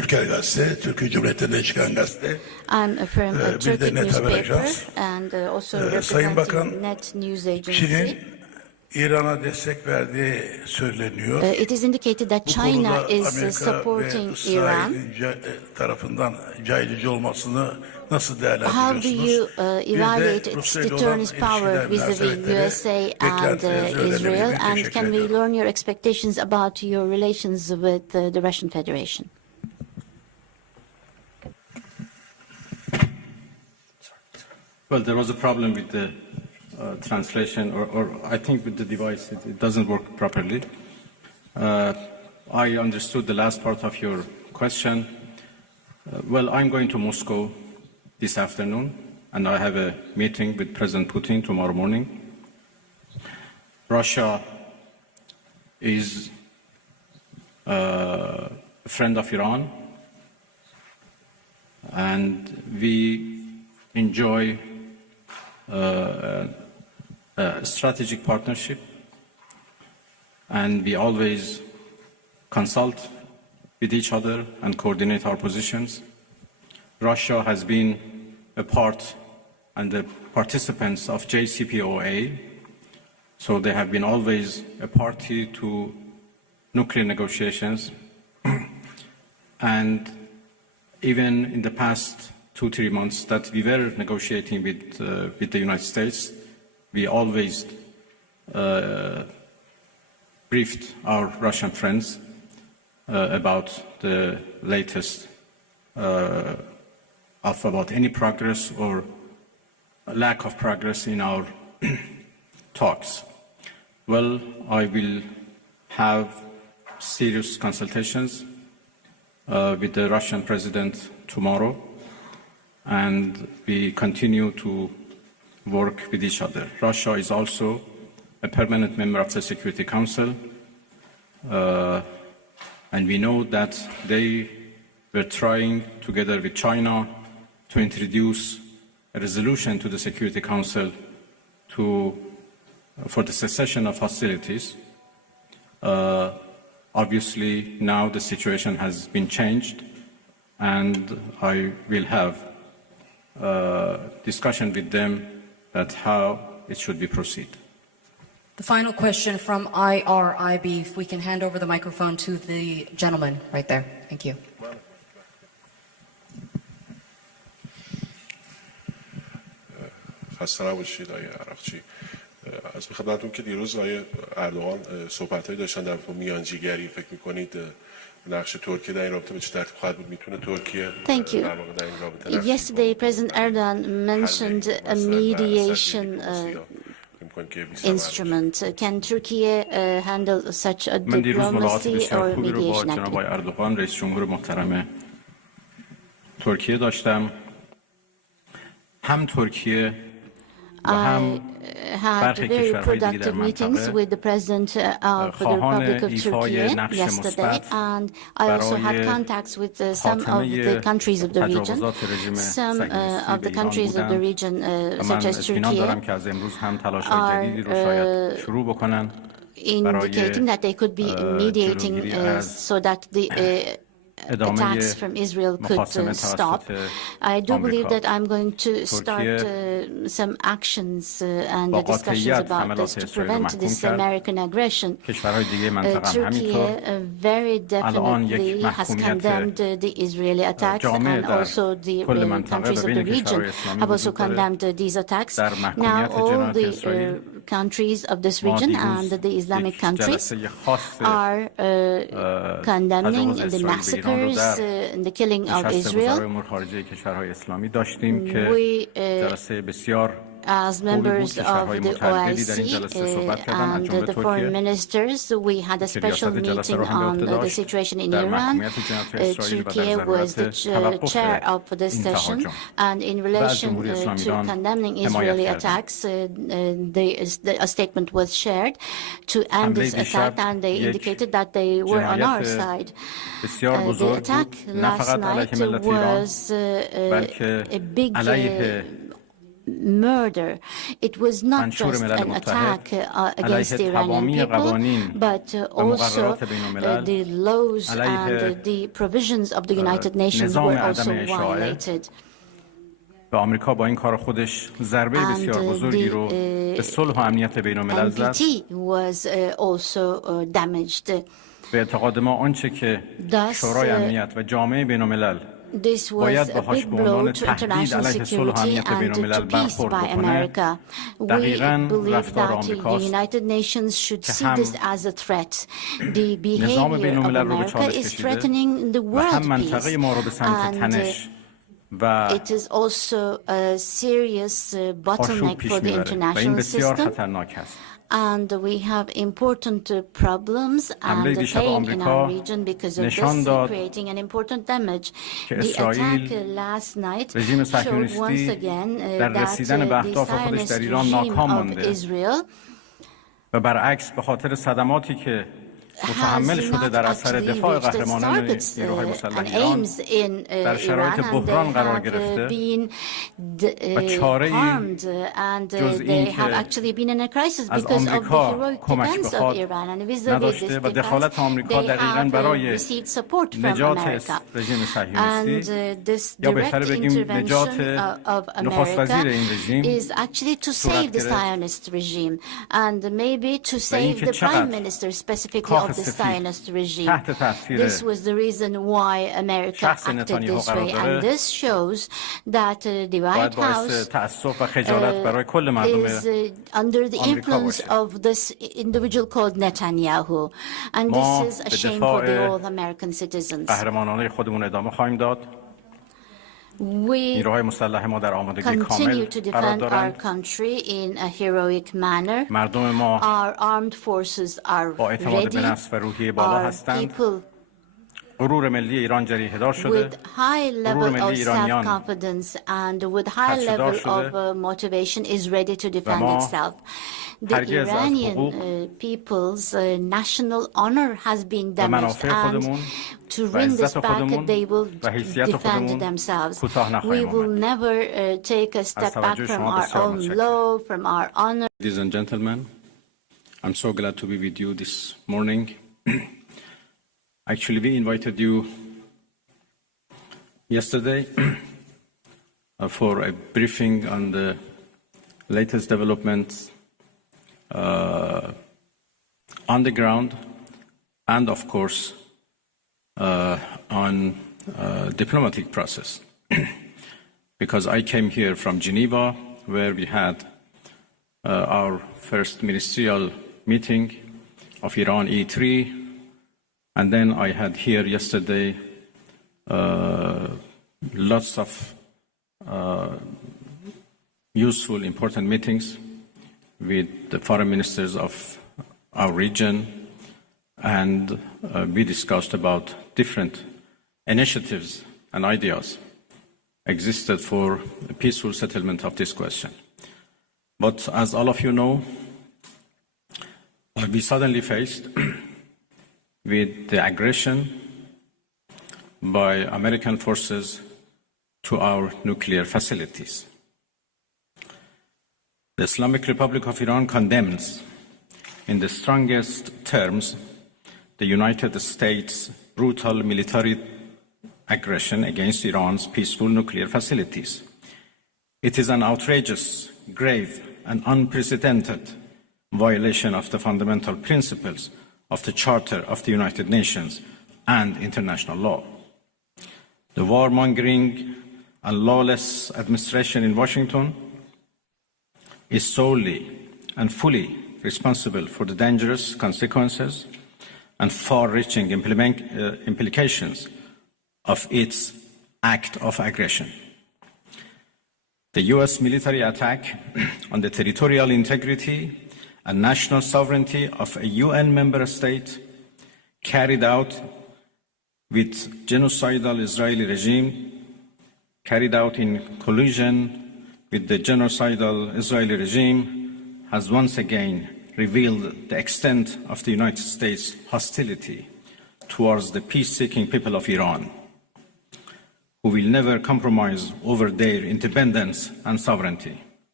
Türker gazete, Türkiye Cumhuriyeti'nden çıkan gazete. I'm from a Bir de Turkic Net Haber newspaper Ajans. and also Sayın Bakan, representing Net News Agency. Çin'in İran'a destek verdiği söyleniyor. It is indicated that Bu China konuda is Amerika supporting ve Iran. İsrail'in tarafından caydırıcı olmasını nasıl How do değerlendiriyorsunuz? you Bir de evaluate its Rusya ile olan deterrence power ilişkiler, vis-a-vis münasebetleri, USA and beklentilerinizi öğrenebilir Israel? miyim? And Teşekkür can we ediyorum. learn your expectations about your relations with the Russian Federation? Well, there was a problem with the translation, or I think with the device, it doesn't work properly. I understood the last part of your question. Well, I'm going to Moscow this afternoon, and I have a meeting with President Putin tomorrow morning. Russia is a friend of Iran, and we enjoy a strategic partnership, and we always consult with each other and coordinate our positions. Russia has been a part and the participants of JCPOA, so they have been always a party to nuclear negotiations. And even in the past 2-3 months that we were negotiating with the United States, we always briefed our Russian friends about the latest about any progress or lack of progress in our talks. Well, I will have serious consultations with the Russian president tomorrow, and we continue to work with each other. Russia is also a permanent member of the Security Council, and we know that they were trying, together with China, to introduce a resolution to the Security Council for the cessation of hostilities. Obviously, now the situation has been changed, and I will have discussion with them about how it should be proceed. The final question from IRIB, if we can hand over the microphone to the gentleman right there. Thank you. خسته نباشید آقای عراقچی. از خدمتتون که دیروز آقای اردوغان صحبت‌هایی داشتن در مورد میانجیگری، فکر می‌کنید نقش ترکیه در این رابطه به چه ترتیب خواهد بود؟ میتونه ترکیه در واقع در این رابطه Yesterday, President Erdogan mentioned a mediation instrument. Can Turkey handle such a من دیروز ملاقات diplomacy بسیار or خوبی رو با mediation جناب آقای activity? اردوغان رئیس جمهور محترم ترکیه داشتم. هم ترکیه و هم had very productive meetings with the President of the Republic of Turkey yesterday, and I also had contacts with some of the countries of the region. Some of the countries of the region, such as Turkey, are indicating that they could be mediating so that the attacks from Israel could stop. I do believe that I'm going to start some actions and discussions about this to prevent this American aggression. Turkey very definitely has condemned the Israeli attacks, and also the countries of the region have also condemned these attacks. Now all the countries of this region and the Islamic countries are condemning the massacres and the killing of Israel. We, as members of the OIC and the foreign ministers, we had a special meeting on the situation in Iran. Turkey was the chair of this session, and in relation to condemning Israeli attacks, a statement was shared to end this attack, and they indicated that they were on our side. The attack last night was a big murder. It was not just an attack against the Iranian people, but also the laws and the provisions of the United Nations were also violated. و آمریکا با این کار خودش ضربه بسیار بزرگی رو به صلح و امنیت بین‌الملل زد. was also damaged. به اعتقاد ما آنچه که شورای امنیت و جامعه بین‌الملل باید باهاش به عنوان تهدید علیه صلح و امنیت بین‌الملل برخورد بکنه، دقیقاً رفتار آمریکاست که هم نظام بین‌الملل رو به چالش کشیده و هم منطقه ما رو به سمت تنش و آشوب پیش میبره و این بسیار خطرناک است. And we have important problems and pain in our region because of this, creating an important damage. The attack last night showed once again that the Zionist regime of Israel و برعکس به خاطر صدماتی که متحمل شده در اثر دفاع قهرمانان نیروهای مسلح ایران در شرایط بحران قرار گرفته و چاره‌ای جز این که از آمریکا کمک بخواد نداشته و دخالت آمریکا دقیقاً برای نجات رژیم صهیونیستی یا بهتره بگیم نجات نخست وزیر این رژیم صورت گرفت و اینکه چقدر the Zionist regime. This was the reason why America acted this way, and this shows that the White House is under the influence of this individual called Netanyahu, and this is a shame for the all American citizens. We continue to defend our country in a heroic manner. Our armed forces are ready. Our people with high level of self-confidence and with high level of motivation is ready to defend itself. The Iranian people's national honor has been damaged, and to win this back, they will defend themselves. We will never take a step back from our own law, from our honor. Ladies and gentlemen, I'm so glad to be with you this morning. Actually, we invited you yesterday for a briefing on the latest developments on the ground and, of course, on diplomatic process. Because I came here from Geneva, where we had our first ministerial meeting of Iran E3, and then I had here yesterday lots of useful, important meetings with the foreign ministers of our region, and we discussed about different initiatives and ideas existed for a peaceful settlement of this question. But as all of you know, we suddenly faced with the aggression by American forces to our nuclear facilities. The Islamic Republic of Iran condemns in the strongest terms the United States' brutal military aggression against Iran's peaceful nuclear facilities. It is an outrageous, grave, and unprecedented violation of the fundamental principles of the Charter of the United Nations and international law. The warmongering and lawless administration in Washington is solely and fully responsible for the dangerous consequences and far-reaching implications of its act of aggression. The U.S. military attack on the territorial integrity and national sovereignty of a UN member state carried out with genocidal Israeli regime, carried out in collusion with the genocidal Israeli regime, has once again revealed the extent of the United States' hostility towards the peace-seeking people of Iran, who will never compromise over their independence and sovereignty.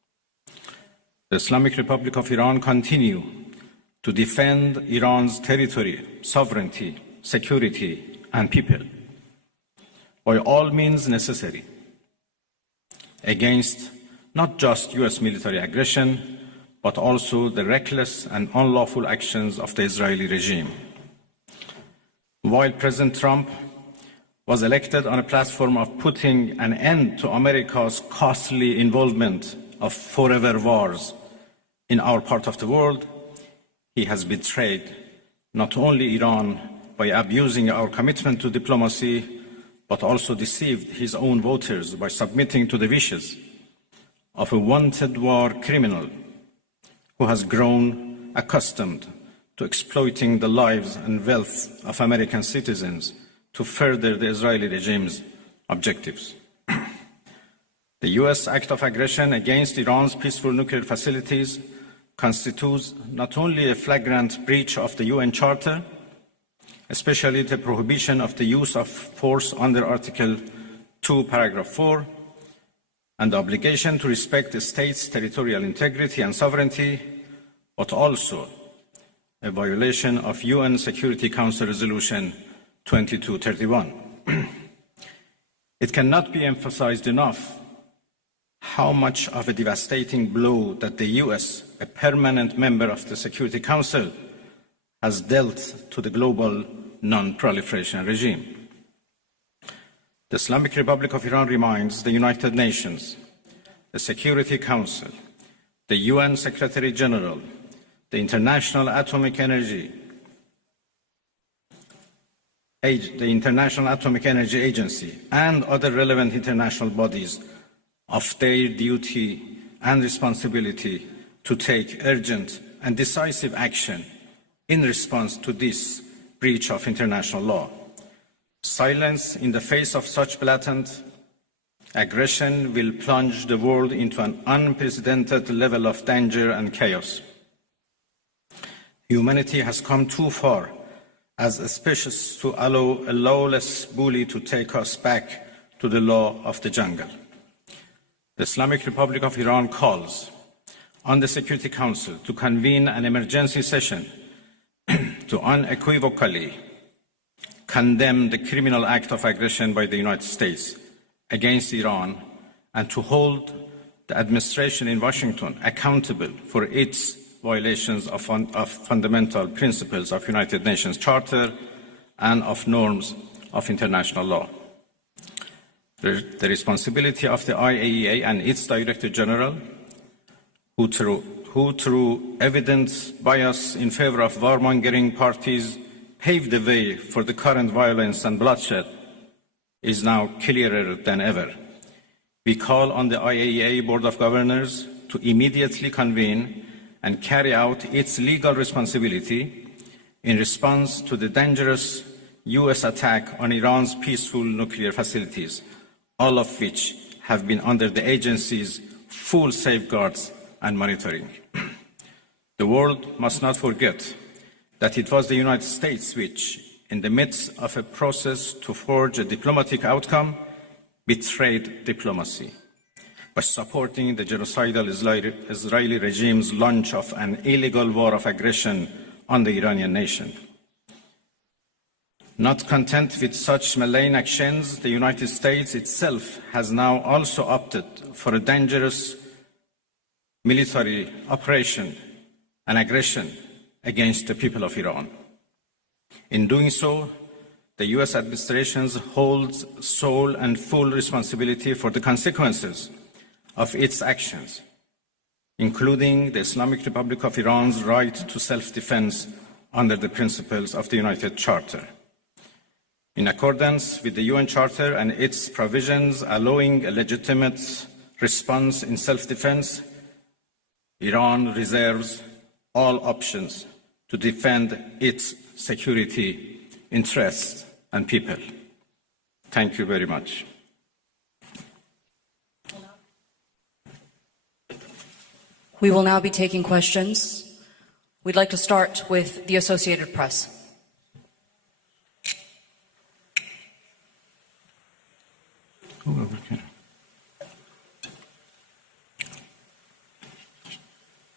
The Islamic Republic of Iran continue to defend Iran's territory, sovereignty, security, and people by all means necessary against not just US military aggression, but also the reckless and unlawful actions of the Israeli regime. While President Trump was elected on a platform of putting an end to America's costly involvement of forever wars in our part of the world, he has betrayed not only Iran by abusing our commitment to diplomacy, but also deceived his own voters by submitting to the wishes of a wanted war criminal who has grown accustomed to exploiting the lives and wealth of American citizens to further the Israeli regime's objectives. The US act of aggression against Iran's peaceful nuclear facilities constitutes not only a flagrant breach of the UN Charter, especially the prohibition of the use of force under Article 2, Paragraph 4, and the obligation to respect the state's territorial integrity and sovereignty, but also a violation of UN Security Council Resolution 2231. It cannot be emphasized enough how much of a devastating blow that the US, a permanent member of the Security Council, has dealt to the global non-proliferation regime. The Islamic Republic of Iran reminds the United Nations, the Security Council, the UN Secretary General, the International Atomic Energy Agency, and other relevant international bodies of their duty and responsibility to take urgent and decisive action in response to this breach of international law. Silence in the face of such blatant aggression will plunge the world into an unprecedented level of danger and chaos. Humanity has come too far as a species to allow a lawless bully to take us back to the law of the jungle. The Islamic Republic of Iran calls on the Security Council to convene an emergency session to unequivocally condemn the criminal act of aggression by the United States against Iran and to hold the administration in Washington accountable for its violations of fundamental principles of United Nations Charter and of norms of international law. The responsibility of the IAEA and its Director General, who through evident bias in favor of warmongering parties paved the way for the current violence and bloodshed, is now clearer than ever. We call on the IAEA Board of Governors to immediately convene and carry out its legal responsibility in response to the dangerous US attack on Iran's peaceful nuclear facilities, all of which have been under the agency's full safeguards and monitoring. The world must not forget that it was the United States which, in the midst of a process to forge a diplomatic outcome, betrayed diplomacy by supporting the genocidal Israeli regime's launch of an illegal war of aggression on the Iranian nation. Not content with such malign actions, the United States itself has now also opted for a dangerous military operation and aggression against the people of Iran. In doing so, the US administration holds sole and full responsibility for the consequences of its actions, including the Islamic Republic of Iran's right to self-defense under the principles of the United Charter. In accordance with the UN Charter and its provisions allowing a legitimate response in self-defense, Iran reserves all options to defend its security, interests, and people. Thank you very much. We will now be taking questions. We'd like to start with the Associated Press.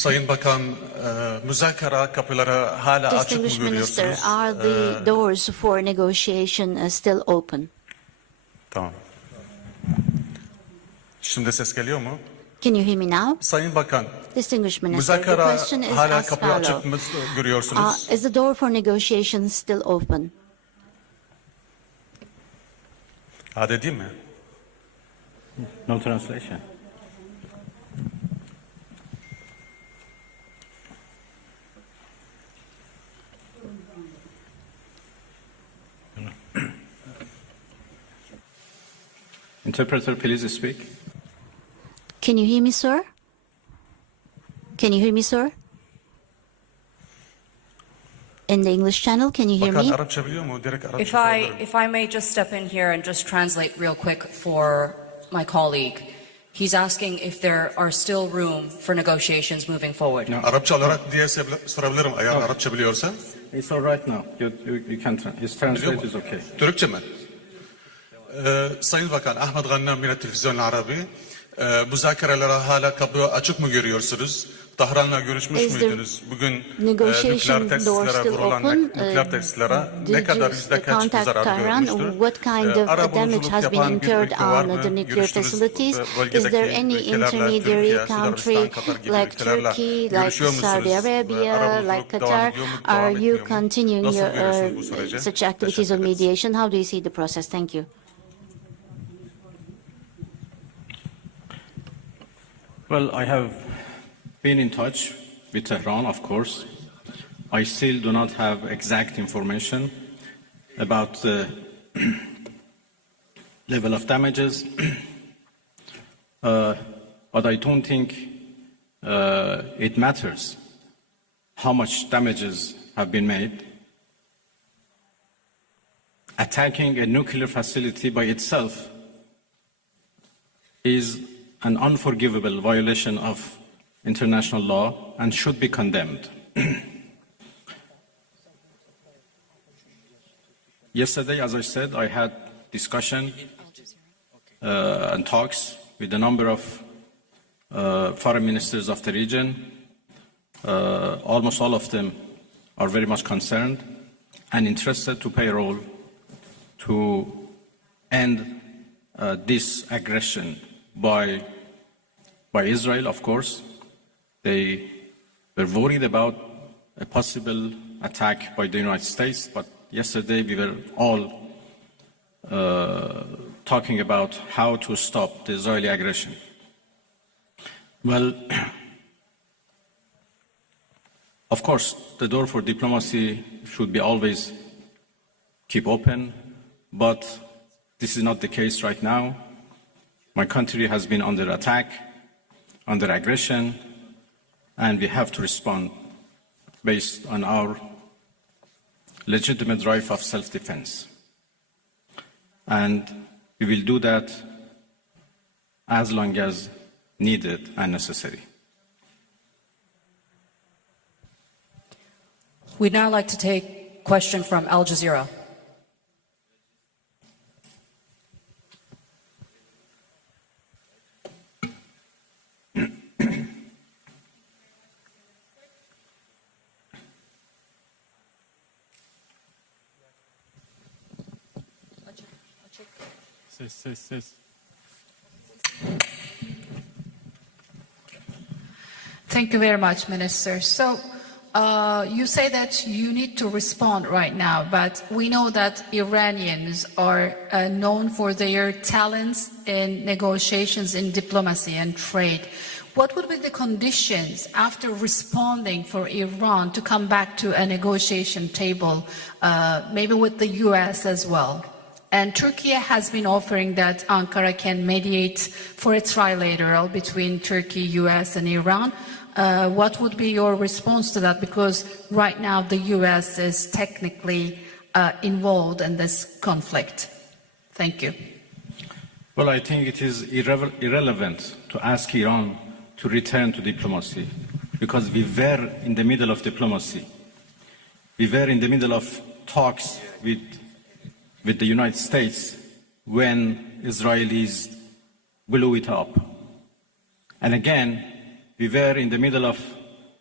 Sayın Bakan, müzakere kapıları hala açık mı Distinguished Minister, görüyorsunuz? are the doors for negotiation still open? Tamam. Şimdi ses geliyor mu? Can you hear me now? Sayın Bakan, Distinguished Minister, the müzakere question is hala as kapıyı açık follows. mı görüyorsunuz? Is the door for negotiation still open? Hadi değil mi? No translation. Interpreter, please speak. Can you hear me, sir? Can you hear me, sir? In the English channel, can you hear Bakan me? Arapça biliyor mu? Direkt Arapça If sorabilirim. if I may just step in here and just translate real quick for my colleague. He's asking if there are still room for negotiations moving forward. Arapça olarak diye sorabilirim eğer Arapça biliyorsan. It's all right now. You can his translate is okay. Türkçe mi? Sayın Bakan, Ahmet Gannam yine Televizyon Arabi. Müzakerelere hala kapı açık mı görüyorsunuz? Tahran'la görüşmüş Is the müydünüz? Bugün negotiation nükleer door testlere still vurulan open? nükleer testlere Did ne kadar you yüzde kaç contact zarar Tehran? görmüştür? What kind of damage Arabuluculuk has been yapan bir incurred ülke var on mı? the nuclear Görüştünüz, facilities? Is bölgedeki there any ülkelerle, intermediary Türkiye, country Sudan, Katar gibi like ülkelerle Turkey, like görüşüyor musunuz? Saudi Arabia, Arabuluculuk like devam Qatar? ediyor mu, Are devam you etmiyor mu? continuing Nasıl your görüyorsunuz bu süreci? such activities of Teşekkür ederiz. mediation? How do you see the process? Thank you. Well, I have been in touch with Tehran, of course. I still do not have exact information about the level of damages, but I don't think it matters how much damages have been made. Attacking a nuclear facility by itself is an unforgivable violation of international law and should be condemned. Yesterday, as I said, I had discussion and talks with a number of foreign ministers of the region. Almost all of them are very much concerned and interested to play a role to end this aggression by Israel, of course. They were worried about a possible attack by the United States, but yesterday we were all talking about how to stop the Israeli aggression. Well, of course, the door for diplomacy should be always keep open, but this is not the case right now. My country has been under attack, under aggression, and we have to respond based on our legitimate right of self-defense. And we will do that as long as needed and necessary. We'd now like to take a question from Al Jazeera. Thank you very much, Minister. So you say that you need to respond right now, but we know that Iranians are known for their talents in negotiations, in diplomacy and trade. What would be the conditions after responding for Iran to come back to a negotiation table, maybe with the US as well? And Turkey has been offering that Ankara can mediate for a trilateral between Turkey, US and Iran. What would be your response to that? Because right now the US is technically involved in this conflict. Thank you. Well, I think it is irrelevant to ask Iran to return to diplomacy, because we were in the middle of diplomacy. We were in the middle of talks with the United States when Israelis blew it up. And again, we were in the middle of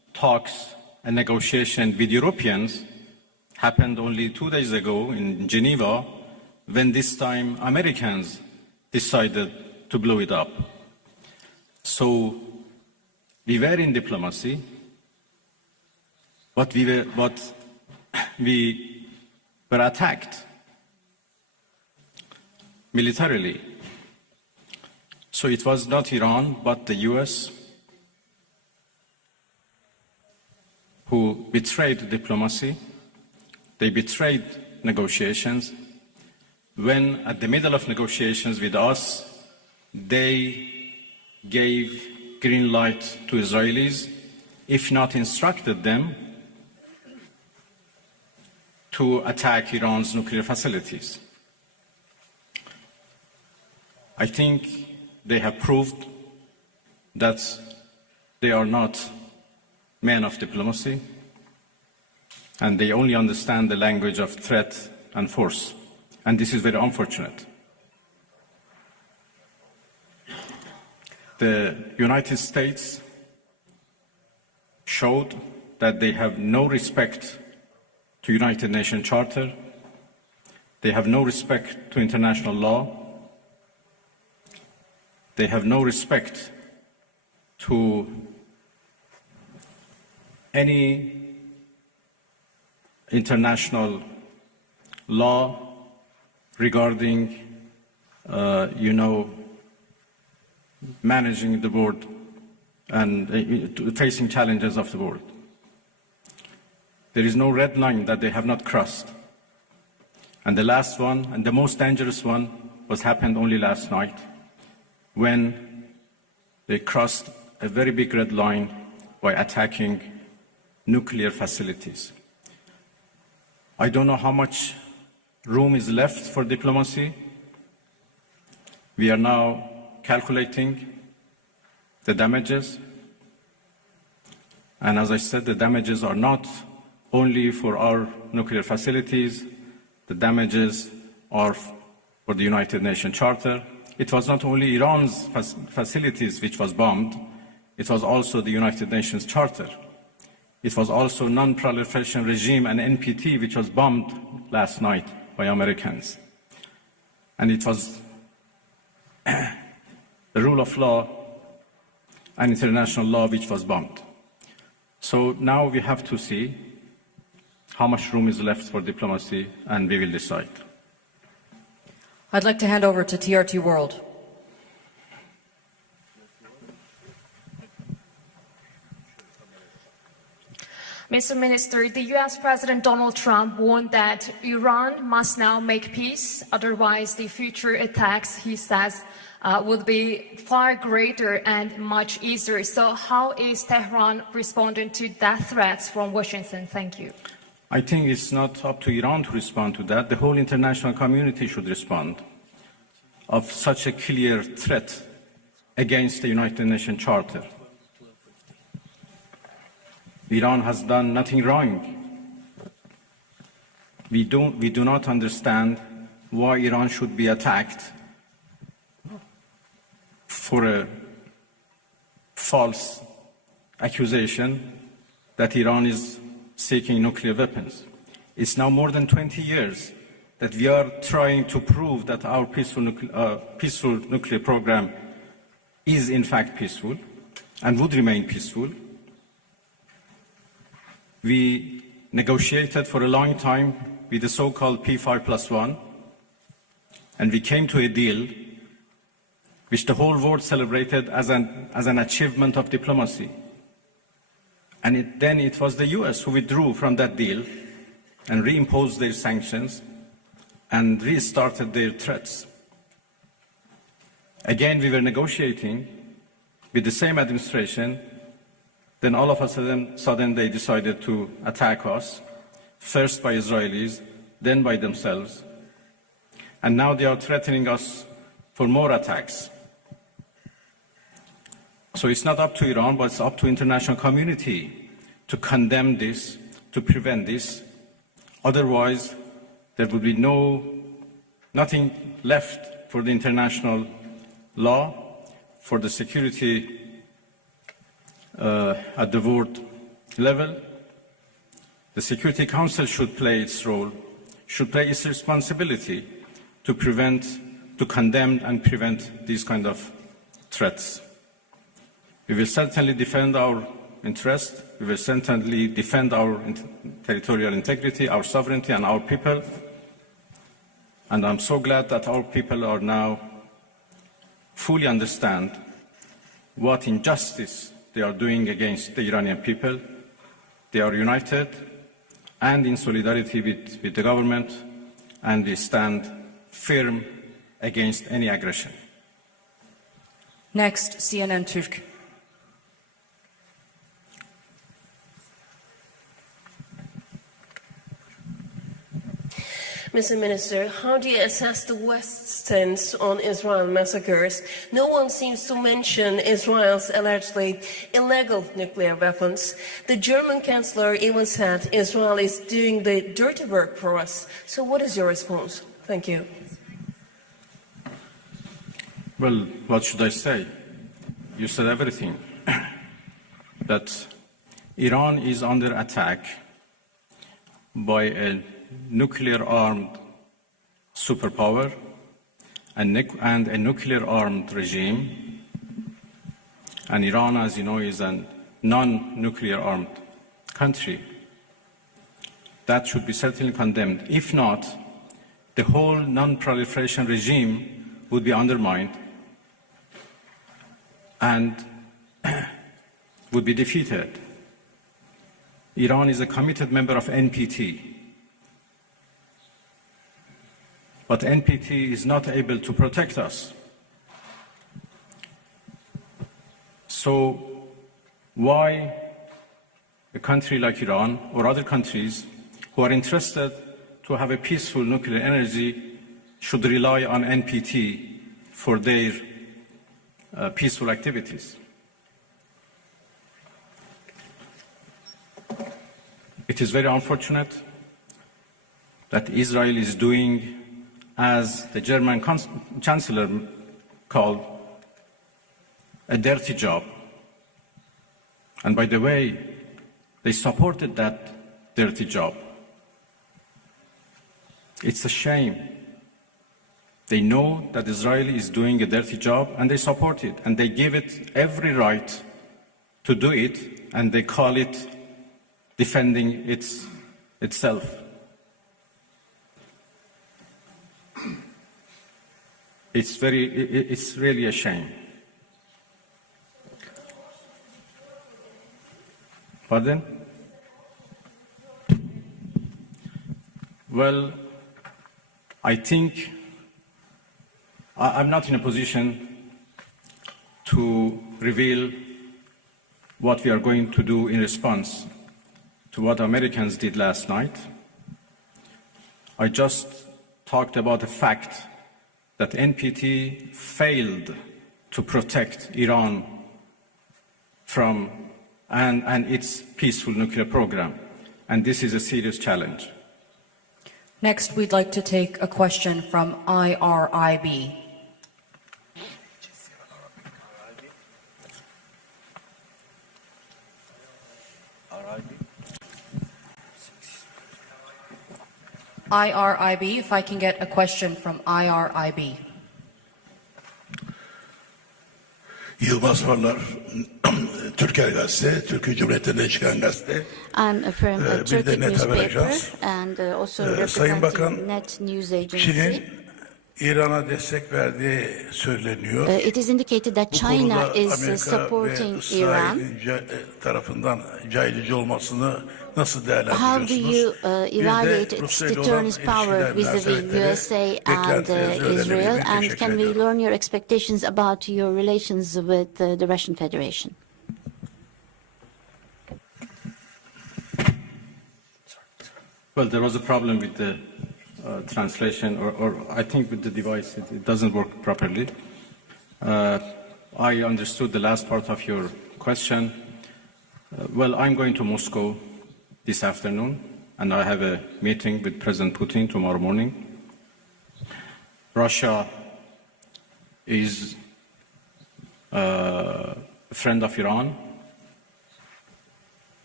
talks and negotiation with Europeans happened only 2 days ago in Geneva, when this time Americans decided to blow it up. So we were in diplomacy, but we were attacked militarily. So it was not Iran, but the US who betrayed diplomacy. They betrayed negotiations. When at the middle of negotiations with us, they gave green light to Israelis, if not instructed them to attack Iran's nuclear facilities. I think they have proved that they are not men of diplomacy, and they only understand the language of threat and force. And this is very unfortunate. The United States showed that they have no respect to United Nations Charter. They have no respect to international law. They have no respect to any international law regarding, managing the world and facing challenges of the world. There is no red line that they have not crossed. And the last one, and the most dangerous one, happened only last night, when they crossed a very big red line by attacking nuclear facilities. I don't know how much room is left for diplomacy. We are now calculating the damages. And as I said, the damages are not only for our nuclear facilities. The damages are for the United Nations Charter. It was not only Iran's facilities which was bombed, it was also the United Nations Charter. It was also non-proliferation regime and NPT, which was bombed last night by Americans. And it was the rule of law and international law which was bombed. So now we have to see how much room is left for diplomacy, and we will decide. I'd like to hand over to TRT World. Mr. Minister, the U.S. President Donald Trump warned that Iran must now make peace, otherwise the future attacks, he says, would be far greater and much easier. So how is Tehran responding to that threats from Washington? Thank you. I think it's not up to Iran to respond to that. The whole international community should respond of such a clear threat against the United Nations Charter. Iran has done nothing wrong. We do not understand why Iran should be attacked for a false accusation that Iran is seeking nuclear weapons. It's now more than 20 years that we are trying to prove that our peaceful nuclear program is in fact peaceful and would remain peaceful. We negotiated for a long time with the so-called P5+1, and we came to a deal which the whole world celebrated as an achievement of diplomacy. And then it was the US who withdrew from that deal and reimposed their sanctions and restarted their threats. Again, we were negotiating with the same administration. Then all of a sudden they decided to attack us, first by Israelis, then by themselves. And now they are threatening us for more attacks. So it's not up to Iran, but it's up to the international community to condemn this, to prevent this. Otherwise, there will be nothing left for the international law, for the security at the world level, the Security Council should play its role, should play its responsibility to condemn and prevent these kind of threats. We will certainly defend our interest. We will certainly defend our territorial integrity, our sovereignty, and our people. And I'm so glad that our people are now fully understand what injustice they are doing against the Iranian people. They are united and in solidarity with the government, and we stand firm against any aggression. Next, CNN Türk. Mr. Minister, how do you assess the West's stance on Israel massacres? No one seems to mention Israel's allegedly illegal nuclear weapons. The German Chancellor even said Israel is doing the dirty work for us. So what is your response? Thank you. Well, what should I say? You said everything. That Iran is under attack by a nuclear-armed superpower and a nuclear-armed regime. And Iran, as you know, is a non-nuclear-armed country. That should be certainly condemned. If not, the whole non-proliferation regime would be undermined and would be defeated. Iran is a committed member of NPT. But NPT is not able to protect us. So why a country like Iran or other countries who are interested to have a peaceful nuclear energy should rely on NPT for their peaceful activities? It is very unfortunate that Israel is doing, as the German Chancellor called, a dirty job. And by the way, they supported that dirty job. It's a shame. They know that Israel is doing a dirty job and they support it, and they give it every right to do it, and they call it defending itself. It's really a shame. Pardon? Well, I think I'm not in a position to reveal what we are going to do in response to what Americans did last night. I just talked about the fact that NPT failed to protect Iran from and its peaceful nuclear program. And this is a serious challenge. Next, we'd like to take a question from IRIB. IRIB, if I can get a question from IRIB. Yılmaz Varlar, Türker Gazete, Türkiye Cumhuriyeti'nde çıkan gazete. I'm from a Bir de Turkish Net Haber newspaper Ajans. and also Sayın Bakan, representing Net News Agency. Çin'in İran'a destek verdiği söyleniyor. It is indicated that Bu China konuda is Amerika supporting ve Iran. İsrail'in tarafından caydırıcı olmasını nasıl How do değerlendiriyorsunuz? you Bir evaluate de its Rusya ile olan deterrence power ilişkiler vis-a-vis münasebetleri, USA and beklentilerinizi öğrenebilir Israel? miyim? And Teşekkür can we ediyorum. learn your expectations about your relations with the Russian Federation? Well, there was a problem with the translation, or I think with the device, it doesn't work properly. I understood the last part of your question. Well, I'm going to Moscow this afternoon, and I have a meeting with President Putin tomorrow morning. Russia is a friend of Iran,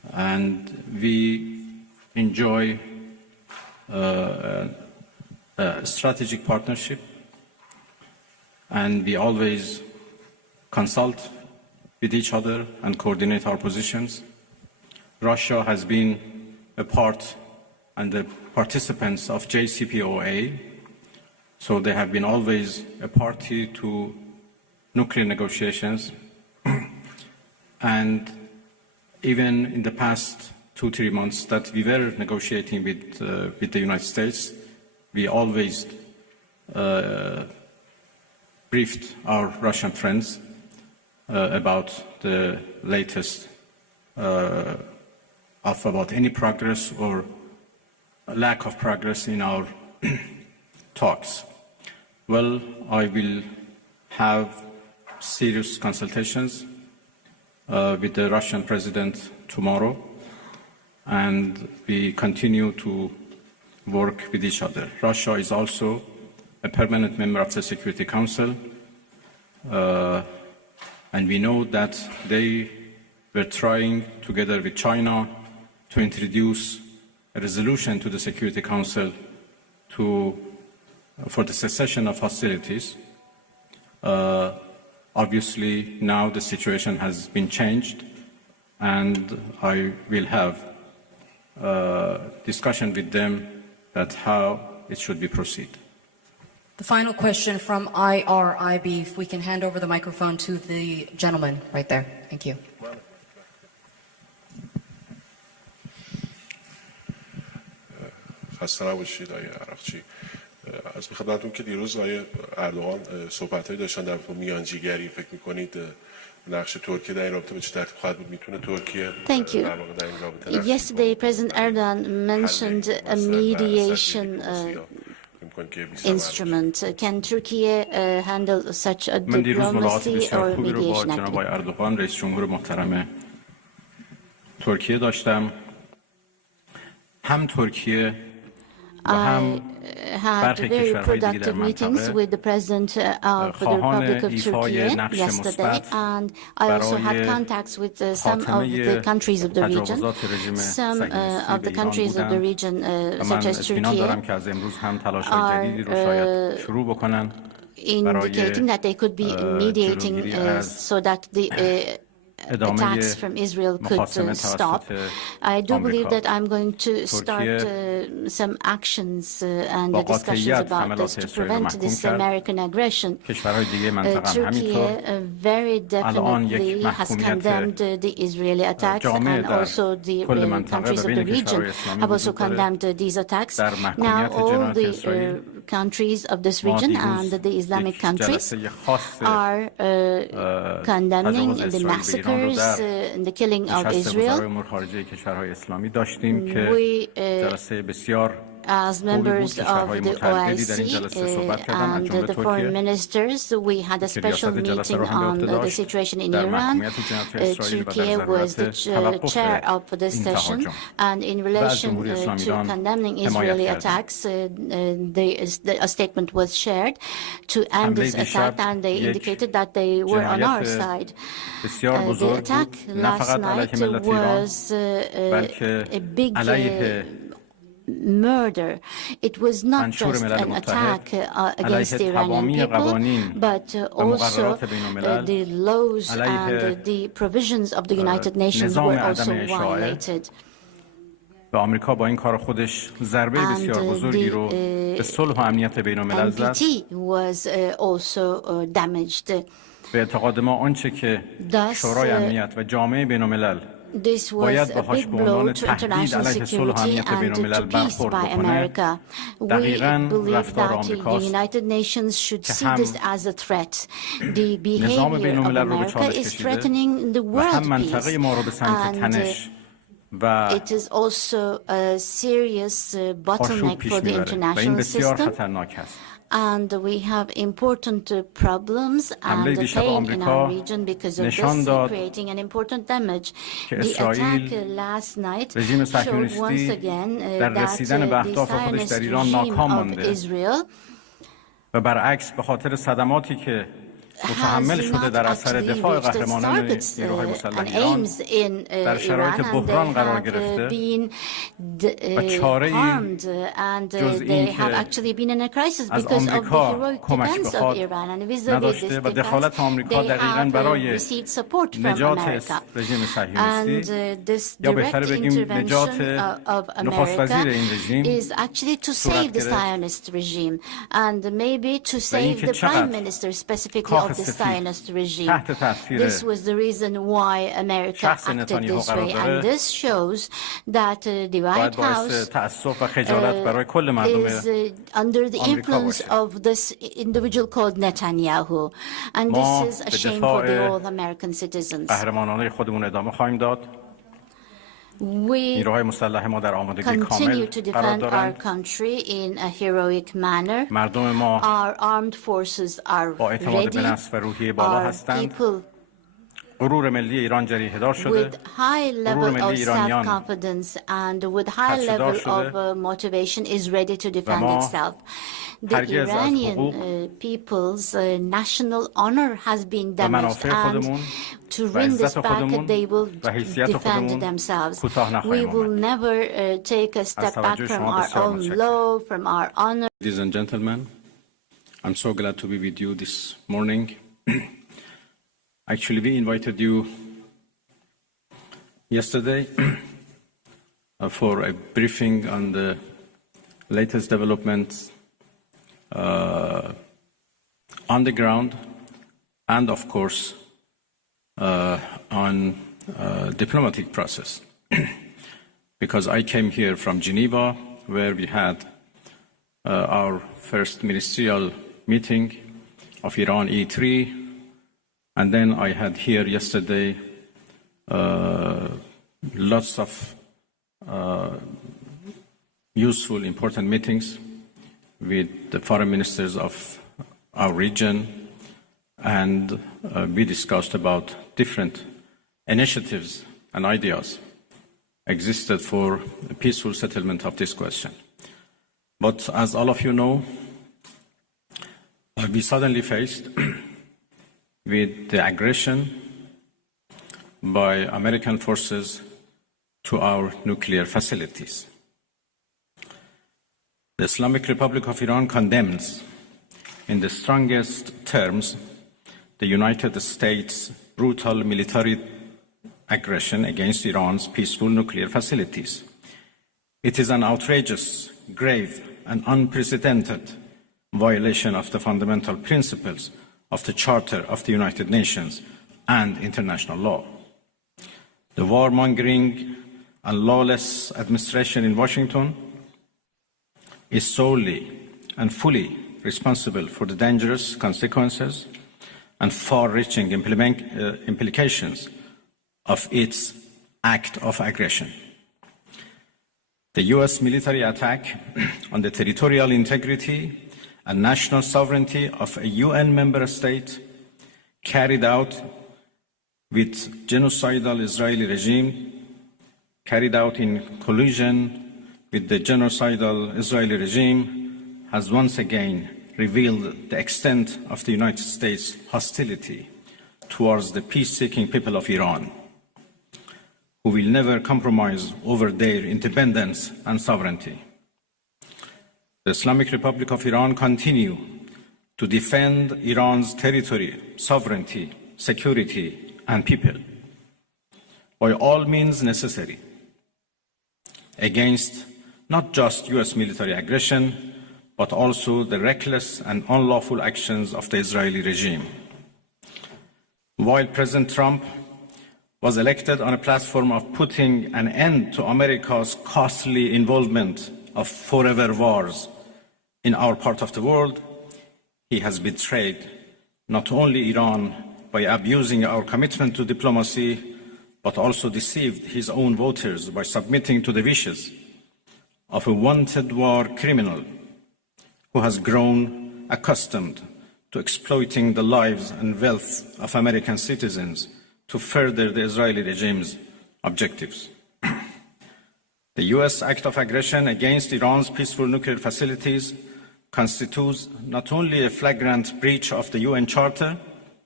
and we enjoy a strategic partnership, and we always consult with each other and coordinate our positions. Russia has been a part and the participants of JCPOA, so they have been always a party to nuclear negotiations. And even in the past 2-3 months that we were negotiating with the United States, we always briefed our Russian friends about the latest about any progress or lack of progress in our talks. Well, I will have serious consultations with the Russian president tomorrow, and we continue to work with each other. Russia is also a permanent member of the Security Council, and we know that they were trying, together with China, to introduce a resolution to the Security Council for the cessation of hostilities. Obviously, now the situation has been changed, and I will have a discussion with them that how it should be proceed. The final question from IRIB, if we can hand over the microphone to the gentleman right there. Thank you. خسته نباشید آقای عراقچی. از خدمتتون که دیروز آقای اردوغان صحبت‌هایی داشتن در مورد میانجیگری، فکر می‌کنید نقش ترکیه در این رابطه به چه ترتیب خواهد بود؟ میتونه ترکیه در واقع در این رابطه Yesterday, President Erdogan mentioned a mediation instrument. Can Turkey handle such a من دیروز ملاقات diplomacy بسیار or خوبی رو با mediation جناب activity? اردوغان رئیس جمهور محترم ترکیه داشتم. هم ترکیه و هم had very productive meetings with the President of the Republic of Turkey yesterday, and I also had contacts with some of the countries of the region. Some of the countries of the region, such as Turkey, are indicating that they could be mediating so that the attacks from Israel could stop. I do believe that I'm going to start some actions and discussions about this to prevent this American aggression. Turkey very definitely has condemned the Israeli attacks, and also the countries of the region have also condemned these attacks. Now all the countries of this region and the Islamic countries are condemning the massacres and the killing of Israel. We, as members of the OIC and the foreign ministers, we had a special meeting on the situation in Iran. Turkey was the chair of this session, and in relation to condemning Israeli attacks, a statement was shared to end this attack, and they indicated that they were on our side. The attack last night was a big murder. It was not just an attack against the Iranian people, but also the laws and the provisions of the United Nations were also violated. و آمریکا با این کار خودش ضربه بسیار بزرگی رو به صلح و امنیت بین‌الملل زد. was also damaged. به اعتقاد ما آنچه که شورای امنیت و جامعه بین‌الملل This was a big blow to international security and to peace by America. We believe that the United Nations should see this as a threat. The behavior of America is threatening the world peace, and it is also a serious bottleneck for the international system. And we have important problems and pain in our region because of this, creating an important damage. The attack last night showed once again that the Zionist regime of Israel و برعکس به خاطر صدماتی که متحمل شده در اثر دفاع قهرمانان نیروهای مسلح ایران در شرایط بحران قرار گرفته و چاره‌ای جز این که از آمریکا کمک بخواد نداشته و دخالت آمریکا دقیقاً برای نجات رژیم صهیونیستی یا بهتره بگیم نجات نخست وزیر این رژیم صورت گرفت و اینکه چقدر of the Zionist regime. This was the reason why America acted this way, and this shows that the White House is under the influence of this individual called Netanyahu, and this is a shame for the all American citizens. We continue to defend our country in a heroic manner. Our armed forces are ready. Our people with high level of self-confidence and with high level of motivation is ready to defend itself. The Iranian people's national honor has been damaged, and to win this back, they will defend themselves. We will never take a step back from our own law, from our honor. Ladies and gentlemen, I'm so glad to be with you this morning. Actually, we invited you yesterday for a briefing on the latest developments on the ground and, of course, on diplomatic process. Because I came here from Geneva, where we had our first ministerial meeting of Iran E3, and then I had here yesterday lots of useful, important meetings with the foreign ministers of our region, and we discussed about different initiatives and ideas existed for a peaceful settlement of this question. But as all of you know, we suddenly faced with the aggression by American forces to our nuclear facilities. The Islamic Republic of Iran condemns in the strongest terms the United States' brutal military aggression against Iran's peaceful nuclear facilities. It is an outrageous, grave, and unprecedented violation of the fundamental principles of the Charter of the United Nations and international law. The warmongering and lawless administration in Washington is solely and fully responsible for the dangerous consequences and far-reaching implications of its act of aggression. The U.S. military attack on the territorial integrity and national sovereignty of a UN member state carried out with genocidal Israeli regime, carried out in collusion with the genocidal Israeli regime, has once again revealed the extent of the United States' hostility towards the peace-seeking people of Iran, who will never compromise over their independence and sovereignty. The Islamic Republic of Iran continue to defend Iran's territory, sovereignty, security, and people by all means necessary against not just U.S. military aggression, but also the reckless and unlawful actions of the Israeli regime. While President Trump was elected on a platform of putting an end to America's costly involvement of forever wars in our part of the world, he has betrayed not only Iran by abusing our commitment to diplomacy, but also deceived his own voters by submitting to the wishes of a wanted war criminal who has grown accustomed to exploiting the lives and wealth of American citizens to further the Israeli regime's objectives. The U.S. act of aggression against Iran's peaceful nuclear facilities constitutes not only a flagrant breach of the UN Charter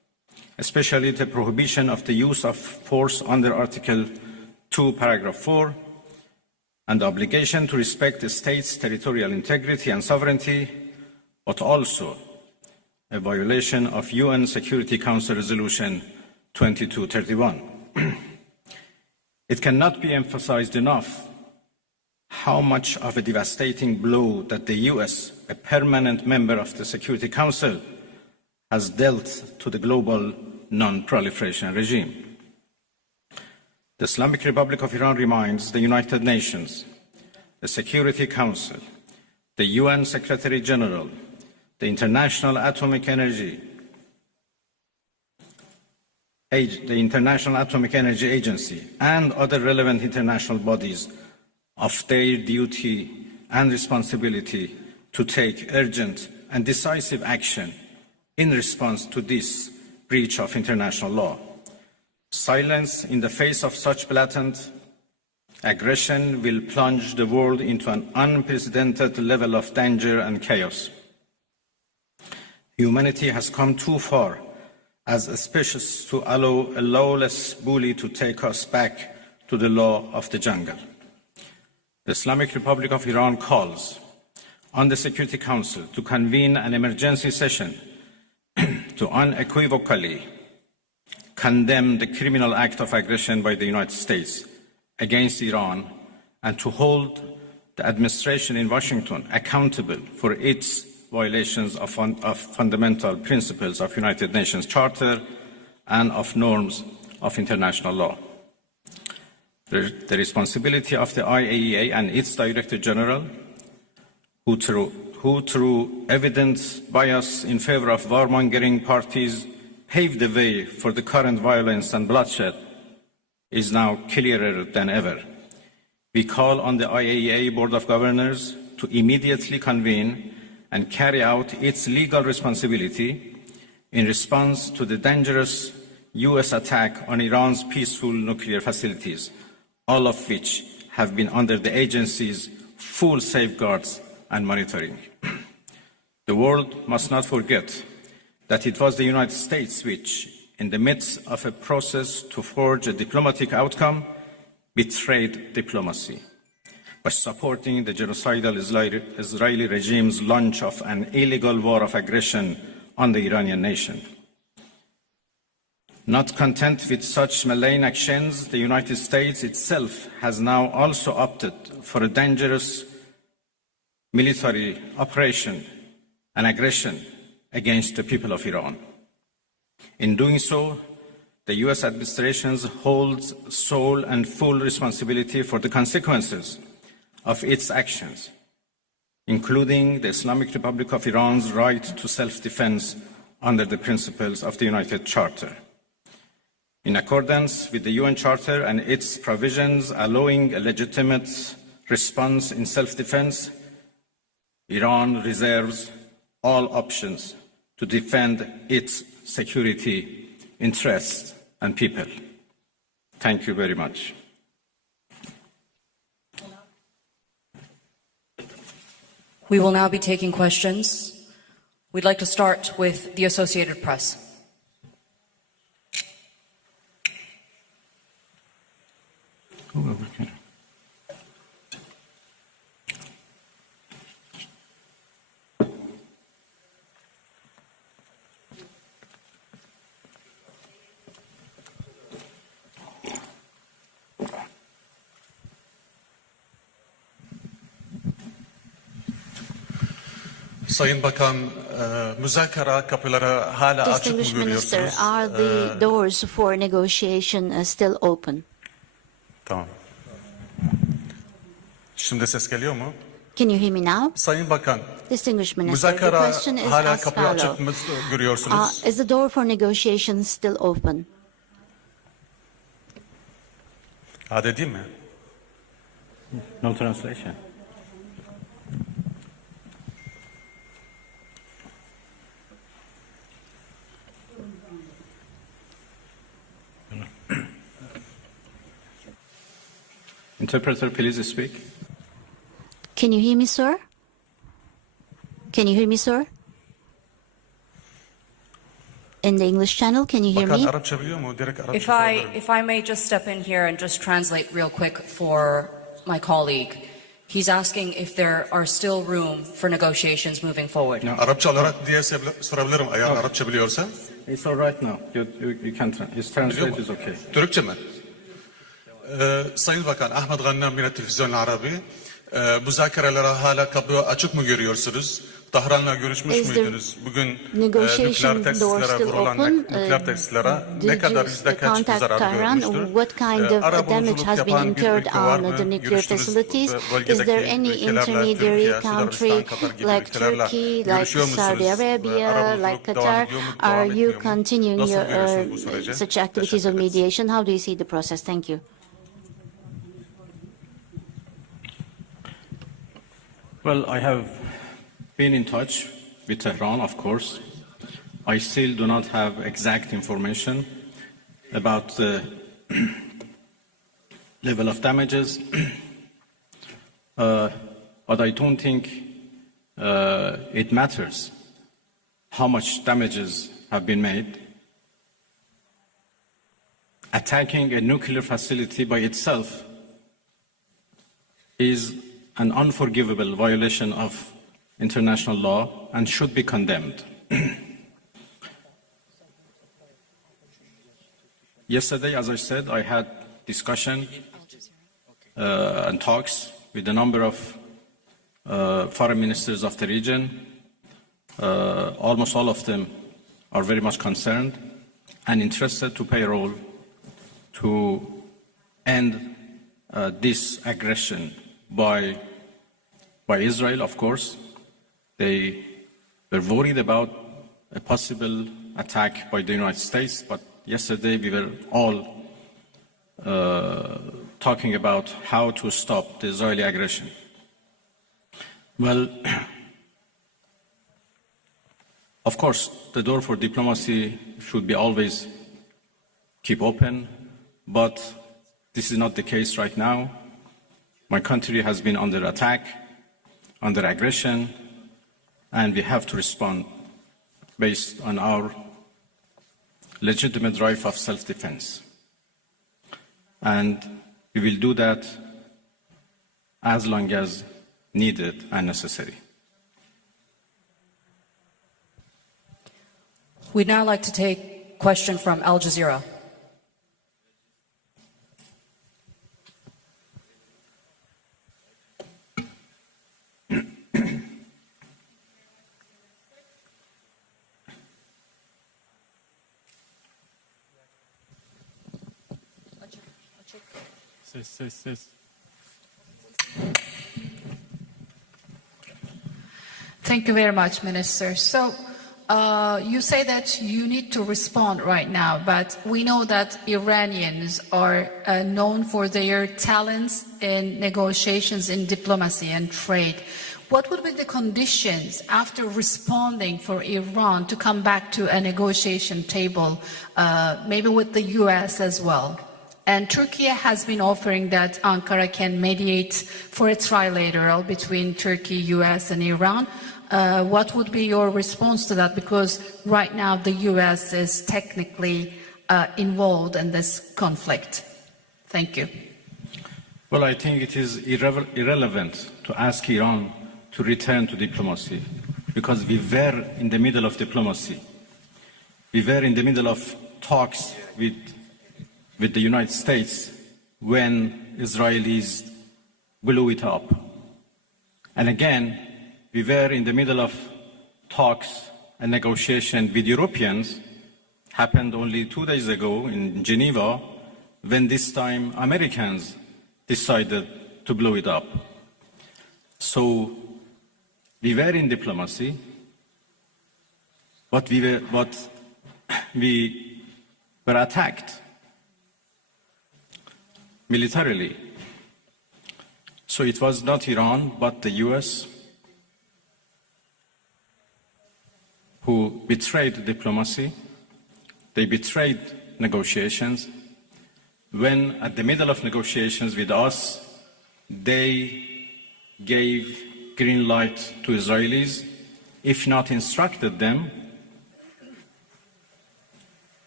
especially the prohibition of the use of force under Article 2, Paragraph 4, and the obligation to respect the state's territorial integrity and sovereignty, but also a violation of UN Security Council Resolution 2231. It cannot be emphasized enough how much of a devastating blow that the US, a permanent member of the Security Council, has dealt to the global non-proliferation regime. The Islamic Republic of Iran reminds the United Nations, the Security Council, the UN Secretary General, the International Atomic Energy Agency, and other relevant international bodies of their duty and responsibility to take urgent and decisive action in response to this breach of international law. Silence in the face of such blatant aggression will plunge the world into an unprecedented level of danger and chaos. Humanity has come too far as a species to allow a lawless bully to take us back to the law of the jungle. The Islamic Republic of Iran calls on the Security Council to convene an emergency session to unequivocally condemn the criminal act of aggression by the United States against Iran and to hold the administration in Washington accountable for its violations of fundamental principles of United Nations Charter and of norms of international law. The responsibility of the IAEA and its Director General, who through evident bias in favor of warmongering parties paved the way for the current violence and bloodshed, is now clearer than ever. We call on the IAEA Board of Governors to immediately convene and carry out its legal responsibility in response to the dangerous US attack on Iran's peaceful nuclear facilities, all of which have been under the agency's full safeguards and monitoring. The world must not forget that it was the United States which, in the midst of a process to forge a diplomatic outcome, betrayed diplomacy by supporting the genocidal Israeli regime's launch of an illegal war of aggression on the Iranian nation. Not content with such malign actions, the United States itself has now also opted for a dangerous military operation and aggression against the people of Iran. In doing so, the US administration holds sole and full responsibility for the consequences of its actions, including the Islamic Republic of Iran's right to self-defense under the principles of the United Charter. In accordance with the UN Charter and its provisions allowing a legitimate response in self-defense, Iran reserves all options to defend its security interests and people. Thank you very much. We will now be taking questions. We'd like to start with the Associated Press. Sayın Bakan, müzakere kapıları hala açık mı Distinguished Minister, görüyorsunuz? are the doors for negotiation still open? Tamam. Şimdi ses geliyor mu? Can you hear me now? Sayın Bakan, Distinguished Minister, the müzakere question is hala as kapıyı açık mı follows. görüyorsunuz? Is the door for negotiation still open? Hadi değil mi? No translation. Interpreter, please speak. Can you hear me, sir? Can you hear me, sir? in the English channel. Can you hear me? If I may just step in here and just translate real quick for my colleague. He's asking if there are still room for negotiations moving forward. Arapça olarak diye sorabilirim eğer Arapça biliyorsa. It's all right now. You can translate is okay. Türkçe mi? Sayın Bakan Ahmet Gannam yine Televizyon Arabi. Müzakerelere hala kapı açık mı görüyorsunuz? Tahran'la görüşmüş müydünüz? Bugün nükleer tesislere vurulan nükleer tesislere ne kadar yüzde kaç bir zarar görmüştür? What kind of damage has been incurred on the nuclear facilities? Is there any intermediary country like Turkey, like Saudi Arabia, like Qatar? Are you continuing your such activities of mediation? How do you see the process? Thank you. Well, I have been in touch with Tehran, of course. I still do not have exact information about the level of damages, but I don't think it matters how much damages have been made. Attacking a nuclear facility by itself is an unforgivable violation of international law and should be condemned. Yesterday, as I said, I had discussion and talks with a number of foreign ministers of the region. Almost all of them are very much concerned and interested to play a role to end this aggression by Israel, of course. They were worried about a possible attack by the United States, but yesterday we were all talking about how to stop the Israeli aggression. Well, of course, the door for diplomacy should be always keep open, but this is not the case right now. My country has been under attack, under aggression, and we have to respond based on our legitimate right of self-defense. And we will do that as long as needed and necessary. We'd now like to take a question from Al Jazeera. Thank you very much, Minister. So you say that you need to respond right now, but we know that Iranians are known for their talents in negotiations, in diplomacy and trade. What would be the conditions after responding for Iran to come back to a negotiation table, maybe with the US as well? And Turkey has been offering that Ankara can mediate for a trilateral between Turkey, US and Iran. What would be your response to that? Because right now the US is technically involved in this conflict. Thank you. Well, I think it is irrelevant to ask Iran to return to diplomacy, because we were in the middle of diplomacy. We were in the middle of talks with the United States when Israelis blew it up. And again, we were in the middle of talks and negotiation with Europeans, happened only 2 days ago in Geneva, when this time Americans decided to blow it up. So we were in diplomacy, but we were attacked militarily. So it was not Iran, but the US who betrayed diplomacy. They betrayed negotiations. When at the middle of negotiations with us, they gave green light to Israelis, if not instructed them,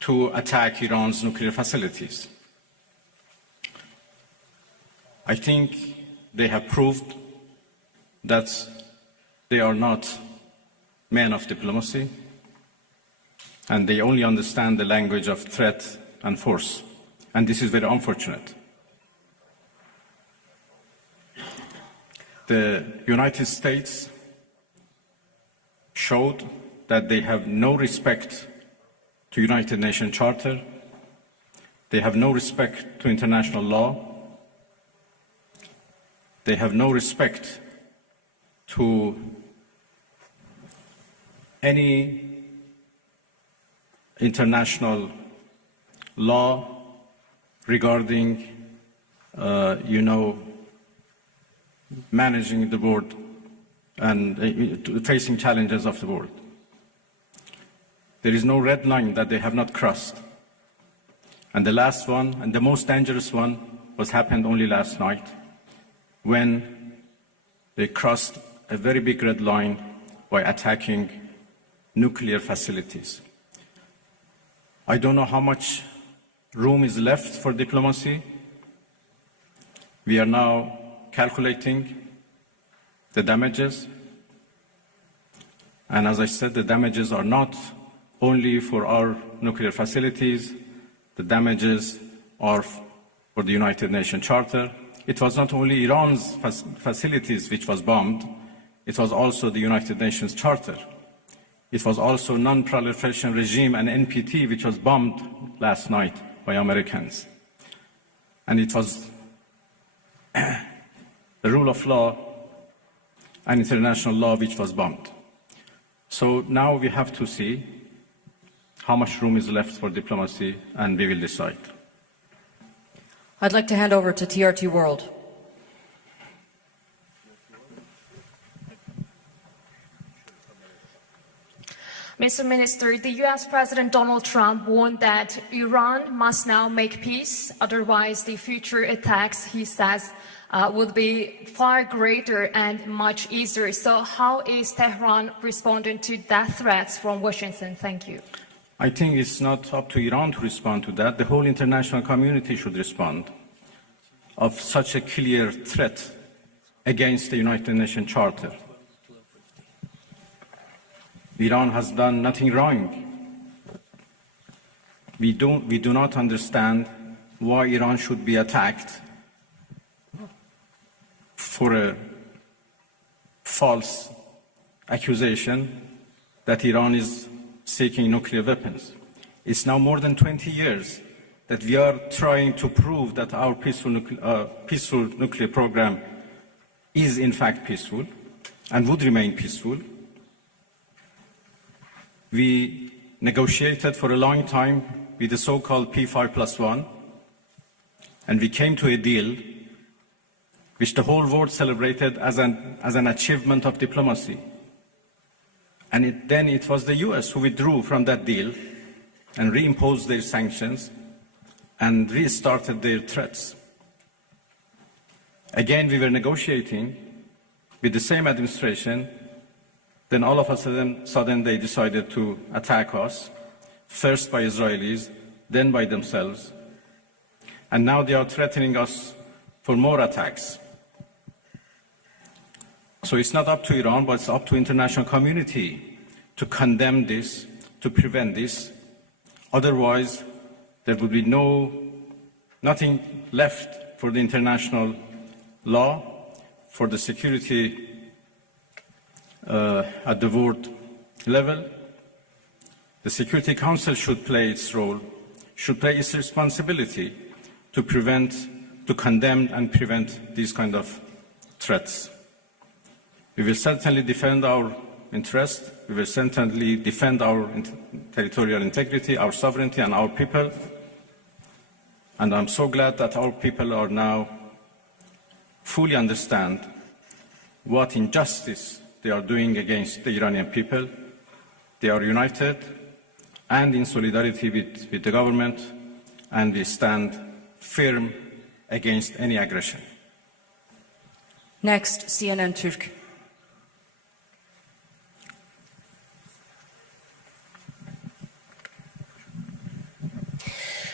to attack Iran's nuclear facilities. I think they have proved that they are not men of diplomacy, and they only understand the language of threat and force, and this is very unfortunate. The United States showed that they have no respect to United Nations Charter, they have no respect to international law, they have no respect to any international law regarding, managing the world and facing challenges of the world. There is no red line that they have not crossed. And the last one, and the most dangerous one, happened only last night, when they crossed a very big red line by attacking nuclear facilities. I don't know how much room is left for diplomacy. We are now calculating the damages. And as I said, the damages are not only for our nuclear facilities, the damages are for the United Nations Charter. It was not only Iran's facilities which was bombed, it was also the United Nations Charter. It was also Non-Proliferation Regime and NPT, which was bombed last night by Americans. And it was the rule of law and international law which was bombed. So now we have to see how much room is left for diplomacy, and we will decide. I'd like to hand over to TRT World. Mr. Minister, the U.S. President Donald Trump warned that Iran must now make peace, otherwise the future attacks, he says, would be far greater and much easier. So how is Tehran responding to that threats from Washington? Thank you. I think it's not up to Iran to respond to that. The whole international community should respond of such a clear threat against the United Nations Charter. Iran has done nothing wrong. We do not understand why Iran should be attacked for a false accusation that Iran is seeking nuclear weapons. It's now more than 20 years that we are trying to prove that our peaceful nuclear program is in fact peaceful and would remain peaceful. We negotiated for a long time with the so-called P5+1, and we came to a deal which the whole world celebrated as an achievement of diplomacy. And then it was the US who withdrew from that deal and reimposed their sanctions and restarted their threats. Again, we were negotiating with the same administration. Then all of a sudden they decided to attack us, first by Israelis, then by themselves. And now they are threatening us for more attacks. So it's not up to Iran, but it's up to the international community to condemn this, to prevent this. Otherwise, there will be nothing left for the international law, for the security at the world level. The Security Council should play its role, should play its responsibility to condemn and prevent these kind of threats. We will certainly defend our interests. We will certainly defend our territorial integrity, our sovereignty, and our people. And I'm so glad that our people are now fully understand what injustice they are doing against the Iranian people. They are united and in solidarity with the government, and we stand firm against any aggression. Next, CNN Türk.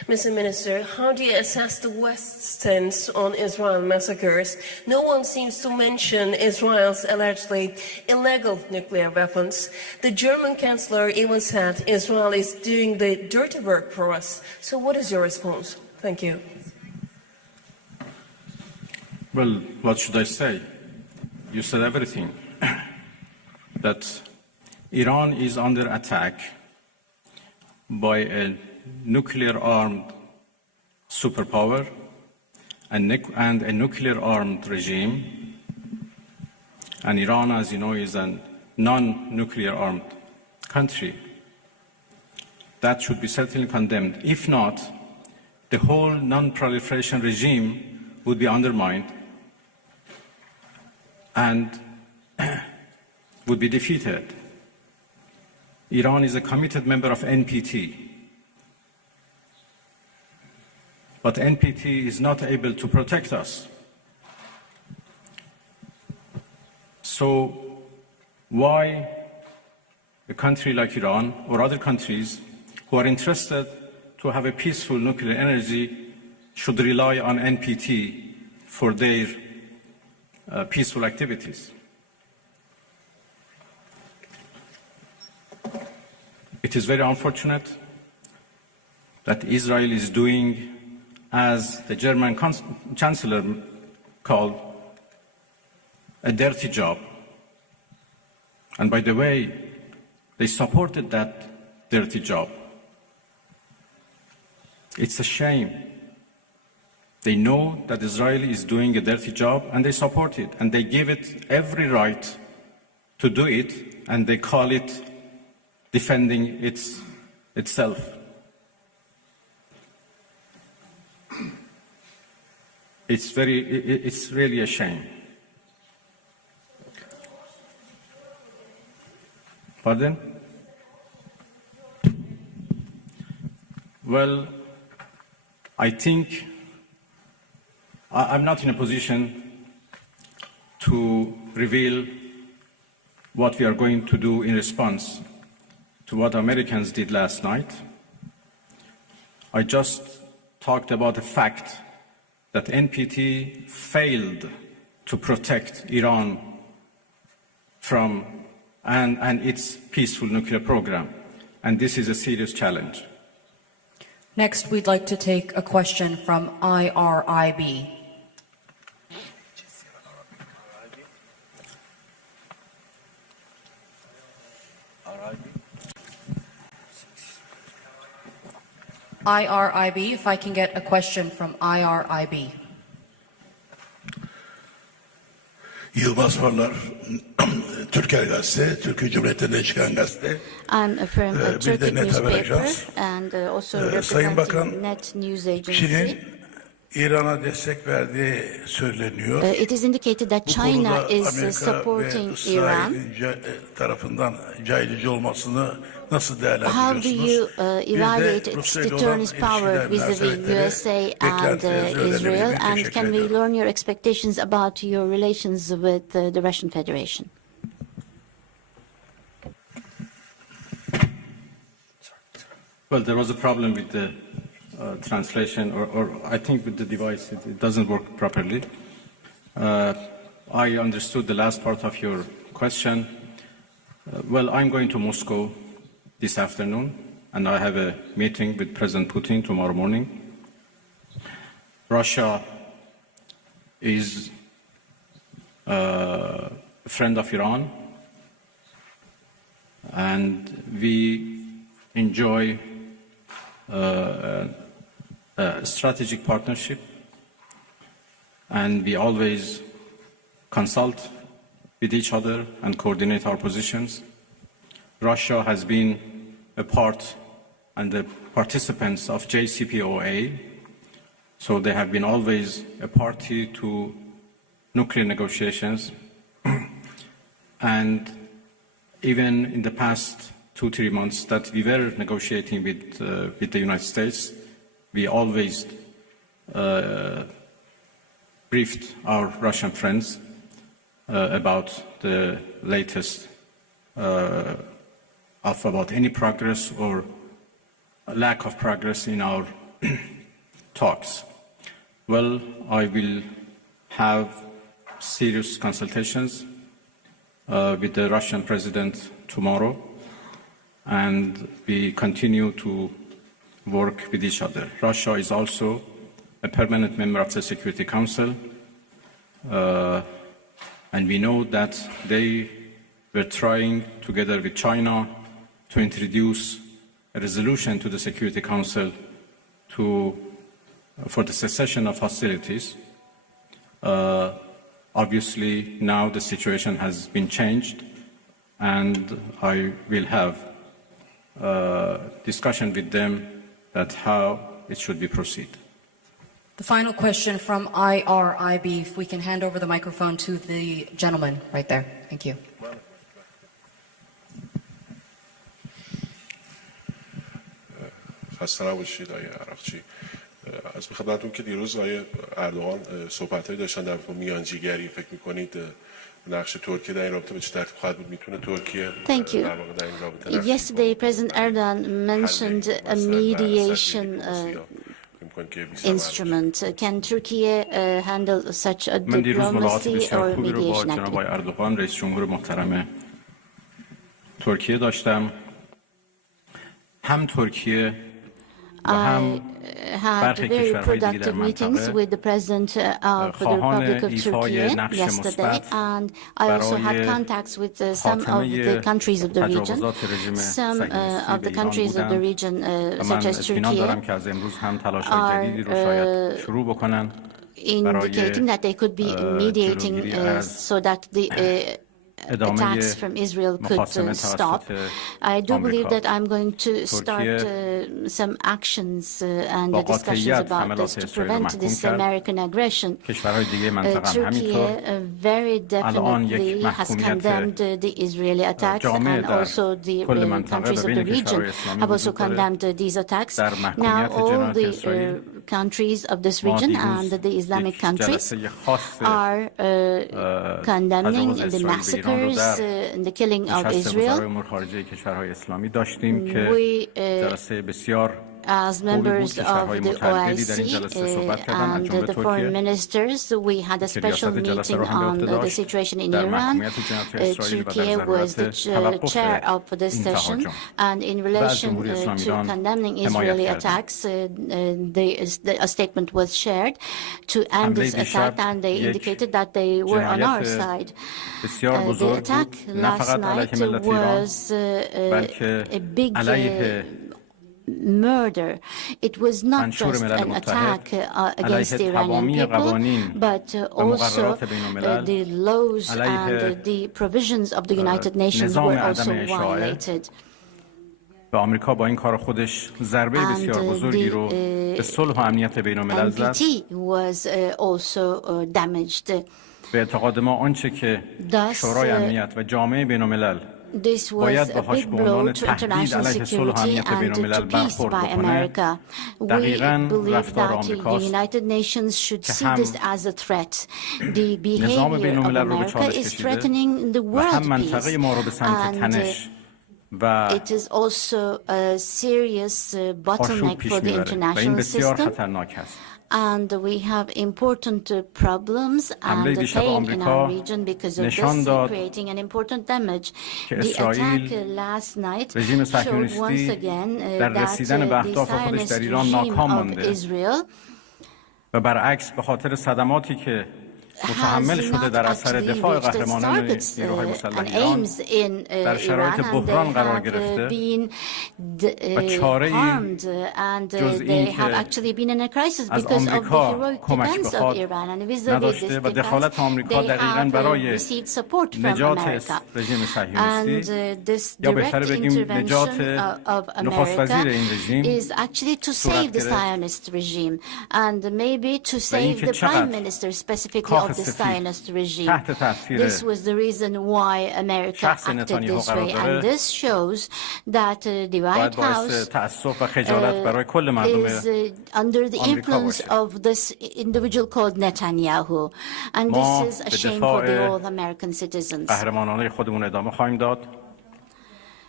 Mr. Minister, how do you assess the West's stance on Israel massacres? No one seems to mention Israel's allegedly illegal nuclear weapons. The German Chancellor even said Israel is doing the dirty work for us. So what is your response? Thank you. Well, what should I say? You said everything. That Iran is under attack by a nuclear-armed superpower and a nuclear-armed regime. And Iran, as you know, is a non-nuclear-armed country. That should be certainly condemned. If not, the whole non-proliferation regime would be undermined and would be defeated. Iran is a committed member of NPT. But NPT is not able to protect us. So why a country like Iran or other countries who are interested to have a peaceful nuclear energy should rely on NPT for their peaceful activities? It is very unfortunate that Israel is doing, as the German Chancellor called, a dirty job. And by the way, they supported that dirty job. It's a shame. They know that Israel is doing a dirty job and they support it, and they give it every right to do it, and they call it defending itself. It's really a shame. Pardon? Well, I think I'm not in a position to reveal what we are going to do in response to what Americans did last night. I just talked about the fact that NPT failed to protect Iran from and its peaceful nuclear program, and this is a serious challenge. Next, we'd like to take a question from IRIB. IRIB, if I can get a question from IRIB. Yılmaz Varlar, Türker Gazete, Türkiye Cumhuriyeti'nde çıkan gazete. I'm from a Turkish newspaper and also Sayın Bakan, representing Net News Agency. Çin'in İran'a destek verdiği söyleniyor. It is indicated that China is supporting Iran. Tarafından caydırıcı olmasını nasıl How do değerlendiriyorsunuz? you evaluate its deterrence power vis-a-vis USA and Israel? And can we learn your expectations about your relations with the Russian Federation? Well, there was a problem with the translation, or I think with the device, it doesn't work properly. I understood the last part of your question. Well, I'm going to Moscow this afternoon, and I have a meeting with President Putin tomorrow morning. Russia is a friend of Iran, and we enjoy a strategic partnership, and we always consult with each other and coordinate our positions. Russia has been a part and the participants of JCPOA, so they have been always a party to nuclear negotiations. And even in the past 2-3 months that we were negotiating with the United States, we always briefed our Russian friends about the latest about any progress or lack of progress in our talks? Well, I will have serious consultations with the Russian president tomorrow, and we continue to work with each other. Russia is also a permanent member of the Security Council, and we know that they were trying, together with China, to introduce a resolution to the Security Council for the cessation of hostilities. Obviously, now the situation has been changed, and I will have discussion with them that how it should be proceed. The final question from IRIB, if we can hand over the microphone to the gentleman right there. Thank you. خسته نباشید آقای عراقچی. از خدمتتون که دیروز آقای اردوغان صحبت‌هایی داشتن در مورد میانجیگری، فکر می‌کنید نقش ترکیه در این رابطه به چه ترتیب خواهد بود؟ میتونه ترکیه Thank you. Yesterday, President Erdogan mentioned a mediation instrument. Can Turkey handle such a من دیروز ملاقات diplomacy بسیار or خوبی رو با mediation جناب activity? اردوغان رئیس جمهور محترم ترکیه داشتم. هم ترکیه و هم had برخی very کشورهای دیگه در productive meetings منطقه with the President of the خواهان Republic of ایفای Turkey نقش yesterday, مثبت and I also had برای contacts with some of the خاتمه countries of the region. تجاوزات رژیم Some صهیونیستی of به the ایران countries of the بودند region, و such من as اطمینان دارم Turkey, که از امروز هم تلاش‌های جدیدی رو شاید شروع بکنن indicating that they could be mediating so that the attacks from Israel could stop. I do believe that I'm going to start some actions and discussions about this to prevent this American aggression. Turkey very definitely has condemned the Israeli attacks, and also the countries of the region have also condemned these attacks. Now all the countries of this region and the Islamic countries are condemning the massacres and the killing of Israel. As members of the OIC and the foreign ministers, we had a special meeting on the situation in Iran. Turkey was the chair of this session, and in relation to condemning Israeli attacks, a statement was shared to end this attack, and they indicated that they were on our side. The attack last night was a big murder. It was not just an attack against the Iranian people, but also the laws and the provisions of the United Nations were also violated. و آمریکا با این کار خودش ضربه بسیار بزرگی رو به صلح و امنیت بین‌الملل زد. به اعتقاد ما آنچه که شورای امنیت و جامعه بین‌الملل باید باهاش به عنوان تهدید علیه صلح و امنیت بین‌الملل برخورد بکنه، دقیقاً رفتار آمریکاست که هم نظام بین‌الملل رو به چالش کشیده و هم منطقه ما رو به سمت تنش و آشوب پیش میبره و این بسیار خطرناک است. And we have important problems and pain in our region because of this, creating an important damage. The attack last night showed once again that the Zionist regime of Israel و برعکس به خاطر صدماتی که متحمل شده در اثر دفاع قهرمانان نیروهای مسلح ایران در شرایط بحران قرار گرفته و چاره‌ای جز این که از آمریکا کمک بخواد نداشته و دخالت آمریکا دقیقاً برای نجات رژیم صهیونیستی یا بهتره بگیم نجات نخست وزیر این رژیم صورت گرفت و اینکه چقدر of the Zionist regime. This was the reason why America acted this way, and this shows that the White House is under the influence of this individual called Netanyahu, and this is a shame for the all American citizens.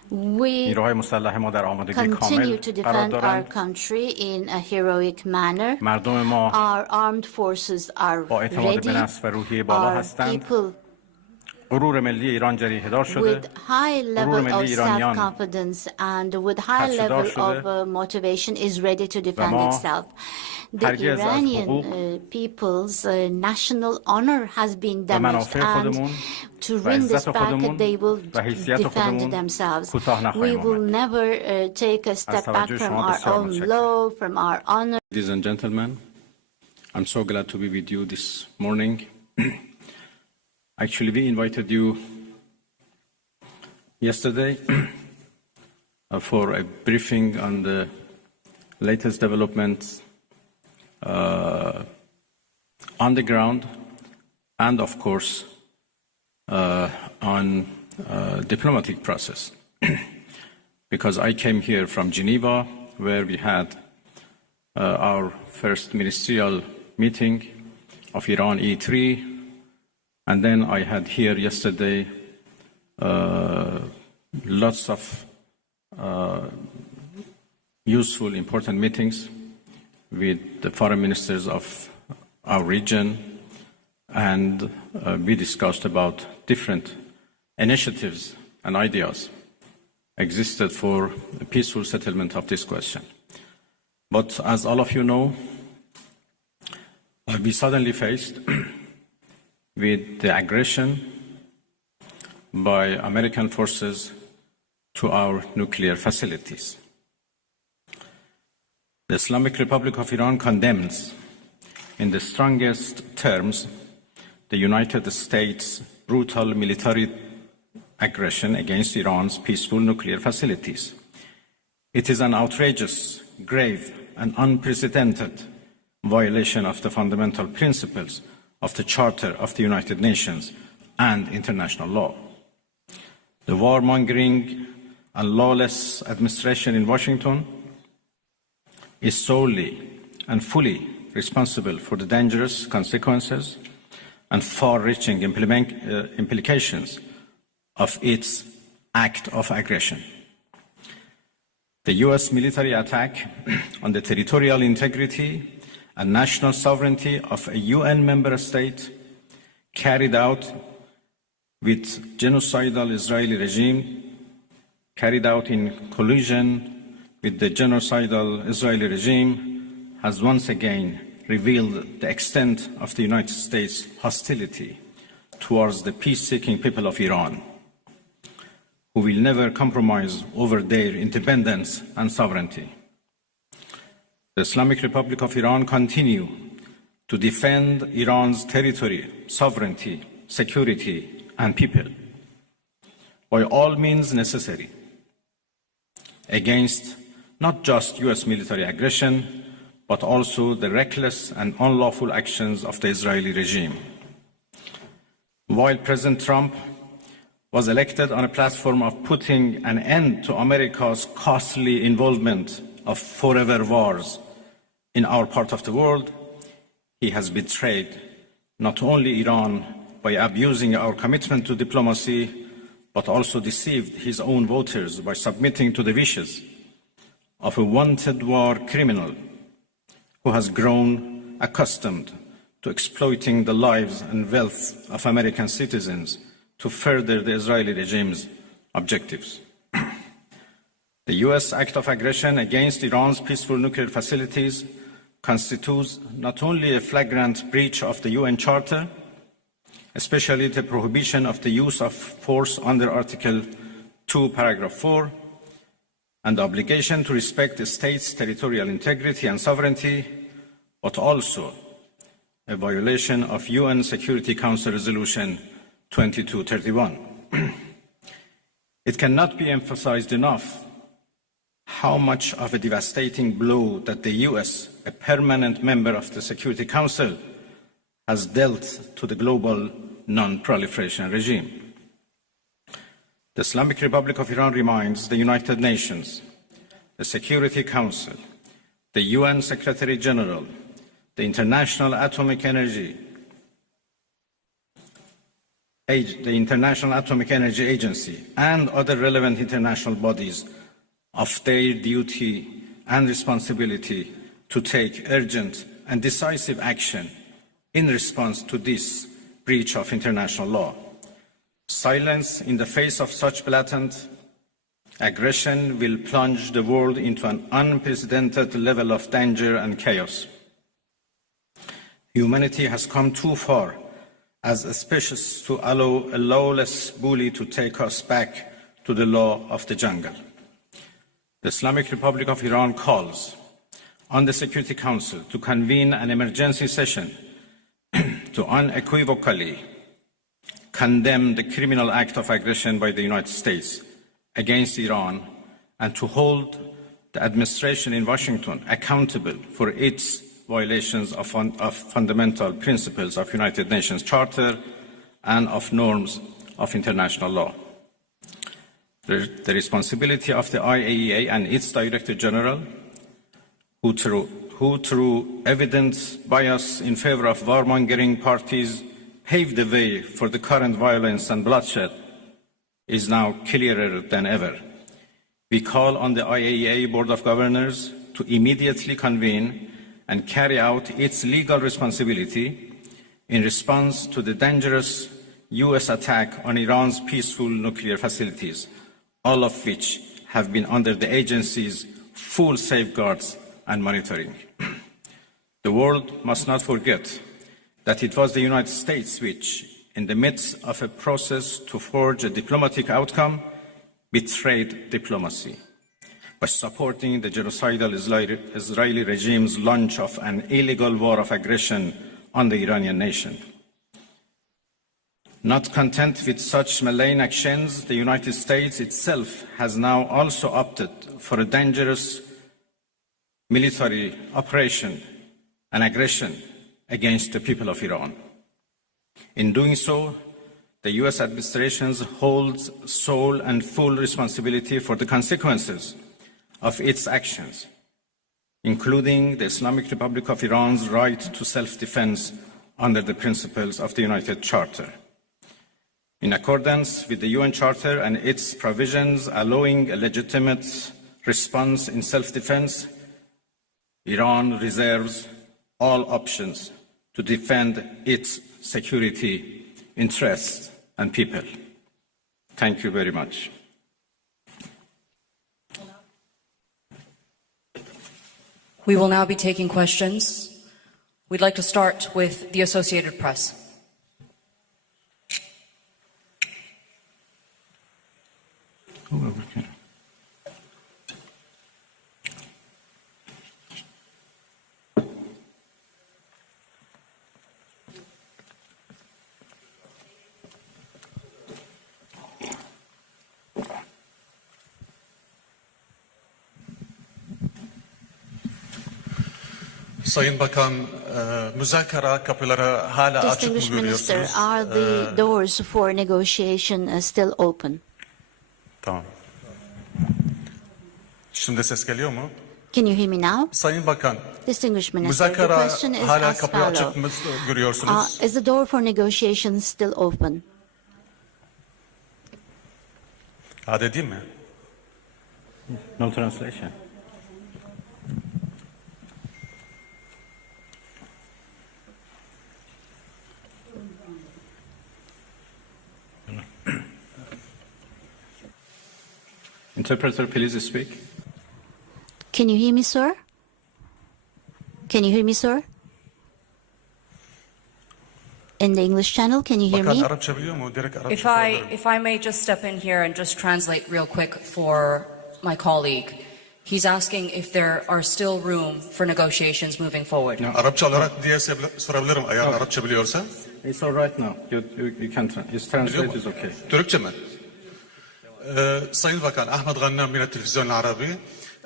We نیروهای مسلح ما در آمادگی continue کامل to قرار defend our دارند. country in a heroic manner. مردم ما Our armed forces are با اعتماد به ready. نفس و روحیه بالا Our هستند. people غرور ملی ایران جریحه‌دار شده. with high غرور level ملی of ایرانیان self-confidence and with high خدشه‌دار level شده. of motivation is ready to defend ما itself. The هرگز از Iranian حقوق people's national honor has been و damaged, منافع and خودمون to و win this عزت back, خودمون they will و حیثیت defend خودمون themselves. کوتاه We نخواهیم will آمد. never take a step back توجه from شما our بسیار own متشکرم. law, from our honor. Ladies and gentlemen, I'm so glad to be with you this morning. Actually, we invited you yesterday for a briefing on the latest developments on the ground and, of course, on diplomatic process. Because I came here from Geneva, where we had our first ministerial meeting of Iran E3, and then I had here yesterday lots of useful, important meetings with the foreign ministers of our region, and we discussed about different initiatives and ideas existed for a peaceful settlement of this question. But as all of you know, we suddenly faced with the aggression by American forces to our nuclear facilities. The Islamic Republic of Iran condemns in the strongest terms the United States' brutal military aggression against Iran's peaceful nuclear facilities. It is an outrageous, grave, and unprecedented violation of the fundamental principles of the Charter of the United Nations and international law. The warmongering and lawless administration in Washington is solely and fully responsible for the dangerous consequences and far-reaching implications of its act of aggression. The US military attack on the territorial integrity and national sovereignty of a UN member state carried out with genocidal Israeli regime, carried out in collusion with the genocidal Israeli regime, has once again revealed the extent of the United States' hostility towards the peace-seeking people of Iran, who will never compromise over their independence and sovereignty. The Islamic Republic of Iran continue to defend Iran's territory, sovereignty, security, and people by all means necessary against not just US military aggression, but also the reckless and unlawful actions of the Israeli regime. While President Trump was elected on a platform of putting an end to America's costly involvement of forever wars in our part of the world, he has betrayed not only Iran by abusing our commitment to diplomacy, but also deceived his own voters by submitting to the wishes of a wanted war criminal who has grown accustomed to exploiting the lives and wealth of American citizens to further the Israeli regime's objectives. The US act of aggression against Iran's peaceful nuclear facilities constitutes not only a flagrant breach of the UN Charter, especially the prohibition of the use of force under Article 2, Paragraph 4, and the obligation to respect the state's territorial integrity and sovereignty, but also a violation of UN Security Council Resolution 2231. It cannot be emphasized enough how much of a devastating blow that the US, a permanent member of the Security Council, has dealt to the global non-proliferation regime. The Islamic Republic of Iran reminds the United Nations, the Security Council, the UN Secretary General, the International Atomic Energy the International Atomic Energy Agency and other relevant international bodies of their duty and responsibility to take urgent and decisive action in response to this breach of international law. Silence in the face of such blatant aggression will plunge the world into an unprecedented level of danger and chaos. Humanity has come too far as a species to allow a lawless bully to take us back to the law of the jungle. The Islamic Republic of Iran calls on the Security Council to convene an emergency session to unequivocally condemn the criminal act of aggression by the United States against Iran and to hold the administration in Washington accountable for its violations of fundamental principles of United Nations Charter and of norms of international law. The responsibility of the IAEA and its Director General, who through evident bias in favor of warmongering parties paved the way for the current violence and bloodshed, is now clearer than ever. We call on the IAEA Board of Governors to immediately convene and carry out its legal responsibility in response to the dangerous US attack on Iran's peaceful nuclear facilities, all of which have been under the agency's full safeguards and monitoring. The world must not forget that it was the United States which, in the midst of a process to forge a diplomatic outcome, betrayed diplomacy by supporting the genocidal Israeli regime's launch of an illegal war of aggression on the Iranian nation. Not content with such malign actions, the United States itself has now also opted for a dangerous military operation and aggression against the people of Iran. In doing so, the US administration holds sole and full responsibility for the consequences of its actions, including the Islamic Republic of Iran's right to self-defense under the principles of the United Charter. In accordance with the UN Charter and its provisions allowing a legitimate response in self-defense, Iran reserves all options to defend its security interests and people. Thank you very much. We will now be taking questions. We'd like to start with the Associated Press. Sayın Bakan, müzakere kapıları hala açık mı Distinguished Minister, görüyorsunuz? are the doors for negotiation still open? Tamam. Şimdi ses geliyor mu? Can you hear me now? Sayın Bakan, Distinguished Minister, the müzakere question is hala as kapı açık mı follows. görüyorsunuz? Is the door for negotiation still open? Hadi değil mi? No translation. Interpreter, please speak. Can you hear me, sir? Can you hear me, sir? In the English channel, can you hear Bakan me? Arapça biliyor mu? Direkt Arapça If I may just step in here and just translate real quick for my colleague. He's asking if there are still room for negotiations moving forward. Arapça olarak diye sorabilirim eğer Arapça biliyorsa. It's all right now. You can translate is okay. Türkçe mi? Sayın Bakan, Ahmet Gannam من التلفزيون العربي.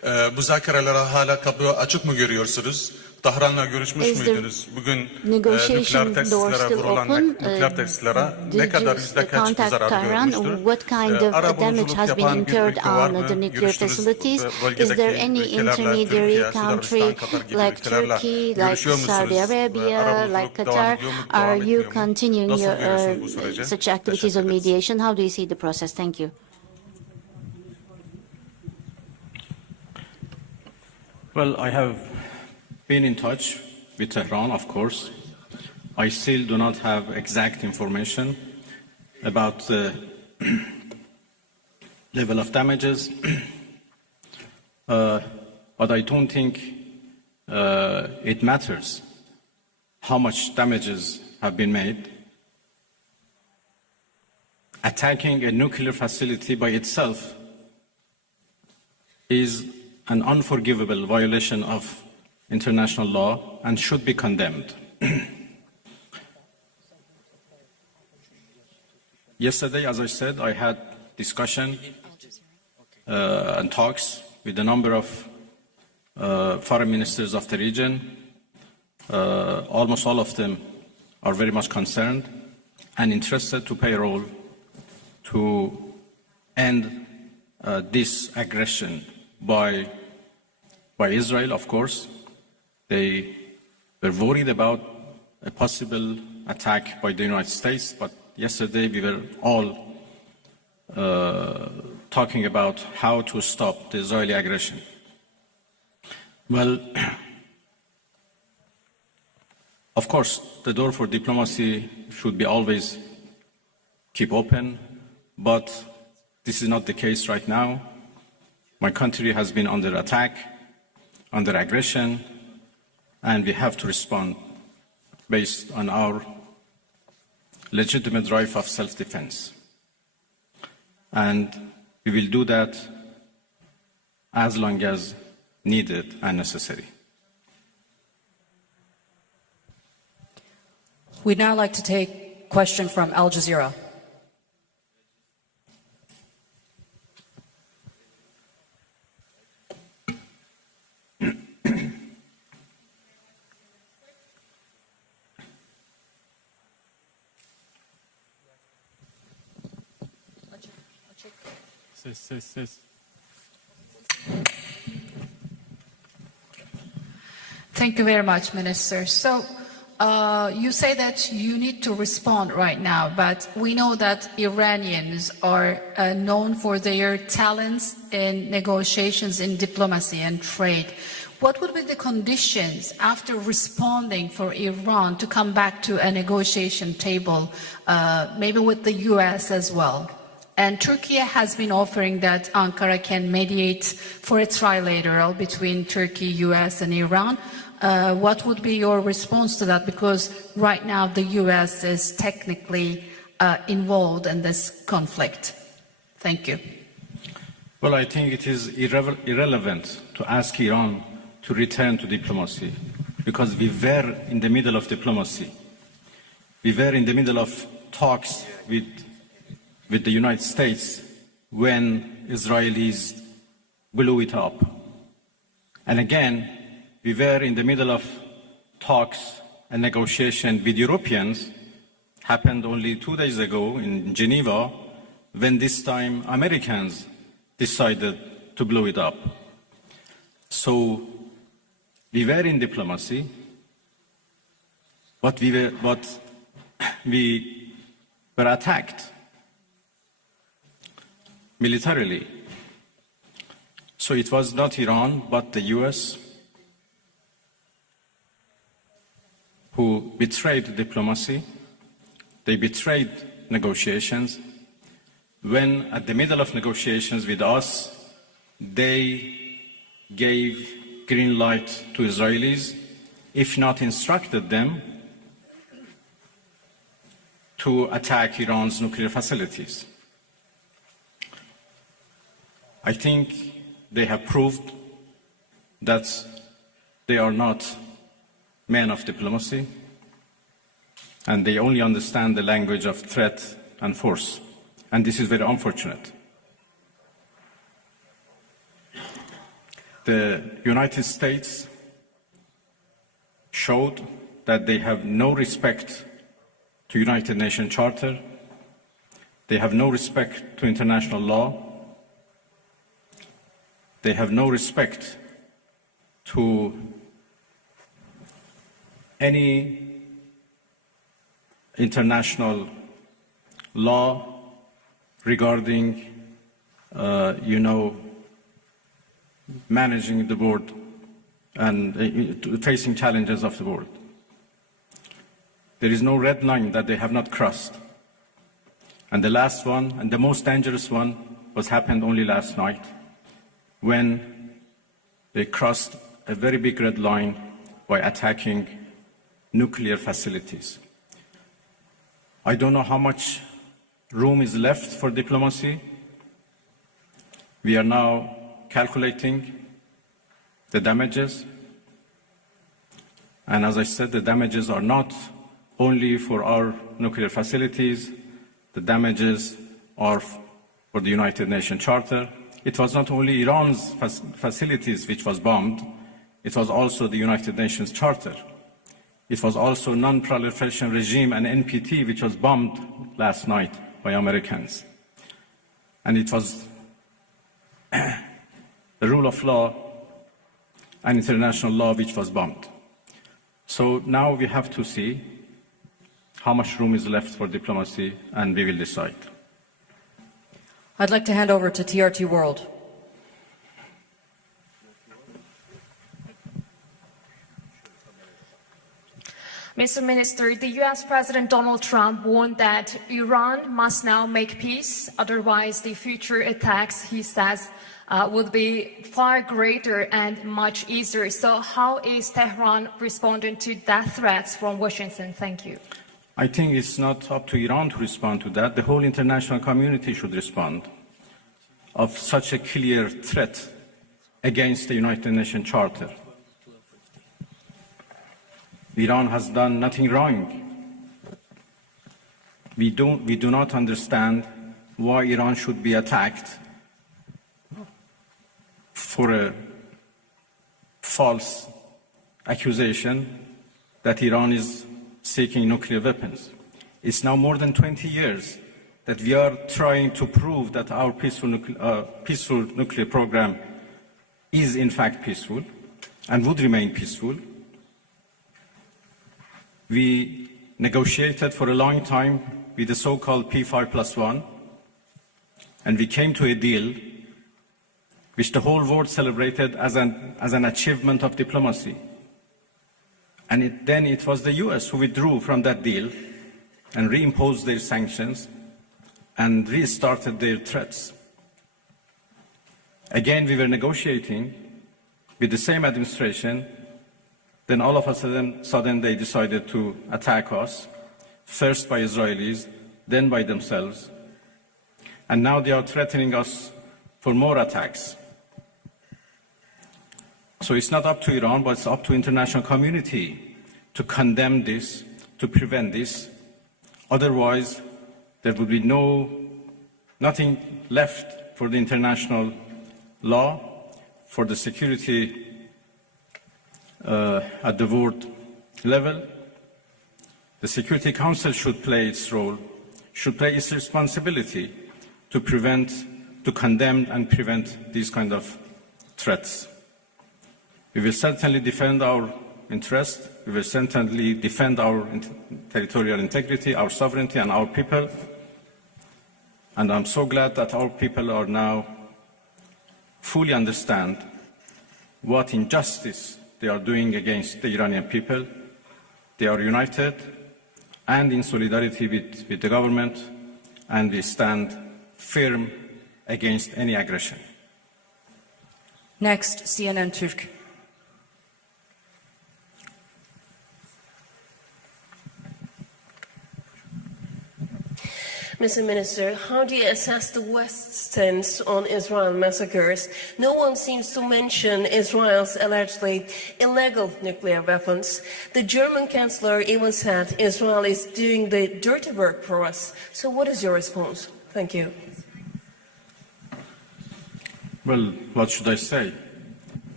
Müzakerelere hala kapı açık mı görüyorsunuz? Tahran'la görüşmüş müydünüz? Bugün nükleer tesislere vurulan nükleer tesislere ne kadar yüzde kaç bir zarar görmüştür? What kind of damage has been incurred on the nuclear facilities? Is there any intermediary country like Turkey, like Saudi Arabia, like Qatar? Are you continuing your such activities of mediation? How do you see the process? Thank you. Well, I have been in touch with Tehran, of course. I still do not have exact information about the level of damages, but I don't think it matters how much damages have been made. Attacking a nuclear facility by itself is an unforgivable violation of international law and should be condemned. Yesterday, as I said, I had discussion and talks with a number of foreign ministers of the region. Almost all of them are very much concerned and interested to play a role to end this aggression by Israel, of course. They were worried about a possible attack by the United States, but yesterday we were all talking about how to stop the Israeli aggression. Well, of course, the door for diplomacy should be always keep open, but this is not the case right now. My country has been under attack, under aggression, and we have to respond based on our legitimate right of self-defense. And we will do that as long as needed and necessary. We'd now like to take a question from Al Jazeera. Thank you very much, Minister. So you say that you need to respond right now, but we know that Iranians are known for their talents in negotiations, in diplomacy and trade. What would be the conditions after responding for Iran to come back to a negotiation table, maybe with the US as well? And Turkey has been offering that Ankara can mediate for a trilateral between Turkey, US and Iran. What would be your response to that? Because right now the US is technically involved in this conflict. Thank you. Well, I think it is irrelevant to ask Iran to return to diplomacy, because we were in the middle of diplomacy. We were in the middle of talks with the United States when Israelis blew it up. And again, we were in the middle of talks and negotiation with Europeans, happened only 2 days ago in Geneva, when this time Americans decided to blow it up. So we were in diplomacy, but we were attacked militarily. So it was not Iran, but the US who betrayed diplomacy. They betrayed negotiations. When at the middle of negotiations with us, they gave green light to Israelis, if not instructed them to attack Iran's nuclear facilities. I think they have proved that they are not men of diplomacy, and they only understand the language of threat and force. And this is very unfortunate. The United States showed that they have no respect to United Nations Charter, they have no respect to international law, they have no respect to any international law regarding, managing the world and facing challenges of the world. There is no red line that they have not crossed. And the last one, and the most dangerous one, happened only last night, when they crossed a very big red line by attacking nuclear facilities. I don't know how much room is left for diplomacy. We are now calculating the damages. And as I said, the damages are not only for our nuclear facilities, the damages are for the United Nations Charter. It was not only Iran's facilities which was bombed, it was also the United Nations Charter. It was also non-proliferation regime and NPT which was bombed last night by Americans. And it was the rule of law and international law which was bombed. So now we have to see how much room is left for diplomacy, and we will decide. I'd like to hand over to TRT World. Mr. Minister, the U.S. President Donald Trump warned that Iran must now make peace, otherwise the future attacks, he says, would be far greater and much easier. So how is Tehran responding to that threats from Washington? Thank you. I think it's not up to Iran to respond to that. The whole international community should respond of such a clear threat against the United Nations Charter. Iran has done nothing wrong. We do not understand why Iran should be attacked for a false accusation that Iran is seeking nuclear weapons. It's now more than 20 years that we are trying to prove that our peaceful nuclear program is in fact peaceful and would remain peaceful. We negotiated for a long time with the so-called P5+1, and we came to a deal which the whole world celebrated as an achievement of diplomacy. And then it was the US who withdrew from that deal and reimposed their sanctions and restarted their threats. Again, we were negotiating with the same administration. Then all of a sudden they decided to attack us, first by Israelis, then by themselves. And now they are threatening us for more attacks. So it's not up to Iran, but it's up to the international community to condemn this, to prevent this. Otherwise, there will be nothing left for the international law, for the security at the world level. The Security Council should play its role, should play its responsibility to condemn and prevent these kind of threats. We will certainly defend our interest. We will certainly defend our territorial integrity, our sovereignty, and our people. And I'm so glad that our people are now fully understand what injustice they are doing against the Iranian people. They are united and in solidarity with the government, and we stand firm against any aggression. Next, CNN Türk. Mr. Minister, how do you assess the West's stance on Israel massacres? No one seems to mention Israel's allegedly illegal nuclear weapons. The German Chancellor even said Israel is doing the dirty work for us. So what is your response? Thank you. Well, what should I say?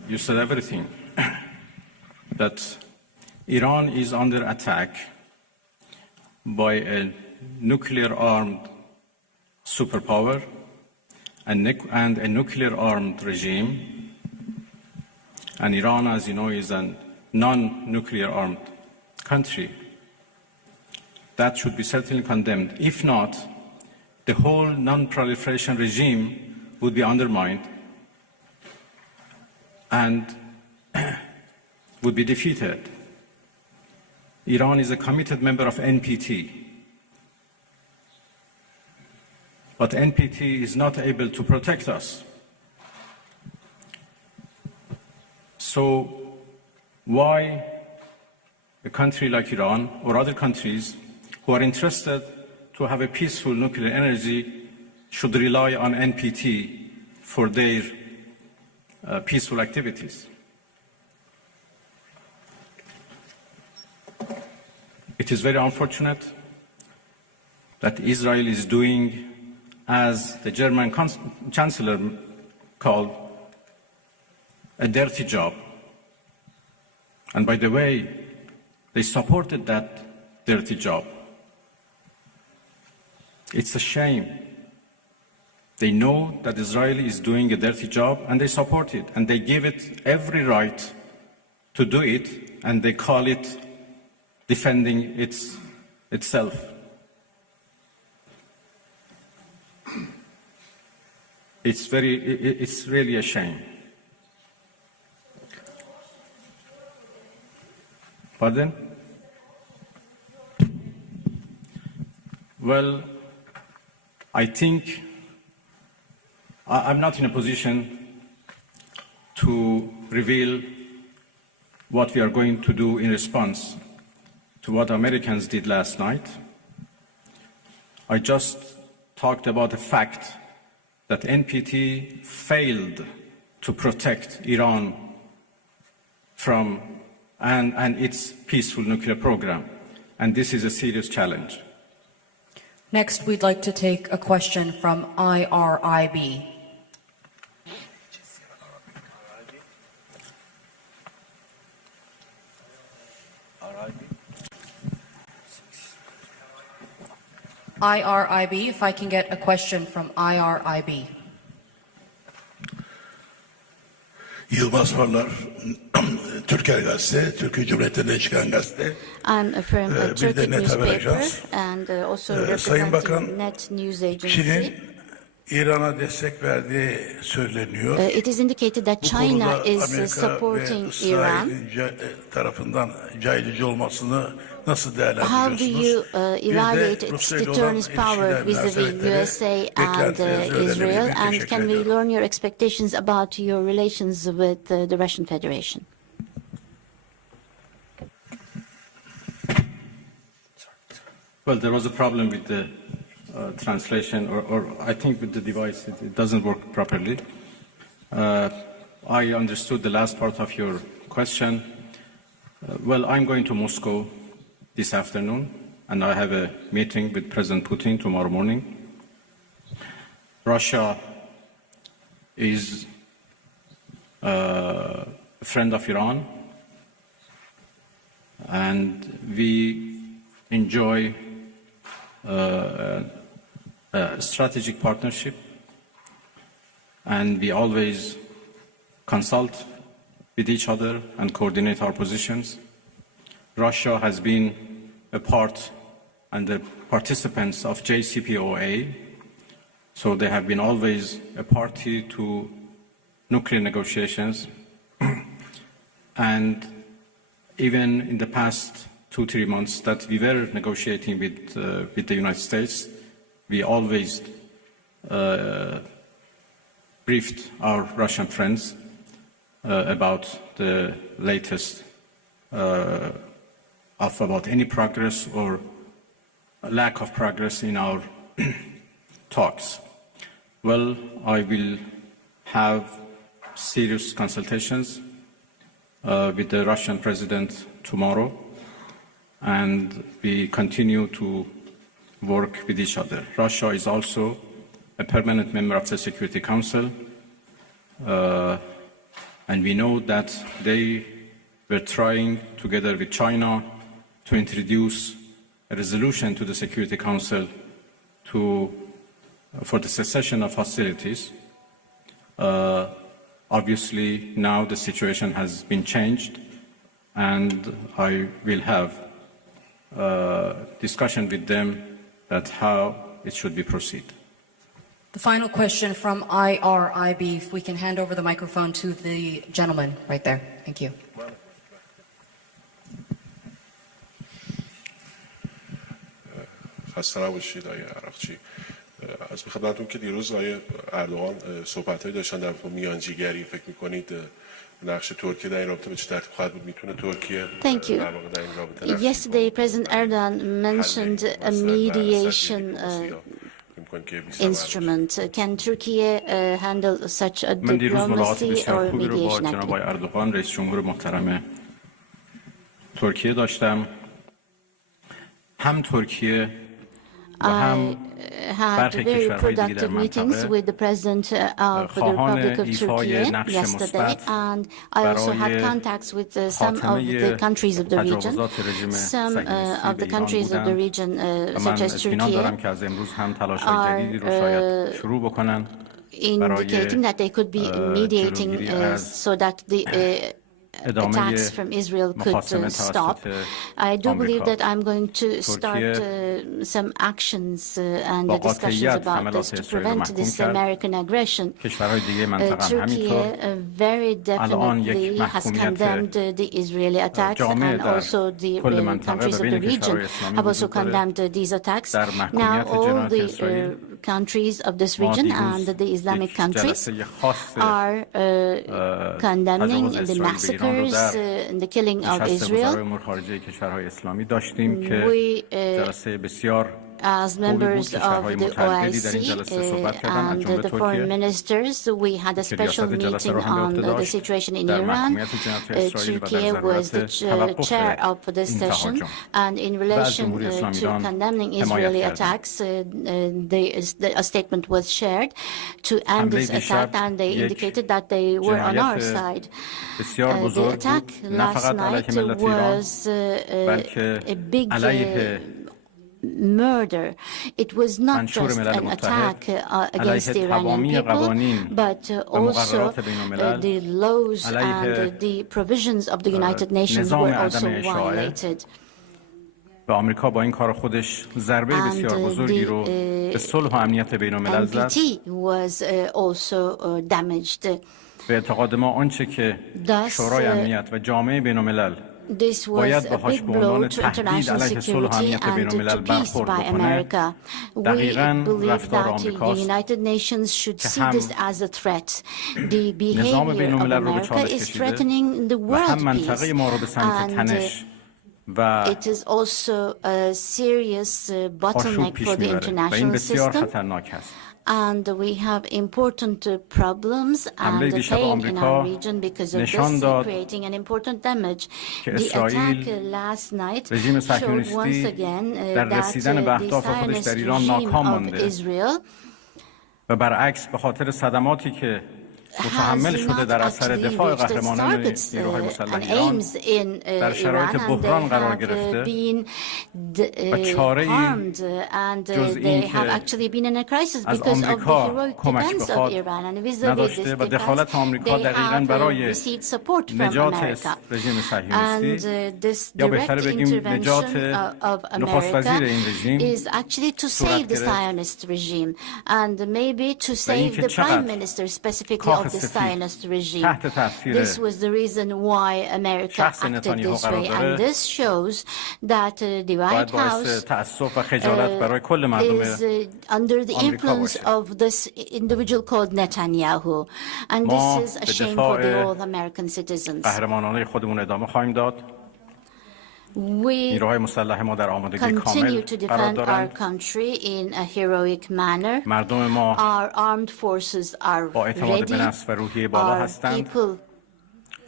you said everything. That Iran is under attack by a nuclear-armed superpower and a nuclear-armed regime. And Iran, as you know, is a non-nuclear armed country. That should be certainly condemned. If not, the whole non-proliferation regime would be undermined and would be defeated. Iran is a committed member of NPT. But NPT is not able to protect us. So why a country like Iran or other countries who are interested to have a peaceful nuclear energy should rely on NPT for their peaceful activities? It is very unfortunate that Israel is doing, as the German Chancellor called, a dirty job. And by the way, they supported that dirty job. It's a shame. They know that Israel is doing a dirty job and they support it, and they give it every right to do it, and they call it defending itself. It's really a shame. Pardon? Well, I think I'm not in a position to reveal what we are going to do in response to what Americans did last night. I just talked about the fact that NPT failed to protect Iran from and its peaceful nuclear program. And this is a serious challenge. Next, we'd like to take a question from IRIB. IRIB, if I can get a question from IRIB. Yılmaz Farlar, Türker Gazete, Türkiye Cumhuriyeti'nden çıkan gazete. I'm from a Turkish newspaper and also Sayın Bakan, representing Net News Agency. Çin'in İran'a destek verdiği söyleniyor. It is indicated that China is supporting Iran. Tarafından caydırıcı olmasını nasıl How do değerlendiriyorsunuz? you evaluate its deterrence power vis-a-vis USA and Israel? And can we learn your expectations about your relations with the Russian Federation? Well, there was a problem with the translation, or I think with the device, it doesn't work properly. I understood the last part of your question. Well, I'm going to Moscow this afternoon, and I have a meeting with President Putin tomorrow morning. Russia is a friend of Iran, and we enjoy a strategic partnership, and we always consult with each other and coordinate our positions. Russia has been a part and the participants of JCPOA, so they have been always a party to nuclear negotiations. And even in the past 2-3 months that we were negotiating with the United States, we always briefed our Russian friends about the latest about any progress or lack of progress in our talks. Well, I will have serious consultations with the Russian president tomorrow, and we continue to work with each other. Russia is also a permanent member of the Security Council, And we know that they were trying, together with China, to introduce a resolution to the Security Council for the cessation of hostilities. Obviously, now the situation has been changed, and I will have discussion with them that how it should be proceed. The final question from IRIB, if we can hand over the microphone to the gentleman right there. Thank you. خسته نباشید آقای عراقچی. از خدمتتون که دیروز آقای اردوغان صحبت‌هایی داشتن در مورد میانجیگری، فکر می‌کنید نقش ترکیه در این رابطه به چه ترتیب خواهد بود؟ میتونه ترکیه در واقع در این رابطه Yesterday, President Erdogan mentioned a mediation instrument. Can Turkey handle such a من دیروز ملاقات diplomacy بسیار or خوبی رو با mediation جناب آقای activity? اردوغان رئیس جمهور محترم ترکیه داشتم. هم ترکیه و هم had very productive meetings with the President of the Republic of Turkey yesterday, and I also had contacts with some of the countries of the region. Some of the countries of the region, such as Turkey, are indicating that they could be mediating so that the attacks from Israel could stop. I do believe that I'm going to start some actions and discussions about this to prevent this American aggression. Turkey very definitely has condemned the Israeli attacks, and also the countries of the region have also condemned these attacks. Now all the countries of this region and the Islamic countries are condemning the massacres and the killing of Israel. We, as members of the OIC and the foreign ministers, we had a special meeting on the situation in Iran. Turkey was the chair of this session, and in relation to condemning Israeli attacks, a statement was shared to end this attack, and they indicated that they were on our side. The attack last night was a big murder. It was not just an attack against the Iranian people, but also the laws and the provisions of the United Nations were also violated. و آمریکا با این کار خودش ضربه بسیار بزرگی رو به صلح و امنیت بین‌الملل زد. was also damaged. به اعتقاد ما آنچه که شورای امنیت و جامعه بین‌الملل باید باهاش به عنوان تهدید علیه صلح و امنیت بین‌الملل برخورد بکنه، دقیقاً رفتار آمریکاست که هم نظام بین‌الملل رو به چالش کشیده و هم منطقه ما رو به سمت تنش و آشوب پیش میبره و این بسیار خطرناک هست. And we have important problems and pain in our region because of this, creating an important damage. The attack last night showed once again that the Zionist regime of Israel و برعکس به خاطر صدماتی که متحمل شده در اثر دفاع قهرمانان نیروهای مسلح ایران در شرایط بحران قرار گرفته و چاره‌ای جز این که از آمریکا کمک بخواد نداشته و دخالت آمریکا دقیقاً برای نجات رژیم صهیونیستی یا بهتر بگیم نجات نخست وزیر این رژیم صورت گرفت و اینکه چقدر the Zionist regime. This was the reason why America acted this way, and this shows that the White House is under the influence of this individual called Netanyahu, and this is a shame for the all American citizens. We continue to defend our country in a heroic manner. Our armed forces are ready. Our people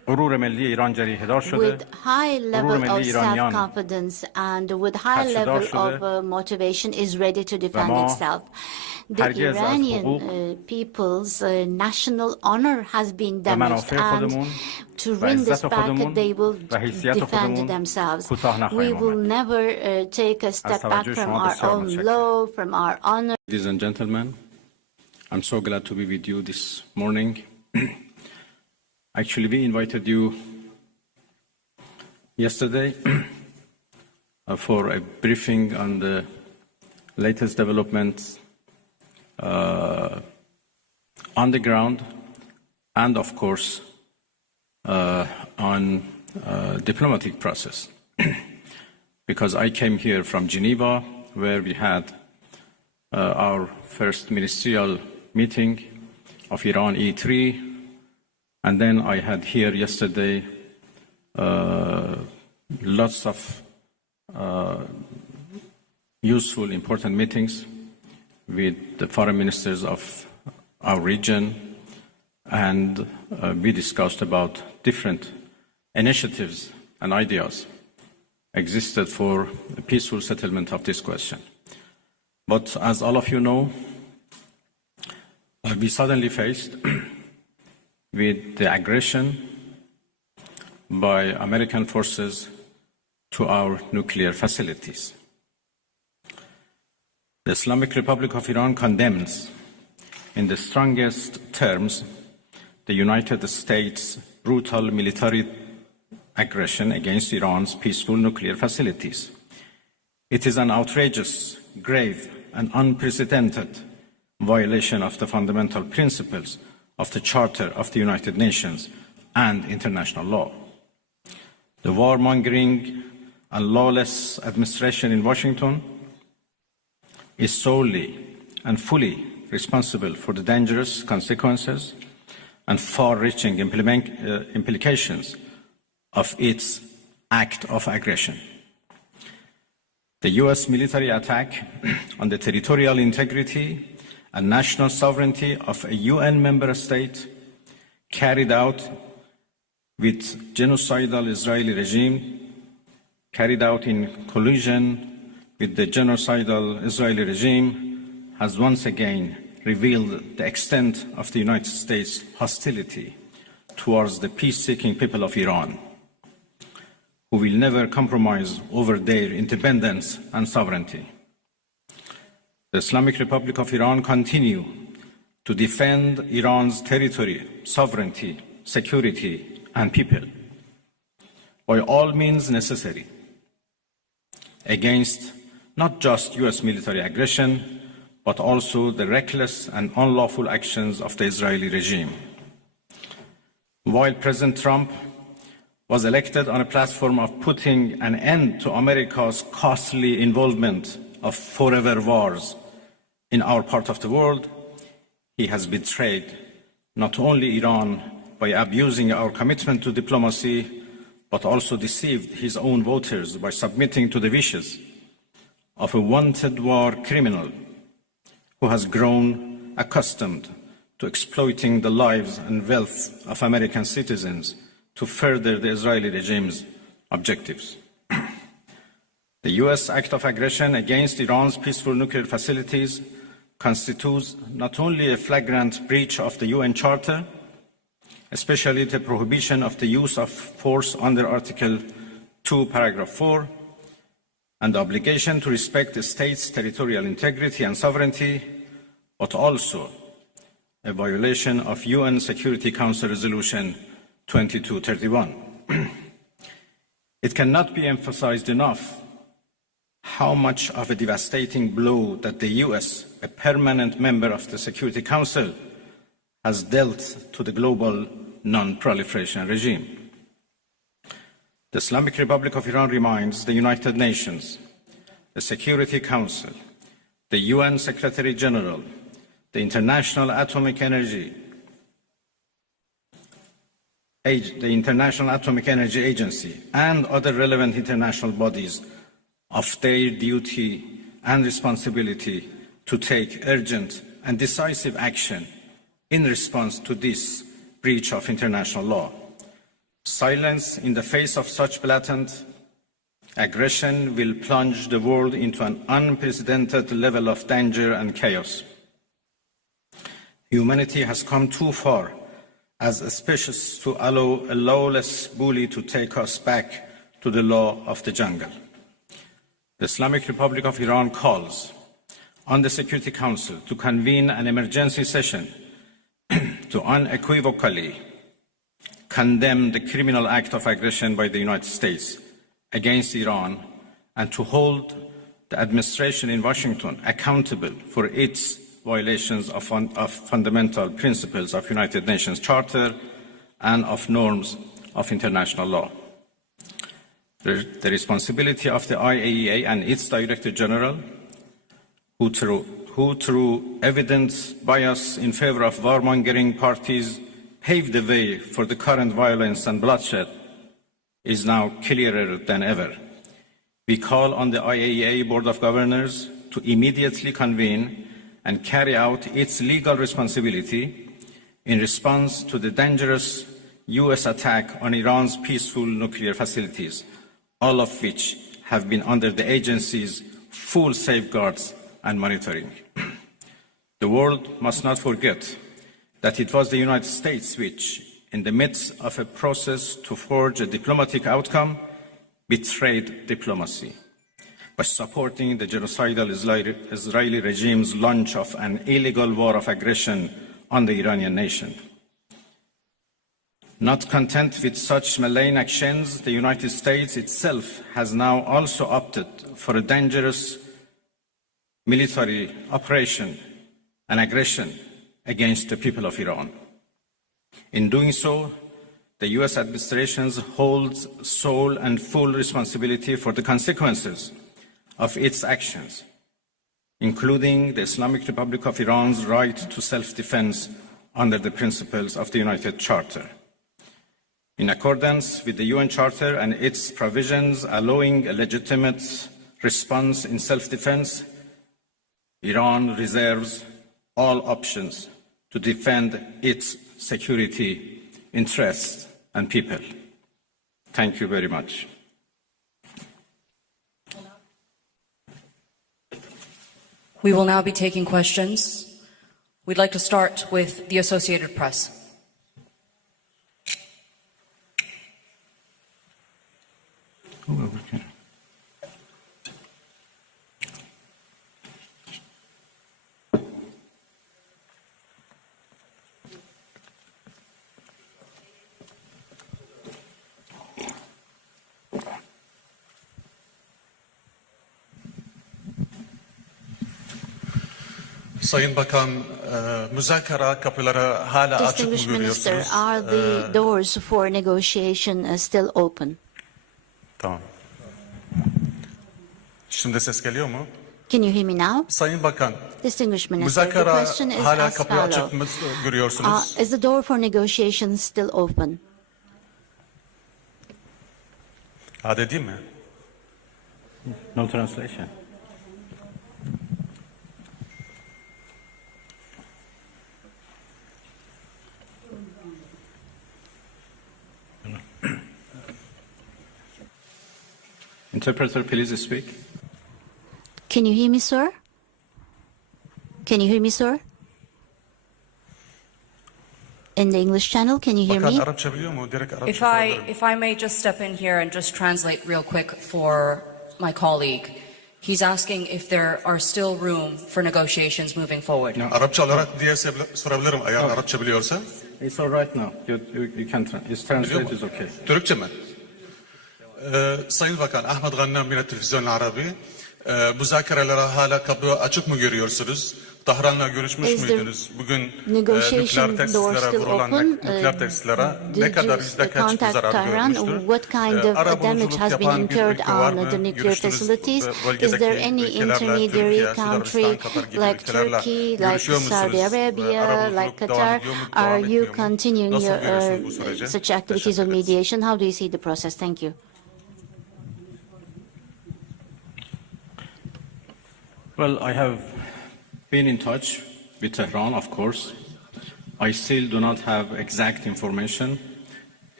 غرور ملی ایران جریحه‌دار شده. with high level of self-confidence and with high level of motivation is ready to defend itself. The Iranian people's national honor has been damaged, and to win this back, they will defend themselves. We will never take a step back from our own law, from our honor. Ladies and gentlemen, I'm so glad to be with you this morning. Actually, we invited you yesterday for a briefing on the latest developments on the ground, and of course on diplomatic process. Because I came here from Geneva, where we had our first ministerial meeting of Iran E3, and then I had here yesterday lots of useful, important meetings with the foreign ministers of our region, and we discussed about different initiatives and ideas existed for a peaceful settlement of this question. But as all of you know, we suddenly faced with the aggression by American forces to our nuclear facilities. The Islamic Republic of Iran condemns in the strongest terms the United States' brutal military aggression against Iran's peaceful nuclear facilities. It is an outrageous, grave, and unprecedented violation of the fundamental principles of the Charter of the United Nations and international law. The warmongering and lawless administration in Washington is solely and fully responsible for the dangerous consequences and far-reaching implications of its act of aggression. The US military attack on the territorial integrity and national sovereignty of a UN member state carried out with genocidal Israeli regime, carried out in collusion with the genocidal Israeli regime, has once again revealed the extent of the United States' hostility towards the peace-seeking people of Iran, who will never compromise over their independence and sovereignty. The Islamic Republic of Iran continue to defend Iran's territory, sovereignty, security, and people by all means necessary against not just US military aggression, but also the reckless and unlawful actions of the Israeli regime. While President Trump was elected on a platform of putting an end to America's costly involvement of forever wars in our part of the world, he has betrayed not only Iran by abusing our commitment to diplomacy, but also deceived his own voters by submitting to the wishes of a wanted war criminal who has grown accustomed to exploiting the lives and wealth of American citizens to further the Israeli regime's objectives. The US act of aggression against Iran's peaceful nuclear facilities constitutes not only a flagrant breach of the UN Charter, especially the prohibition of the use of force under Article 2, Paragraph 4, and the obligation to respect the state's territorial integrity and sovereignty, but also a violation of UN Security Council Resolution 2231. It cannot be emphasized enough how much of a devastating blow that the US, a permanent member of the Security Council, has dealt to the global non-proliferation regime. The Islamic Republic of Iran reminds the United Nations, the Security Council, the UN Secretary General, the International Atomic Energy Agency, and other relevant international bodies of their duty and responsibility to take urgent and decisive action in response to this breach of international law. Silence in the face of such blatant aggression will plunge the world into an unprecedented level of danger and chaos. Humanity has come too far as a species to allow a lawless bully to take us back to the law of the jungle. The Islamic Republic of Iran calls on the Security Council to convene an emergency session to unequivocally condemn the criminal act of aggression by the United States against Iran and to hold the administration in Washington accountable for its violations of fundamental principles of United Nations Charter and of norms of international law. The responsibility of the IAEA and its Director General, who through evidence bias in favor of warmongering parties paved the way for the current violence and bloodshed, is now clearer than ever. We call on the IAEA Board of Governors to immediately convene and carry out its legal responsibility in response to the dangerous US attack on Iran's peaceful nuclear facilities, all of which have been under the agency's full safeguards and monitoring. The world must not forget that it was the United States which, in the midst of a process to forge a diplomatic outcome, betrayed diplomacy by supporting the genocidal Israeli regime's launch of an illegal war of aggression on the Iranian nation. Not content with such malign actions, the United States itself has now also opted for a dangerous military operation and aggression against the people of Iran. In doing so, the US administration holds sole and full responsibility for the consequences of its actions, including the Islamic Republic of Iran's right to self-defense under the principles of the United Charter. In accordance with the UN Charter and its provisions allowing a legitimate response in self-defense, Iran reserves all options to defend its security interests and people. Thank you very much. We will now be taking questions. We'd like to start with the Associated Press. Okay. Sayın Bakan, müzakere kapıları hala açık mı Distinguished Minister, görüyorsunuz? are the doors for negotiation still open? Tamam. Şimdi ses geliyor mu? Can you hear me now? Sayın Bakan, Distinguished Minister, the müzakere question is hala as kapıyı açık follows. mı görüyorsunuz? Is the door for negotiation still open? Hadi değil mi? No translation. Interpreter, please speak. Can you hear me, sir? Can you hear me, sir? In the English channel, can you hear Bakan me? Arapça biliyor mu? Direkt Arapça If sorabilirim. I may just step in here and just translate real quick for my colleague. He's asking if there are still room for negotiations moving forward. No. Arapça olarak diye sorabilirim eğer Arapça biliyorsa. It's all right now. You can it's translate is okay. Türkçe mi? Sayın Bakan, Ahmet Gannam yine Televizyon Arabi. Müzakerelere hala kapı açık mı görüyorsunuz? Tahran'la görüşmüş Is the müydünüz? Bugün negotiation nükleer door tesislere still vurulan open? nükleer tesislere Did ne kadar you yüzde kaç contact zarar Tehran? görmüştür? What kind of damage has been yapan bir incurred ülke var on mı? the nuclear Görüştünüz, facilities? Is bölgedeki there any ülkelerle, intermediary Türkiye, country Sudan, Katar gibi like ülkelerle Turkey, like görüşüyor musunuz? Saudi Arabia, Arabuluculuk like devam Qatar? ediyor mu, Are devam you etmiyor mu? continuing Nasıl your görüyorsunuz bu süreci? such activities of Teşekkür ederiz. mediation? How do you see the process? Thank you. Well, I have been in touch with Tehran, of course. I still do not have exact information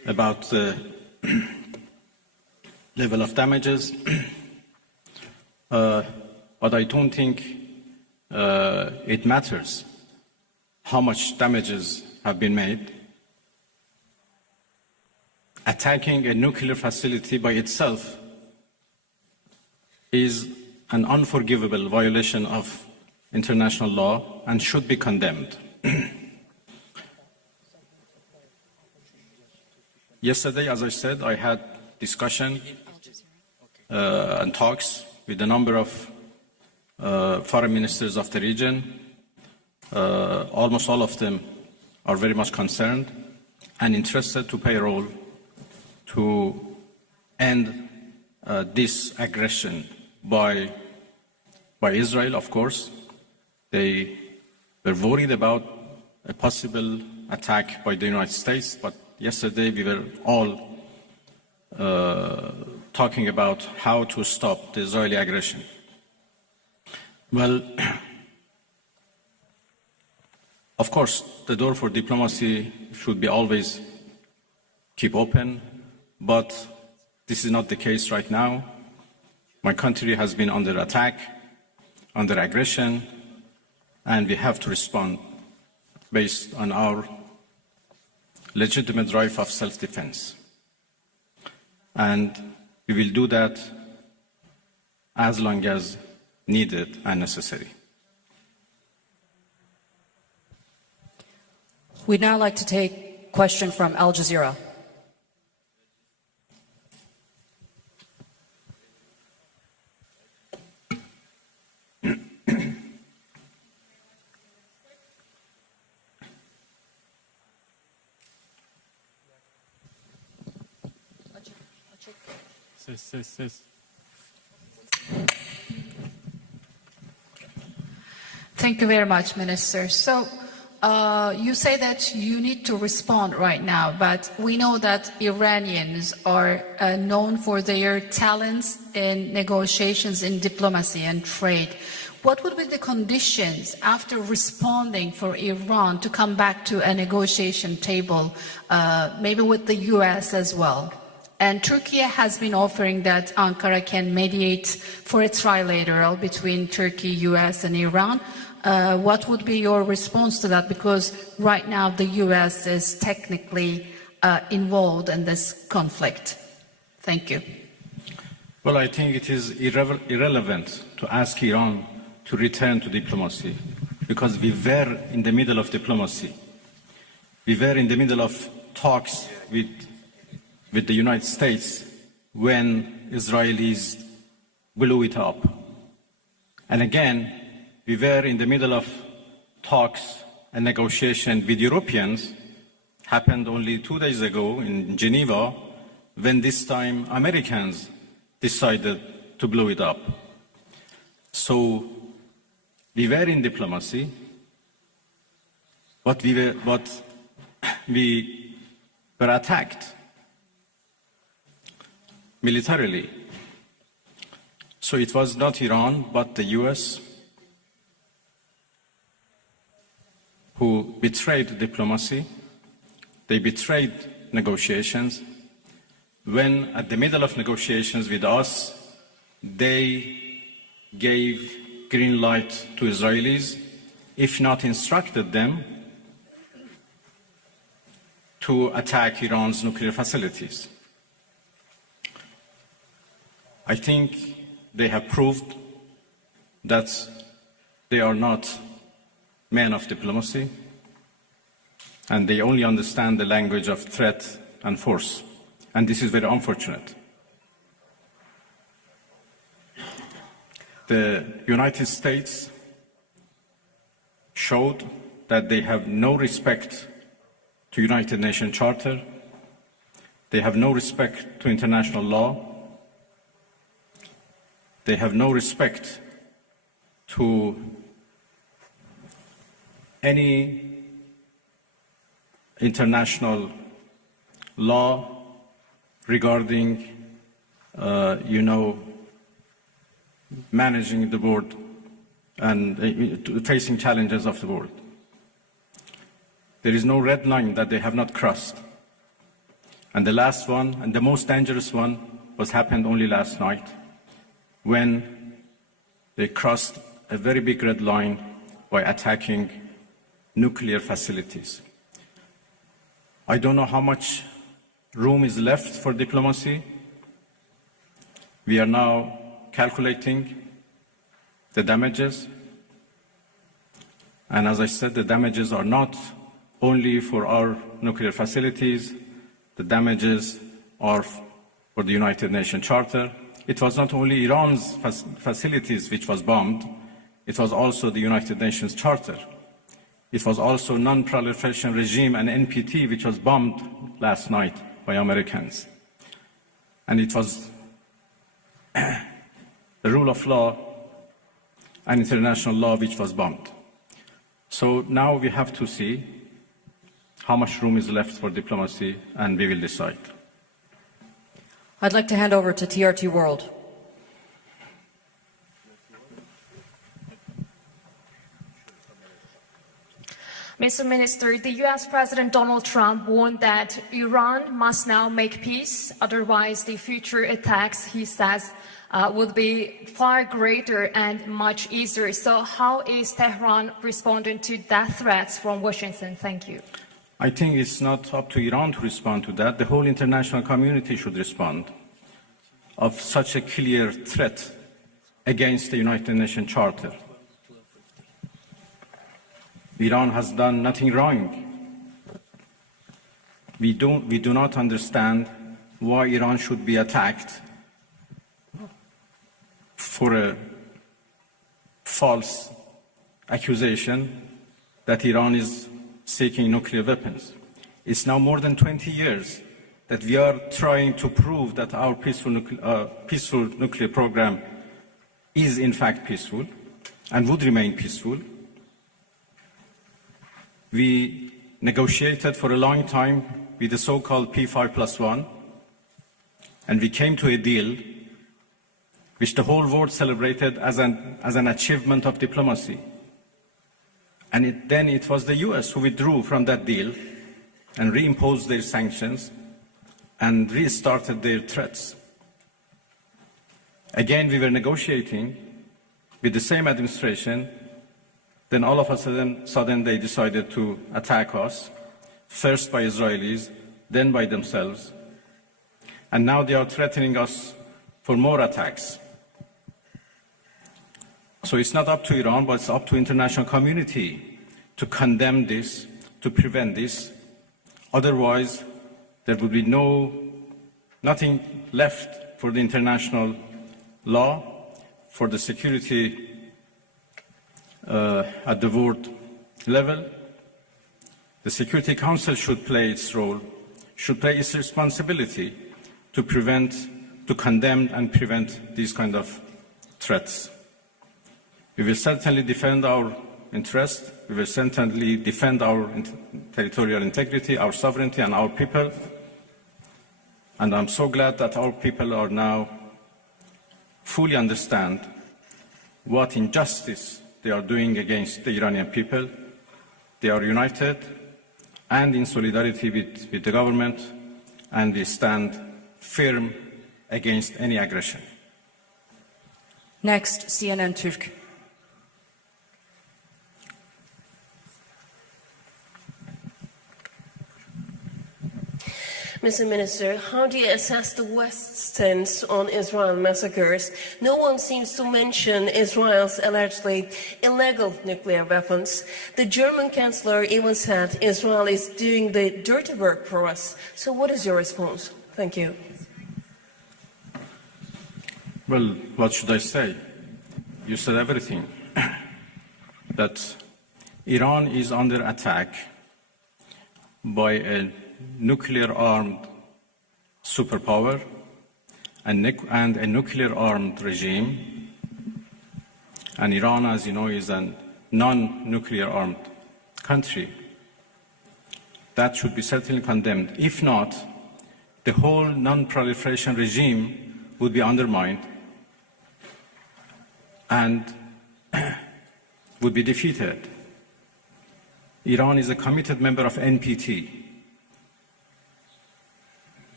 about the level of damages, but I don't think it matters how much damages have been made. Attacking a nuclear facility by itself is an unforgivable violation of international law and should be condemned. Yesterday, as I said, I had discussion and talks with a number of foreign ministers of the region. Almost all of them are very much concerned and interested to play a role to end this aggression by Israel, of course. They were worried about a possible attack by the United States, but yesterday we were all talking about how to stop the Israeli aggression. Well, of course, the door for diplomacy should be always keep open, but this is not the case right now. My country has been under attack, under aggression, and we have to respond based on our legitimate right of self-defense. And we will do that as long as needed and necessary. We'd now like to take a question from Al Jazeera. Thank you very much, Minister. So you say that you need to respond right now, but we know that Iranians are known for their talents in negotiations, in diplomacy and trade. What would be the conditions after responding for Iran to come back to a negotiation table, maybe with the US as well? And Turkey has been offering that Ankara can mediate for a trilateral between Turkey, US and Iran. What would be your response to that? Because right now the US is technically involved in this conflict. Thank you. Well, I think it is irrelevant to ask Iran to return to diplomacy, because we were in the middle of diplomacy. We were in the middle of talks with the United States when Israelis blew it up. And again, we were in the middle of talks and negotiation with Europeans, happened only 2 days ago in Geneva, when this time Americans decided to blow it up. So we were in diplomacy, but we were attacked militarily. So it was not Iran, but the US who betrayed diplomacy. They betrayed negotiations. When at the middle of negotiations with us, they gave green light to Israelis, if not instructed them to attack Iran's nuclear facilities. I think they have proved that they are not men of diplomacy, and they only understand the language of threat and force. And this is very unfortunate. The United States showed that they have no respect to United Nations Charter. They have no respect to international law. They have no respect to any international law regarding, managing the world and facing challenges of the world. There is no red line that they have not crossed. And the last one, and the most dangerous one, was happened only last night, when they crossed a very big red line by attacking nuclear facilities. I don't know how much room is left for diplomacy. We are now calculating the damages. And as I said, the damages are not only for our nuclear facilities, the damages are for the United Nations Charter. It was not only Iran's facilities which was bombed, it was also the United Nations Charter. It was also non-proliferation regime and NPT which was bombed last night by Americans. And it was the rule of law and international law which was bombed. So now we have to see how much room is left for diplomacy, and we will decide. I'd like to hand over to TRT World. Mr. Minister, the U.S. President Donald Trump warned that Iran must now make peace, otherwise the future attacks, he says, would be far greater and much easier. So how is Tehran responding to that threats from Washington? Thank you. I think it's not up to Iran to respond to that. The whole international community should respond of such a clear threat against the United Nations Charter. Iran has done nothing wrong. We do not understand why Iran should be attacked for a false accusation that Iran is seeking nuclear weapons. It's now more than 20 years that we are trying to prove that our peaceful nuclear program is in fact peaceful and would remain peaceful. We negotiated for a long time with the so-called P5+1, and we came to a deal which the whole world celebrated as an achievement of diplomacy. And then it was the US who withdrew from that deal and reimposed their sanctions and restarted their threats. Again, we were negotiating with the same administration. Then all of a sudden they decided to attack us, first by Israelis, then by themselves. And now they are threatening us for more attacks. So it's not up to Iran, but it's up to the international community to condemn this, to prevent this. Otherwise, there will be nothing left for the international law, for the security at the world level. The Security Council should play its role, should play its responsibility to condemn and prevent these kind of threats. We will certainly defend our interests. We will certainly defend our territorial integrity, our sovereignty, and our people. And I'm so glad that our people are now fully understand what injustice they are doing against the Iranian people. They are united and in solidarity with the government, and we stand firm against any aggression. Next, CNN Türk. Mr. Minister, how do you assess the West's stance on Israel massacres? No one seems to mention Israel's allegedly illegal nuclear weapons. The German Chancellor even said Israel is doing the dirty work for us. So what is your response? Thank you. Well, what should I say? You said everything. That Iran is under attack by a nuclear-armed superpower and a nuclear-armed regime. And Iran, as you know, is a non-nuclear-armed country. That should be certainly condemned. If not, the whole non-proliferation regime would be undermined and would be defeated. Iran is a committed member of NPT.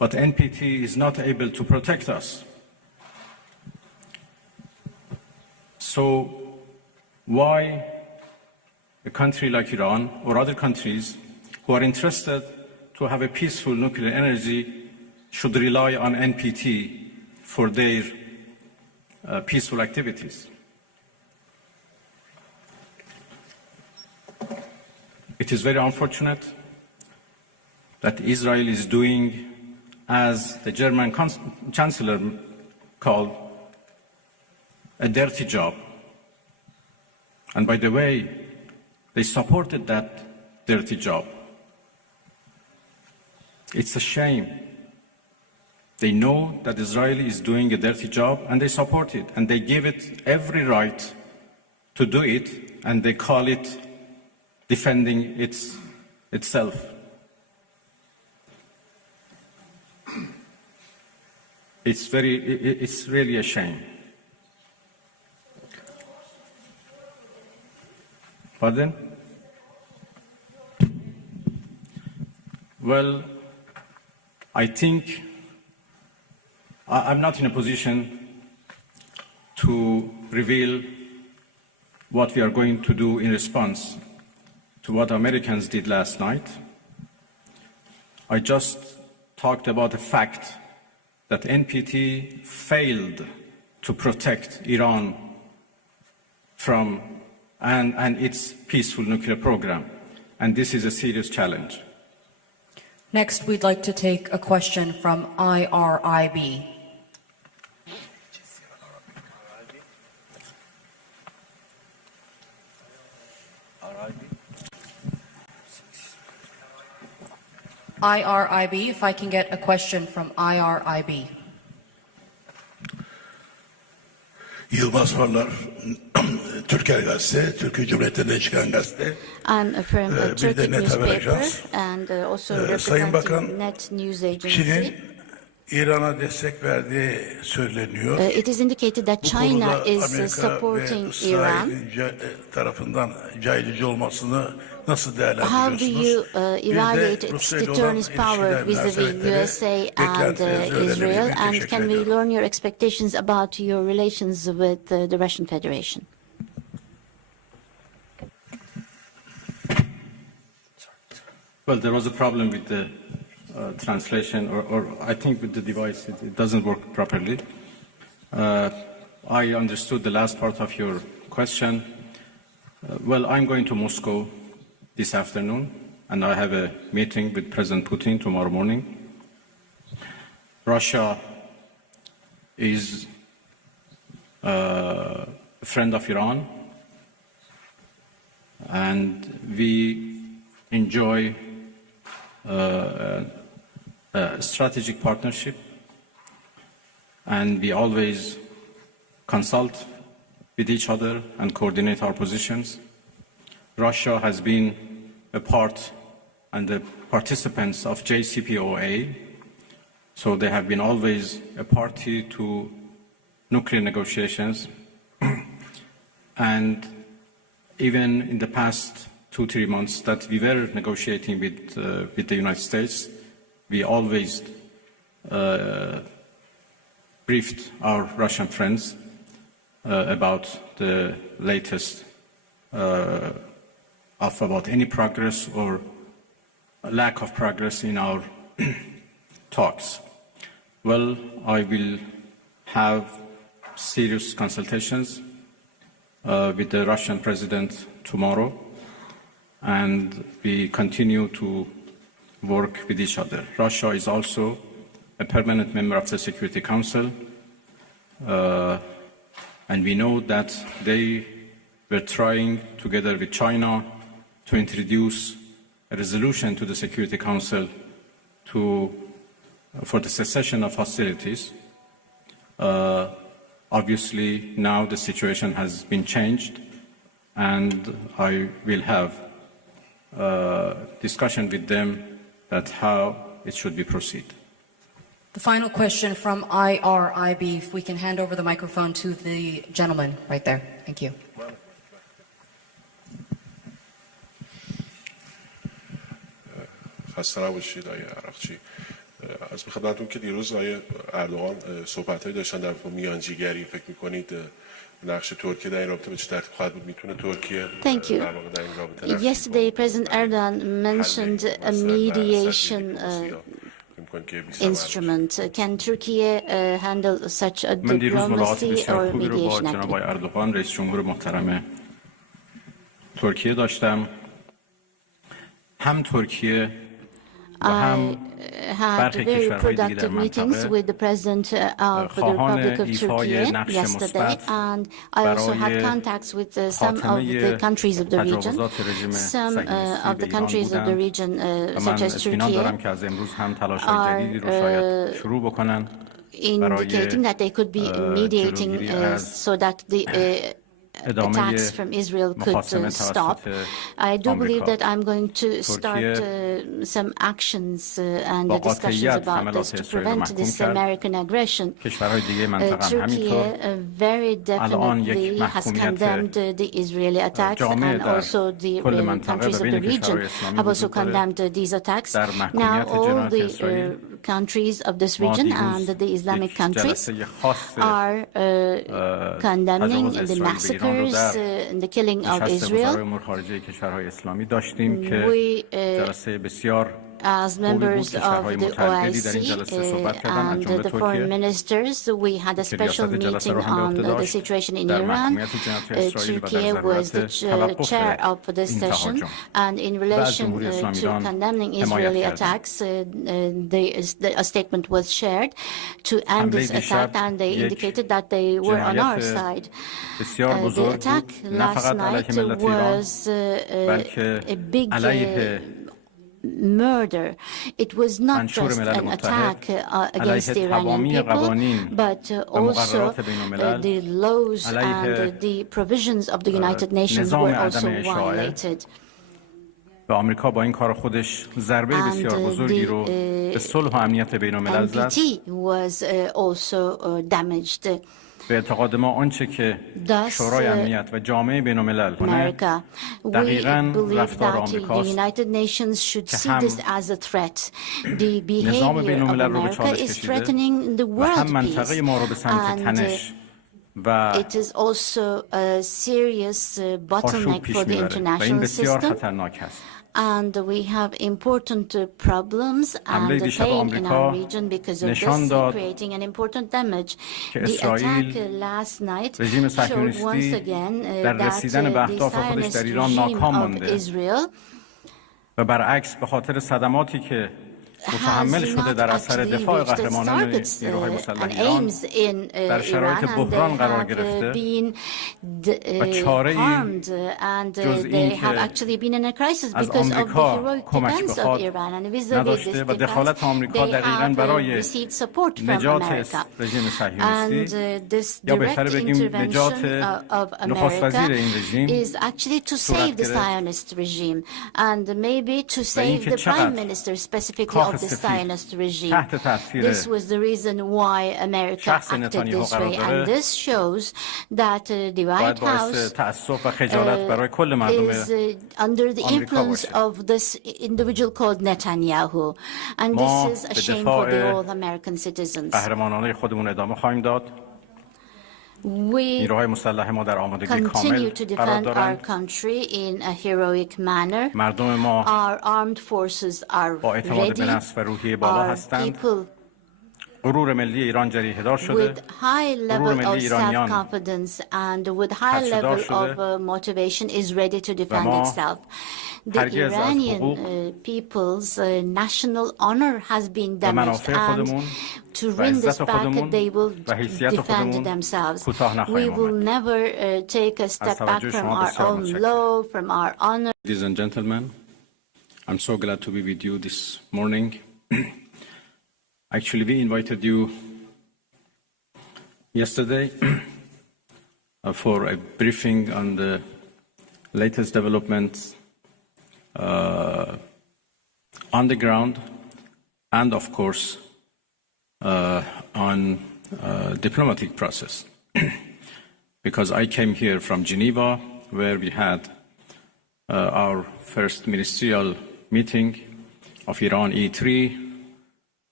but NPT is not able to protect us. So why a country like Iran or other countries who are interested to have a peaceful nuclear energy should rely on NPT for their peaceful activities? It is very unfortunate that Israel is doing, as the German Chancellor called, a dirty job. And by the way, they supported that dirty job. It's a shame. They know that Israel is doing a dirty job and they support it, and they give it every right to do it, and they call it defending itself. It's really a shame. Pardon? Well, I think I'm not in a position to reveal what we are going to do in response to what Americans did last night. I just talked about the fact that NPT failed to protect Iran from and its peaceful nuclear program. And this is a serious challenge. Next, we'd like to take a question from IRIB. IRIB, if I can get a question from IRIB. Yılmaz Varlar, Türker Gazete, Türkiye Cumhuriyeti'nden çıkan gazete. I'm from a Bir de Turkish Net Haber newspaper Ajans. and also Sayın Bakan, representing Net News Agency. Çin'in İran'a destek verdiği söyleniyor. It is indicated that Bu China konuda is Amerika supporting ve Iran. İsrail'in tarafından caydırıcı olmasını nasıl How do değerlendiriyorsunuz? you Bir evaluate de its Rusya ile olan deterrence power ilişkiler vis-a-vis münasebetleri, USA and beklentilerinizi öğrenebilir Israel? miyim? And Teşekkür can we ediyorum. learn your expectations about your relations with the Russian Federation? Well, there was a problem with the translation, or I think with the device, it doesn't work properly. I understood the last part of your question. Well, I'm going to Moscow this afternoon, and I have a meeting with President Putin tomorrow morning. Russia is a friend of Iran, and we enjoy a strategic partnership, and we always consult with each other and coordinate our positions. Russia has been a part and the participants of JCPOA, so they have been always a party to nuclear negotiations. And even in the past 2-3 months that we were negotiating with the United States, we always briefed our Russian friends about the latest about any progress or lack of progress in our talks. Well, I will have serious consultations with the Russian president tomorrow, and we continue to work with each other. Russia is also a permanent member of the Security Council, and we know that they were trying, together with China, to introduce a resolution to the Security Council for the cessation of hostilities. Obviously, now the situation has been changed, and I will have discussion with them that how it should be proceed. The final question from IRIB, if we can hand over the microphone to the gentleman right there. Thank you. خسته نباشید آقای عراقچی. از خدمتتون که دیروز آقای اردوغان صحبت‌هایی داشتن در مورد میانجیگری، فکر می‌کنید نقش ترکیه در این رابطه به چه ترتیب خواهد بود؟ میتونه ترکیه Thank you. در این رابطه Yesterday, President Erdogan mentioned a mediation instrument. Can Turkey handle such a من دیروز ملاقات diplomacy بسیار or خوبی رو با mediation جناب activity? آقای اردوغان رئیس جمهور محترم ترکیه داشتم. هم ترکیه و هم had very productive meetings with the President of the Republic of Turkey yesterday, and I also had contacts with some of the countries of the region. Some of the countries of the region, such as Turkey, are indicating that they could be mediating so that the attacks from Israel could stop. I do believe that I'm going to start some actions and discussions about this to prevent this American aggression. Turkey very definitely has condemned the Israeli attacks, and also the countries of the region have also condemned these attacks. Now all the countries of this region and the Islamic countries are condemning the massacres and the killing of Israel. As members of the OIC and the foreign ministers, we had a special meeting on the situation in Iran. Turkey was the chair of this session, and in relation to condemning Israeli attacks, a statement was shared to end this attack, and they indicated that they were on our side. The attack last night was a big murder. It was not just an attack against the Iranian people, but also the laws and the provisions of the United Nations were also violated. و آمریکا با این کار خودش ضربه بسیار بزرگی رو به صلح و امنیت بین‌الملل زد. was also damaged. به اعتقاد ما آنچه که شورای امنیت و جامعه بین‌الملل کنه دقیقاً رفتار آمریکاست که هم نظام بین‌الملل رو به چالش کشیده و هم منطقه ما رو به سمت تنش و آشوب پیش میبره و این بسیار خطرناک است. And we have important problems and pain in our region because of this, creating an important damage. The attack last night showed once again that the Zionist regime of Israel و برعکس به خاطر صدماتی که متحمل شده در اثر دفاع قهرمانان نیروهای مسلح ایران در شرایط بحران قرار گرفته و چاره‌ای جز این که از آمریکا کمک بخواد نداشته و دخالت آمریکا دقیقاً برای نجات رژیم صهیونیستی یا بهتر بگیم نجات نخست وزیر این رژیم صورت گرفت و اینکه چقدر of the Zionist regime. This was the reason why America acted this way, and this shows that the White House is under the influence of this individual called Netanyahu, and this is a shame for the all American citizens. We continue to defend our country in a heroic manner. Our armed forces are ready. Our people with high level of self-confidence and with high level of motivation is ready to defend itself. The Iranian people's national honor has been damaged, and to win this back, they will defend themselves. We will never take a step back from our own law, from our honor. Ladies and gentlemen, I'm so glad to be with you this morning. Actually, we invited you yesterday for a briefing on the latest developments on the ground and, of course, on diplomatic process. Because I came here from Geneva, where we had our first ministerial meeting of Iran E3,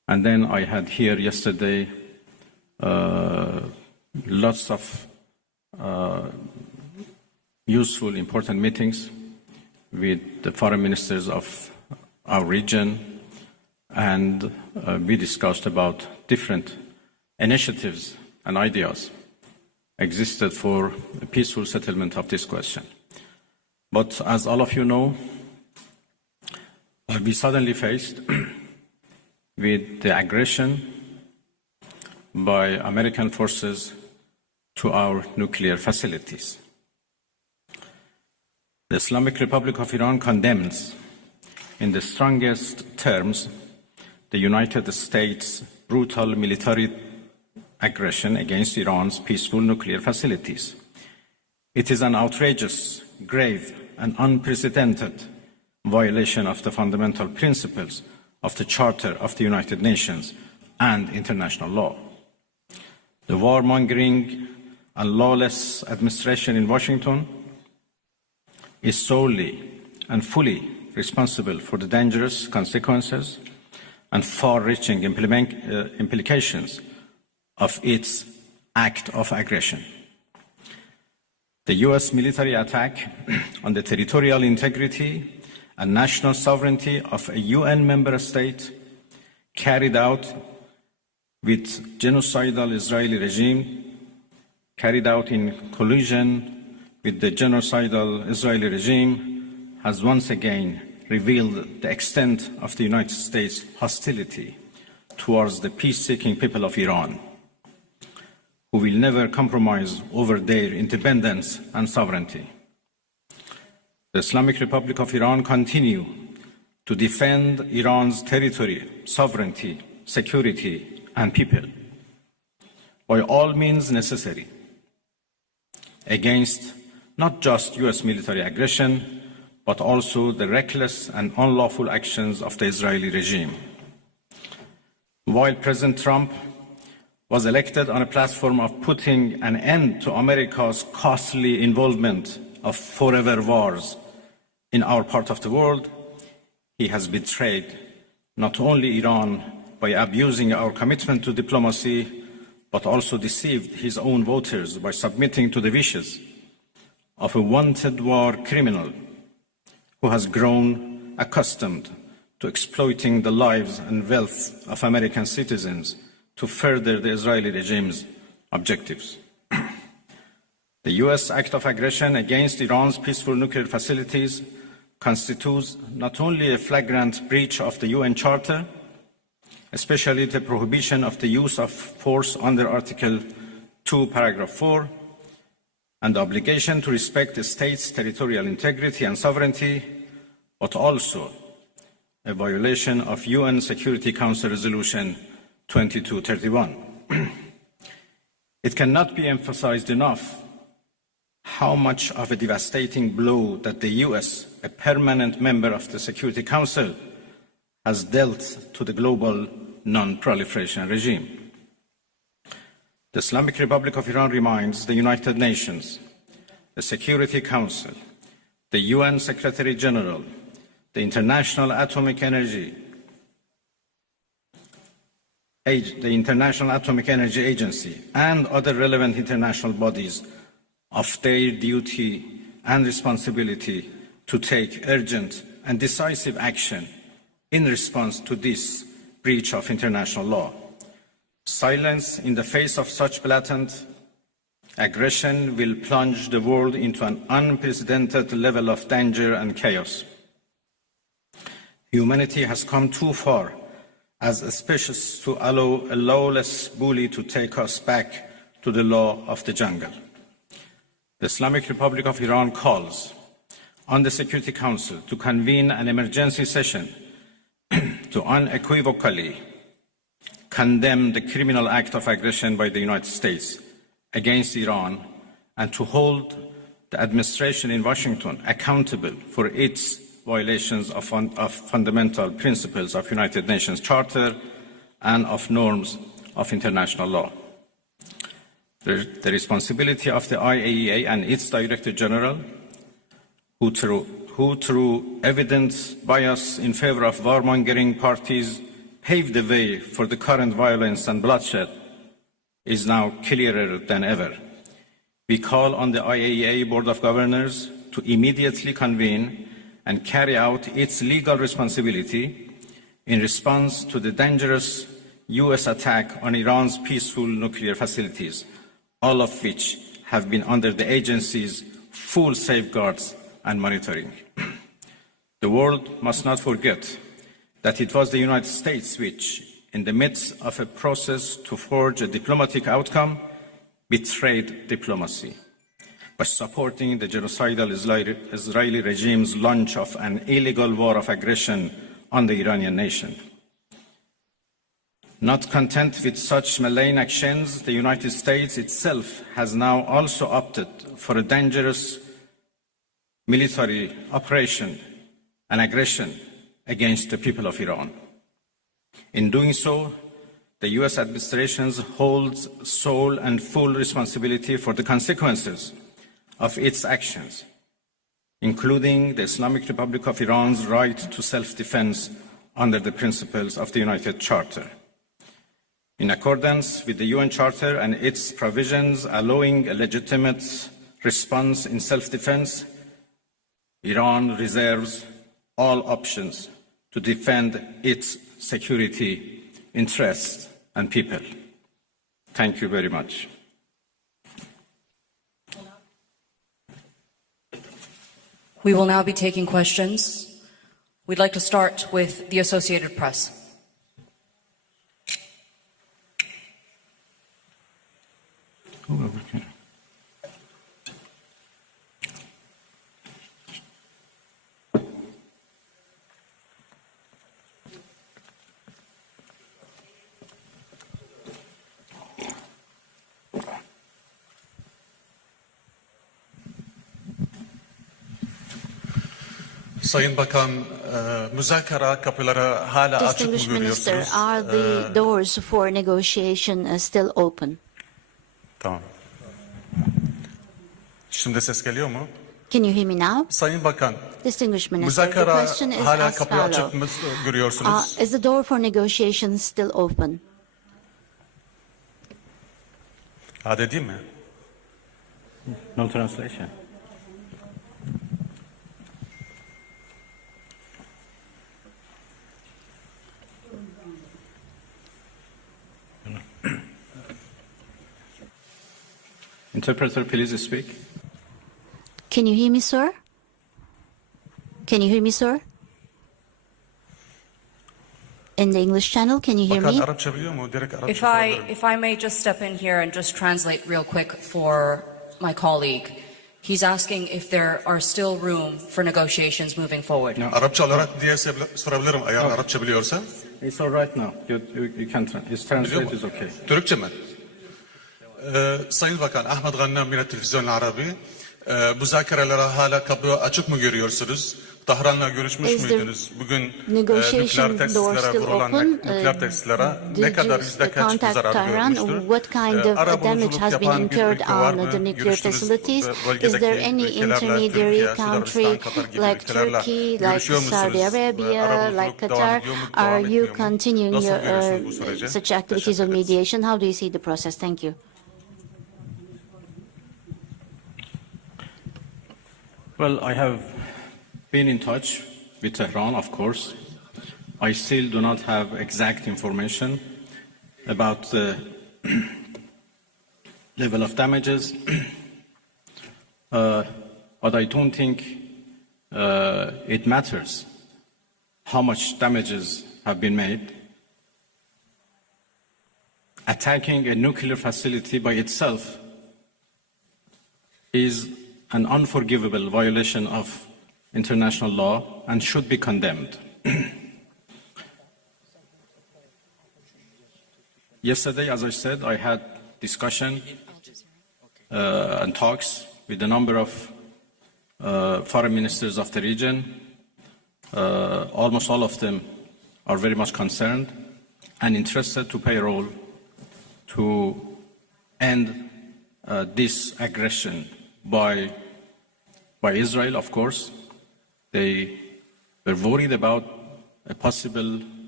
And then I had here yesterday lots of useful, important meetings with the foreign ministers of our region, and we discussed about different initiatives and ideas existed for a peaceful settlement of this question. But as all of you know, we suddenly faced with the aggression by American forces to our nuclear facilities. The Islamic Republic of Iran condemns in the strongest terms the United States' brutal military aggression against Iran's peaceful nuclear facilities. It is an outrageous, grave, and unprecedented violation of the fundamental principles of the Charter of the United Nations and international law. The warmongering and lawless administration in Washington is solely and fully responsible for the dangerous consequences and far-reaching implications of its act of aggression. The US military attack on the territorial integrity and national sovereignty of a UN member state carried out with genocidal Israeli regime, carried out in collusion with the genocidal Israeli regime, has once again revealed the extent of the United States' hostility towards the peace-seeking people of Iran, who will never compromise over their independence and sovereignty. The Islamic Republic of Iran continue to defend Iran's territory, sovereignty, security, and people by all means necessary against not just US military aggression, but also the reckless and unlawful actions of the Israeli regime. While President Trump was elected on a platform of putting an end to America's costly involvement of forever wars in our part of the world, he has betrayed not only Iran by abusing our commitment to diplomacy, but also deceived his own voters by submitting to the wishes of a wanted war criminal who has grown accustomed to exploiting the lives and wealth of American citizens to further the Israeli regime's objectives. The US act of aggression against Iran's peaceful nuclear facilities constitutes not only a flagrant breach of the UN Charter, especially the prohibition of the use of force under Article 2, Paragraph 4, and the obligation to respect the state's territorial integrity and sovereignty, but also a violation of UN Security Council Resolution 2231. It cannot be emphasized enough how much of a devastating blow that the US, a permanent member of the Security Council, has dealt to the global non-proliferation regime. The Islamic Republic of Iran reminds the United Nations, the Security Council, the UN Secretary General, the International Atomic Energy Agency, and other relevant international bodies of their duty and responsibility to take urgent and decisive action in response to this breach of international law. Silence in the face of such blatant aggression will plunge the world into an unprecedented level of danger and chaos. Humanity has come too far as a species to allow a lawless bully to take us back to the law of the jungle. The Islamic Republic of Iran calls on the Security Council to convene an emergency session to unequivocally condemn the criminal act of aggression by the United States against Iran and to hold the administration in Washington accountable for its violations of fundamental principles of United Nations Charter and of norms of international law. The responsibility of the IAEA and its Director General, who through evident bias in favor of warmongering parties paved the way for the current violence and bloodshed is now clearer than ever. We call on the IAEA Board of Governors to immediately convene and carry out its legal responsibility in response to the dangerous US attack on Iran's peaceful nuclear facilities, all of which have been under the agency's full safeguards and monitoring. The world must not forget that it was the United States which, in the midst of a process to forge a diplomatic outcome, betrayed diplomacy by supporting the genocidal Israeli regime's launch of an illegal war of aggression on the Iranian nation. Not content with such malign actions, the United States itself has now also opted for a dangerous military operation and aggression against the people of Iran. In doing so, the US administration holds sole and full responsibility for the consequences of its actions, including the Islamic Republic of Iran's right to self-defense under the principles of the United Charter. In accordance with the UN Charter and its provisions allowing a legitimate response in self-defense, Iran reserves all options to defend its security interests and people. Thank you very much. We will now be taking questions. We'd like to start with the Associated Press. Sayın Bakan, müzakere kapıları hala açık mı Distinguished Minister, görüyorsunuz? are the doors for negotiation still open? Tamam. Şimdi ses geliyor mu? Can you hear me now? Sayın Bakan, Distinguished Minister, the müzakere question is hala as kapıyı açık mı follows. görüyorsunuz? Is the door for negotiation still open? Hadi değil mi? No translation. Interpreter, please speak. Can you hear me, sir? Can you hear me, sir? In the English channel, can you hear Bakan me? Arapça biliyor mu? Direkt Arapça If sorabilirim. I may just step in here and just translate real quick for my colleague. He's asking if there are still room for negotiations moving forward. No. Arapça olarak diye sorabilirim eğer Arapça biliyorsa. It's all right now. You can translate is okay. Türkçe mi? Sayın Bakan, Ahmet Gannam yine Televizyon Arabi. Müzakerelere hala kapı açık mı görüyorsunuz? Tahran'la görüşmüş Is the müydünüz? Bugün negotiation nükleer door tesislere still vurulan open? nükleer tesislere Did ne kadar you yüzde kaç contact zarar Tehran? görmüştür? What kind of damage has been yapan bir incurred ülke var on mı? the nuclear Görüştünüz, facilities? bölgedeki Is there any ülkelerle, intermediary Türkiye, country Sudan, Katar gibi like ülkelerle Turkey, like görüşüyor musunuz? Saudi Arabia, Arabuluculuk like devam Qatar? ediyor mu, Are devam you etmiyor mu? continuing Nasıl your görüyorsunuz bu süreci? such activities Teşekkür of ederiz. mediation? How do you see the process? Thank you. Well, I have been in touch with Tehran, of course. I still do not have exact information about the level of damages, but I don't think it matters how much damages have been made. Attacking a nuclear facility by itself is an unforgivable violation of international law and should be condemned. Yesterday, as I said, I had discussion and talks with a number of foreign ministers of the region. Almost all of them are very much concerned and interested to play a role to end this aggression by Israel, of course. They were worried about a possible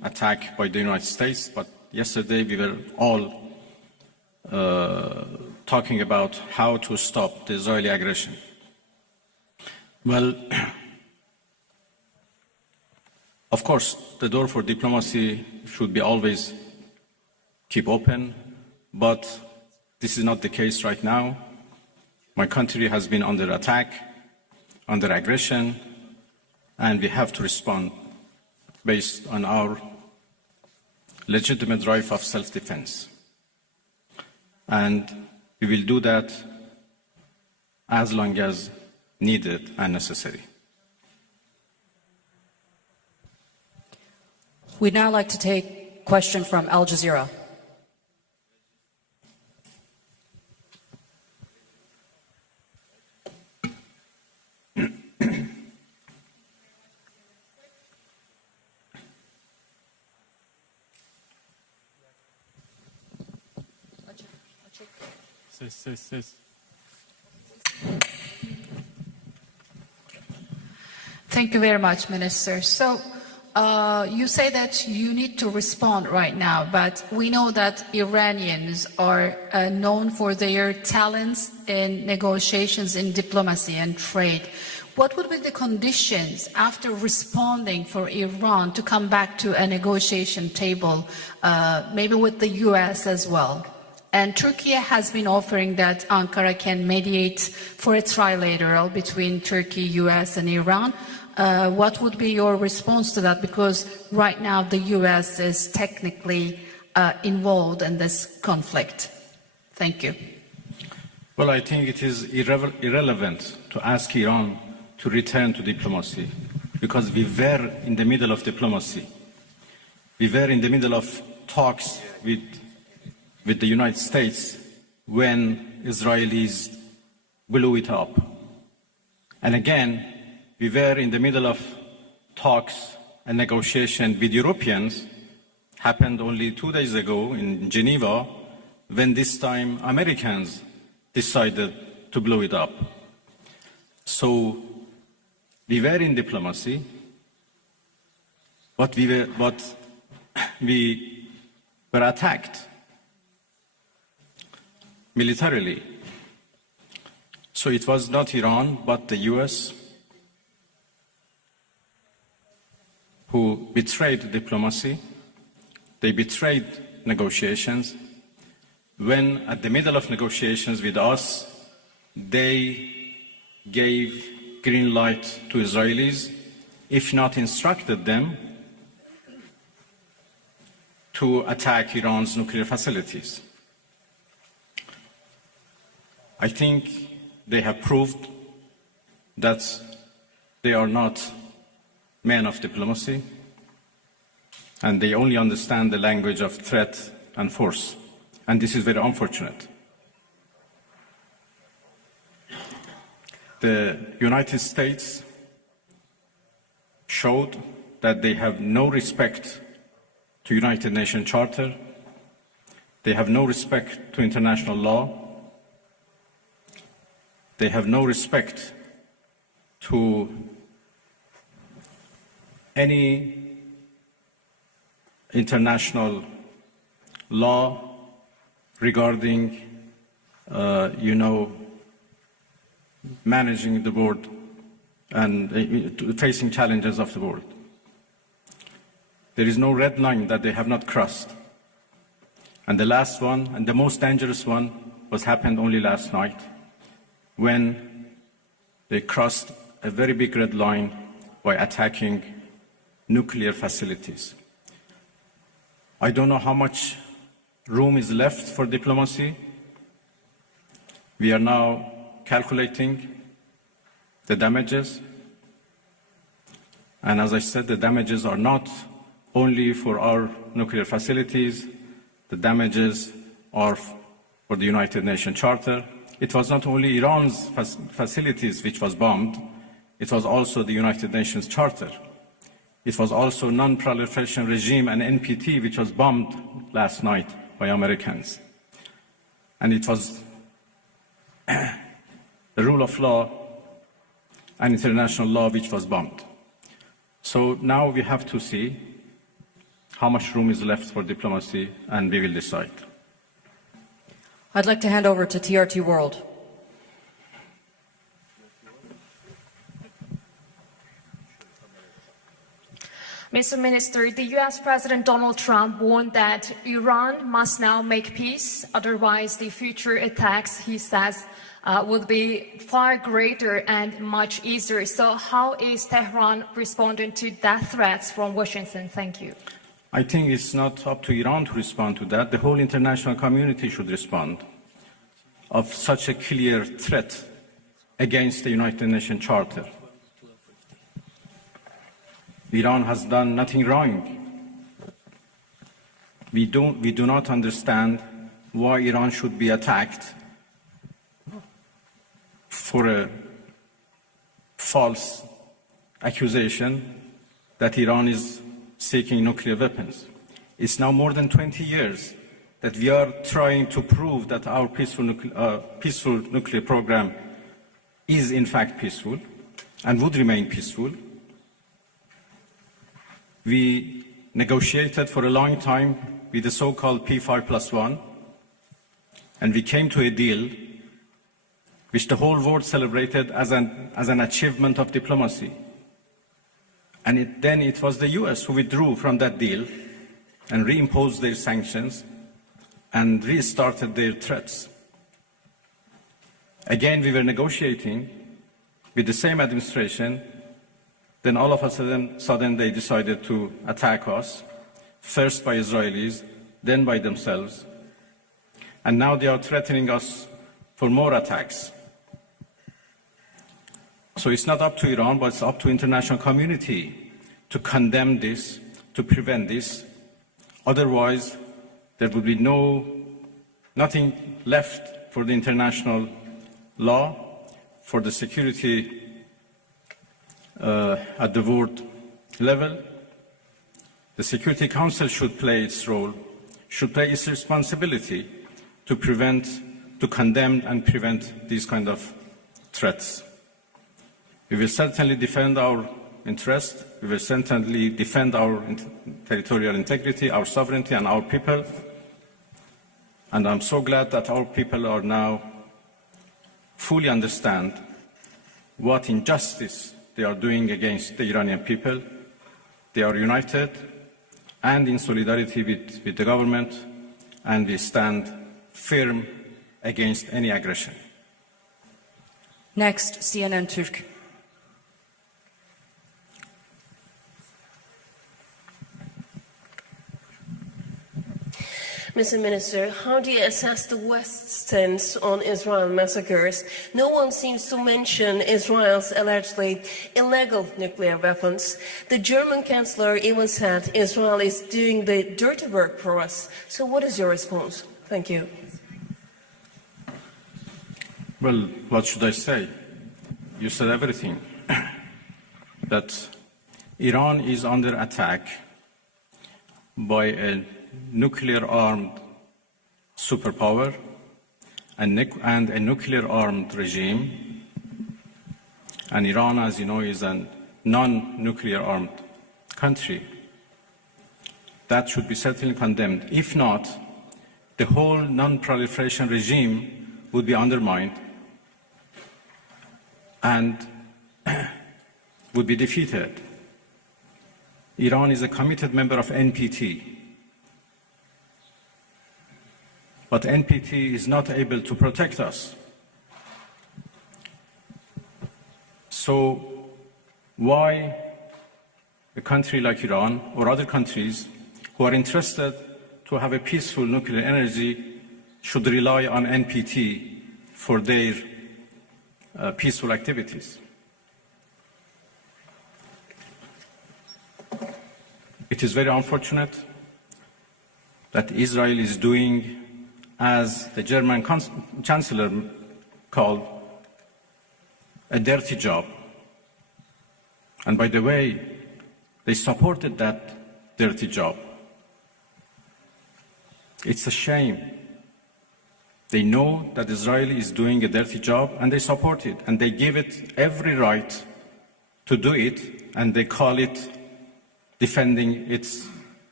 attack by the United States, but yesterday we were all talking about how to stop the Israeli aggression. Well, of course, the door for diplomacy should be always keep open, but this is not the case right now. My country has been under attack, under aggression, and we have to respond based on our legitimate right of self-defense. And we will do that as long as needed and necessary. We'd now like to take a question from Al Jazeera. Thank you very much, Minister. So you say that you need to respond right now, but we know that Iranians are known for their talents in negotiations in diplomacy and trade. What would be the conditions after responding for Iran to come back to a negotiation table, maybe with the US as well? And Turkey has been offering that Ankara can mediate for a trilateral between Turkey, US, and Iran. What would be your response to that? Because right now the US is technically involved in this conflict. Thank you. Well, I think it is irrelevant to ask Iran to return to diplomacy, because we were in the middle of diplomacy. We were in the middle of talks with the United States when Israelis blew it up. And again, we were in the middle of talks and negotiation with Europeans, happened only 2 days ago in Geneva, when this time Americans decided to blow it up. So we were in diplomacy, but we were attacked militarily. So it was not Iran, but the US who betrayed diplomacy. They betrayed negotiations. When at the middle of negotiations with us, they gave green light to Israelis, if not instructed them to attack Iran's nuclear facilities. I think they have proved that they are not men of diplomacy, and they only understand the language of threat and force. And this is very unfortunate. The United States showed that they have no respect to United Nations Charter. They have no respect to international law. They have no respect to any international law regarding, managing the world and facing challenges of the world. There is no red line that they have not crossed. And the last one, and the most dangerous one, happened only last night, when they crossed a very big red line by attacking nuclear facilities. I don't know how much room is left for diplomacy. We are now calculating the damages. And as I said, the damages are not only for our nuclear facilities. The damages are for the United Nations Charter. It was not only Iran's facilities which was bombed, it was also the United Nations Charter. It was also Non-Proliferation Regime and NPT, which was bombed last night by Americans. And it was the rule of law and international law which was bombed. So now we have to see how much room is left for diplomacy, and we will decide. I'd like to hand over to TRT World. Mr. Minister, the U.S. President Donald Trump warned that Iran must now make peace, otherwise the future attacks, he says, would be far greater and much easier. So how is Tehran responding to that threats from Washington? Thank you. I think it's not up to Iran to respond to that. The whole international community should respond of such a clear threat against the United Nations Charter. Iran has done nothing wrong. We do not understand why Iran should be attacked for a false accusation that Iran is seeking nuclear weapons. It's now more than 20 years that we are trying to prove that our peaceful nuclear program is in fact peaceful and would remain peaceful. We negotiated for a long time with the so-called P5+1, and we came to a deal which the whole world celebrated as an achievement of diplomacy. And then it was the US who withdrew from that deal and reimposed their sanctions and restarted their threats. Again, we were negotiating with the same administration. Then all of a sudden they decided to attack us, first by Israelis, then by themselves. And now they are threatening us for more attacks. So it's not up to Iran, but it's up to the international community to condemn this, to prevent this. Otherwise, there would be nothing left for the international law, for the security at the world level. The Security Council should play its role, should play its responsibility to condemn and prevent these kind of threats. We will certainly defend our interest. We will certainly defend our territorial integrity, our sovereignty, and our people. And I'm so glad that our people are now fully understand what injustice they are doing against the Iranian people. They are united and in solidarity with the government, and we stand firm against any aggression. Next, CNN Türk. Mr. Minister, how do you assess the West's stance on Israel massacres? No one seems to mention Israel's allegedly illegal nuclear weapons. The German Chancellor even said Israel is doing the dirty work for us. So what is your response? Thank you. Well, what should I say? You said everything. That Iran is under attack by a nuclear-armed superpower and a nuclear-armed regime. And Iran, as you know, is a non-nuclear-armed country. That should be certainly condemned. If not, the whole non-proliferation regime would be undermined and would be defeated. Iran is a committed member of NPT. But NPT is not able to protect us. So why a country like Iran or other countries who are interested to have a peaceful nuclear energy should rely on NPT for their peaceful activities? It is very unfortunate that Israel is doing, as the German Chancellor called, a dirty job. And by the way, they supported that dirty job. It's a shame. They know that Israel is doing a dirty job and they support it, and they give it every right to do it, and they call it defending its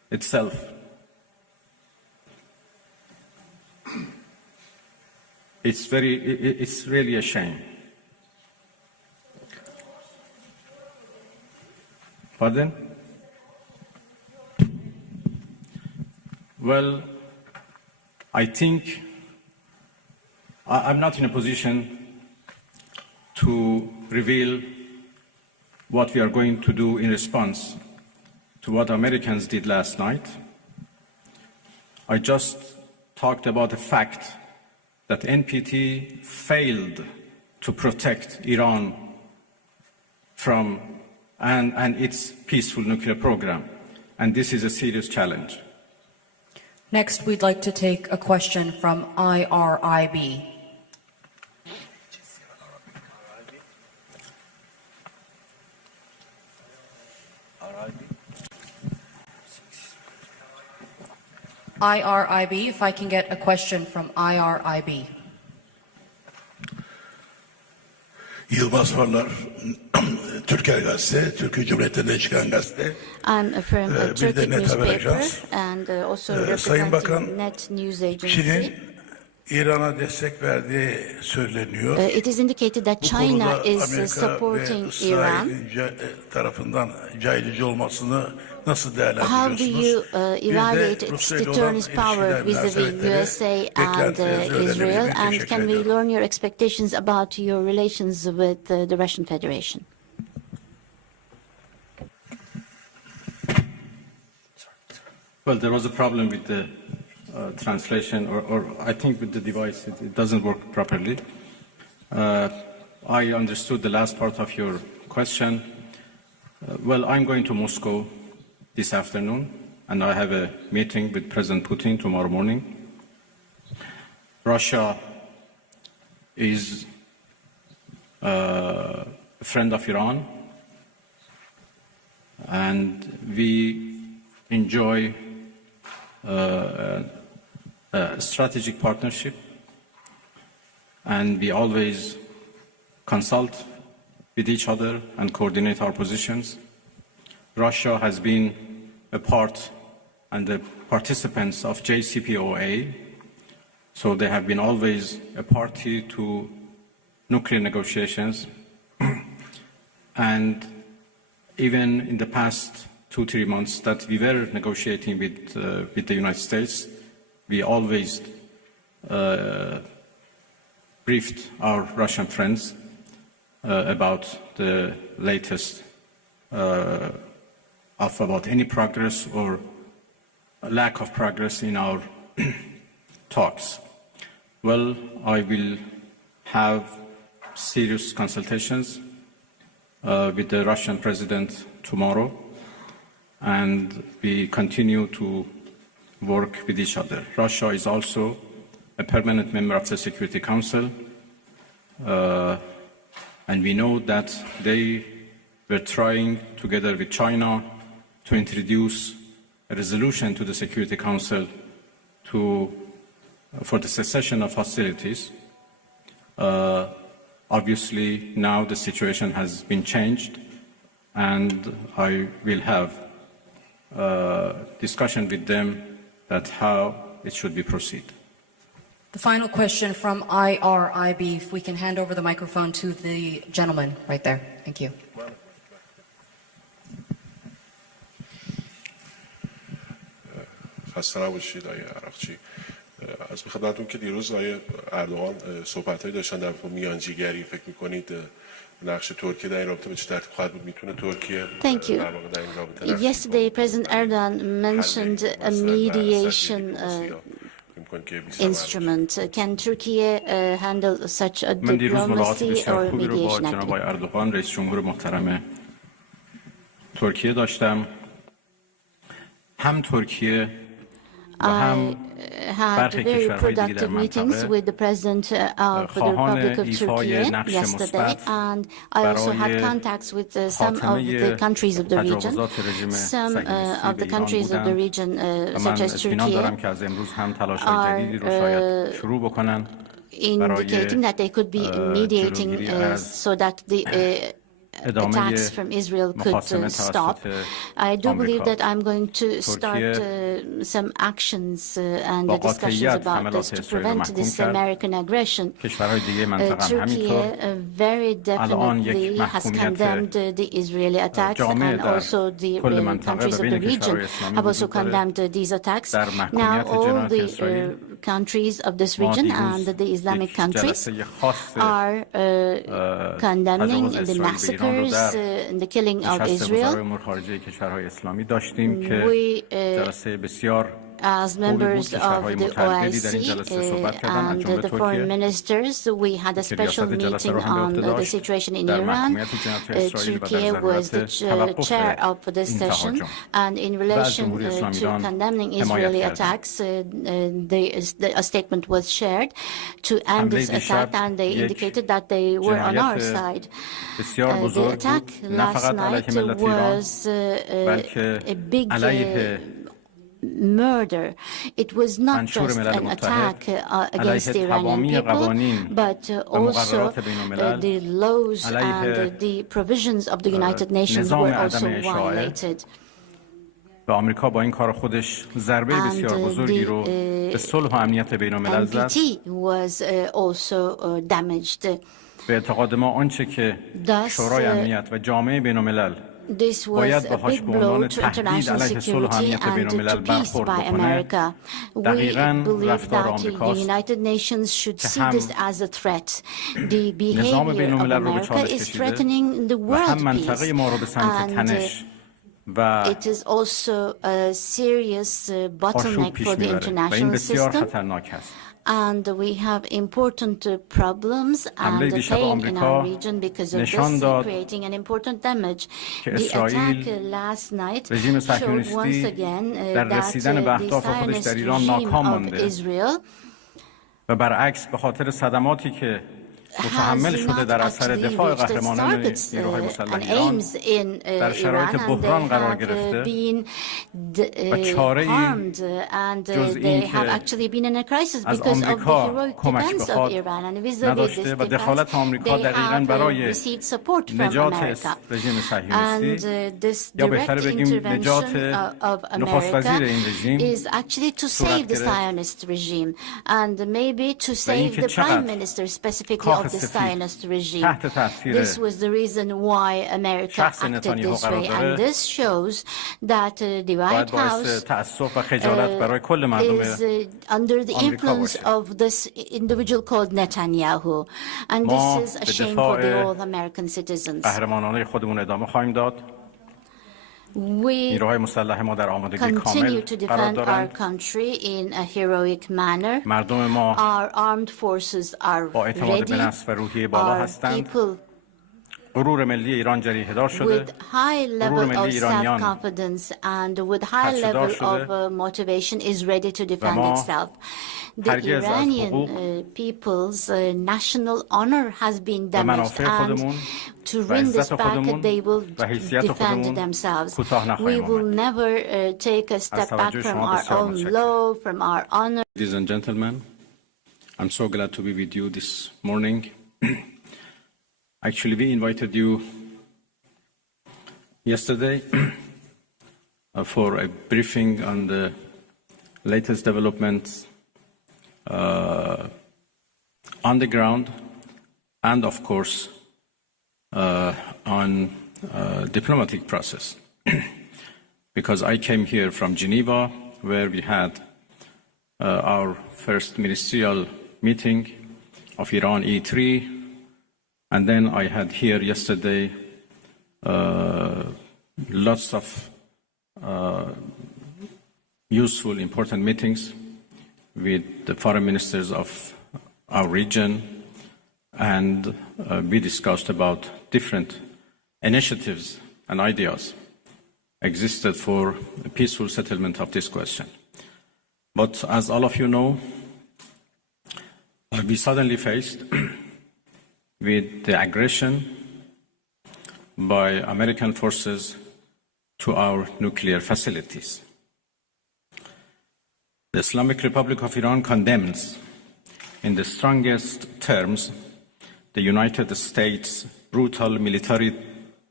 itself. It's really a shame. Pardon? Well, I think I'm not in a position to reveal what we are going to do in response to what Americans did last night. I just talked about the fact that NPT failed to protect Iran from and its peaceful nuclear program, and this is a serious challenge. Next, we'd like to take a question from IRIB. IRIB, if I can get a question from IRIB. Yılmaz Farlar, Türker Gazete, Türkiye Cumhuriyeti'nde çıkan gazete. I'm from a Bir de Turkish Net Haber newspaper Ajans. and also Sayın Bakan, representing Net News Agency. Çin'in İran'a destek verdiği söyleniyor. It is indicated that Bu China konuda is Amerika ve supporting Iran. İsrail'in tarafından caydırıcı olmasını nasıl How do değerlendiriyorsunuz? you Bir de evaluate its Rusya ile olan deterrence power ilişkiler vis-a-vis münasebetleri, USA and beklentilerinizi öğrenebilir Israel? miyim? And Teşekkür can we ediyorum. learn your expectations about your relations with the Russian Federation? Well, there was a problem with the translation, or I think with the device, it doesn't work properly. I understood the last part of your question. Well, I'm going to Moscow this afternoon, and I have a meeting with President Putin tomorrow morning. Russia is a friend of Iran, and we enjoy a strategic partnership, and we always consult with each other and coordinate our positions. Russia has been a part and the participants of JCPOA, so they have been always a party to nuclear negotiations. And even in the past 2-3 months that we were negotiating with the United States, we always briefed our Russian friends about the latest about any progress or lack of progress in our talks. Well, I will have serious consultations with the Russian president tomorrow, and we continue to work with each other. Russia is also a permanent member of the Security Council, and we know that they were trying, together with China, to introduce a resolution to the Security Council for the cessation of hostilities. Obviously, now the situation has been changed, and I will have discussion with them that how it should be proceed. The final question from IRIB, if we can hand over the microphone to the gentleman right there. Thank you. خسته نباشید آقای عراقچی. از خدمتتون که دیروز آقای اردوغان صحبت‌هایی داشتن در میانجیگری، فکر می‌کنید نقش ترکیه در این رابطه به چه ترتیب خواهد بود؟ میتونه ترکیه در واقع در این رابطه Yesterday, President Erdogan mentioned a mediation instrument. Can Turkey handle such a من دیروز ملاقات diplomacy بسیار or خوبی رو با mediation جناب activity? آقای اردوغان رئیس جمهور محترم ترکیه داشتم. هم ترکیه و هم had very productive meetings with the President of the Republic of Turkey yesterday, and I also had contacts with some of the countries of the region. Some of the countries of the region, such as Turkey, are indicating that they could be mediating so that the attacks from Israel could stop. I do believe that I'm going to start some actions and discussions about this to prevent this American aggression. Turkey very definitely has condemned the Israeli attacks, and also the countries of the region have also condemned these attacks. Now all the countries of this region and the Islamic countries are condemning the massacres and the killing of Israel. We, as members of the OIC and the foreign ministers, we had a special meeting on the situation in Iran. Turkey was the chair of this session, and in relation to condemning Israeli attacks, a statement was shared to end this attack, and they indicated that they were on our side. The attack last night was a big murder. It was not just an attack against the Iranian people, but also the laws and the provisions of the United Nations were also violated. آمریکا با این کار خودش ضربه بسیار بزرگی رو به صلح و امنیت بین‌الملل زد. به اعتقاد ما آنچه که شورای امنیت و جامعه بین‌الملل باید باهاش به عنوان تهدید علیه صلح و امنیت بین‌الملل برخورد بکنه، دقیقاً رفتار آمریکاست که هم نظام بین‌الملل رو به چالش کشیده و هم منطقه ما رو به سمت تنش It is also a serious bottleneck for the international system, and we have important problems and pain in our region because of this, creating an important damage. The attack last night showed once again that the Zionist regime of Israel و برعکس به خاطر صدماتی که متحمل شده در اثر دفاع قهرمانان نیروهای مسلحان در شرایط بحران قرار گرفته و چاره‌ای جز این که از آمریکا کمک بخواد نداشته و دخالت آمریکا دقیقاً برای نجات رژیم صهیونیستی یا بهتر بگیم نجات نخست وزیر این رژیم صورت گرفت و اینکه چقدر of the Zionist regime. This was the reason why America acted this way, and this shows that the White House is under the influence of this individual called Netanyahu, and this is a shame for the all American citizens. We continue to defend our country in a heroic manner. Our armed forces are ready. Our people with high level of self-confidence and with high level of motivation is ready to defend itself. The Iranian people's national honor has been damaged, and to win this back, they will defend themselves. We will never take a step back from our own law, from our honor. Ladies and gentlemen, I'm so glad to be with you this morning. Actually, we invited you yesterday for a briefing on the latest developments on the ground and, of course, on diplomatic process. Because I came here from Geneva, where we had our first ministerial meeting of Iran E3, and then I had here yesterday lots of useful, important meetings with the foreign ministers of our region, and we discussed about different initiatives and ideas existed for a peaceful settlement of this question. But as all of you know, we suddenly faced with the aggression by American forces to our nuclear facilities. The Islamic Republic of Iran condemns in the strongest terms the United States' brutal military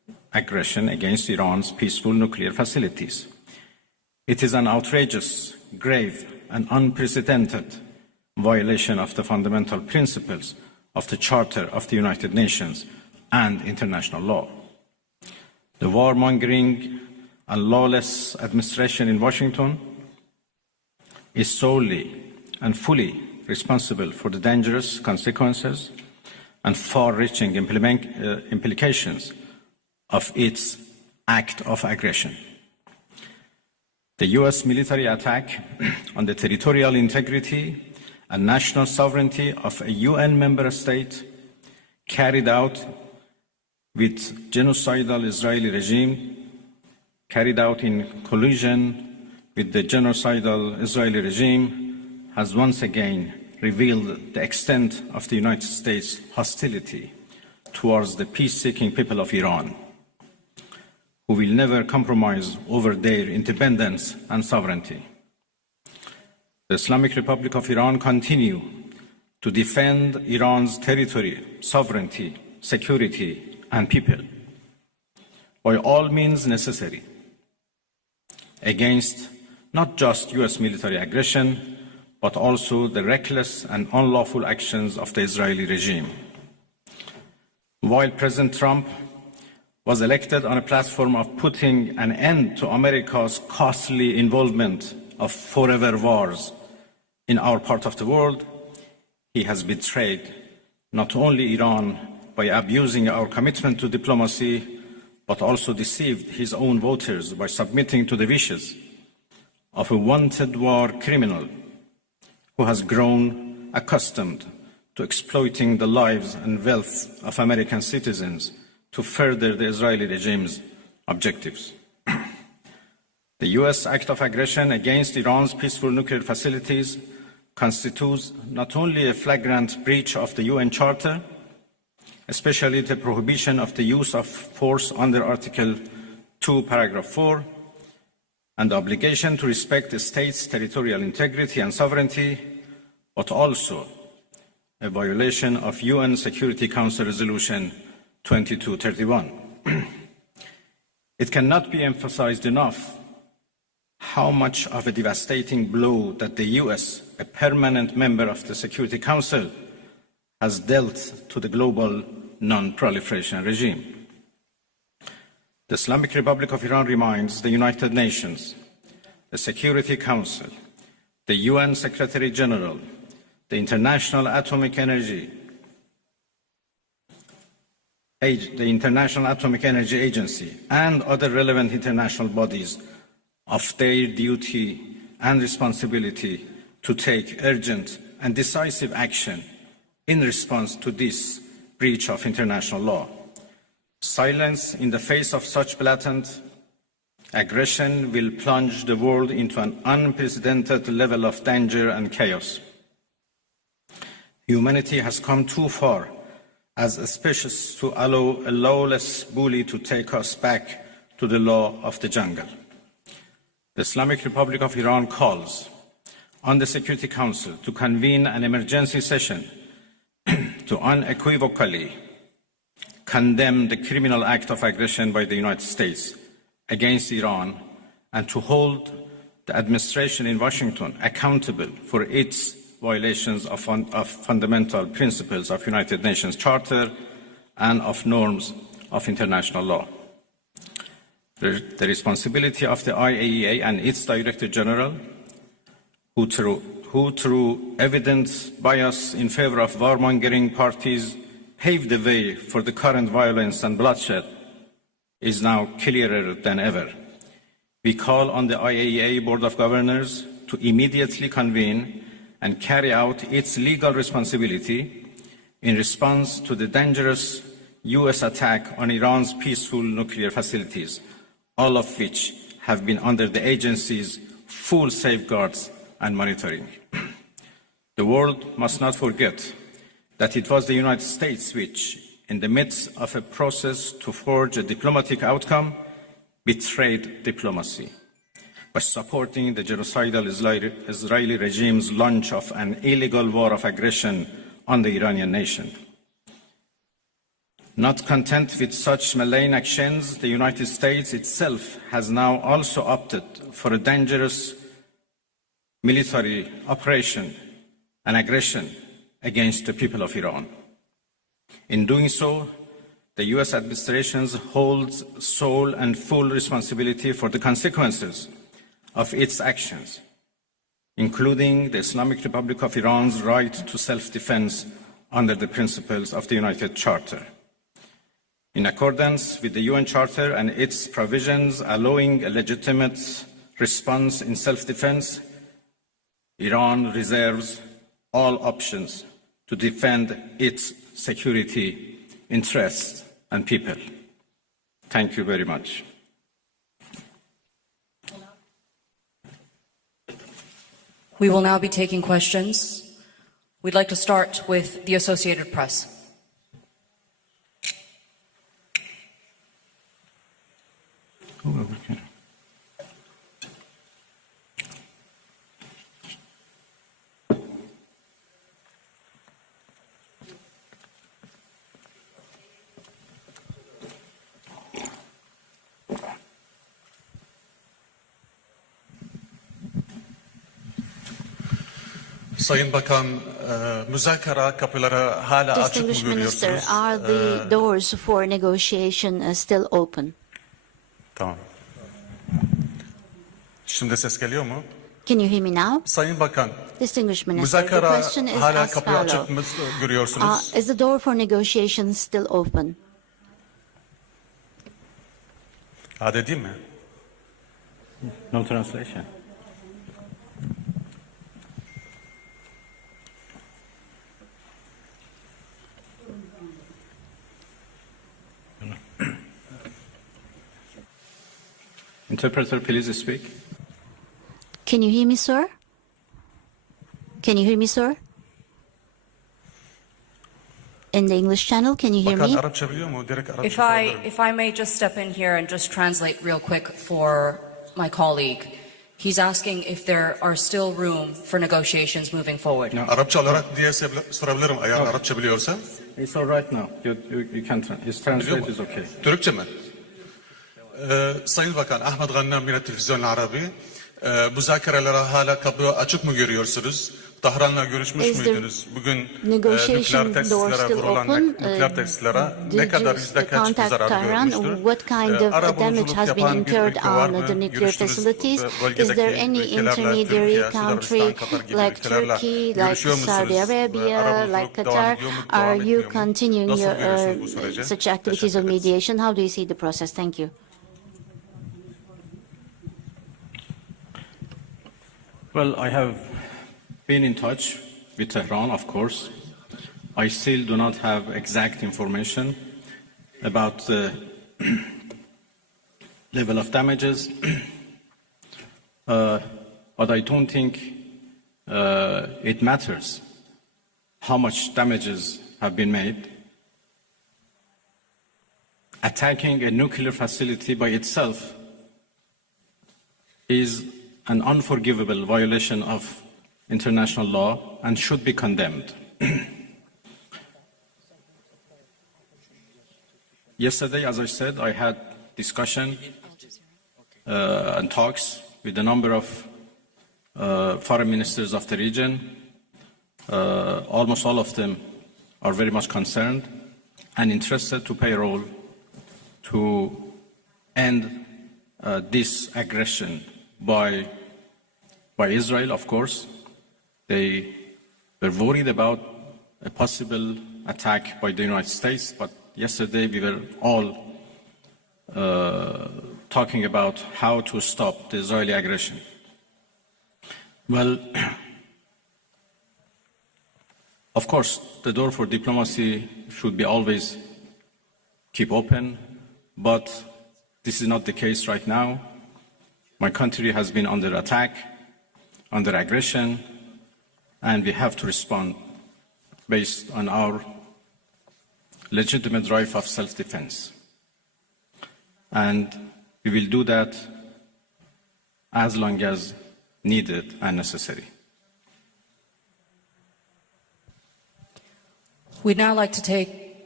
aggression against Iran's peaceful nuclear facilities. It is an outrageous, grave, and unprecedented violation of the fundamental principles of the Charter of the United Nations and international law. The warmongering and lawless administration in Washington is solely and fully responsible for the dangerous consequences and far-reaching implications of its act of aggression. The US military attack on the territorial integrity and national sovereignty of a UN member state carried out with genocidal Israeli regime, carried out in collusion with the genocidal Israeli regime, has once again revealed the extent of the United States' hostility towards the peace-seeking people of Iran, who will never compromise over their independence and sovereignty. The Islamic Republic of Iran continues to defend Iran's territory, sovereignty, security, and people by all means necessary against not just US military aggression, but also the reckless and unlawful actions of the Israeli regime. While President Trump was elected on a platform of putting an end to America's costly involvement of forever wars in our part of the world, he has betrayed not only Iran by abusing our commitment to diplomacy, but also deceived his own voters by submitting to the wishes of a wanted war criminal who has grown accustomed to exploiting the lives and wealth of American citizens to further the Israeli regime's objectives. The US act of aggression against Iran's peaceful nuclear facilities constitutes not only a flagrant breach of the UN Charter, especially the prohibition of the use of force under Article 2, Paragraph 4, and the obligation to respect the state's territorial integrity and sovereignty, but also a violation of UN Security Council Resolution 2231. It cannot be emphasized enough how much of a devastating blow that the US, a permanent member of the Security Council, has dealt to the global non-proliferation regime. The Islamic Republic of Iran reminds the United Nations, the Security Council, the UN Secretary General, the International Atomic Energy Agency, and other relevant international bodies of their duty and responsibility to take urgent and decisive action in response to this breach of international law. Silence in the face of such blatant aggression will plunge the world into an unprecedented level of danger and chaos. Humanity has come too far as a species to allow a lawless bully to take us back to the law of the jungle. The Islamic Republic of Iran calls on the Security Council to convene an emergency session to unequivocally condemn the criminal act of aggression by the United States against Iran and to hold the administration in Washington accountable for its violations of fundamental principles of United Nations Charter and of norms of international law. The responsibility of the IAEA and its Director General, who through evidence bias in favor of warmongering parties paved the way for the current violence and bloodshed, is now clearer than ever. We call on the IAEA Board of Governors to immediately convene and carry out its legal responsibility in response to the dangerous US attack on Iran's peaceful nuclear facilities, all of which have been under the agency's full safeguards and monitoring. The world must not forget that it was the United States which, in the midst of a process to forge a diplomatic outcome, betrayed diplomacy by supporting the genocidal Israeli regime's launch of an illegal war of aggression on the Iranian nation. Not content with such malign actions, the United States itself has now also opted for a dangerous military operation and aggression against the people of Iran. In doing so, the US administration holds sole and full responsibility for the consequences of its actions, including the Islamic Republic of Iran's right to self-defense under the principles of the United Charter. In accordance with the UN Charter and its provisions allowing a legitimate response in self-defense, Iran reserves all options to defend its security interests and people. Thank you very much. We will now be taking questions. We'd like to start with the Associated Press. Sayın Bakan, müzakere kapıları hala açık mı Distinguished Minister, görüyorsunuz? are the doors for negotiation still open? Tamam. Şimdi ses geliyor mu? Can you hear me now? Sayın Bakan, Distinguished Minister, the müzakere question is hala as kapıyı açık mı follows. görüyorsunuz? Is the door for negotiation still open? Hadi değil mi? No translation. Interpreter, please speak. Can you hear me, sir? Can you hear me, sir? In the English channel, can you hear Bakan me? Arapça biliyor mu? Direkt Arapça If I may just step in here and just translate real quick for my colleague. He's asking if there are still room for negotiations moving forward. No. Arapça olarak diye sorabilirim eğer Arapça biliyorsa. It's all right now. You can his translate is okay. Türkçe mi? Sayın Bakan, Ahmet Gannam yine Televizyon Arabi. Müzakerelere hala kapı açık mı görüyorsunuz? Tahran'la görüşmüş müydünüz? Bugün nükleer tesislere vurulan nükleer tesislere ne kadar yüzde kaç bir zarar görmüştür? What kind of damage has been incurred on the nuclear facilities? Is there any intermediary country like Turkey, like Saudi Arabia, like Qatar? Are you continuing your such activities of mediation? How do you see the process? Thank you. Well, I have been in touch with Tehran, of course. I still do not have exact information about the level of damages, but I don't think it matters how much damages have been made. Attacking a nuclear facility by itself is an unforgivable violation of international law and should be condemned. Yesterday, as I said, I had discussion and talks with a number of foreign ministers of the region. Almost all of them are very much concerned and interested to play a role to end this aggression by Israel, of course. They were worried about a possible attack by the United States, but yesterday we were all talking about how to stop the Israeli aggression. Well, of course, the door for diplomacy should be always keep open, but this is not the case right now. My country has been under attack, under aggression, and we have to respond based on our legitimate right of self-defense. And we will do that as long as needed and necessary. We'd now like to take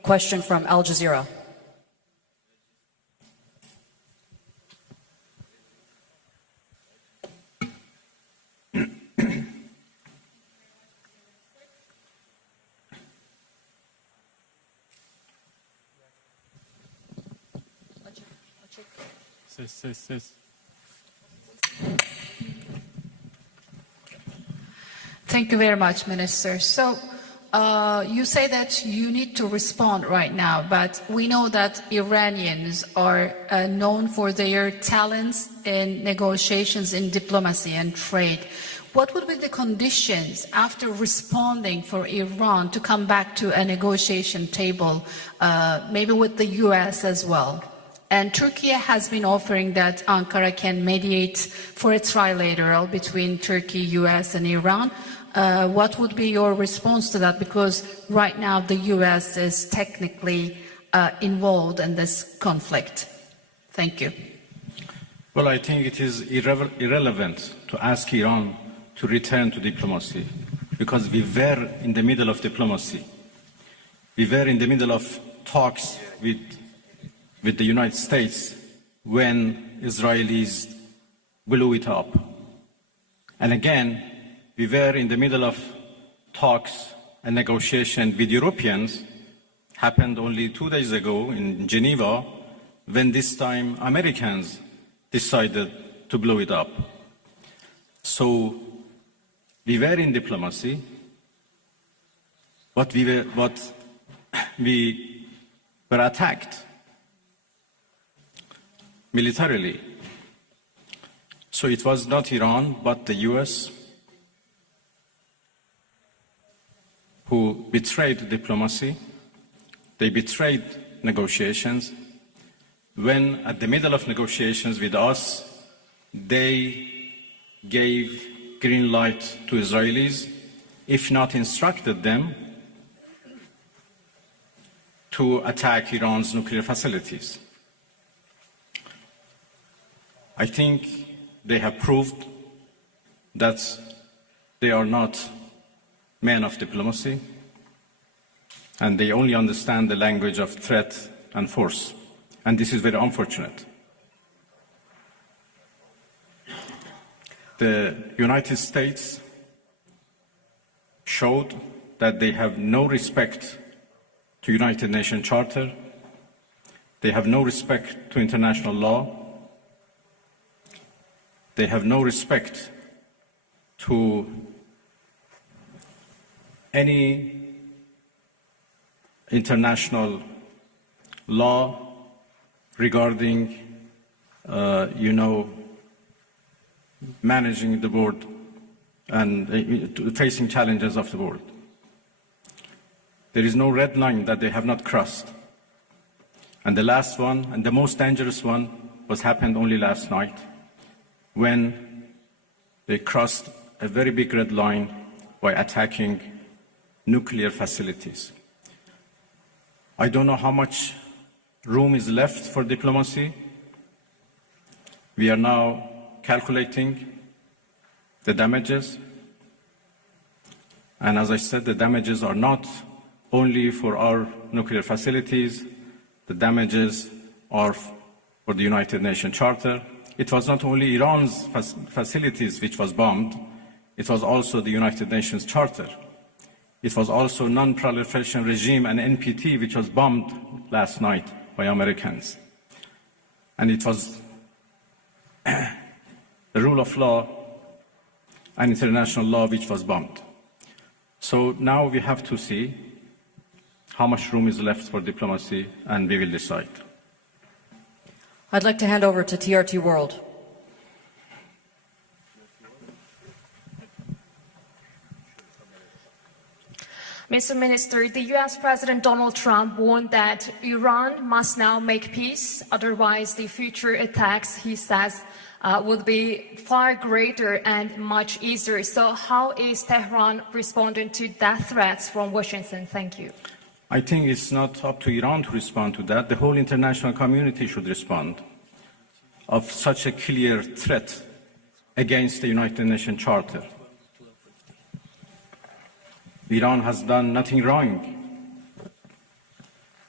question from Al Jazeera. Thank you very much, Minister. So you say that you need to respond right now, but we know that Iranians are known for their talents in negotiations, in diplomacy and trade. What would be the conditions after responding for Iran to come back to a negotiation table, maybe with the US as well? And Turkey has been offering that Ankara can mediate for a trilateral between Turkey, US and Iran. What would be your response to that? Because right now the US is technically involved in this conflict. Thank you. Well, I think it is irrelevant to ask Iran to return to diplomacy, because we were in the middle of diplomacy. We were in the middle of talks with the United States when Israelis blew it up. And again, we were in the middle of talks and negotiation with Europeans, happened only 2 days ago in Geneva, when this time Americans decided to blow it up. So we were in diplomacy, but we were attacked militarily. So it was not Iran, but the US who betrayed diplomacy. They betrayed negotiations. When at the middle of negotiations with us, they gave green light to Israelis, if not instructed them to attack Iran's nuclear facilities. I think they have proved that they are not men of diplomacy, and they only understand the language of threat and force. And this is very unfortunate. The United States showed that they have no respect to United Nations Charter. They have no respect to international law. They have no respect to any international law regarding, managing the world and facing challenges of the world. There is no red line that they have not crossed. And the last one, and the most dangerous one, happened only last night, when they crossed a very big red line by attacking nuclear facilities. I don't know how much room is left for diplomacy. We are now calculating the damages. And as I said, the damages are not only for our nuclear facilities, the damages are for the United Nations Charter. It was not only Iran's facilities which was bombed, it was also the United Nations Charter. It was also non-proliferation regime and NPT, which was bombed last night by Americans. And it was the rule of law and international law which was bombed. So now we have to see how much room is left for diplomacy, and we will decide. I'd like to hand over to TRT World. Mr. Minister, the US President Donald Trump warned that Iran must now make peace, otherwise the future attacks, he says, would be far greater and much easier. So how is Tehran responding to that threats from Washington? Thank you. I think it's not up to Iran to respond to that. The whole international community should respond of such a clear threat against the United Nations Charter. Iran has done nothing wrong.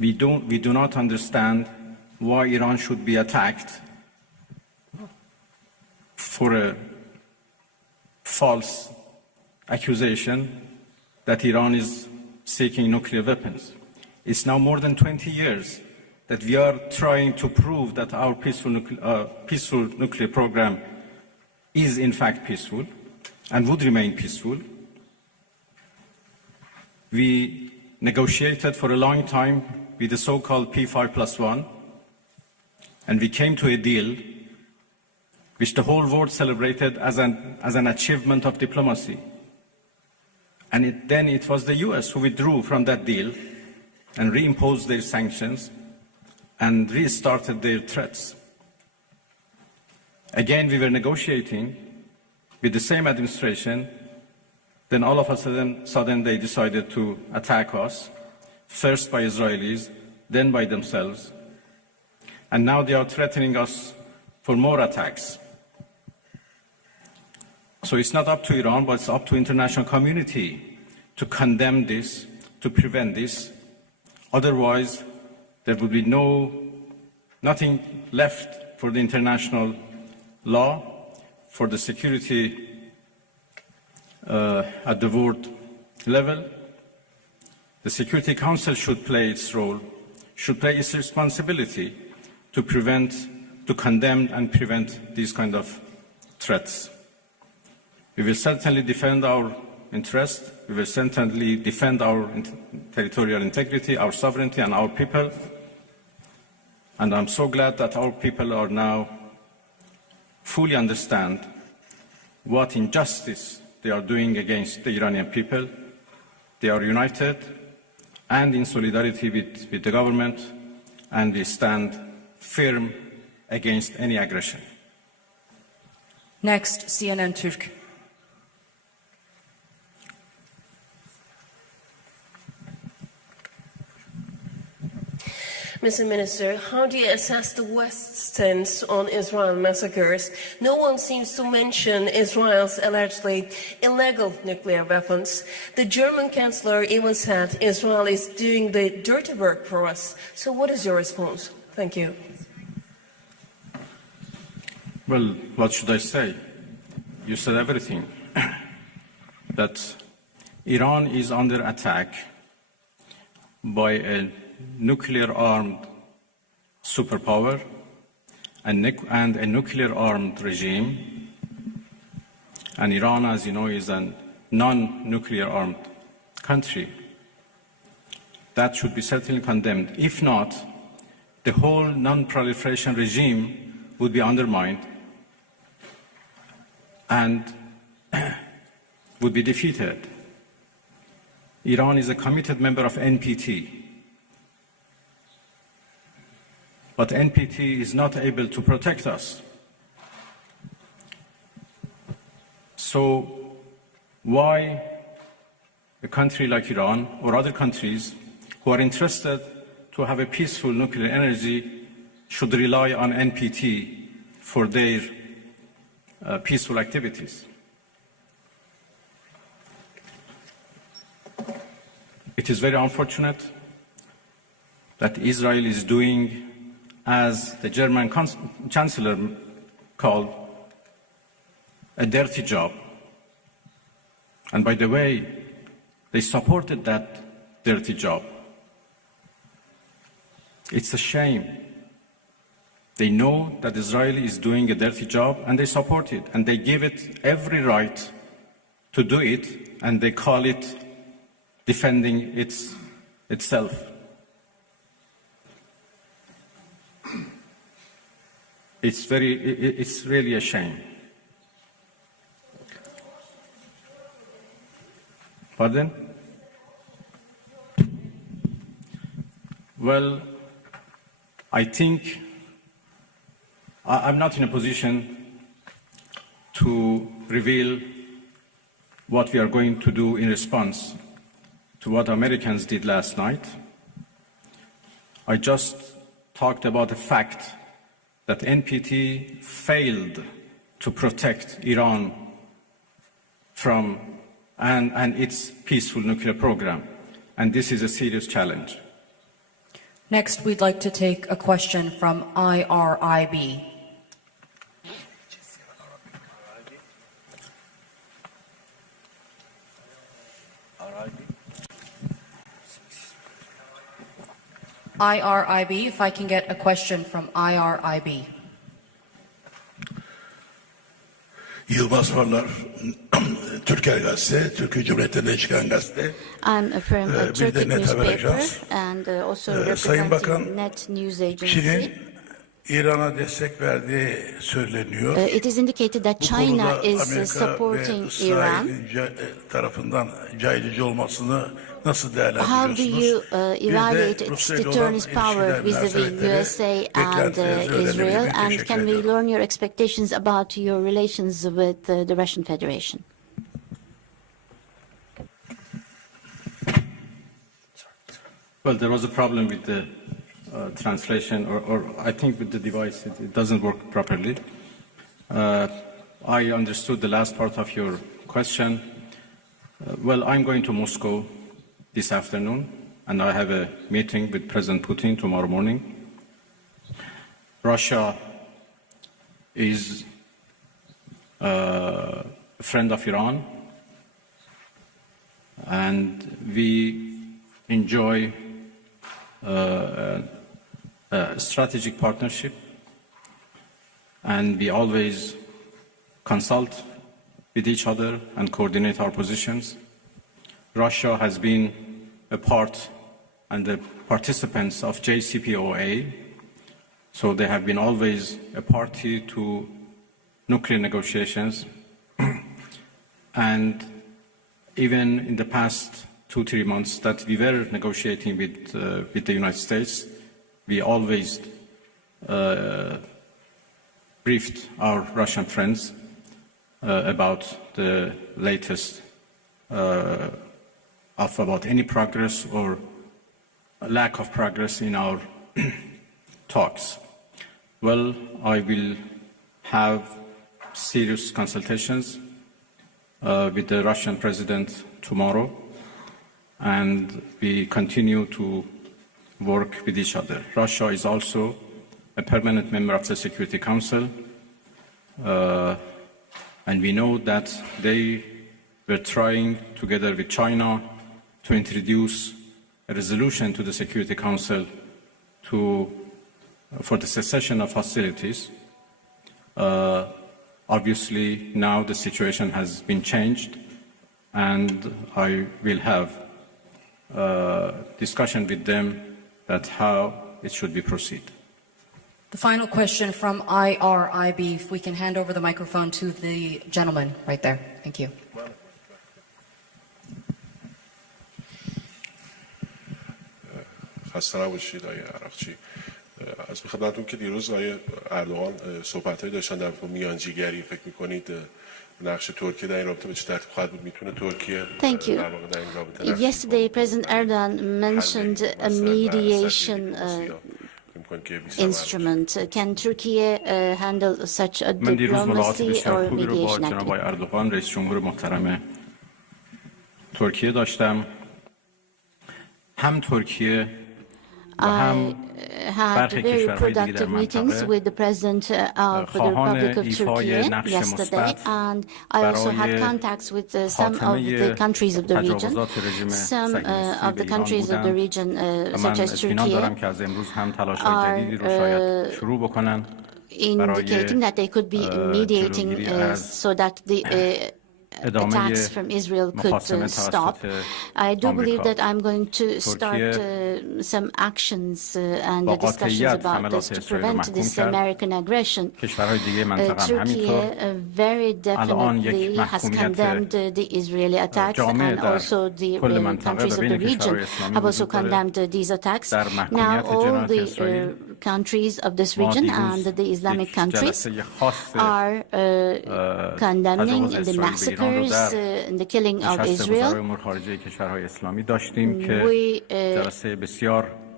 We do not understand why Iran should be attacked for a false accusation that Iran is seeking nuclear weapons. It's now more than 20 years that we are trying to prove that our peaceful nuclear program is in fact peaceful and would remain peaceful. We negotiated for a long time with the so-called P5+1, and we came to a deal which the whole world celebrated as an achievement of diplomacy. And then it was the US who withdrew from that deal and reimposed their sanctions and restarted their threats. Again, we were negotiating with the same administration. Then all of a sudden they decided to attack us, first by Israelis, then by themselves. And now they are threatening us for more attacks. So it's not up to Iran, but it's up to the international community to condemn this, to prevent this. Otherwise, there will be nothing left for the international law, for the security at the world level. The Security Council should play its role, should play its responsibility to condemn and prevent these kind of threats. We will certainly defend our interest. We will certainly defend our territorial integrity, our sovereignty, and our people. And I'm so glad that our people are now fully understand what injustice they are doing against the Iranian people. They are united and in solidarity with the government, and we stand firm against any aggression. Next, CNN Türk. Mr. Minister, how do you assess the West's stance on Israel massacres? No one seems to mention Israel's allegedly illegal nuclear weapons. The German Chancellor even said Israel is doing the dirty work for us. So what is your response? Thank you. Well, what should I say? You said everything. That Iran is under attack by a nuclear-armed superpower and a nuclear-armed regime. And Iran, as you know, is a non-nuclear-armed country. That should be certainly condemned. If not, the whole non-proliferation regime would be undermined and would be defeated. Iran is a committed member of NPT. But NPT is not able to protect us. So why a country like Iran or other countries who are interested to have a peaceful nuclear energy should rely on NPT for their peaceful activities? It is very unfortunate that Israel is doing, as the German Chancellor called, a dirty job. And by the way, they supported that dirty job. It's a shame. They know that Israel is doing a dirty job and they support it, and they give it every right to do it, and they call it defending itself. It's really a shame. Pardon? Well, I think I'm not in a position to reveal what we are going to do in response to what Americans did last night. I just talked about the fact that NPT failed to protect Iran from and its peaceful nuclear program. And this is a serious challenge. Next, we'd like to take a question from IRIB. IRIB, if I can get a question from IRIB. Yılmaz Varlar, Türker Gazete, Türkiye Cumhuriyeti'nden çıkan gazete. I'm from a Bir Turkish de Net Haber newspaper Ajans. and also Sayın Bakan, representing Net News Agency. Çin'in İran'a destek verdiği söyleniyor. It is indicated that Bu China konuda is Amerika supporting ve Iran. İsrail'in tarafından caydırıcı olmasını nasıl How do you değerlendiriyorsunuz? evaluate its deterrence power vis-a-vis USA and Israel? And can we learn your expectations about your relations with the Russian Federation? Well, there was a problem with the translation, or I think with the device, it doesn't work properly. I understood the last part of your question. Well, I'm going to Moscow this afternoon, and I have a meeting with President Putin tomorrow morning. Russia is a friend of Iran, and we enjoy a strategic partnership, and we always consult with each other and coordinate our positions. Russia has been a part and the participants of JCPOA, so they have been always a party to nuclear negotiations. And even in the past 2-3 months that we were negotiating with the United States, we always briefed our Russian friends about the latest about any progress or lack of progress in our talks. Well, I will have serious consultations with the Russian president tomorrow, and we continue to work with each other. Russia is also a permanent member of the Security Council, and we know that they were trying, together with China, to introduce a resolution to the Security Council for the cessation of hostilities. Obviously, now the situation has been changed, and I will have discussion with them that how it should be proceed. The final question from IRIB, if we can hand over the microphone to the gentleman right there. Thank you. خسته نباشید آقای عراقچی. از خدمتتون که دیروز آقای اردوغان صحبت‌هایی داشتن در مورد میانجیگری، فکر می‌کنید نقش ترکیه در این رابطه به چه ترتیب خواهد بود؟ میتونه ترکیه Thank you. Yesterday, President Erdogan mentioned a mediation instrument. Can Turkey handle such a من دیروز ملاقات diplomacy بسیار or خوبی رو با mediation جناب activity? اردوغان رئیس جمهور محترم ترکیه داشتم. هم ترکیه و هم had برخی very کشورهای دیگه در productive meetings منطقه with the President of the خواهان Republic of ایفای Turkey نقش yesterday, مثبت and I also had برای contacts with some of the خاتمه countries of the region. تجاوزات رژیم Some صهیونیستی of به the ایران countries of the بودند region, و such من as اطمینان دارم Turkey, که از امروز هم تلاش‌های جدیدی رو شاید شروع بکنن indicating that they could be mediating so that the attacks from Israel could stop. I do believe that I'm going to start some actions and discussions about this to prevent this American aggression. Turkey very definitely has condemned the Israeli attacks, and also the countries of the region have also condemned these attacks. Now all the countries of this region and the Islamic countries are condemning the massacres and the killing of Israel. We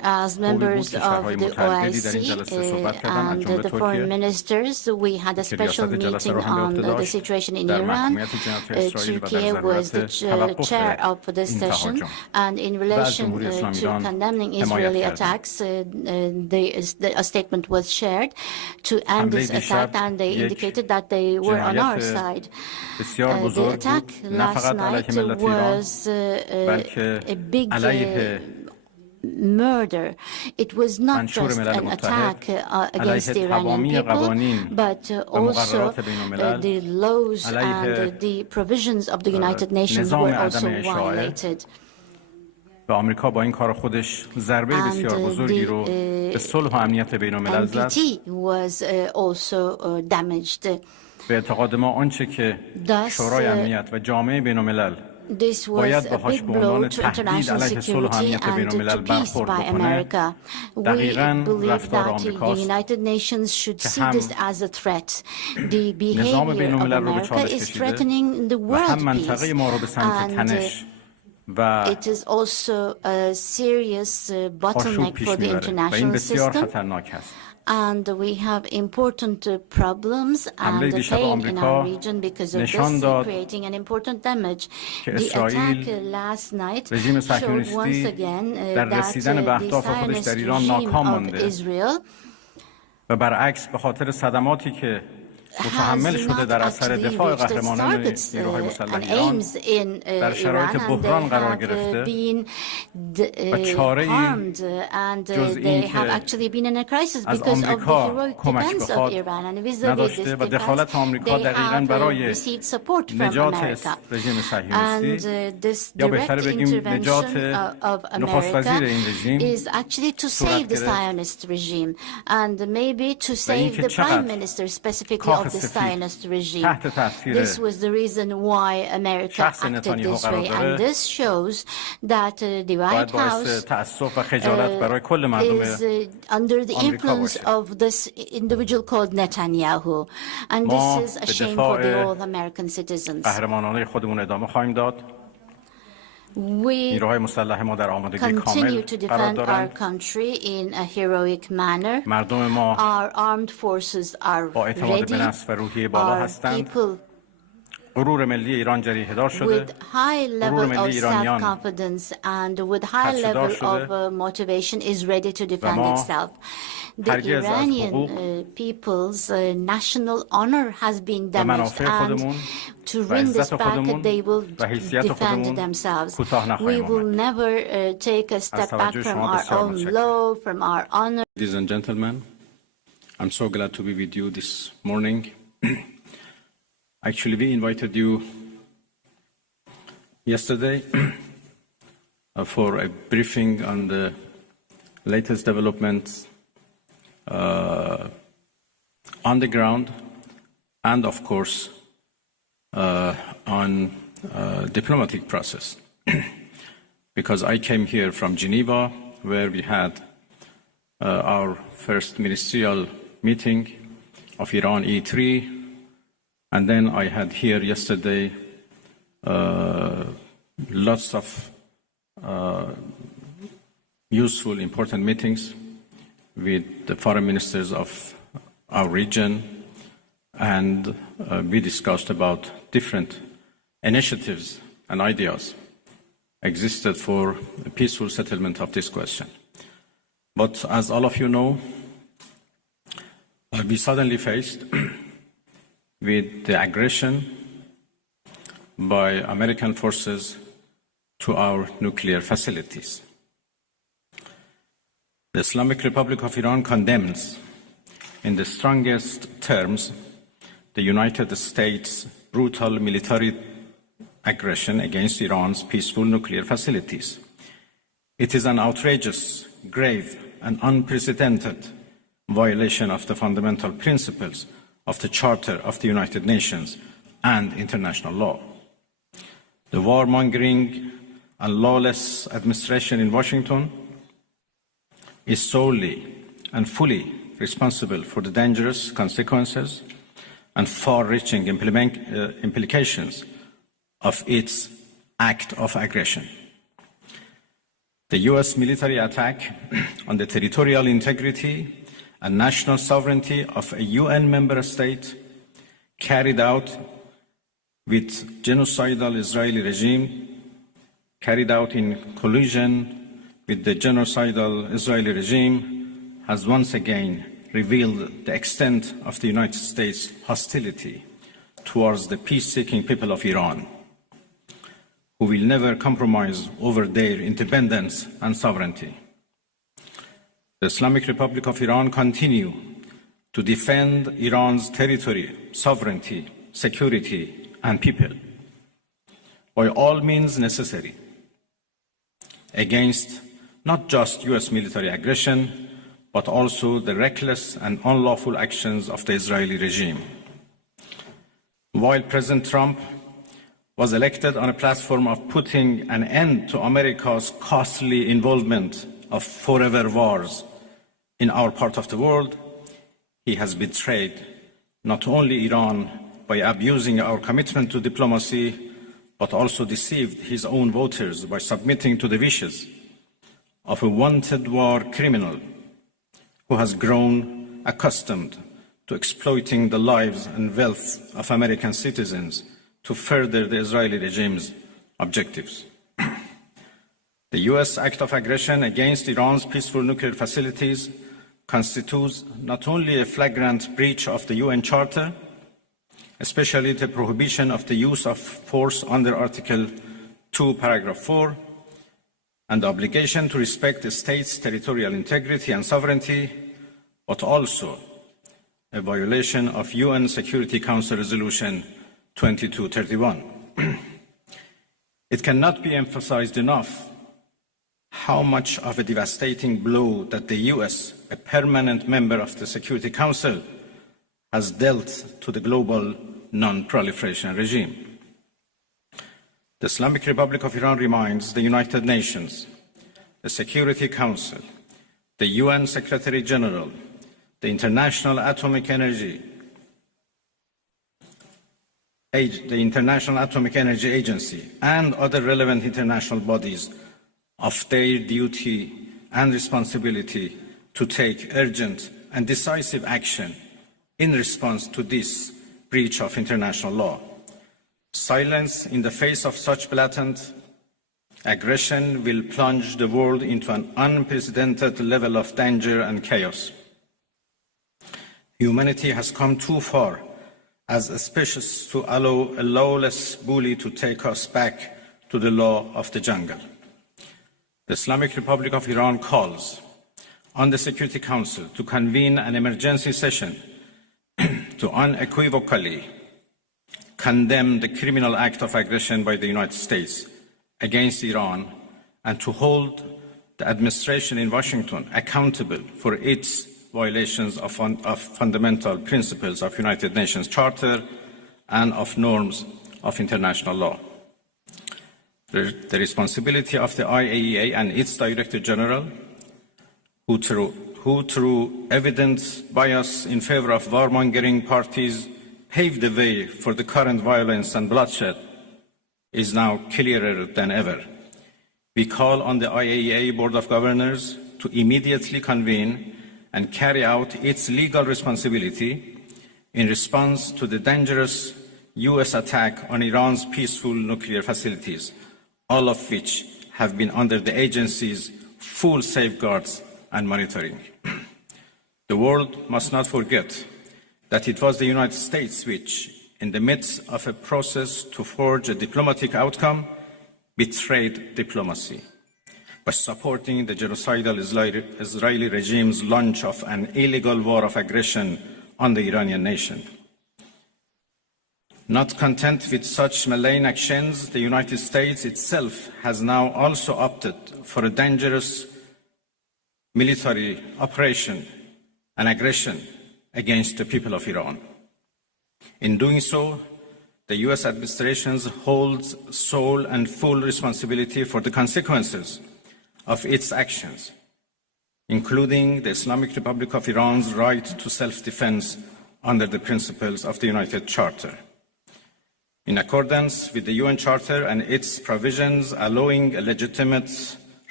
As members of the OIC and the foreign ministers, we had a special meeting on the situation in Iran. Turkey was the chair of the session, and in relation to condemning Israeli attacks, a statement was shared to end this attack, and they indicated that they were on our side. The attack last night was a big murder. It was not just an attack against the Iranian people, but also the laws and the provisions of the United Nations were also violated. و آمریکا با این کار خودش ضربه بسیار بزرگی رو به صلح و امنیت بین‌الملل زد. به اعتقاد ما آنچه که شورای امنیت و جامعه بین‌الملل باید باهاش به عنوان تهدید علیه صلح و امنیت بین‌الملل برخورد بکنه، دقیقاً رفتار آمریکاست که هم نظام بین‌الملل رو به چالش کشیده و هم منطقه ما رو به سمت تنش و آشوب پیش میبره و این بسیار خطرناک است. And we have important problems and pain in our region because of this, creating an important damage. The attack last night showed once again that the Zionist regime of Israel و برعکس به خاطر صدماتی که متحمل شده در اثر دفاع قهرمانان نیروهای مسلح ایران در شرایط بحران قرار گرفته و چاره‌ای جز این که از آمریکا کمک بخواد نداشته و دخالت آمریکا دقیقاً برای نجات رژیم صهیونیستی یا بهتر بگیم نجات نخست وزیر این رژیم صورت گرفت و اینکه چقدر of the Zionist regime. This was the reason why America acted this way, and this shows that the White House is under the influence of this individual called Netanyahu, and this is a shame for the all American citizens. We continue to defend our country in a heroic manner. Our armed forces are ready. Our people with high level of self-confidence and with high level of motivation is ready to defend itself. The Iranian people's national honor has been damaged, and to win this back, they will defend themselves. We will never take a step back from our own law, from our honor. Ladies and gentlemen, I'm so glad to be with you this morning. Actually, we invited you yesterday for a briefing on the latest developments on the ground and, of course, on diplomatic process. Because I came here from Geneva, where we had our first ministerial meeting of Iran E3, and then I had here yesterday lots of useful, important meetings with the foreign ministers of our region, and we discussed about different initiatives and ideas existed for a peaceful settlement of this question. But as all of you know, we suddenly faced with the aggression by American forces to our nuclear facilities. The Islamic Republic of Iran condemns in the strongest terms the United States' brutal military aggression against Iran's peaceful nuclear facilities. It is an outrageous, grave, and unprecedented violation of the fundamental principles of the Charter of the United Nations and international law. The warmongering and lawless administration in Washington is solely and fully responsible for the dangerous consequences and far-reaching implications of its act of aggression. The US military attack on the territorial integrity and national sovereignty of a UN member state carried out with genocidal Israeli regime, carried out in collusion with the genocidal Israeli regime, has once again revealed the extent of the United States' hostility towards the peace-seeking people of Iran, who will never compromise over their independence and sovereignty. The Islamic Republic of Iran continues to defend Iran's territory, sovereignty, security, and people by all means necessary against not just US military aggression, but also the reckless and unlawful actions of the Israeli regime. While President Trump was elected on a platform of putting an end to America's costly involvement of forever wars in our part of the world, he has betrayed not only Iran by abusing our commitment to diplomacy, but also deceived his own voters by submitting to the wishes of a wanted war criminal who has grown accustomed to exploiting the lives and wealth of American citizens to further the Israeli regime's objectives. The US act of aggression against Iran's peaceful nuclear facilities constitutes not only a flagrant breach of the UN Charter, especially the prohibition of the use of force under Article 2, Paragraph 4, and the obligation to respect the state's territorial integrity and sovereignty, but also a violation of UN Security Council Resolution 2231. It cannot be emphasized enough how much of a devastating blow that the US, a permanent member of the Security Council, has dealt to the global non-proliferation regime. The Islamic Republic of Iran reminds the United Nations, the Security Council, the UN Secretary General, the International Atomic Energy Agency, and other relevant international bodies of their duty and responsibility to take urgent and decisive action in response to this breach of international law. Silence in the face of such blatant aggression will plunge the world into an unprecedented level of danger and chaos. Humanity has come too far as a species to allow a lawless bully to take us back to the law of the jungle. The Islamic Republic of Iran calls on the Security Council to convene an emergency session to unequivocally condemn the criminal act of aggression by the United States against Iran and to hold the administration in Washington accountable for its violations of fundamental principles of United Nations Charter and of norms of international law. The responsibility of the IAEA and its Director General, who through evident bias in favor of warmongering parties paved the way for the current violence and bloodshed, is now clearer than ever. We call on the IAEA Board of Governors to immediately convene and carry out its legal responsibility in response to the dangerous US attack on Iran's peaceful nuclear facilities, all of which have been under the agency's full safeguards and monitoring. The world must not forget that it was the United States which, in the midst of a process to forge a diplomatic outcome, betrayed diplomacy by supporting the genocidal Israeli regime's launch of an illegal war of aggression on the Iranian nation. Not content with such malign actions, the United States itself has now also opted for a dangerous military operation and aggression against the people of Iran. In doing so, the US administration holds sole and full responsibility for the consequences of its actions, including the Islamic Republic of Iran's right to self-defense under the principles of the United Charter. In accordance with the UN Charter and its provisions allowing a legitimate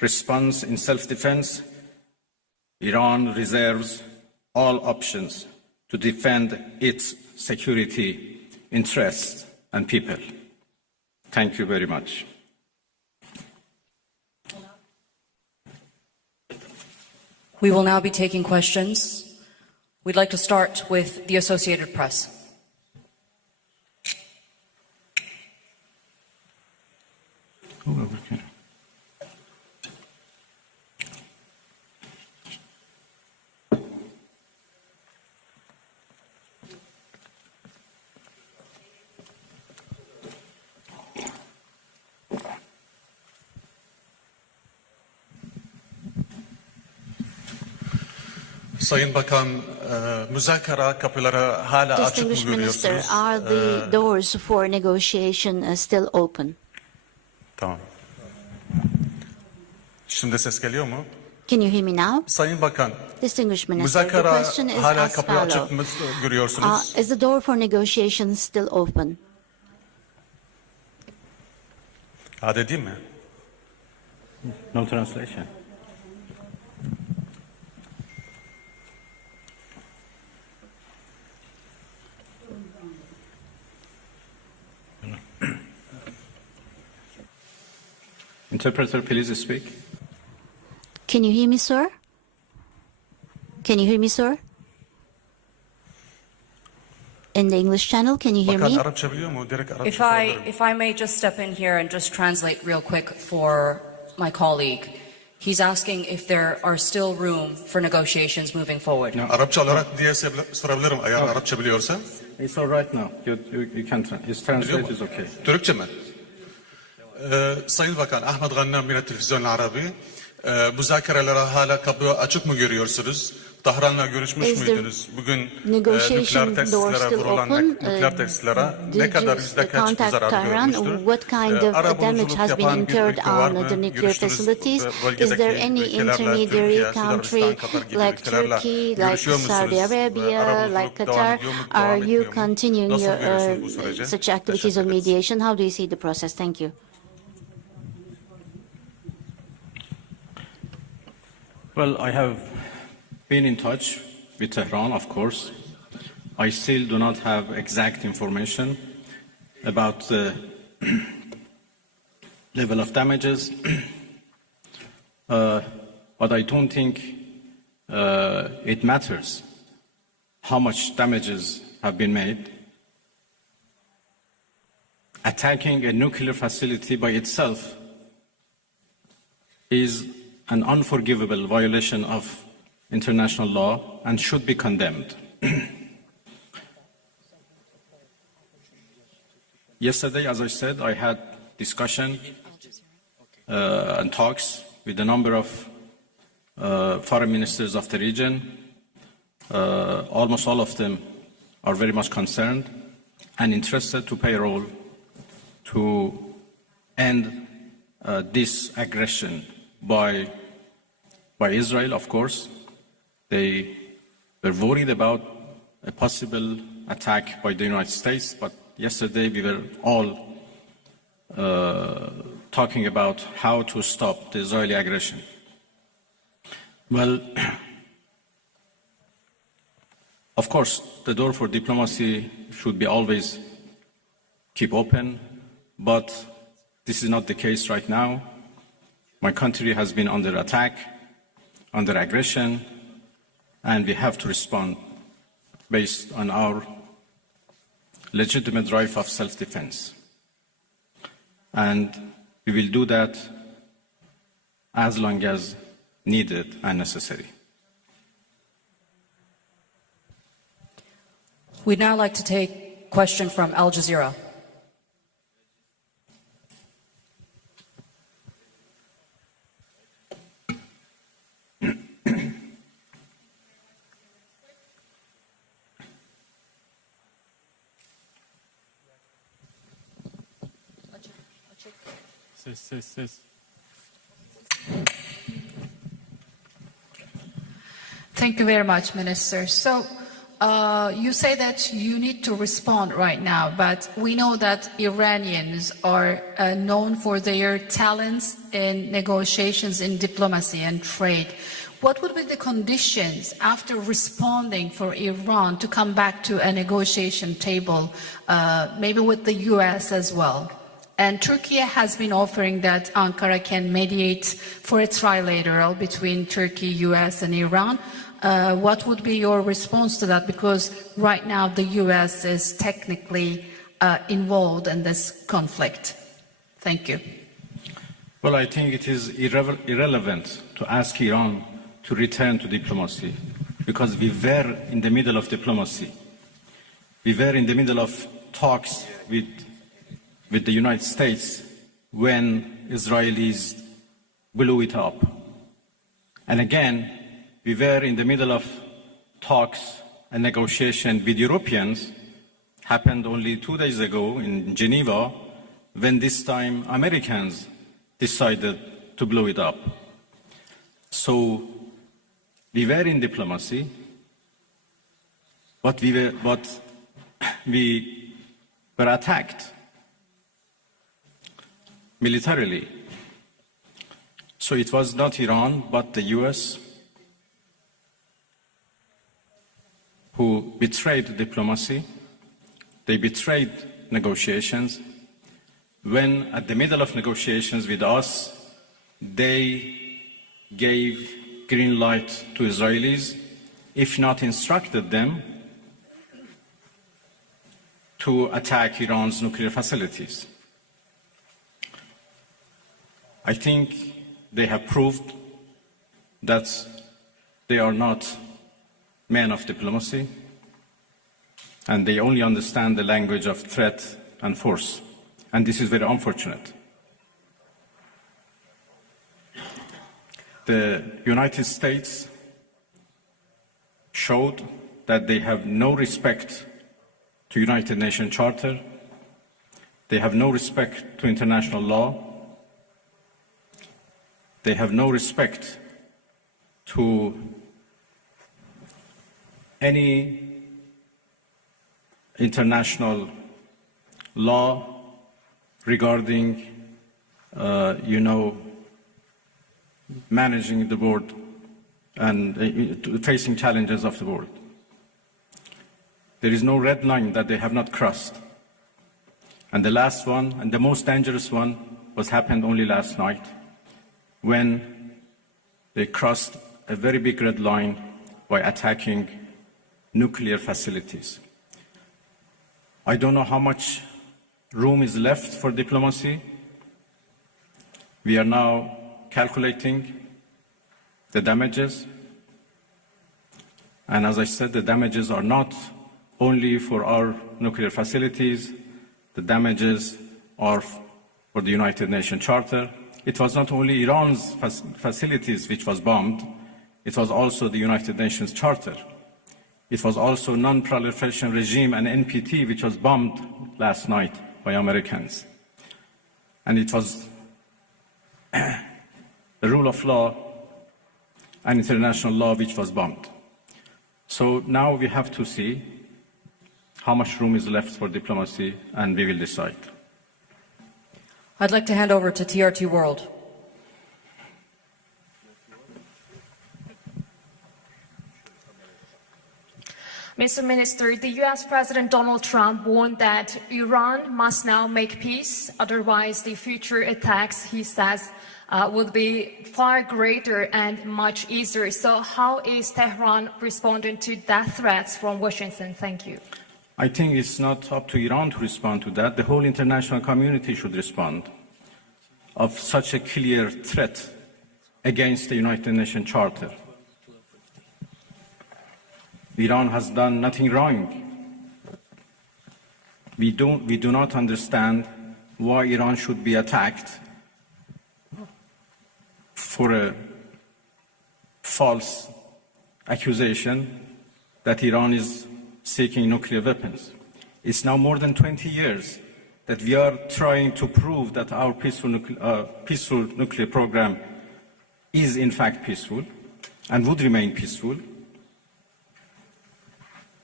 response in self-defense, Iran reserves all options to defend its security interests and people. Thank you very much. We will now be taking questions. We'd like to start with the Associated Press. Sayın Bakan, müzakere kapıları hala açık mı Distinguished Minister, görüyorsunuz? are the doors for negotiation still open? Tamam. Şimdi ses geliyor mu? Can you hear me now? Sayın Bakan, Distinguished Minister, the müzakere question is hala as kapıyı açık mı follows. görüyorsunuz? Is the door for negotiation still open? Hadi değil mi? No translation. Interpreter, please speak. Can you hear me, sir? Can you hear me, sir? In the English channel, can you hear Bakan me? Arapça biliyor mu? Direkt Arapça If I may just step in here and just translate real quick for my colleague. He's asking if there are still room for negotiations moving forward. Arapça olarak diye sorabilirim eğer Arapça biliyorsa. It's all right now. You can translate is okay. Türkçe mi? Sayın Bakan, Ahmet Gannam yine Televizyon Arabi. Müzakerelere hala kapı açık mı görüyorsunuz? Tahran'la görüşmüş müydünüz? Bugün nükleer tesislere vurulan nükleer tesislere ne kadar yüzde kaç bir zarar görmüştür? What kind of damage has been incurred on the nuclear facilities? Is there any intermediary country like Turkey, like Saudi Arabia, like Qatar? Are you continuing your such activities of mediation? How do you see the process? Thank you. Well, I have been in touch with Tehran, of course. I still do not have exact information about the level of damages, but I don't think it matters how much damages have been made. Attacking a nuclear facility by itself is an unforgivable violation of international law and should be condemned. Yesterday, as I said, I had discussion and talks with a number of foreign ministers of the region. Almost all of them are very much concerned and interested to play a role to end this aggression by Israel, of course. They were worried about a possible attack by the United States, but yesterday we were all talking about how to stop the Israeli aggression. Well, of course, the door for diplomacy should be always keep open, but this is not the case right now. My country has been under attack, under aggression, and we have to respond based on our legitimate right of self-defense. And we will do that as long as needed and necessary. We'd now like to take a question from Al Jazeera. Thank you very much, Minister. So, you say that you need to respond right now, but we know that Iranians are known for their talents in negotiations, in diplomacy and trade. What would be the conditions after responding for Iran to come back to a negotiation table, maybe with the US as well? And Turkey has been offering that Ankara can mediate for a trilateral between Turkey, US and Iran. What would be your response to that? Because right now the US is technically involved in this conflict. Thank you. Well, I think it is irrelevant to ask Iran to return to diplomacy, because we were in the middle of diplomacy. We were in the middle of talks with the United States when Israelis blew it up. And again, we were in the middle of talks and negotiation with Europeans, happened only 2 days ago in Geneva, when this time Americans decided to blow it up. So we were in diplomacy, but we were attacked militarily. So it was not Iran, but the US who betrayed diplomacy. They betrayed negotiations. When at the middle of negotiations with us, they gave green light to Israelis, if not instructed them to attack Iran's nuclear facilities. I think they have proved that they are not men of diplomacy, and they only understand the language of threat and force. And this is very unfortunate. The United States showed that they have no respect to United Nations Charter. They have no respect to international law. They have no respect to any international law regarding, managing the world and facing challenges of the world. There is no red line that they have not crossed. And the last one, and the most dangerous one, was happened only last night, when they crossed a very big red line by attacking nuclear facilities. I don't know how much room is left for diplomacy. We are now calculating the damages. And as I said, the damages are not only for our nuclear facilities. The damages are for the United Nations Charter. It was not only Iran's facilities which was bombed, it was also the United Nations Charter. It was also non-proliferation regime and NPT, which was bombed last night by Americans. And it was the rule of law and international law which was bombed. So now we have to see how much room is left for diplomacy, and we will decide. I'd like to hand over to TRT World. Mr. Minister, the US President Donald Trump warned that Iran must now make peace, otherwise the future attacks, he says, would be far greater and much easier. So how is Tehran responding to that threat from Washington? Thank you. I think it's not up to Iran to respond to that. The whole international community should respond of such a clear threat against the United Nations Charter. Iran has done nothing wrong. We do not understand why Iran should be attacked for a false accusation that Iran is seeking nuclear weapons. It's now more than 20 years that we are trying to prove that our peaceful nuclear program is in fact peaceful and would remain peaceful.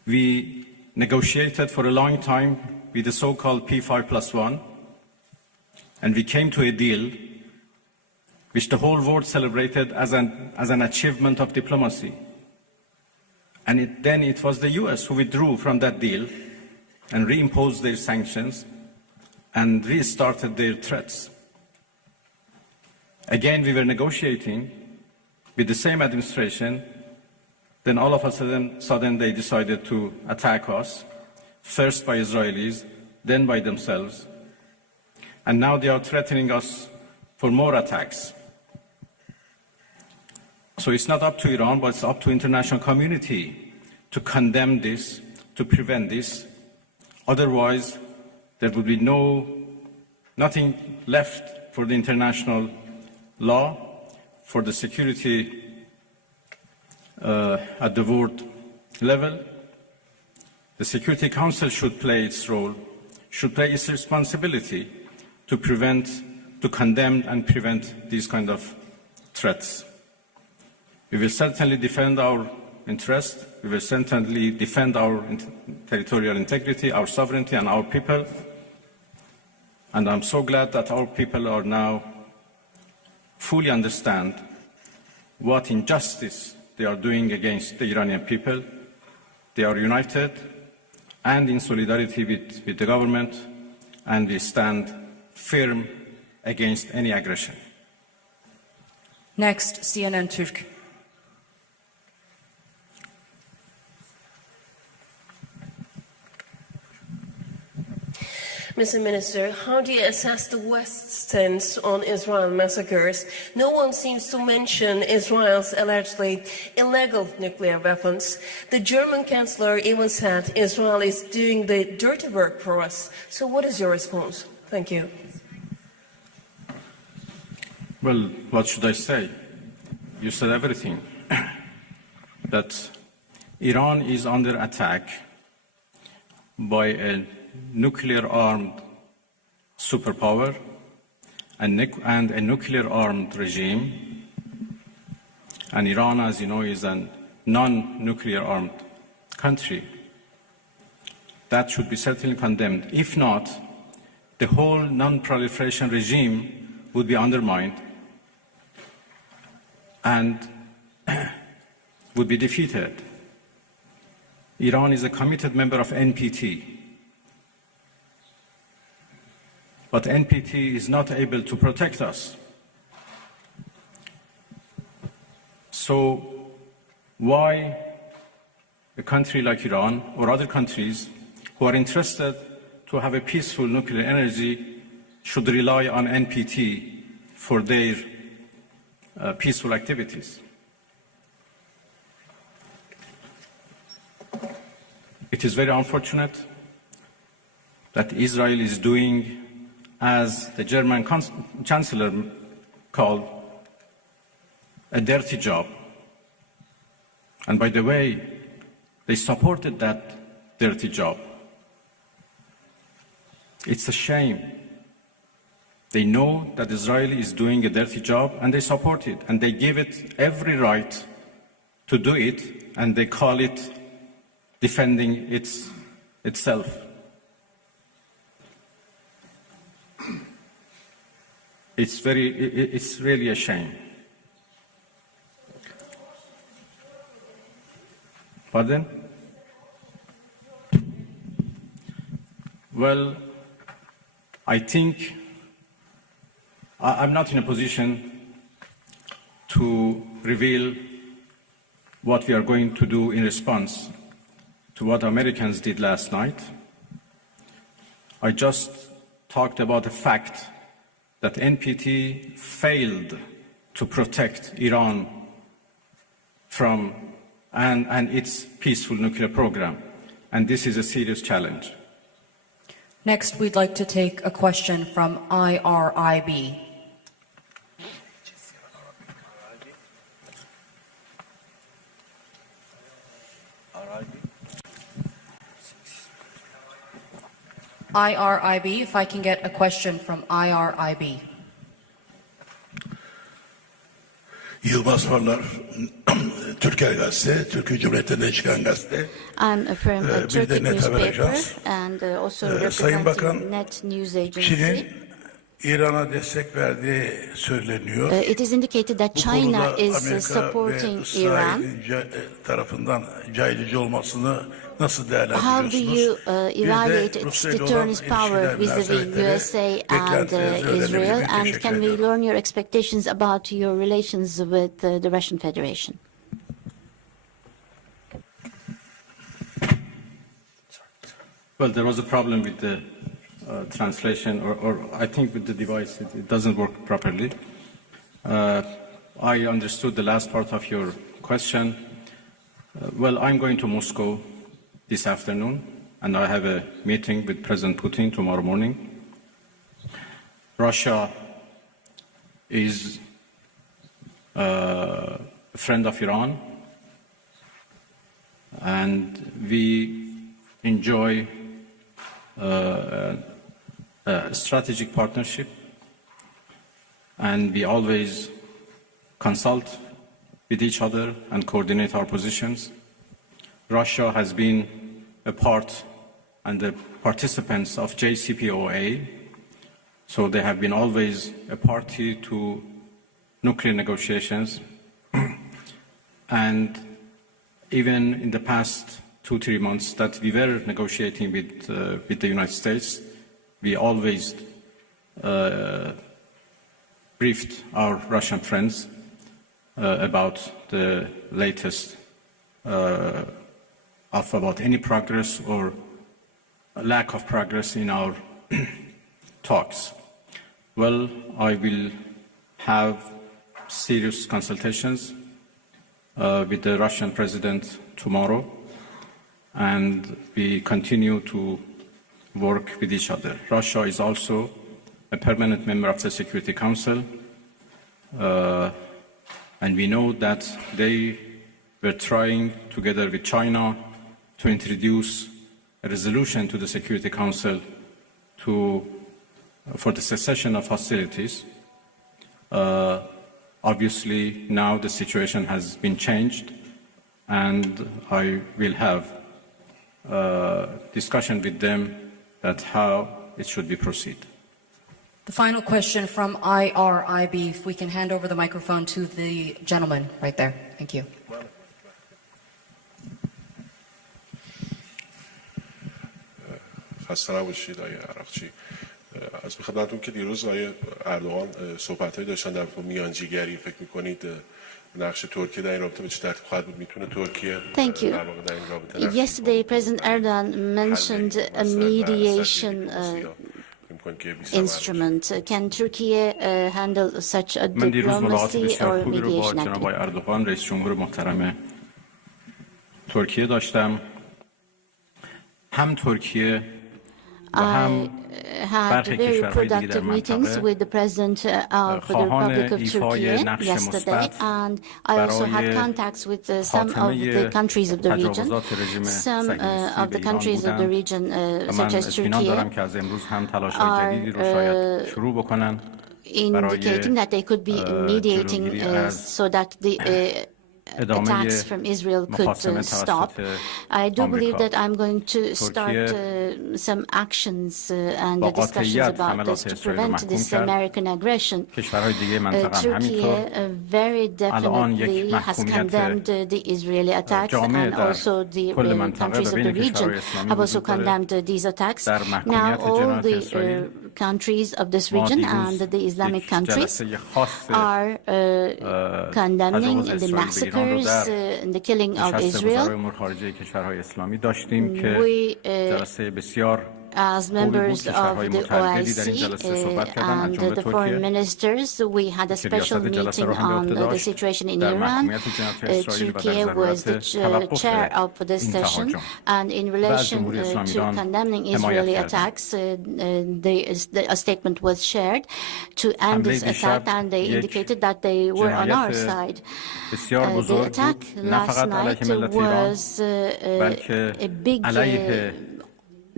we negotiated for a long time with the so-called P5+1, and we came to a deal which the whole world celebrated as an achievement of diplomacy. And then it was the US who withdrew from that deal and reimposed their sanctions and restarted their threats. Again, we were negotiating with the same administration. Then all of a sudden they decided to attack us, first by Israelis, then by themselves. And now they are threatening us for more attacks. So it's not up to Iran, but it's up to international community to condemn this, to prevent this. Otherwise, there would be nothing left for the international law, for the security at the world level. The Security Council should play its role, should play its responsibility to condemn and prevent these kind of threats. We will certainly defend our interest. We will certainly defend our territorial integrity, our sovereignty, and our people. And I'm so glad that our people are now fully understand what injustice they are doing against the Iranian people. They are united and in solidarity with the government, and we stand firm against any aggression. Next, CNN Türk. Mr. Minister, how do you assess the West's stance on Israel massacres? No one seems to mention Israel's allegedly illegal nuclear weapons. The German Chancellor even said Israel is doing the dirty work for us. So what is your response? Thank you. Well, what should I say? You said everything. That Iran is under attack by a nuclear-armed superpower and a nuclear-armed regime. And Iran, as you know, is a non-nuclear-armed country. That should be certainly condemned. If not, the whole non-proliferation regime would be undermined and would be defeated. Iran is a committed member of NPT. But NPT is not able to protect us. So why a country like Iran or other countries who are interested to have a peaceful nuclear energy should rely on NPT for their peaceful activities? It is very unfortunate that Israel is doing, as the German Chancellor called, a dirty job. And by the way, they supported that dirty job. It's a shame. They know that Israel is doing a dirty job and they support it, and they give it every right to do it, and they call it defending itself. It's really a shame. Pardon? Well, I think I'm not in a position to reveal what we are going to do in response to what Americans did last night. I just talked about the fact that NPT failed to protect Iran from and its peaceful nuclear program, and this is a serious challenge. Next, we'd like to take a question from IRIB. IRIB, if I can get a question from IRIB. Yılmaz Varlar, Türker Gazete, Türkiye Cumhuriyeti'nden çıkan gazete. I'm from a Bir de Turkic Net Haber newspaper Ajans. and also Sayın representing Bakan, Net News Agency. Çin'in İran'a destek verdiği söyleniyor. It is indicated that Bu China konuda is Amerika supporting ve Iran. İsrail'in tarafından caydırıcı olmasını nasıl How do değerlendiriyorsunuz? you Bir de evaluate its Rusya ile olan deterrence power ilişkiler vis-a-vis münasebetleri, USA and beklentilerinizi öğrenebilir Israel? miyim? And Teşekkür can we ediyorum. learn your expectations about your relations with the Russian Federation? Well, there was a problem with the translation, or I think with the device, it doesn't work properly. I understood the last part of your question. Well, I'm going to Moscow this afternoon, and I have a meeting with President Putin tomorrow morning. Russia is a friend of Iran, and we enjoy a strategic partnership, and we always consult with each other and coordinate our positions. Russia has been a part and the participants of JCPOA, so they have been always a party to nuclear negotiations. And even in the past 2-3 months that we were negotiating with the United States, we always briefed our Russian friends about the latest about any progress or lack of progress in our talks. Well, I will have serious consultations with the Russian president tomorrow, and we continue to work with each other. Russia is also a permanent member of the Security Council, and we know that they were trying, together with China, to introduce a resolution to the Security Council for the cessation of hostilities. Obviously, now the situation has been changed, and I will have discussion with them that how it should be proceed. The final question from IRIB, if we can hand over the microphone to the gentleman right there. Thank you. خسته نباشید آقای عراقچی. از خدمتتون که دیروز آقای اردوغان صحبت‌هایی داشتن در مورد میانجیگری، فکر می‌کنید نقش ترکیه در این رابطه به چه ترتیب خواهد بود؟ میتونه ترکیه Thank you. Yesterday, President Erdogan mentioned a mediation instrument. Can Turkey handle such a من دیروز ملاقات diplomacy بسیار or خوبی رو با mediation جناب آقای activity? اردوغان رئیس جمهور محترم ترکیه داشتم. هم ترکیه و هم Had برخی very کشورهای دیگه در productive meetings منطقه with the President of the خواهان Republic of ایفای Turkey نقش yesterday, مثبت and I also had برای contacts with some of the خاتمه countries of the region. تجاوزات رژیم Some صهیونیستی of به the ایران countries of the بودند region, و such من as اطمینان دارم Turkey, که از امروز هم تلاش‌های جدیدی رو شاید شروع بکنن indicating that they could be mediating جلوگیری از so that the attacks from Israel could stop. I do believe that I'm going to start some actions and discussions about this to prevent this American aggression. Turkey very definitely has condemned the Israeli attacks, and also the countries of the region have also condemned these attacks. Now all the countries of this region and the Islamic countries are condemning the massacres and the killing of Israel. We, as members of the OIC and the foreign ministers, we had a special meeting on the situation in Iran. Turkey was the chair of this session, and in relation to condemning Israeli attacks, a statement was shared to end this attack, and they indicated that they were on our side. The attack last night was a big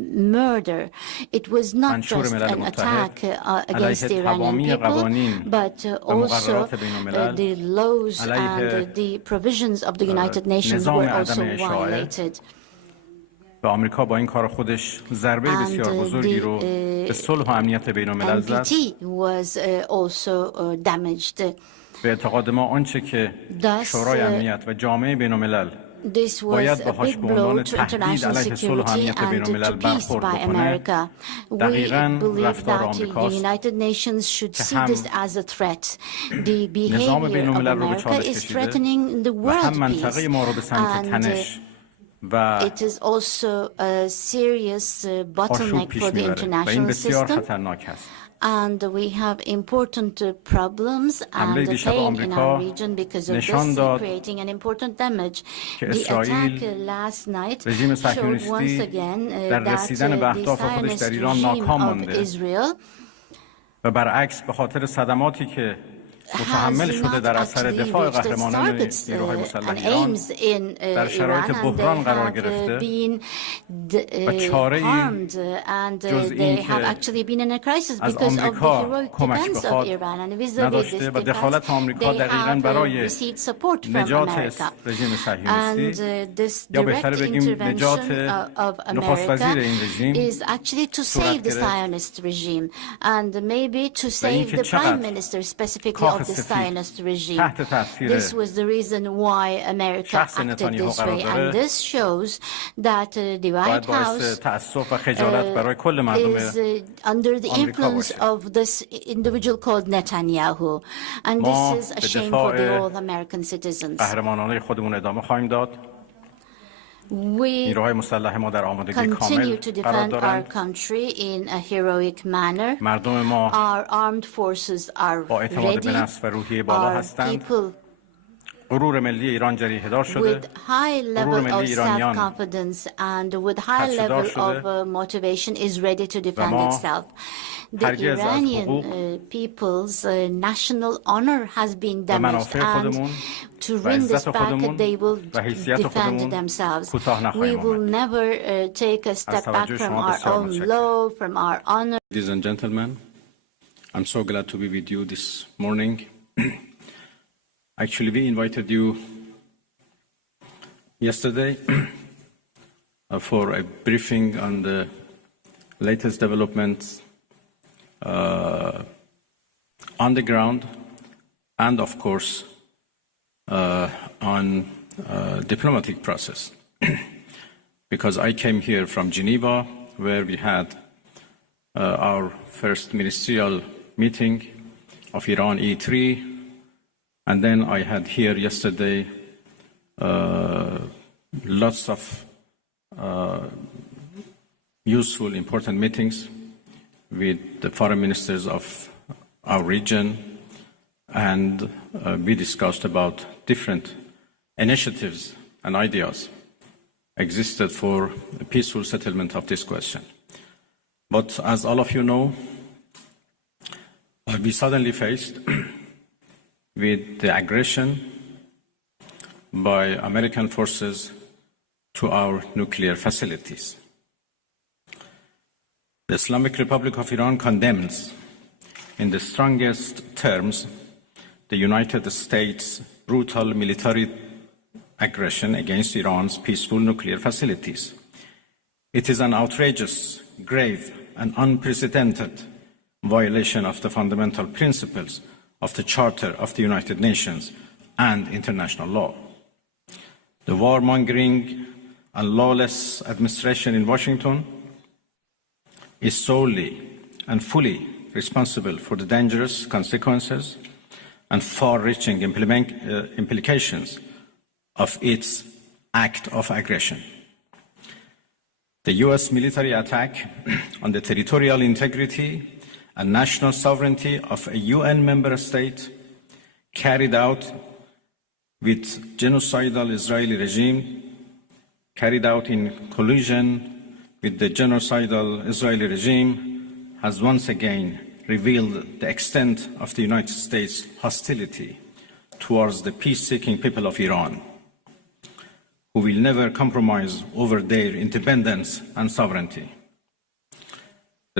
murder. It was not just an attack against the Iranian people, but also the laws and the provisions of the United Nations were also violated. و آمریکا با این کار خودش ضربه بسیار بزرگی رو به صلح و امنیت بین‌الملل زد. به اعتقاد ما آنچه که شورای امنیت و جامعه بین‌الملل باید باهاش به عنوان تهدید علیه صلح و امنیت بین‌الملل برخورد بکنه دقیقاً رفتار آمریکاست که هم نظام بین‌الملل رو به چالش کشیده و هم منطقه ما رو به سمت تنش و it is also a serious bottleneck for the international system. And we have important problems and pain in our region because of this, creating an important damage. The attack last night showed once again that the Zionist regime of Israel و برعکس به خاطر صدماتی که متحمل شده در اثر دفاع قهرمانان نیروهای مسلح ایران در شرایط بحران قرار گرفته و چاره‌ای جز این که از آمریکا کمک بخواد نداشته و دخالت آمریکا دقیقاً برای نجات رژیم صهیونیستی یا بهتره بگیم نجات نخست وزیر این رژیم صورت گرفت و اینکه چقدر the Zionist regime. This was the reason why America acted this way, and this shows that the White House is under the influence of this individual called Netanyahu, and this is a shame for the all American citizens. We continue to defend our country in a heroic manner. Our armed forces are ready. Our people with high level of self-confidence and with high level of motivation is ready to defend itself. The Iranian people's national honor has been damaged, and to win this back, they will defend themselves. We will never take a step back from our own law, from our honor. Ladies and gentlemen, I'm so glad to be with you this morning. Actually, we invited you yesterday for a briefing on the latest developments on the ground and, of course, on diplomatic process. Because I came here from Geneva, where we had our first ministerial meeting of Iran E3, and then I had here yesterday lots of useful, important meetings with the foreign ministers of our region, and we discussed about different initiatives and ideas existed for a peaceful settlement of this question. But as all of you know, we suddenly faced with the aggression by American forces to our nuclear facilities. The Islamic Republic of Iran condemns in the strongest terms the United States' brutal military aggression against Iran's peaceful nuclear facilities. It is an outrageous, grave, and unprecedented violation of the fundamental principles of the Charter of the United Nations and international law. The warmongering and lawless administration in Washington is solely and fully responsible for the dangerous consequences and far-reaching implications of its act of aggression. The U.S. military attack on the territorial integrity and national sovereignty of a UN member state carried out with genocidal Israeli regime, carried out in collusion with the genocidal Israeli regime, has once again revealed the extent of the United States' hostility towards the peace-seeking people of Iran, who will never compromise over their independence and sovereignty.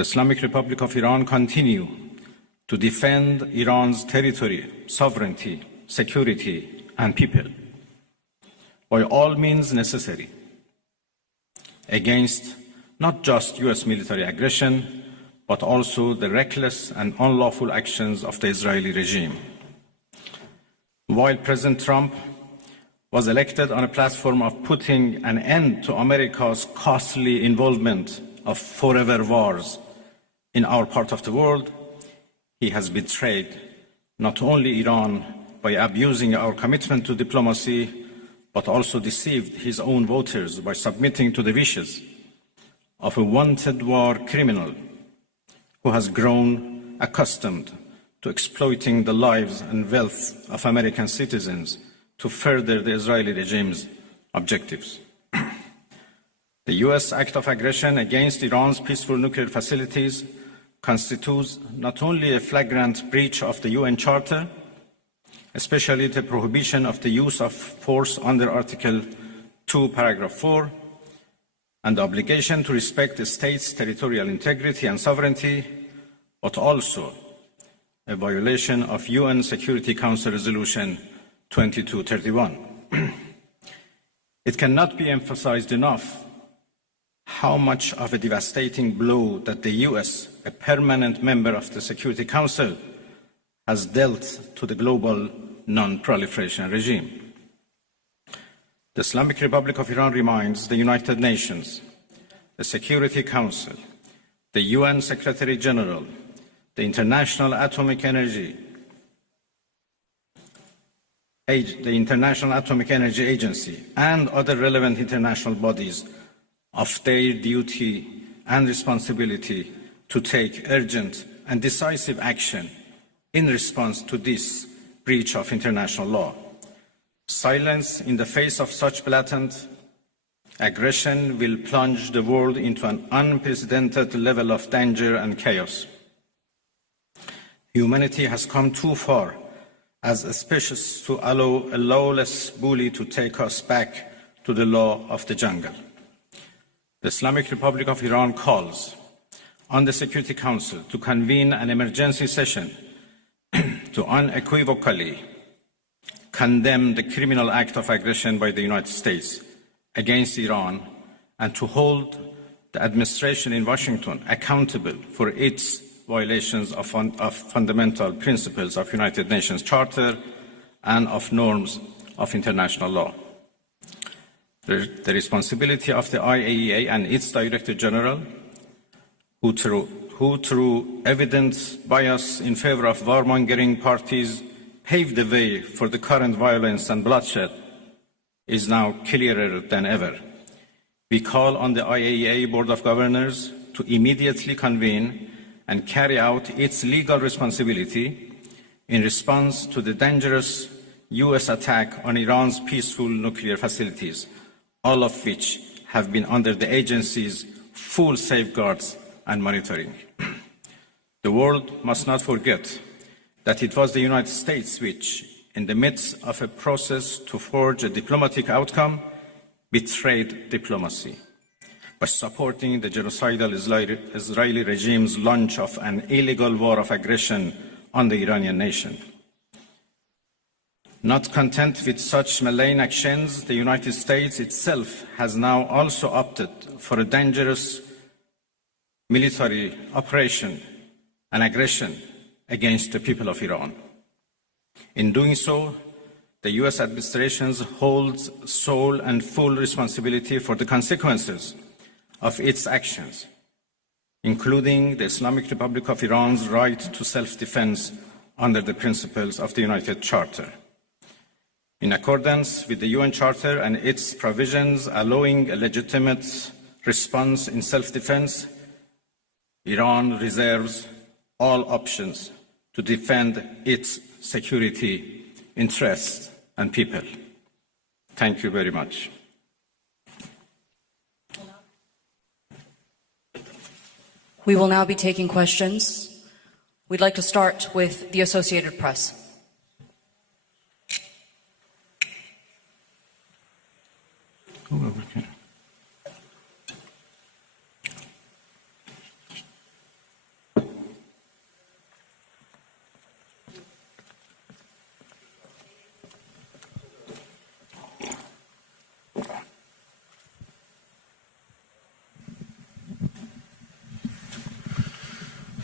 the Islamic Republic of Iran continue to defend Iran's territory, sovereignty, security, and people by all means necessary against not just US military aggression, but also the reckless and unlawful actions of the Israeli regime. While President Trump was elected on a platform of putting an end to America's costly involvement of forever wars in our part of the world, he has betrayed not only Iran by abusing our commitment to diplomacy, but also deceived his own voters by submitting to the wishes of a wanted war criminal who has grown accustomed to exploiting the lives and wealth of American citizens to further the Israeli regime's objectives. The US act of aggression against Iran's peaceful nuclear facilities constitutes not only a flagrant breach of the UN Charter, especially the prohibition of the use of force under Article 2, Paragraph 4, and the obligation to respect the state's territorial integrity and sovereignty, but also a violation of UN Security Council Resolution 2231. It cannot be emphasized enough how much of a devastating blow that the US, a permanent member of the Security Council, has dealt to the global non-proliferation regime. The Islamic Republic of Iran reminds the United Nations, the Security Council, the UN Secretary General, the International Atomic Energy Agency, and other relevant international bodies of their duty and responsibility to take urgent and decisive action in response to this breach of international law. Silence in the face of such blatant aggression will plunge the world into an unprecedented level of danger and chaos. Humanity has come too far as a species to allow a lawless bully to take us back to the law of the jungle. The Islamic Republic of Iran calls on the Security Council to convene an emergency session to unequivocally condemn the criminal act of aggression by the United States against Iran and to hold the administration in Washington accountable for its violations of fundamental principles of United Nations Charter and of norms of international law. The responsibility of the IAEA and its Director General, who through evident bias in favor of warmongering parties paved the way for the current violence and bloodshed, is now clearer than ever. We call on the IAEA Board of Governors to immediately convene and carry out its legal responsibility in response to the dangerous US attack on Iran's peaceful nuclear facilities, all of which have been under the agency's full safeguards and monitoring. The world must not forget that it was the United States which, in the midst of a process to forge a diplomatic outcome, betrayed diplomacy by supporting the genocidal Israeli regime's launch of an illegal war of aggression on the Iranian nation. Not content with such malign actions, the United States itself has now also opted for a dangerous military operation and aggression against the people of Iran. In doing so, the US administration holds sole and full responsibility for the consequences of its actions, including the Islamic Republic of Iran's right to self-defense under the principles of the United Charter. In accordance with the UN Charter and its provisions allowing a legitimate response in self-defense, Iran reserves all options to defend its security, interests, and people. Thank you very much. We will now be taking questions. We'd like to start with the Associated Press.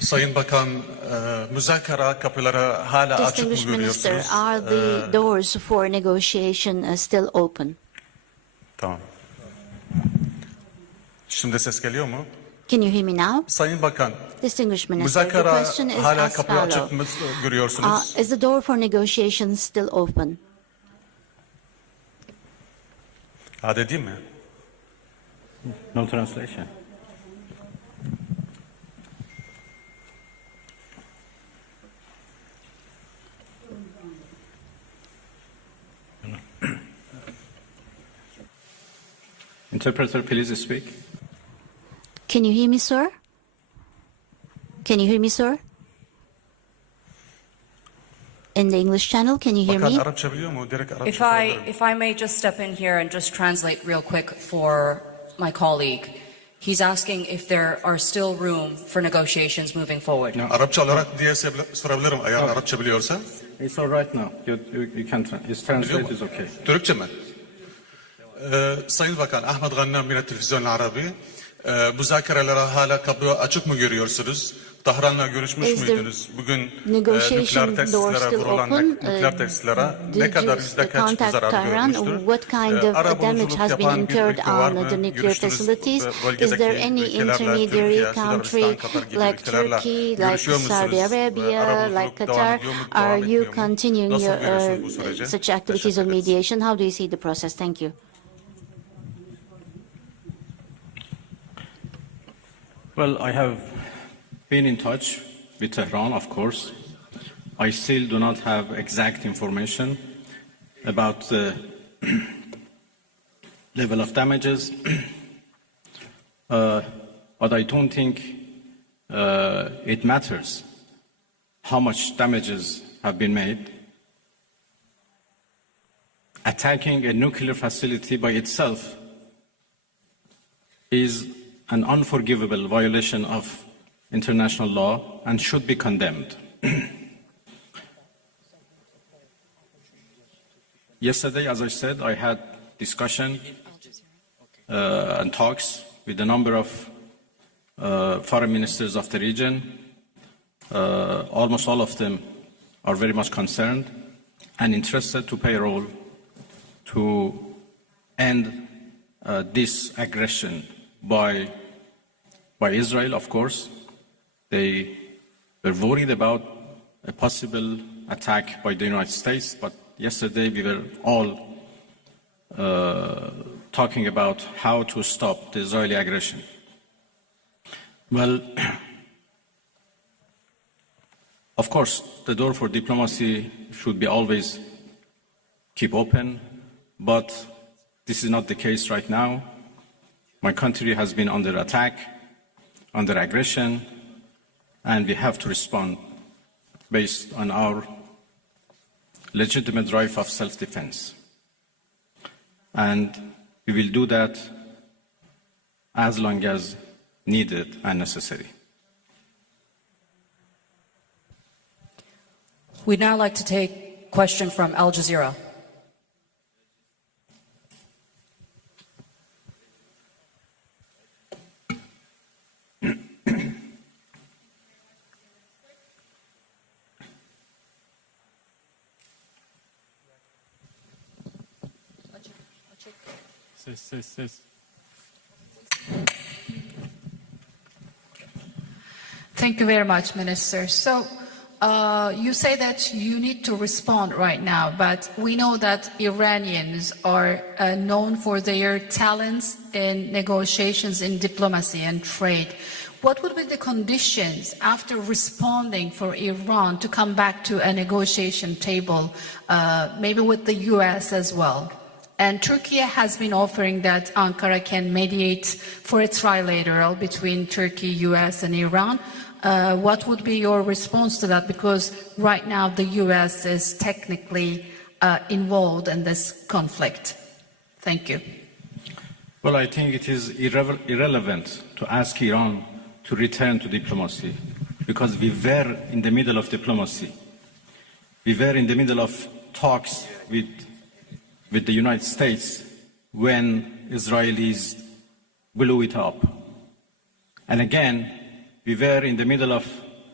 Sayın Bakan, müzakere kapıları hala açık mı Distinguished Minister, görüyorsunuz? are the doors for negotiation still open? Tamam. Şimdi ses geliyor mu? Can you hear me now? Sayın Bakan, Distinguished Minister, the müzakere question is hala as kapıyı açık follows. mı görüyorsunuz? Is the door for negotiation still open? Hadi değil mi? No translation. Interpreter, please speak. Can you hear me, sir? Can you hear me, sir? In the English channel, can you hear Bakan me? Arapça biliyor mu? Direkt Arapça If sorabilirim. I may just step in here and just translate real quick for my colleague. He's asking if there are still room for negotiations moving forward. Arapça olarak diye sorabilirim eğer Arapça biliyorsan. It's all right now. You can his translate is okay. Türkçe mi? Sayın Bakan Ahmet Gannam yine Televizyon Arabi. Müzakerelere hala kapı açık mı görüyorsunuz? Tahran'la görüşmüş Is the müydünüz? Bugün negotiation nükleer door testlere still vurulan open? nükleer testlere ne Did kadar you yüzde kaç contact zarar Tehran? görmüştür? What kind of Ara damage buluculuk has been yapan bir incurred ülke var on mı? the nuclear Görüştünüz facilities? Is bölgedeki there any ülkelerle, intermediary Türkiye, country Sudan, Katar gibi like ülkelerle Turkey, like görüşüyor musunuz? Saudi Arabia, Ara like buluculuk devam Qatar? ediyor mu, Are devam etmiyor you mu? continuing Nasıl your görüyorsunuz bu süreci? such activities of Teşekkür ederiz. mediation? How do you see the process? Thank you. Well, I have been in touch with Tehran, of course. I still do not have exact information about the level of damages, but I don't think it matters how much damages have been made. Attacking a nuclear facility by itself is an unforgivable violation of international law and should be condemned. Yesterday, as I said, I had discussion and talks with a number of foreign ministers of the region. Almost all of them are very much concerned and interested to play a role to end this aggression by Israel, of course. They were worried about a possible attack by the United States, but yesterday we were all talking about how to stop the Israeli aggression. Well, of course, the door for diplomacy should be always keep open, but this is not the case right now. My country has been under attack, under aggression, and we have to respond based on our legitimate right of self-defense. And we will do that as long as needed and necessary. We'd now like to take a question from Al Jazeera. Thank you very much, Minister. So you say that you need to respond right now, but we know that Iranians are known for their talents in negotiations, in diplomacy and trade. What would be the conditions after responding for Iran to come back to a negotiation table, maybe with the US as well? And Turkey has been offering that Ankara can mediate for a trilateral between Turkey, US and Iran. What would be your response to that? Because right now the US is technically involved in this conflict. Thank you. Well, I think it is irrelevant to ask Iran to return to diplomacy because we were in the middle of diplomacy. We were in the middle of talks with the United States when Israelis blew it up. And again, we were in the middle of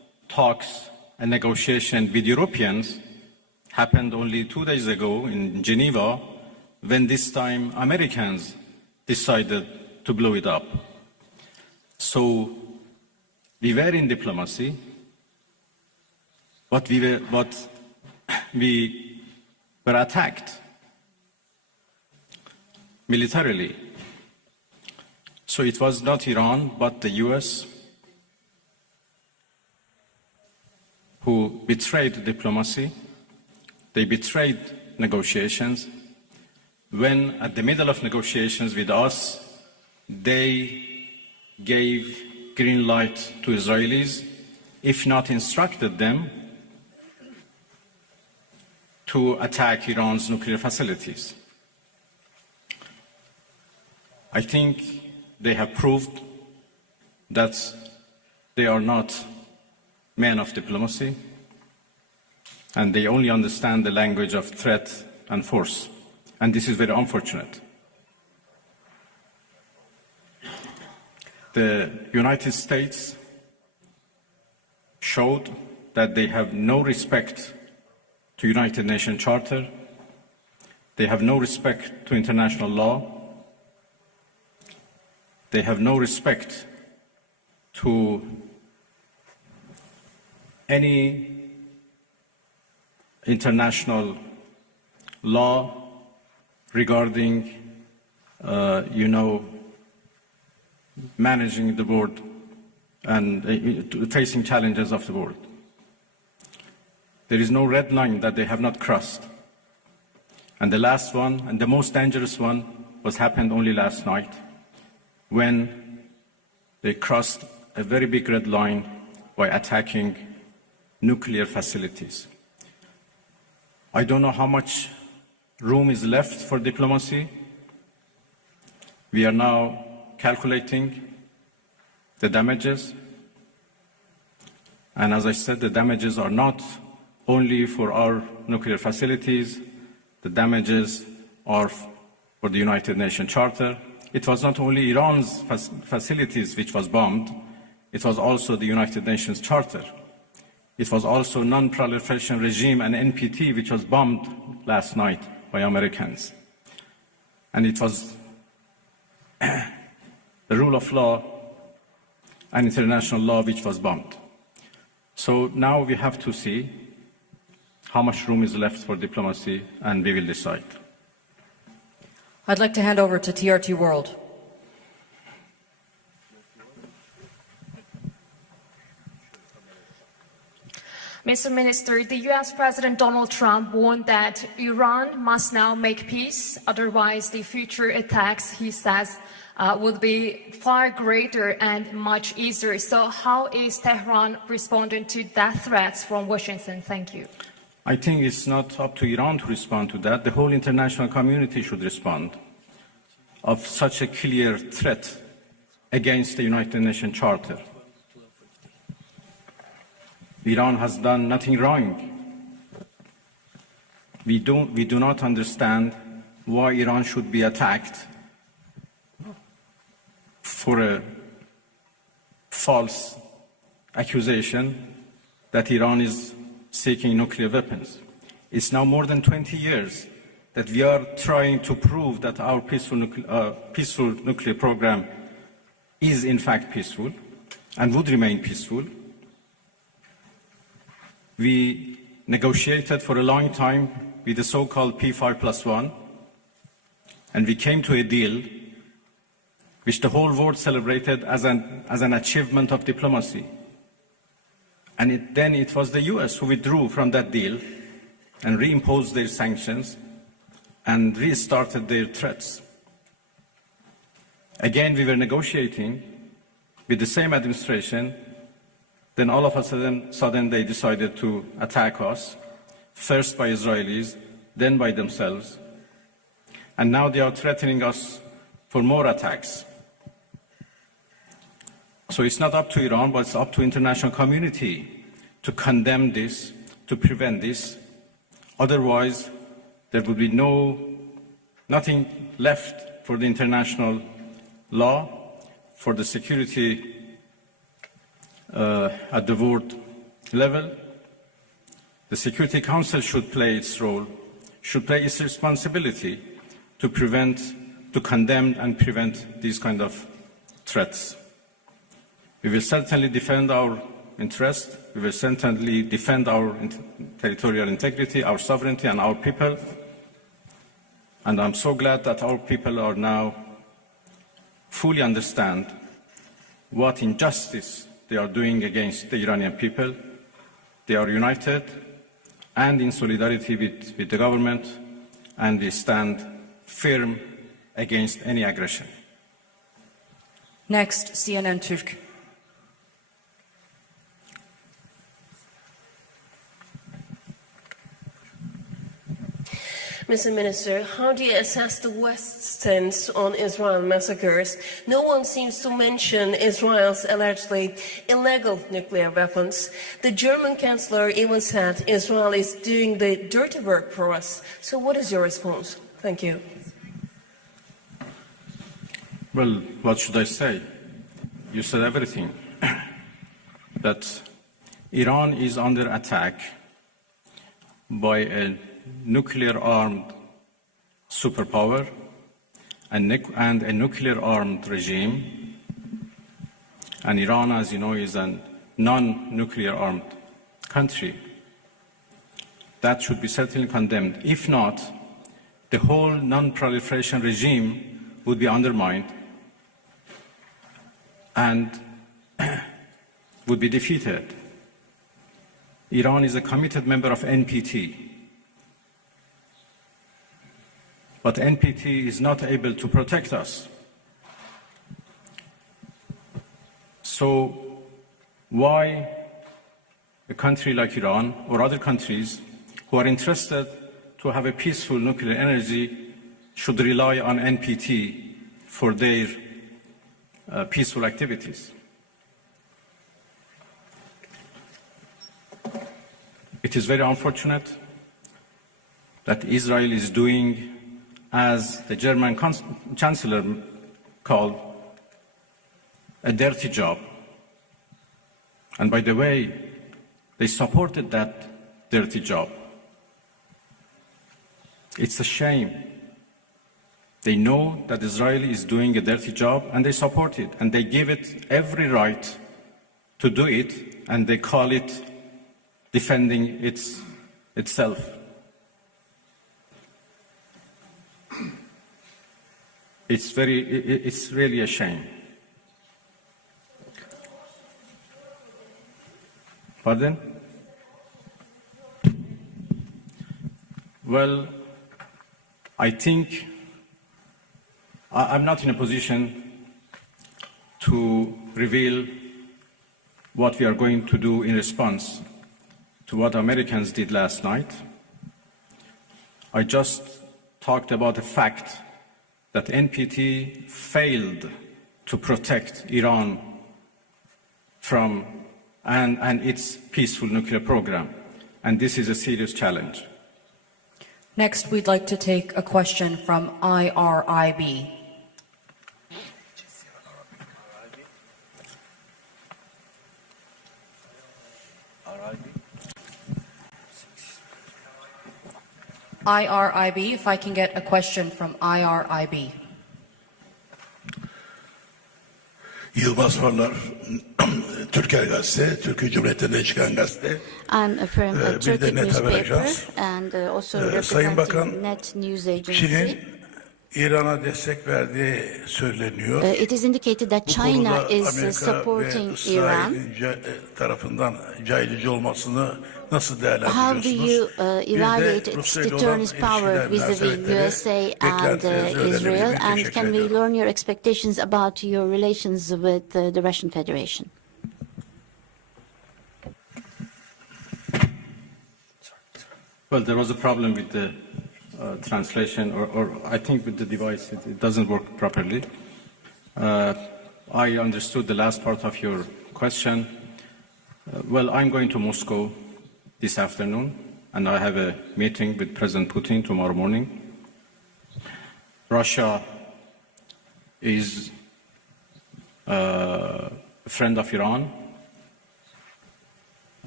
talks and negotiation with Europeans happened only 2 days ago in Geneva, when this time Americans decided to blow it up. So we were in diplomacy, but we were attacked militarily. So it was not Iran, but the US who betrayed diplomacy. They betrayed negotiations. When at the middle of negotiations with us, they gave green light to Israelis, if not instructed them to attack Iran's nuclear facilities. I think they have proved that they are not men of diplomacy, and they only understand the language of threat and force. And this is very unfortunate. The United States showed that they have no respect to United Nations Charter. They have no respect to international law. They have no respect to any international law regarding, managing the world and facing challenges of the world. There is no red line that they have not crossed. And the last one, and the most dangerous one, happened only last night, when they crossed a very big red line by attacking nuclear facilities. I don't know how much room is left for diplomacy. We are now calculating the damages. And as I said, the damages are not only for our nuclear facilities. The damages are for the United Nations Charter. It was not only Iran's facilities which was bombed, it was also the United Nations Charter. It was also Non-Proliferation Regime and NPT, which was bombed last night by Americans. And it was the rule of law and international law which was bombed. So now we have to see how much room is left for diplomacy, and we will decide. I'd like to hand over to TRT World. Mr. Minister, the US President Donald Trump warned that Iran must now make peace, otherwise the future attacks, he says, would be far greater and much easier. So how is Tehran responding to that threat from Washington? Thank you. I think it's not up to Iran to respond to that. The whole international community should respond of such a clear threat against the United Nations Charter. Iran has done nothing wrong. We do not understand why Iran should be attacked for a false accusation that Iran is seeking nuclear weapons. It's now more than 20 years that we are trying to prove that our peaceful nuclear program is in fact peaceful and would remain peaceful. We negotiated for a long time with the so-called P5+1, and we came to a deal which the whole world celebrated as an achievement of diplomacy. And then it was the US who withdrew from that deal and reimposed their sanctions and restarted their threats. Again, we were negotiating with the same administration. Then all of a sudden they decided to attack us, first by Israelis, then by themselves. And now they are threatening us for more attacks. So it's not up to Iran, but it's up to the international community to condemn this, to prevent this. Otherwise, there would be nothing left for the international law, for the security at the world level, the Security Council should play its role, should play its responsibility to condemn and prevent these kind of threats. We will certainly defend our interest. We will certainly defend our territorial integrity, our sovereignty, and our people. And I'm so glad that our people are now fully understand what injustice they are doing against the Iranian people. They are united and in solidarity with the government, and we stand firm against any aggression. Next, CNN Türk. Mr. Minister, how do you assess the West's stance on Israel massacres? No one seems to mention Israel's allegedly illegal nuclear weapons. The German Chancellor even said Israel is doing the dirty work for us. So what is your response? Thank you. Well, what should I say? You said everything. That Iran is under attack by a nuclear-armed superpower and a nuclear-armed regime. And Iran, as you know, is a non-nuclear armed country. That should be certainly condemned. If not, the whole non-proliferation regime would be undermined and would be defeated. Iran is a committed member of NPT. But NPT is not able to protect us. So why a country like Iran or other countries who are interested to have a peaceful nuclear energy should rely on NPT for their peaceful activities? It is very unfortunate that Israel is doing, as the German Chancellor called, a dirty job. And by the way, they supported that dirty job. It's a shame. They know that Israel is doing a dirty job and they support it, and they give it every right to do it, and they call it defending itself. It's really a shame. Pardon? Well, I think I'm not in a position to reveal what we are going to do in response to what Americans did last night. I just talked about the fact that NPT failed to protect Iran from and its peaceful nuclear program. And this is a serious challenge. Next, we'd like to take a question from IRIB. IRIB, if I can get a question from IRIB. Yılmaz Farlar, Türker Gazete, Türkiye Cumhuriyeti'nden çıkan gazete. I'm from a Bir de Turkish Net Haber newspaper Ajans. and also Sayın Bakan, representing Net News Agency. Çin'in İran'a destek verdiği söyleniyor. It is indicated that Bu China konuda is Amerika supporting ve Iran. İsrail'in tarafından caydırıcı olmasını nasıl How do değerlendiriyorsunuz? you Bir evaluate de its Rusya ile olan deterrence power ilişkiler vis-a-vis münasebetleri, USA and beklentilerinizi Israel? öğrenebilmek And teşekkür can we ediyorum. learn your expectations about your relations with the Russian Federation? Well, there was a problem with the translation, or I think with the device, it doesn't work properly. I understood the last part of your question. Well, I'm going to Moscow this afternoon, and I have a meeting with President Putin tomorrow morning. Russia is a friend of Iran,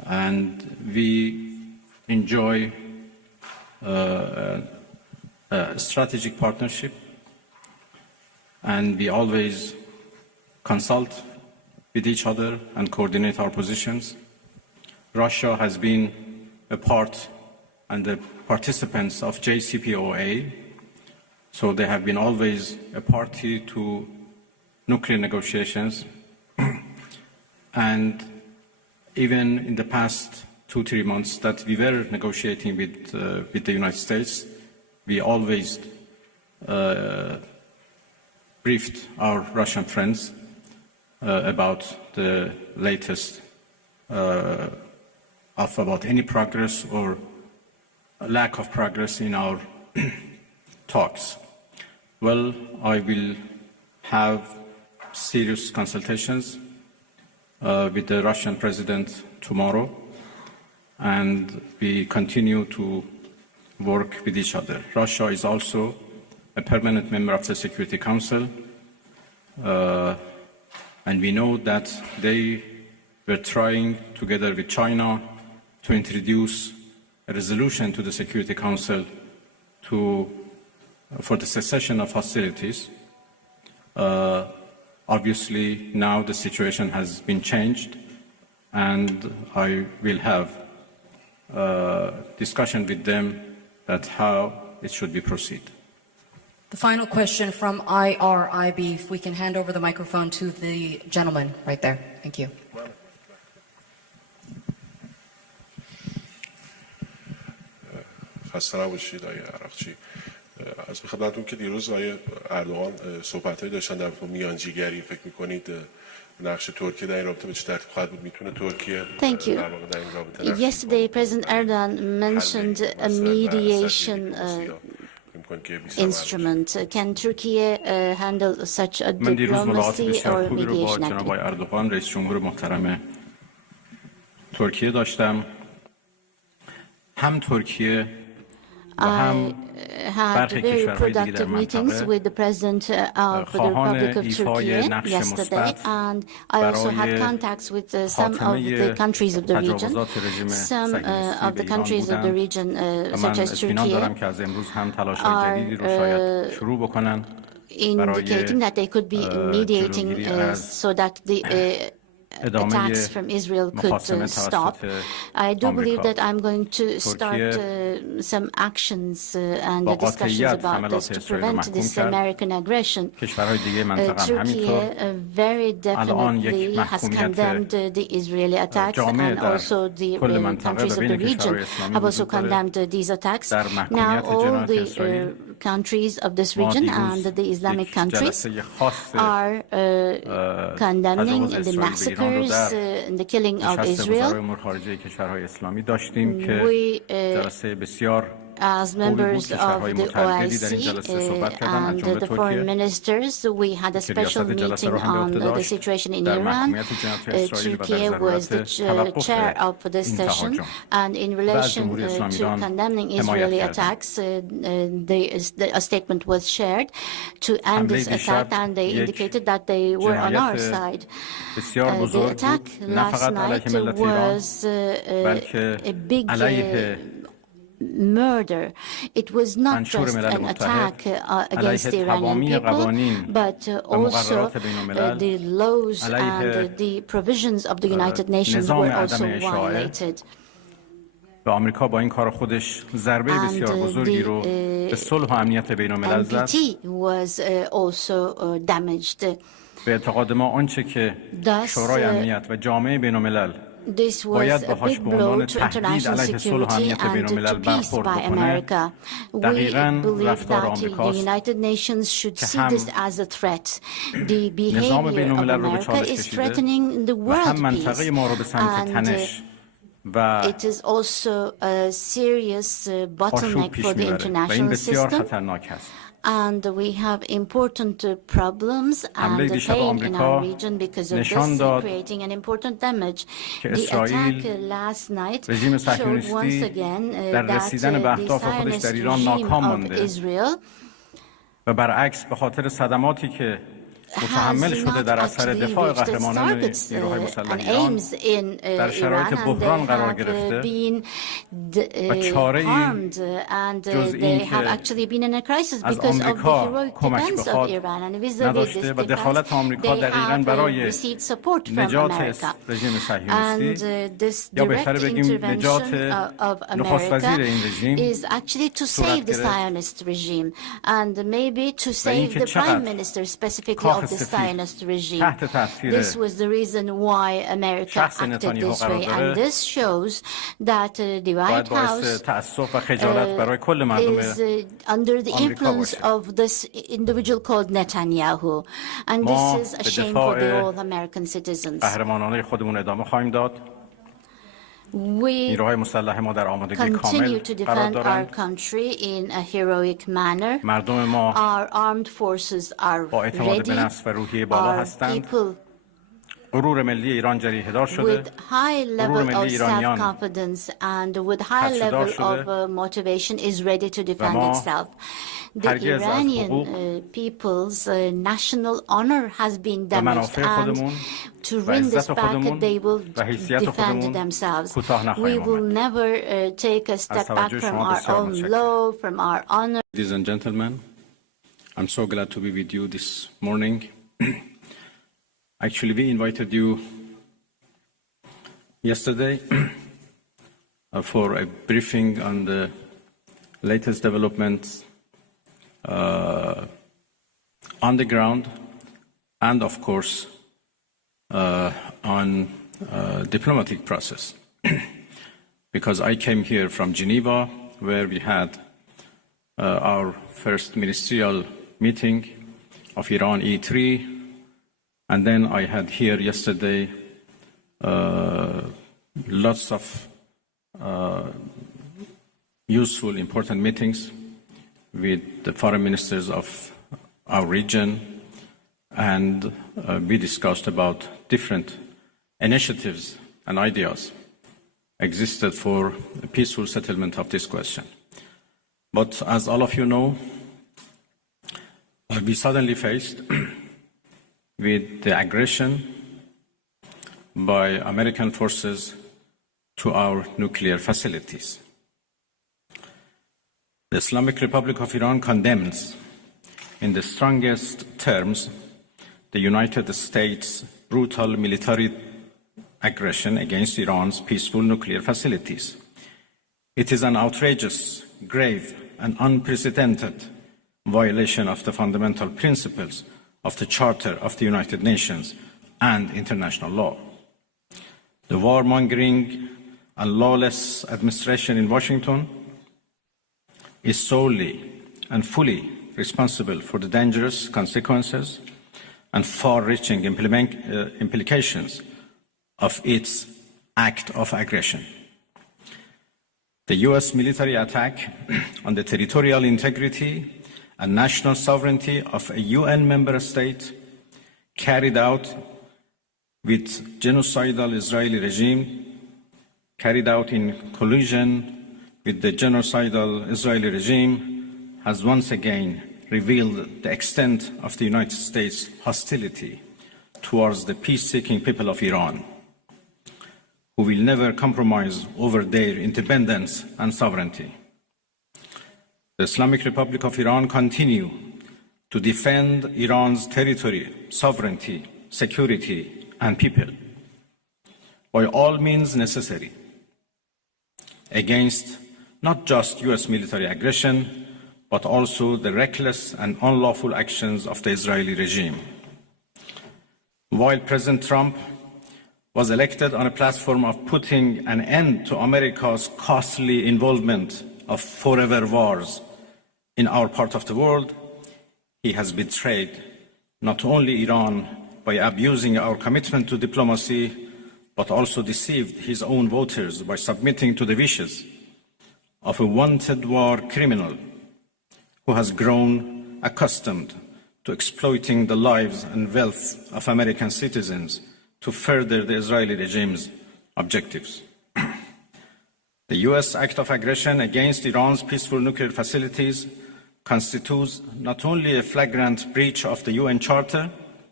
and we enjoy a strategic partnership, and we always consult with each other and coordinate our positions. Russia has been a part and the participants of JCPOA, so they have been always a party to nuclear negotiations. And even in the past 2-3 months that we were negotiating with the United States, we always briefed our Russian friends about the latest about any progress or lack of progress in our talks. Well, I will have serious consultations with the Russian president tomorrow, and we continue to work with each other. Russia is also a permanent member of the Security Council, and we know that they were trying, together with China, to introduce a resolution to the Security Council for the cessation of hostilities. Obviously, now the situation has been changed, and I will have a discussion with them that how it should be proceed. The final question from IRIB, if we can hand over the microphone to the gentleman right there. Thank you. خسته نباشید آقای عراقچی. از خدمتتون که دیروز آقای اردوغان صحبت‌هایی داشتن در میانجیگری، فکر می‌کنید نقش ترکیه در این رابطه به چه ترتیب خواهد بود؟ میتونه ترکیه در واقع در این رابطه Yesterday, President Erdogan mentioned a mediation instrument. Can Turkey handle such a diplomacy or mediation جناب آقای اردوغان رئیس جمهور محترم ترکیه داشتم. هم ترکیه I had very productive meetings with the President of the Republic of Turkey yesterday, and I also had contacts with some of the countries of the region. Some of the countries of the region, such as Turkey, are indicating that they could be mediating so that the attacks from Israel could stop. I do believe that I'm going to start some actions and discussions about this to prevent this American aggression. Turkey very definitely has condemned the Israeli attacks, and also the countries of the region have also condemned these attacks. Now all the countries of this region and the Islamic countries are condemning the massacres and the killing of Israel. We, as members of the OIC and the foreign ministers, we had a special meeting on the situation in Iran. Turkey was the chair of this session, and in relation to condemning Israeli attacks, a statement was shared to end this attack, and they indicated that they were on our side. The attack last night was a big murder. It was not just an attack against the Iranian people, but also the laws and the provisions of the United Nations were also violated. آمریکا با این کار خودش ضربه بسیار بزرگی رو به صلح و امنیت بین‌الملل زد. به اعتقاد ما آنچه که شورای امنیت و جامعه بین‌الملل باید باهاش به عنوان تهدید علیه صلح و امنیت بین‌الملل برخورد بکنه، دقیقاً رفتار آمریکاست که هم نظام بین‌الملل رو به چالش کشیده و هم منطقه ما رو به سمت تنش و آشوب پیش میبره و این بسیار خطرناک است. And we have important problems and pain in our region because of this, creating an important damage. The attack last night showed once again that the Zionist regime of Israel و برعکس به خاطر صدماتی که متحمل شده در اثر دفاع قهرمانان نیروهای مسلح ایران در شرایط بحران قرار گرفته و چاره‌ای جز این که از آمریکا کمک بخواد نداشته و دخالت آمریکا دقیقاً برای نجات رژیم صهیونیستی یا بهتره بگیم نجات نخست وزیر این رژیم صورت گرفت و اینکه چقدر of the Zionist regime. This was the reason why America acted this way, and this shows that the White House is under the influence of this individual called Netanyahu, and this is a shame for the all American citizens. We continue to defend our country in a heroic manner. Our armed forces are ready. Our people with high level of self-confidence and with high level of motivation is ready to defend itself. The Iranian people's national honor has been damaged, and to win this back, they will defend themselves. We will never take a step back from our own law, from our honor. Ladies and gentlemen, I'm so glad to be with you this morning. Actually, we invited you yesterday for a briefing on the latest developments on the ground and, of course, on diplomatic process. Because I came here from Geneva, where we had our first ministerial meeting of Iran E3, and then I had here yesterday lots of useful, important meetings with the foreign ministers of our region, and we discussed about different initiatives and ideas existed for a peaceful settlement of this question. But as all of you know, we suddenly faced with the aggression by American forces to our nuclear facilities. The Islamic Republic of Iran condemns in the strongest terms the United States' brutal military aggression against Iran's peaceful nuclear facilities. It is an outrageous, grave, and unprecedented violation of the fundamental principles of the Charter of the United Nations and international law. The warmongering and lawless administration in Washington is solely and fully responsible for the dangerous consequences and far-reaching implications of its act of aggression. The U.S. military attack on the territorial integrity and national sovereignty of a UN member state carried out with genocidal Israeli regime, carried out in collusion with the genocidal Israeli regime, has once again revealed the extent of the United States' hostility towards the peace-seeking people of Iran, who will never compromise over their independence and sovereignty. The Islamic Republic of Iran continue to defend Iran's territory, sovereignty, security, and people by all means necessary against not just U.S. military aggression, but also the reckless and unlawful actions of the Israeli regime. While President Trump was elected on a platform of putting an end to America's costly involvement of forever wars in our part of the world, he has betrayed not only Iran by abusing our commitment to diplomacy, but also deceived his own voters by submitting to the wishes of a wanted war criminal who has grown accustomed to exploiting the lives and wealth of American citizens to further the Israeli regime's objectives. The U.S. act of aggression against Iran's peaceful nuclear facilities constitutes not only a flagrant breach of the UN Charter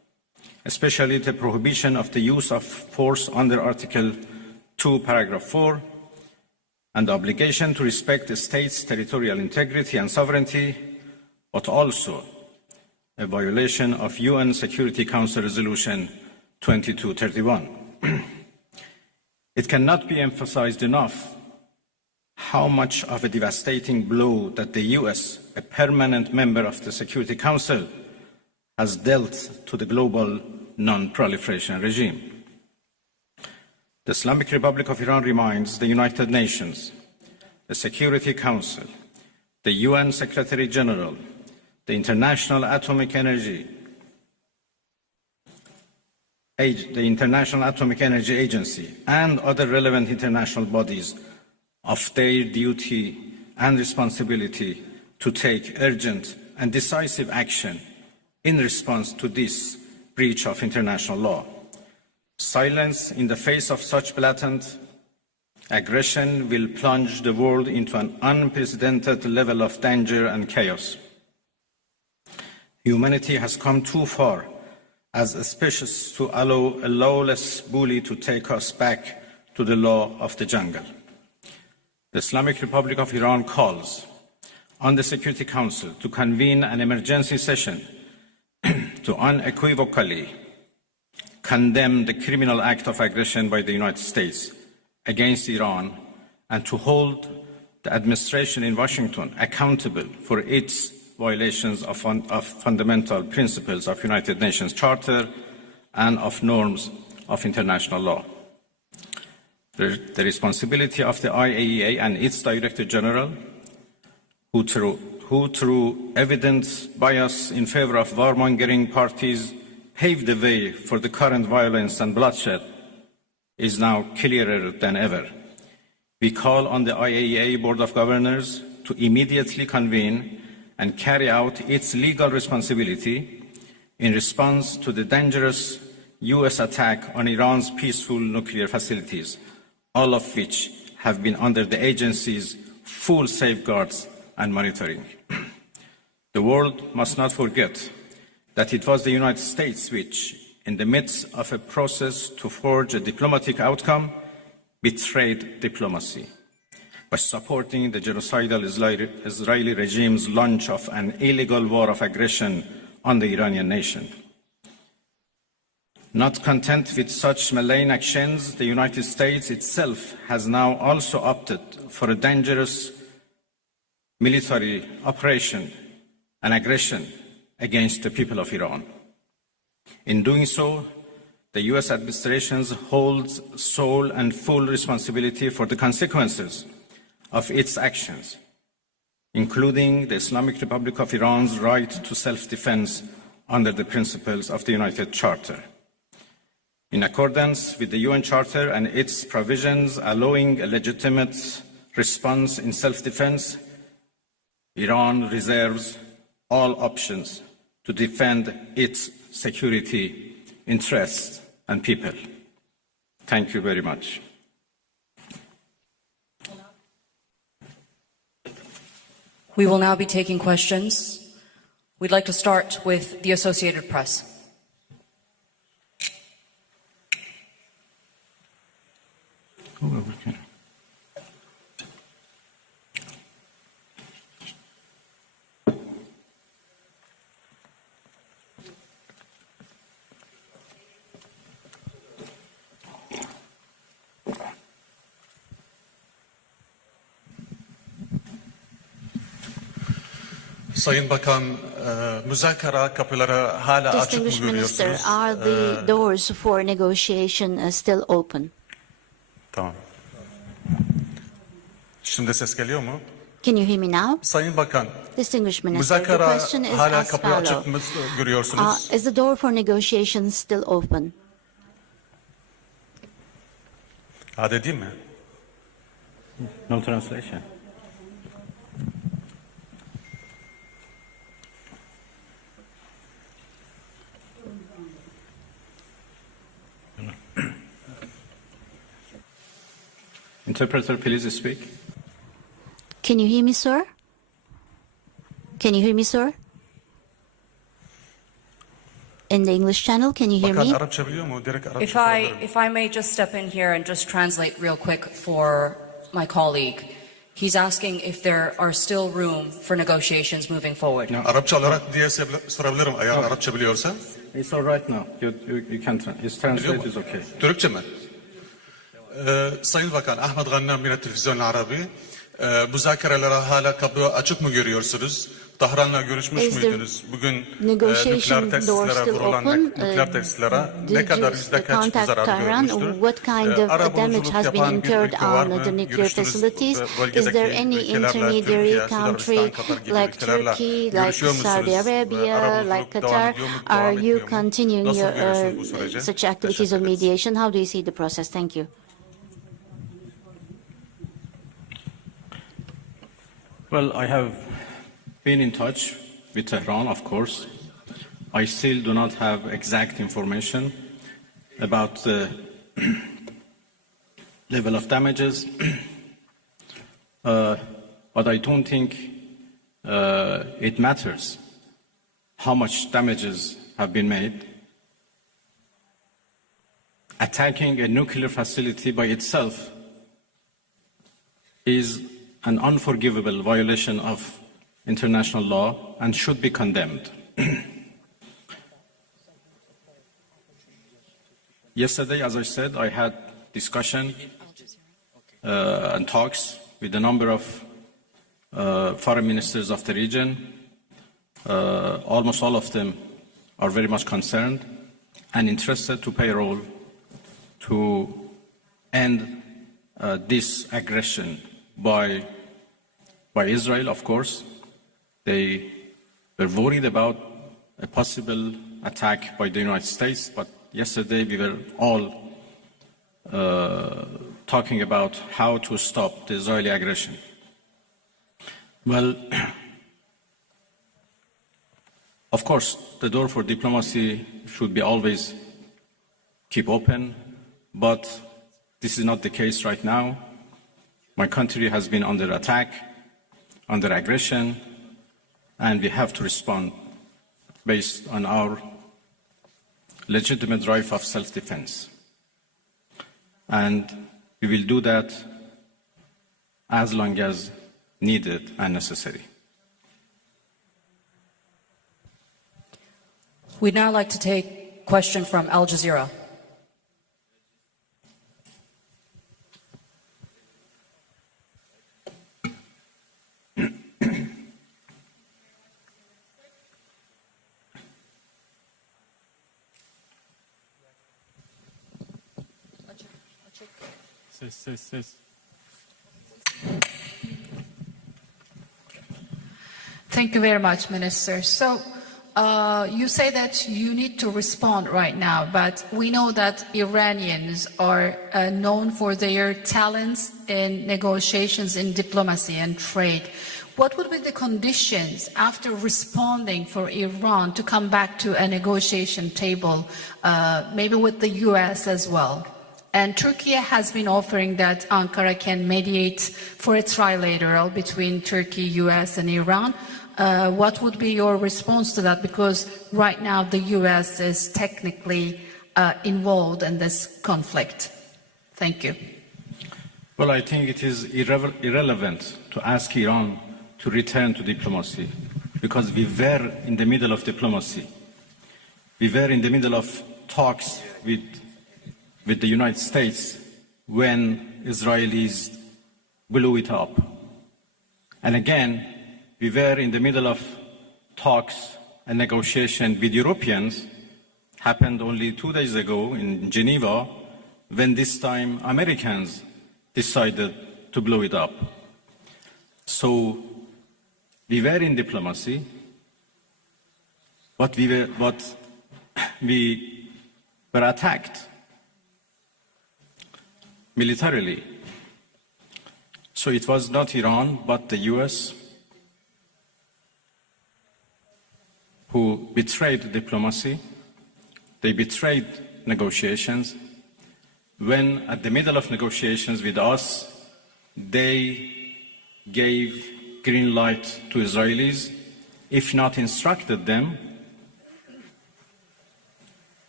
especially the prohibition of the use of force under Article 2, Paragraph 4, and the obligation to respect the state's territorial integrity and sovereignty, but also a violation of UN Security Council Resolution 2231. It cannot be emphasized enough how much of a devastating blow that the US, a permanent member of the Security Council, has dealt to the global non-proliferation regime. The Islamic Republic of Iran reminds the United Nations, the Security Council, the UN Secretary General, the International Atomic Energy Agency, and other relevant international bodies of their duty and responsibility to take urgent and decisive action in response to this breach of international law. Silence in the face of such blatant aggression will plunge the world into an unprecedented level of danger and chaos. Humanity has come too far as a species to allow a lawless bully to take us back to the law of the jungle. The Islamic Republic of Iran calls on the Security Council to convene an emergency session to unequivocally condemn the criminal act of aggression by the United States against Iran and to hold the administration in Washington accountable for its violations of fundamental principles of United Nations Charter and of norms of international law. The responsibility of the IAEA and its Director General, who through evident bias in favor of warmongering parties paved the way for the current violence and bloodshed, is now clearer than ever. We call on the IAEA Board of Governors to immediately convene and carry out its legal responsibility in response to the dangerous US attack on Iran's peaceful nuclear facilities, all of which have been under the agency's full safeguards and monitoring. The world must not forget that it was the United States which, in the midst of a process to forge a diplomatic outcome, betrayed diplomacy by supporting the genocidal Israeli regime's launch of an illegal war of aggression on the Iranian nation. Not content with such malign actions, the United States itself has now also opted for a dangerous military operation and aggression against the people of Iran. In doing so, the US administration holds sole and full responsibility for the consequences of its actions, including the Islamic Republic of Iran's right to self-defense under the principles of the United Charter. In accordance with the UN Charter and its provisions allowing a legitimate response in self-defense, Iran reserves all options to defend its security interests and people. Thank you very much. We will now be taking questions. We'd like to start with the Associated Press. Sayın Bakan, müzakere kapıları hala açık mı Distinguished Minister, görüyorsunuz? are the doors for negotiation still open? Tamam. Şimdi ses geliyor mu? Can you hear me now? Sayın Bakan, Distinguished Minister, the müzakere question is hala as kapıyı açık mı follows. görüyorsunuz? Is the door for negotiation still open? Hadi değil mi? No translation. Interpreter, please speak. Can you hear me, sir? Can you hear me, sir? in the English channel. Can you hear me? If I may just step in here and just translate real quick for my colleague. He's asking if there are still room for negotiations moving forward. Arapça olarak diye sorabilirim eğer Arapça biliyorsa. It's all right now. You can translate is okay. Türkçe mi? Sayın Bakan Ahmet Gannam yine Televizyon Arabi. Müzakerelere hala kapı açık mı görüyorsunuz? Tahran'la görüşmüş müydünüz? Bugün nükleer tesislere vurulan nükleer tesislere ne kadar kaç bir zarar görmüştür? What kind of damage has been incurred on the nuclear facilities? Is there any intermediary country like Turkey, like Saudi Arabia, like Qatar? Are you continuing your such activities of mediation? How do you see the process? Thank you. Well, I have been in touch with Tehran, of course. I still do not have exact information about the level of damages, but I don't think it matters how much damages have been made. Attacking a nuclear facility by itself is an unforgivable violation of international law and should be condemned. Yesterday, as I said, I had discussion and talks with a number of foreign ministers of the region. Almost all of them are very much concerned and interested to play a role to end this aggression by Israel, of course. They were worried about a possible attack by the United States, but yesterday we were all talking about how to stop the Israeli aggression. Well, of course, the door for diplomacy should be always keep open, but this is not the case right now. My country has been under attack, under aggression, and we have to respond based on our legitimate right of self-defense. And we will do that as long as needed and necessary. We'd now like to take a question from Al Jazeera. Thank you very much, Minister. So you say that you need to respond right now, but we know that Iranians are known for their talents in negotiations, in diplomacy and trade. What would be the conditions after responding for Iran to come back to a negotiation table, maybe with the US as well? And Turkey has been offering that Ankara can mediate for a trilateral between Turkey, US and Iran. What would be your response to that? Because right now the US is technically involved in this conflict. Thank you. Well, I think it is irrelevant to ask Iran to return to diplomacy, because we were in the middle of diplomacy. We were in the middle of talks with the United States when Israelis blew it up. And again, we were in the middle of talks and negotiation with Europeans, happened only 2 days ago in Geneva, when this time Americans decided to blow it up. So we were in diplomacy, but we were attacked militarily. So it was not Iran, but the US who betrayed diplomacy. They betrayed negotiations. When at the middle of negotiations with us, they gave green light to Israelis, if not instructed them,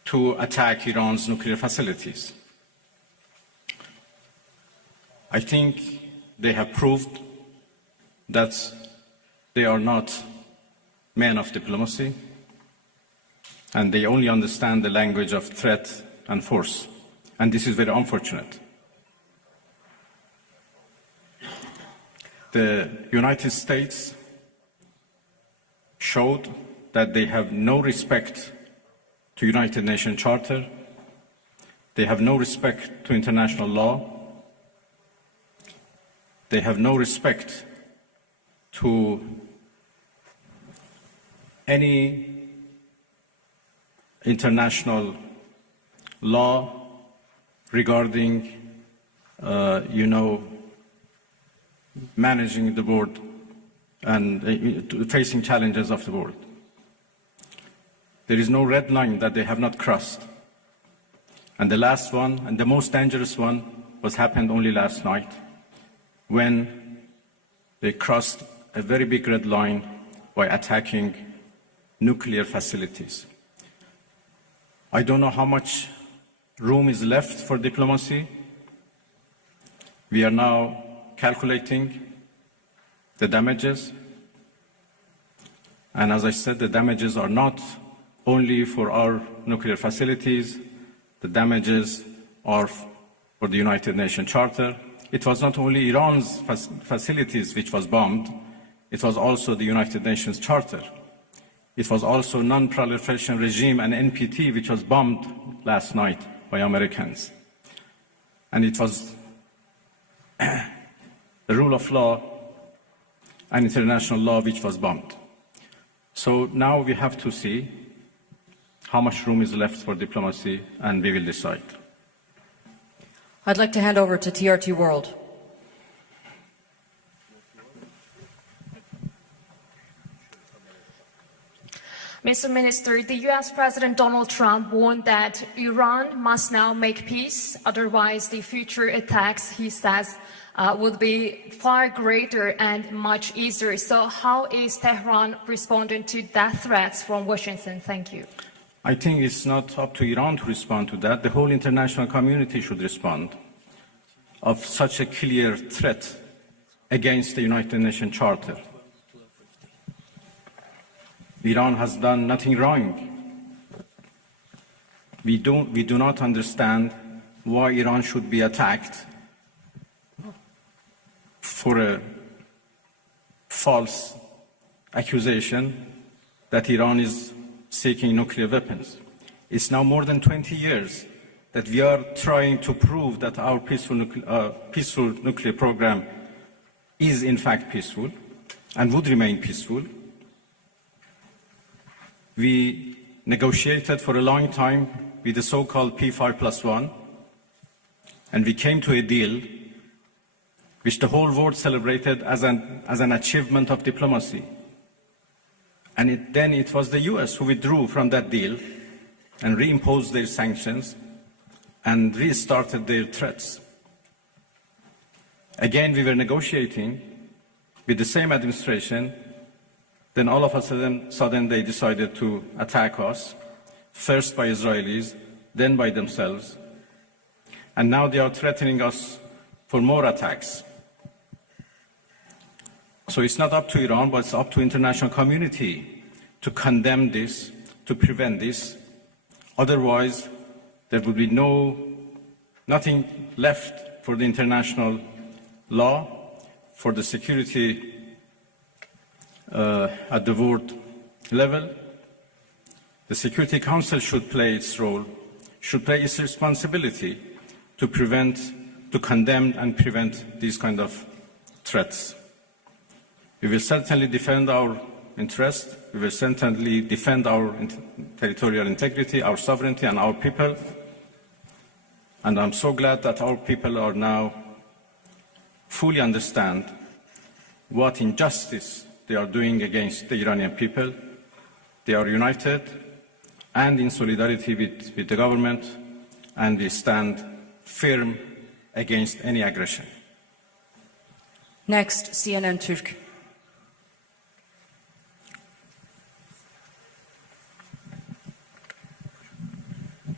to attack Iran's nuclear facilities. I think they have proved that they are not men of diplomacy, and they only understand the language of threat and force. And this is very unfortunate. The United States showed that they have no respect to United Nations Charter, they have no respect to international law, they have no respect to any international law regarding, managing the world and facing challenges of the world. There is no red line that they have not crossed. And the last one, and the most dangerous one, happened only last night, when they crossed a very big red line by attacking nuclear facilities. I don't know how much room is left for diplomacy. We are now calculating the damages. And as I said, the damages are not only for our nuclear facilities, the damages are for the United Nations Charter. It was not only Iran's facilities which was bombed, it was also the United Nations Charter. It was also Non-Proliferation Regime and NPT which was bombed last night by Americans. And it was the rule of law and international law which was bombed. So now we have to see how much room is left for diplomacy, and we will decide. I'd like to hand over to TRT World. Mr. Minister, the U.S. President Donald Trump warned that Iran must now make peace, otherwise the future attacks, he says, would be far greater and much easier. So how is Tehran responding to that threats from Washington? Thank you. I think it's not up to Iran to respond to that. The whole international community should respond of such a clear threat against the United Nations Charter. Iran has done nothing wrong. We do not understand why Iran should be attacked for a false accusation that Iran is seeking nuclear weapons. It's now more than 20 years that we are trying to prove that our peaceful nuclear program is in fact peaceful and would remain peaceful. We negotiated for a long time with the so-called P5+1, and we came to a deal which the whole world celebrated as an achievement of diplomacy. And then it was the US who withdrew from that deal and reimposed their sanctions and restarted their threats. Again, we were negotiating with the same administration. Then all of a sudden they decided to attack us, first by Israelis, then by themselves. And now they are threatening us for more attacks. So it's not up to Iran, but it's up to the international community to condemn this, to prevent this. Otherwise, there will be nothing left for the international law, for the security at the world level. The Security Council should play its role, should play its responsibility to condemn and prevent these kind of threats. We will certainly defend our interests. We will certainly defend our territorial integrity, our sovereignty, and our people. And I'm so glad that our people are now fully understand what injustice they are doing against the Iranian people. They are united and in solidarity with the government, and we stand firm against any aggression. Next, CNN Türk.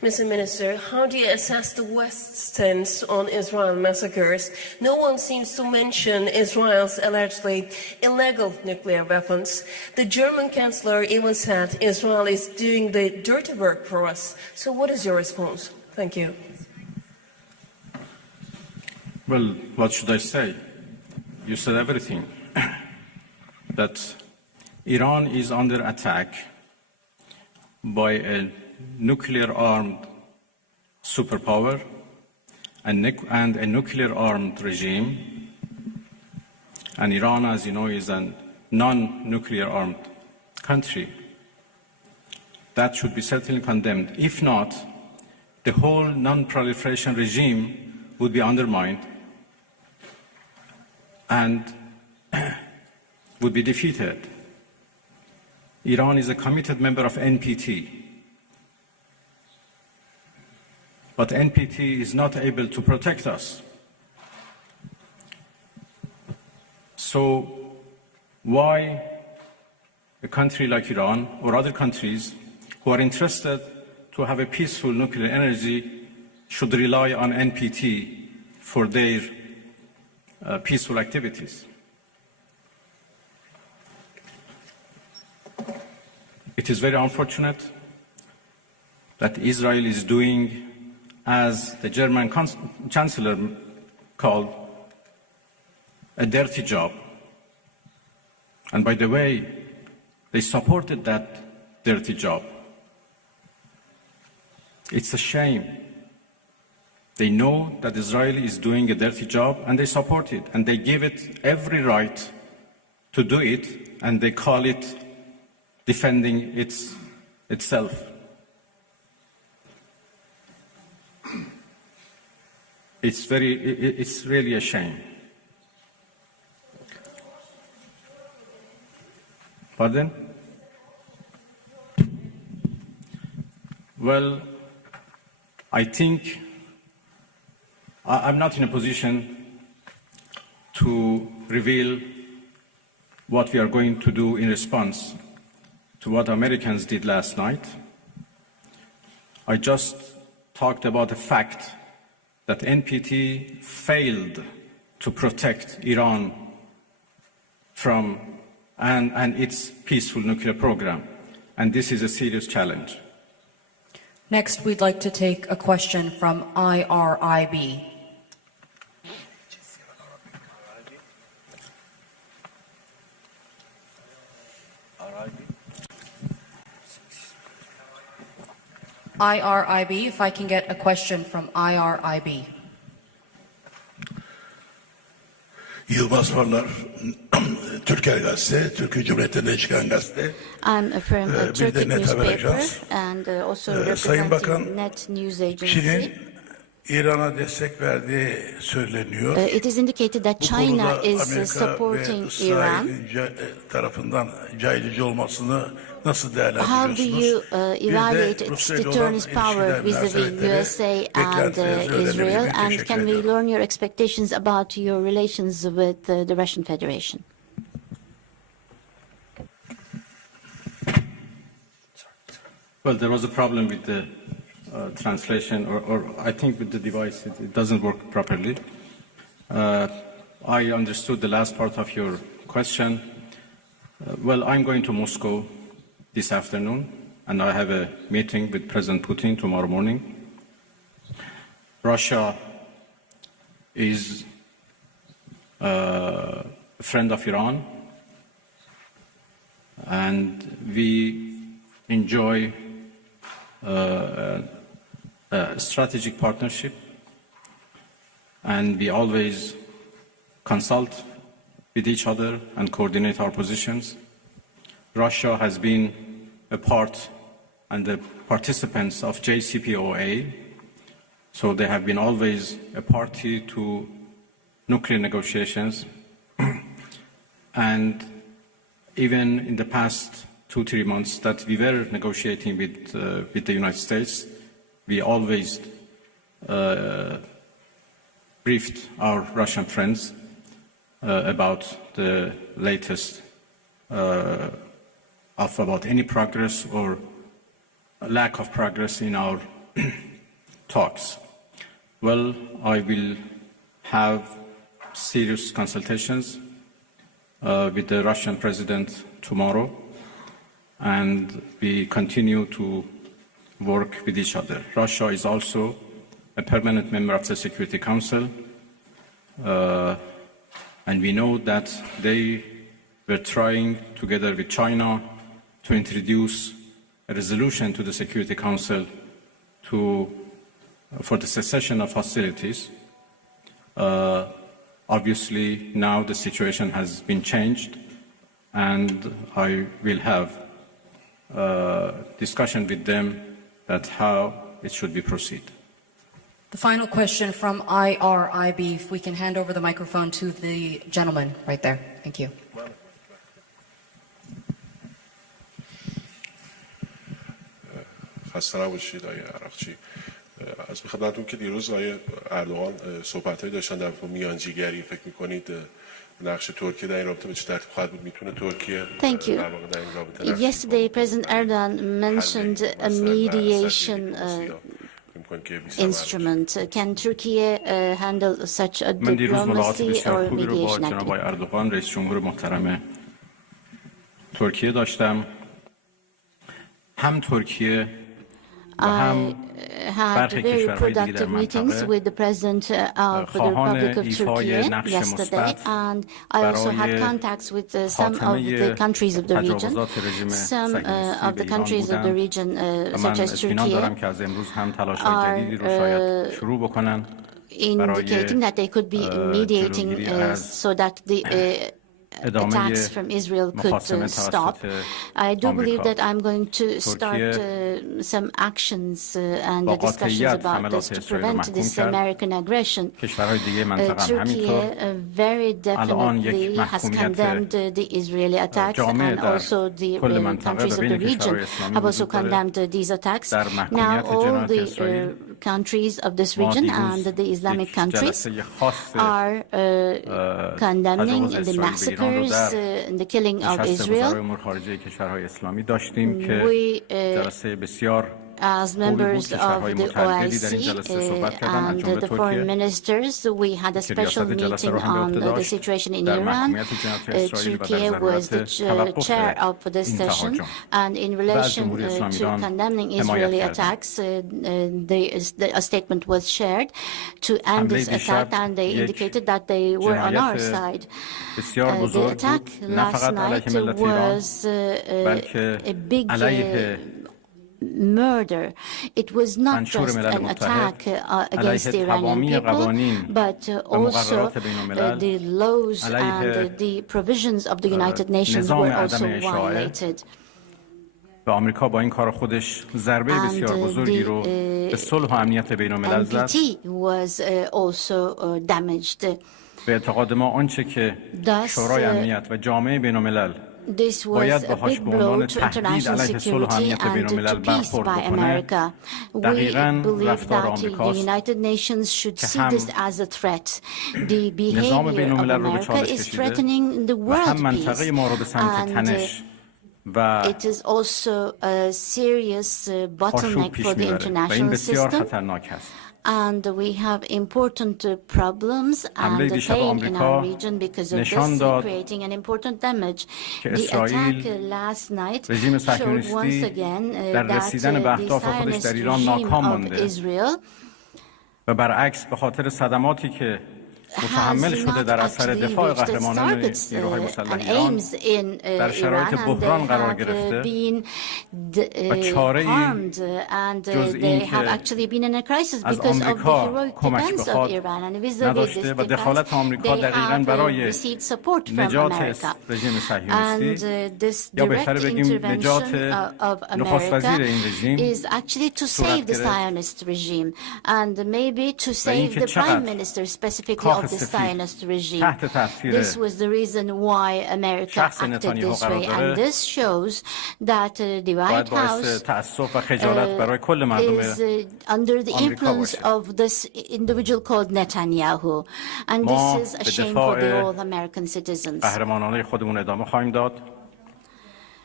Mr. Minister, how do you assess the West's stance on Israel massacres? No one seems to mention Israel's allegedly illegal nuclear weapons. The German Chancellor even said Israel is doing the dirty work for us. So what is your response? Thank you. Well, what should I say? You said everything. That Iran is under attack by a nuclear-armed superpower and a nuclear-armed regime. And Iran, as you know, is a non-nuclear armed country. That should be certainly condemned. If not, the whole non-proliferation regime would be undermined and would be defeated. Iran is a committed member of NPT. But NPT is not able to protect us. So why a country like Iran or other countries who are interested to have a peaceful nuclear energy should rely on NPT for their peaceful activities? It is very unfortunate that Israel is doing, as the German Chancellor called, a dirty job. And by the way, they supported that dirty job. It's a shame. They know that Israel is doing a dirty job and they support it and they give it every right to do it and they call it defending itself. It's really a shame. Pardon? Well, I think I'm not in a position to reveal what we are going to do in response to what Americans did last night. I just talked about the fact that NPT failed to protect Iran from and its peaceful nuclear program, and this is a serious challenge. Next, we'd like to take a question from IRIB. IRIB, if I can get a question from IRIB. Yılmaz Varlar, Türker Gazete, Türkiye Cumhuriyeti'nde çıkan gazete. I'm from a Turkish newspaper and also Sayın Bakan, representing Net News Agency. Çin'in İran'a destek verdiği söyleniyor. It is indicated that China is supporting Iran. Tarafından caydırıcı olmasını nasıl değerlendiriyorsunuz? How do you evaluate its deterrence power vis-a-vis USA and Israel? And can we learn your expectations about your relations with the Russian Federation? Well, there was a problem with the translation, or I think with the device, it doesn't work properly. I understood the last part of your question. Well, I'm going to Moscow this afternoon, and I have a meeting with President Putin tomorrow morning. Russia is a friend of Iran, and we enjoy a strategic partnership, and we always consult with each other and coordinate our positions. Russia has been a part and the participants of JCPOA, so they have been always a party to nuclear negotiations. And even in the past 2-3 months that we were negotiating with the United States, we always briefed our Russian friends about the latest about any progress or lack of progress in our talks. Well, I will have serious consultations with the Russian president tomorrow, and we continue to work with each other. Russia is also a permanent member of the Security Council, and we know that they were trying, together with China, to introduce a resolution to the Security Council for the cessation of hostilities. Obviously, now the situation has been changed, and I will have discussion with them that how it should be proceed. The final question from IRIB, if we can hand over the microphone to the gentleman right there. Thank you. خسته نباشید آقای عراقچی. از خدمتتون که دیروز آقای اردوغان صحبت‌هایی داشتن در مورد میانجیگری، فکر می‌کنید نقش ترکیه در این رابطه به چه ترتیب خواهد بود؟ میتونه ترکیه در واقع در این رابطه Yesterday, President Erdogan mentioned a mediation instrument. Can Turkey handle such a من دیروز ملاقات diplomacy بسیار or خوبی رو با mediation جناب activity? اردوغان رئیس جمهور محترم ترکیه داشتم. هم ترکیه و هم had برخی very کشورهای دیگه در productive meetings منطقه with the President of the خواهان Republic of ایفای Turkey نقش yesterday, مثبت and I also had برای contacts with some of the خاتمه countries of the region. تجاوزات رژیم Some صهیونیستی of به the ایران countries of the بودند region, و من such as اطمینان دارم Turkey, که از امروز هم تلاش‌های جدیدی رو شاید شروع بکنن indicating that they could be mediating so that the attacks from Israel could stop. I do believe that I'm going to start some actions and discussions about this to prevent this American aggression. Turkey very definitely has condemned the Israeli attacks, and also the countries of the region have also condemned these attacks. Now all the countries of this region and the Islamic countries are condemning the massacres and the killing of Israel. As members of the OIC and the foreign ministers, we had a special meeting on the situation in Iran. Turkey was the chair of this session, and in relation to condemning Israeli attacks, a statement was shared to end this attack, and they indicated that they were on our side. The attack last night was a big murder. It was not just an attack against the Iranian people, but also the laws and the provisions of the United Nations were also violated. و آمریکا با این کار خودش ضربه بسیار بزرگی رو به صلح و امنیت بین‌الملل زد. به اعتقاد ما آنچه که شورای امنیت و جامعه بین‌الملل باید باهاش به عنوان تهدید علیه صلح و امنیت بین‌الملل برخورد بکنه، دقیقاً رفتار آمریکاست که هم نظام بین‌الملل رو به چالش کشیده و هم منطقه ما رو به سمت تنش و آشوب پیش میبره و این بسیار خطرناک است. And we have important problems and pain in our region because of this, creating an important damage. The attack last night showed once again that the Zionist regime of Israel و برعکس به خاطر صدماتی که متحمل شده در اثر دفاع قهرمانان نیروهای مسلح ایران در شرایط بحران قرار گرفته و چاره‌ای جز این که از آمریکا کمک بخواد نداشته و دخالت آمریکا دقیقاً برای نجات رژیم صهیونیستی یا بهتره بگیم نجات نخست وزیر این رژیم صورت گرفت و اینکه چقدر of the Zionist regime. This was the reason why America acted this way, and this shows that the White House is under the influence of this individual called Netanyahu, and this is a shame for the all American citizens.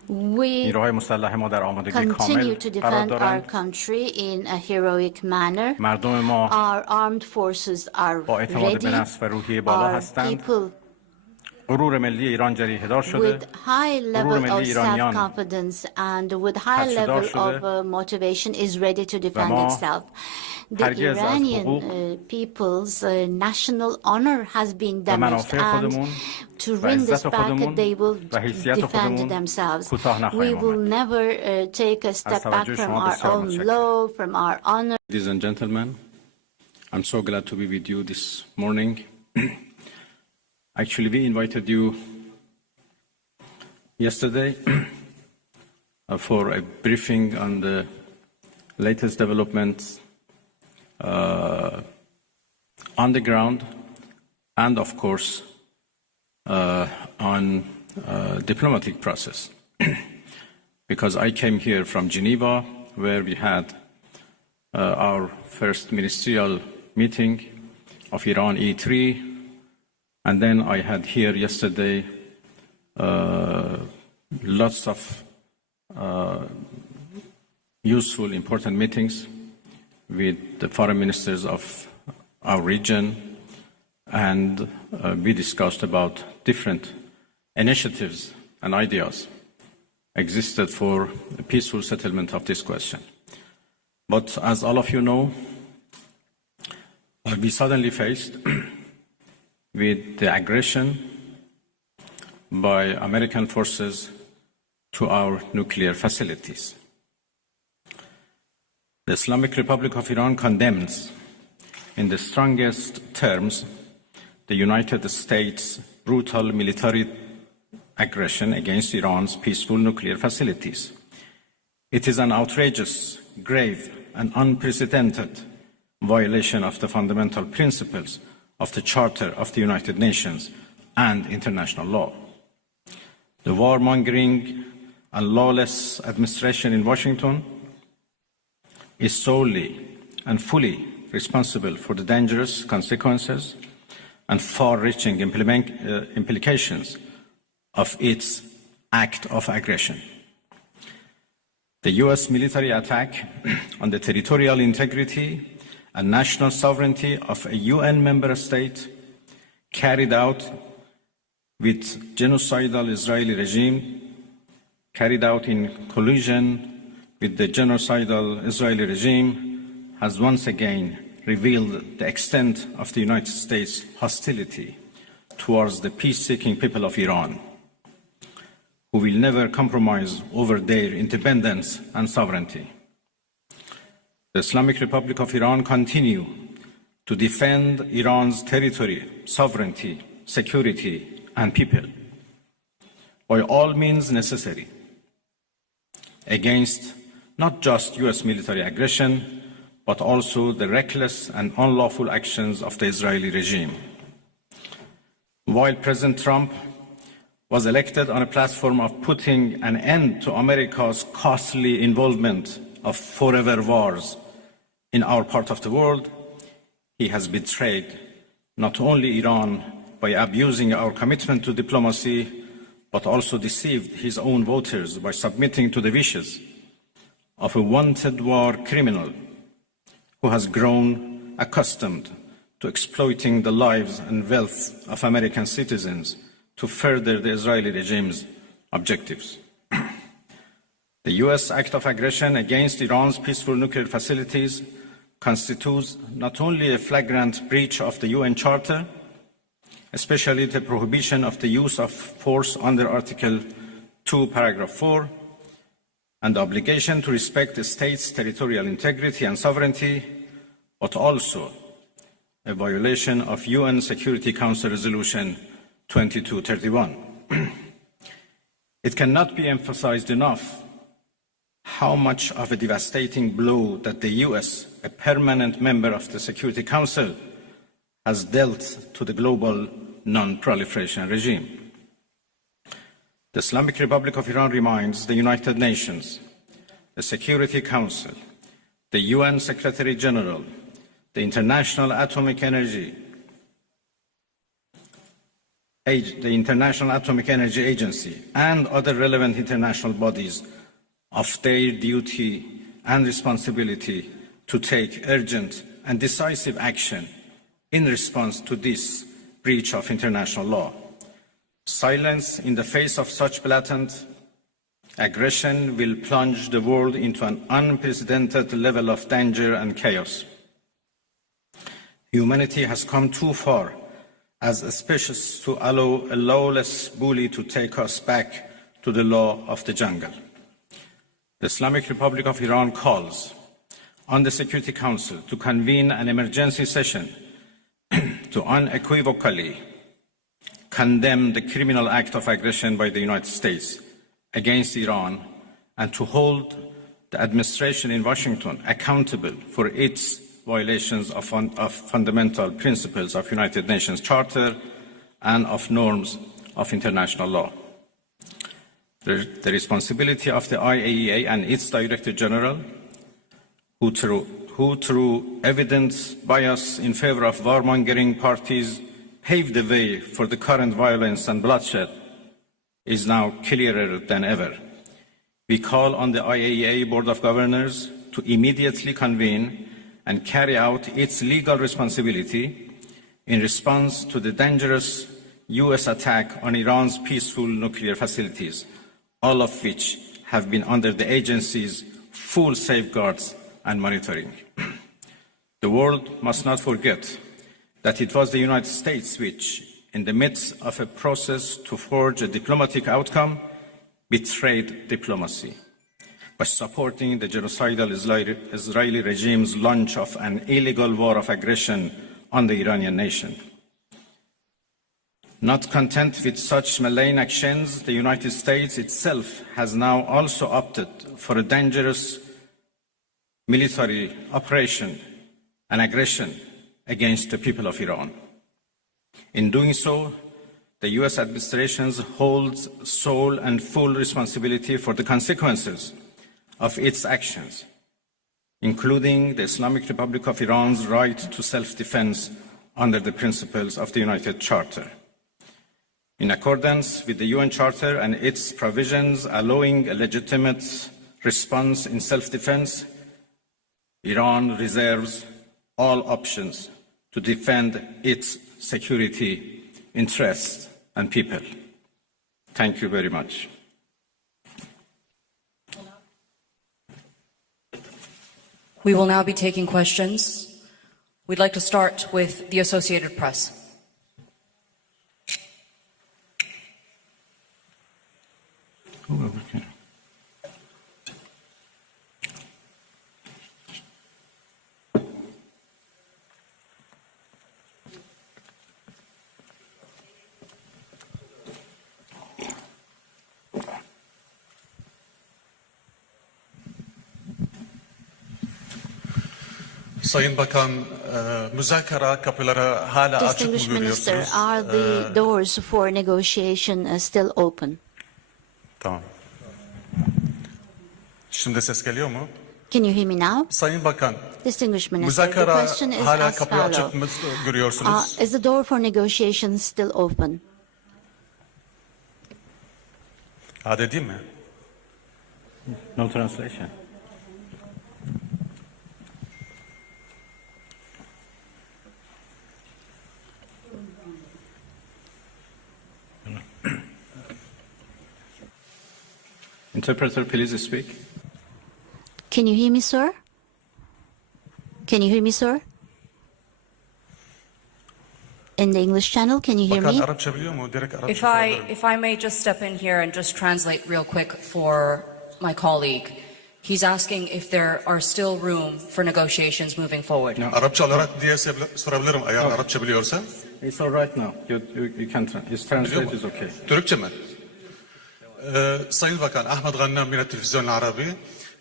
We نیروهای مسلح ما در آمادگی کامل continue to قرار defend our دارند. country in a heroic manner. مردم ما Our armed forces are با اعتماد به ready. نفس و روحیه بالا Our هستند. people غرور ملی ایران جریحه‌دار شده. with high غرور level ملی of ایرانیان self-confidence and with high خدشه‌دار level شده. of motivation is ready to defend ما itself. The هرگز از Iranian حقوق people's national honor has been و damaged, منافع and خودمون to و win this عزت back, خودمون they will و حیثیت defend خودمون themselves. کوتاه We نخواهیم will آمد. never take a step back توجه from شما our بسیار own متشکرم. law, from our honor. Ladies and gentlemen, I'm so glad to be with you this morning. Actually, we invited you yesterday for a briefing on the latest developments on the ground and, of course, on diplomatic process. Because I came here from Geneva, where we had our first ministerial meeting of Iran E3, and then I had here yesterday lots of useful, important meetings with the foreign ministers of our region, and we discussed about different initiatives and ideas existed for a peaceful settlement of this question. But as all of you know, we suddenly faced with the aggression by American forces to our nuclear facilities. The Islamic Republic of Iran condemns in the strongest terms the United States' brutal military aggression against Iran's peaceful nuclear facilities. It is an outrageous, grave, and unprecedented violation of the fundamental principles of the Charter of the United Nations and international law. The warmongering and lawless administration in Washington is solely and fully responsible for the dangerous consequences and far-reaching implications of its act of aggression. The U.S. military attack on the territorial integrity and national sovereignty of a UN member state carried out with genocidal Israeli regime, carried out in collusion with the genocidal Israeli regime, has once again revealed the extent of the United States' hostility towards the peace-seeking people of Iran, who will never compromise over their independence and sovereignty. The Islamic Republic of Iran continue to defend Iran's territory, sovereignty, security, and people by all means necessary against not just U.S. military aggression, but also the reckless and unlawful actions of the Israeli regime. While President Trump was elected on a platform of putting an end to America's costly involvement of forever wars in our part of the world, he has betrayed not only Iran by abusing our commitment to diplomacy, but also deceived his own voters by submitting to the wishes of a wanted war criminal who has grown accustomed to exploiting the lives and wealth of American citizens to further the Israeli regime's objectives. The U.S. act of aggression against Iran's peaceful nuclear facilities constitutes not only a flagrant breach of the UN Charter, especially the prohibition of the use of force under Article 2, Paragraph 4, and the obligation to respect the state's territorial integrity and sovereignty, but also a violation of UN Security Council Resolution 2231. It cannot be emphasized enough how much of a devastating blow that the US, a permanent member of the Security Council, has dealt to the global non-proliferation regime. The Islamic Republic of Iran reminds the United Nations, the Security Council, the UN Secretary General, the International Atomic Energy the International Atomic Energy Agency and other relevant international bodies of their duty and responsibility to take urgent and decisive action in response to this breach of international law. Silence in the face of such blatant aggression will plunge the world into an unprecedented level of danger and chaos. Humanity has come too far as a species to allow a lawless bully to take us back to the law of the jungle. The Islamic Republic of Iran calls on the Security Council to convene an emergency session to unequivocally condemn the criminal act of aggression by the United States against Iran and to hold the administration in Washington accountable for its violations of fundamental principles of United Nations Charter and of norms of international law. The responsibility of the IAEA and its Director General, who through evident bias in favor of warmongering parties paved the way for the current violence and bloodshed, is now clearer than ever. We call on the IAEA Board of Governors to immediately convene and carry out its legal responsibility in response to the dangerous US attack on Iran's peaceful nuclear facilities, all of which have been under the agency's full safeguards and monitoring. The world must not forget that it was the United States which, in the midst of a process to forge a diplomatic outcome, betrayed diplomacy by supporting the genocidal Israeli regime's launch of an illegal war of aggression on the Iranian nation. Not content with such malign actions, the United States itself has now also opted for a dangerous military operation and aggression against the people of Iran. In doing so, the US administration holds sole and full responsibility for the consequences of its actions, including the Islamic Republic of Iran's right to self-defense under the principles of the United Charter. In accordance with the UN Charter and its provisions allowing a legitimate response in self-defense, Iran reserves all options to defend its security, interests, and people. Thank you very much. We will now be taking questions. We'd like to start with the Associated Press. Sayın Bakan, müzakere kapıları hala açık mı Distinguished Minister, görüyorsunuz? are the doors for negotiation still open? Tamam. Şimdi ses geliyor mu? Can you hear me now? Sayın Bakan, Distinguished Minister, the müzakere question is hala as kapıyı açık mı follows. görüyorsunuz? Is the door for negotiation still open? Hadi değil mi? No translation. Interpreter, please speak. Can you hear me, sir? Can you hear me, sir? In the English channel, can you hear Bakan me? Arapça biliyor mu? Direkt Arapça If I may just step in here and just translate real quick for my colleague. He's asking if there are still room for negotiations moving forward. Arapça olarak diye sorabilirim eğer Arapça biliyorsa. It's all right now. You can translate is okay. Türkçe mi? Sayın Bakan, Ahmet Gannam من التلفزيون العربي.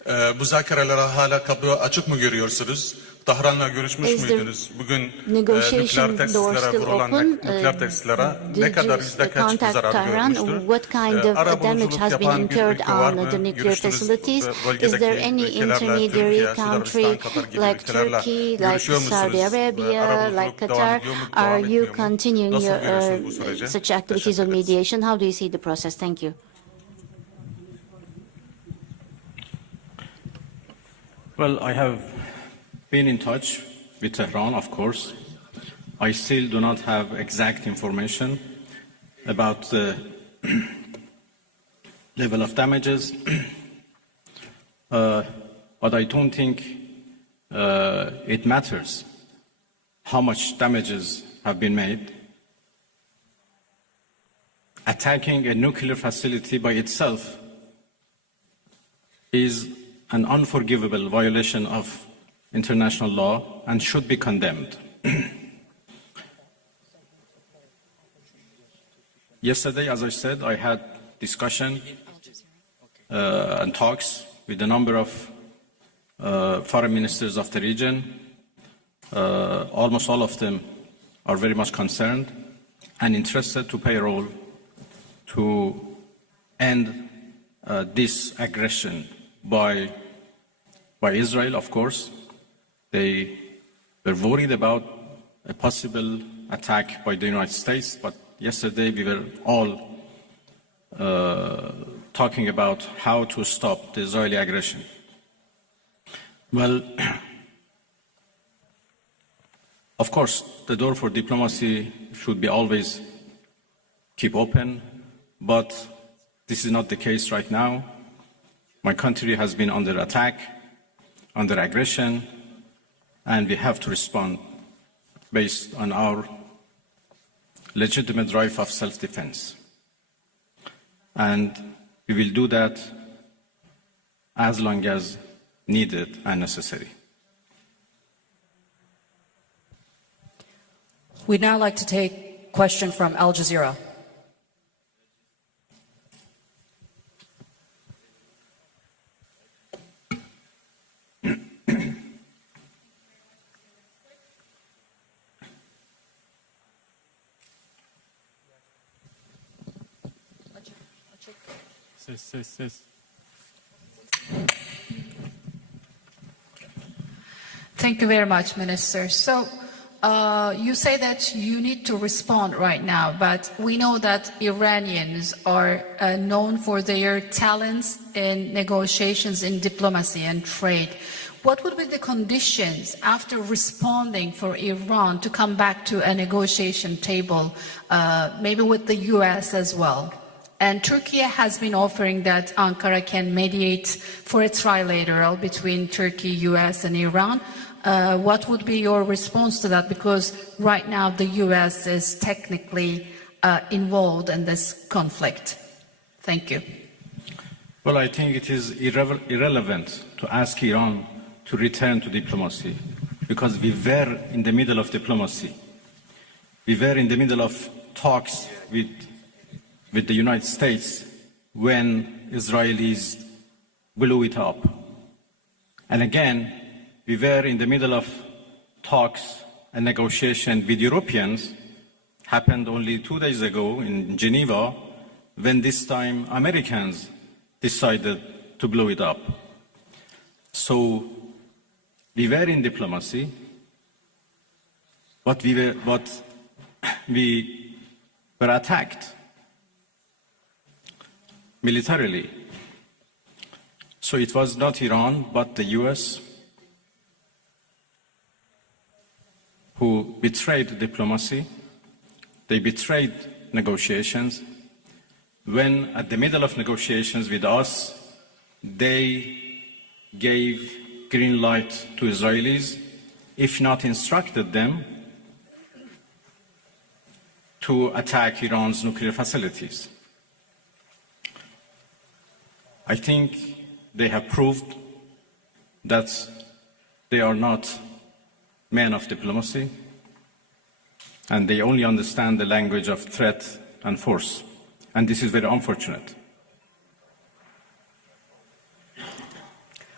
Müzakerelere hala kapı açık mı görüyorsunuz? Tahran'la görüşmüş müydünüz? Bugün nükleer tesislere vurulan nükleer tesislere ne kadar yüzde kaç bir zarar görmüştür? What kind of damage has been incurred on the nuclear facilities? Is there any intermediary country like Turkey, like Saudi Arabia, like Qatar? Are you continuing your such activities of mediation? How do you see the process? Thank you. Well, I have been in touch with Tehran, of course. I still do not have exact information about the level of damages, but I don't think it matters how much damages have been made. Attacking a nuclear facility by itself is an unforgivable violation of international law and should be condemned. Yesterday, as I said, I had discussion and talks with a number of foreign ministers of the region. Almost all of them are very much concerned and interested to play a role to end this aggression by Israel, of course. They were worried about a possible attack by the United States, but yesterday we were all talking about how to stop the Israeli aggression. Well, of course, the door for diplomacy should be always keep open, but this is not the case right now. My country has been under attack, under aggression, and we have to respond based on our legitimate right of self-defense. And we will do that as long as needed and necessary. We'd now like to take a question from Al Jazeera. Thank you very much, Minister. So you say that you need to respond right now, but we know that Iranians are known for their talents in negotiations, in diplomacy and trade. What would be the conditions after responding for Iran to come back to a negotiation table, maybe with the US as well? And Turkey has been offering that Ankara can mediate for a trilateral between Turkey, US and Iran. What would be your response to that? Because right now the US is technically involved in this conflict. Thank you. Well, I think it is irrelevant to ask Iran to return to diplomacy, because we were in the middle of diplomacy. We were in the middle of talks with the United States when Israelis blew it up. And again, we were in the middle of talks and negotiation with Europeans, happened only 2 days ago in Geneva, when this time Americans decided to blow it up. So we were in diplomacy, but we were attacked militarily. So it was not Iran, but the US who betrayed diplomacy. They betrayed negotiations. When at the middle of negotiations with us, they gave green light to Israelis, if not instructed them to attack Iran's nuclear facilities. I think they have proved that they are not men of diplomacy, and they only understand the language of threat and force. And this is very unfortunate.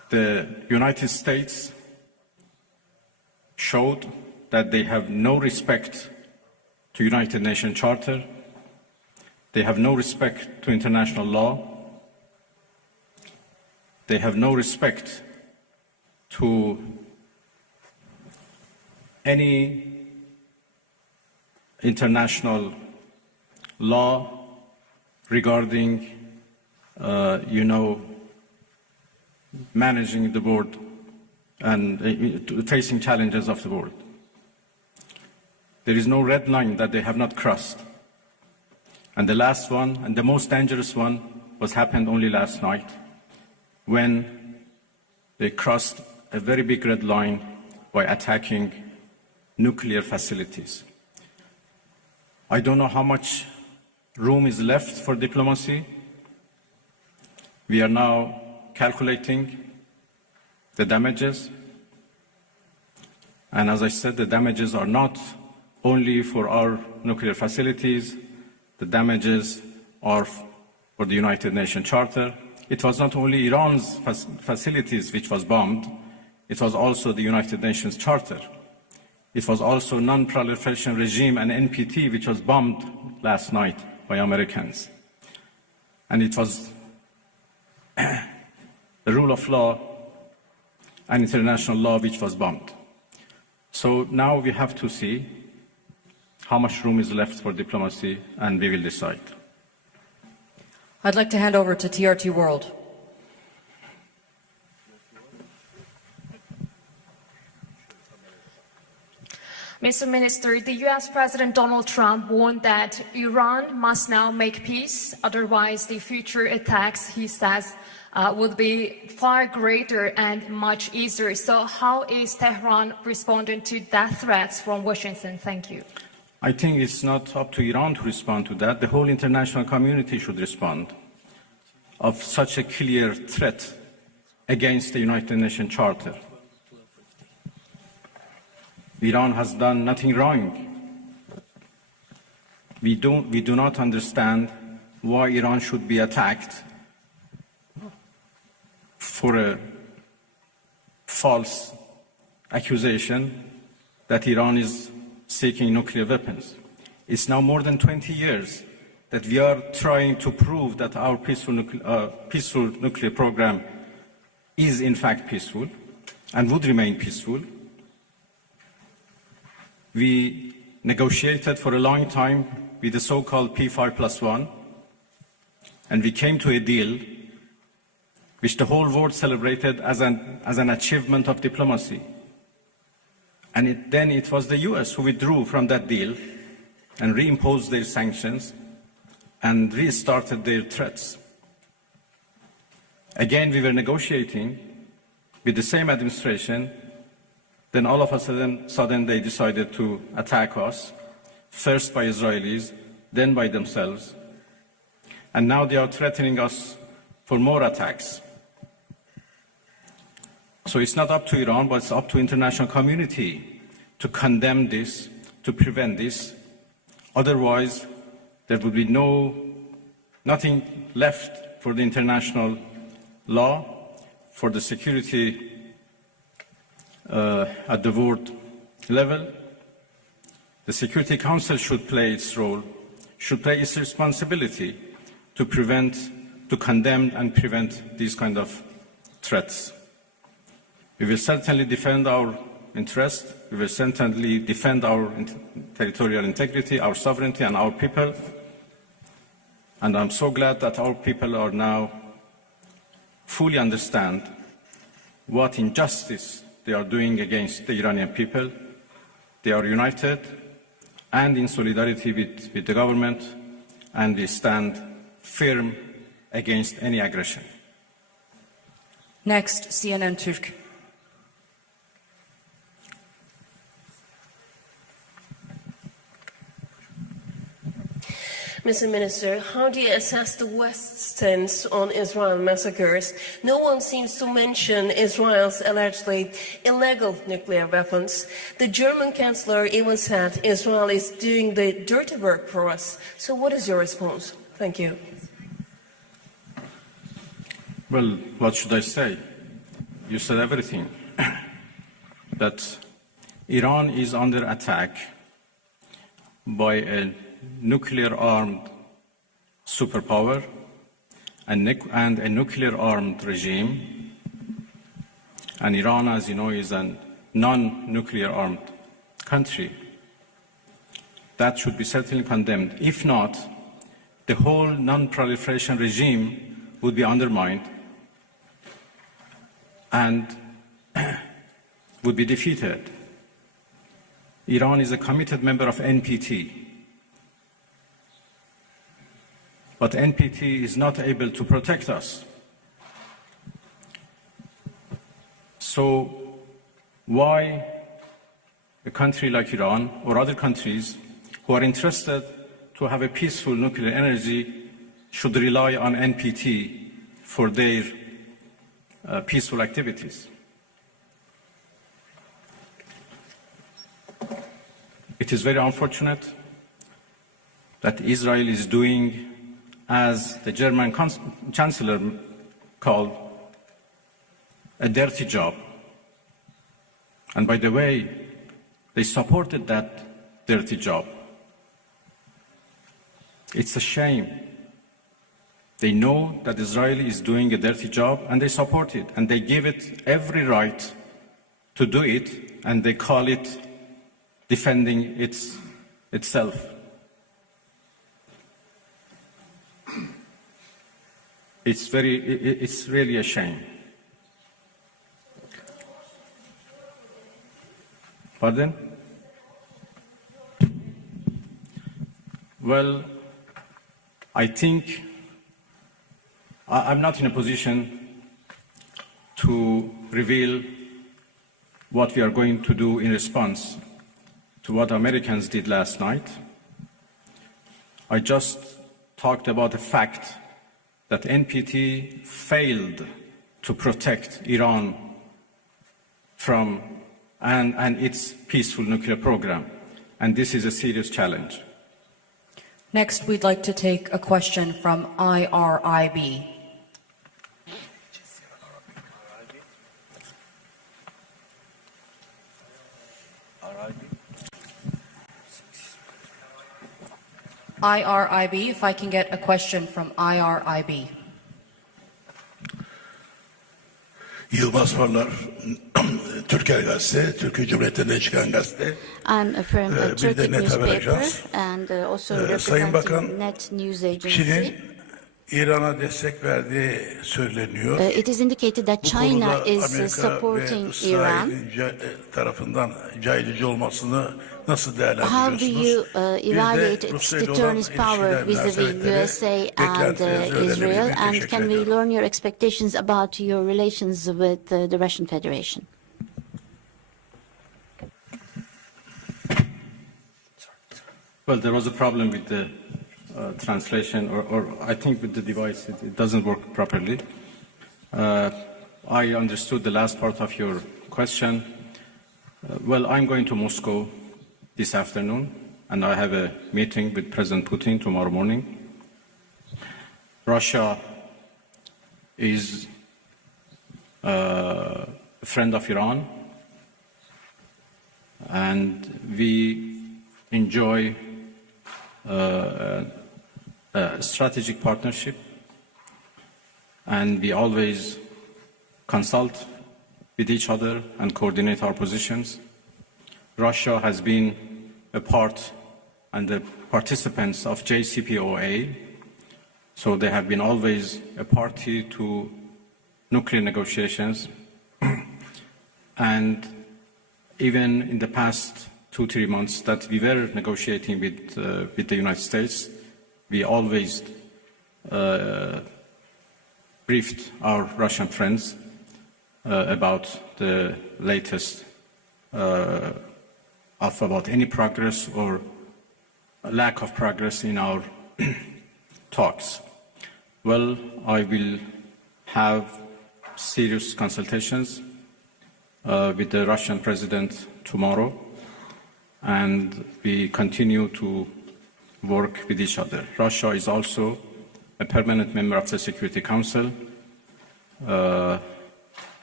The United States showed that they have no respect to United Nations Charter, they have no respect to international law, they have no respect to any international law regarding, managing the world and facing challenges of the world. There is no red line that they have not crossed. And the last one, and the most dangerous one, happened only last night, when they crossed a very big red line by attacking nuclear facilities. I don't know how much room is left for diplomacy. We are now calculating the damages. And as I said, the damages are not only for our nuclear facilities, the damages are for the United Nations Charter. It was not only Iran's facilities which was bombed, it was also the United Nations Charter. It was also non-proliferation regime and NPT, which was bombed last night by Americans. And it was the rule of law and international law which was bombed. So now we have to see how much room is left for diplomacy, and we will decide. I'd like to hand over to TRT World. Mr. Minister, the U.S. President Donald Trump warned that Iran must now make peace, otherwise the future attacks, he says, would be far greater and much easier. So how is Tehran responding to that threats from Washington? Thank you. I think it's not up to Iran to respond to that. The whole international community should respond of such a clear threat against the United Nations Charter. Iran has done nothing wrong. We do not understand why Iran should be attacked for a false accusation that Iran is seeking nuclear weapons. It's now more than 20 years that we are trying to prove that our peaceful nuclear program is in fact peaceful and would remain peaceful. We negotiated for a long time with the so-called P5+1, and we came to a deal which the whole world celebrated as an achievement of diplomacy. And then it was the US who withdrew from that deal and reimposed their sanctions and restarted their threats. Again, we were negotiating with the same administration. Then all of a sudden they decided to attack us, first by Israelis, then by themselves. And now they are threatening us for more attacks. So it's not up to Iran, but it's up to international community to condemn this, to prevent this. Otherwise, there would be nothing left for the international law, for the security at the world level. The Security Council should play its role, should play its responsibility to condemn and prevent these kind of threats. We will certainly defend our interest. We will certainly defend our territorial integrity, our sovereignty, and our people. And I'm so glad that our people are now fully understand what injustice they are doing against the Iranian people. They are united and in solidarity with the government, and we stand firm against any aggression. Next, CNN Türk. Mr. Minister, how do you assess the West's stance on Israel massacres? No one seems to mention Israel's allegedly illegal nuclear weapons. The German Chancellor even said Israel is doing the dirty work for us. So what is your response? Thank you. Well, what should I say? you said everything. That Iran is under attack by a nuclear-armed superpower and a nuclear-armed regime. And Iran, as you know, is a non-nuclear armed country. That should be certainly condemned. If not, the whole non-proliferation regime would be undermined and would be defeated. Iran is a committed member of NPT. But NPT is not able to protect us. So why a country like Iran or other countries who are interested to have a peaceful nuclear energy should rely on NPT for their peaceful activities? It is very unfortunate that Israel is doing, as the German Chancellor called, a dirty job. And by the way, they supported that dirty job. It's a shame. They know that Israel is doing a dirty job and they support it, and they give it every right to do it, and they call it defending itself. It's really a shame. Pardon? Well, I think I'm not in a position to reveal what we are going to do in response to what Americans did last night. I just talked about the fact that NPT failed to protect Iran from and its peaceful nuclear program. And this is a serious challenge. Next, we'd like to take a question from IRIB. IRIB, if I can get a question from IRIB. Yılmaz Varlar, Türker Gazete, Türkiye Cumhuriyeti'nde çıkan gazete. I'm from a Turkish newspaper and also Sayın Bakan, representing Net News Agency. Çin'in İran'a destek verdiği söyleniyor. It is indicated that China is supporting Iran. Tarafından caydırıcı olmasını nasıl How do değerlendiriyorsunuz? you evaluate its deterrence power vis-a-vis USA and Israel? And can we learn your expectations about your relations with the Russian Federation? Well, there was a problem with the translation, or I think with the device, it doesn't work properly. I understood the last part of your question. Well, I'm going to Moscow this afternoon, and I have a meeting with President Putin tomorrow morning. Russia is a friend of Iran, and we enjoy a strategic partnership, and we always consult with each other and coordinate our positions. Russia has been a part and the participants of JCPOA, so they have been always a party to nuclear negotiations. And even in the past 2-3 months that we were negotiating with the United States, we always briefed our Russian friends about the latest about any progress or lack of progress in our talks. Well, I will have serious consultations with the Russian president tomorrow, and we continue to work with each other. Russia is also a permanent member of the Security Council,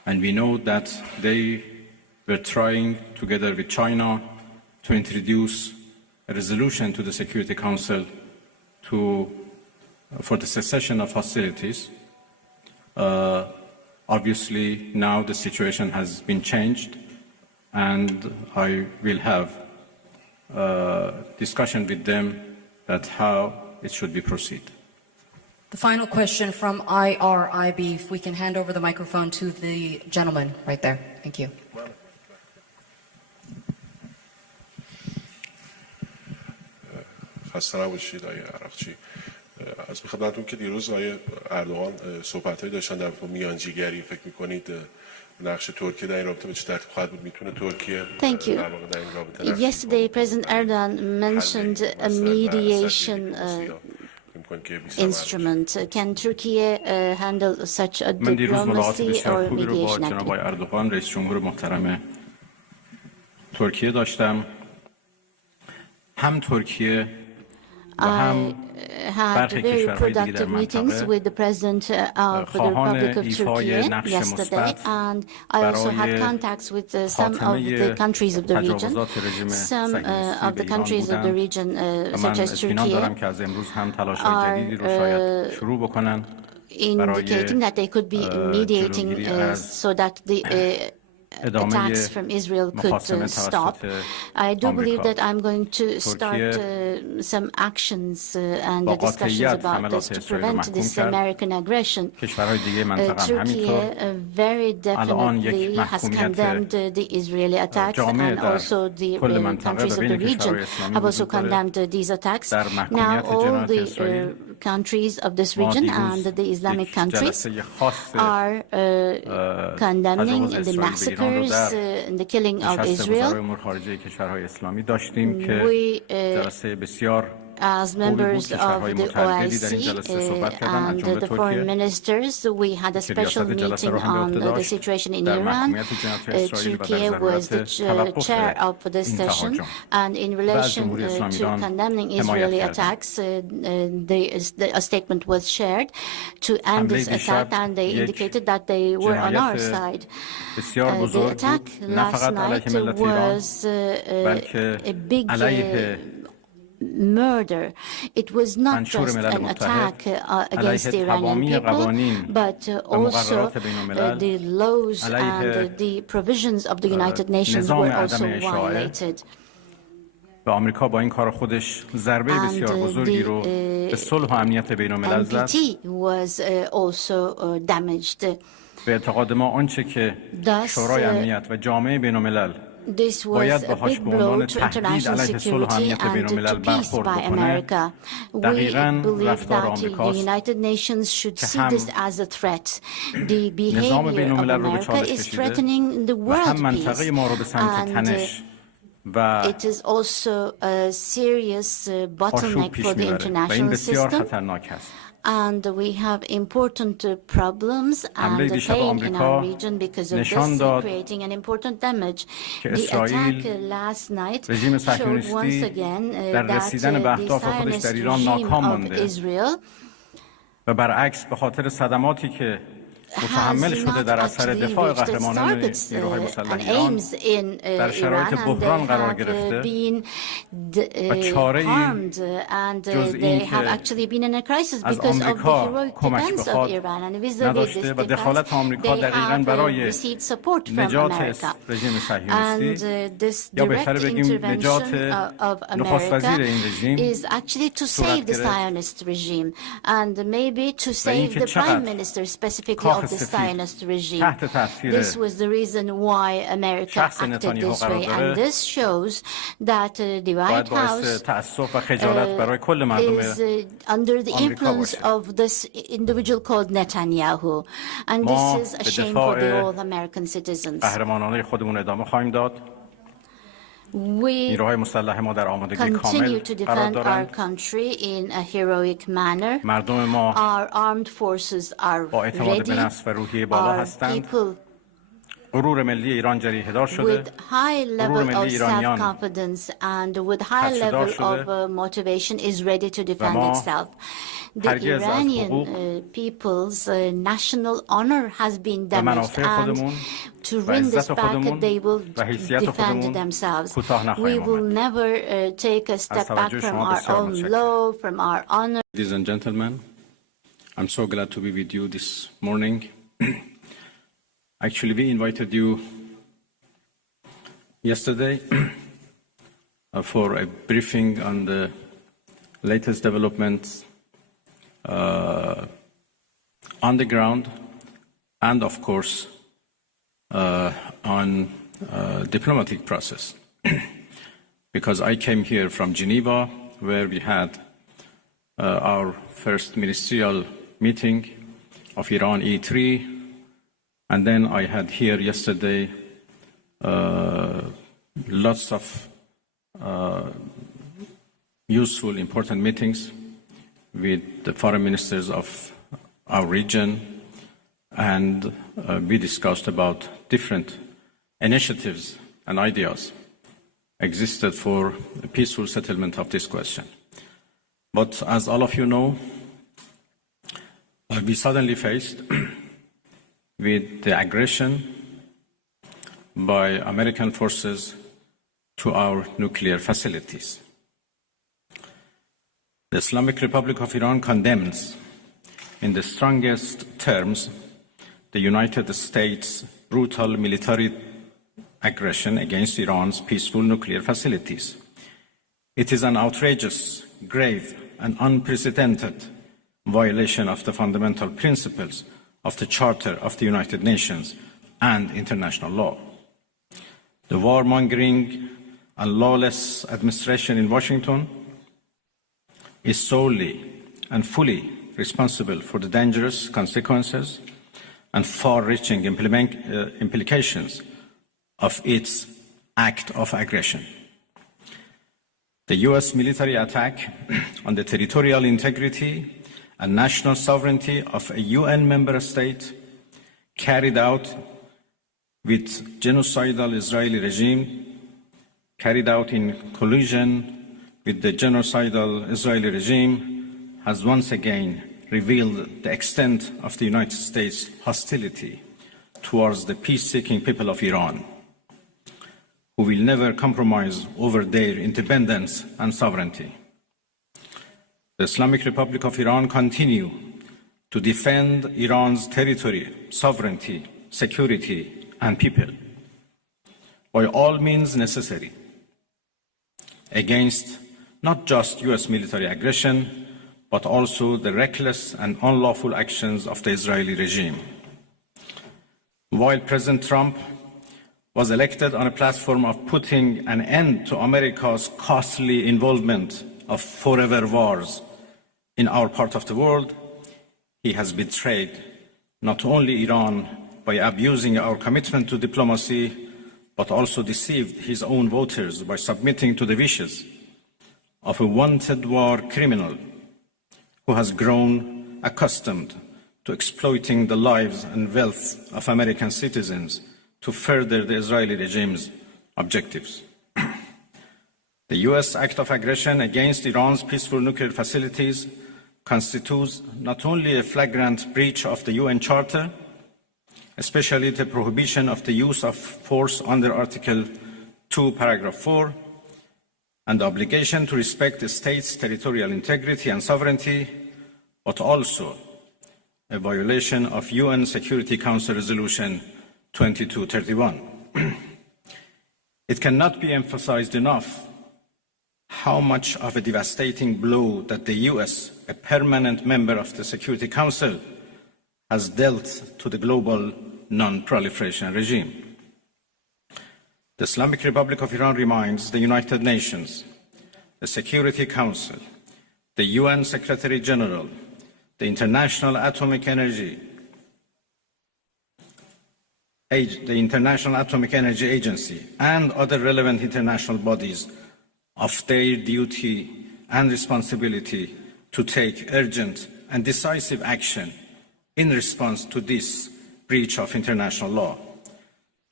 And we know that they were trying, together with China, to introduce a resolution to the Security Council for the cessation of hostilities. Obviously, now the situation has been changed, and I will have discussion with them that how it should be proceed. The final question from IRIB, if we can hand over the microphone to the gentleman right there. Thank you. خسته نباشید آقای عراقچی. از خدمتتون که دیروز آقای اردوغان صحبت‌هایی داشتن در مورد میانجیگری، فکر می‌کنید نقش ترکیه در این رابطه به چه ترتیب خواهد بود؟ میتونه ترکیه در واقع در این رابطه Yesterday, President Erdogan mentioned a mediation instrument. Can Turkey handle such a من دیروز ملاقات diplomacy بسیار or خوبی رو با mediation جناب آقای activity? اردوغان رئیس جمهور محترم ترکیه داشتم. هم ترکیه و هم had very productive meetings with the President of the Republic of Turkey yesterday, and I also had contacts with some of the countries of the region. Some of the countries of the region, such as Turkey, are indicating that they could be mediating so that the attacks from Israel could stop. I do believe that I'm going to start some actions and discussions about this to prevent this American aggression. Turkey very definitely has condemned the Israeli attacks, and also the countries of the region have also condemned these attacks. Now all the countries of this region and the Islamic countries are condemning the massacres and the killing of Israel. We as members of the OIC and the foreign ministers, we had a special meeting on the situation in Iran. Turkey was the chair of this session, and in relation to condemning Israeli attacks, a statement was shared to end this attack, and they indicated that they were on our side. The attack last night was a big murder. It was not just an attack against the Iranian people, but also the laws and the provisions of the United Nations were also violated. و آمریکا با این کار خودش ضربه بسیار بزرگی رو به صلح و امنیت بین‌الملل زد. was also damaged. به اعتقاد ما آنچه که شورای امنیت و جامعه بین‌الملل باید باهاش به عنوان تهدید علیه صلح و امنیت بین‌الملل برخورد بکنه، دقیقاً رفتار آمریکاست که هم نظام بین‌الملل رو به چالش کشیده و هم منطقه ما رو به سمت تنش و آشوب پیش میبره و این بسیار خطرناک است. And we have important problems and pain in our region because of this, creating an important damage. The attack last night showed once again that the Zionist regime of Israel و برعکس به خاطر صدماتی که متحمل شده در اثر دفاع قهرمانان نیروهای مسلح ایران در شرایط بحران قرار گرفته و چاره‌ای جز این که از آمریکا کمک بخواد نداشته و دخالت آمریکا دقیقاً برای نجات رژیم صهیونیستی یا بهتر بگیم نجات نخست وزیر این رژیم صورت گرفت و اینکه چقدر the Zionist regime. This was the reason why America acted this way, and this shows that the White House is under the influence of this individual called Netanyahu, and this is a shame for the all American citizens. We continue to defend our country in a heroic manner. Our armed forces are ready. Our people غرور ملی ایران جریحه‌دار شده. with high level of self-confidence and with high level of motivation is ready to defend itself. The Iranian people's national honor has been damaged, and to win this back, they will defend themselves. We will never take a step back from our own law, from our honor. Ladies and gentlemen, I'm so glad to be with you this morning. Actually, we invited you yesterday for a briefing on the latest developments on the ground and, of course, on diplomatic process. Because I came here from Geneva, where we had our first ministerial meeting of Iran E3, and then I had here yesterday lots of useful, important meetings with the foreign ministers of our region, and we discussed about different initiatives and ideas existed for a peaceful settlement of this question. But as all of you know, we suddenly faced with the aggression by American forces to our nuclear facilities. The Islamic Republic of Iran condemns in the strongest terms the United States' brutal military aggression against Iran's peaceful nuclear facilities. It is an outrageous, grave, and unprecedented violation of the fundamental principles of the Charter of the United Nations and international law. The warmongering and lawless administration in Washington is solely and fully responsible for the dangerous consequences and far-reaching implications of its act of aggression. The US military attack on the territorial integrity and national sovereignty of a UN member state carried out with genocidal Israeli regime, carried out in collusion with the genocidal Israeli regime, has once again revealed the extent of the United States' hostility towards the peace-seeking people of Iran, who will never compromise over their independence and sovereignty. The Islamic Republic of Iran continue to defend Iran's territory, sovereignty, security, and people by all means necessary against not just US military aggression, but also the reckless and unlawful actions of the Israeli regime. While President Trump was elected on a platform of putting an end to America's costly involvement of forever wars in our part of the world, he has betrayed not only Iran by abusing our commitment to diplomacy, but also deceived his own voters by submitting to the wishes of a wanted war criminal who has grown accustomed to exploiting the lives and wealth of American citizens to further the Israeli regime's objectives. The US act of aggression against Iran's peaceful nuclear facilities constitutes not only a flagrant breach of the UN Charter, especially the prohibition of the use of force under Article 2, Paragraph 4, and the obligation to respect the state's territorial integrity and sovereignty, but also a violation of UN Security Council Resolution 2231. It cannot be emphasized enough how much of a devastating blow that the US, a permanent member of the Security Council, has dealt to the global non-proliferation regime. The Islamic Republic of Iran reminds the United Nations, the Security Council, the UN Secretary General, the International Atomic Energy Agency, and other relevant international bodies of their duty and responsibility to take urgent and decisive action in response to this breach of international law.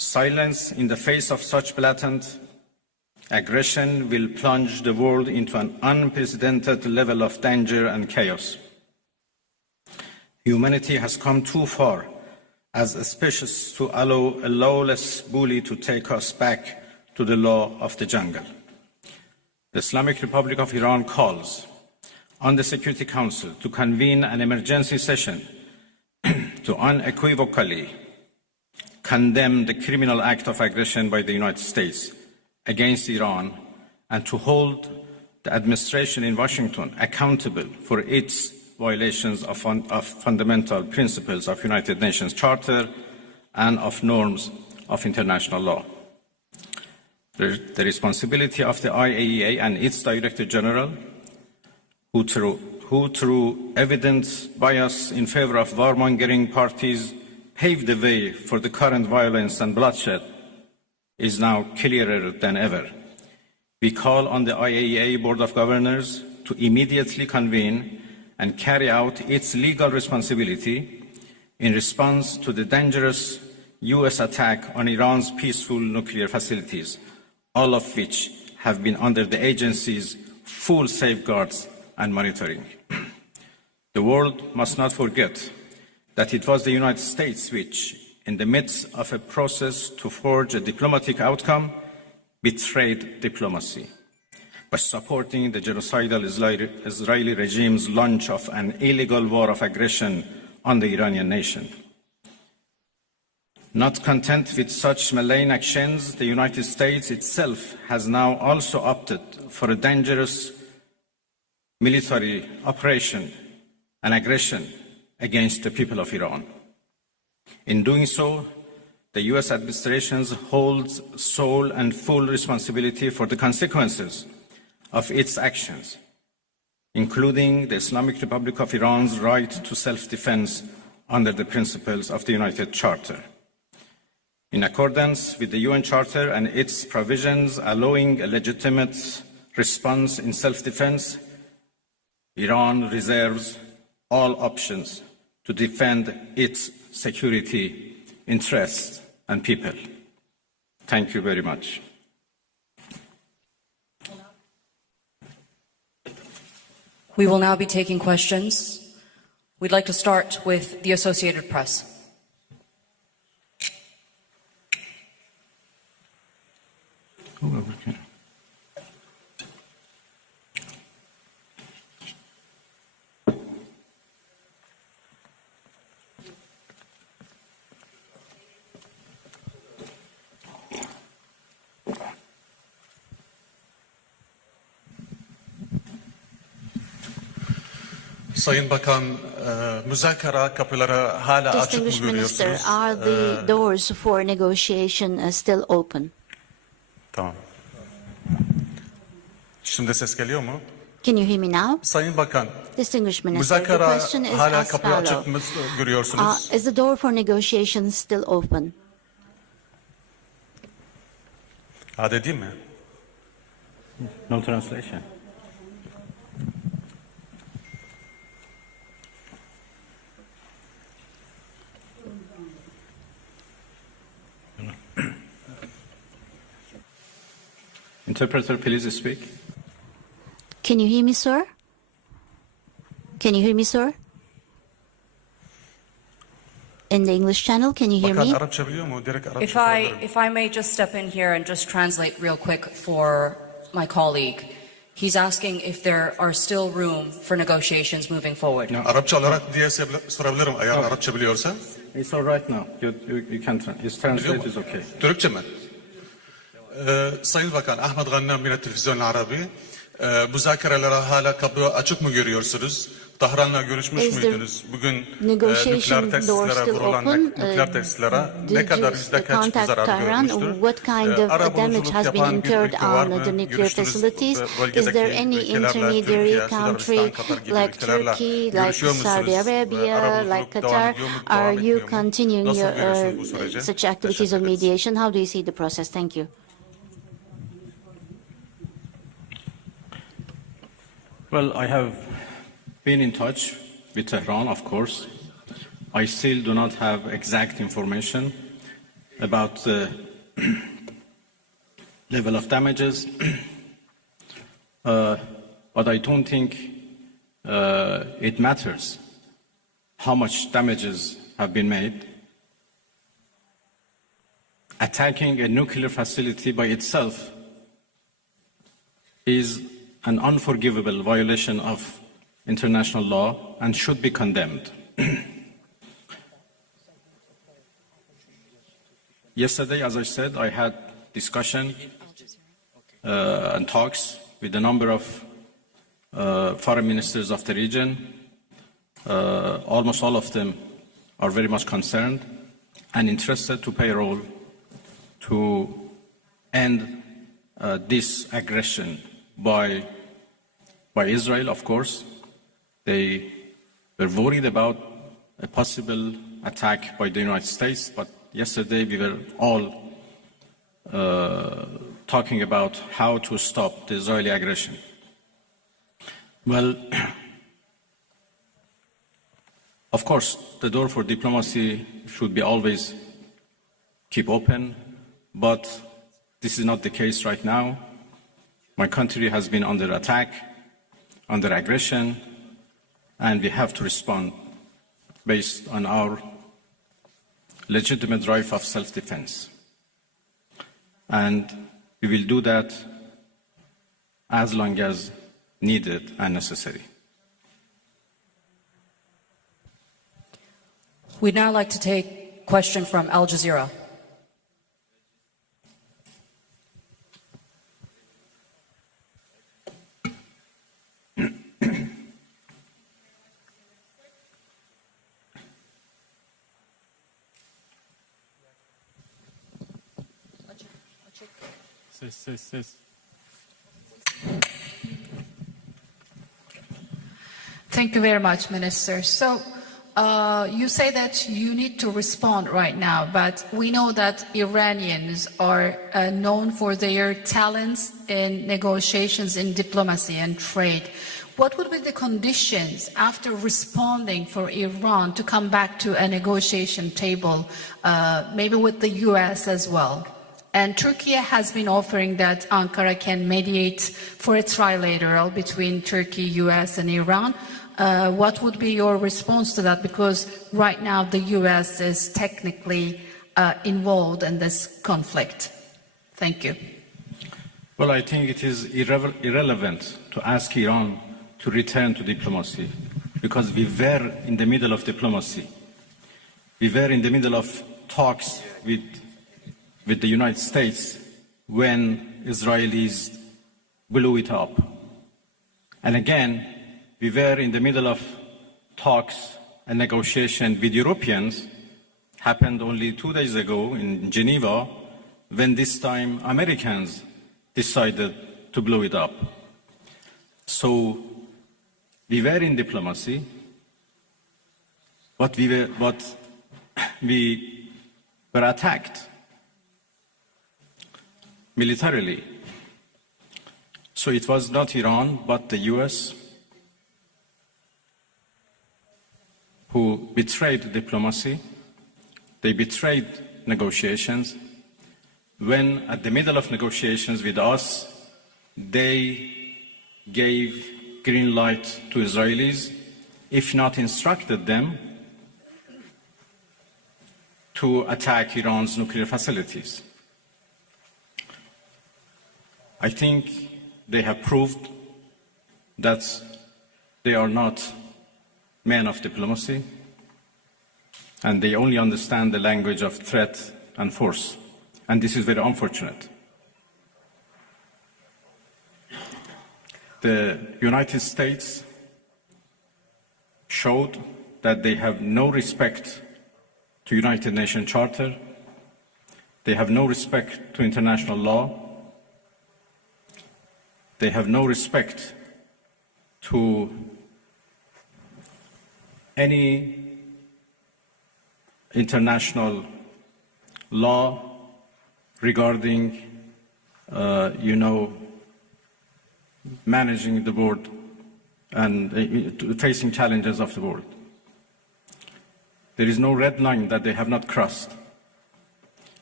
Silence in the face of such blatant aggression will plunge the world into an unprecedented level of danger and chaos. Humanity has come too far as a species to allow a lawless bully to take us back to the law of the jungle. The Islamic Republic of Iran calls on the Security Council to convene an emergency session to unequivocally condemn the criminal act of aggression by the United States against Iran and to hold the administration in Washington accountable for its violations of fundamental principles of United Nations Charter and of norms of international law. The responsibility of the IAEA and its Director General, who through evident bias in favor of warmongering parties paved the way for the current violence and bloodshed, is now clearer than ever. We call on the IAEA Board of Governors to immediately convene and carry out its legal responsibility in response to the dangerous US attack on Iran's peaceful nuclear facilities, all of which have been under the agency's full safeguards and monitoring. The world must not forget that it was the United States which, in the midst of a process to forge a diplomatic outcome, betrayed diplomacy by supporting the genocidal Israeli regime's launch of an illegal war of aggression on the Iranian nation. Not content with such malign actions, the United States itself has now also opted for a dangerous military operation and aggression against the people of Iran. In doing so, the US administration holds sole and full responsibility for the consequences of its actions, including the Islamic Republic of Iran's right to self-defense under the principles of the United Charter. In accordance with the UN Charter and its provisions allowing a legitimate response in self-defense, Iran reserves all options to defend its security interests and people. Thank you very much. We will now be taking questions. We'd like to start with the Associated Press. Okay. Sayın Bakan, müzakere kapıları hala açık mı Distinguished Minister, görüyorsunuz? are the doors for negotiation still open? Tamam. Şimdi ses geliyor mu? Can you hear me now? Sayın Bakan, Distinguished Minister, the müzakere question is hala as kapıyı açık mı follows. görüyorsunuz? Is the door for negotiation still open? Ade değil mi? No translation. Interpreter, please speak. Can you hear me, sir? Can you hear me, sir? In the English channel, can you hear Bakan me? Arapça biliyor mu? Direkt Arapça If sorabilirim. I may just step in here and just translate real quick for my colleague. He's asking if there are still room for negotiations moving forward. Arapça olarak diye sorabilirim eğer Arapça biliyorsa. It's all right now. You can translate is okay. Türkçe mi? Sayın Bakan, Ahmet Gannam yine Televizyon Arabi. Müzakerelere hala kapı açık mı görüyorsunuz? Tahran'la görüşmüş Is the müydünüz? Bugün negotiation nükleer door tesislere still vurulan open? nükleer tesislere ne Did kadar you yüzde kaç contact zarar Tehran? görmüştür? What kind of damage has been yapan bir incurred ülke var on mı? the nuclear Görüştünüz, facilities? bölgedeki Is there any ülkelerle, intermediary Türkiye, country Sudanistan, Katar gibi like ülkelerle Turkey, like görüşüyor musunuz? Saudi Arabia, Arabuluculuk like devam Qatar? ediyor mu, Are devam you etmiyor mu? continuing Nasıl your görüyorsunuz bu süreci? such activities Teşekkür of ederiz. mediation? How do you see the process? Thank you. Well, I have been in touch with Tehran, of course. I still do not have exact information about the level of damages, but I don't think it matters how much damages have been made. Attacking a nuclear facility by itself is an unforgivable violation of international law and should be condemned. Yesterday, as I said, I had discussion and talks with a number of foreign ministers of the region. Almost all of them are very much concerned and interested to play a role to end this aggression by Israel, of course. They were worried about a possible attack by the United States, but yesterday we were all talking about how to stop the Israeli aggression. Well, of course, the door for diplomacy should be always keep open, but this is not the case right now. My country has been under attack, under aggression, and we have to respond based on our legitimate right of self-defense. And we will do that as long as needed and necessary. We'd now like to take a question from Al Jazeera. Thank you very much, Minister. So you say that you need to respond right now, but we know that Iranians are known for their talents in negotiations, in diplomacy and trade. What would be the conditions after responding for Iran to come back to a negotiation table, maybe with the US as well? And Turkey has been offering that Ankara can mediate for a trilateral between Turkey, US and Iran. What would be your response to that? Because right now the US is technically involved in this conflict. Thank you. Well, I think it is irrelevant to ask Iran to return to diplomacy, because we were in the middle of diplomacy. We were in the middle of talks with the United States when Israelis blew it up. And again, we were in the middle of talks and negotiation with Europeans, happened only 2 days ago in Geneva, when this time Americans decided to blow it up. So we were in diplomacy, but we were attacked militarily. So it was not Iran, but the US who betrayed diplomacy. They betrayed negotiations. When at the middle of negotiations with us, they gave green light to Israelis, if not instructed them to attack Iran's nuclear facilities. I think they have proved that they are not men of diplomacy, and they only understand the language of threat and force. And this is very unfortunate. The United States showed that they have no respect to United Nations Charter. They have no respect to international law. They have no respect to any international law regarding, managing the world and facing challenges of the world. There is no red line that they have not crossed.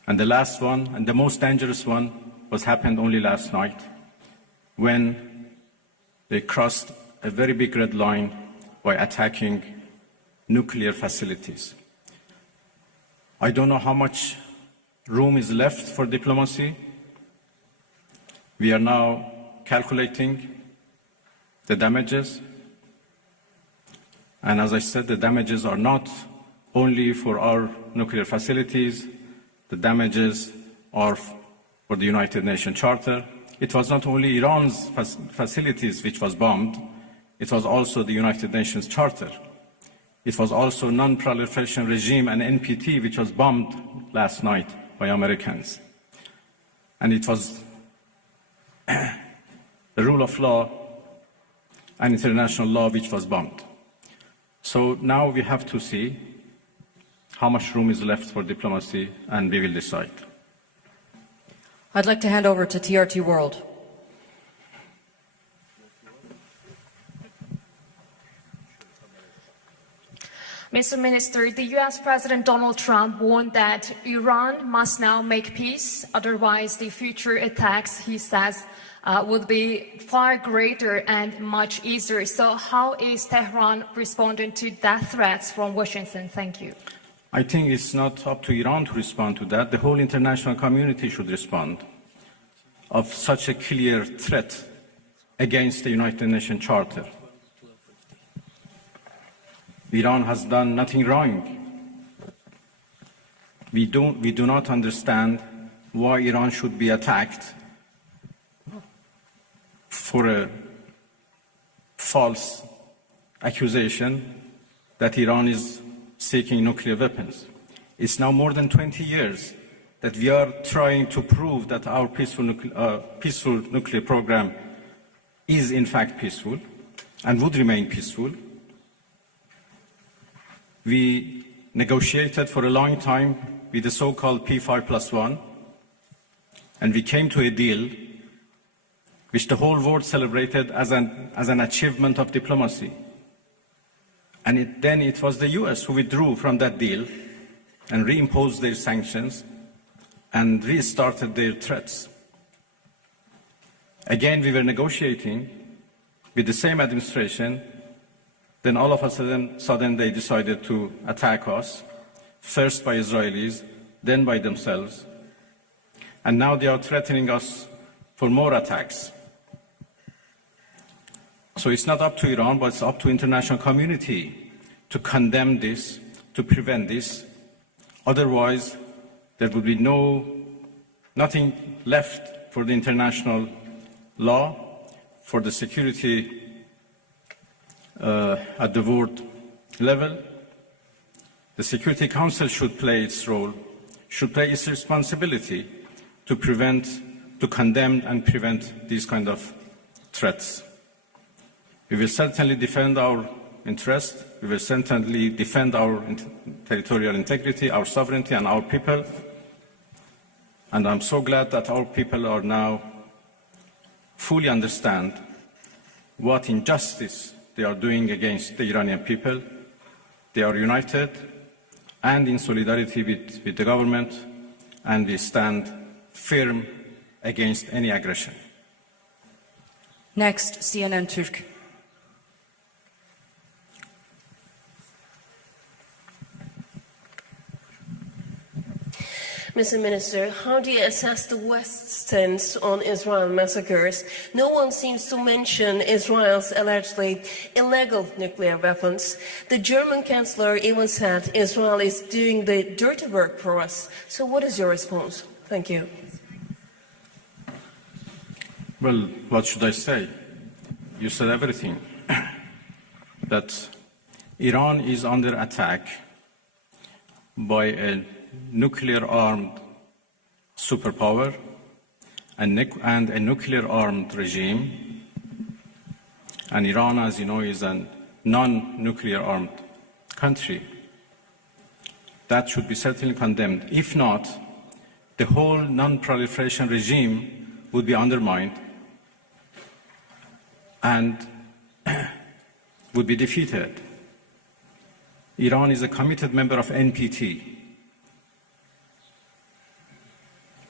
And the last one, and the most dangerous one, was happened only last night, when they crossed a very big red line by attacking nuclear facilities. I don't know how much room is left for diplomacy. We are now calculating the damages. And as I said, the damages are not only for our nuclear facilities, the damages are for the United Nations Charter. It was not only Iran's facilities which was bombed, it was also the United Nations Charter. It was also non-proliferation regime and NPT which was bombed last night by Americans. And it was the rule of law and international law which was bombed. So now we have to see how much room is left for diplomacy, and we will decide. I'd like to hand over to TRT World. Mr. Minister, the U.S. President Donald Trump warned that Iran must now make peace, otherwise the future attacks, he says, would be far greater and much easier. So how is Tehran responding to that threats from Washington? Thank you. I think it's not up to Iran to respond to that. The whole international community should respond of such a clear threat against the United Nations Charter. Iran has done nothing wrong. We do not understand why Iran should be attacked for a false accusation that Iran is seeking nuclear weapons. It's now more than 20 years that we are trying to prove that our peaceful nuclear program is in fact peaceful and would remain peaceful. We negotiated for a long time with the so-called P5+1, and we came to a deal which the whole world celebrated as an achievement of diplomacy. And then it was the US who withdrew from that deal and reimposed their sanctions and restarted their threats. Again, we were negotiating with the same administration. Then all of a sudden they decided to attack us, first by Israelis, then by themselves. And now they are threatening us for more attacks. So it's not up to Iran, but it's up to the international community to condemn this, to prevent this. Otherwise, there would be nothing left for the international law, for the security at the world level. The Security Council should play its role, should play its responsibility to condemn and prevent these kind of threats. We will certainly defend our interests. We will certainly defend our territorial integrity, our sovereignty, and our people. And I'm so glad that our people are now fully understand what injustice they are doing against the Iranian people. They are united and in solidarity with the government, and we stand firm against any aggression. Next, CNN Türk. Mr. Minister, how do you assess the West's stance on Israel massacres? No one seems to mention Israel's allegedly illegal nuclear weapons. The German Chancellor even said Israel is doing the dirty work for us. So what is your response? Thank you. Well, what should I say? You said everything. That Iran is under attack by a nuclear-armed superpower and a nuclear-armed regime. And Iran, as you know, is a non-nuclear-armed country. That should be certainly condemned. If not, the whole non-proliferation regime would be undermined and would be defeated. Iran is a committed member of NPT.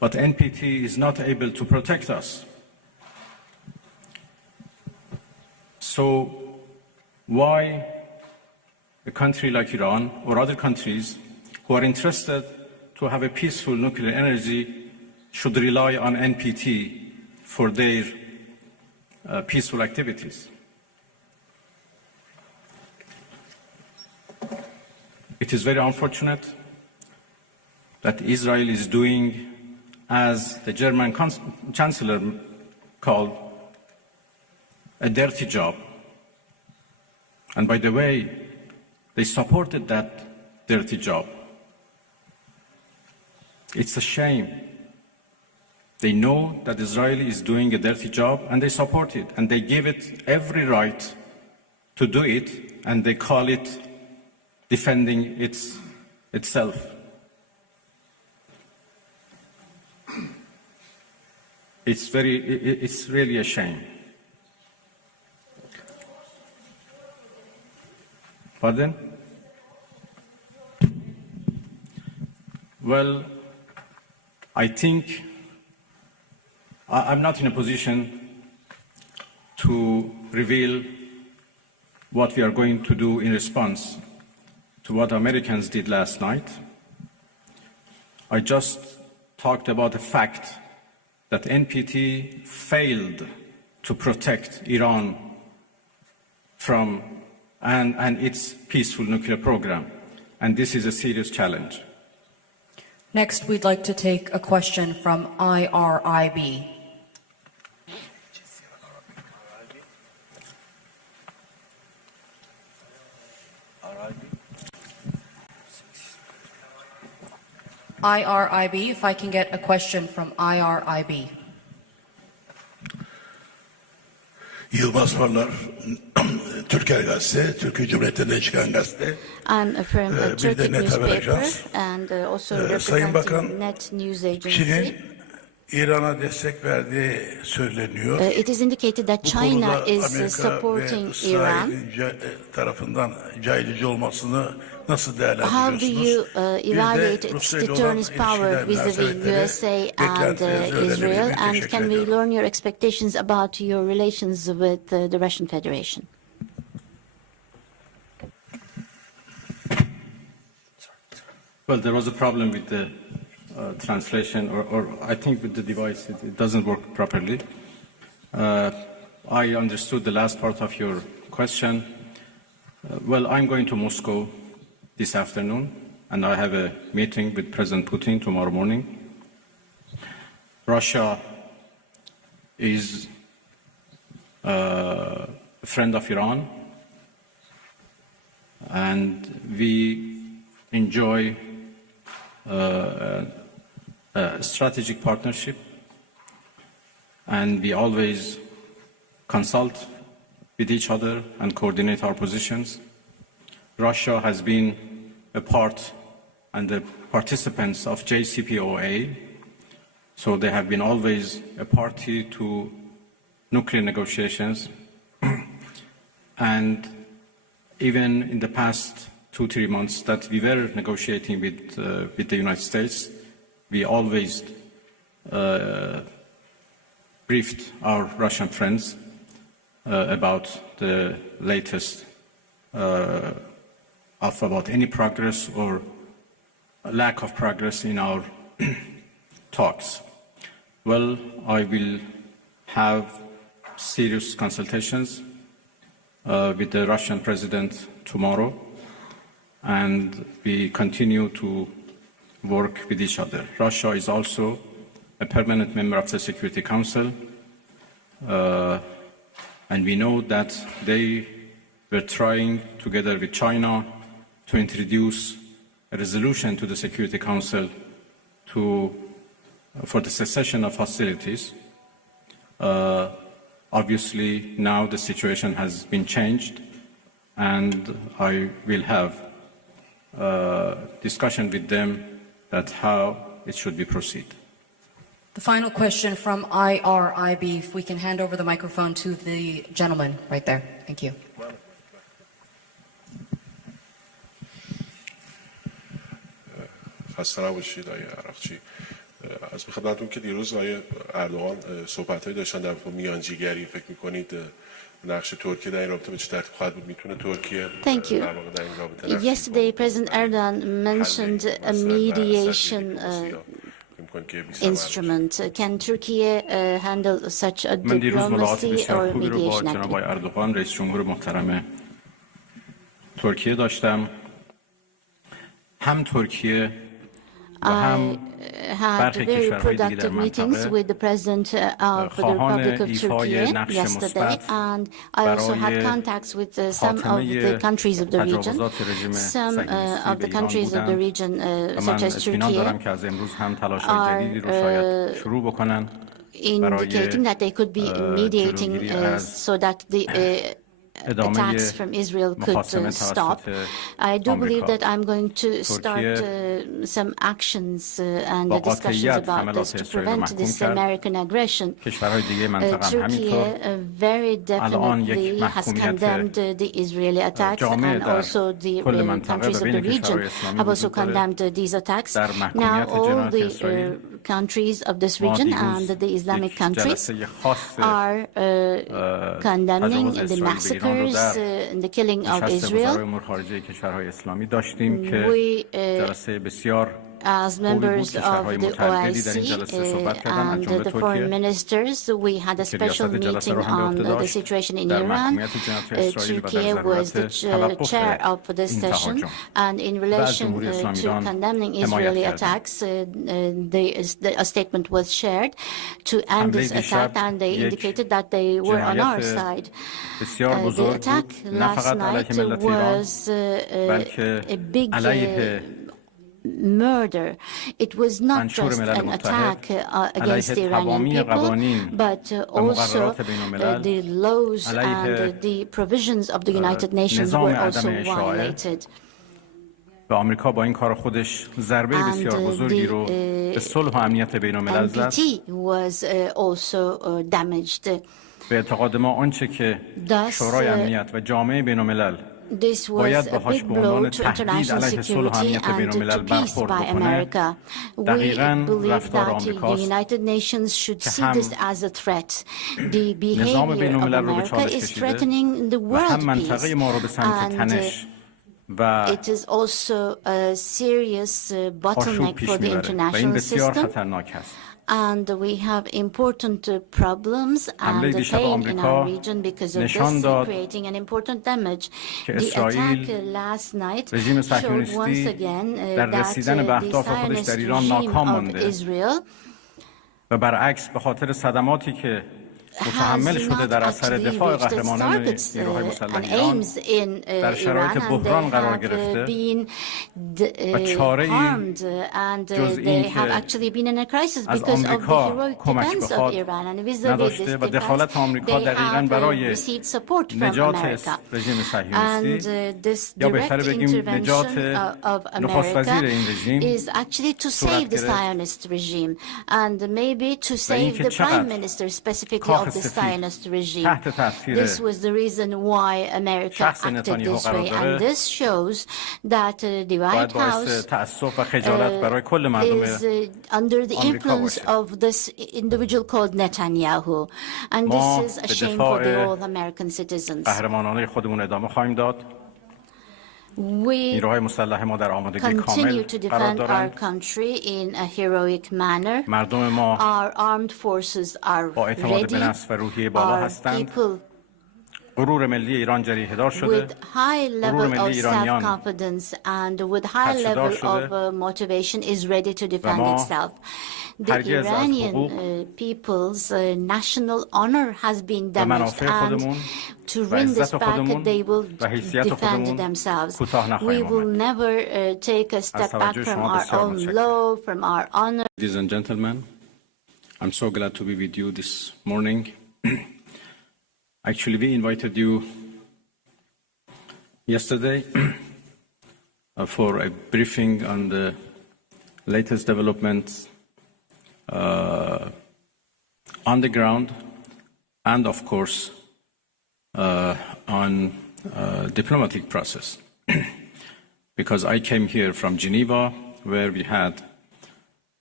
but NPT is not able to protect us. So why a country like Iran or other countries who are interested to have a peaceful nuclear energy should rely on NPT for their peaceful activities? It is very unfortunate that Israel is doing, as the German Chancellor called, a dirty job. And by the way, they supported that dirty job. It's a shame. They know that Israel is doing a dirty job and they support it, and they give it every right to do it, and they call it defending itself. It's really a shame. Pardon? Well, I think I'm not in a position to reveal what we are going to do in response to what Americans did last night. I just talked about the fact that NPT failed to protect Iran from and its peaceful nuclear program, and this is a serious challenge. Next, we'd like to take a question from IRIB. IRIB, if I can get a question from IRIB. Yılmaz Farlar, Türker Gazete, Türkiye Cumhuriyeti'nden çıkan gazete. I'm from a Bir de Turkish Net Haber newspaper Ajans. and also Sayın Bakan, representing Net News Agency. Çin'in İran'a destek verdiği söyleniyor. It is indicated that Bu China konuda is Amerika supporting ve Iran. İsrail'in tarafından caydırıcı olmasını nasıl How do değerlendiriyorsunuz? you Bir evaluate de its Rusya ile olan deterrence power ilişkiler vis-a-vis münasebetleri USA and beklentilerinizi öğrenebilir Israel? miyim? And Teşekkür can we ediyorum. learn your expectations about your relations with the Russian Federation? Well, there was a problem with the translation, or I think with the device, it doesn't work properly. I understood the last part of your question. Well, I'm going to Moscow this afternoon, and I have a meeting with President Putin tomorrow morning. Russia is a friend of Iran, and we enjoy a strategic partnership, and we always consult with each other and coordinate our positions. Russia has been a part and the participants of JCPOA, so they have been always a party to nuclear negotiations. And even in the past 2-3 months that we were negotiating with the United States, we always briefed our Russian friends about the latest about any progress or lack of progress in our talks. Well, I will have serious consultations with the Russian president tomorrow, and we continue to work with each other. Russia is also a permanent member of the Security Council, and we know that they were trying, together with China, to introduce a resolution to the Security Council for the cessation of hostilities. Obviously, now the situation has been changed, and I will have discussion with them that how it should be proceed. The final question from IRIB, if we can hand over the microphone to the gentleman right there. Thank you. خسته نباشید آقای عراقچی. از خدمتتون که دیروز آقای اردوغان صحبت‌هایی داشتن در مورد میانجیگری، فکر می‌کنید نقش ترکیه در این رابطه به چه ترتیب خواهد بود؟ میتونه ترکیه Thank you. در این رابطه Yesterday, President Erdogan mentioned a mediation instrument. Can Turkey handle such a من دیروز ملاقات diplomacy بسیار or خوبی رو با mediation جناب activity? آقای اردوغان رئیس جمهور محترم ترکیه داشتم. هم ترکیه و هم had very productive meetings with the President of the Republic of Turkey yesterday, and I also had contacts with some of the countries of the region. Some of the countries of the region, such as Turkey, are indicating that they could be mediating so that the attacks from Israel could stop. I do believe that I'm going to start some actions and discussions about this to prevent this American aggression. Turkey very definitely has condemned the Israeli attacks, and also the countries of the region have also condemned these attacks. Now all the countries of this region and the Islamic countries are condemning the massacres and the killing of Israel. As members of the OIC and the foreign ministers, we had a special meeting on the situation in Iran. Turkey was the chair of this session, and in relation to condemning Israeli attacks, a statement was shared to end this attack, and they indicated that they were on our side. The attack last night was a big murder. It was not just an attack against the Iranian people, but also the laws and the provisions of the United Nations were also violated. و آمریکا با این کار خودش ضربه بسیار بزرگی رو به صلح و امنیت بین‌الملل زد. به اعتقاد ما آنچه که شورای امنیت و جامعه بین‌الملل باید باهاش به عنوان تهدید علیه صلح و امنیت بین‌الملل برخورد بکنه، دقیقاً رفتار آمریکاست که هم نظام بین‌الملل رو به چالش کشیده و هم منطقه ما رو به سمت تنش و آشوب پیش میبره و این بسیار خطرناک است. And we have important problems and pain in our region because of this, creating an important damage. The attack last night showed once again that the Zionist regime of Israel و برعکس به خاطر صدماتی که متحمل شده در اثر دفاع قهرمانان نیروهای مسلح ایران در شرایط بحران قرار گرفته و چاره‌ای جز این که از آمریکا کمک بخواد نداشته و دخالت آمریکا دقیقاً برای نجات رژیم صهیونیستی یا بهتر بگیم نجات نخست وزیر این رژیم صورت گرفت و اینکه چقدر of the Zionist regime. This was the reason why America acted this way, and this shows that the White House is under the influence of this individual called Netanyahu, and this is a shame for the all American citizens. We continue to defend our country in a heroic manner. Our armed forces are ready. Our people with high level of self-confidence and with high level of motivation is ready to defend itself. The Iranian people's national honor has been damaged, and to win this back, they will defend themselves. We will never take a step back from our own law, from our honor. Ladies and gentlemen, I'm so glad to be with you this morning. Actually, we invited you yesterday for a briefing on the latest developments on the ground and, of course, on diplomatic process. Because I came here from Geneva, where we had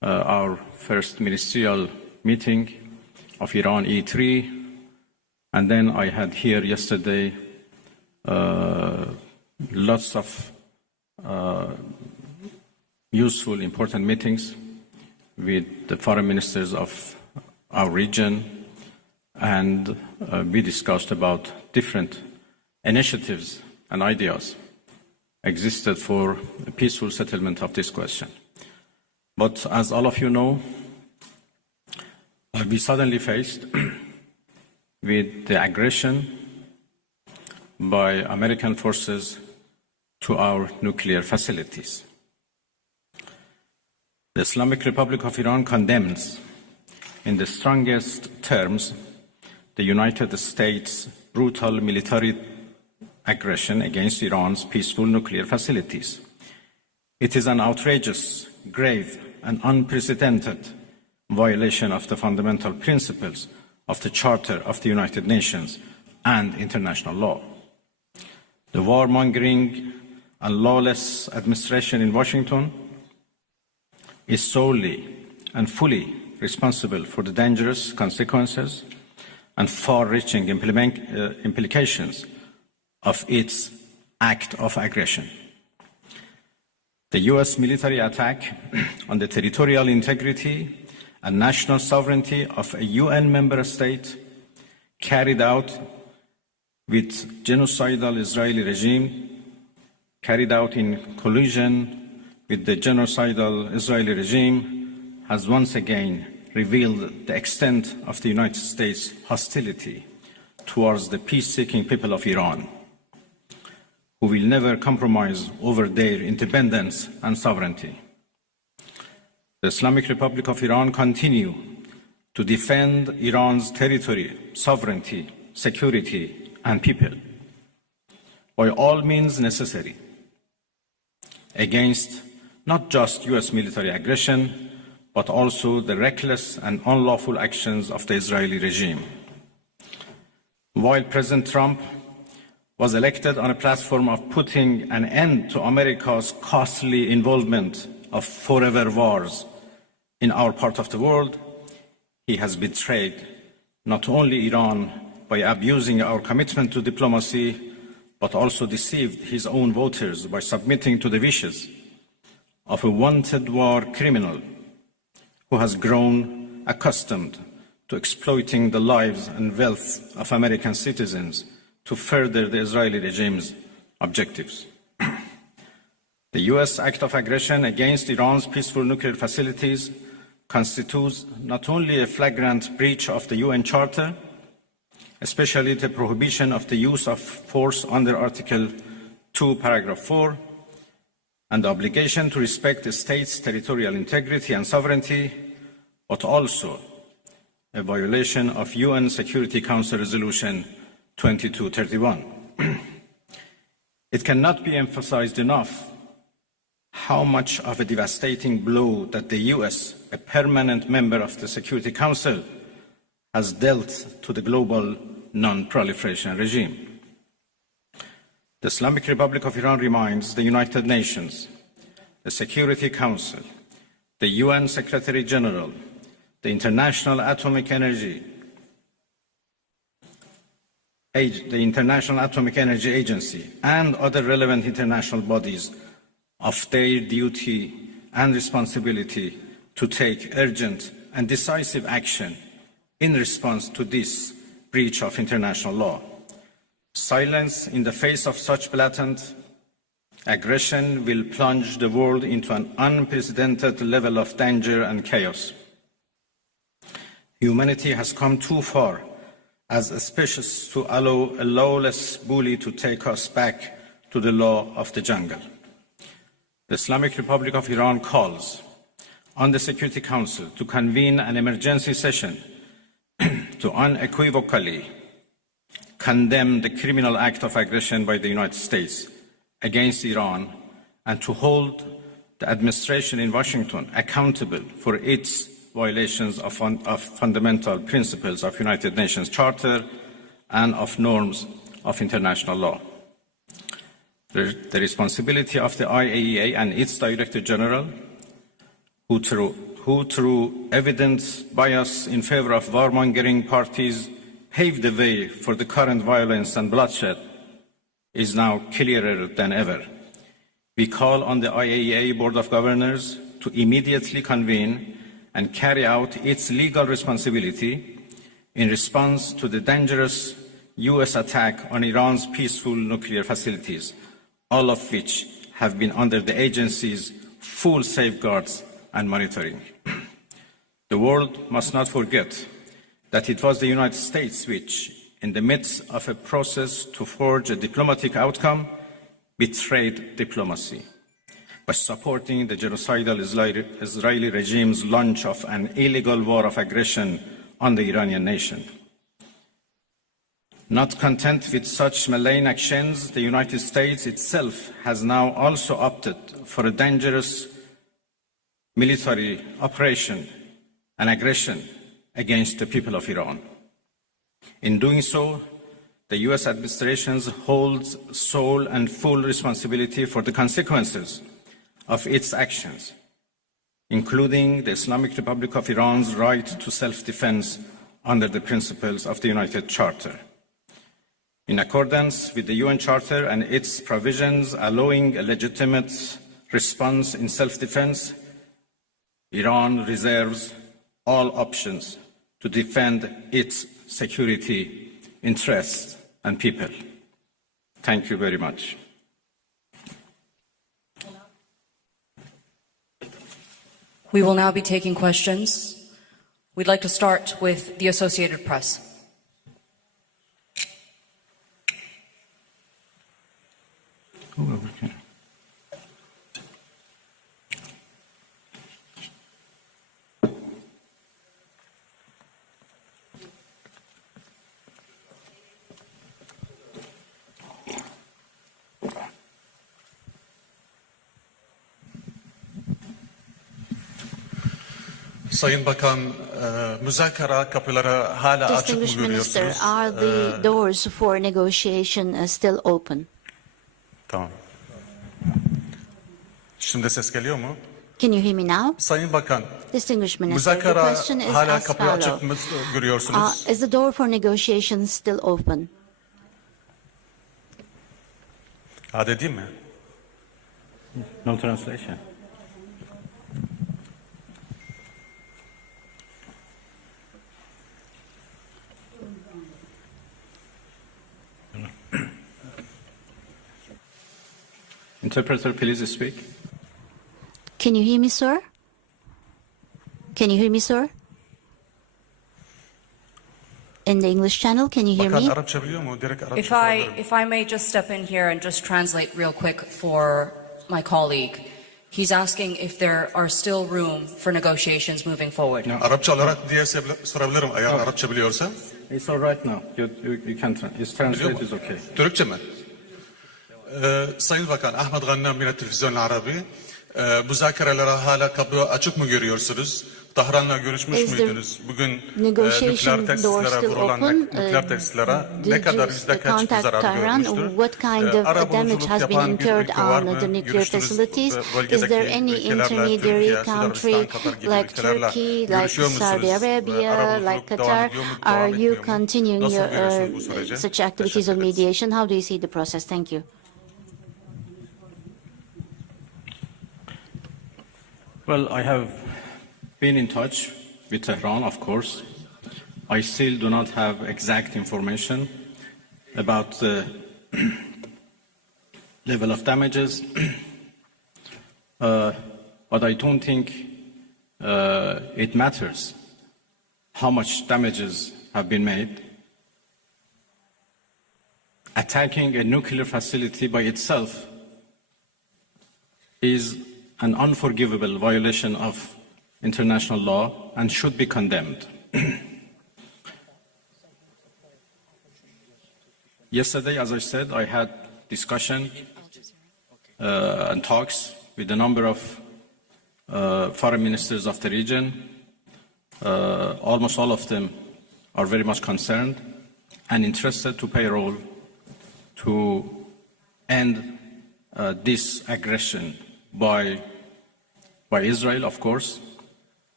our first ministerial meeting of Iran E3, and then I had here yesterday lots of useful, important meetings with the foreign ministers of our region, and we discussed about different initiatives and ideas existed for a peaceful settlement of this question. But as all of you know, we suddenly faced with the aggression by American forces to our nuclear facilities. The Islamic Republic of Iran condemns in the strongest terms the United States' brutal military aggression against Iran's peaceful nuclear facilities. It is an outrageous, grave, and unprecedented violation of the fundamental principles of the Charter of the United Nations and international law. The warmongering and lawless administration in Washington is solely and fully responsible for the dangerous consequences and far-reaching implications of its act of aggression. The US military attack on the territorial integrity and national sovereignty of a UN member state carried out with genocidal Israeli regime, carried out in collusion with the genocidal Israeli regime, has once again revealed the extent of the United States' hostility towards the peace-seeking people of Iran, who will never compromise over their independence and sovereignty. The Islamic Republic of Iran continues to defend Iran's territory, sovereignty, security, and people by all means necessary against not just US military aggression, but also the reckless and unlawful actions of the Israeli regime. While President Trump was elected on a platform of putting an end to America's costly involvement of forever wars in our part of the world, he has betrayed not only Iran by abusing our commitment to diplomacy, but also deceived his own voters by submitting to the wishes of a wanted war criminal who has grown accustomed to exploiting the lives and wealth of American citizens to further the Israeli regime's objectives. The US act of aggression against Iran's peaceful nuclear facilities constitutes not only a flagrant breach of the UN Charter, especially the prohibition of the use of force under Article 2, Paragraph 4, and the obligation to respect the state's territorial integrity and sovereignty, but also a violation of UN Security Council Resolution 2231. It cannot be emphasized enough how much of a devastating blow that the US, a permanent member of the Security Council, has dealt to the global non-proliferation regime. The Islamic Republic of Iran reminds the United Nations, the Security Council, the UN Secretary General, the International Atomic Energy Agency, and other relevant international bodies of their duty and responsibility to take urgent and decisive action in response to this breach of international law. Silence in the face of such blatant aggression will plunge the world into an unprecedented level of danger and chaos. Humanity has come too far as a species to allow a lawless bully to take us back to the law of the jungle. The Islamic Republic of Iran calls on the Security Council to convene an emergency session to unequivocally condemn the criminal act of aggression by the United States against Iran and to hold the administration in Washington accountable for its violations of fundamental principles of United Nations Charter and of norms of international law. The responsibility of the IAEA and its Director General, who who, through evident bias in favor of warmongering parties, paved the way for the current violence and bloodshed, is now clearer than ever. We call on the IAEA Board of Governors to immediately convene and carry out its legal responsibility in response to the dangerous US attack on Iran's peaceful nuclear facilities, all of which have been under the agency's full safeguards and monitoring. The world must not forget that it was the United States which, in the midst of a process to forge a diplomatic outcome, betrayed diplomacy by supporting the genocidal Israeli regime's launch of an illegal war of aggression on the Iranian nation. Not content with such malign actions, the United States itself has now also opted for a dangerous military operation and aggression against the people of Iran. In doing so, the US administration holds sole and full responsibility for the consequences of its actions, including the Islamic Republic of Iran's right to self-defense under the principles of the United Charter. In accordance with the UN Charter and its provisions allowing a legitimate response in self-defense, Iran reserves all options to defend its security interests and people. Thank you very much. We will now be taking questions. We'd like to start with the Associated Press. Sayın Bakan, müzakere kapıları hala açık mı Distinguished Minister, görüyorsunuz? are the doors for negotiation still open? Tamam. Şimdi ses geliyor mu? Can you hear me now? Sayın Bakan, Distinguished Minister, the müzakere question is hala as kapıyı açık mı follows. görüyorsunuz? Is the door for negotiation still open? Hadi değil mi? No translation. Interpreter, please speak. Can you hear me, sir? Can you hear me, sir? In the English channel, can you hear Bakan me? Arapça biliyor mu? Direkt Arapça If I may just step in here and just translate real quick for my colleague. He's asking if there are still room for negotiations moving forward. No. Arapça olarak diye sorabilirim eğer Arapça biliyorsa. It's all right now. You can translate is okay. Türkçe mi? Sayın Bakan, Ahmet Gannem yine Televizyon Arabi. Müzakerelere hala kapı açık mı görüyorsunuz? Tahran'la görüşmüş müydünüz? Bugün nükleer tesislere vurulan nükleer tesislere ne kadar kaç bir zarar görmüştür? What kind of damage has been incurred on the nuclear facilities? Is there any intermediary country like Turkey, like Saudi Arabia, like Qatar? Are you continuing your such activities of mediation? How do you see the process? Thank you. Well, I have been in touch with Tehran, of course. I still do not have exact information about the level of damages, but I don't think it matters how much damages have been made. Attacking a nuclear facility by itself is an unforgivable violation of international law and should be condemned. Yesterday, as I said, I had discussion and talks with a number of foreign ministers of the region. Almost all of them are very much concerned and interested to play a role to end this aggression by Israel, of course,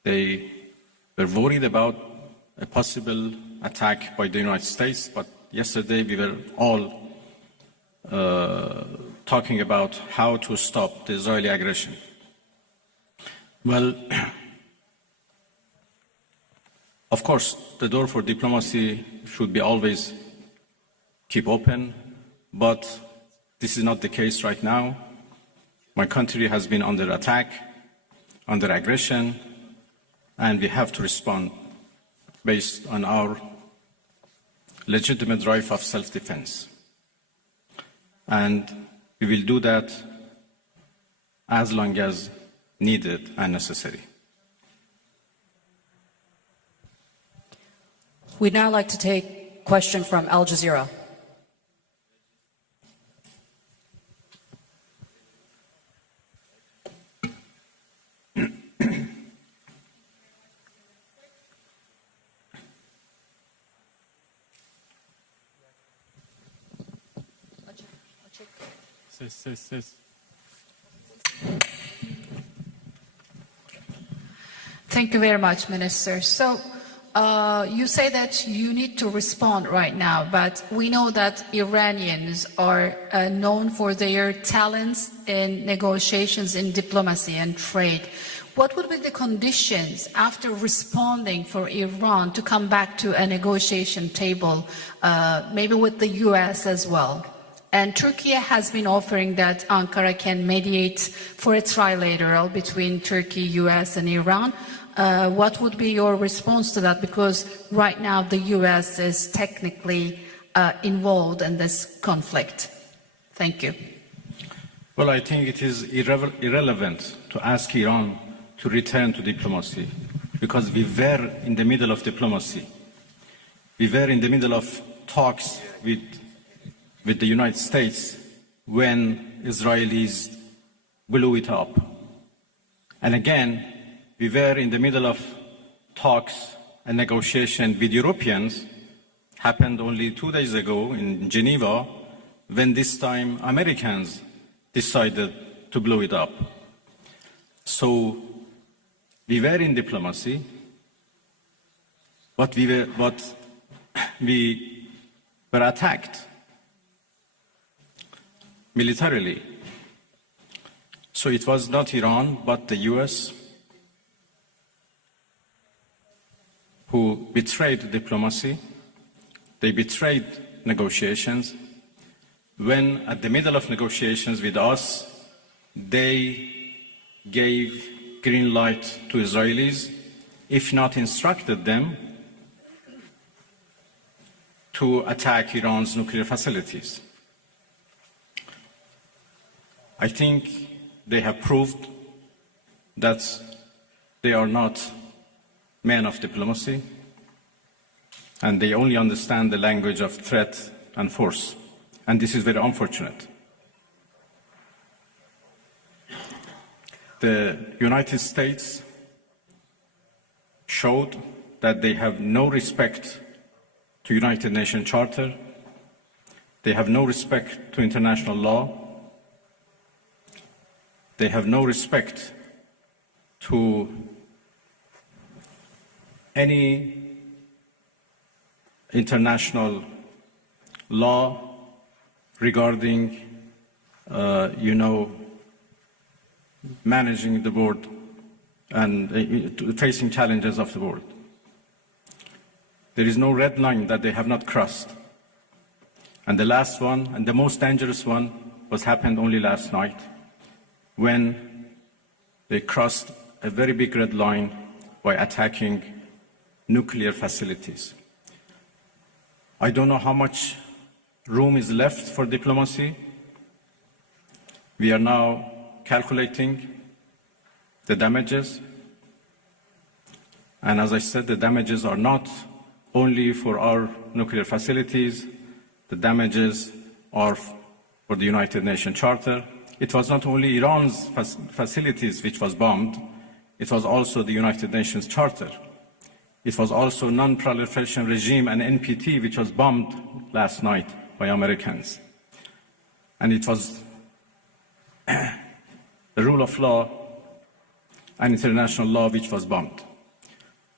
They were worried about a possible attack by the United States, but yesterday we were all talking about how to stop the Israeli aggression. Well, of course, the door for diplomacy should be always keep open, but this is not the case right now. My country has been under attack, under aggression, and we have to respond based on our legitimate right of self-defense. And we will do that as long as needed and necessary. We'd now like to take a question from Al Jazeera. Thank you very much, Minister. So you say that you need to respond right now, but we know that Iranians are known for their talents in negotiations, in diplomacy and trade. What would be the conditions after responding for Iran to come back to a negotiation table, maybe with the US as well? And Turkey has been offering that Ankara can mediate for a trilateral between Turkey, US and Iran. What would be your response to that? Because right now the US is technically involved in this conflict. Thank you. Well, I think it is irrelevant to ask Iran to return to diplomacy, because we were in the middle of diplomacy. We were in the middle of talks with the United States when Israelis blew it up. And again, we were in the middle of talks and negotiation with Europeans, happened only 2 days ago in Geneva, when this time Americans decided to blow it up. So we were in diplomacy, but we were attacked militarily. So it was not Iran, but the US who betrayed diplomacy. They betrayed negotiations. When at the middle of negotiations with us, they gave green light to Israelis, if not instructed them to attack Iran's nuclear facilities. I think they have proved that they are not men of diplomacy, and they only understand the language of threat and force. And this is very unfortunate. The United States showed that they have no respect to United Nations Charter. They have no respect to international law. They have no respect to any international law regarding, managing the world and facing challenges of the world. There is no red line that they have not crossed. And the last one, and the most dangerous one, happened only last night, when they crossed a very big red line by attacking nuclear facilities. I don't know how much room is left for diplomacy. We are now calculating the damages. And as I said, the damages are not only for our nuclear facilities, the damages are for the United Nations Charter. It was not only Iran's facilities which was bombed, it was also the United Nations Charter. It was also non-proliferation regime and NPT, which was bombed last night by Americans. And it was the rule of law and international law which was bombed.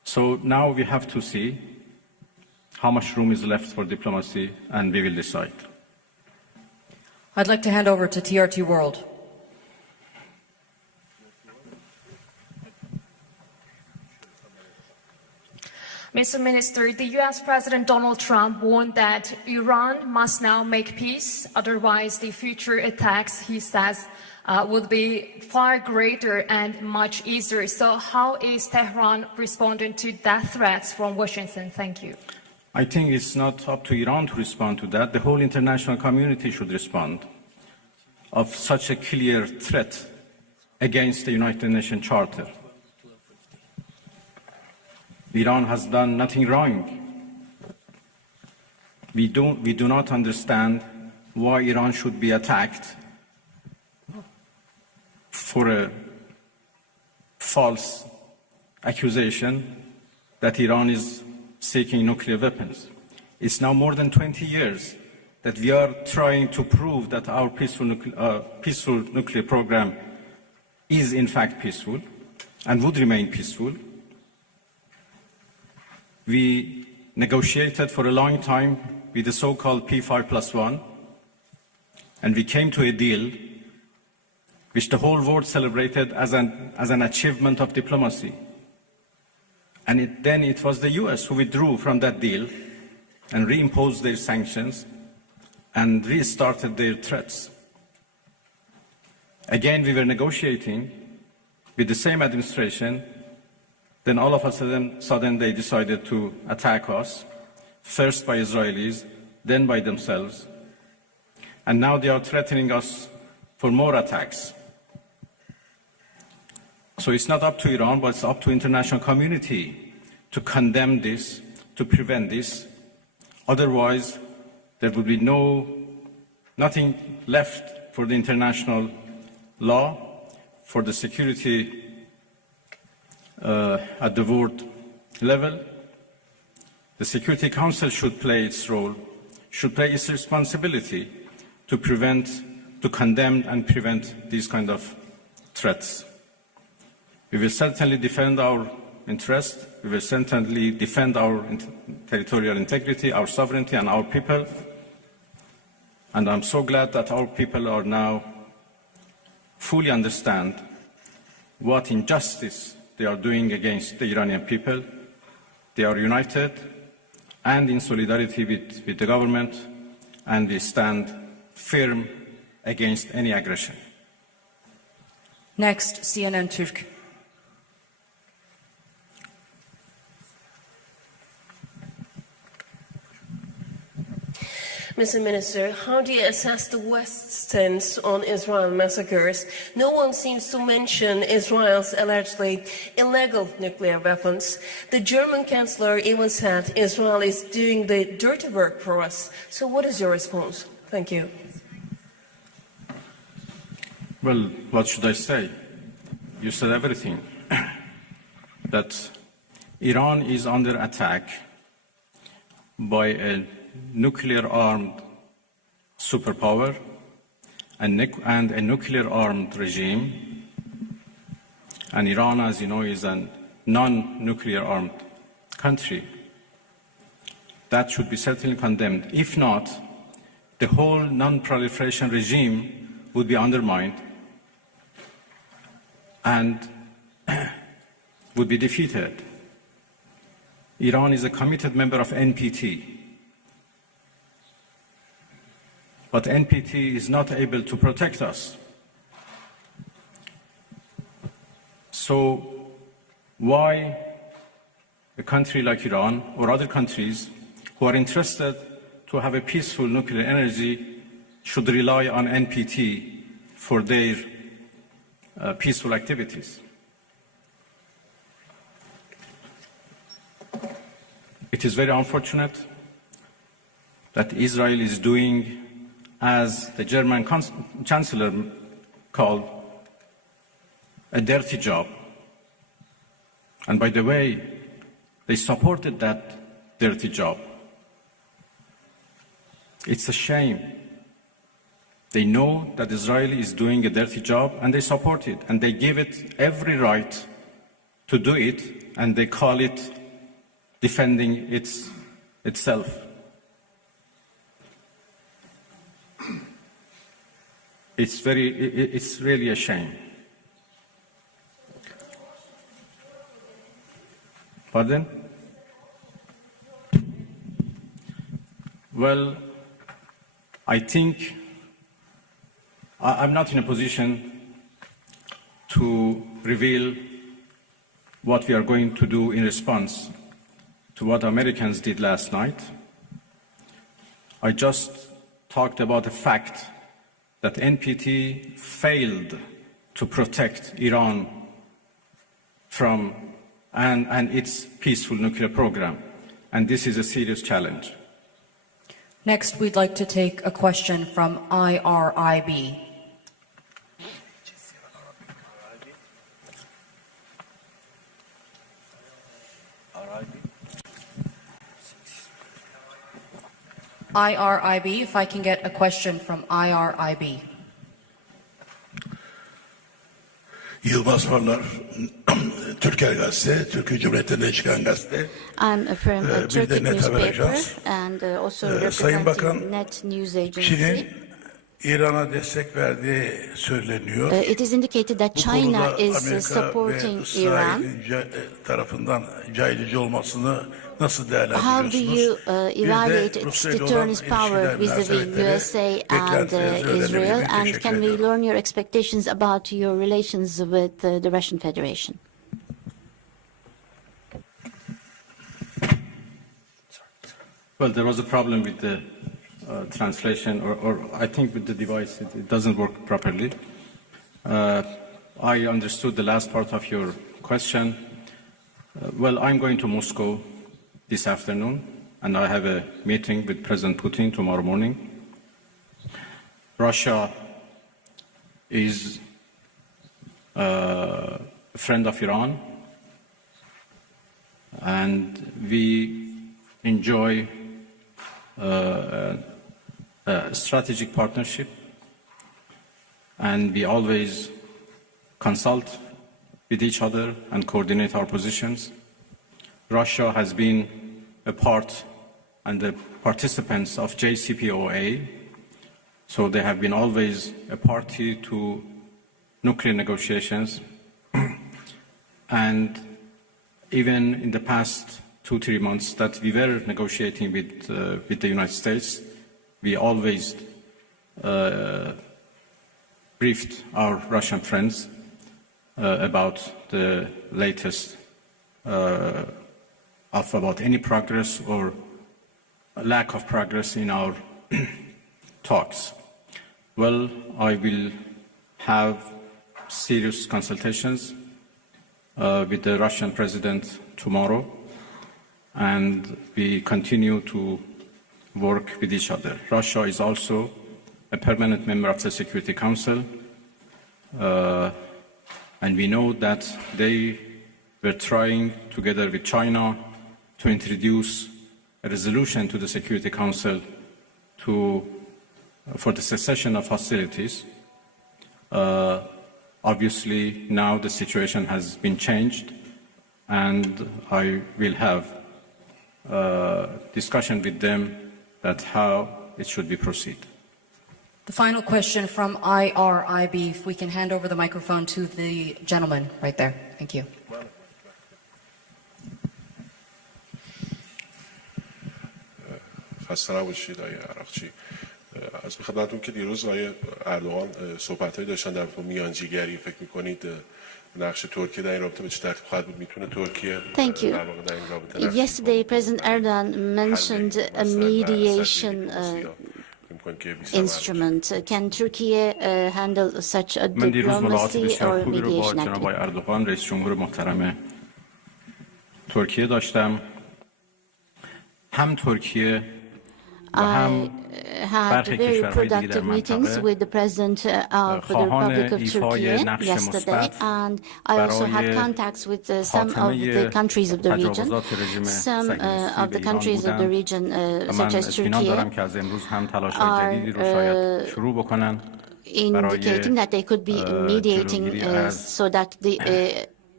So now we have to see how much room is left for diplomacy, and we will decide. I'd like to hand over to TRT World. Mr. Minister, the U.S. President Donald Trump warned that Iran must now make peace, otherwise the future attacks, he says, would be far greater and much easier. So how is Tehran responding to that threats from Washington? Thank you. I think it's not up to Iran to respond to that. The whole international community should respond of such a clear threat against the United Nations Charter. Iran has done nothing wrong. We do not understand why Iran should be attacked for a false accusation that Iran is seeking nuclear weapons. It's now more than 20 years that we are trying to prove that our peaceful nuclear program is in fact peaceful and would remain peaceful. We negotiated for a long time with the so-called P5+1, and we came to a deal which the whole world celebrated as an achievement of diplomacy. And then it was the US who withdrew from that deal and reimposed their sanctions and restarted their threats. Again, we were negotiating with the same administration. Then all of a sudden they decided to attack us, first by Israelis, then by themselves. And now they are threatening us for more attacks. So it's not up to Iran, but it's up to the international community to condemn this, to prevent this. Otherwise, there would be nothing left for the international law, for the security at the world level. The Security Council should play its role, should play its responsibility to condemn and prevent these kind of threats. We will certainly defend our interests. We will certainly defend our territorial integrity, our sovereignty, and our people. And I'm so glad that our people are now fully understand what injustice they are doing against the Iranian people. They are united and in solidarity with the government, and we stand firm against any aggression. Next, CNN Türk. Mr. Minister, how do you assess the West's stance on Israel massacres? No one seems to mention Israel's allegedly illegal nuclear weapons. The German Chancellor even said Israel is doing the dirty work for us. So what is your response? Thank you. Well, what should I say? You said everything. That Iran is under attack by a nuclear-armed superpower and a nuclear-armed regime. And Iran, as you know, is a non-nuclear-armed country. That should be certainly condemned. If not, the whole non-proliferation regime would be undermined and would be defeated. Iran is a committed member of NPT. But NPT is not able to protect us. So why a country like Iran or other countries who are interested to have a peaceful nuclear energy should rely on NPT for their peaceful activities? It is very unfortunate that Israel is doing, as the German Chancellor called, a dirty job. And by the way, they supported that dirty job. It's a shame. They know that Israel is doing a dirty job and they support it, and they give it every right to do it, and they call it defending itself. It's really a shame. Pardon? Well, I think I'm not in a position to reveal what we are going to do in response to what Americans did last night. I just talked about the fact that NPT failed to protect Iran from and its peaceful nuclear program, and this is a serious challenge. Next, we'd like to take a question from IRIB. IRIB, if I can get a question from IRIB. Yılmaz Farlar, Türker Gazete, Türkiye Cumhuriyeti'nde çıkan gazete. I'm from a Bir de Turkic Net Haber newspaper Ajans. and also Sayın Bakan, representing Net News Agency. Çin'in İran'a destek verdiği söyleniyor. It is indicated that Bu China konuda is Amerika supporting ve Iran. İsrail'in tarafından caydırıcı olmasını nasıl How do değerlendiriyorsunuz? you Bir evaluate de its Rusya ile olan deterrence power ilişkiler vis-a-vis münasebetleri, USA and beklentilerinizi öğrenebilir Israel? miyim? And Teşekkür can we ediyorum. learn your expectations about your relations with the Russian Federation? Well, there was a problem with the translation, or I think with the device, it doesn't work properly. I understood the last part of your question. Well, I'm going to Moscow this afternoon, and I have a meeting with President Putin tomorrow morning. Russia is a friend of Iran, and we enjoy a strategic partnership, and we always consult with each other and coordinate our positions. Russia has been a part and the participants of JCPOA, so they have been always a party to nuclear negotiations. And even in the past 2-3 months that we were negotiating with the United States, we always briefed our Russian friends about the latest about any progress or lack of progress in our talks. Well, I will have serious consultations with the Russian president tomorrow, and we continue to work with each other. Russia is also a permanent member of the Security Council, and we know that they were trying, together with China, to introduce a resolution to the Security Council for the cessation of hostilities. Obviously, now the situation has been changed, and I will have discussion with them that how it should be proceed. The final question from IRIB, if we can hand over the microphone to the gentleman right there. Thank you. خسته نباشید آقای عراقچی. از خدمتتون که دیروز آقای اردوغان صحبت‌هایی داشتن در مورد میانجیگری، فکر می‌کنید نقش ترکیه در این رابطه به چه ترتیب خواهد بود؟ میتونه ترکیه Thank you. Yesterday, President Erdogan mentioned a mediation instrument. Can Turkey handle such a من دیروز ملاقات diplomacy بسیار or خوبی رو با mediation جناب activity? اردوغان رئیس جمهور محترم ترکیه داشتم. هم ترکیه و هم had برخی very کشورهای دیگه در productive meetings منطقه with the President of the خواهان Republic of ایفای Turkey نقش yesterday, مثبت and I also had برای contacts with some of the countries of the region. تجاوزات رژیم Some صهیونیستی of به the ایران countries of the بودند region, و such من as اطمینان دارم Turkey, که از امروز هم تلاش‌های جدیدی رو شاید شروع بکنن برای indicating that they could be mediating جلوگیری از so that the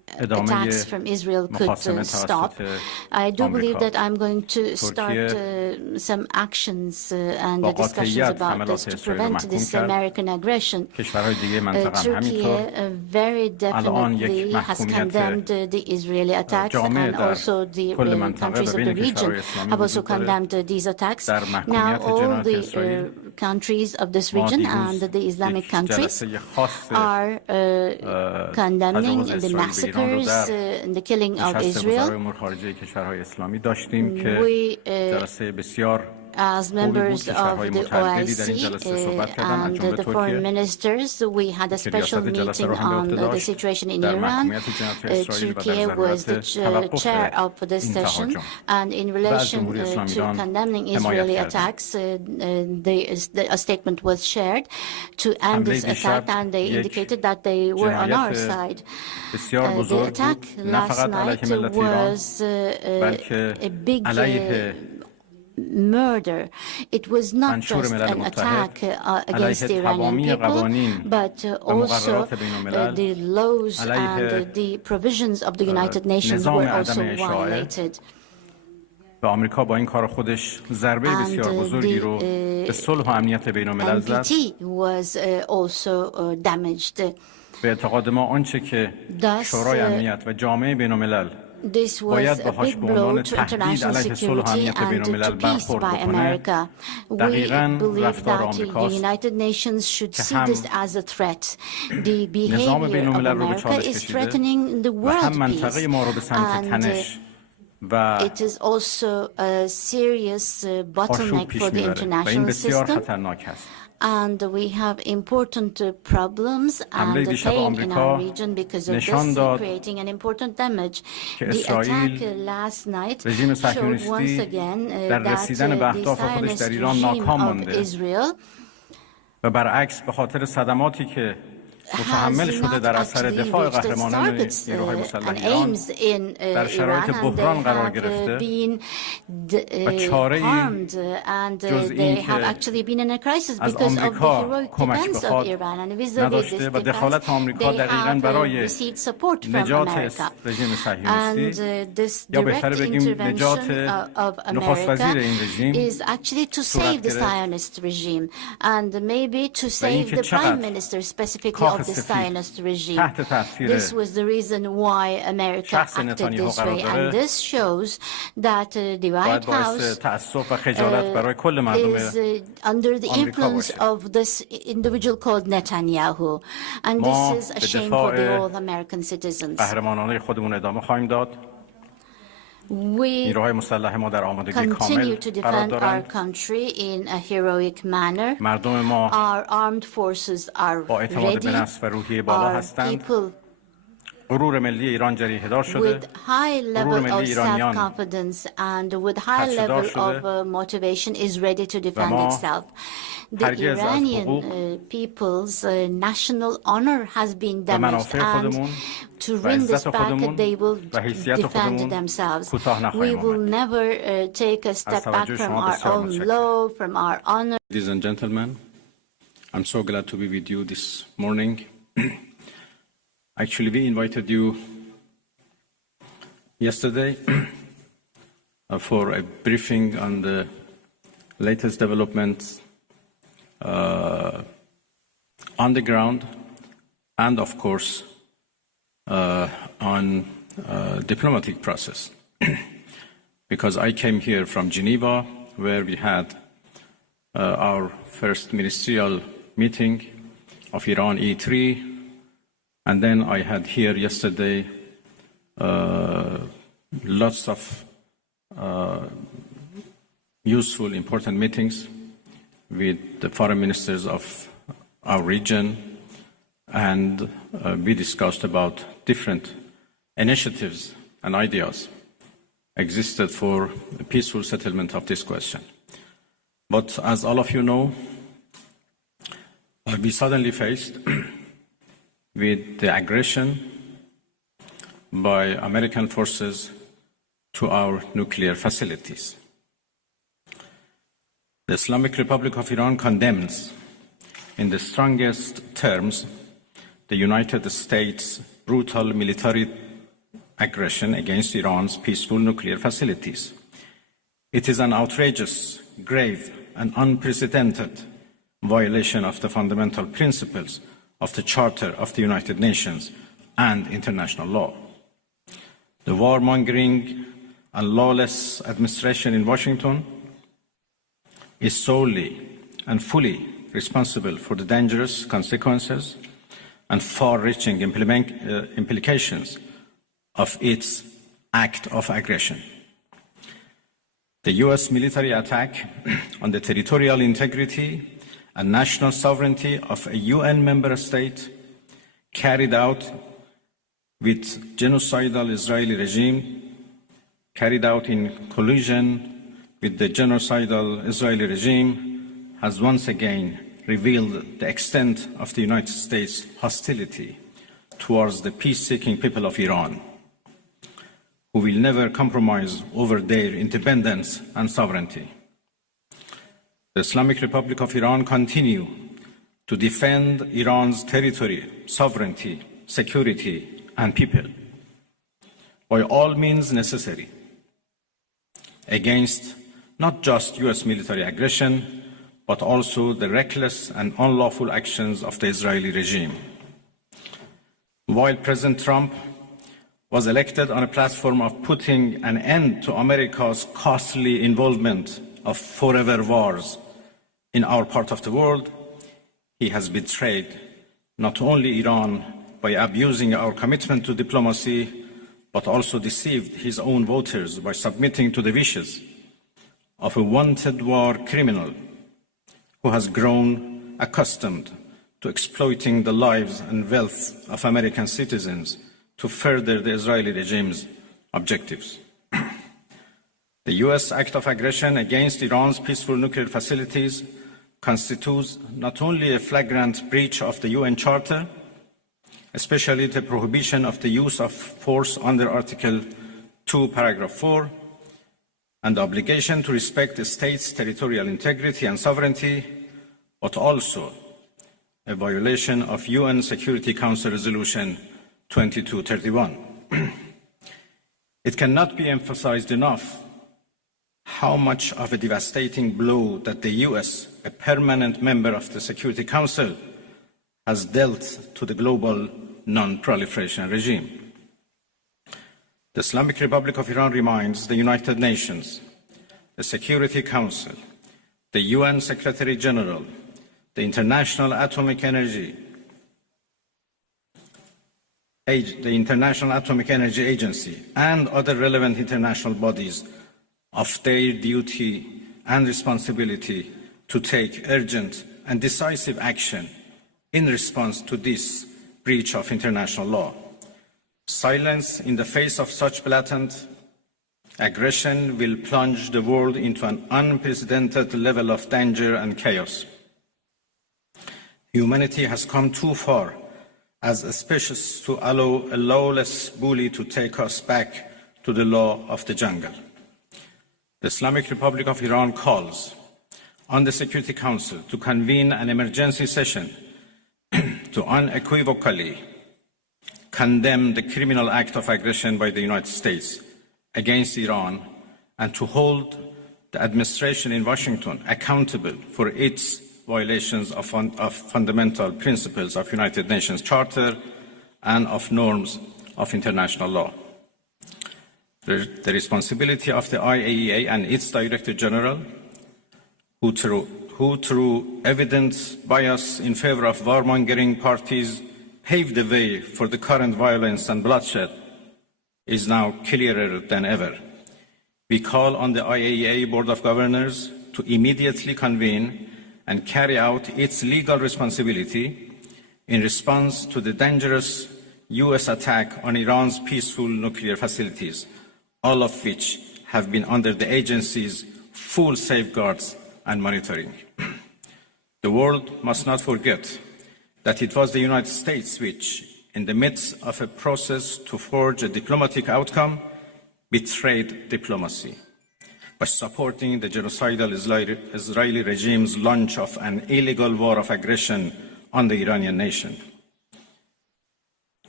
attacks from Israel could stop. I do believe that I'm going to start some actions and discussions about this to prevent this American aggression. Turkey very definitely has condemned the Israeli attacks, and also the countries of the region have also condemned these attacks. Now all the countries of this region and the Islamic countries are condemning the massacres and the killing of Israel. We, as members of the OIC and the foreign ministers, we had a special meeting on the situation in Iran. Turkey was the chair of this session, and in relation to condemning Israeli attacks, a statement was shared to end this attack, and they indicated that they were on our side. The attack last night was a big murder. It was not just an attack against the Iranian people, but also the laws and the provisions of the United Nations were also violated. آمریکا با این کار خودش ضربه بسیار بزرگی رو به صلح و امنیت بین‌الملل زد. was also damaged. به اعتقاد ما آنچه که شورای امنیت و جامعه بین‌الملل باید باهاش به عنوان تهدید علیه صلح و امنیت بین‌الملل برخورد بکنه، دقیقاً رفتار آمریکاست که نظام بین‌الملل رو به چالش کشیده و هم منطقه ما رو به سمت تنش و it is also a serious bottleneck for the international system. And we have important problems and pain in our region because of this, creating an important damage. The attack last night showed once again that the Zionist regime of Israel و برعکس به خاطر صدماتی که متحمل شده در اثر دفاع قهرمانان نیروهای مسلح ایران در شرایط بحران قرار گرفته و چاره‌ای جز این که از آمریکا کمک بخواد نداشته و دخالت آمریکا دقیقاً برای نجات رژیم صهیونیستی یا بهتر بگیم نجات نخست وزیر این رژیم صورت گرفت و اینکه چقدر of the Zionist regime. This was the reason why America acted this way, and this shows that the White House is under the influence of this individual called Netanyahu, and this is a shame for the all American citizens. We continue to defend our country in a heroic manner. Our armed forces are ready. Our people with high level of self-confidence and with high level of motivation is ready to defend itself. The Iranian people's national honor has been damaged, and to win this back, they will defend themselves. We will never take a step back from our own law, from our honor. Ladies and gentlemen, I'm so glad to be with you this morning. Actually, we invited you yesterday for a briefing on the latest developments on the ground and, of course, on diplomatic process. Because I came here from Geneva, where we had our first ministerial meeting of Iran E3, and then I had here yesterday lots of useful, important meetings with the foreign ministers of our region, and we discussed about different initiatives and ideas existed for a peaceful settlement of this question. But as all of you know, we suddenly faced with the aggression by American forces to our nuclear facilities. The Islamic Republic of Iran condemns in the strongest terms the United States' brutal military aggression against Iran's peaceful nuclear facilities. It is an outrageous, grave, and unprecedented violation of the fundamental principles of the Charter of the United Nations and international law. The warmongering and lawless administration in Washington is solely and fully responsible for the dangerous consequences and far-reaching implications of its act of aggression. The US military attack on the territorial integrity and national sovereignty of a UN member state carried out with genocidal Israeli regime, carried out in collusion with the genocidal Israeli regime, has once again revealed the extent of the United States' hostility towards the peace-seeking people of Iran, who will never compromise over their independence and sovereignty. The Islamic Republic of Iran continues to defend Iran's territory, sovereignty, security, and people by all means necessary against not just US military aggression, but also the reckless and unlawful actions of the Israeli regime. While President Trump was elected on a platform of putting an end to America's costly involvement of forever wars in our part of the world, he has betrayed not only Iran by abusing our commitment to diplomacy, but also deceived his own voters by submitting to the wishes of a wanted war criminal who has grown accustomed to exploiting the lives and wealth of American citizens to further the Israeli regime's objectives. The US act of aggression against Iran's peaceful nuclear facilities constitutes not only a flagrant breach of the UN Charter, especially the prohibition of the use of force under Article 2, Paragraph 4, and the obligation to respect the state's territorial integrity and sovereignty, but also a violation of UN Security Council Resolution 2231. It cannot be emphasized enough how much of a devastating blow that the US, a permanent member of the Security Council, has dealt to the global non-proliferation regime. The Islamic Republic of Iran reminds the United Nations, the Security Council, the UN Secretary General, the International Atomic Energy Agency, and other relevant international bodies of their duty and responsibility to take urgent and decisive action in response to this breach of international law. Silence in the face of such blatant aggression will plunge the world into an unprecedented level of danger and chaos. Humanity has come too far as a species to allow a lawless bully to take us back to the law of the jungle. The Islamic Republic of Iran calls on the Security Council to convene an emergency session to unequivocally condemn the criminal act of aggression by the United States against Iran and to hold the administration in Washington accountable for its violations of fundamental principles of United Nations Charter and of norms of international law. The responsibility of the IAEA and its Director General, who through evident bias in favor of warmongering parties paved the way for the current violence and bloodshed, is now clearer than ever. We call on the IAEA Board of Governors to immediately convene and carry out its legal responsibility in response to the dangerous US attack on Iran's peaceful nuclear facilities, all of which have been under the agency's full safeguards and monitoring. The world must not forget that it was the United States which, in the midst of a process to forge a diplomatic outcome, betrayed diplomacy by supporting the genocidal Israeli regime's launch of an illegal war of aggression on the Iranian nation.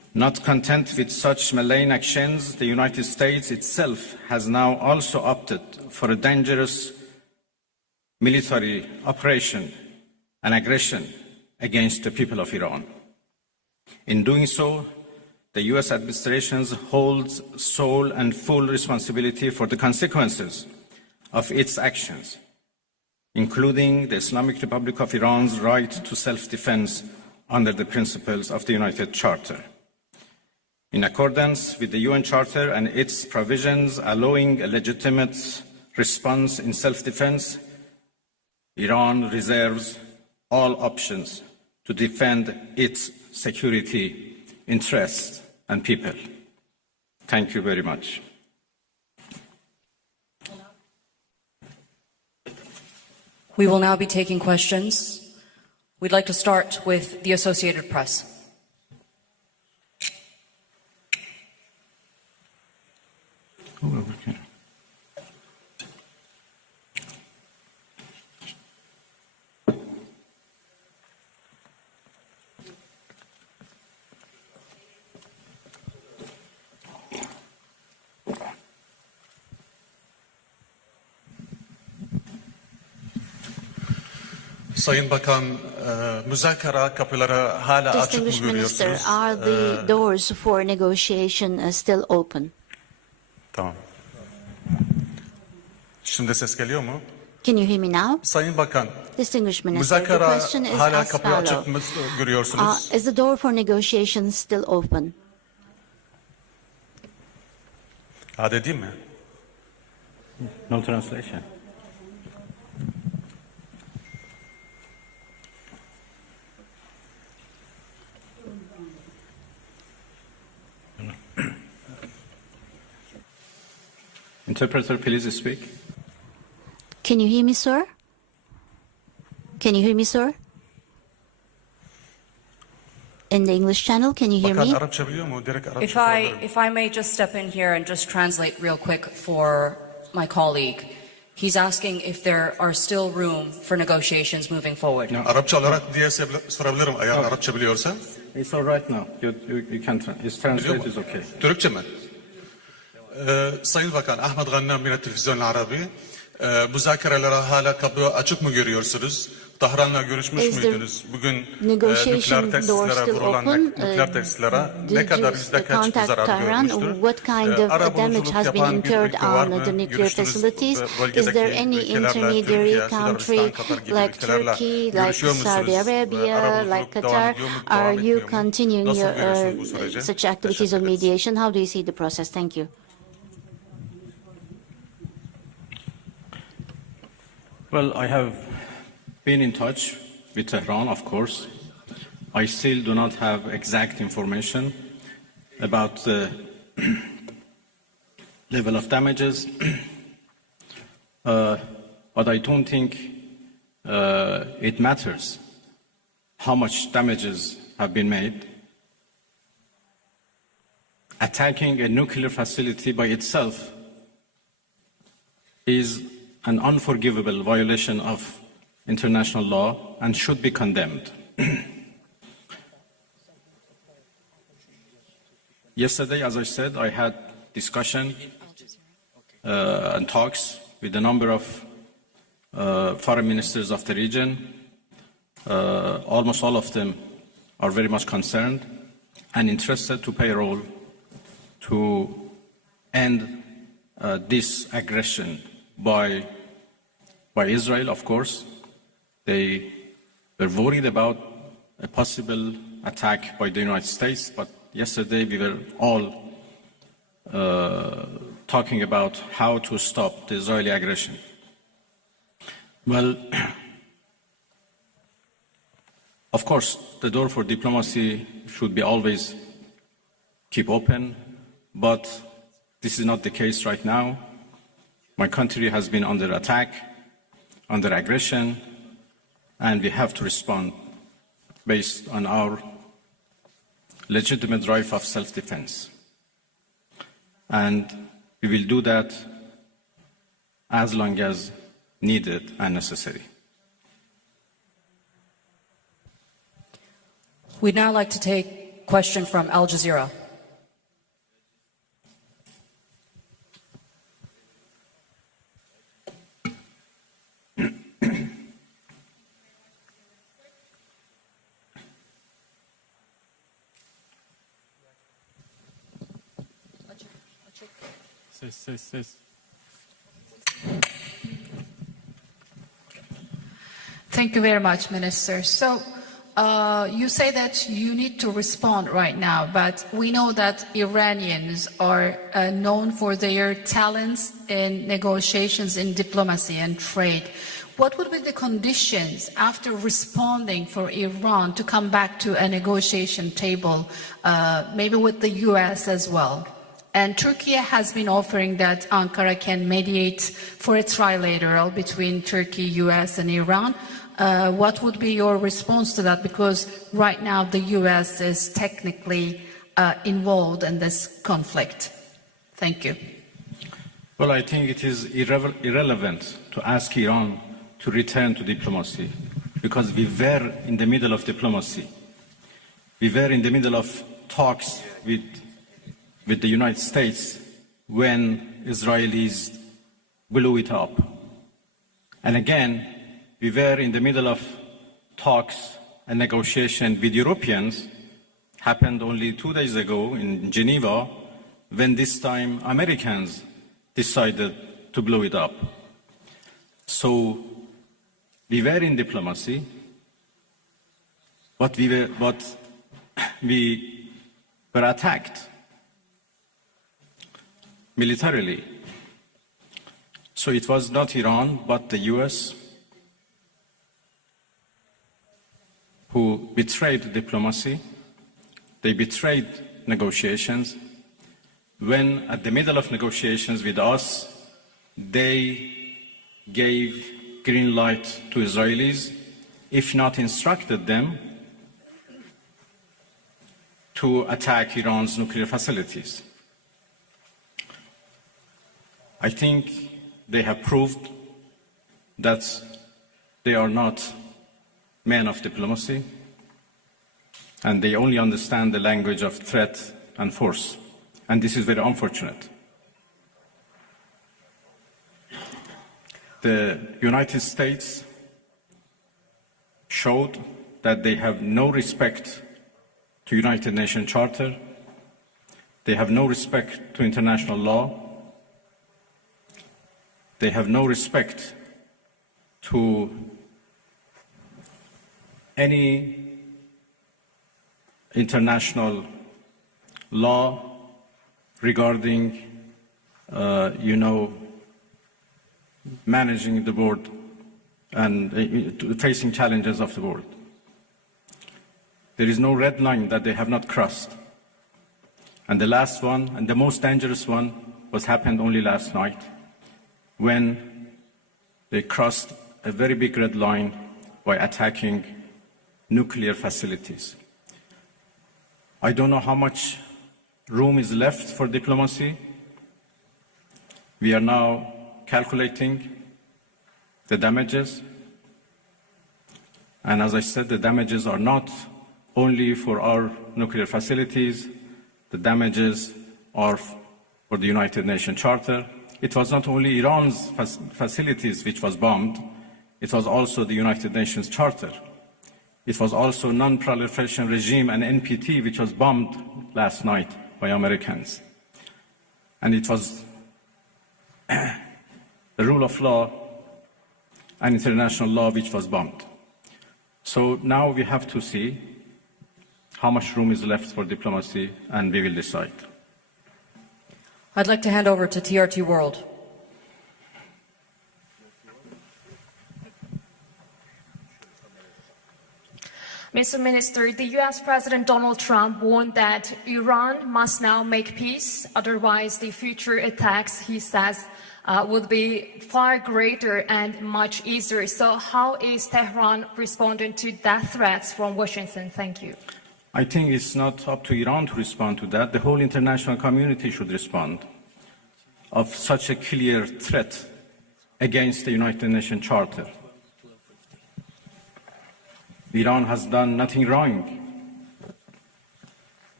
Not content with such malign actions, the United States itself has now also opted for a dangerous military operation and aggression against the people of Iran. In doing so, the US administration holds sole and full responsibility for the consequences of its actions, including the Islamic Republic of Iran's right to self-defense under the principles of the United Charter. In accordance with the UN Charter and its provisions allowing a legitimate response in self-defense, Iran reserves all options to defend its security interests and people. Thank you very much. We will now be taking questions. We'd like to start with the Associated Press. Sayın Bakan, müzakere kapıları hala açık mı Distinguished Minister, görüyorsunuz? are the doors for negotiation still open? Tamam. Şimdi ses geliyor mu? Can you hear me now? Sayın Bakan, Distinguished Minister, the müzakere question is hala as kapıyı açık mı follows. görüyorsunuz? Is the door for negotiation still open? Hadi değil mi? No translation. Interpreter, please speak. Can you hear me, sir? Can you hear me, sir? In the English channel, can you hear Bakan me? Arapça biliyor mu? Direkt Arapça If I may just step in here and just translate real quick for my colleague. He's asking if there are still room for negotiations moving forward. Arapça olarak diye sorabilirim eğer Arapça biliyorsan. It's all right now. You can translate is okay. Türkçe mi? Sayın Bakan, Ahmet Gannam yine Televizyon Arabi. Müzakerelere hala kapı açık mı görüyorsunuz? Tahran'la görüşmüş müydünüz? Bugün nükleer tesislere vurulan nükleer tesislere ne kadar yüzde kaç bir zarar görmüştür? What kind of damage has been incurred on the nuclear facilities? Is there any intermediary country like Turkey, like Saudi Arabia, like Qatar? Are you continuing your such activities of mediation? How do you see the process? Thank you. Well, I have been in touch with Tehran, of course. I still do not have exact information about the level of damages, but I don't think it matters how much damages have been made. Attacking a nuclear facility by itself is an unforgivable violation of international law and should be condemned. Yesterday, as I said, I had discussion and talks with a number of foreign ministers of the region. Almost all of them are very much concerned and interested to play a role to end this aggression by Israel, of course. They were worried about a possible attack by the United States, but yesterday we were all talking about how to stop the Israeli aggression. Well, of course, the door for diplomacy should be always keep open, but this is not the case right now. My country has been under attack, under aggression, and we have to respond based on our legitimate right of self-defense. And we will do that as long as needed and necessary. We'd now like to take question from Al Jazeera. Thank you very much, Minister. So you say that you need to respond right now, but we know that Iranians are known for their talents in negotiations, in diplomacy and trade. What would be the conditions after responding for Iran to come back to a negotiation table, maybe with the US as well? And Turkey has been offering that Ankara can mediate for a trilateral between Turkey, US and Iran. What would be your response to that? Because right now the US is technically involved in this conflict. Thank you. Well, I think it is irrelevant to ask Iran to return to diplomacy, because we were in the middle of diplomacy. We were in the middle of talks with the United States when Israelis blew it up. And again, we were in the middle of talks and negotiation with Europeans, happened only 2 days ago in Geneva, when this time Americans decided to blow it up. So we were in diplomacy, but we were attacked militarily. So it was not Iran, but the US who betrayed diplomacy. They betrayed negotiations. When at the middle of negotiations with us, they gave green light to Israelis, if not instructed them to attack Iran's nuclear facilities. I think they have proved that they are not men of diplomacy, and they only understand the language of threat and force. And this is very unfortunate. The United States showed that they have no respect to United Nations Charter. They have no respect to international law. They have no respect to any international law regarding, managing the world and facing challenges of the world. There is no red line that they have not crossed. And the last one, and the most dangerous one, happened only last night, when they crossed a very big red line by attacking nuclear facilities. I don't know how much room is left for diplomacy. We are now calculating the damages. And as I said, the damages are not only for our nuclear facilities. The damages are for the United Nations Charter. It was not only Iran's facilities which was bombed, it was also the United Nations Charter. It was also non-proliferation regime and NPT, which was bombed last night by Americans. And it was the rule of law and international law which was bombed. So now we have to see how much room is left for diplomacy, and we will decide. I'd like to hand over to TRT World. Mr. Minister, the U.S. President Donald Trump warned that Iran must now make peace, otherwise the future attacks, he says, would be far greater and much easier. So how is Tehran responding to that threats from Washington? Thank you. I think it's not up to Iran to respond to that. The whole international community should respond of such a clear threat against the United Nations Charter. Iran has done nothing wrong.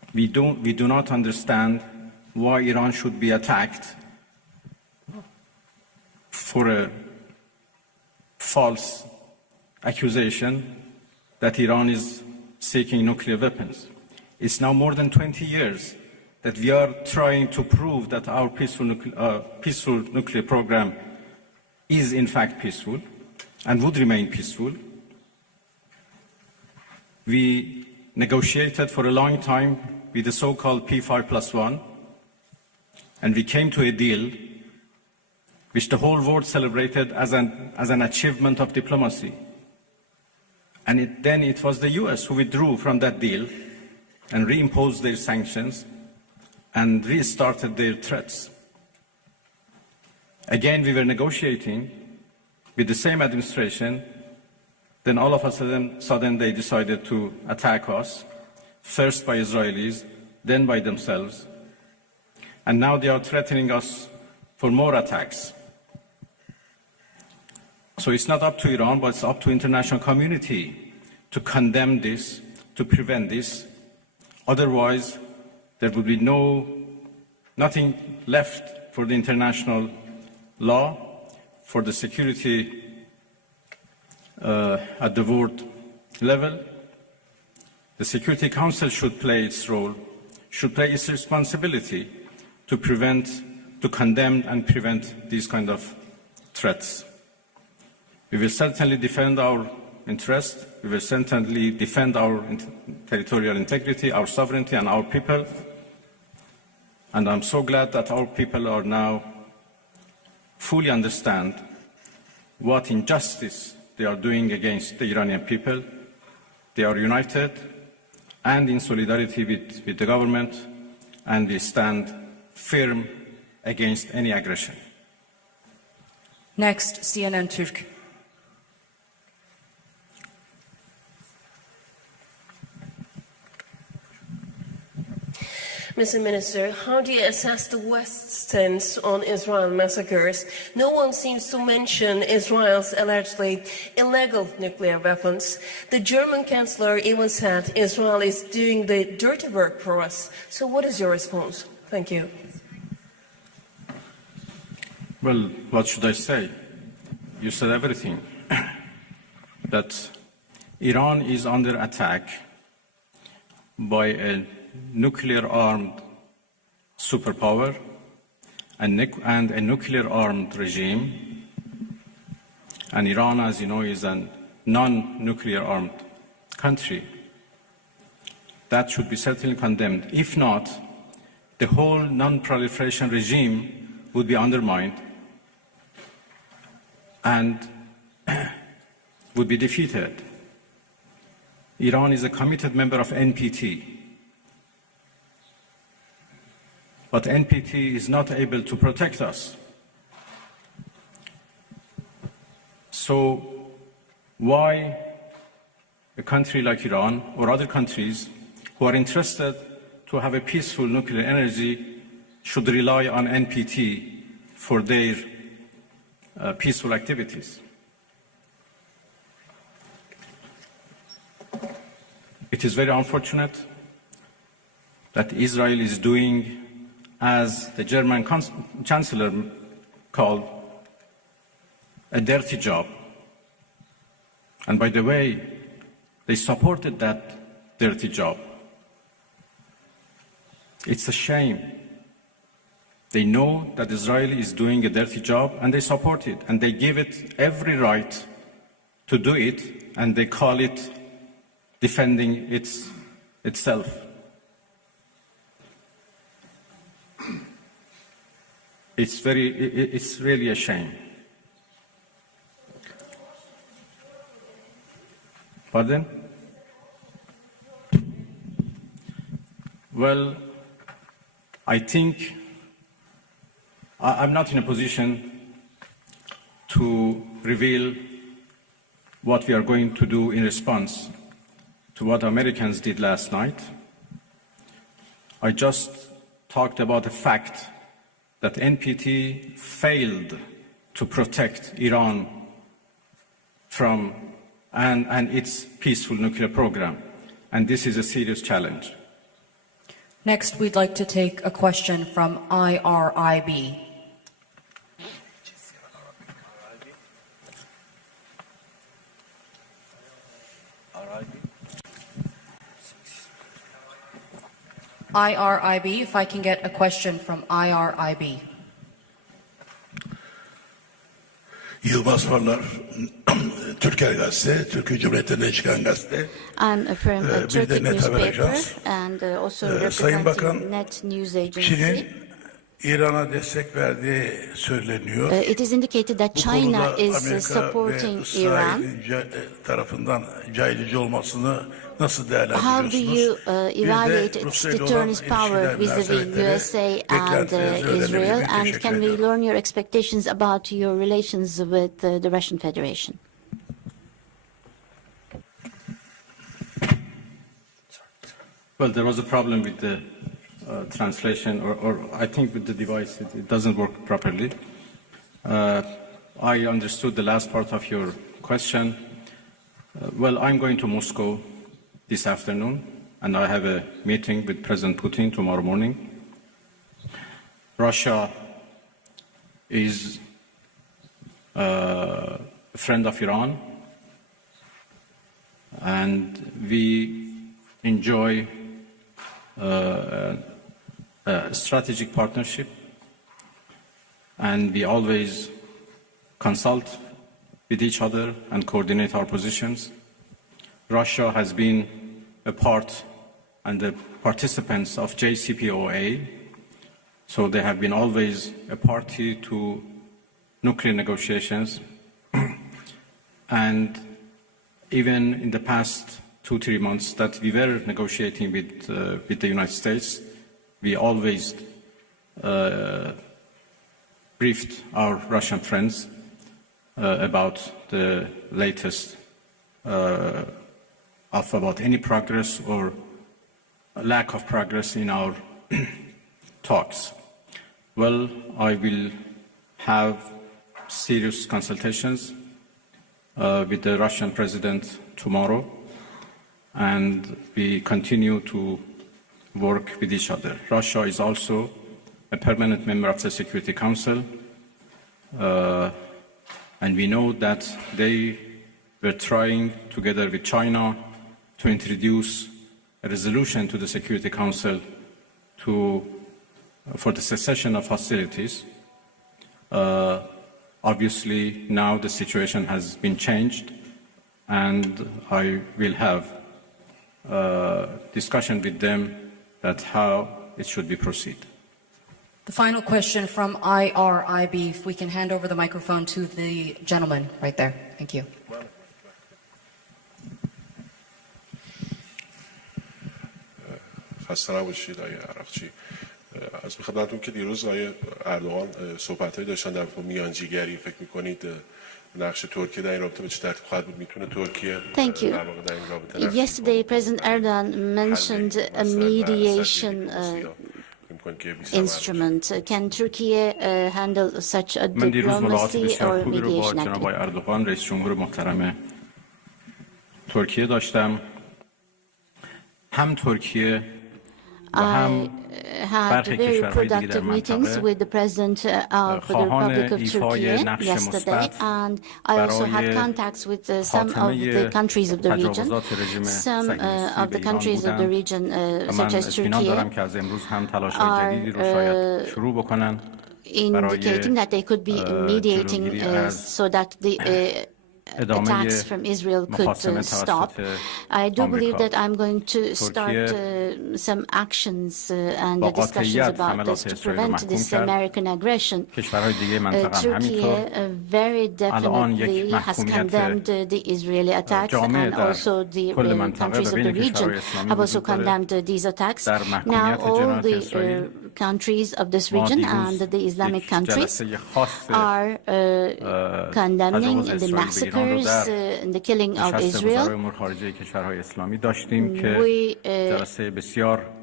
We do not understand why Iran should be attacked for a false accusation that Iran is seeking nuclear weapons. It's now more than 20 years that we are trying to prove that our peaceful nuclear program is in fact peaceful and would remain peaceful. We negotiated for a long time with the so-called P5+1, and we came to a deal which the whole world celebrated as an achievement of diplomacy. And then it was the US who withdrew from that deal and reimposed their sanctions and restarted their threats. Again, we were negotiating with the same administration. Then all of a sudden they decided to attack us, first by Israelis, then by themselves. And now they are threatening us for more attacks. So it's not up to Iran, but it's up to the international community to condemn this, to prevent this. Otherwise, there would be nothing left for the international law, for the security at the world level. The Security Council should play its role, should play its responsibility to condemn and prevent these kind of threats. We will certainly defend our interests. We will certainly defend our territorial integrity, our sovereignty, and our people. And I'm so glad that our people are now fully understand what injustice they are doing against the Iranian people. They are united and in solidarity with the government, and we stand firm against any aggression. Next, CNN Türk. Mr. Minister, how do you assess the West's stance on Israel massacres? No one seems to mention Israel's allegedly illegal nuclear weapons. The German Chancellor even said Israel is doing the dirty work for us. So what is your response? Thank you. Well, what should I say? You said everything. That Iran is under attack by a nuclear-armed superpower and a nuclear-armed regime. And Iran, as you know, is a non-nuclear-armed country. That should be certainly condemned. If not, the whole non-proliferation regime would be undermined and would be defeated. Iran is a committed member of NPT. But NPT is not able to protect us. So why a country like Iran or other countries who are interested to have a peaceful nuclear energy should rely on NPT for their peaceful activities? It is very unfortunate that Israel is doing, as the German Chancellor called, a dirty job. And by the way, they supported that dirty job. It's a shame. They know that Israel is doing a dirty job and they support it, and they give it every right to do it, and they call it defending itself. It's really a shame. Pardon? Well, I think I'm not in a position to reveal what we are going to do in response to what Americans did last night. I just talked about the fact that NPT failed to protect Iran from and its peaceful nuclear program, and this is a serious challenge. Next, we'd like to take a question from IRIB. IRIB, if I can get a question from IRIB. Yılmaz Farlar, Türker Gazete, Türkiye Cumhuriyeti'nden çıkan gazete. I'm from a Turkish newspaper and also Sayın Bakan, representing Net News Agency. Çin'in İran'a destek verdiği söyleniyor. It is indicated that Bu China konuda is Amerika supporting ve Iran. İsrail'in tarafından caydırıcı olmasını nasıl How do değerlendiriyorsunuz? you Bir de evaluate its Rusya ile olan deterrence power ilişkiler vis-a-vis münasebetleri USA and beklentilerinizi öğrenebilir Israel? miyim? And Teşekkür can we ediyorum. learn your expectations about your relations with the Russian Federation? Well, there was a problem with the translation, or I think with the device, it doesn't work properly. I understood the last part of your question. Well, I'm going to Moscow this afternoon, and I have a meeting with President Putin tomorrow morning. Russia is a friend of Iran, and we enjoy a strategic partnership, and we always consult with each other and coordinate our positions. Russia has been a part and the participants of JCPOA, so they have been always a party to nuclear negotiations. And even in the past 2-3 months that we were negotiating with the United States, we always briefed our Russian friends about the latest about any progress or lack of progress in our talks. Well, I will have serious consultations with the Russian president tomorrow, and we continue to work with each other. Russia is also a permanent member of the Security Council, and we know that they were trying, together with China, to introduce a resolution to the Security Council for the cessation of hostilities. Obviously, now the situation has been changed, and I will have discussion with them that how it should be proceed. The final question from IRIB, if we can hand over the microphone to the gentleman right there. Thank you. خسته نباشید آقای عراقچی. از خدمتتون که دیروز آقای اردوغان صحبت‌هایی داشتن در مورد میانجیگری، فکر می‌کنید نقش ترکیه در این رابطه به چه ترتیب خواهد بود؟ میتونه ترکیه Thank you. Yesterday, President Erdogan mentioned a mediation instrument. Can Turkey handle such a من دیروز ملاقات diplomacy بسیار or خوبی رو با mediation جناب activity? آقای اردوغان رئیس جمهور محترم ترکیه داشتم. هم ترکیه و هم had very productive meetings with the President of the Republic of Turkey yesterday, and I also had contacts with some of the countries of the region. Some of the countries of the region, such as Turkey, are indicating that they could be mediating so that the attacks from Israel could stop. I do believe that I'm going to start some actions and discussions about this to prevent this American aggression. Turkey very definitely has condemned the Israeli attacks, and also the countries of the region have also condemned these attacks. Now all the countries of this region and the Islamic countries are condemning the massacres and the killing of Israel. We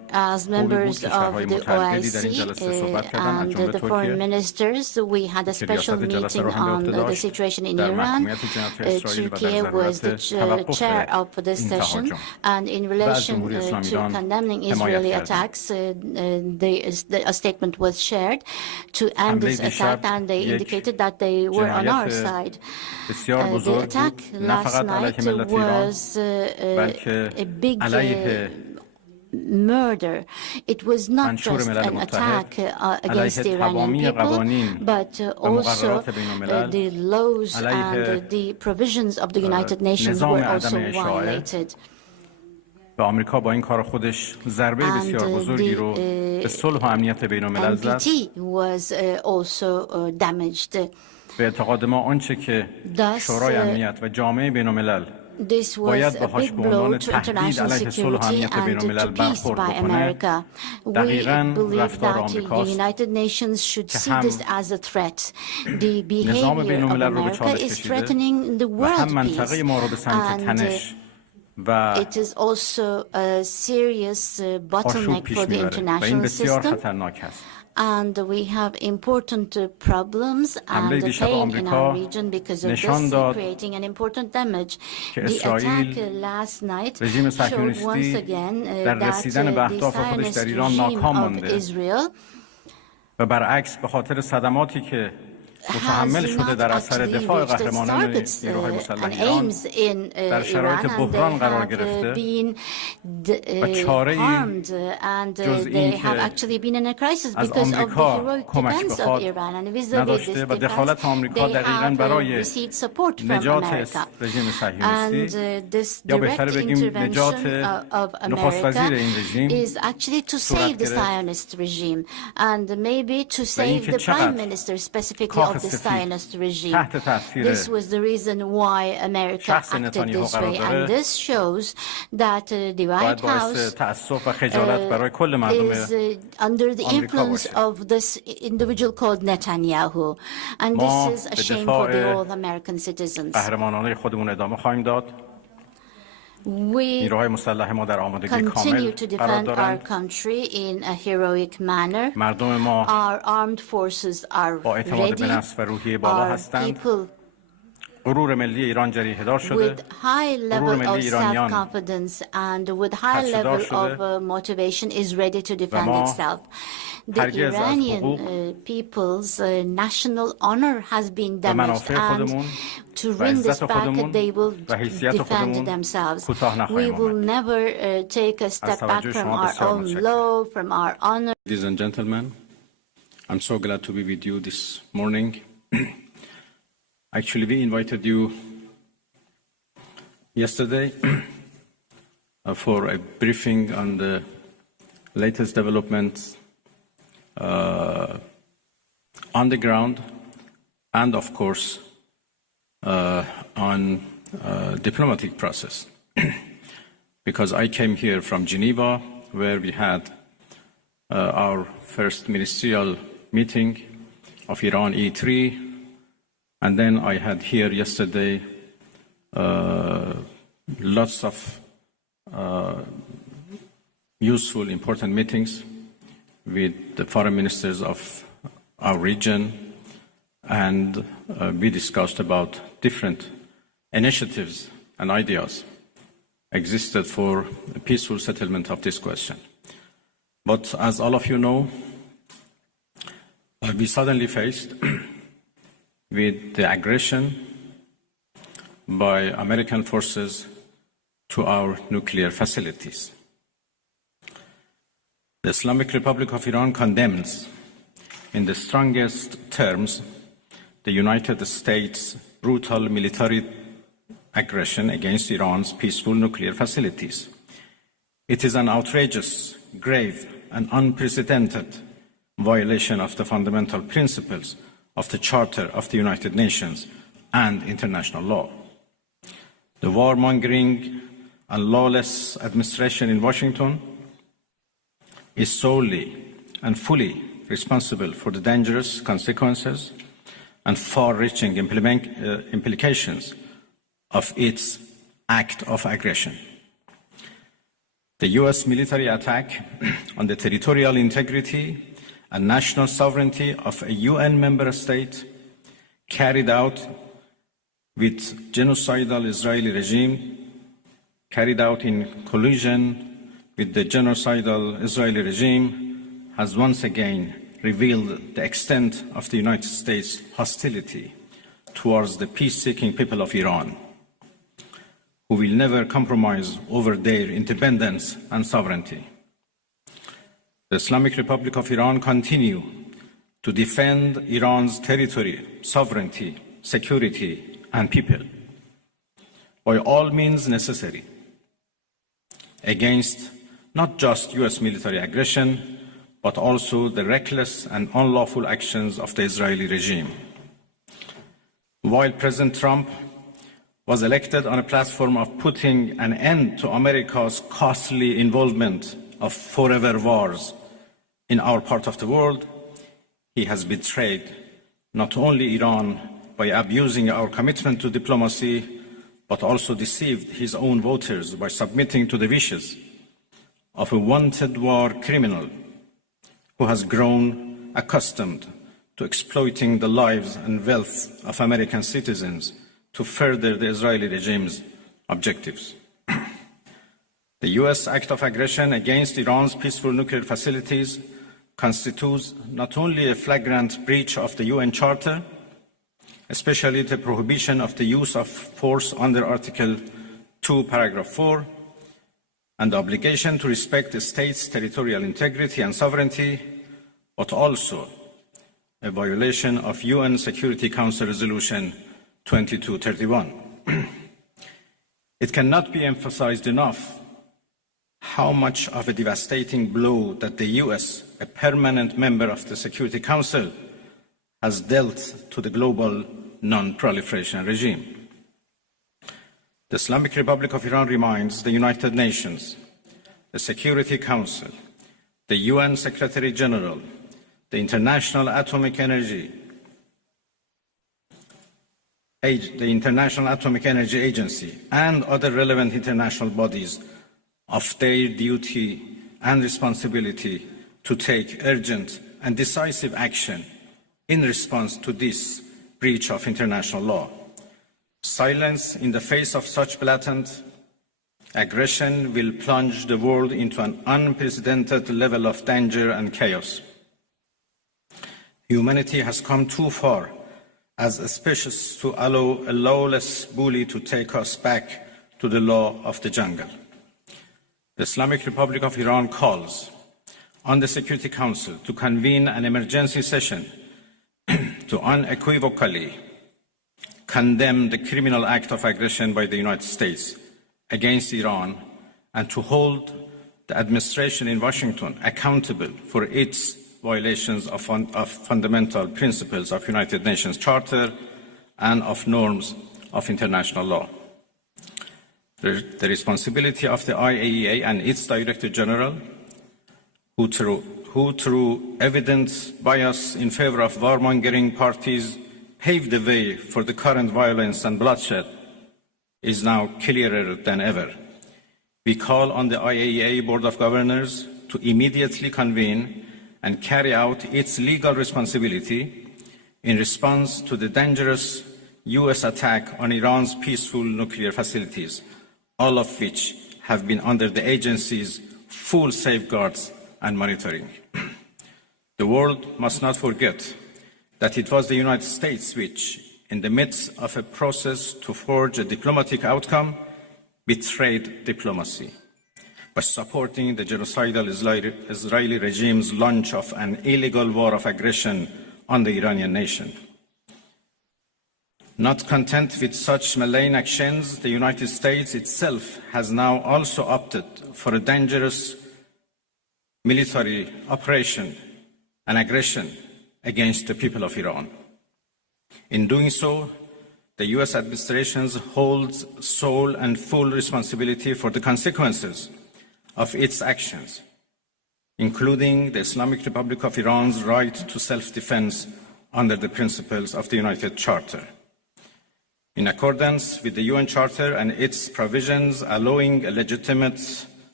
as members of the OIC and the foreign ministers, we had a special meeting on the situation in Iran. Turkey was the chair of this session, and in relation to condemning Israeli attacks, a statement was shared to end this attack, and they indicated that they were on our side. The attack last night was a big murder. It was not just an attack against the Iranian people, but also the laws and the provisions of the United Nations were also violated. و آمریکا با این کار خودش ضربه بسیار بزرگی رو به صلح و امنیت بین‌الملل زد. به اعتقاد ما آنچه که شورای امنیت و جامعه بین‌الملل باید باهاش به عنوان تهدید علیه صلح و امنیت بین‌الملل برخورد بکنه، دقیقاً رفتار آمریکاست که هم نظام بین‌الملل رو به چالش کشیده و هم منطقه ما رو به سمت تنش و it is also a serious bottleneck for the international system, and we have important problems and pain in our region because of this, creating an important damage. The attack last night showed once again that the Zionist regime of Israel و برعکس به خاطر صدماتی که متحمل شده در اثر دفاع قهرمانان نیروهای مسلح ایران در شرایط بحران قرار گرفته و چاره‌ای جز این که از آمریکا کمک بخواد نداشته و دخالت آمریکا دقیقاً برای نجات رژیم صهیونیستی یا بهتر بگیم نجات نخست وزیر این رژیم صورت گرفت و اینکه چقدر the Zionist regime. This was the reason why America acted this way, and this shows that the White House is under the influence of this individual called Netanyahu, and this is a shame for the all American citizens. We continue to defend our country in a heroic manner. Our armed forces are ready. Our people with high level of self-confidence and with high level of motivation is ready to defend itself. The Iranian people's national honor has been damaged, and to win this back, they will defend themselves. We will never take a step back from our own law, from our honor. Ladies and gentlemen, I'm so glad to be with you this morning. Actually, we invited you yesterday for a briefing on the latest developments on the ground and, of course, on diplomatic process. Because I came here from Geneva, where we had our first ministerial meeting of Iran E3, and then I had here yesterday lots of useful, important meetings with the foreign ministers of our region, and we discussed about different initiatives and ideas existed for a peaceful settlement of this question. But as all of you know, we suddenly faced with the aggression by American forces to our nuclear facilities. The Islamic Republic of Iran condemns in the strongest terms the United States' brutal military aggression against Iran's peaceful nuclear facilities. It is an outrageous, grave, and unprecedented violation of the fundamental principles of the Charter of the United Nations and international law. The warmongering and lawless administration in Washington is solely and fully responsible for the dangerous consequences and far-reaching implications of its act of aggression. The US military attack on the territorial integrity and national sovereignty of a UN member state carried out with genocidal Israeli regime, carried out in collusion with the genocidal Israeli regime, has once again revealed the extent of the United States' hostility towards the peace-seeking people of Iran, who will never compromise over their independence and sovereignty. The Islamic Republic of Iran continues to defend Iran's territory, sovereignty, security, and people by all means necessary against not just US military aggression, but also the reckless and unlawful actions of the Israeli regime. While President Trump was elected on a platform of putting an end to America's costly involvement of forever wars in our part of the world, he has betrayed not only Iran by abusing our commitment to diplomacy, but also deceived his own voters by submitting to the wishes of a wanted war criminal who has grown accustomed to exploiting the lives and wealth of American citizens to further the Israeli regime's objectives. The US act of aggression against Iran's peaceful nuclear facilities constitutes not only a flagrant breach of the UN Charter, especially the prohibition of the use of force under Article 2, Paragraph 4, and the obligation to respect the state's territorial integrity and sovereignty, but also a violation of UN Security Council Resolution 2231. It cannot be emphasized enough how much of a devastating blow that the US, a permanent member of the Security Council, has dealt to the global non-proliferation regime. The Islamic Republic of Iran reminds the United Nations, the Security Council, the UN Secretary General, the International Atomic Energy Agency, and other relevant international bodies of their duty and responsibility to take urgent and decisive action in response to this breach of international law. Silence in the face of such blatant aggression will plunge the world into an unprecedented level of danger and chaos. Humanity has come too far as a species to allow a lawless bully to take us back to the law of the jungle. The Islamic Republic of Iran calls on the Security Council to convene an emergency session to unequivocally condemn the criminal act of aggression by the United States against Iran and to hold the administration in Washington accountable for its violations of fundamental principles of United Nations Charter and of norms of international law. The responsibility of the IAEA and its Director General, who through evident bias in favor of warmongering parties paved the way for the current violence and bloodshed, is now clearer than ever. We call on the IAEA Board of Governors to immediately convene and carry out its legal responsibility in response to the dangerous US attack on Iran's peaceful nuclear facilities, all of which have been under the agency's full safeguards and monitoring. The world must not forget that it was the United States which, in the midst of a process to forge a diplomatic outcome, betrayed diplomacy by supporting the genocidal Israeli regime's launch of an illegal war of aggression on the Iranian nation. Not content with such malign actions, the United States itself has now also opted for a dangerous military operation and aggression against the people of Iran. In doing so, the US administration holds sole and full responsibility for the consequences of its actions, including the Islamic Republic of Iran's right to self-defense under the principles of the United Charter. In accordance with the UN Charter and its provisions allowing a legitimate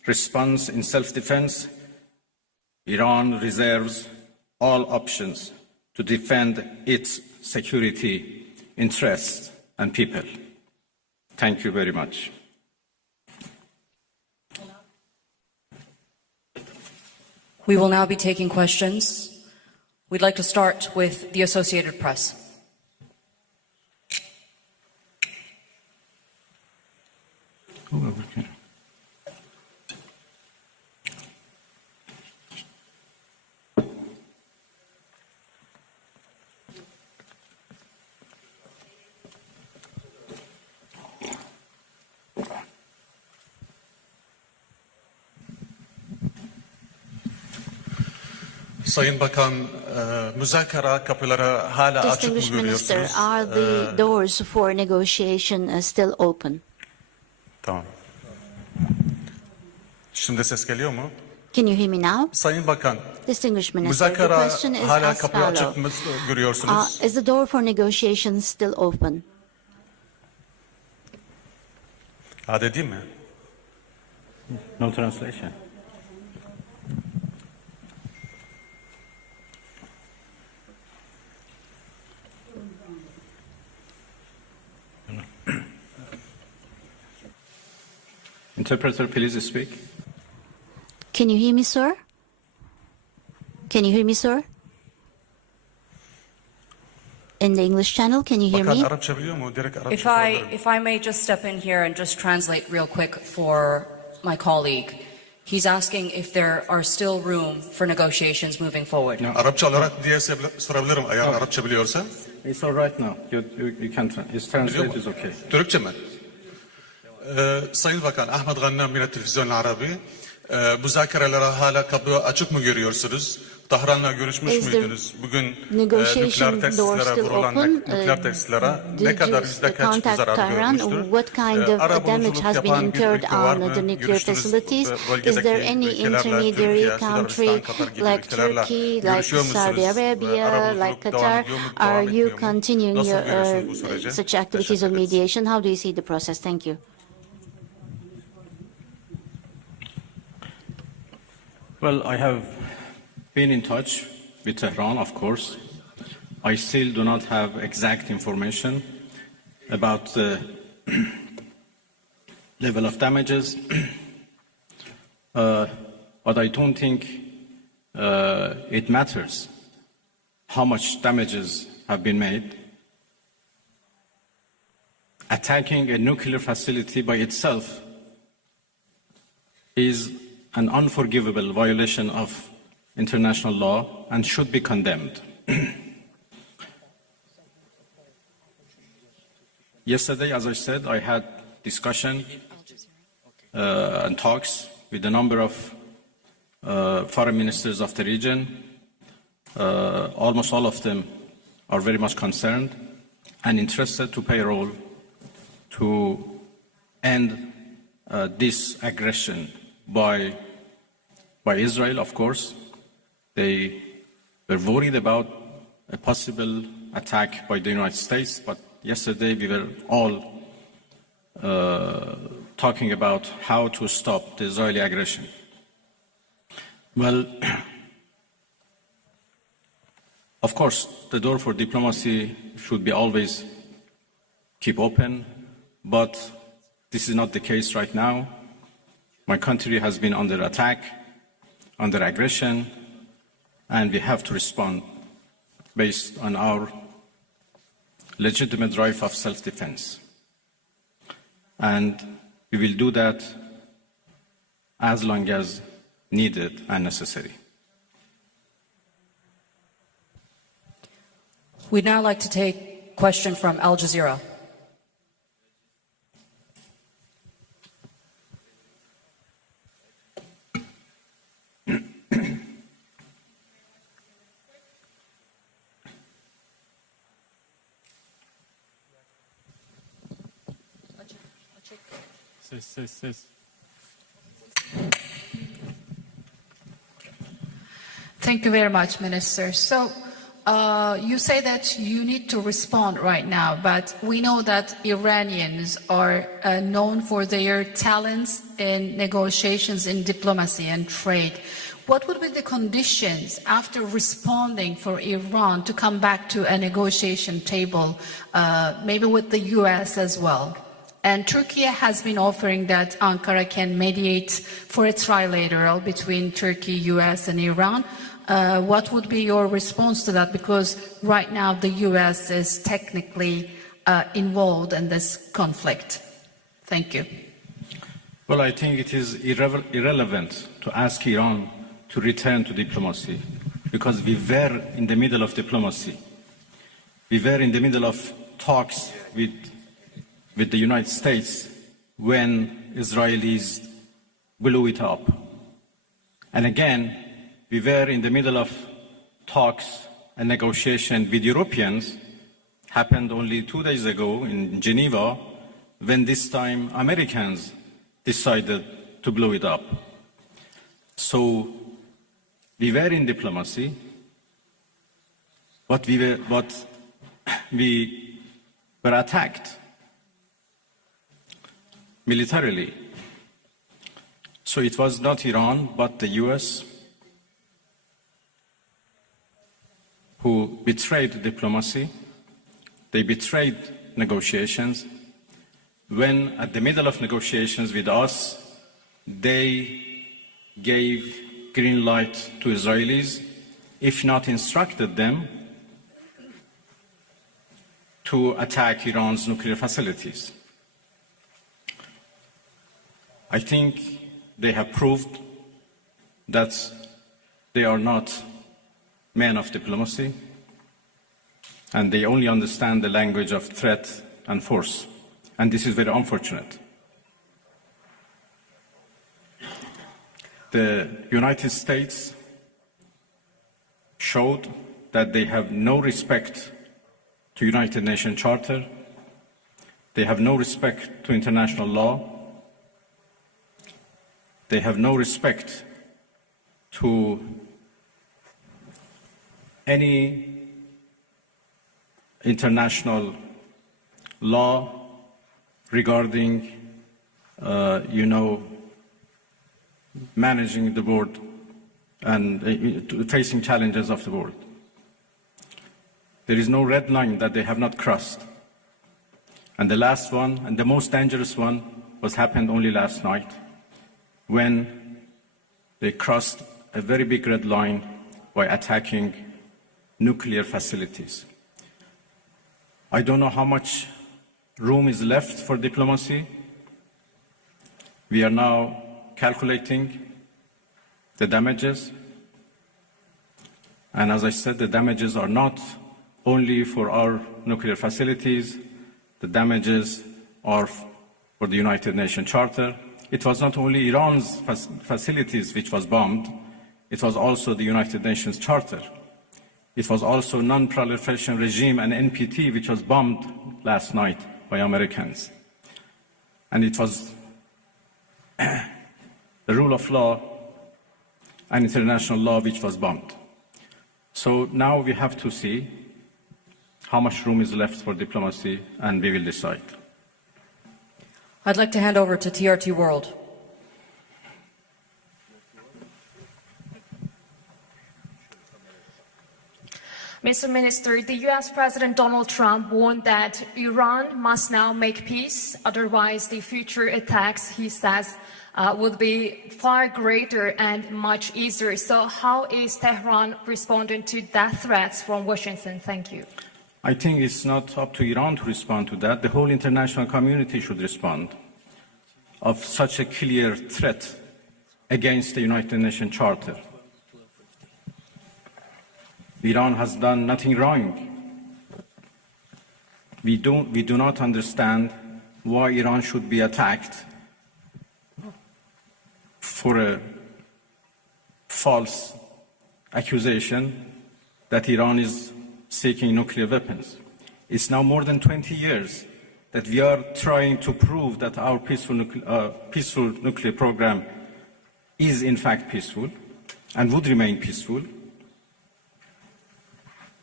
response in self-defense, Iran reserves all options to defend its security interests and people. Thank you very much. We will now be taking questions. We'd like to start with the Associated Press. Okay. Sayın Bakan, müzakere kapıları hala açık mı Distinguished Minister, görüyorsunuz? are the doors for negotiation still open? Tamam. Şimdi ses geliyor mu? Can you hear me now? Sayın Bakan, Distinguished Minister, the müzakere question is hala as kapıyı açık mı follows. görüyorsunuz? Is the door for negotiation still open? Adedi mi? No translation. Interpreter, please speak. Can you hear me, sir? Can you hear me, sir? In the English channel, can you hear Bakan me? Arapça biliyor mu? Direkt Arapça If sorabilirim. I may just step in here and just translate real quick for my colleague. He's asking if there are still room for negotiations moving forward. Arapça olarak diye sorabilirim eğer Arapça biliyorsa. It's all right now. You can translate is okay. Türkçe mi? Sayın Bakan, Ahmet Gannam yine Televizyon Arabi. Müzakerelere hala kapı açık mı görüyorsunuz? Tahran'la görüşmüş Is the müydünüz? Bugün negotiation nükleer door testlere still vurulan open? nükleer testlere Did ne kadar you yüzde kaç contact zarar Tehran? görmüştür? What kind of damage has been yapan bir incurred ülke var on mı? the nuclear Görüştünüz, facilities? bölgedeki Is there any ülkelerle, intermediary Türkiye, country Sudan, Katar gibi like ülkelerle Turkey, like görüşüyor musunuz? Saudi Arabia, Arabuluculuk like devam Qatar? ediyor mu, Are devam you etmiyor mu? continuing Nasıl your görüyorsunuz bu süreci? such activities of Teşekkür ederiz. mediation? How do you see the process? Thank you. Well, I have been in touch with Tehran, of course. I still do not have exact information about the level of damages, but I don't think it matters how much damages have been made. Attacking a nuclear facility by itself is an unforgivable violation of international law and should be condemned. Yesterday, as I said, I had discussion and talks with a number of foreign ministers of the region. Almost all of them are very much concerned and interested to play a role to end this aggression by Israel, of course. They were worried about a possible attack by the United States, but yesterday we were all talking about how to stop the Israeli aggression. Well, of course, the door for diplomacy should be always keep open, but this is not the case right now. My country has been under attack, under aggression, and we have to respond based on our legitimate right of self-defense. And we will do that as long as needed and necessary. We'd now like to take a question from Al Jazeera. Thank you very much, Minister. So, you say that you need to respond right now, but we know that Iranians are known for their talents in negotiations, in diplomacy and trade. What would be the conditions after responding for Iran to come back to a negotiation table, maybe with the US as well? And Turkey has been offering that Ankara can mediate for a trilateral between Turkey, US and Iran. What would be your response to that? Because right now the US is technically involved in this conflict. Thank you. Well, I think it is irrelevant to ask Iran to return to diplomacy, because we were in the middle of diplomacy. We were in the middle of talks with the United States when Israelis blew it up. And again, we were in the middle of talks and negotiation with Europeans, happened only 2 days ago in Geneva, when this time Americans decided to blow it up. So we were in diplomacy, but we were attacked militarily. So it was not Iran, but the US who betrayed diplomacy. They betrayed negotiations. When at the middle of negotiations with us, they gave green light to Israelis, if not instructed them to attack Iran's nuclear facilities. I think they have proved that they are not men of diplomacy, and they only understand the language of threat and force. And this is very unfortunate. The United States showed that they have no respect to United Nations Charter. They have no respect to international law. They have no respect to any international law regarding, managing the world and facing challenges of the world. There is no red line that they have not crossed. And the last one, and the most dangerous one, happened only last night, when they crossed a very big red line by attacking nuclear facilities. I don't know how much room is left for diplomacy. We are now calculating the damages. And as I said, the damages are not only for our nuclear facilities. The damages are for the United Nations Charter. It was not only Iran's facilities which was bombed, it was also the United Nations Charter. It was also non-proliferation regime and NPT, which was bombed last night by Americans. And it was the rule of law and international law which was bombed. So now we have to see how much room is left for diplomacy, and we will decide. I'd like to hand over to TRT World. Mr. Minister, the US President Donald Trump warned that Iran must now make peace, otherwise the future attacks, he says, would be far greater and much easier. So how is Tehran responding to that threat from Washington? Thank you. I think it's not up to Iran to respond to that. The whole international community should respond of such a clear threat against the United Nations Charter. Iran has done nothing wrong. We do not understand why Iran should be attacked for a false accusation that Iran is seeking nuclear weapons. It's now more than 20 years that we are trying to prove that our peaceful nuclear program is in fact peaceful and would remain peaceful.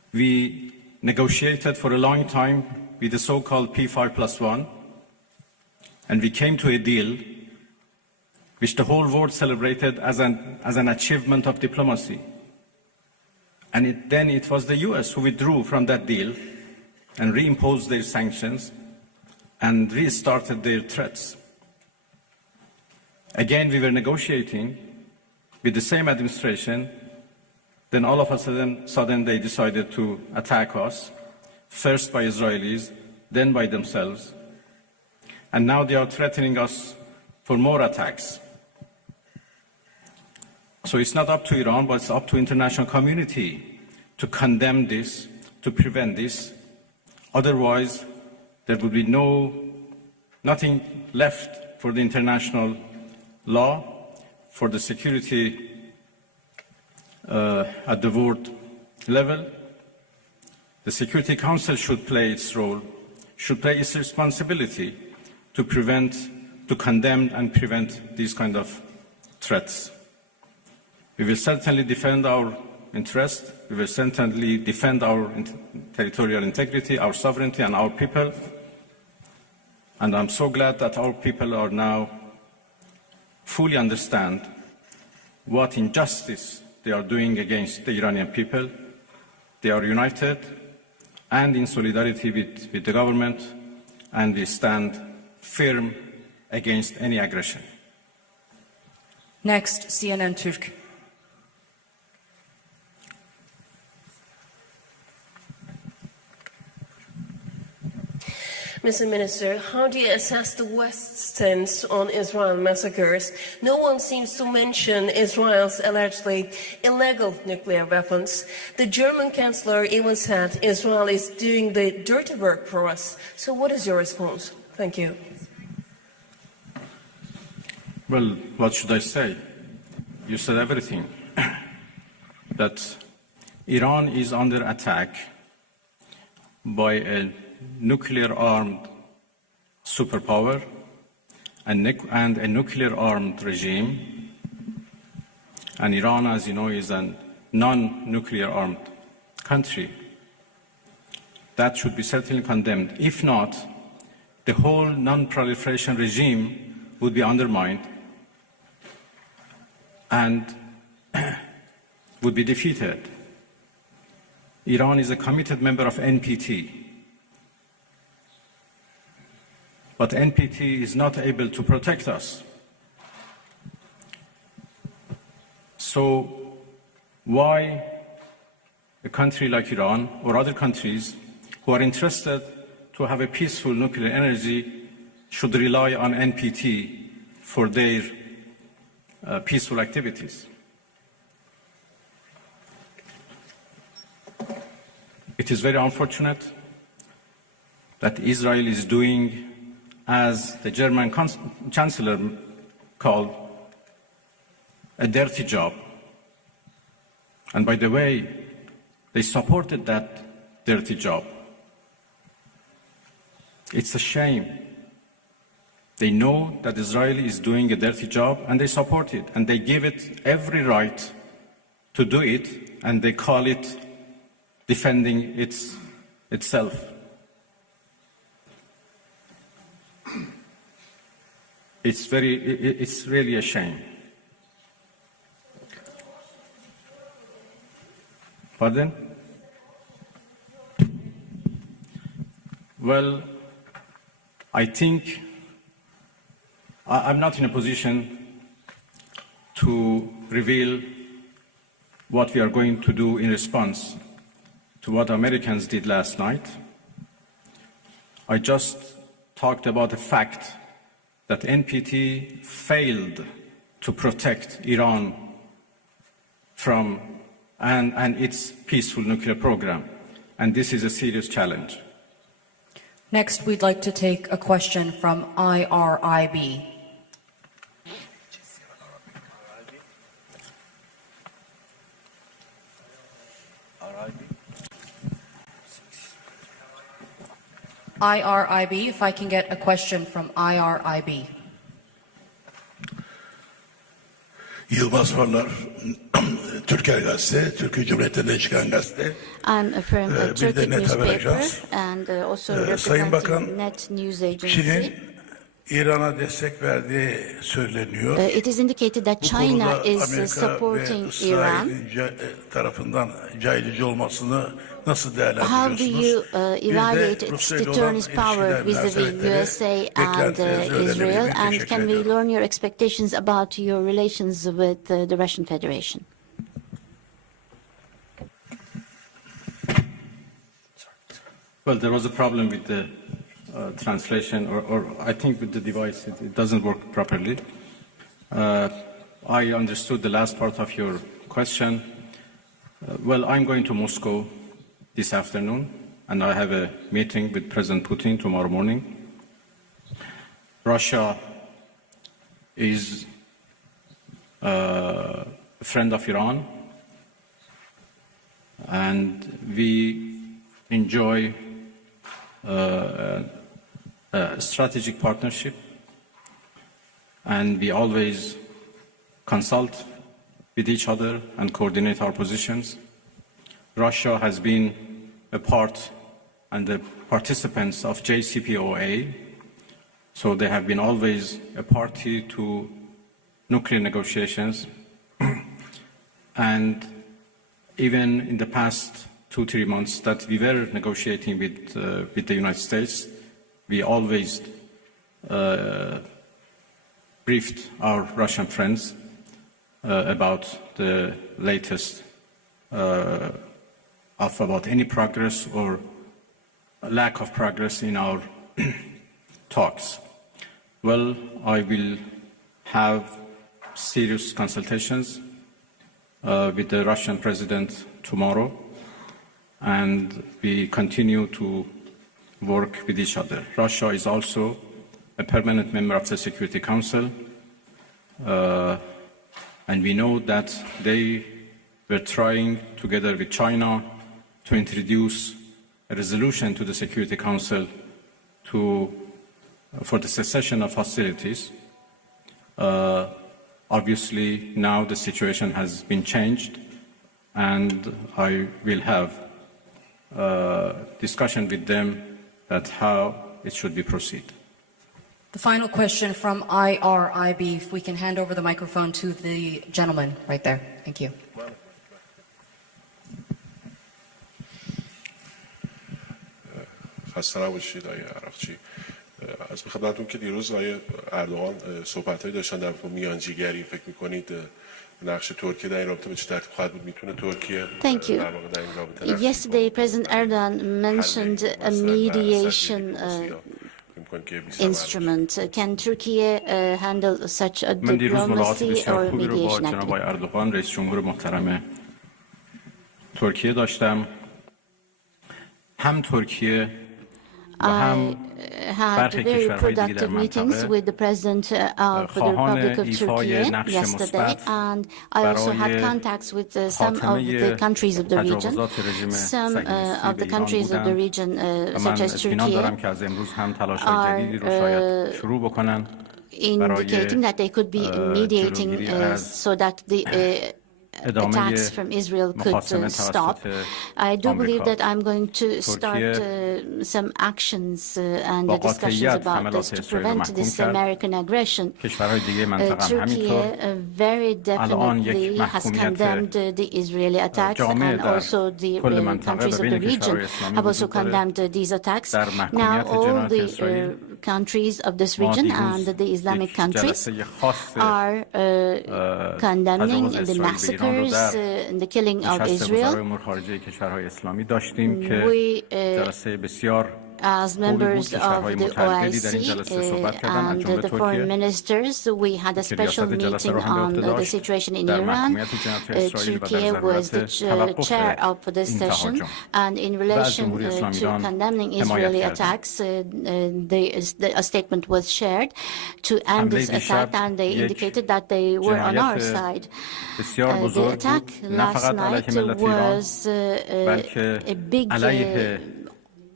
we negotiated for a long time with the so-called P5+1, and we came to a deal which the whole world celebrated as an achievement of diplomacy. And then it was the US who withdrew from that deal and reimposed their sanctions and restarted their threats. Again, we were negotiating with the same administration. Then all of a sudden they decided to attack us, first by Israelis, then by themselves. And now they are threatening us for more attacks. So it's not up to Iran, but it's up to the international community to condemn this, to prevent this. Otherwise, there would be nothing left for the international law, for the security at the world level. The Security Council should play its role, should play its responsibility to condemn and prevent these kind of threats. We will certainly defend our interest. We will certainly defend our territorial integrity, our sovereignty, and our people. And I'm so glad that our people are now fully understand what injustice they are doing against the Iranian people. They are united and in solidarity with the government, and we stand firm against any aggression. Next, CNN Türk. Mr. Minister, how do you assess the West's stance on Israel massacres? No one seems to mention Israel's allegedly illegal nuclear weapons. The German Chancellor even said Israel is doing the dirty work for us. So what is your response? Thank you. Well, what should I say? You said everything. That Iran is under attack by a nuclear-armed superpower and a nuclear-armed regime. And Iran, as you know, is a non-nuclear-armed country. That should be certainly condemned. If not, the whole non-proliferation regime would be undermined and would be defeated. Iran is a committed member of NPT. But NPT is not able to protect us. So why a country like Iran or other countries who are interested to have a peaceful nuclear energy should rely on NPT for their peaceful activities? It is very unfortunate that Israel is doing, as the German Chancellor called, a dirty job. And by the way, they supported that dirty job. It's a shame. They know that Israel is doing a dirty job and they support it, and they give it every right to do it, and they call it defending itself. It's really a shame. Pardon? Well, I think I'm not in a position to reveal what we are going to do in response to what Americans did last night. I just talked about the fact that NPT failed to protect Iran from and its peaceful nuclear program. And this is a serious challenge. Next, we'd like to take a question from IRIB. IRIB, if I can get a question from IRIB. Yılmaz Varlar, Türker Gazete, Türkiye Cumhuriyeti'nden çıkan gazete. I'm from a Bir de Turkic Net Haber newspaper Ajans. and also Sayın Bakan, representing Net News Agency. Çin'in İran'a destek verdiği söyleniyor. It is indicated that Bu China konuda is Amerika ve supporting Iran. İsrail'in tarafından caydırıcı olmasını nasıl How do değerlendiriyorsunuz? you Bir de evaluate its Rusya ile olan deterrence power ilişkiler vis-a-vis münasebetleri, USA and beklentilerinizi Israel? öğrenebilirim. And Teşekkür can we ediyorum. learn your expectations about your relations with the Russian Federation? Well, there was a problem with the translation, or I think with the device, it doesn't work properly. I understood the last part of your question. Well, I'm going to Moscow this afternoon, and I have a meeting with President Putin tomorrow morning. Russia is a friend of Iran, and we enjoy a strategic partnership, and we always consult with each other and coordinate our positions. Russia has been a part and the participants of JCPOA, so they have been always a party to nuclear negotiations. And even in the past 2-3 months that we were negotiating with the United States, we always briefed our Russian friends about the latest about any progress or lack of progress in our talks. Well, I will have serious consultations with the Russian president tomorrow, and we continue to work with each other. Russia is also a permanent member of the Security Council, and we know that they were trying, together with China, to introduce a resolution to the Security Council for the cessation of hostilities. Obviously, now the situation has been changed, and I will have discussion with them that how it should be proceed. The final question from IRIB, if we can hand over the microphone to the gentleman right there. Thank you. خسته نباشید آقای عراقچی. از خدمتتون که دیروز آقای اردوغان صحبت‌هایی داشتن در میانجیگری، فکر می‌کنید نقش ترکیه در این رابطه به چه ترتیب خواهد بود؟ میتونه ترکیه در واقع در این رابطه Yesterday, President Erdogan mentioned a mediation instrument. Can Turkey handle such a من دیروز ملاقات diplomacy بسیار or خوبی رو با mediation جناب activity? آقای اردوغان رئیس جمهور محترم ترکیه داشتم. هم ترکیه و هم had برخی very کشورهای دیگه در productive meetings منطقه with the President of the خواهان Republic of ایفای Turkey نقش yesterday, مثبت and I also had برای contacts with some of the خاتمه countries of the region. تجاوزات رژیم Some صهیونیستی of به the ایران countries of the بودند region, و من such as اطمینان دارم Turkey, که از امروز هم تلاش‌های جدیدی رو شاید شروع بکنن indicating that they could be mediating so that the attacks from Israel could stop. I do believe that I'm going to start some actions and discussions about this to prevent this American aggression. Turkey very definitely has condemned the Israeli attacks, and also the countries of the region have also condemned these attacks. Now all the countries of this region and the Islamic countries are condemning the massacres and the killing of Israel. As members of the OIC and the foreign ministers, we had a special meeting on the situation in Iran. Turkey was the chair of this session, and in relation to condemning Israeli attacks, a statement was shared to end this attack, and they indicated that they were on our side. The attack last night was a big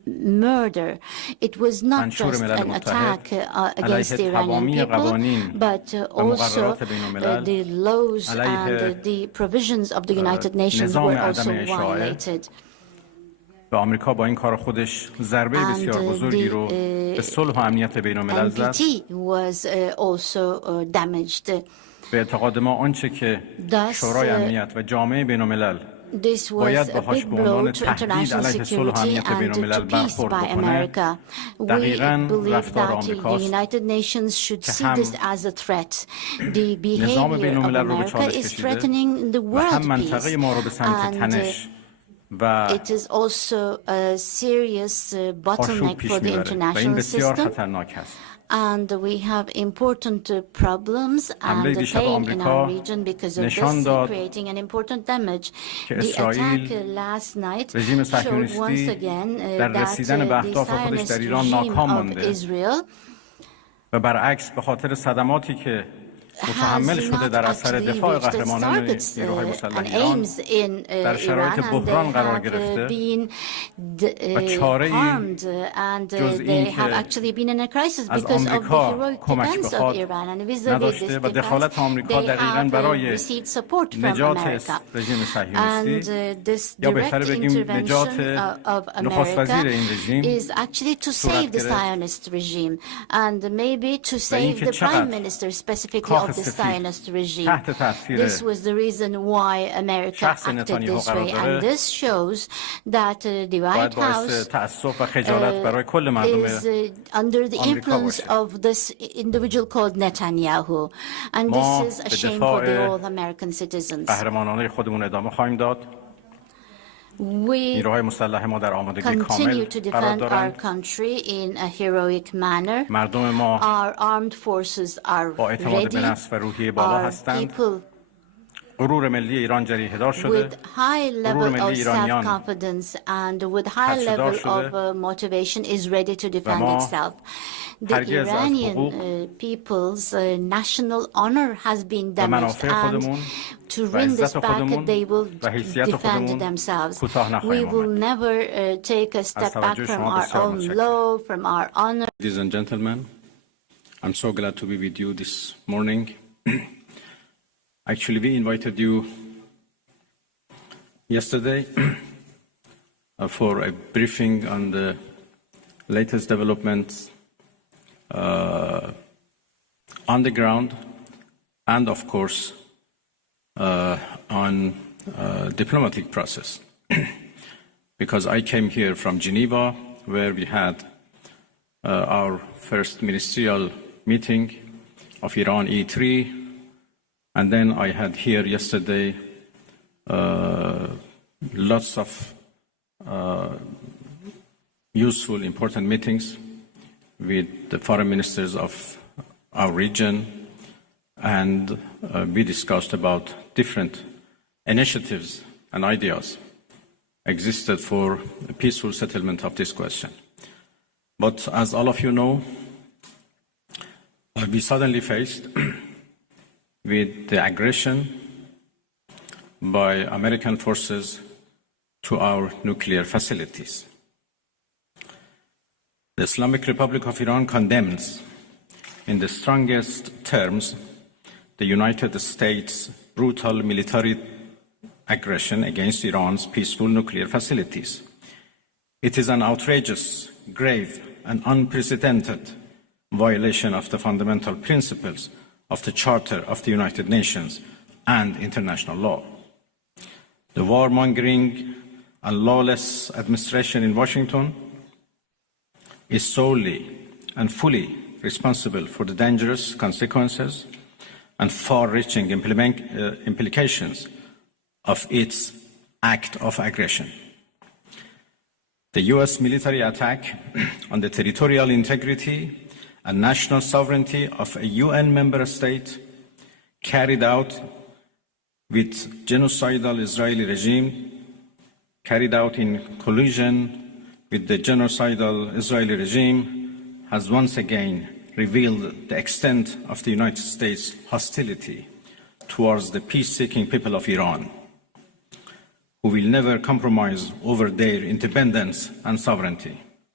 murder. It was not just an attack against the Iranian people, but also the laws and the provisions of the United Nations were also violated. و آمریکا با این کار خودش ضربه بسیار بزرگی رو به صلح و امنیت بین‌الملل زد. به اعتقاد ما آنچه که شورای امنیت و جامعه بین‌الملل باید باهاش به عنوان تهدید علیه صلح و امنیت بین‌الملل برخورد بکنه، دقیقاً رفتار آمریکاست که هم نظام بین‌الملل رو به چالش کشیده و هم منطقه ما رو به سمت تنش و آشوب پیش میبره و این بسیار خطرناک هست. And we have important problems and pain in our region because of this, creating an important damage. The attack last night showed once again that the Zionist regime of Israel و برعکس به خاطر صدماتی که متحمل شده در اثر دفاع قهرمانان نیروهای مسلح ایران در شرایط بحران قرار گرفته و چاره‌ای جز این که از آمریکا کمک بخواد نداشته و دخالت آمریکا دقیقاً برای نجات رژیم صهیونیستی یا بهتر بگیم نجات نخست وزیر این رژیم صورت گرفت و اینکه چقدر of the Zionist regime. This was the reason why America acted this way, and this shows that the White House is under the influence of this individual called Netanyahu, and this is a shame for the all American citizens. We continue to defend our country in a heroic manner. Our armed forces are ready. Our people with high level of self-confidence and with high level of motivation is ready to defend itself. The Iranian people's national honor has been damaged, and to win this back, they will defend themselves. We will never take a step back from our own law, from our honor. Ladies and gentlemen, I'm so glad to be with you this morning. Actually, we invited you yesterday for a briefing on the latest developments on the ground and, of course, on diplomatic process. Because I came here from Geneva, where we had our first ministerial meeting of Iran E3, and then I had here yesterday lots of useful, important meetings with the foreign ministers of our region, and we discussed about different initiatives and ideas existed for a peaceful settlement of this question. But as all of you know, we suddenly faced with the aggression by American forces to our nuclear facilities. The Islamic Republic of Iran condemns in the strongest terms the United States' brutal military aggression against Iran's peaceful nuclear facilities. It is an outrageous, grave, and unprecedented violation of the fundamental principles of the Charter of the United Nations and international law. The warmongering and lawless administration in Washington is solely and fully responsible for the dangerous consequences and far-reaching implications of its act of aggression. The U.S. military attack on the territorial integrity and national sovereignty of a UN member state carried out with genocidal Israeli regime, carried out in collusion with the genocidal Israeli regime, has once again revealed the extent of the United States' hostility towards the peace-seeking people of Iran, who will never compromise over their independence and sovereignty.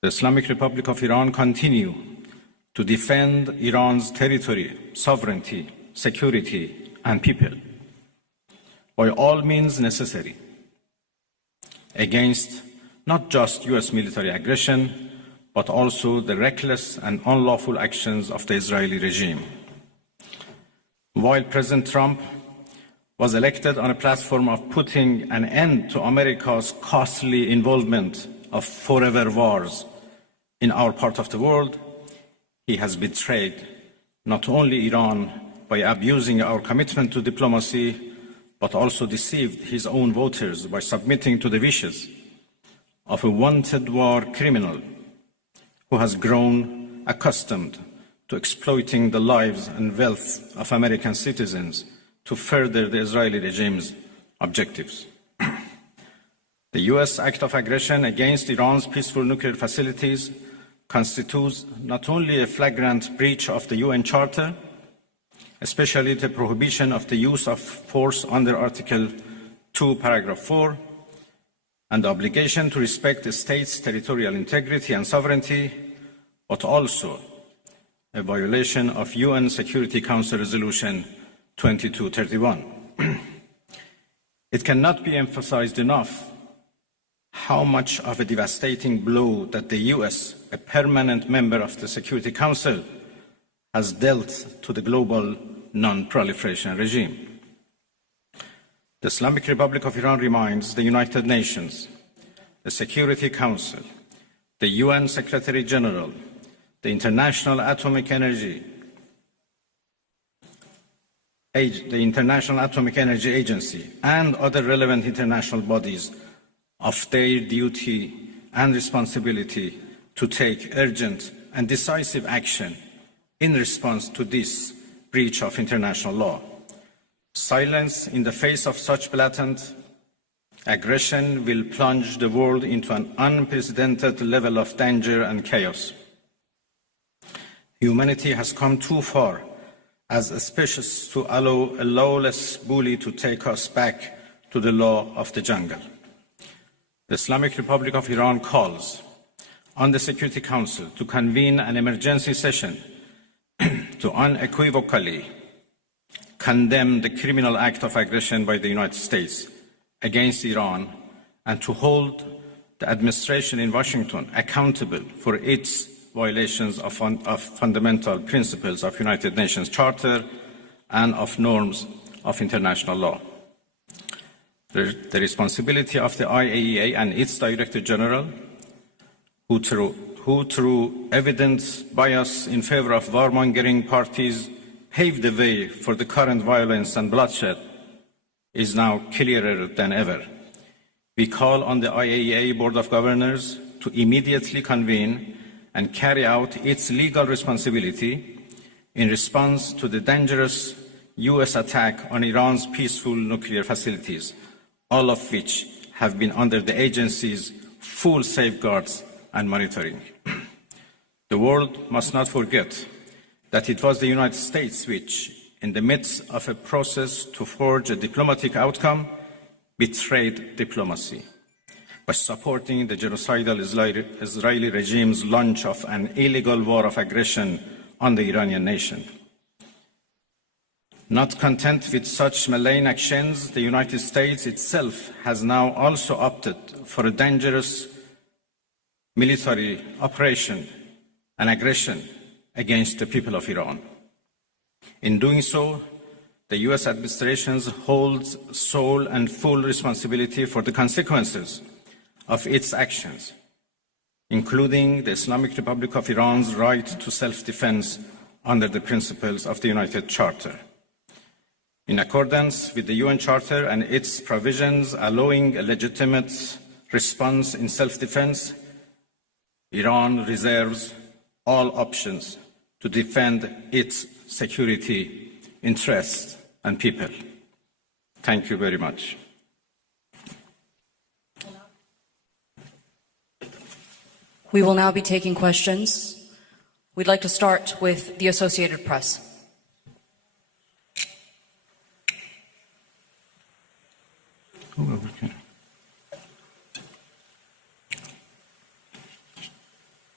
The Islamic Republic of Iran continue to defend Iran's territory, sovereignty, security, and people by all means necessary against not just US military aggression, but also the reckless and unlawful actions of the Israeli regime. While President Trump was elected on a platform of putting an end to America's costly involvement of forever wars in our part of the world, he has betrayed not only Iran by abusing our commitment to diplomacy, but also deceived his own voters by submitting to the wishes of a wanted war criminal who has grown accustomed to exploiting the lives and wealth of American citizens to further the Israeli regime's objectives. The US act of aggression against Iran's peaceful nuclear facilities constitutes not only a flagrant breach of the UN Charter, especially the prohibition of the use of force under Article 2, Paragraph 4, and the obligation to respect the state's territorial integrity and sovereignty, but also a violation of UN Security Council Resolution 2231. It cannot be emphasized enough how much of a devastating blow that the US, a permanent member of the Security Council, has dealt to the global non-proliferation regime. The Islamic Republic of Iran reminds the United Nations, the Security Council, the UN Secretary General, the International Atomic Energy Agency, and other relevant international bodies of their duty and responsibility to take urgent and decisive action in response to this breach of international law. Silence in the face of such blatant aggression will plunge the world into an unprecedented level of danger and chaos. Humanity has come too far as a species to allow a lawless bully to take us back to the law of the jungle. The Islamic Republic of Iran calls on the Security Council to convene an emergency session to unequivocally condemn the criminal act of aggression by the United States against Iran and to hold the administration in Washington accountable for its violations of fundamental principles of United Nations Charter and of norms of international law. The responsibility of the IAEA and its Director General, who through evidence bias in favor of warmongering parties paved the way for the current violence and bloodshed, is now clearer than ever. We call on the IAEA Board of Governors to immediately convene and carry out its legal responsibility in response to the dangerous US attack on Iran's peaceful nuclear facilities, all of which have been under the agency's full safeguards and monitoring. The world must not forget that it was the United States which, in the midst of a process to forge a diplomatic outcome, betrayed diplomacy by supporting the genocidal Israeli regime's launch of an illegal war of aggression on the Iranian nation. Not content with such malign actions, the United States itself has now also opted for a dangerous military operation and aggression against the people of Iran. In doing so, the US administration holds sole and full responsibility for the consequences of its actions, including the Islamic Republic of Iran's right to self-defense under the principles of the United Charter. In accordance with the UN Charter and its provisions allowing a legitimate response in self-defense, Iran reserves all options to defend its security, interests, and people. Thank you very much. We will now be taking questions. We'd like to start with the Associated Press.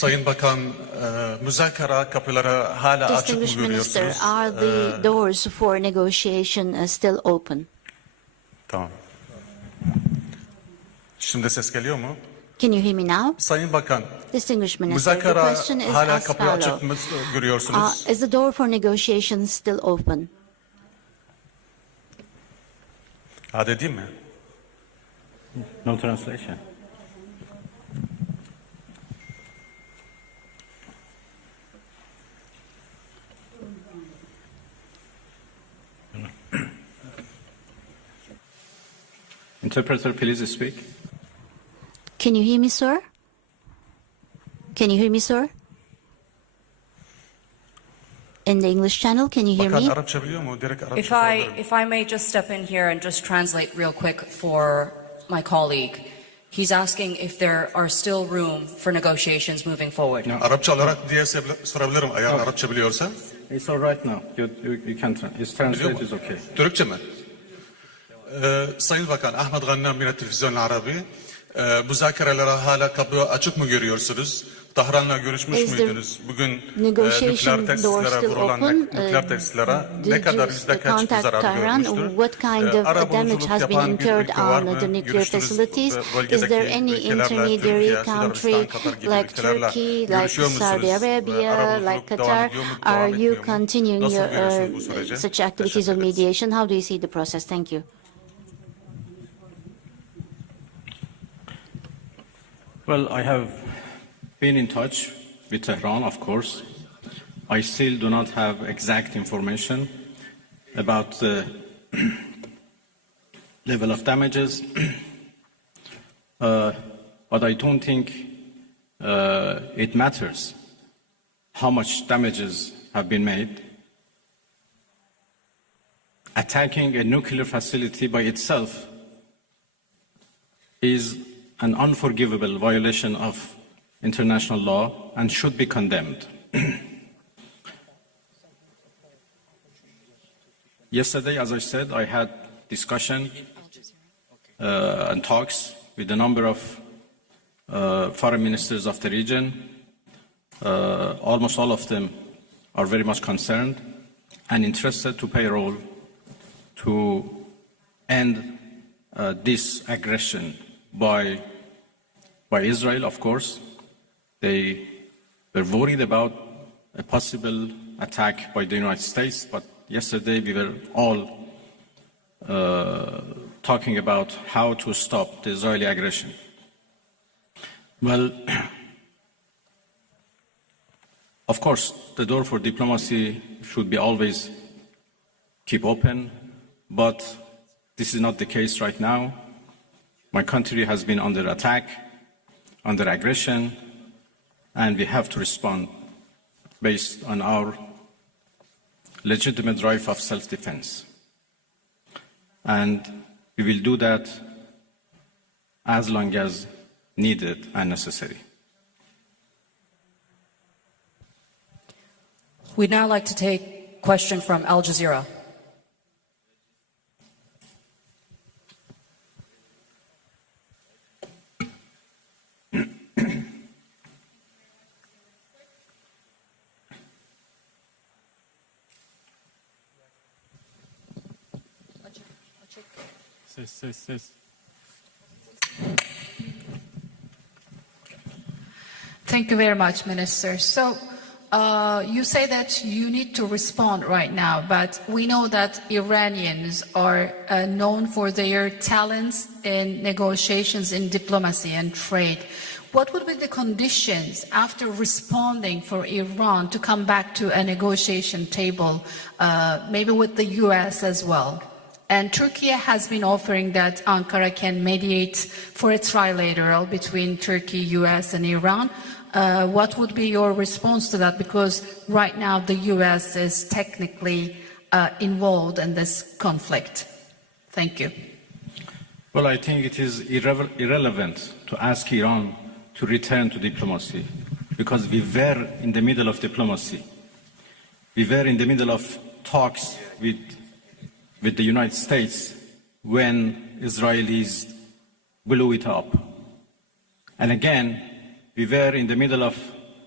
Sayın Bakan, müzakere kapıları hala açık mı Distinguished Minister, görüyorsunuz? are the doors for negotiation still open? Tamam. Şimdi ses geliyor mu? Can you hear me now? Sayın Bakan, Distinguished Minister, the müzakere question is hala as kapıyı açık mı follows. görüyorsunuz? Is the door for negotiation still open? Hadi değil mi? No translation. Interpreter, please speak. Can you hear me, sir? Can you hear me, sir? In the English channel, can you hear Bakan me? Arapça biliyor mu? Direkt Arapça sorabilirim. If I may just step in here and just translate real quick for my colleague. He's asking if there are still room for negotiations moving forward. Arapça olarak diye sorabilirim eğer Arapça biliyorsa. It's all right now. You can translate is okay. Türkçe mi? Sayın Bakan, Ahmet Gannam yine Televizyon Arabi. Müzakerelere hala kapı açık mı görüyorsunuz? Tahran'la görüşmüş Is the müydünüz? Bugün negotiation nükleer door tesislere still vurulan open? nükleer tesislere ne Did kadar you yüzde kaç contact zarar Tehran? görmüştür? What kind of damage Arabuluculuk has been yapan bir incurred ülke var on mı? the nuclear Görüştünüz, facilities? Is bölgedeki there any ülkelerle, intermediary Türkiye, country Sudanistan, Katar gibi like ülkelerle Turkey, like görüşüyor Saudi musunuz? Arabia, Arabuluculuk like devam Qatar? ediyor mu, Are devam etmiyor you mu? continuing Nasıl your görüyorsunuz bu süreci? such activities of Teşekkür ederiz. mediation? How do you see the process? Thank you. Well, I have been in touch with Tehran, of course. I still do not have exact information about the level of damages, but I don't think it matters how much damages have been made. Attacking a nuclear facility by itself is an unforgivable violation of international law and should be condemned. Yesterday, as I said, I had discussion and talks with a number of foreign ministers of the region. Almost all of them are very much concerned and interested to play a role to end this aggression by Israel, of course. They were worried about a possible attack by the United States, but yesterday we were all talking about how to stop the Israeli aggression. Well, of course, the door for diplomacy should be always keep open, but this is not the case right now. My country has been under attack, under aggression, and we have to respond based on our legitimate right of self-defense. And we will do that as long as needed and necessary. We'd now like to take a question from Al Jazeera. Thank you very much, Minister. So you say that you need to respond right now, but we know that Iranians are known for their talents in negotiations, in diplomacy and trade. What would be the conditions after responding for Iran to come back to a negotiation table, maybe with the US as well? And Turkey has been offering that Ankara can mediate for a trilateral between Turkey, US and Iran. What would be your response to that? Because right now the US is technically involved in this conflict. Thank you. Well, I think it is irrelevant to ask Iran to return to diplomacy, because we were in the middle of diplomacy. We were in the middle of talks with the United States when Israelis blew it up. And again, we were in the middle of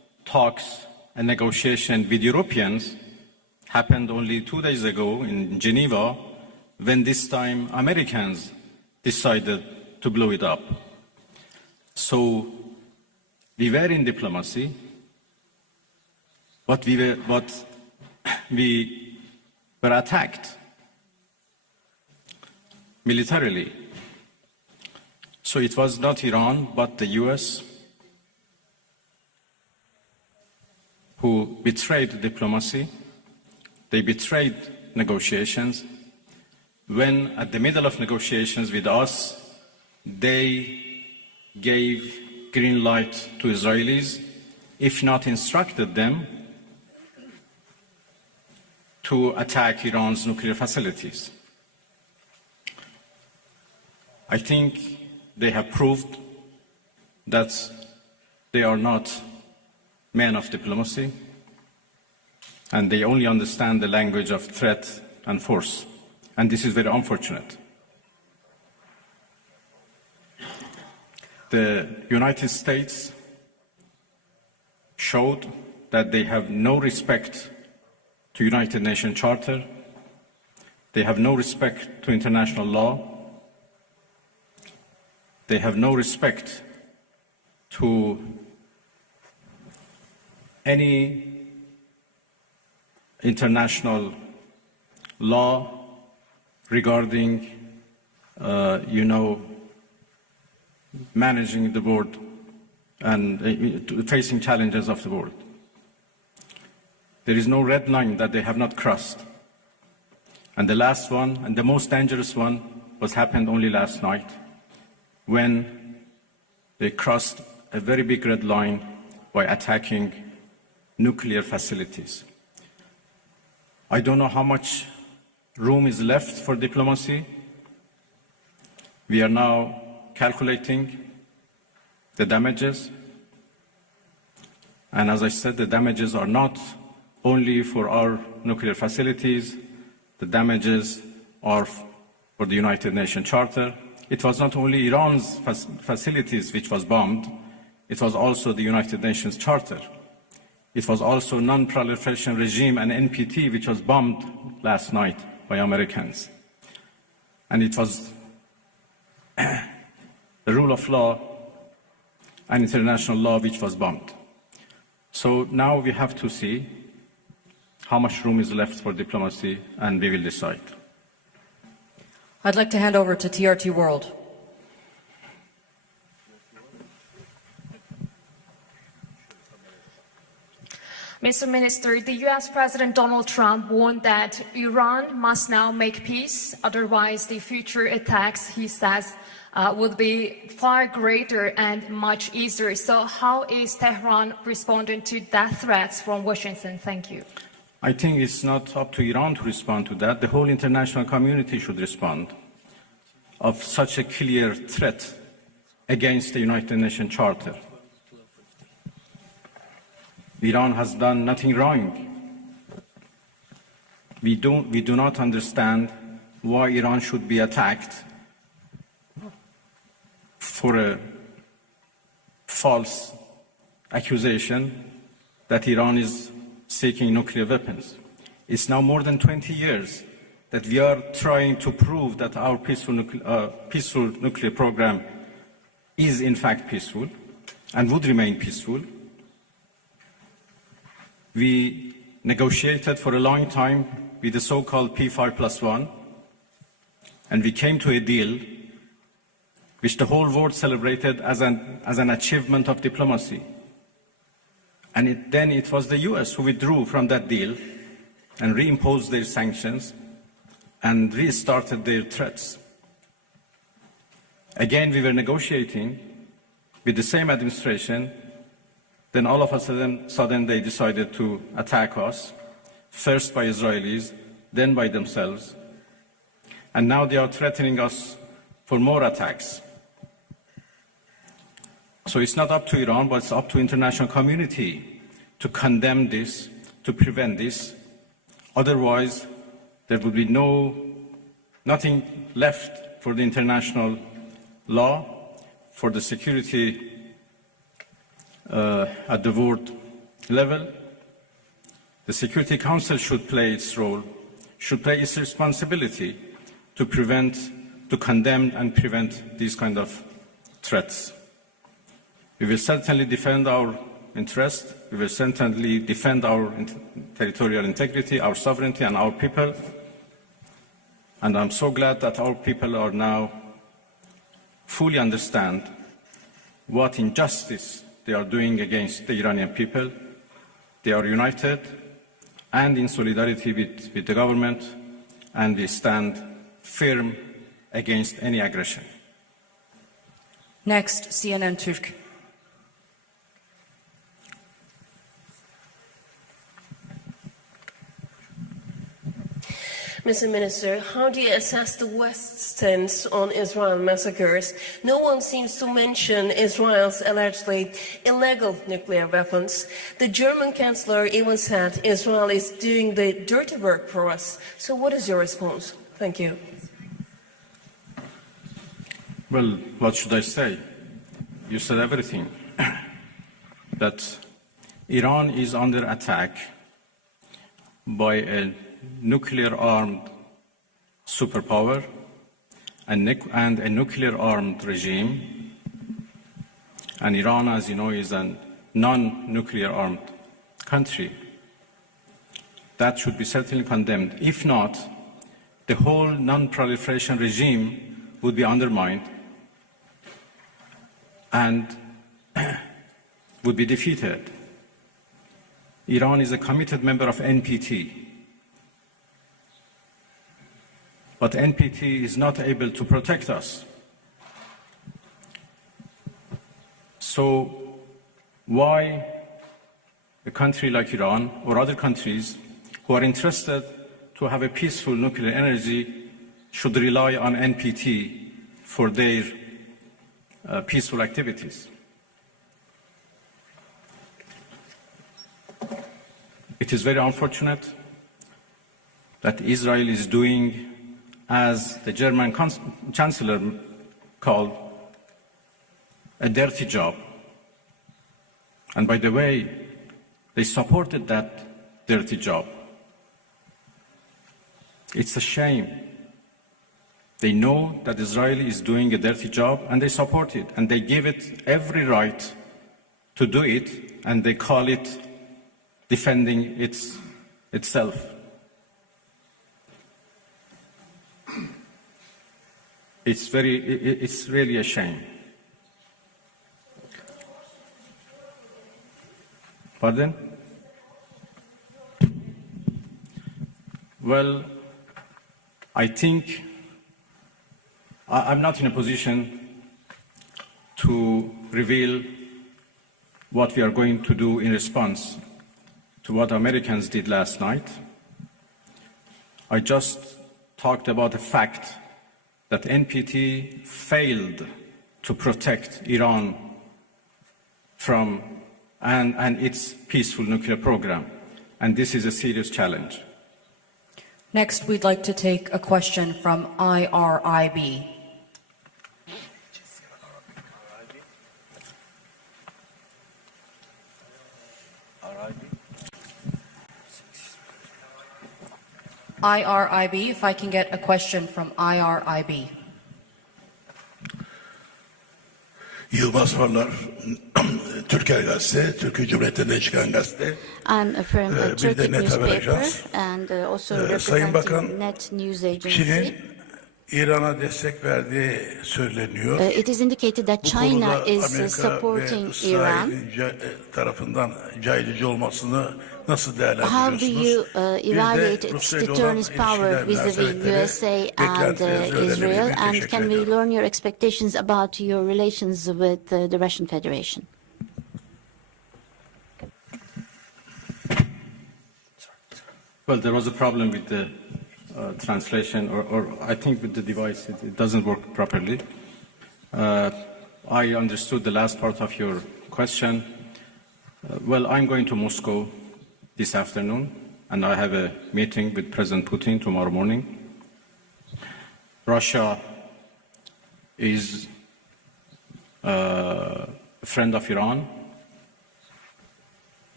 talks and negotiation with Europeans happened only 2 days ago in Geneva, when this time Americans decided to blow it up. So we were in diplomacy, but we were attacked militarily. So it was not Iran, but the US who betrayed diplomacy. They betrayed negotiations. When at the middle of negotiations with us, they gave green light to Israelis, if not instructed them to attack Iran's nuclear facilities. I think they have proved that they are not men of diplomacy, and they only understand the language of threat and force. And this is very unfortunate. The United States showed that they have no respect to United Nations Charter. They have no respect to international law. They have no respect to any international law regarding, managing the world and facing challenges of the world. There is no red line that they have not crossed. And the last one, and the most dangerous one, happened only last night, when they crossed a very big red line by attacking nuclear facilities. I don't know how much room is left for diplomacy. We are now calculating the damages. And as I said, the damages are not only for our nuclear facilities. The damages are for the United Nations Charter. It was not only Iran's facilities which was bombed, it was also the United Nations Charter. It was also non-proliferation regime and NPT, which was bombed last night by Americans. And it was the rule of law and international law which was bombed. So now we have to see how much room is left for diplomacy, and we will decide. I'd like to hand over to TRT World. Mr. Minister, the U.S. President Donald Trump warned that Iran must now make peace, otherwise the future attacks, he says, would be far greater and much easier. So how is Tehran responding to that threats from Washington? Thank you. I think it's not up to Iran to respond to that. The whole international community should respond of such a clear threat against the United Nations Charter. Iran has done nothing wrong. We do not understand why Iran should be attacked for a false accusation that Iran is seeking nuclear weapons. It's now more than 20 years that we are trying to prove that our peaceful nuclear program is in fact peaceful and would remain peaceful. We negotiated for a long time with the so-called P5+1, and we came to a deal which the whole world celebrated as an achievement of diplomacy. And then it was the US who withdrew from that deal and reimposed their sanctions and restarted their threats. Again, we were negotiating with the same administration. Then all of a sudden they decided to attack us, first by Israelis, then by themselves. And now they are threatening us for more attacks. So it's not up to Iran, but it's up to the international community to condemn this, to prevent this. Otherwise, there would be nothing left for the international law, for the security at the world level, the Security Council should play its role, should play its responsibility to condemn and prevent these kind of threats. We will certainly defend our interest. We will certainly defend our territorial integrity, our sovereignty, and our people. And I'm so glad that our people are now fully understand what injustice they are doing against the Iranian people. They are united and in solidarity with the government, and we stand firm against any aggression. Next, CNN Türk. Mr. Minister, how do you assess the West's stance on Israel massacres? No one seems to mention Israel's allegedly illegal nuclear weapons. The German Chancellor even said Israel is doing the dirty work for us. So what is your response? Thank you. Well, what should I say? You said everything. That Iran is under attack by a nuclear-armed superpower and a nuclear-armed regime. And Iran, as you know, is a non-nuclear-armed country. That should be certainly condemned. If not, the whole non-proliferation regime would be undermined and would be defeated. Iran is a committed member of NPT. But NPT is not able to protect us. So why a country like Iran or other countries who are interested to have a peaceful nuclear energy should rely on NPT for their peaceful activities? It is very unfortunate that Israel is doing, as the German Chancellor called, a dirty job. And by the way, they supported that dirty job. It's a shame. They know that Israel is doing a dirty job and they support it, and they give it every right to do it, and they call it defending itself. It's really a shame. Pardon? Well, I think I'm not in a position to reveal what we are going to do in response to what Americans did last night. I just talked about the fact that NPT failed to protect Iran from and its peaceful nuclear program, and this is a serious challenge. Next, we'd like to take a question from IRIB. IRIB, if I can get a question from IRIB. Yılmaz Farlar, Türker Gazete, Türkiye Cumhuriyeti'nden çıkan gazete. I'm from a Turkish newspaper and also Sayın Bakan, representing Net News Agency. Çin'in İran'a destek verdiği söyleniyor. It is indicated that China is supporting Iran. Tarafından caydırıcı olmasını nasıl değerlendiriyorsunuz? How do you evaluate its deterrence power vis-a-vis USA and Israel? And can we learn your expectations about your relations with the Russian Federation? Well, there was a problem with the translation, or I think with the device, it doesn't work properly. I understood the last part of your question. Well, I'm going to Moscow this afternoon, and I have a meeting with President Putin tomorrow morning. Russia is a friend of Iran.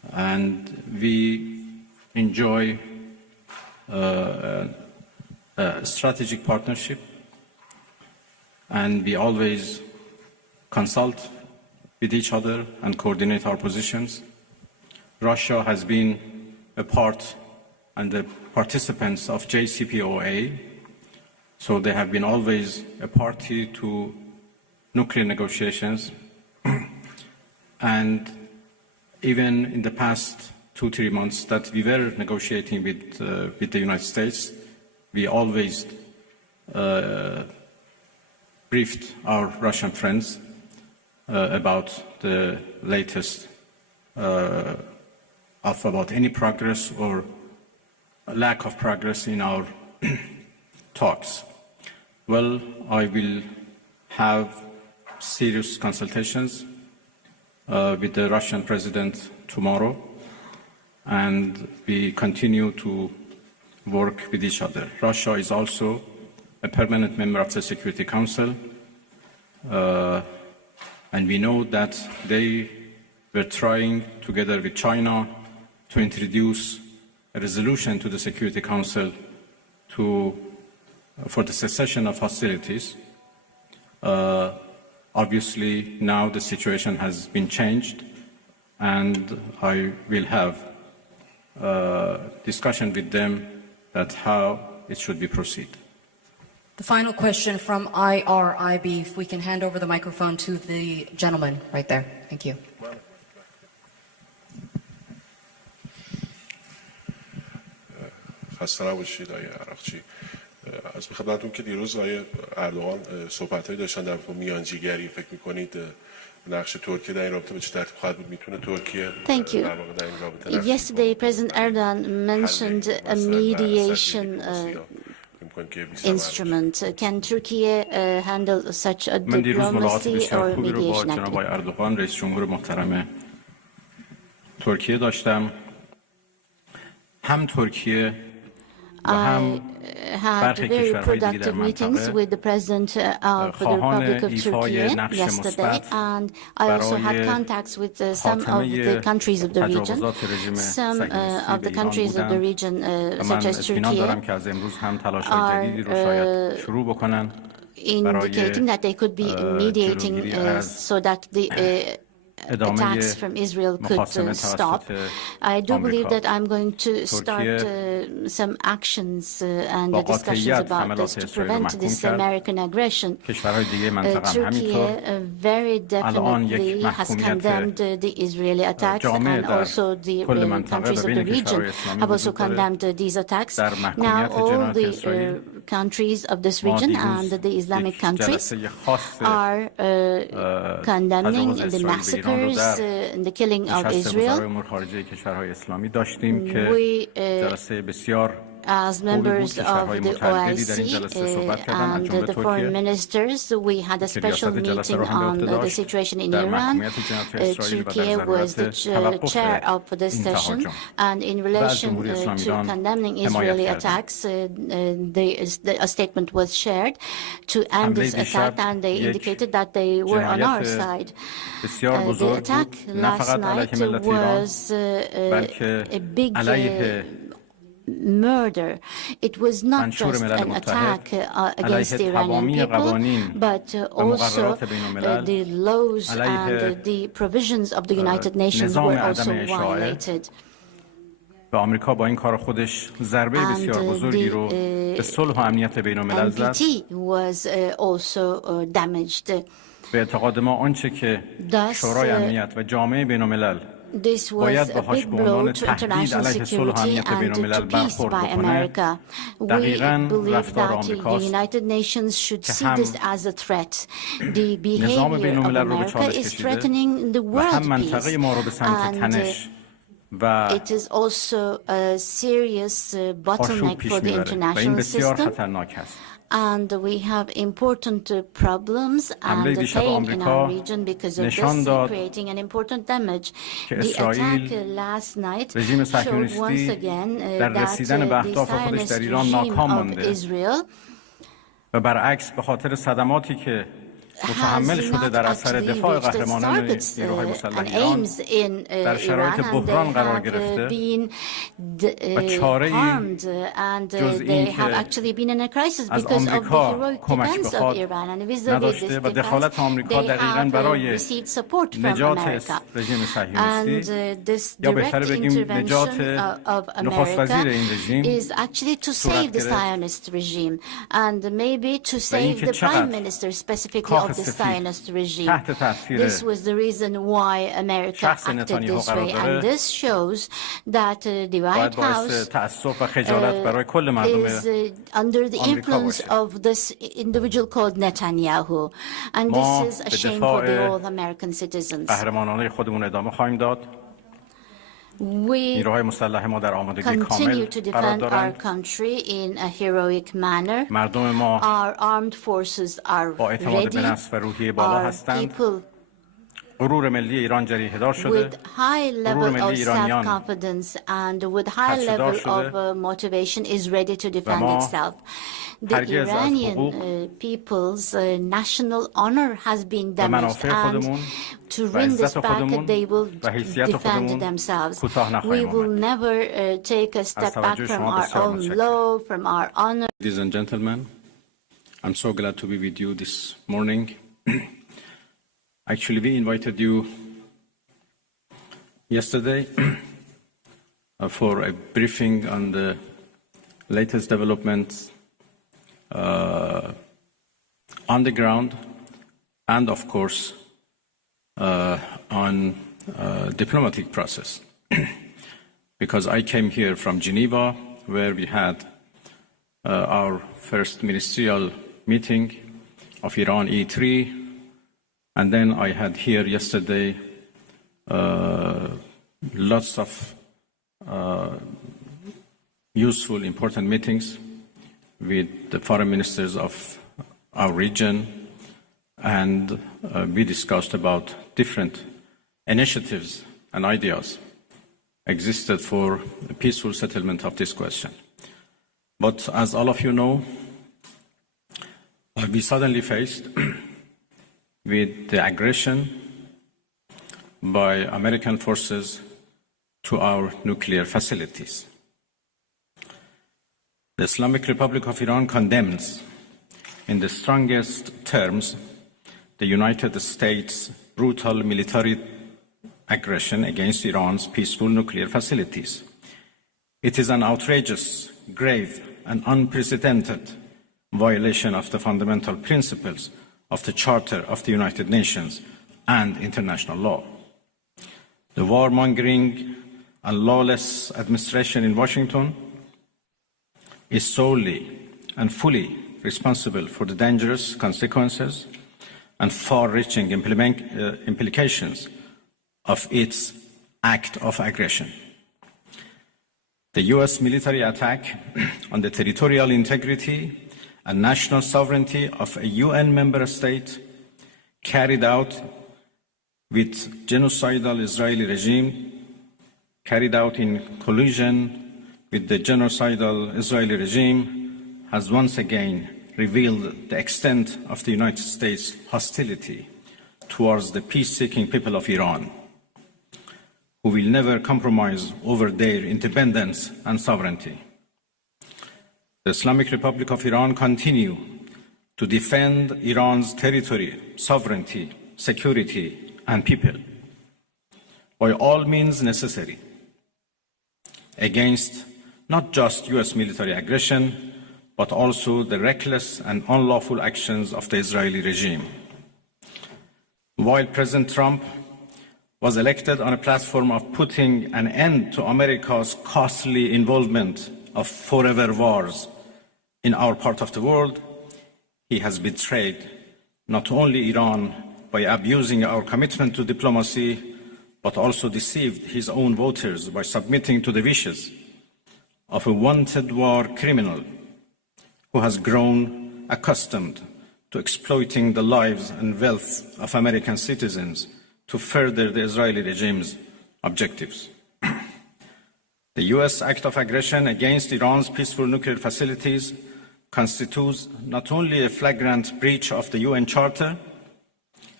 and we enjoy a strategic partnership, and we always consult with each other and coordinate our positions. Russia has been a part and the participants of JCPOA, so they have been always a party to nuclear negotiations. And even in the past 2-3 months that we were negotiating with the United States, we always briefed our Russian friends about the latest about any progress or lack of progress in our talks. Well, I will have serious consultations with the Russian president tomorrow, and we continue to work with each other. Russia is also a permanent member of the Security Council, and we know that they were trying, together with China, to introduce a resolution to the Security Council for the cessation of hostilities. Obviously, now the situation has been changed, and I will have discussion with them that how it should be proceed. The final question from IRIB, if we can hand over the microphone to the gentleman right there. Thank you. خسته نباشید آقای عراقچی. از خدمتتون که دیروز آقای اردوغان صحبت‌هایی داشتن در مورد میانجیگری، فکر می‌کنید نقش ترکیه در این رابطه به چه ترتیب خواهد بود؟ میتونه ترکیه در واقع در این رابطه Yesterday, President Erdogan mentioned a mediation instrument. Can Turkey handle such a diplomacy or mediation activity? جناب اردوغان رئیس جمهور محترم ترکیه داشتم. هم ترکیه I had very productive meetings with the President of the Republic of Turkey yesterday, and I also had contacts with some of the countries of the region. Some of the countries of the region, such as Turkey, are indicating that they could be mediating so that the attacks from Israel could stop. I do believe that I'm going to start some actions and discussions about this to prevent this American aggression. Turkey very definitely has condemned the Israeli attacks, and also the countries of the region have also condemned these attacks. Now all the countries of this region and the Islamic countries are condemning the massacres and the killing of Israel. As members of the OIC and the foreign ministers, we had a special meeting on the situation in Iran. Turkey was the chair of this session, and in relation to condemning Israeli attacks, a statement was shared to end this attack, and they indicated that they were on our side. The attack last night was a big murder. It was not just an attack against the Iranian people, but also the laws and the provisions of the United Nations were also violated. آمریکا با این کار خودش ضربه بسیار بزرگی رو به صلح و امنیت بین‌الملل زد. was also damaged. به اعتقاد ما آنچه که شورای امنیت و جامعه بین‌الملل This was a big blow to international security and to peace by America. We believe that the United Nations should see this as a threat. The behavior of America is threatening the world peace, and it is also a serious bottleneck for the international system. And we have important problems and pain in our region because of this, creating an important damage. The attack last night showed once again that the Zionist regime of Israel و برعکس به خاطر صدماتی که متحمل شده در اثر دفاع قهرمانان نیروهای مسلح ایران در شرایط بحران قرار گرفته و چاره‌ای جز این که از آمریکا کمک بخواد نداشته و دخالت آمریکا دقیقاً برای نجات رژیم صهیونیستی یا بهتر بگیم نجات نخست وزیر این رژیم صورت گرفت و اینکه چقدر of the Zionist regime. This was the reason why America acted this way, and this shows that the White House is under the influence of this individual called Netanyahu, and this is a shame for the all American citizens. We continue to defend our country in a heroic manner. Our armed forces are ready. Our people with high level of self-confidence and with high level of motivation is ready to defend itself. The Iranian people's national honor has been damaged, and to win this battle, they will defend themselves. We will never take a step back from our own law, from our honor. Ladies and gentlemen, I'm so glad to be with you this morning. Actually, we invited you yesterday for a briefing on the latest developments on the ground and, of course, on diplomatic process. Because I came here from Geneva, where we had our first ministerial meeting of Iran E3, and then I had here yesterday lots of useful, important meetings with the foreign ministers of our region, and we discussed about different initiatives and ideas existed for a peaceful settlement of this question. But as all of you know, we suddenly faced with the aggression by American forces to our nuclear facilities. The Islamic Republic of Iran condemns in the strongest terms the United States' brutal military aggression against Iran's peaceful nuclear facilities. It is an outrageous, grave, and unprecedented violation of the fundamental principles of the Charter of the United Nations and international law. The warmongering and lawless administration in Washington is solely and fully responsible for the dangerous consequences and far-reaching implications of its act of aggression. The U.S. military attack on the territorial integrity and national sovereignty of a UN member state carried out with genocidal Israeli regime, carried out in collusion with the genocidal Israeli regime, has once again revealed the extent of the United States' hostility towards the peace-seeking people of Iran, who will never compromise over their independence and sovereignty. The Islamic Republic of Iran continue to defend Iran's territory, sovereignty, security, and people by all means necessary against not just U.S. military aggression, but also the reckless and unlawful actions of the Israeli regime. While President Trump was elected on a platform of putting an end to America's costly involvement of forever wars in our part of the world, he has betrayed not only Iran by abusing our commitment to diplomacy, but also deceived his own voters by submitting to the wishes of a wanted war criminal who has grown accustomed to exploiting the lives and wealth of American citizens to further the Israeli regime's objectives. The U.S. act of aggression against Iran's peaceful nuclear facilities constitutes not only a flagrant breach of the UN Charter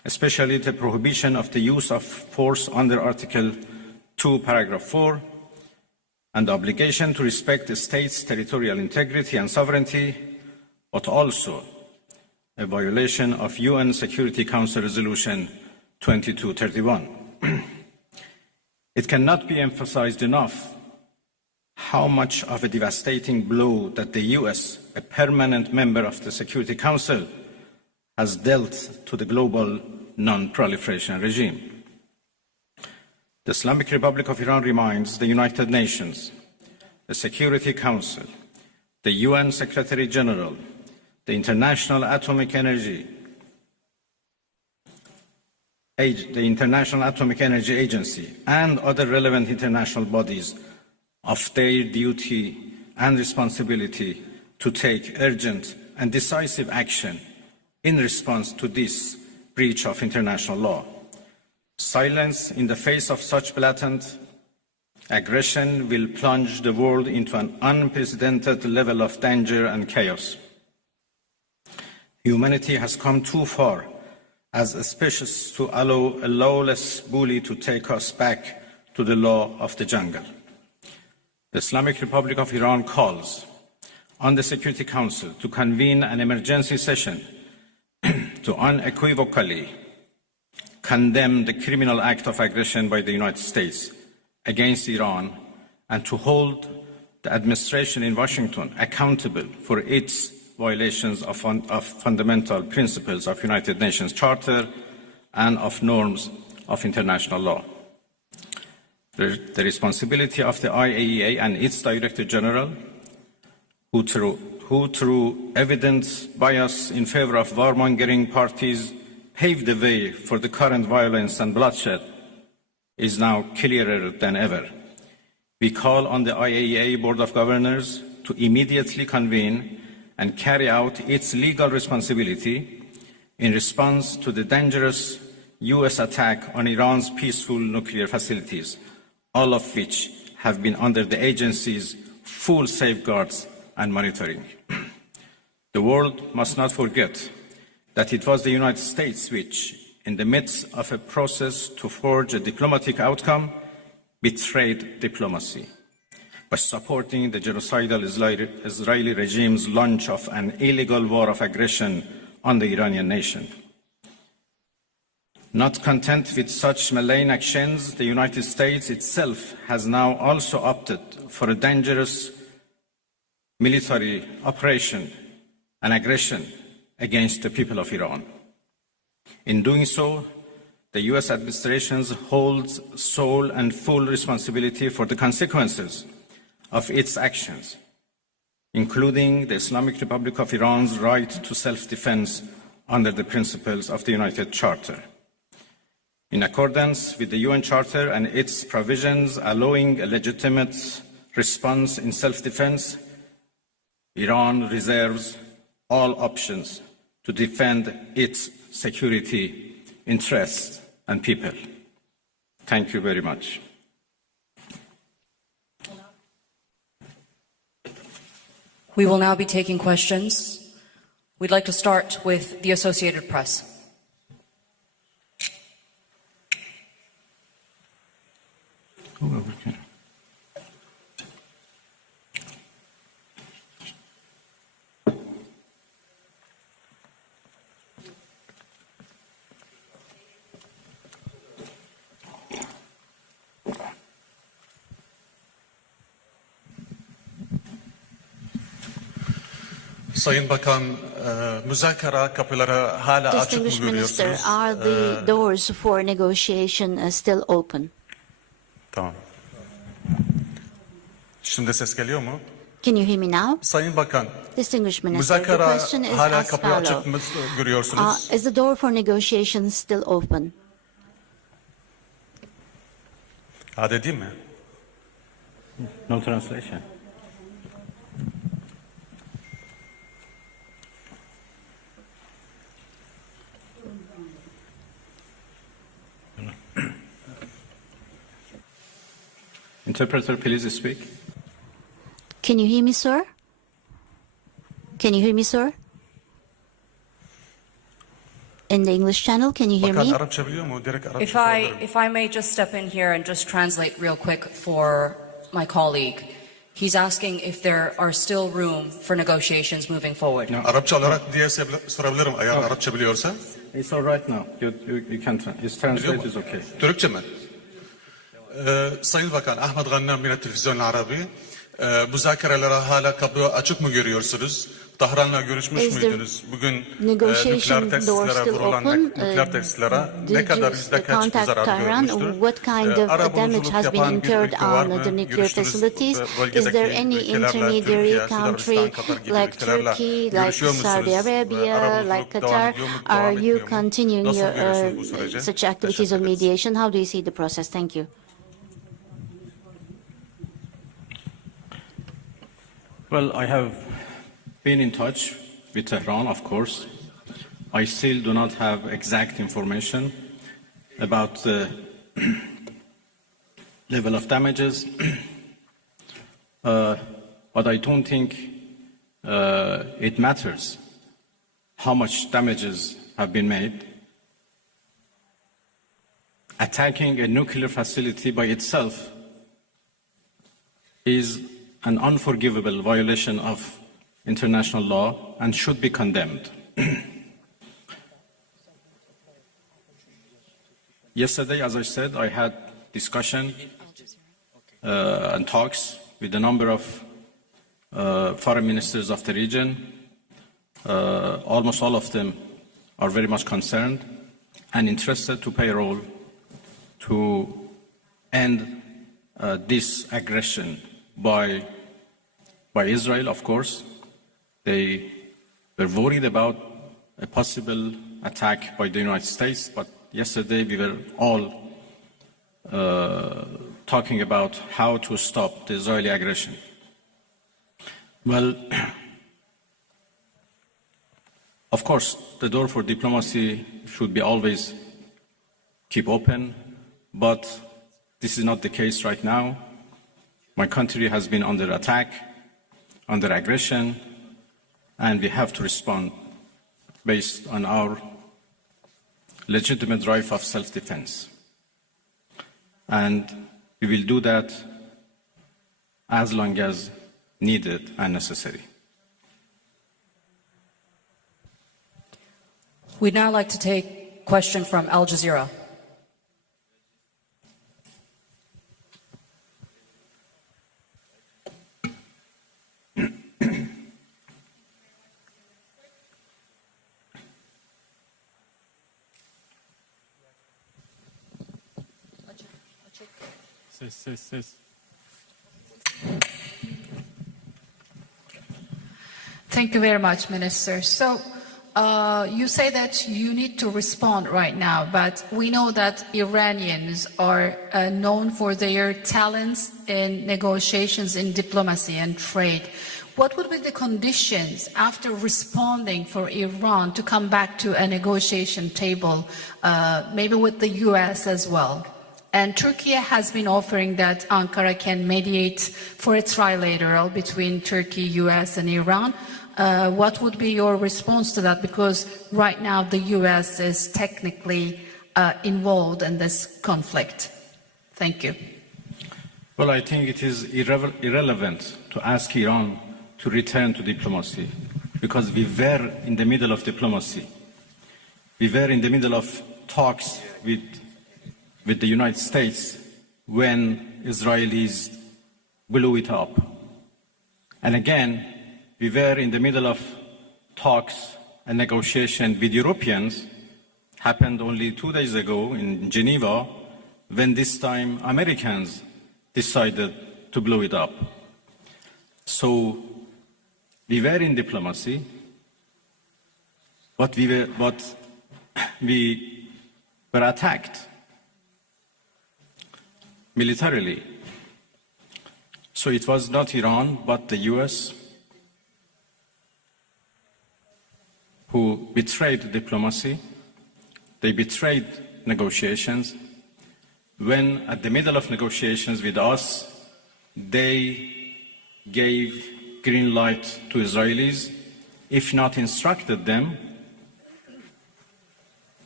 especially the prohibition of the use of force under Article 2, Paragraph 4, and the obligation to respect the state's territorial integrity and sovereignty, but also a violation of UN Security Council Resolution 2231. It cannot be emphasized enough how much of a devastating blow that the US, a permanent member of the Security Council, has dealt to the global non-proliferation regime. The Islamic Republic of Iran reminds the United Nations, the Security Council, the UN Secretary General, the International Atomic Energy Agency, and other relevant international bodies of their duty and responsibility to take urgent and decisive action in response to this breach of international law. Silence in the face of such blatant aggression will plunge the world into an unprecedented level of danger and chaos. Humanity has come too far as a species to allow a lawless bully to take us back to the law of the jungle. The Islamic Republic of Iran calls on the Security Council to convene an emergency session to unequivocally condemn the criminal act of aggression by the United States against Iran and to hold the administration in Washington accountable for its violations of fundamental principles of United Nations Charter and of norms of international law. The responsibility of the IAEA and its Director General, who through evident bias in favor of warmongering parties paved the way for the current violence and bloodshed, is now clearer than ever. We call on the IAEA Board of Governors to immediately convene and carry out its legal responsibility in response to the dangerous US attack on Iran's peaceful nuclear facilities, all of which have been under the agency's full safeguards and monitoring. The world must not forget that it was the United States which, in the midst of a process to forge a diplomatic outcome, betrayed diplomacy by supporting the genocidal Israeli regime's launch of an illegal war of aggression on the Iranian nation. Not content with such malign actions, the United States itself has now also opted for a dangerous military operation and aggression against the people of Iran. In doing so, the US administration holds sole and full responsibility for the consequences of its actions, including the Islamic Republic of Iran's right to self-defense under the principles of the United Charter. In accordance with the UN Charter and its provisions allowing a legitimate response in self-defense, Iran reserves all options to defend its security interests and people. Thank you very much. We will now be taking questions. We'd like to start with the Associated Press. Sayın Bakan, müzakere kapıları hala açık mı Distinguished Minister, görüyorsunuz? are the doors for negotiation still open? Tamam. Şimdi ses geliyor mu? Can you hear me now? Sayın Bakan, Distinguished Minister, the müzakere question is hala as kapıyı açık mı follows. görüyorsunuz? Is the door for negotiation still open? Hadi değil mi? No translation. Interpreter, please speak. Can you hear me, sir? Can you hear me, sir? in the English channel. Can you hear me? If I may just step in here and just translate real quick for my colleague. He's asking if there are still room for negotiations moving forward. Arapça olarak diye sorabilirim eğer Arapça biliyorsa. It's all right now. You can it's translate is okay. Türkçe mi? Sayın Bakan Ahmet Gannem yine Televizyon Arabi. Müzakerelere hala kapı açık mı görüyorsunuz? Tahran'la görüşmüş müydünüz? Bugün nükleer tesislere vurulan nükleer tesislere ne kadar yüzde kaç bir zarar görmüştür? What kind of damage has been incurred on the nuclear facilities? Is there any intermediary country like Turkey, like Saudi Arabia, like Qatar? Are you continuing your such activities of mediation? How do you see the process? Thank you. Well, I have been in touch with Tehran, of course. I still do not have exact information about the level of damages, but I don't think it matters how much damages have been made. Attacking a nuclear facility by itself is an unforgivable violation of international law and should be condemned. Yesterday, as I said, I had discussion and talks with a number of foreign ministers of the region. Almost all of them are very much concerned and interested to play a role to end this aggression by Israel, of course. They were worried about a possible attack by the United States, but yesterday we were all talking about how to stop the Israeli aggression. Well, of course, the door for diplomacy should be always keep open, but this is not the case right now. My country has been under attack, under aggression, and we have to respond based on our legitimate right of self-defense. And we will do that as long as needed and necessary. We'd now like to take a question from Al Jazeera. Thank you very much, Minister. So you say that you need to respond right now, but we know that Iranians are known for their talents in negotiations, in diplomacy and trade. What would be the conditions after responding for Iran to come back to a negotiation table, maybe with the US as well? And Turkey has been offering that Ankara can mediate for a trilateral between Turkey, US and Iran. What would be your response to that? Because right now the US is technically involved in this conflict. Thank you. Well, I think it is irrelevant to ask Iran to return to diplomacy, because we were in the middle of diplomacy. We were in the middle of talks with the United States when Israelis blew it up. And again, we were in the middle of talks and negotiation with Europeans, happened only 2 days ago in Geneva, when this time Americans decided to blow it up. So we were in diplomacy, but we were attacked militarily. So it was not Iran, but the US who betrayed diplomacy. They betrayed negotiations. When at the middle of negotiations with us, they gave green light to Israelis, if not instructed them,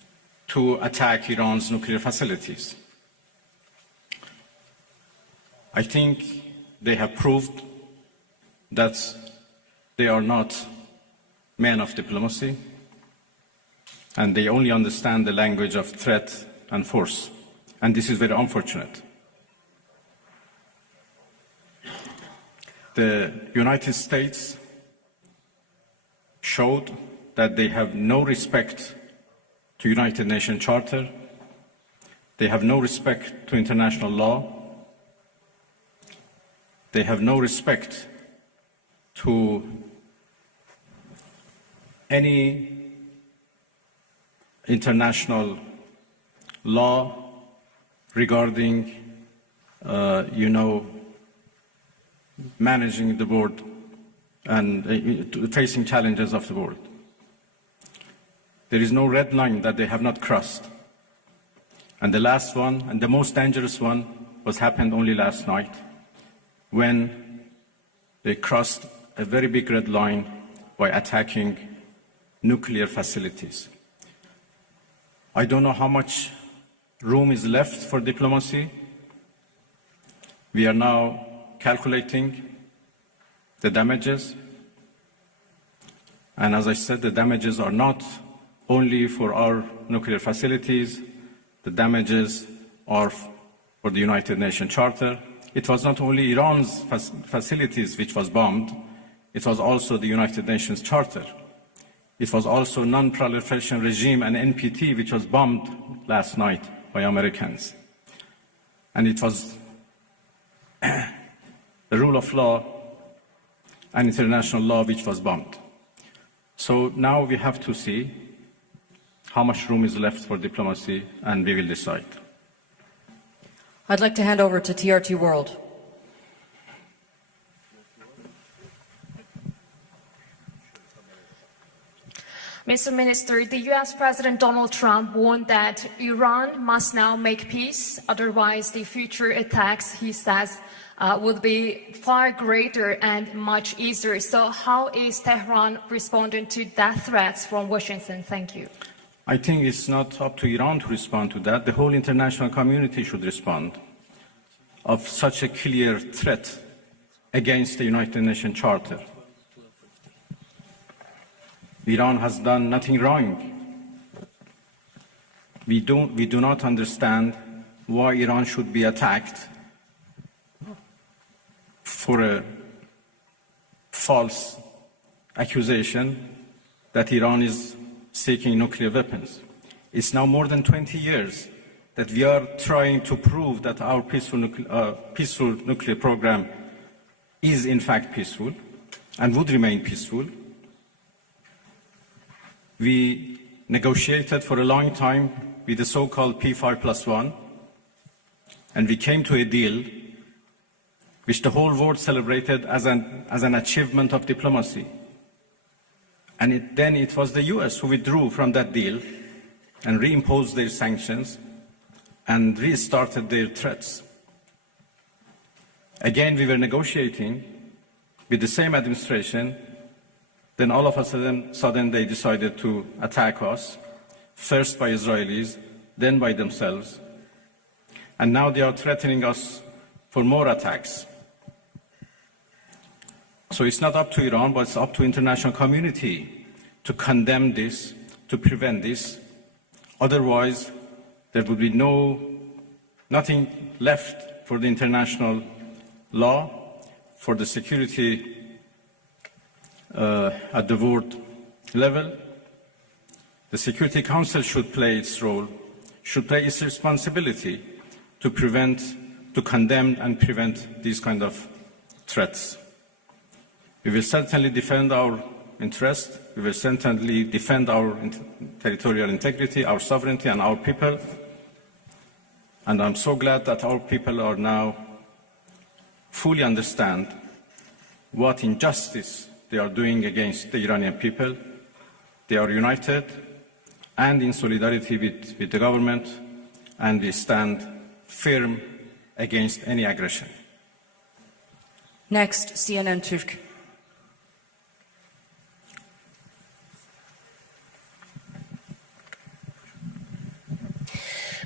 to attack Iran's nuclear facilities. I think they have proved that they are not men of diplomacy, and they only understand the language of threat and force. And this is very unfortunate. The United States showed that they have no respect to United Nations Charter, they have no respect to international law, they have no respect to any international law regarding, managing the world and facing challenges of the world. There is no red line that they have not crossed. And the last one, and the most dangerous one, happened only last night, when they crossed a very big red line by attacking nuclear facilities. I don't know how much room is left for diplomacy. We are now calculating the damages. And as I said, the damages are not only for our nuclear facilities, the damages are for the United Nations Charter. It was not only Iran's facilities which was bombed, it was also the United Nations Charter. It was also non-proliferation regime and NPT, which was bombed last night by Americans. And it was the rule of law and international law which was bombed. So now we have to see how much room is left for diplomacy, and we will decide. I'd like to hand over to TRT World. Mr. Minister, the U.S. President Donald Trump warned that Iran must now make peace, otherwise the future attacks, he says, would be far greater and much easier. So how is Tehran responding to that threat from Washington? Thank you. I think it's not up to Iran to respond to that. The whole international community should respond of such a clear threat against the United Nations Charter. Iran has done nothing wrong. We do not understand why Iran should be attacked for a false accusation that Iran is seeking nuclear weapons. It's now more than 20 years that we are trying to prove that our peaceful nuclear program is in fact peaceful and would remain peaceful. We negotiated for a long time with the so-called P5+1, and we came to a deal which the whole world celebrated as an achievement of diplomacy. And then it was the US who withdrew from that deal and reimposed their sanctions and restarted their threats. Again, we were negotiating with the same administration. Then all of a sudden they decided to attack us, first by Israelis, then by themselves. And now they are threatening us for more attacks. So it's not up to Iran, but it's up to international community to condemn this, to prevent this. Otherwise, there would be nothing left for the international law, for the security at the world level. The Security Council should play its role, should play its responsibility to condemn and prevent these kind of threats. We will certainly defend our interest. We will certainly defend our territorial integrity, our sovereignty, and our people. And I'm so glad that our people are now fully understand what injustice they are doing against the Iranian people. They are united and in solidarity with the government, and we stand firm against any aggression. Next, CNN Türk.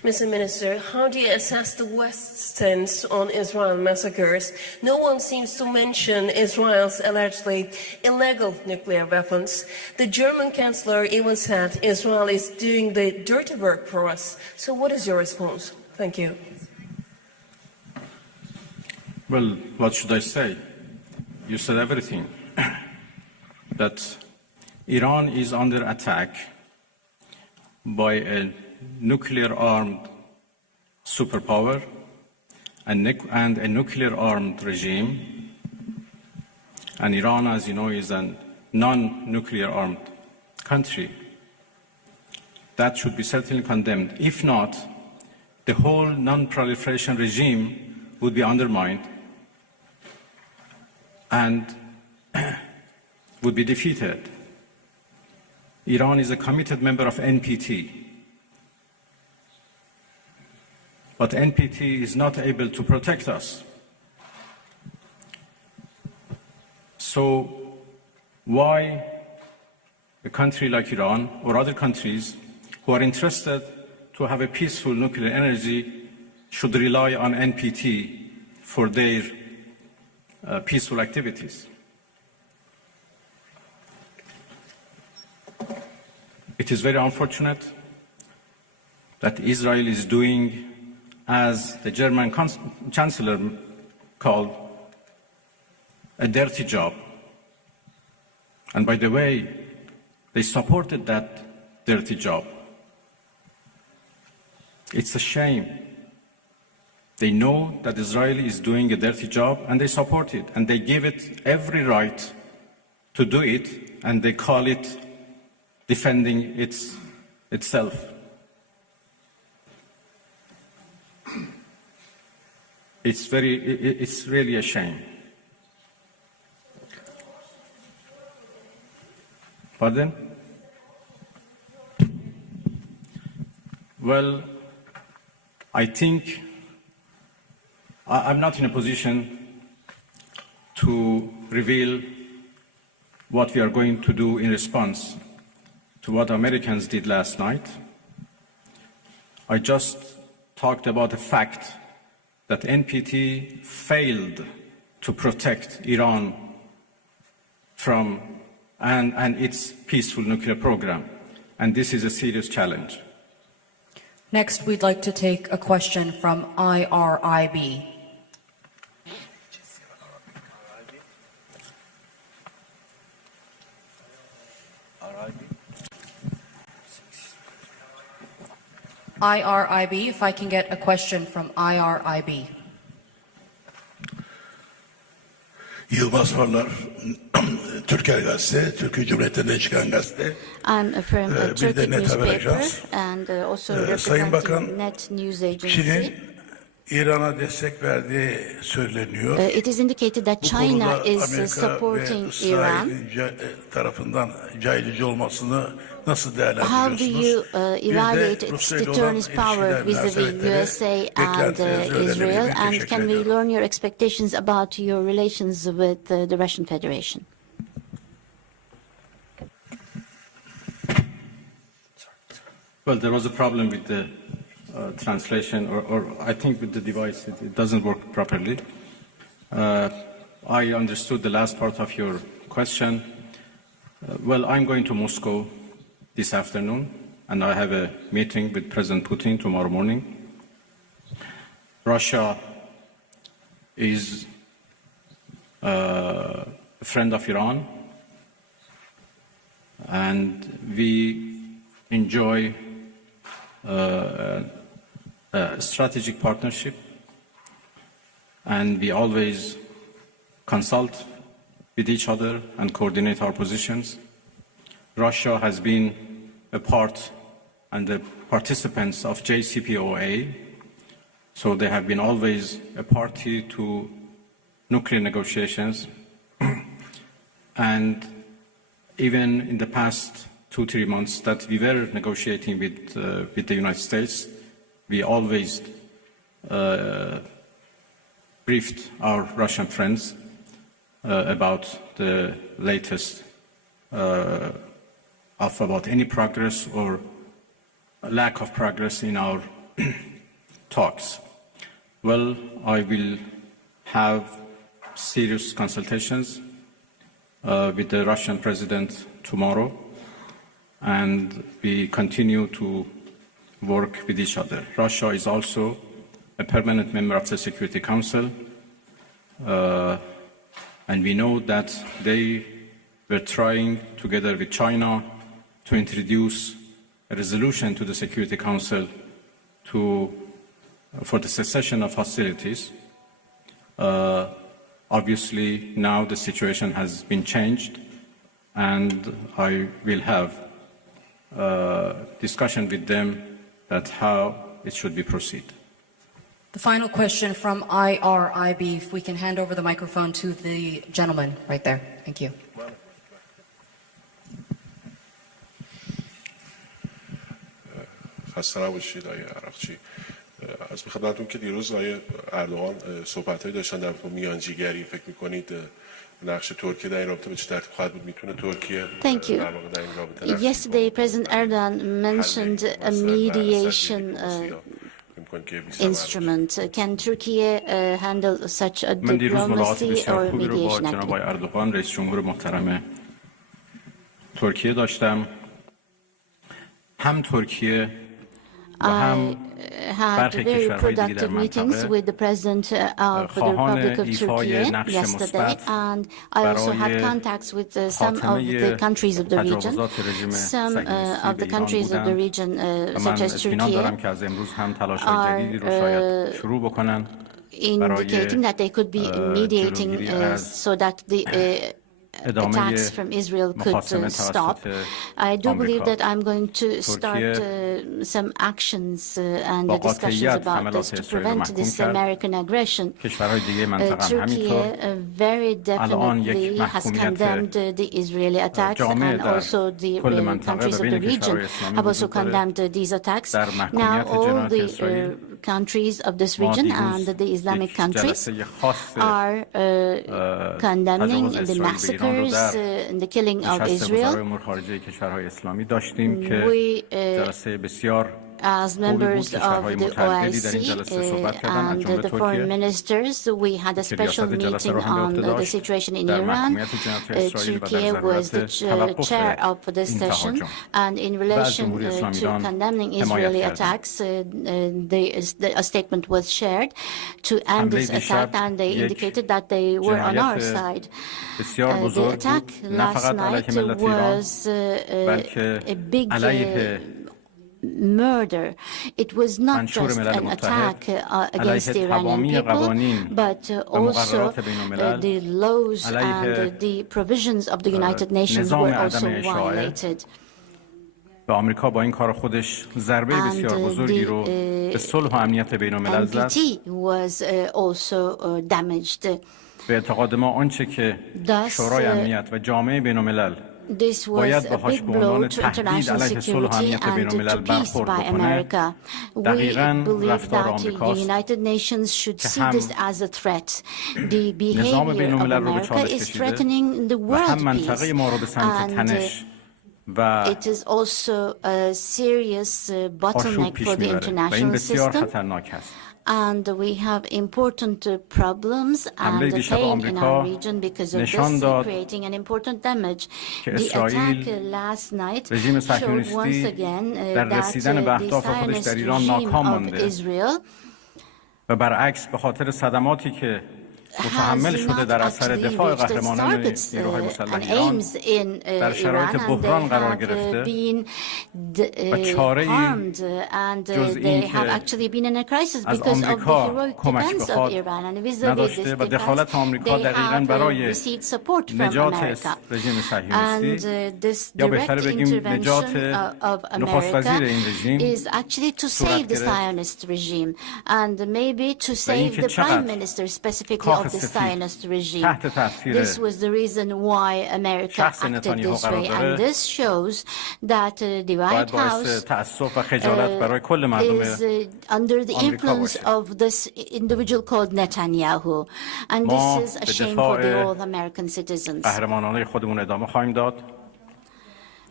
Mr. Minister, how do you assess the West's stance on Israel massacres? No one seems to mention Israel's allegedly illegal nuclear weapons. The German Chancellor even said Israel is doing the dirty work for us. So what is your response? Thank you. Well, what should I say? You said everything. That Iran is under attack by a nuclear-armed superpower and a nuclear-armed regime. And Iran, as you know, is a non-nuclear armed country. That should be certainly condemned. If not, the whole non-proliferation regime would be undermined and would be defeated. Iran is a committed member of NPT. But NPT is not able to protect us. So why a country like Iran or other countries who are interested to have a peaceful nuclear energy should rely on NPT for their peaceful activities? It is very unfortunate that Israel is doing, as the German Chancellor called, a dirty job. And by the way, they supported that dirty job. It's a shame. They know that Israel is doing a dirty job and they support it, and they give it every right to do it, and they call it defending itself. It's really a shame. Pardon? Well, I think I'm not in a position to reveal what we are going to do in response to what Americans did last night. I just talked about the fact that NPT failed to protect Iran from and its peaceful nuclear program, and this is a serious challenge. Next, we'd like to take a question from IRIB. IRIB, if I can get a question from IRIB. Yılmaz Farlar, Türker Gazete, Türkiye Cumhuriyeti'nden çıkan gazete. I'm from a Turkish newspaper and also Sayın Bakan, representing Net News Agency. Çin'in İran'a destek verdiği söyleniyor. It is indicated that China is supporting Iran. Tarafından caydırıcı olmasını nasıl How do değerlendiriyorsunuz? you evaluate its deterrence power vis-a-vis USA and Israel? And can we learn your expectations about your relations with the Russian Federation? Well, there was a problem with the translation, or I think with the device, it doesn't work properly. I understood the last part of your question. Well, I'm going to Moscow this afternoon, and I have a meeting with President Putin tomorrow morning. Russia is a friend of Iran, and we enjoy a strategic partnership, and we always consult with each other and coordinate our positions. Russia has been a part and the participants of JCPOA, so they have been always a party to nuclear negotiations. And even in the past 2-3 months that we were negotiating with the United States, we always briefed our Russian friends about the latest about any progress or lack of progress in our talks. Well, I will have serious consultations with the Russian president tomorrow, and we continue to work with each other. Russia is also a permanent member of the Security Council, and we know that they were trying, together with China, to introduce a resolution to the Security Council for the cessation of hostilities. Obviously, now the situation has been changed, and I will have discussion with them that how it should be proceed. The final question from IRIB, if we can hand over the microphone to the gentleman right there. Thank you. خسته نباشید آقای عراقچی. از خدمتتون که دیروز آقای اردوغان صحبت‌هایی داشتن در مورد میانجیگری، فکر می‌کنید نقش ترکیه در این رابطه به چه ترتیب خواهد بود؟ میتونه ترکیه در واقع در این رابطه Yesterday, President Erdogan mentioned a mediation instrument. Can Turkey handle such a من دیروز ملاقات diplomacy بسیار or خوبی رو با mediation جناب activity? آقای اردوغان رئیس جمهور محترم ترکیه داشتم. هم ترکیه و هم had very productive meetings with the President of the Republic of Turkey yesterday, and I also had contacts with some of the countries of the region. Some of the countries of the region, such as Turkey, are indicating that they could be mediating so that the attacks from Israel could stop. I do believe that I'm going to start some actions and discussions about this to prevent this American aggression. Turkey very definitely has condemned the Israeli attacks, and also the countries of the region have also condemned these attacks. Now all the countries of this region and the Islamic countries are condemning the massacres and the killing of Israel. As members of the OIC and the foreign ministers, we had a special meeting on the situation in Iran. Turkey was the chair of this session, and in relation to condemning Israeli attacks, a statement was shared to end this attack, and they indicated that they were on our side. The attack last night was a big murder. It was not just an attack against the Iranian people, but also the laws and the provisions of the United Nations were also violated. و آمریکا با این کار خودش ضربه بسیار بزرگی رو به صلح و امنیت بین‌الملل زد. به اعتقاد ما آنچه که شورای امنیت و جامعه بین‌الملل باید باهاش به عنوان تهدید علیه صلح و امنیت بین‌الملل برخورد بکنه، دقیقاً رفتار آمریکاست که هم نظام بین‌الملل رو به چالش کشیده و هم منطقه ما رو به سمت تنش و آشوب پیش میبره و این بسیار خطرناک است. And we have important problems and pain in our region because of this, creating an important damage. The attack last night showed once again that the Zionist regime of Israel و برعکس به خاطر صدماتی که متحمل شده در اثر دفاع قهرمانان نیروهای مسلح ایران در شرایط بحران قرار گرفته و چاره‌ای جز این که از آمریکا کمک بخواد نداشته و دخالت آمریکا دقیقاً برای نجات رژیم صهیونیستی یا بهتره بگیم نجات نخست وزیر این رژیم صورت گرفت و اینکه چقدر the Zionist regime. This was the reason why America acted this way, and this shows that the White House is under the influence of this individual called Netanyahu, and this is a shame for the all American citizens.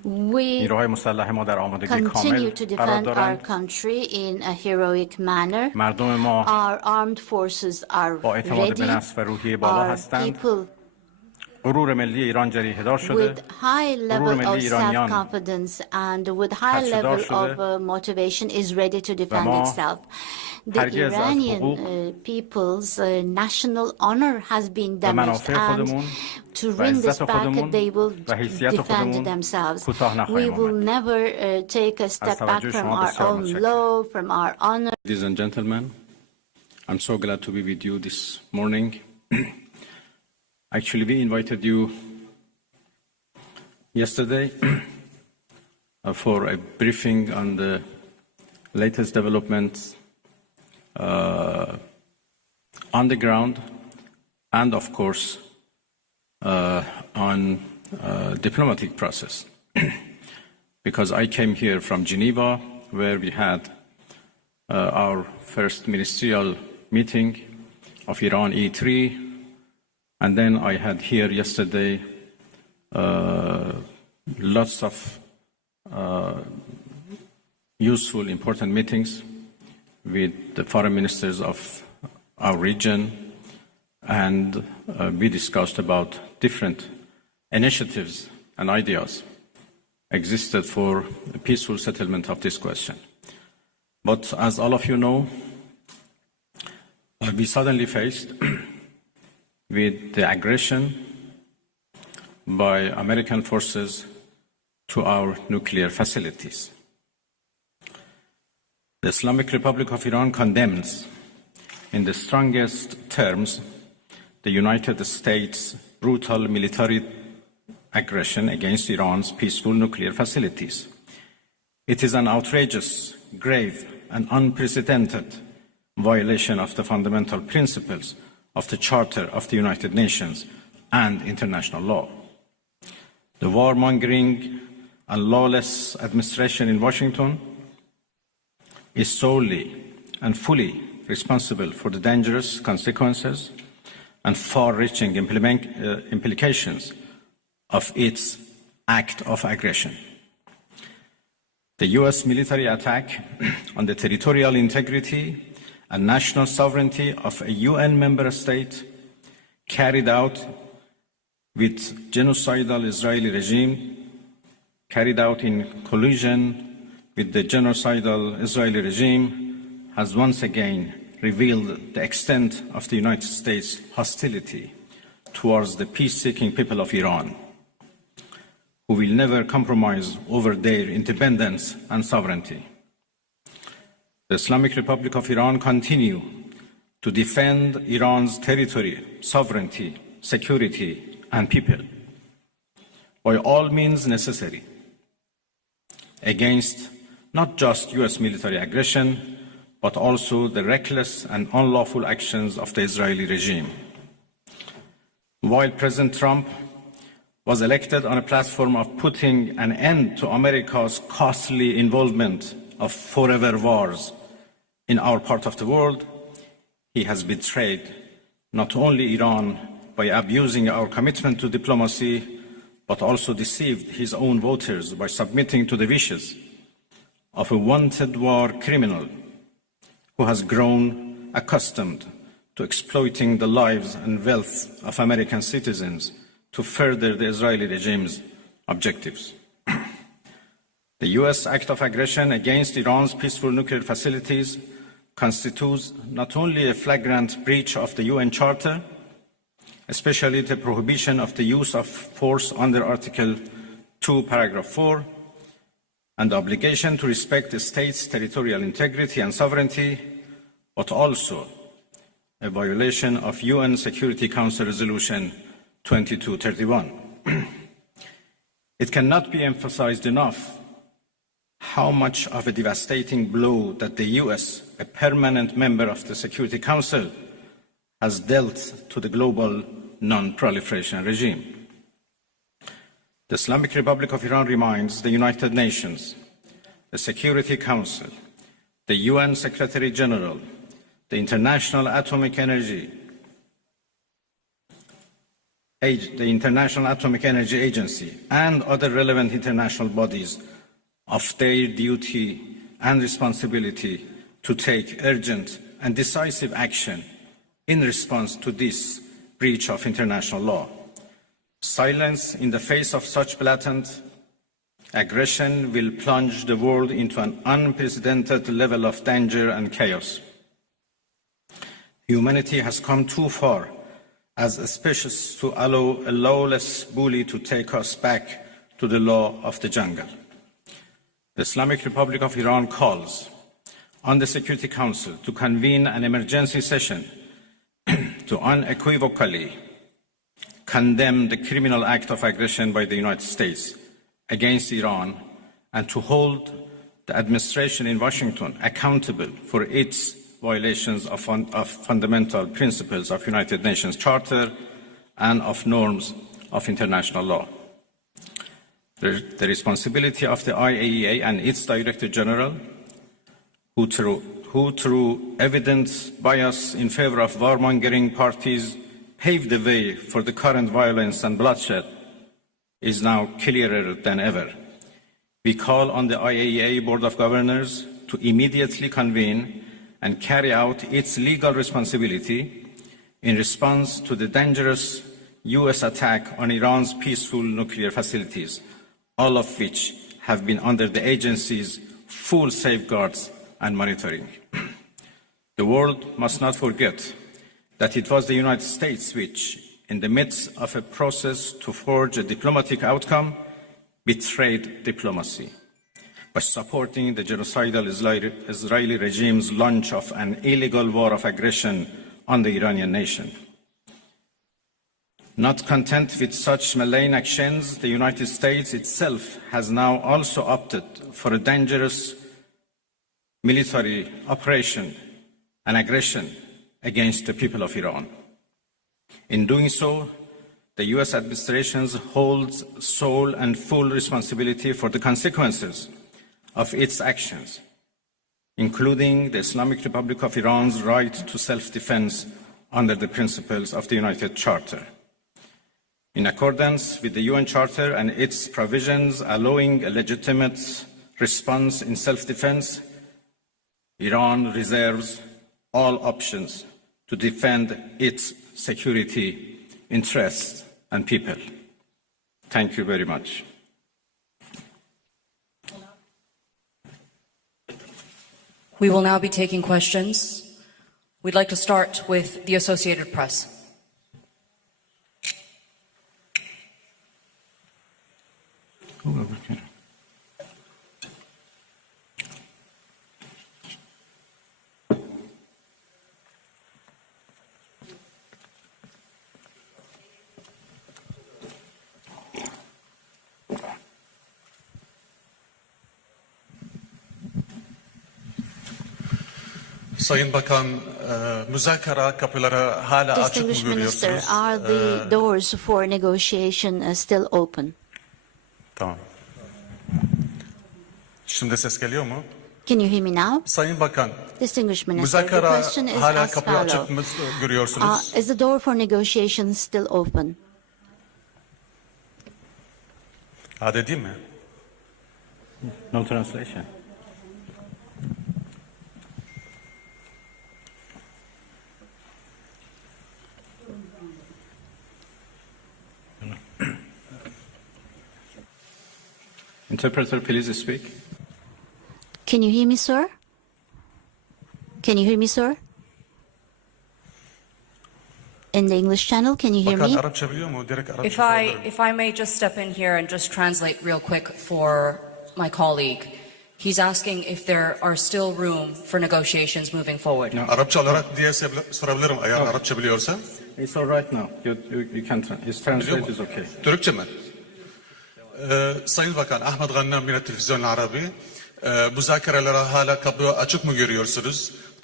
نیروهای مسلح ما در آمادگی کامل continue to قرار defend our دارند. country in a heroic manner. مردم ما Our armed forces are با اعتماد به ready. نفس و روحیه بالا Our هستند. people غرور ملی ایران جریحه‌دار شده. with high غرور level ملی of ایرانیان self-confidence and with high خدشه‌دار level شده. of motivation is ready to defend ما itself. The هرگز از Iranian حقوق people's national honor has been و damaged, منافع and خودمون to و win this عزت خودمون back, they will و حیثیت defend خودمون themselves. کوتاه We نخواهیم will آمد. never take a step back توجه from شما our بسیار own متشکرم. law, from our honor. Ladies and gentlemen, I'm so glad to be with you this morning. Actually, we invited you yesterday for a briefing on the latest developments on the ground and, of course, on diplomatic process. Because I came here from Geneva, where we had our first ministerial meeting of Iran E3, and then I had here yesterday lots of useful, important meetings with the foreign ministers of our region, and we discussed about different initiatives and ideas existed for a peaceful settlement of this question. But as all of you know, we suddenly faced with the aggression by American forces to our nuclear facilities. The Islamic Republic of Iran condemns in the strongest terms the United States' brutal military aggression against Iran's peaceful nuclear facilities. It is an outrageous, grave, and unprecedented violation of the fundamental principles of the Charter of the United Nations and international law. The warmongering and lawless administration in Washington is solely and fully responsible for the dangerous consequences and far-reaching implications of its act of aggression. The US military attack on the territorial integrity and national sovereignty of a UN member state carried out with genocidal Israeli regime, carried out in collusion with the genocidal Israeli regime, has once again revealed the extent of the United States' hostility towards the peace-seeking people of Iran, who will never compromise over their independence and sovereignty. The Islamic Republic of Iran continue to defend Iran's territory, sovereignty, security, and people by all means necessary against not just US military aggression, but also the reckless and unlawful actions of the Israeli regime. While President Trump was elected on a platform of putting an end to America's costly involvement of forever wars in our part of the world, he has betrayed not only Iran by abusing our commitment to diplomacy, but also deceived his own voters by submitting to the wishes of a wanted war criminal who has grown accustomed to exploiting the lives and wealth of American citizens to further the Israeli regime's objectives. The US act of aggression against Iran's peaceful nuclear facilities constitutes not only a flagrant breach of the UN Charter, especially the prohibition of the use of force under Article 2, Paragraph 4, and the obligation to respect the state's territorial integrity and sovereignty, but also a violation of UN Security Council Resolution 2231. It cannot be emphasized enough how much of a devastating blow that the US, a permanent member of the Security Council, has dealt to the global non-proliferation regime. The Islamic Republic of Iran reminds the United Nations, the Security Council, the UN Secretary General, the International Atomic Energy the International Atomic Energy Agency and other relevant international bodies of their duty and responsibility to take urgent and decisive action in response to this breach of international law. Silence in the face of such blatant aggression will plunge the world into an unprecedented level of danger and chaos. Humanity has come too far as a species to allow a lawless bully to take us back to the law of the jungle. The Islamic Republic of Iran calls on the Security Council to convene an emergency session to unequivocally condemn the criminal act of aggression by the United States against Iran and to hold the administration in Washington accountable for its violations of fundamental principles of United Nations Charter and of norms of international law. The responsibility of the IAEA and its Director General, who through evident bias in favor of warmongering parties paved the way for the current violence and bloodshed, is now clearer than ever. We call on the IAEA Board of Governors to immediately convene and carry out its legal responsibility in response to the dangerous US attack on Iran's peaceful nuclear facilities, all of which have been under the agency's full safeguards and monitoring. The world must not forget that it was the United States which, in the midst of a process to forge a diplomatic outcome, betrayed diplomacy by supporting the genocidal Israeli regime's launch of an illegal war of aggression on the Iranian nation. Not content with such malign actions, the United States itself has now also opted for a dangerous military operation and aggression against the people of Iran. In doing so, the US administration holds sole and full responsibility for the consequences of its actions, including the Islamic Republic of Iran's right to self-defense under the principles of the United Charter. In accordance with the UN Charter and its provisions allowing a legitimate response in self-defense, Iran reserves all options to defend its security interests and people. Thank you very much. We will now be taking questions. We'd like to start with the Associated Press. Sayın Bakan, müzakere kapıları hala açık mı Distinguished Minister, görüyorsunuz? are the doors for negotiation still open? Tamam. Şimdi ses geliyor mu? Can you hear me now? Sayın Bakan, Distinguished Minister, the müzakere question is hala as kapıyı açık mı follows. görüyorsunuz? Is the door for negotiation still open? Adedi mi? No translation. Interpreter, please speak. Can you hear me, sir? Can you hear me, sir? In the English channel, can you hear Bakan me? Arapça biliyor mu? Direkt Arapça If I may just step in here and just translate real quick for my colleague. He's asking if there are still room for negotiations moving forward. No. Arapça olarak diye sorabilirim eğer Arapça biliyorsa. It's all right now. You can translate is okay. Türkçe mi? Sayın Bakan, Ahmet Gannam yine Televizyon Arabi. Müzakerelere hala kapı açık mı görüyorsunuz?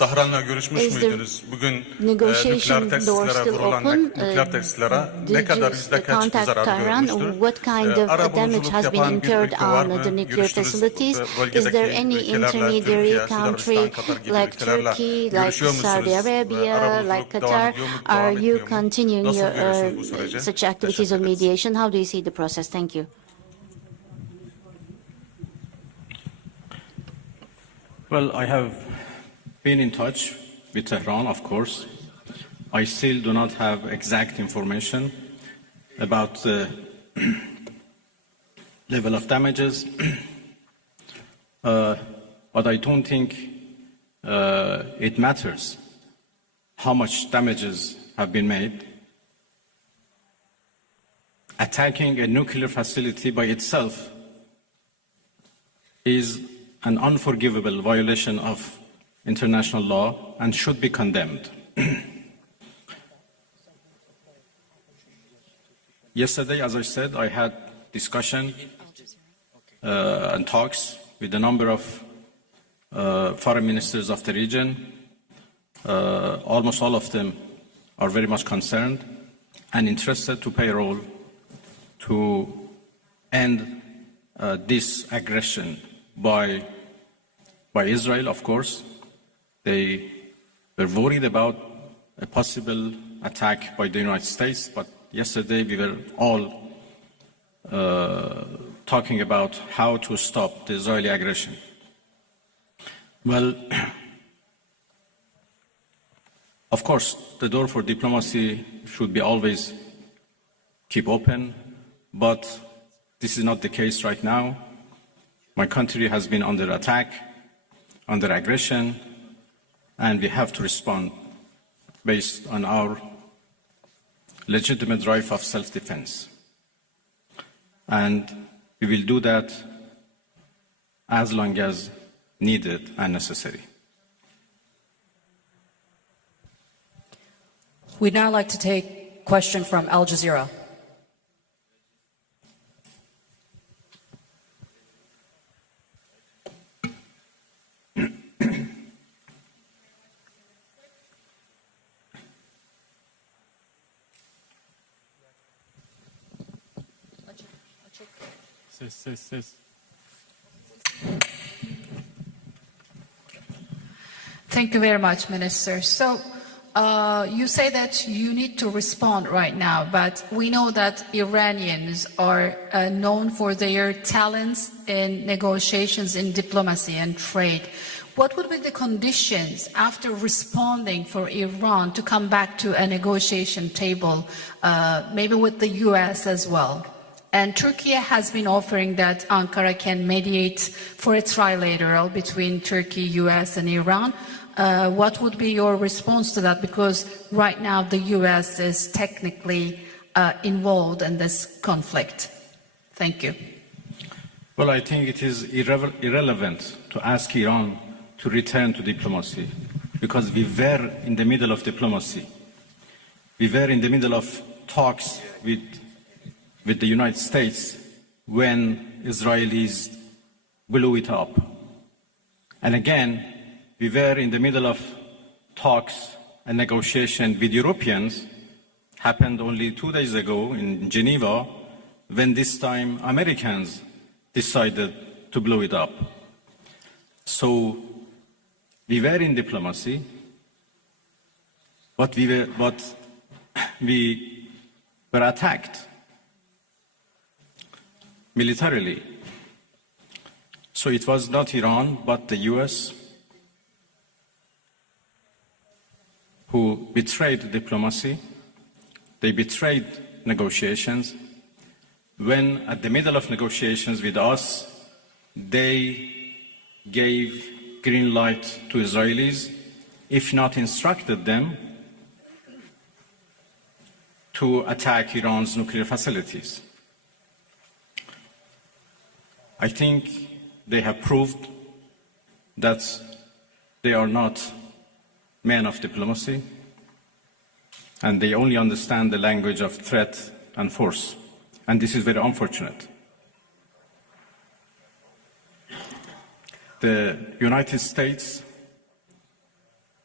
Tahran'la görüşmüş müydünüz? Bugün nükleer tesislere vurulan nükleer tesislere ne kadar yüzde kaç zarar görmüştür? What kind of damage has been incurred on the nuclear facilities? Is there any intermediary country like Turkey, like Saudi Arabia, like Qatar? Are you continuing such activities of mediation? How do you see the process? Thank you. Well, I have been in touch with Tehran, of course. I still do not have exact information about the level of damages, but I don't think it matters how much damages have been made. Attacking a nuclear facility by itself is an unforgivable violation of international law and should be condemned. Yesterday, as I said, I had discussion and talks with a number of foreign ministers of the region. Almost all of them are very much concerned and interested to play a role to end this aggression by Israel, of course. They were worried about a possible attack by the United States, but yesterday we were all talking about how to stop the Israeli aggression. Well, of course, the door for diplomacy should be always keep open, but this is not the case right now. My country has been under attack, under aggression, and we have to respond based on our legitimate right of self-defense. And we will do that as long as needed and necessary. We'd now like to take a question from Al Jazeera. Thank you very much, Minister. So you say that you need to respond right now, but we know that Iranians are known for their talents in negotiations, in diplomacy and trade. What would be the conditions after responding for Iran to come back to a negotiation table, maybe with the US as well? And Turkey has been offering that Ankara can mediate for a trilateral between Turkey, US and Iran. What would be your response to that? Because right now the US is technically involved in this conflict. Thank you. Well, I think it is irrelevant to ask Iran to return to diplomacy, because we were in the middle of diplomacy. We were in the middle of talks with the United States when Israelis blew it up. And again, we were in the middle of talks and negotiation with Europeans, happened only 2 days ago in Geneva, when this time Americans decided to blow it up. So we were in diplomacy, but we were attacked militarily. So it was not Iran, but the US who betrayed diplomacy. They betrayed negotiations. When at the middle of negotiations with us, they gave green light to Israelis, if not instructed them to attack Iran's nuclear facilities. I think they have proved that they are not men of diplomacy, and they only understand the language of threat and force. And this is very unfortunate. The United States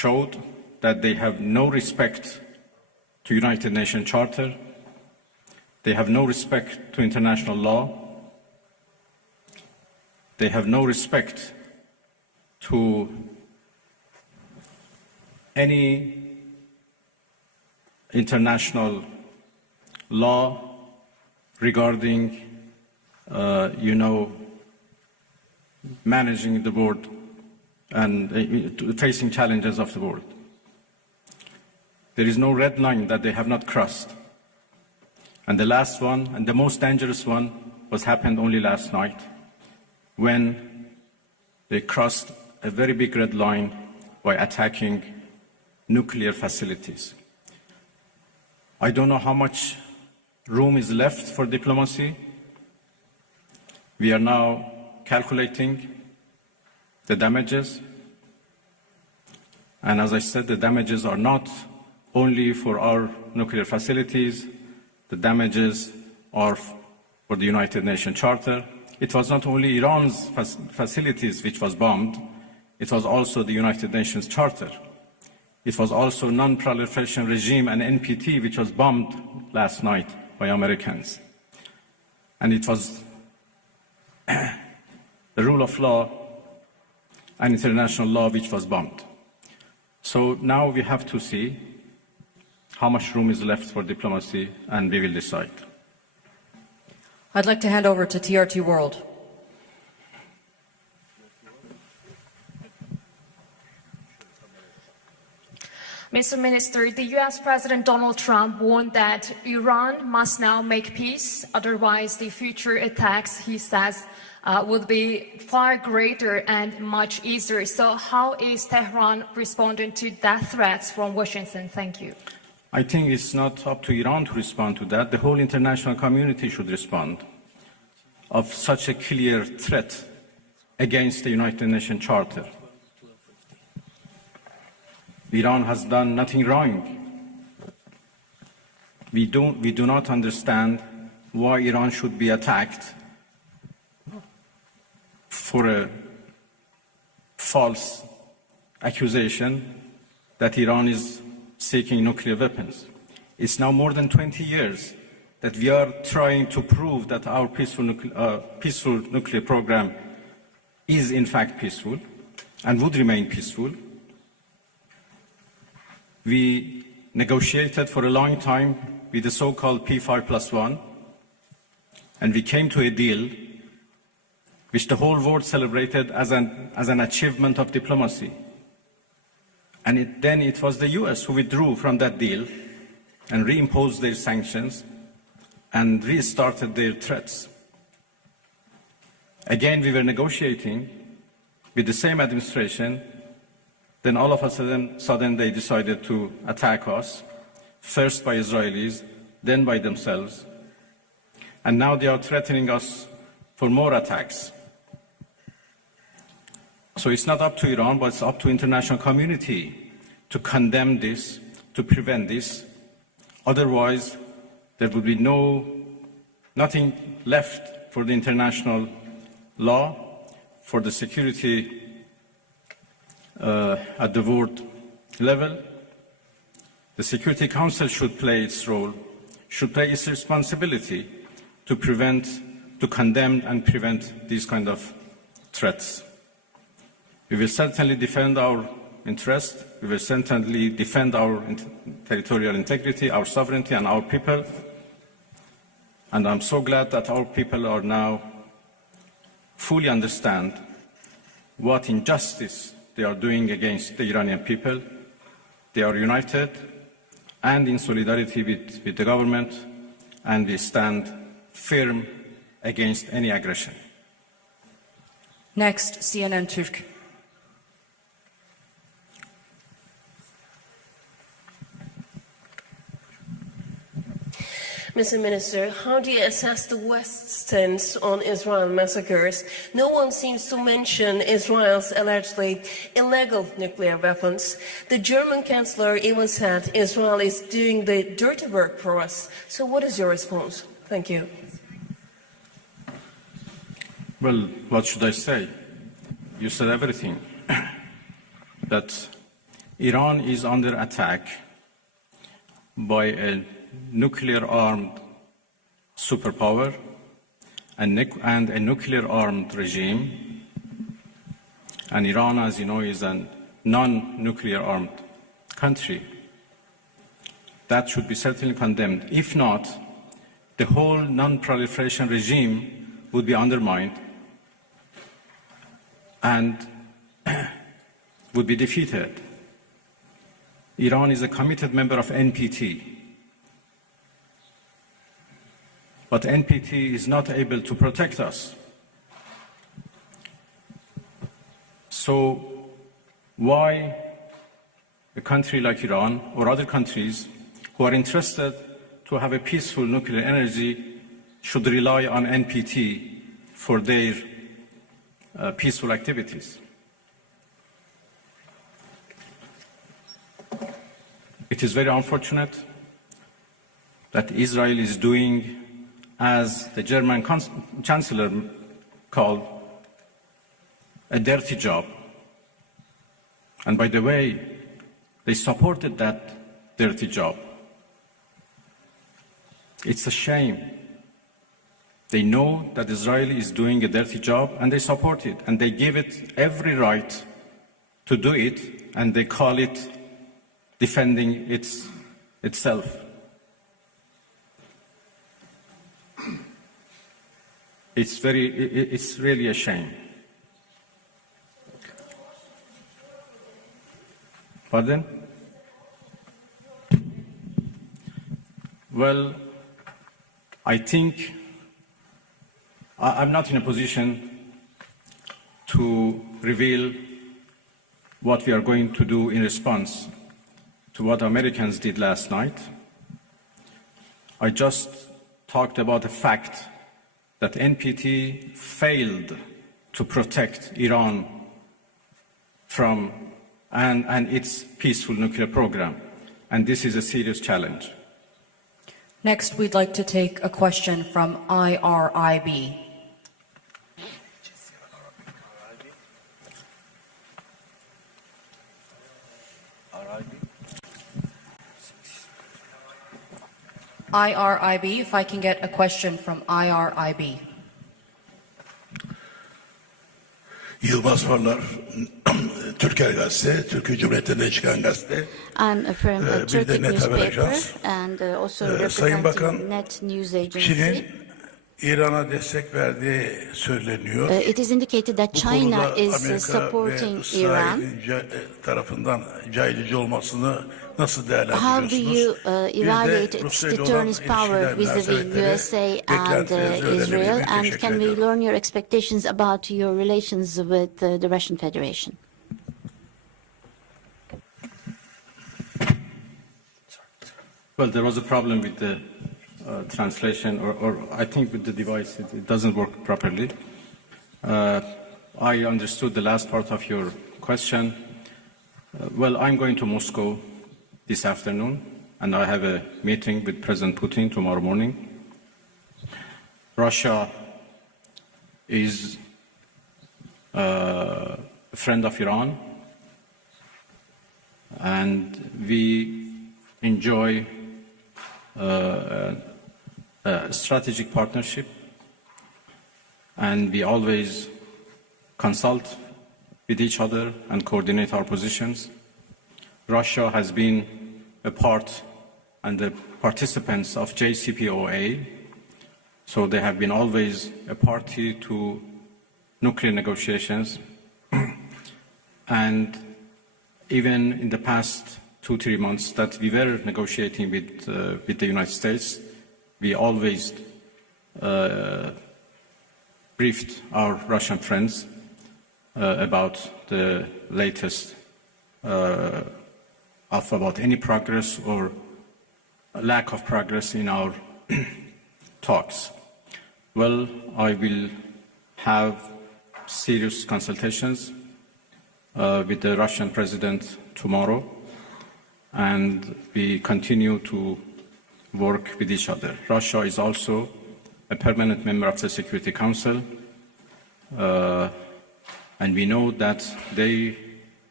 showed that they have no respect to United Nations Charter, they have no respect to international law, they have no respect to any international law regarding, managing the world and facing challenges of the world. There is no red line that they have not crossed. And the last one, and the most dangerous one, happened only last night, when they crossed a very big red line by attacking nuclear facilities. I don't know how much room is left for diplomacy. We are now calculating the damages. And as I said, the damages are not only for our nuclear facilities, the damages are for the United Nations Charter. It was not only Iran's facilities which was bombed, it was also the United Nations Charter. It was also Non-Proliferation Regime and NPT, which was bombed last night by Americans. And it was the rule of law and international law which was bombed. So now we have to see how much room is left for diplomacy, and we will decide. I'd like to hand over to TRT World. Mr. Minister, the U.S. President Donald Trump warned that Iran must now make peace, otherwise the future attacks, he says, would be far greater and much easier. So how is Tehran responding to that threats from Washington? Thank you. I think it's not up to Iran to respond to that. The whole international community should respond of such a clear threat against the United Nations Charter. Iran has done nothing wrong. We do not understand why Iran should be attacked for a false accusation that Iran is seeking nuclear weapons. It's now more than 20 years that we are trying to prove that our peaceful nuclear program is in fact peaceful and would remain peaceful. We negotiated for a long time with the so-called P5+1, and we came to a deal which the whole world celebrated as an achievement of diplomacy. And then it was the US who withdrew from that deal and reimposed their sanctions and restarted their threats. Again, we were negotiating with the same administration. Then all of a sudden they decided to attack us, first by Israelis, then by themselves. And now they are threatening us for more attacks. So it's not up to Iran, but it's up to the international community to condemn this, to prevent this. Otherwise, there would be nothing left for the international law, for the security at the world level. The Security Council should play its role, should play its responsibility to condemn and prevent these kind of threats. We will certainly defend our interest. We will certainly defend our territorial integrity, our sovereignty, and our people. And I'm so glad that our people are now fully understand what injustice they are doing against the Iranian people. They are united and in solidarity with the government, and we stand firm against any aggression. Next, CNN Türk. Mr. Minister, how do you assess the West's stance on Israel massacres? No one seems to mention Israel's allegedly illegal nuclear weapons. The German Chancellor even said Israel is doing the dirty work for us. So what is your response? Thank you. Well, what should I say? You said everything. That Iran is under attack by a nuclear-armed superpower and a nuclear-armed regime. And Iran, as you know, is a non-nuclear armed country. That should be certainly condemned. If not, the whole non-proliferation regime would be undermined and would be defeated. Iran is a committed member of NPT. But NPT is not able to protect us. So why a country like Iran or other countries who are interested to have a peaceful nuclear energy should rely on NPT for their peaceful activities? It is very unfortunate that Israel is doing, as the German Chancellor called, a dirty job. And by the way, they supported that dirty job. It's a shame. They know that Israel is doing a dirty job and they support it, and they give it every right to do it, and they call it defending itself. It's really a shame. Pardon? Well, I think I'm not in a position to reveal what we are going to do in response to what Americans did last night. I just talked about the fact that NPT failed to protect Iran from and its peaceful nuclear program. And this is a serious challenge. Next, we'd like to take a question from IRIB. IRIB, if I can get a question from IRIB. Yılmaz Farlar, Türker Gazete, Türkiye Cumhuriyeti'nde çıkan gazete. I'm from a Bir de Turkic Net Haber newspaper Ajans. and also Sayın Bakan, representing Net News Agency. Çin'in İran'a destek verdiği söyleniyor. It is indicated that Bu China konuda is Amerika ve supporting Iran. İsrail'in tarafından caydırıcı olmasını nasıl How do değerlendiriyorsunuz? you Bir evaluate de its Rusya ile olan deterrence power ilişkiler vis-a-vis münasebetleri, USA and beklentilerinizi öğrenebilir Israel? miyim? And Teşekkür can we ediyorum. learn your expectations about your relations with the Russian Federation? Well, there was a problem with the translation, or I think with the device, it doesn't work properly. I understood the last part of your question. Well, I'm going to Moscow this afternoon, and I have a meeting with President Putin tomorrow morning. Russia is a friend of Iran, and we enjoy a strategic partnership, and we always consult with each other and coordinate our positions. Russia has been a part and the participants of JCPOA, so they have been always a party to nuclear negotiations. And even in the past 2-3 months that we were negotiating with the United States, we always briefed our Russian friends about the latest about any progress or lack of progress in our talks. Well, I will have serious consultations with the Russian president tomorrow, and we continue to work with each other. Russia is also a permanent member of the Security Council, and we know that they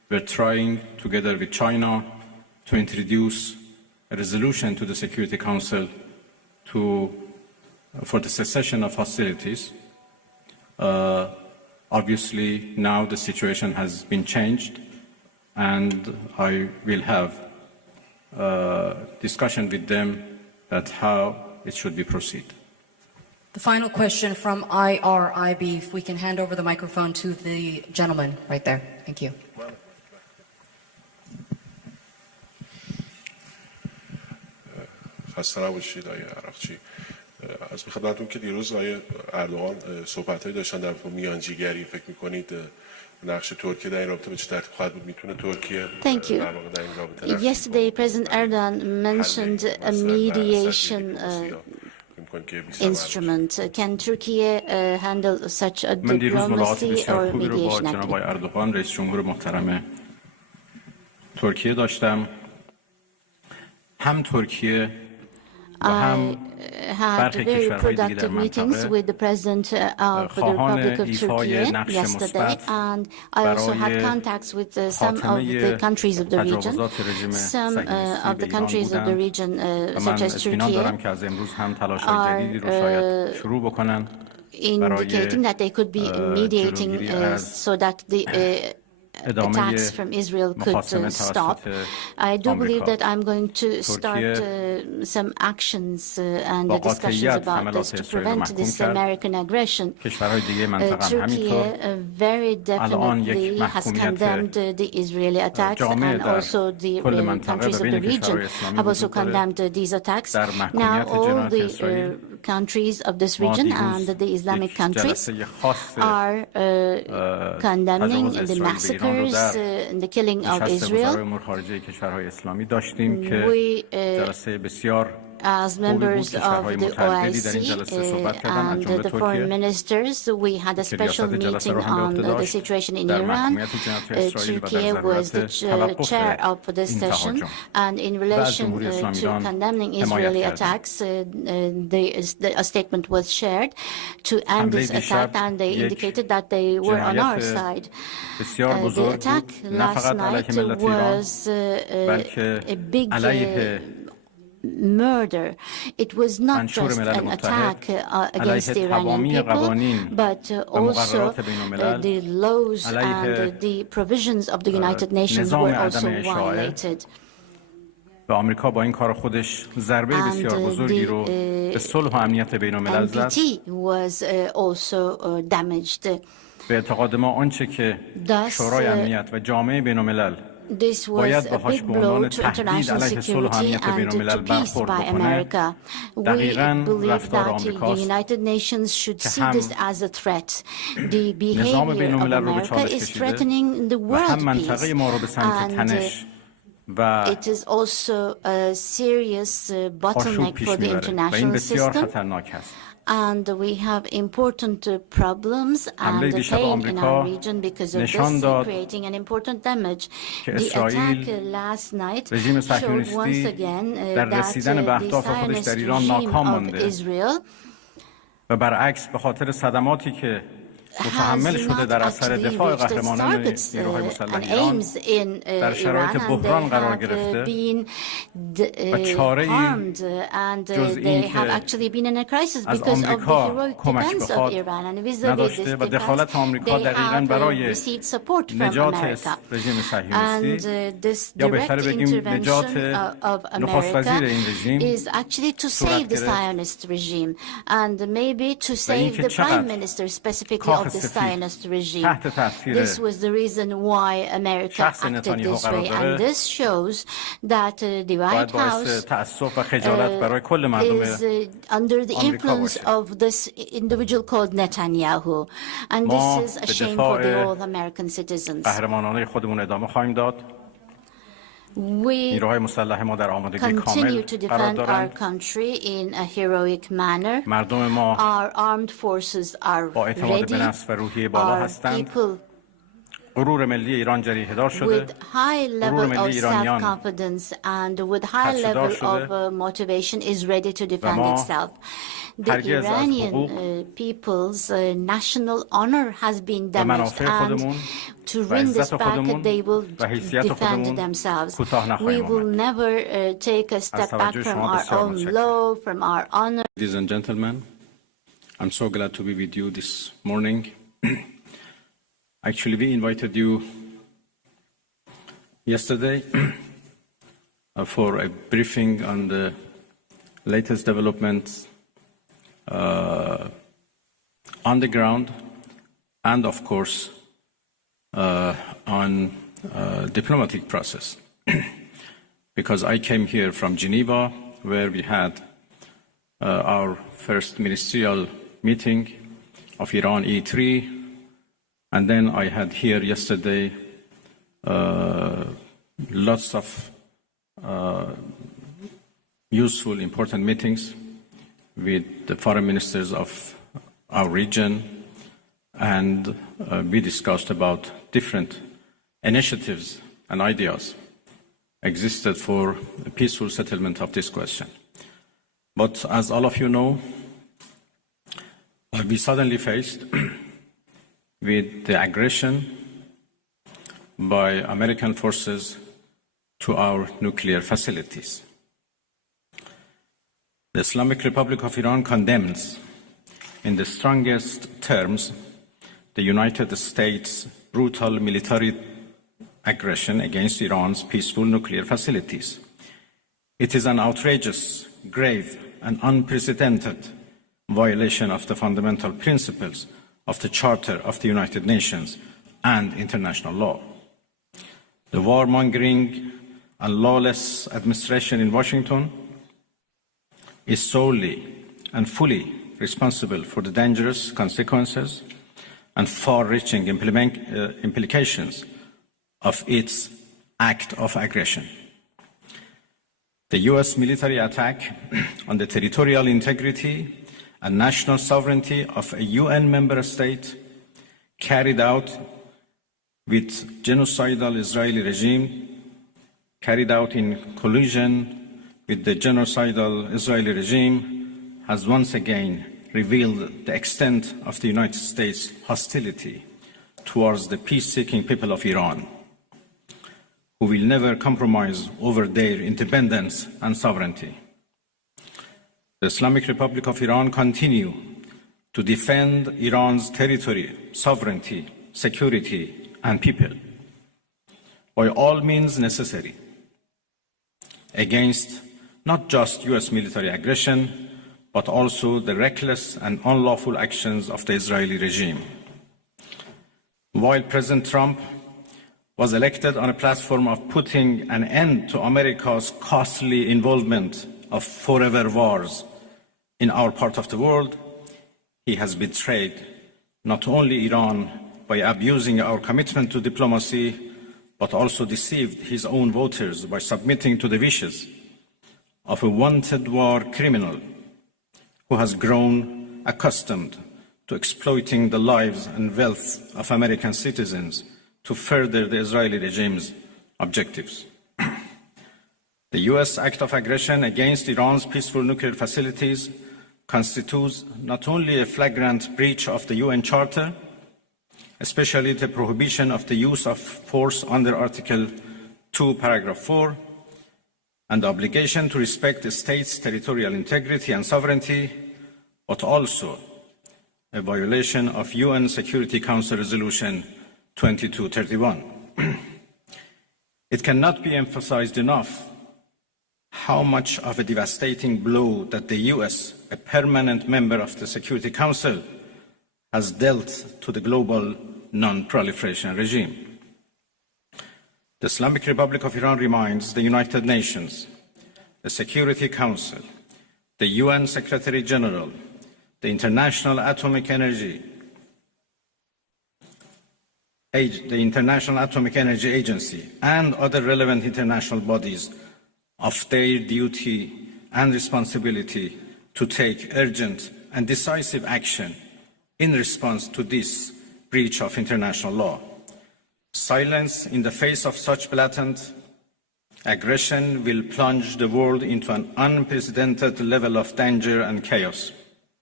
we're trying, together with China, to introduce a resolution to the Security Council for the cessation of hostilities. Obviously, now the situation has been changed, and I will have discussion with them that how it should be proceeded. The final question from IRIB, if we can hand over the microphone to the gentleman right there. Thank you. خسته نباشید آقای عراقچی. از خدمتتون که دیروز آقای اردوغان صحبت‌هایی داشتن در میانجیگری، فکر می‌کنید نقش ترکیه در این رابطه به چه ترتیب خواهد بود؟ میتونه ترکیه در واقع در این رابطه Yesterday, President Erdogan mentioned a mediation instrument. Can Turkey handle such a diplomacy or mediation activity? جناب اردوغان رئیس جمهور محترم ترکیه داشتم. هم ترکیه I had very productive meetings with the President of the Republic of Turkey yesterday, and I also had contacts with some of the countries of the region. Some of the countries of the region, such as Turkey, are indicating that they could be mediating so that the attacks from Israel could stop. I do believe that I'm going to start some actions and discussions about this to prevent this American aggression. Turkey very definitely has condemned the Israeli attacks, and also the countries of the region have also condemned these attacks. Now all the countries of this region and the Islamic countries are condemning the massacres and the killing of Israel. We, as members of the OIC and the foreign ministers, we had a special meeting on the situation in Iran. Turkey was the chair of this session, and in relation to condemning Israeli attacks, a statement was shared to end this attack, and they indicated that they were on our side. The attack last night was a big murder. It was not just an attack against the Iranian people, but also the laws and the provisions of the United Nations were also violated. و آمریکا با این کار خودش ضربه بسیار بزرگی رو به صلح و امنیت بین‌الملل زد. به اعتقاد ما آنچه که شورای امنیت و جامعه بین‌الملل باید باهاش به عنوان تهدید علیه صلح و امنیت بین‌الملل برخورد بکنه، دقیقاً رفتار آمریکاست که هم نظام بین‌الملل رو به چالش کشیده و هم منطقه ما رو به سمت تنش و آشوب پیش میبره و این بسیار خطرناک است. And we have important problems and pain in our region because of this, creating an important damage. The attack last night showed once again that the Zionist regime of Israel و برعکس به خاطر صدماتی که متحمل شده در اثر دفاع قهرمانان نیروهای مسلح ایران در شرایط بحران قرار گرفته و چاره‌ای جز این که از آمریکا کمک بخواد نداشته و دخالت آمریکا دقیقاً برای نجات رژیم صهیونیستی یا بهتر بگیم نجات نخست وزیر این رژیم صورت گرفت و اینکه چقدر of the Zionist regime. This was the reason why America acted this way, and this shows that the White House is under the influence of this individual called Netanyahu, and this is a shame for the all American citizens. We continue to defend our country in a heroic manner. Our armed forces are ready. Our people with high level of self-confidence and with high level of motivation is ready to defend itself. the Iranian people's national honor has been damaged, and to win this back, they will defend themselves. We will never take a step back from our own law, from our honor. Ladies and gentlemen, I'm so glad to be with you this morning. Actually, we invited you yesterday for a briefing on the latest developments on the ground and, of course, on diplomatic process. Because I came here from Geneva, where we had our first ministerial meeting of Iran E3, and then I had here yesterday lots of useful, important meetings with the foreign ministers of our region, and we discussed about different initiatives and ideas existed for a peaceful settlement of this question. But as all of you know, we suddenly faced with the aggression by American forces to our nuclear facilities. The Islamic Republic of Iran condemns in the strongest terms the United States' brutal military aggression against Iran's peaceful nuclear facilities. It is an outrageous, grave, and unprecedented violation of the fundamental principles of the Charter of the United Nations and international law. The warmongering and lawless administration in Washington is solely and fully responsible for the dangerous consequences and far-reaching implications of its act of aggression. The US military attack on the territorial integrity and national sovereignty of a UN member state carried out with genocidal Israeli regime, carried out in collusion with the genocidal Israeli regime, has once again revealed the extent of the United States' hostility towards the peace-seeking people of Iran, who will never compromise over their independence and sovereignty. The Islamic Republic of Iran continues to defend Iran's territory, sovereignty, security, and people by all means necessary against not just US military aggression, but also the reckless and unlawful actions of the Israeli regime. While President Trump was elected on a platform of putting an end to America's costly involvement of forever wars in our part of the world, he has betrayed not only Iran by abusing our commitment to diplomacy, but also deceived his own voters by submitting to the wishes of a wanted war criminal who has grown accustomed to exploiting the lives and wealth of American citizens to further the Israeli regime's objectives. The US act of aggression against Iran's peaceful nuclear facilities constitutes not only a flagrant breach of the UN Charter, especially the prohibition of the use of force under Article 2, Paragraph 4, and the obligation to respect the state's territorial integrity and sovereignty, but also a violation of UN Security Council Resolution 2231. It cannot be emphasized enough how much of a devastating blow that the US, a permanent member of the Security Council, has dealt to the global non-proliferation regime. The Islamic Republic of Iran reminds the United Nations, the Security Council, the UN Secretary General, the International Atomic Energy Agency, and other relevant international bodies of their duty and responsibility to take urgent and decisive action in response to this breach of international law. Silence in the face of such blatant aggression will plunge the world into an unprecedented level of danger and chaos.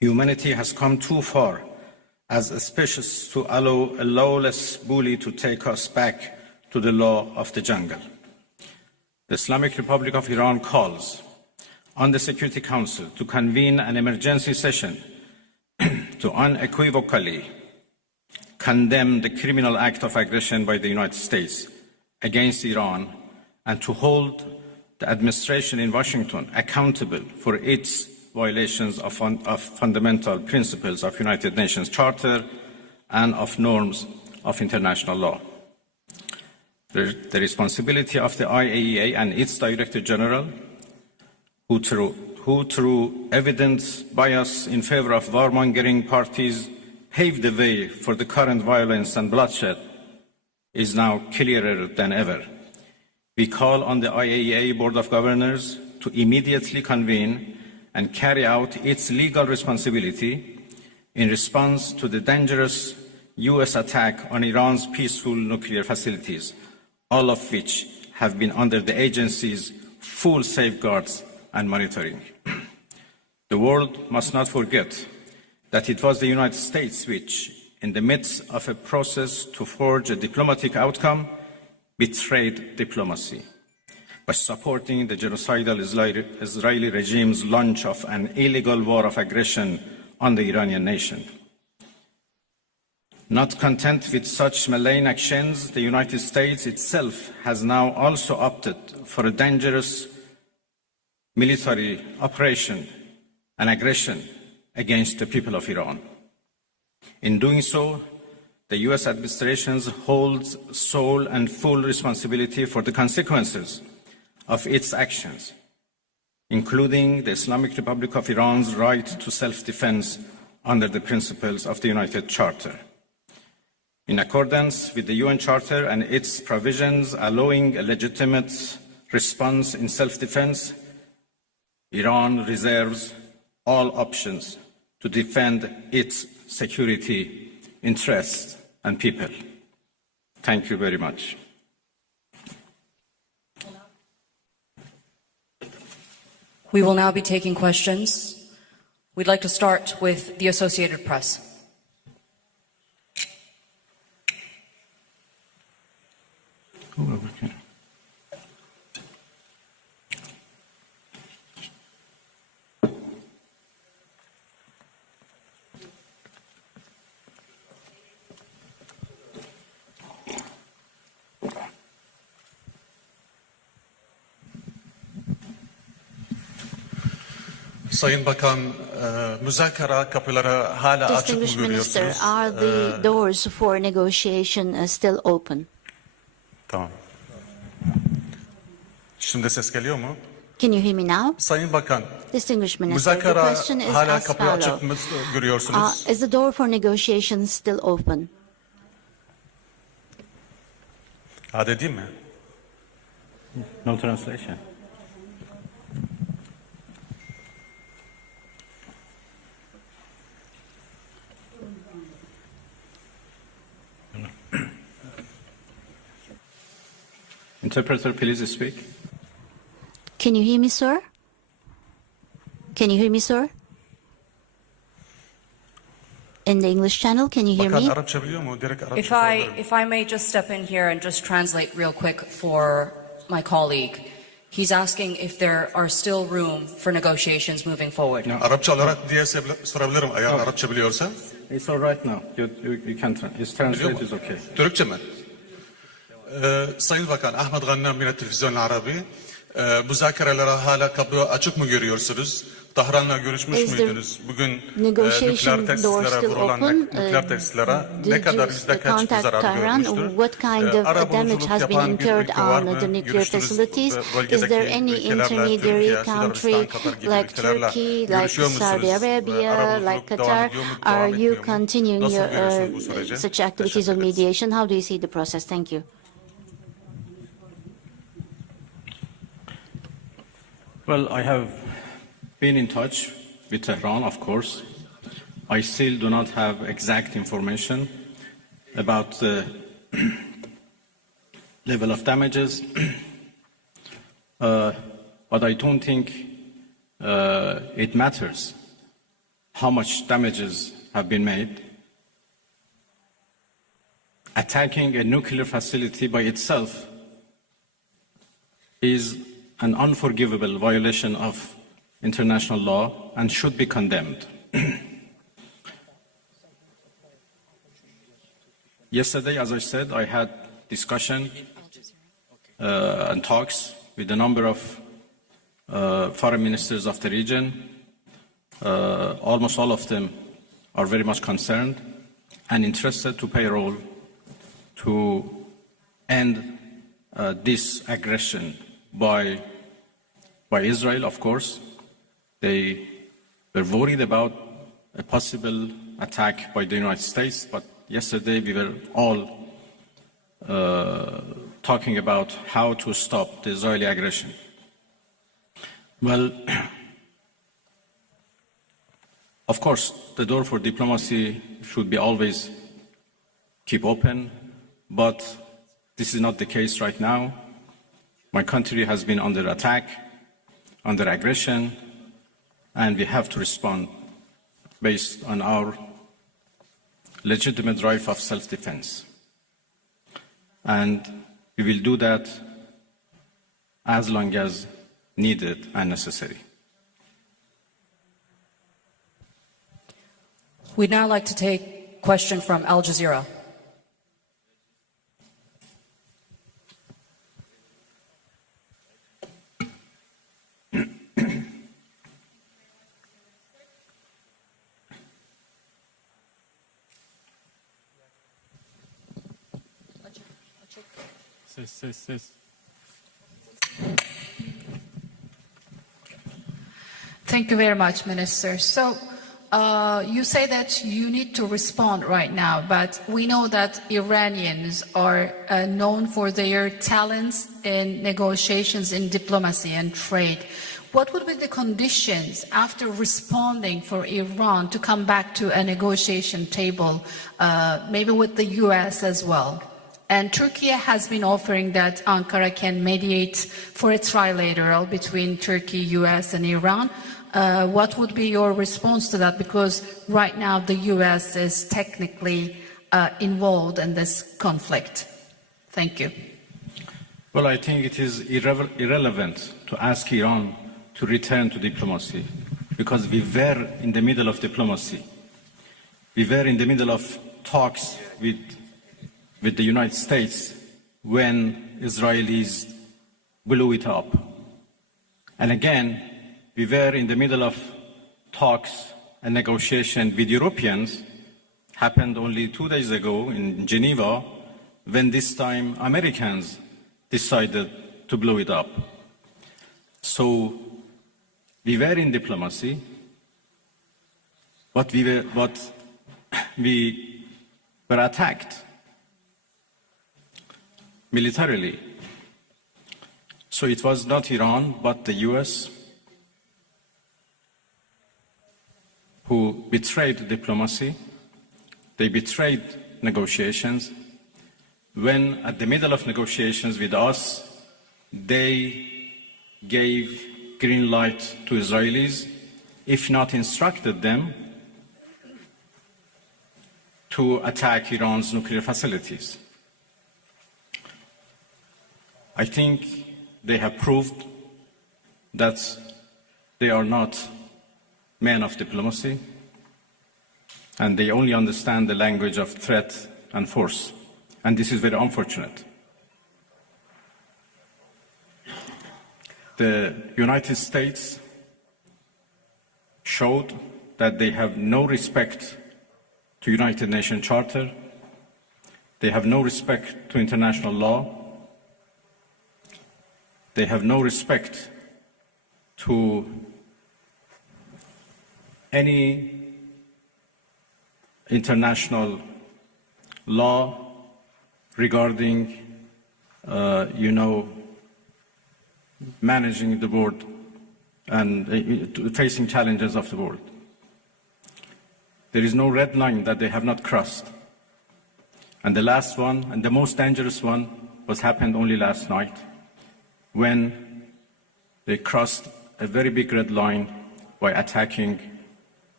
Humanity has come too far as a species to allow a lawless bully to take us back to the law of the jungle. The Islamic Republic of Iran calls on the Security Council to convene an emergency session to unequivocally condemn the criminal act of aggression by the United States against Iran and to hold the administration in Washington accountable for its violations of fundamental principles of United Nations Charter and of norms of international law. The responsibility of the IAEA and its Director General, who through evidence bias in favor of warmongering parties paved the way for the current violence and bloodshed, is now clearer than ever. We call on the IAEA Board of Governors to immediately convene and carry out its legal responsibility in response to the dangerous US attack on Iran's peaceful nuclear facilities, all of which have been under the agency's full safeguards and monitoring. The world must not forget that it was the United States which, in the midst of a process to forge a diplomatic outcome, betrayed diplomacy by supporting the genocidal Israeli regime's launch of an illegal war of aggression on the Iranian nation. Not content with such malign actions, the United States itself has now also opted for a dangerous military operation and aggression against the people of Iran. In doing so, the US administration holds sole and full responsibility for the consequences of its actions, including the Islamic Republic of Iran's right to self-defense under the principles of the United Charter. In accordance with the UN Charter and its provisions allowing a legitimate response in self-defense, Iran reserves all options to defend its security interests and people. Thank you very much. We will now be taking questions. We'd like to start with the Associated Press. Sayın Bakan, müzakere kapıları hala açık mı Distinguished Minister, görüyorsunuz? are the doors for negotiation still open? Tamam. Şimdi ses geliyor mu? Can you hear me now? Sayın Bakan, Distinguished Minister, the müzakere question is hala as kapıyı açık mı follows. görüyorsunuz? Is the door for negotiation still open? Hadi değil mi? No translation. Interpreter, please speak. Can you hear me, sir? Can you hear me, sir? In the English channel, can you hear Bakan me? Arapça biliyor mu? Direkt Arapça sorabilirim. If I may just step in here and just translate real quick for my colleague. He's asking if there are still room for negotiations moving forward. No. Arapça olarak diye sorabilirim eğer Arapça biliyorsa. It's all right now. You can translate is okay. Türkçe mi? Sayın Bakan, Ahmet Gannem yine Televizyon Arabi. Müzakerelere hala kapı açık mı görüyorsunuz? Tahran'la görüşmüş müydünüz? Bugün nükleer tesislere vurulan nükleer tesislere ne kadar yüzde kaç bir zarar görmüştür? What kind of damage has been incurred on the nuclear facilities? Is there any intermediary country like Turkey, like Saudi Arabia, like Qatar? Are you continuing your such activities of mediation? How do you see the process? Thank you. Well, I have been in touch with Tehran, of course. I still do not have exact information about the level of damages, but I don't think it matters how much damages have been made. Attacking a nuclear facility by itself is an unforgivable violation of international law and should be condemned. Yesterday, as I said, I had discussion and talks with a number of foreign ministers of the region. Almost all of them are very much concerned and interested to play a role to end this aggression by Israel, of course. They were worried about a possible attack by the United States, but yesterday we were all talking about how to stop the Israeli aggression. Well, of course, the door for diplomacy should be always keep open, but this is not the case right now. My country has been under attack, under aggression, and we have to respond based on our legitimate right of self-defense. And we will do that as long as needed and necessary. We'd now like to take a question from Al Jazeera. Thank you very much, Minister. So you say that you need to respond right now, but we know that Iranians are known for their talents in negotiations, in diplomacy and trade. What would be the conditions after responding for Iran to come back to a negotiation table, maybe with the US as well? And Turkey has been offering that Ankara can mediate for a trilateral between Turkey, US and Iran. What would be your response to that? Because right now the US is technically involved in this conflict. Thank you. Well, I think it is irrelevant to ask Iran to return to diplomacy, because we were in the middle of diplomacy. We were in the middle of talks with the United States when Israelis blew it up. And again, we were in the middle of talks and negotiation with Europeans, happened only 2 days ago in Geneva, when this time Americans decided to blow it up. So we were in diplomacy, but we were attacked militarily. So it was not Iran, but the US who betrayed diplomacy. They betrayed negotiations. When at the middle of negotiations with us, they gave green light to Israelis, if not instructed them to attack Iran's nuclear facilities. I think they have proved that they are not men of diplomacy, and they only understand the language of threat and force. And this is very unfortunate. The United States showed that they have no respect to United Nations Charter. They have no respect to international law. They have no respect to any international law regarding, managing the world and facing challenges of the world. There is no red line that they have not crossed. And the last one, and the most dangerous one, happened only last night, when they crossed a very big red line by attacking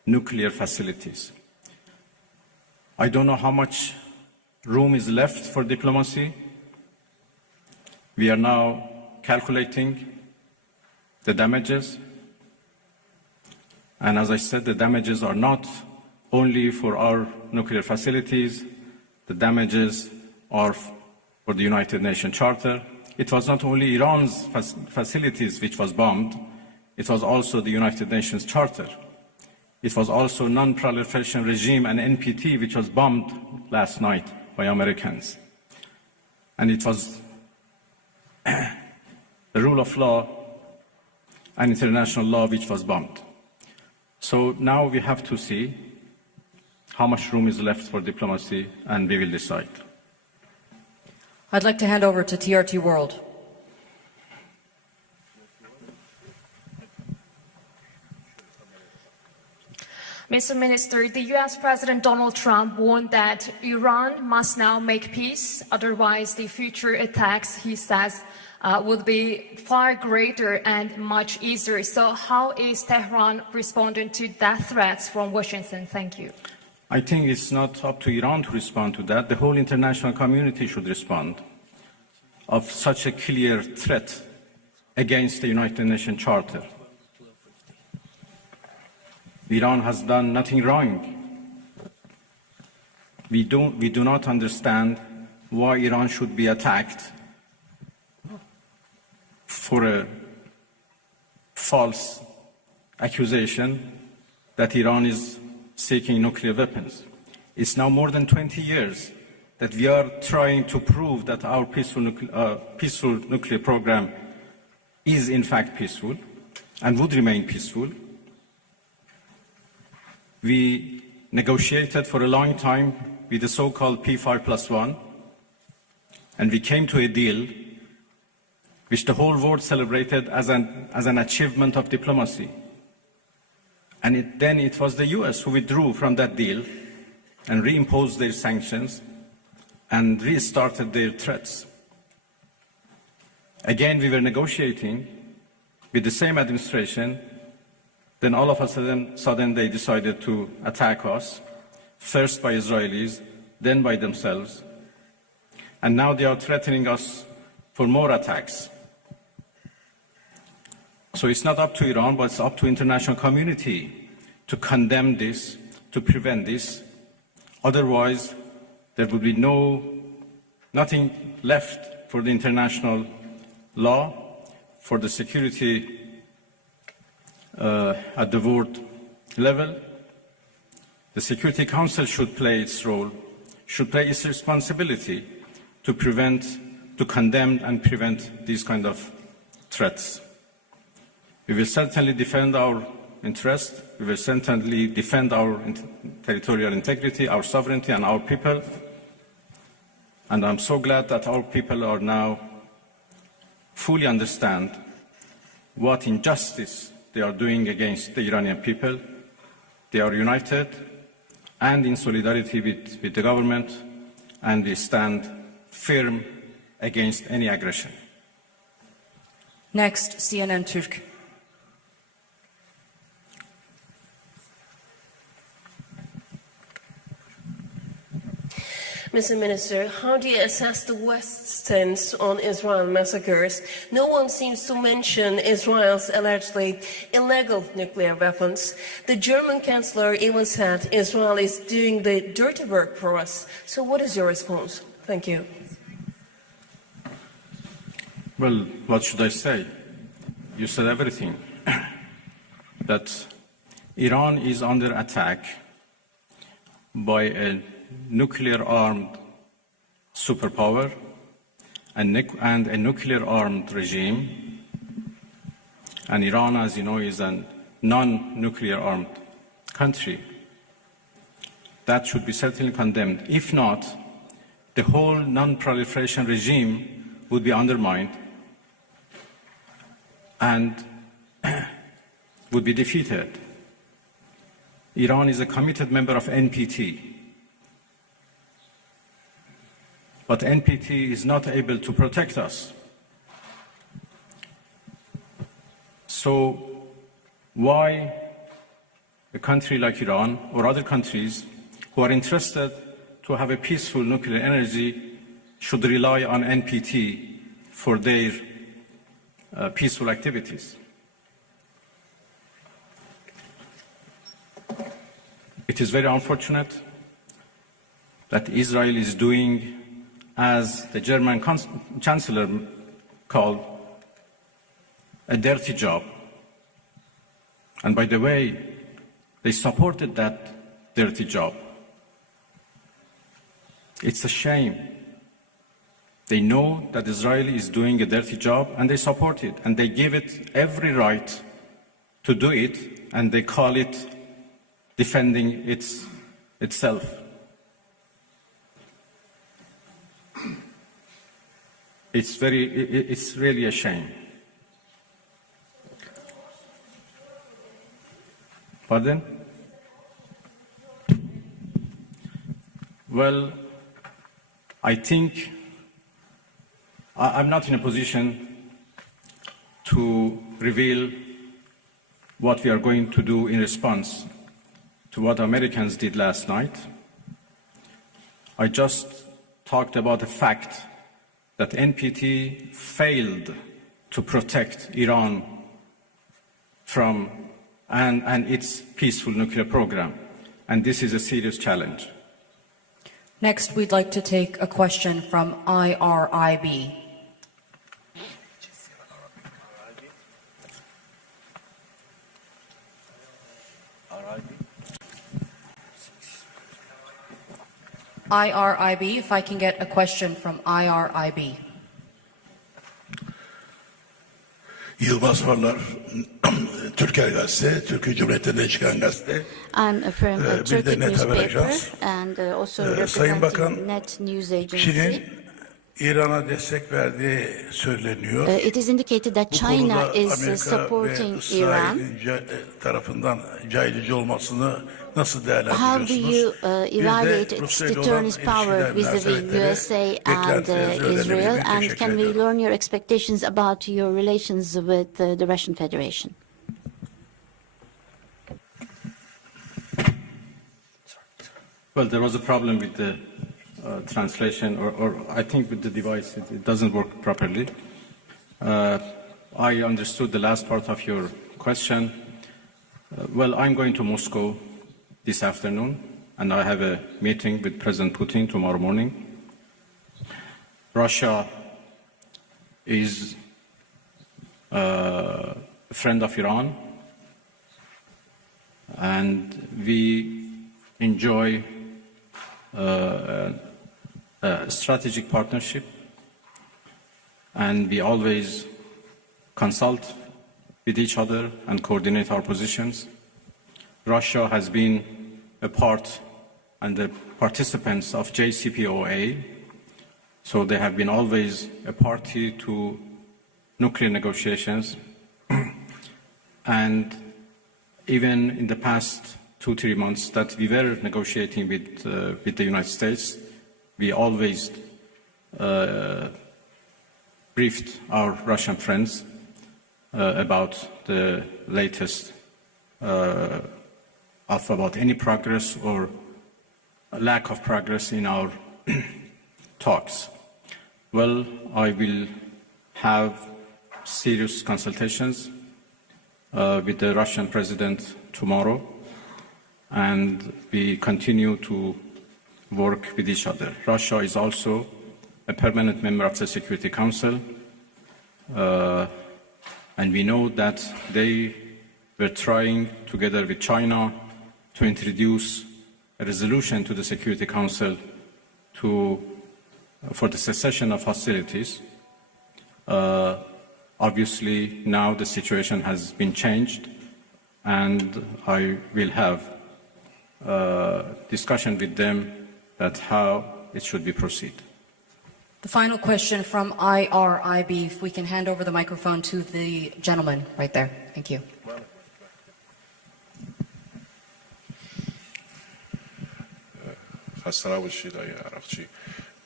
nuclear facilities. I don't know how much room is left for diplomacy. We are now calculating the damages. And as I said, the damages are not only for our nuclear facilities, the damages are for the United Nations Charter. It was not only Iran's facilities which was bombed, it was also the United Nations Charter. It was also non-proliferation regime and NPT which was bombed last night by Americans. And it was the rule of law and international law which was bombed. So now we have to see how much room is left for diplomacy, and we will decide. I'd like to hand over to TRT World. Mr. Minister, the U.S. President Donald Trump warned that Iran must now make peace, otherwise the future attacks, he says, would be far greater and much easier. So how is Tehran responding to that threats from Washington? Thank you. I think it's not up to Iran to respond to that. The whole international community should respond of such a clear threat against the United Nations Charter. Iran has done nothing wrong. We do not understand why Iran should be attacked for a false accusation that Iran is seeking nuclear weapons. It's now more than 20 years that we are trying to prove that our peaceful nuclear program is in fact peaceful and would remain peaceful. We negotiated for a long time with the so-called P5+1, and we came to a deal which the whole world celebrated as an achievement of diplomacy. And then it was the US who withdrew from that deal and reimposed their sanctions and restarted their threats. Again, we were negotiating with the same administration. Then all of a sudden they decided to attack us, first by Israelis, then by themselves. And now they are threatening us for more attacks. So it's not up to Iran, but it's up to the international community to condemn this, to prevent this. Otherwise, there will be nothing left for the international law, for the security at the world level. The Security Council should play its role, should play its responsibility to condemn and prevent these kind of threats. We will certainly defend our interest. We will certainly defend our territorial integrity, our sovereignty, and our people. And I'm so glad that our people are now fully understand what injustice they are doing against the Iranian people. They are united and in solidarity with the government, and we stand firm against any aggression. Next, CNN Türk. Mr. Minister, how do you assess the West's stance on Israel massacres? No one seems to mention Israel's allegedly illegal nuclear weapons. The German Chancellor even said Israel is doing the dirty work for us. So what is your response? Thank you. Well, what should I say? You said everything. That Iran is under attack by a nuclear-armed superpower and a nuclear-armed regime. And Iran, as you know, is a non-nuclear-armed country. That should be certainly condemned. If not, the whole non-proliferation regime would be undermined and would be defeated. Iran is a committed member of NPT. But NPT is not able to protect us. So why a country like Iran or other countries who are interested to have a peaceful nuclear energy should rely on NPT for their peaceful activities. It is very unfortunate that Israel is doing, as the German Chancellor called, a dirty job. And by the way, they supported that dirty job. It's a shame. They know that Israel is doing a dirty job and they support it and they give it every right to do it and they call it defending itself. It's really a shame. Pardon? Well, I think I'm not in a position to reveal what we are going to do in response to what Americans did last night. I just talked about the fact that NPT failed to protect Iran from and its peaceful nuclear program, and this is a serious challenge. Next, we'd like to take a question from IRIB. IRIB, if I can get a question from IRIB. Yılmaz Varlar, Türker Gazete, Türkiye Cumhuriyeti'nden çıkan gazete. I'm from a Bir de Turkish Net Haber newspaper Ajans. and also Sayın Bakan, representing Net News Agency. Çin'in İran'a destek verdiği söyleniyor. It is indicated that Bu China konuda is Amerika supporting ve Iran. İsrail'in tarafından caydırıcı olmasını nasıl How do you değerlendiriyorsunuz? evaluate Bir de its Rusya ile olan deterrence power ilişkiler vis-a-vis münasebetleri, USA and beklentilerinizi öğrenebilir Israel? miyim? And Teşekkür can we ediyorum. learn your expectations about your relations with the Russian Federation? Well, there was a problem with the translation, or I think with the device, it doesn't work properly. I understood the last part of your question. Well, I'm going to Moscow this afternoon, and I have a meeting with President Putin tomorrow morning. Russia is a friend of Iran, and we enjoy a strategic partnership, and we always consult with each other and coordinate our positions. Russia has been a part and the participants of JCPOA, so they have been always a party to nuclear negotiations. And even in the past 2-3 months that we were negotiating with the United States, we always briefed our Russian friends about the latest about any progress or lack of progress in our talks. Well, I will have serious consultations with the Russian president tomorrow, and we continue to work with each other. Russia is also a permanent member of the Security Council, and we know that they were trying, together with China, to introduce a resolution to the Security Council for the cessation of hostilities. Obviously, now the situation has been changed, and I will have discussion with them that how it should be proceed. The final question from IRIB, if we can hand over the microphone to the gentleman right there. Thank you. خسته نباشید آقای عراقچی.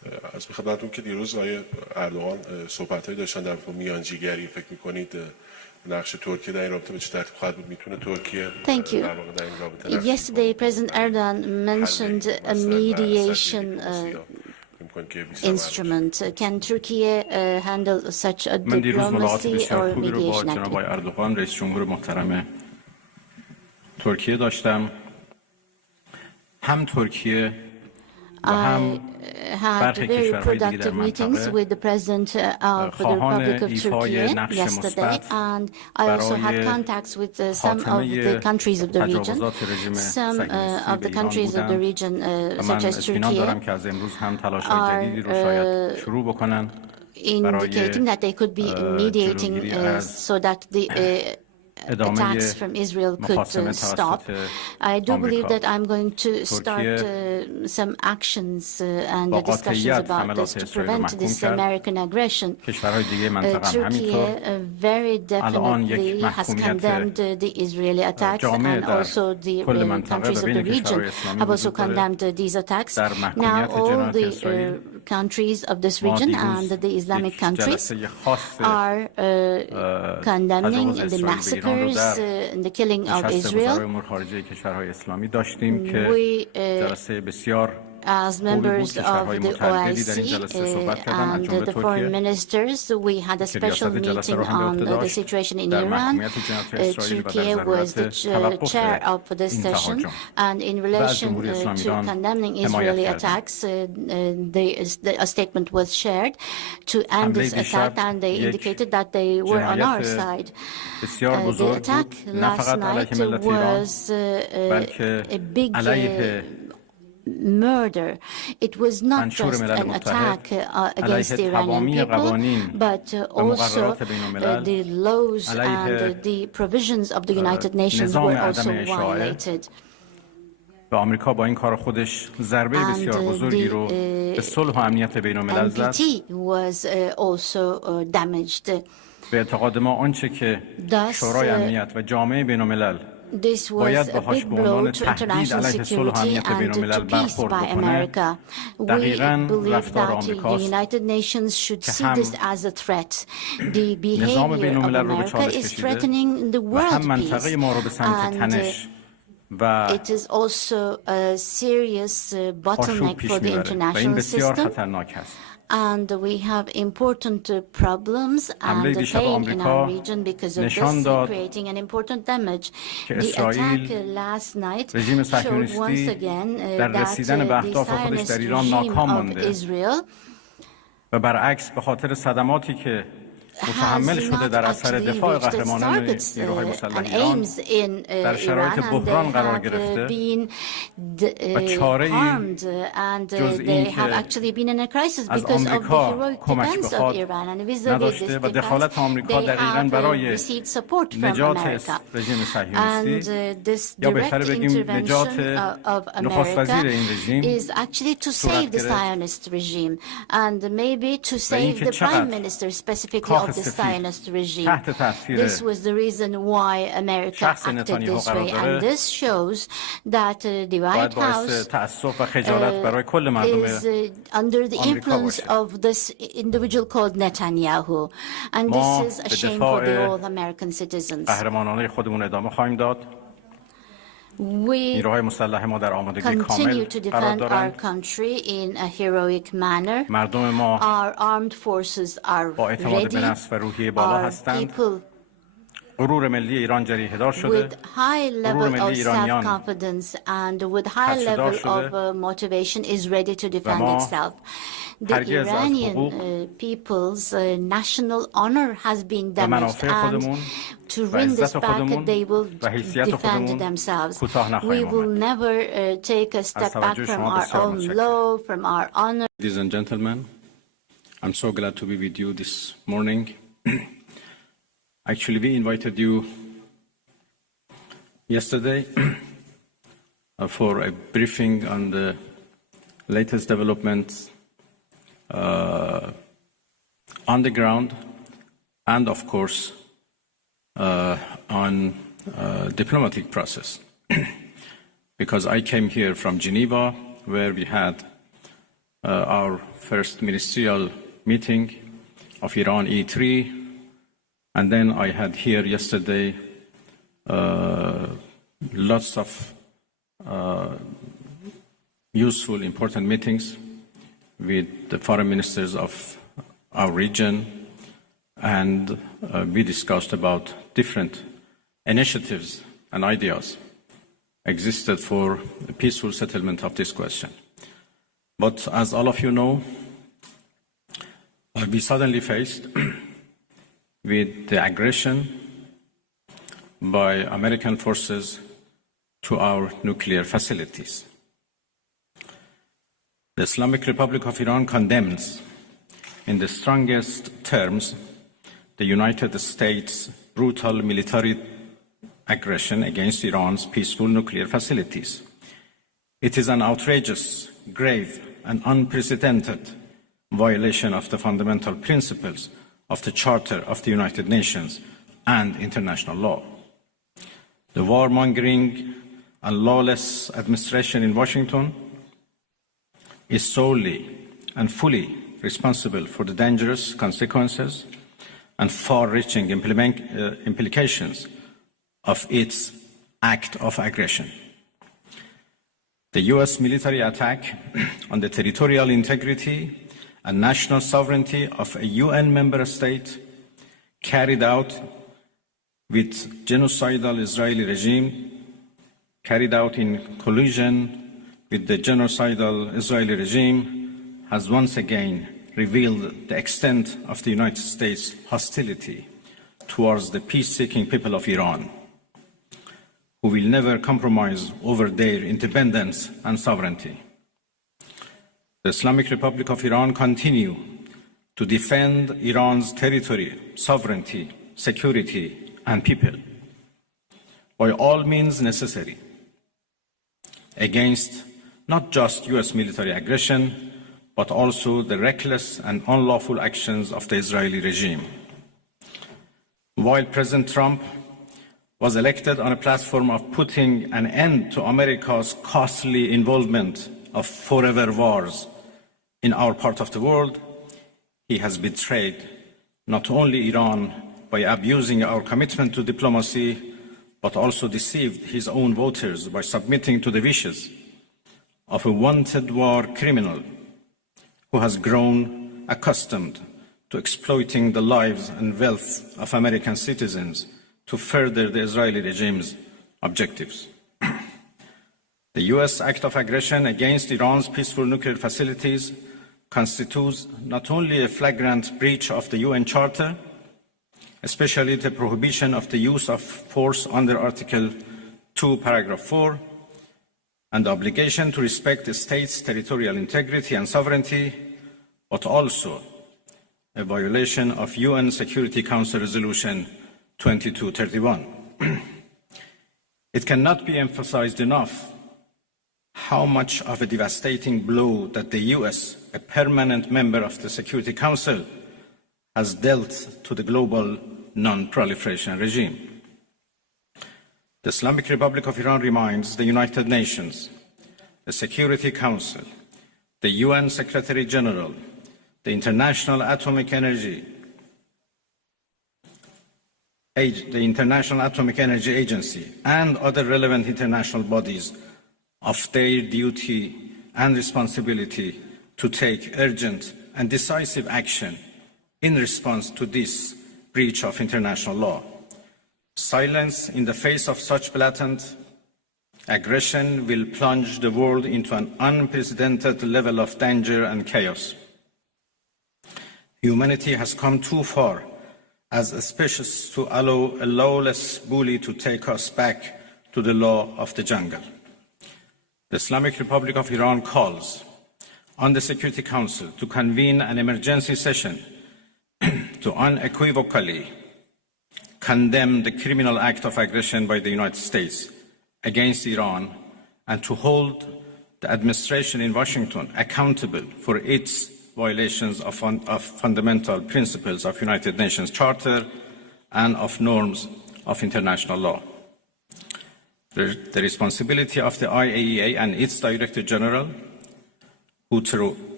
از خدمتتون که دیروز آقای اردوغان صحبت‌هایی داشتن در مورد میانجیگری، فکر می‌کنید نقش ترکیه در این رابطه به چه ترتیب خواهد بود؟ میتونه ترکیه Thank you. Yesterday, President Erdogan mentioned a mediation instrument. Can Turkey handle such a من دیروز ملاقات diplomacy بسیار or خوبی رو با mediation جناب activity? اردوغان رئیس جمهور محترم ترکیه داشتم. هم ترکیه و هم had برخی very کشورهای دیگه در productive meetings منطقه with the President of the خواهان Republic of ایفای Turkey نقش yesterday, مثبت and I also had برای contacts with some of the خاتمه countries of the region, تجاوزات رژیم some صهیونیستی of به the ایران countries of the بودند region, و من such as اطمینان دارم Turkey, که از امروز هم تلاش‌های جدیدی رو شاید شروع بکنن indicating that they could be mediating جلوگیری از so that the attacks from Israel could stop. I do believe that I'm going to start some actions and discussions about this to prevent this American aggression. Turkey very definitely has condemned the Israeli attacks, and also the countries of the region have also condemned these attacks. Now all the countries of this region and the Islamic countries are condemning the massacres and the killing of Israel. As members of the OIC and the foreign ministers, we had a special meeting on the situation in Iran. Turkey was the chair of this session, and in relation to condemning Israeli attacks, a statement was shared to end this attack, and they indicated that they were on our side. The attack last night was a big murder. It was not just an attack against the Iranian people, but also the laws and the provisions of the United Nations were also violated. و آمریکا با این کار خودش ضربه بسیار بزرگی رو به صلح و امنیت بین‌الملل زد. به اعتقاد ما آنچه که شورای امنیت و جامعه بین‌الملل باید باهاش به عنوان تهدید علیه صلح و امنیت بین‌الملل برخورد بکنه، دقیقاً رفتار آمریکاست که هم نظام بین‌الملل رو به چالش کشیده و هم منطقه ما رو به سمت تنش و آشوب پیش میبره و این بسیار خطرناک هست. And we have important problems and pain in our region because of this, creating an important damage. The attack last night showed once again that the Zionist regime of Israel و برعکس به خاطر صدماتی که متحمل شده در اثر دفاع قهرمانان نیروهای مسلح ایران در شرایط بحران قرار گرفته و چاره‌ای جز این که از آمریکا کمک بخواد نداشته و دخالت آمریکا دقیقاً برای نجات رژیم صهیونیستی یا بهتره بگیم نجات نخست وزیر این رژیم صورت گرفت و اینکه چقدر of the Zionist regime. This was the reason why America acted this way, and this shows that the White House is under the influence of this individual called Netanyahu, and this is a shame for the all American citizens. We continue to defend our country in a heroic manner. Our armed forces are ready. Our people with high level of self-confidence and with high level of motivation is ready to defend itself. The Iranian people's national honor has been damaged, and to win this back, they will defend themselves. We will never take a step back from our own law, from our honor. Ladies and gentlemen, I'm so glad to be with you this morning. Actually, we invited you yesterday for a briefing on the latest developments on the ground and, of course, on diplomatic process. Because I came here from Geneva, where we had our first ministerial meeting of Iran E3, and then I had here yesterday lots of useful, important meetings with the foreign ministers of our region, and we discussed about different initiatives and ideas existed for a peaceful settlement of this question. But as all of you know, we suddenly faced with the aggression by American forces to our nuclear facilities. The Islamic Republic of Iran condemns in the strongest terms the United States' brutal military aggression against Iran's peaceful nuclear facilities. It is an outrageous, grave, and unprecedented violation of the fundamental principles of the Charter of the United Nations and international law. The warmongering and lawless administration in Washington is solely and fully responsible for the dangerous consequences and far-reaching implications of its act of aggression. The US military attack on the territorial integrity and national sovereignty of a UN member state carried out with genocidal Israeli regime, carried out in collusion with the genocidal Israeli regime, has once again revealed the extent of the United States' hostility towards the peace-seeking people of Iran, who will never compromise over their independence and sovereignty. The Islamic Republic of Iran continues to defend Iran's territory, sovereignty, security, and people by all means necessary against not just US military aggression, but also the reckless and unlawful actions of the Israeli regime. While President Trump was elected on a platform of putting an end to America's costly involvement of forever wars in our part of the world, he has betrayed not only Iran by abusing our commitment to diplomacy, but also deceived his own voters by submitting to the wishes of a wanted war criminal who has grown accustomed to exploiting the lives and wealth of American citizens to further the Israeli regime's objectives. The US act of aggression against Iran's peaceful nuclear facilities constitutes not only a flagrant breach of the UN Charter, especially the prohibition of the use of force under Article 2, Paragraph 4, and the obligation to respect the state's territorial integrity and sovereignty, but also a violation of UN Security Council Resolution 2231. It cannot be emphasized enough how much of a devastating blow that the US, a permanent member of the Security Council, has dealt to the global non-proliferation regime. The Islamic Republic of Iran reminds the United Nations, the Security Council, the UN Secretary General, the International Atomic Energy Agency, and other relevant international bodies of their duty and responsibility to take urgent and decisive action in response to this breach of international law. Silence in the face of such blatant aggression will plunge the world into an unprecedented level of danger and chaos. Humanity has come too far as a species to allow a lawless bully to take us back to the law of the jungle. The Islamic Republic of Iran calls on the Security Council to convene an emergency session to unequivocally condemn the criminal act of aggression by the United States against Iran and to hold the administration in Washington accountable for its violations of fundamental principles of United Nations Charter and of norms of international law. The responsibility of the IAEA and its Director General, who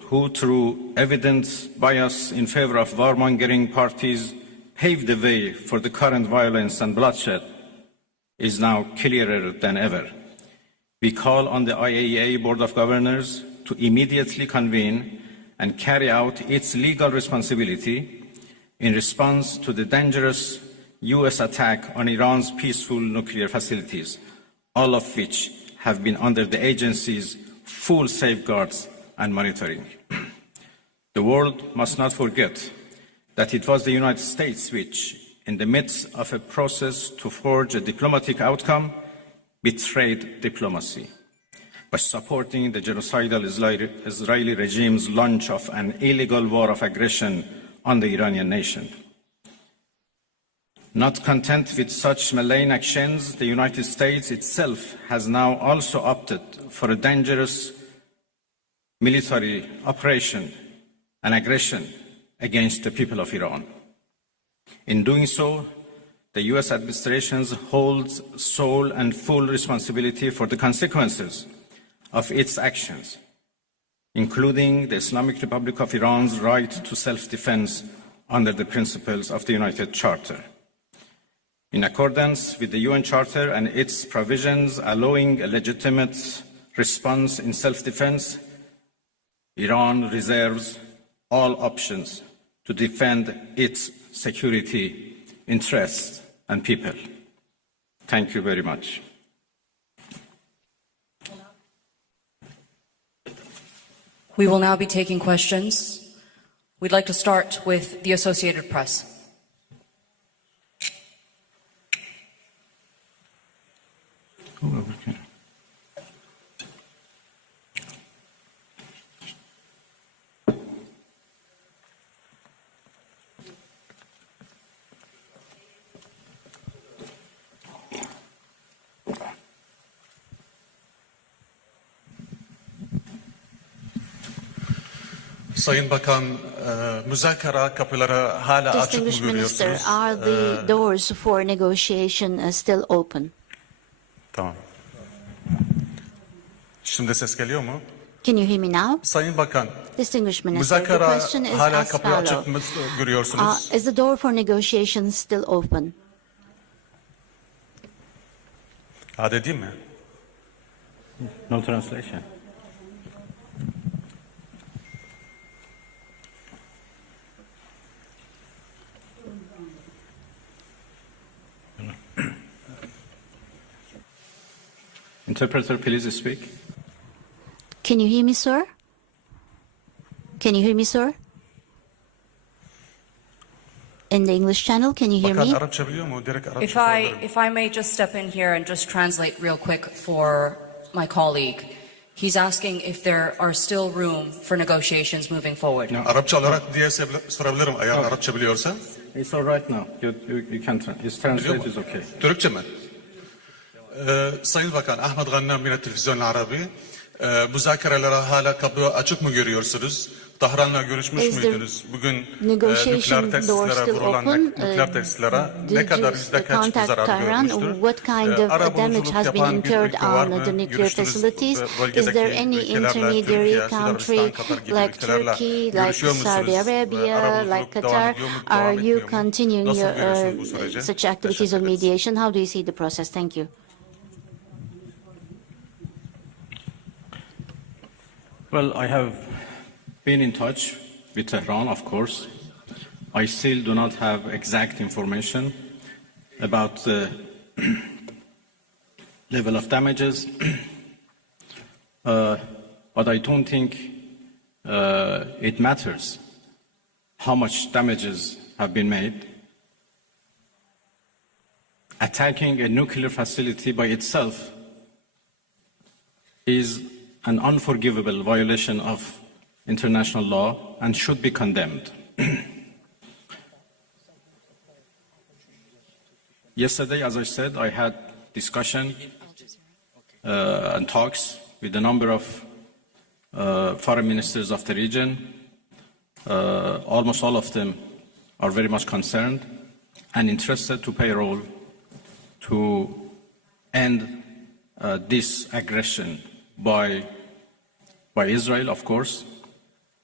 who, through evident bias in favor of warmongering parties, paved the way for the current violence and bloodshed, is now clearer than ever. We call on the IAEA Board of Governors to immediately convene and carry out its legal responsibility in response to the dangerous US attack on Iran's peaceful nuclear facilities, all of which have been under the agency's full safeguards and monitoring. The world must not forget that it was the United States which, in the midst of a process to forge a diplomatic outcome, betrayed diplomacy by supporting the genocidal Israeli regime's launch of an illegal war of aggression on the Iranian nation. Not content with such malign actions, the United States itself has now also opted for a dangerous military operation and aggression against the people of Iran. In doing so, the US administration holds sole and full responsibility for the consequences of its actions, including the Islamic Republic of Iran's right to self-defense under the principles of the United Charter. In accordance with the UN Charter and its provisions allowing a legitimate response in self-defense, Iran reserves all options to defend its security interests and people. Thank you very much. We will now be taking questions. We'd like to start with the Associated Press. Sayın Bakan, müzakere kapıları hala açık mı Distinguished Minister, görüyorsunuz? are the doors for negotiation still open? Tamam. Şimdi ses geliyor mu? Can you hear me now? Sayın Bakan, Distinguished Minister, the müzakere question is hala as kapıyı açık mı follows. görüyorsunuz? Is the door for negotiation still open? Hadi değil mi? No translation. Interpreter, please speak. Can you hear me, sir? Can you hear me, sir? In the English channel, can you hear Bakan me? Arapça biliyor mu? Direkt Arapça If I may just step in here and just translate real quick for my colleague. He's asking if there are still room for negotiations moving forward. No. Arapça olarak diye sorabilirim eğer Arapça biliyorsa. It's all right now. You can translate is okay. Türkçe mi? Sayın Bakan, Ahmet Gannem yine Televizyon Arabi. Müzakerelere hala kapı açık mı görüyorsunuz? Tahran'la görüşmüş müydünüz? Bugün nükleer tesislere vurulan nükleer tesislere ne kadar yüzde kaç bir zarar görmüştür? What kind of damage has been incurred on the nuclear facilities? Is there any intermediary country like Turkey, like Saudi Arabia, like Qatar? Are you continuing your such activities of mediation? How do you see the process? Thank you. Well, I have been in touch with Tehran, of course. I still do not have exact information about the level of damages, but I don't think it matters how much damages have been made. Attacking a nuclear facility by itself is an unforgivable violation of international law and should be condemned. Yesterday, as I said, I had discussion and talks with a number of foreign ministers of the region. Almost all of them are very much concerned and interested to play a role to end this aggression by Israel, of course.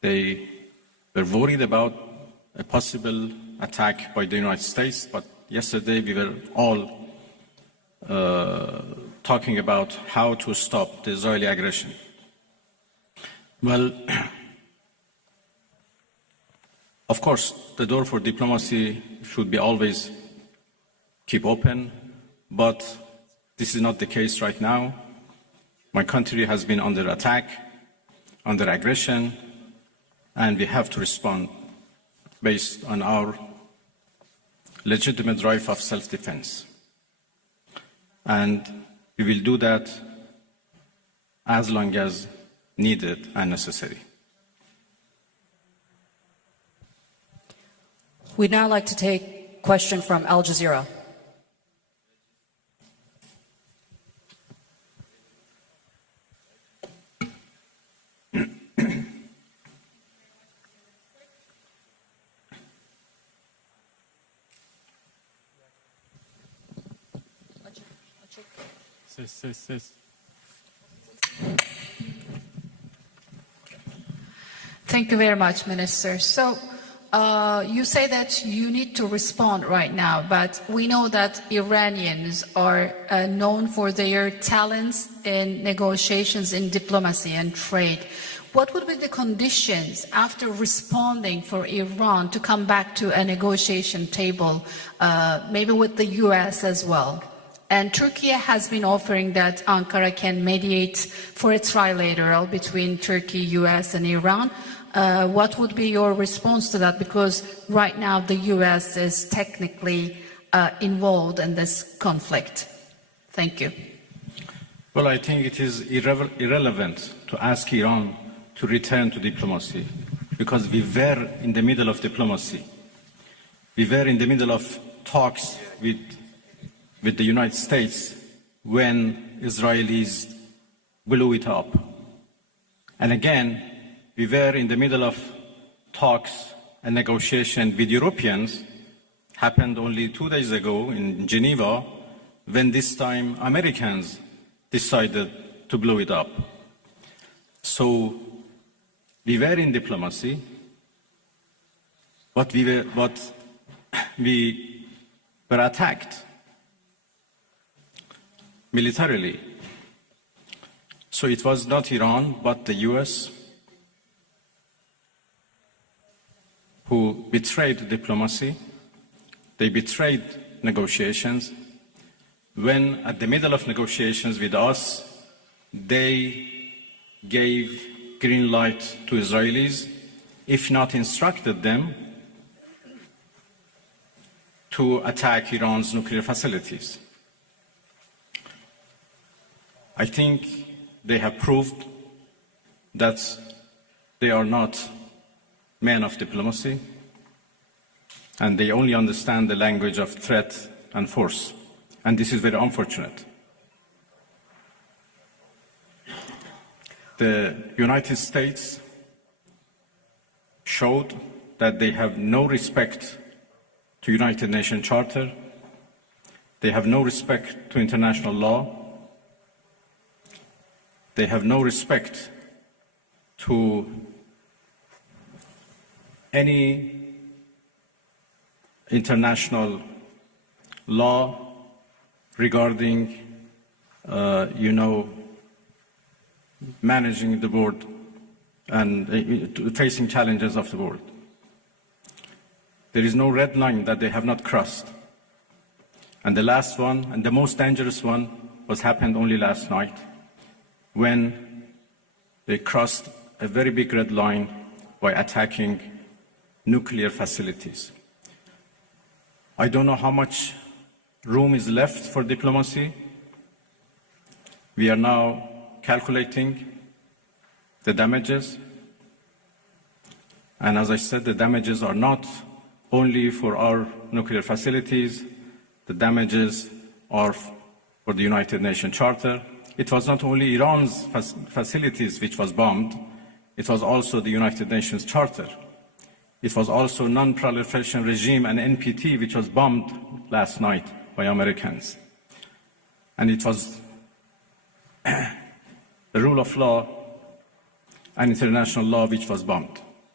They were worried about a possible attack by the United States, but yesterday we were all talking about how to stop the Israeli aggression. Well, of course, the door for diplomacy should be always keep open, but this is not the case right now. My country has been under attack, under aggression, and we have to respond based on our legitimate right of self-defense. And we will do that as long as needed and necessary. We'd now like to take a question from Al Jazeera. Thank you very much, Minister. So you say that you need to respond right now, but we know that Iranians are known for their talents in negotiations, in diplomacy and trade. What would be the conditions after responding for Iran to come back to a negotiation table, maybe with the US as well? And Turkey has been offering that Ankara can mediate for a trilateral between Turkey, US and Iran. What would be your response to that? Because right now the US is technically involved in this conflict. Thank you. Well, I think it is irrelevant to ask Iran to return to diplomacy, because we were in the middle of diplomacy. We were in the middle of talks with the United States when Israelis blew it up. And again, we were in the middle of talks and negotiation with Europeans, happened only 2 days ago in Geneva, when this time Americans decided to blow it up. So we were in diplomacy, but we were attacked militarily. So it was not Iran, but the US who betrayed diplomacy. They betrayed negotiations. When at the middle of negotiations with us, they gave green light to Israelis, if not instructed them to attack Iran's nuclear facilities. I think they have proved that they are not men of diplomacy, and they only understand the language of threat and force. And this is very unfortunate. The United States showed that they have no respect to United Nations Charter. They have no respect to international law. They have no respect to any international law regarding, managing the world and facing challenges of the world. There is no red line that they have not crossed. And the last one, and the most dangerous one, happened only last night, when they crossed a very big red line by attacking nuclear facilities. I don't know how much room is left for diplomacy. We are now calculating the damages. And as I said, the damages are not only for our nuclear facilities. The damages are for the United Nations Charter. It was not only Iran's facilities which was bombed, it was also the United Nations Charter. It was also non-proliferation regime and NPT, which was bombed last night by Americans. And it was the rule of law and international law which was bombed.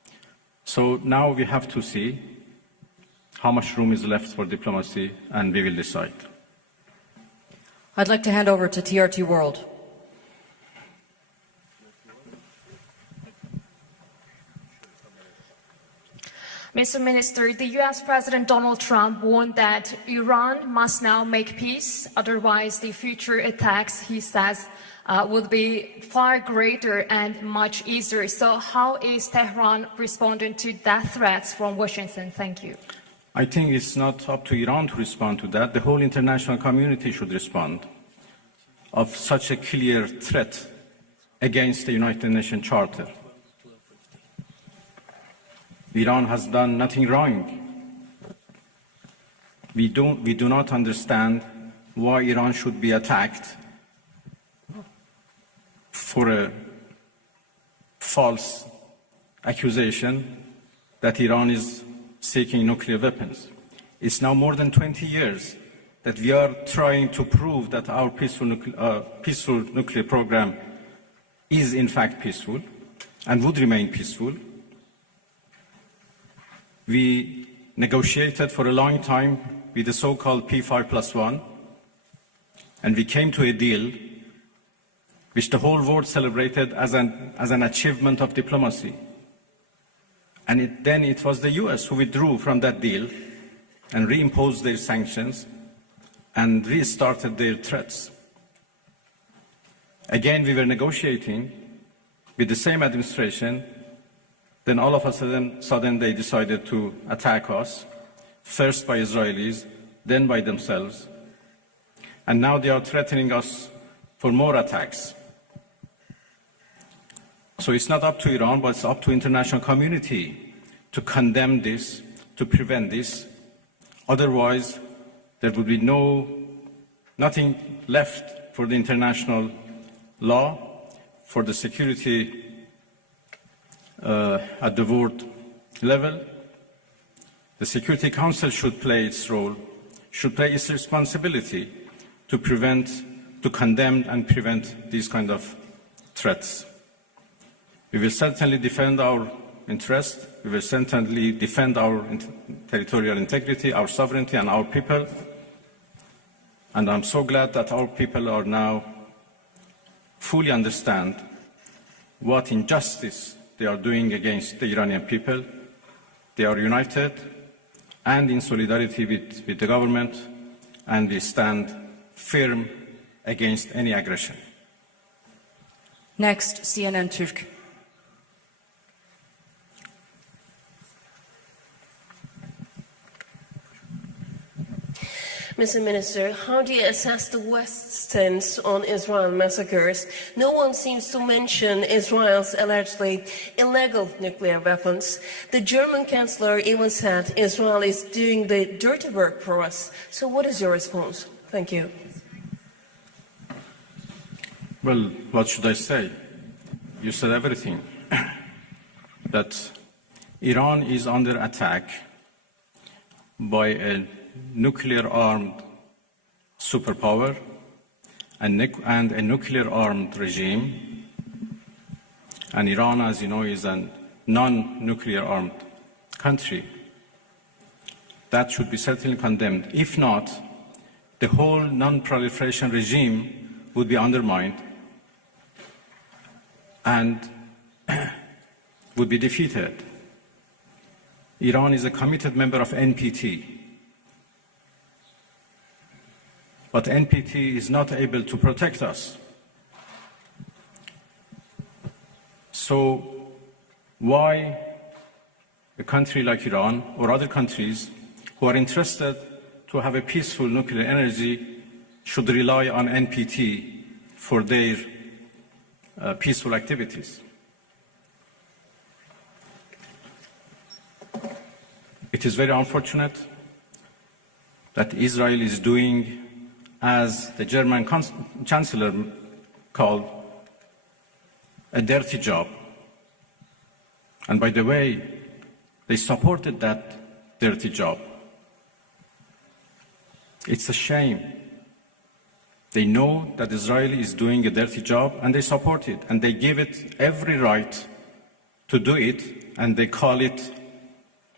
So now we have to see how much room is left for diplomacy, and we will decide. I'd like to hand over to TRT World. Mr. Minister, the U.S. President Donald Trump warned that Iran must now make peace, otherwise the future attacks, he says, would be far greater and much easier. So how is Tehran responding to that threats from Washington? Thank you. I think it's not up to Iran to respond to that. The whole international community should respond of such a clear threat against the United Nations Charter. Iran has done nothing wrong. We do not understand why Iran should be attacked for a false accusation that Iran is seeking nuclear weapons. It's now more than 20 years that we are trying to prove that our peaceful nuclear program is in fact peaceful and would remain peaceful. We negotiated for a long time with the so-called P5+1, and we came to a deal which the whole world celebrated as an achievement of diplomacy. And then it was the US who withdrew from that deal and reimposed their sanctions and restarted their threats. Again, we were negotiating with the same administration. Then all of a sudden they decided to attack us, first by Israelis, then by themselves. And now they are threatening us for more attacks. So it's not up to Iran, but it's up to international community to condemn this, to prevent this. Otherwise, there would be nothing left for the international law, for the security at the world level. The Security Council should play its role, should play its responsibility to condemn and prevent these kind of threats. We will certainly defend our interest. We will certainly defend our territorial integrity, our sovereignty, and our people. And I'm so glad that our people are now fully understand what injustice they are doing against the Iranian people. They are united and in solidarity with the government, and we stand firm against any aggression. Next, CNN Türk. Mr. Minister, how do you assess the West's stance on Israel massacres? No one seems to mention Israel's allegedly illegal nuclear weapons. The German Chancellor even said Israel is doing the dirty work for us. So what is your response? Thank you. Well, what should I say? You said everything. That Iran is under attack by a nuclear-armed superpower and a nuclear-armed regime. And Iran, as you know, is a non-nuclear-armed country. That should be certainly condemned. If not, the whole non-proliferation regime would be undermined and would be defeated. Iran is a committed member of NPT. But NPT is not able to protect us. So why a country like Iran or other countries who are interested to have a peaceful nuclear energy should rely on NPT for their peaceful activities? It is very unfortunate that Israel is doing, as the German Chancellor called, a dirty job. And by the way, they supported that dirty job. It's a shame. They know that Israel is doing a dirty job and they support it, and they give it every right to do it, and they call it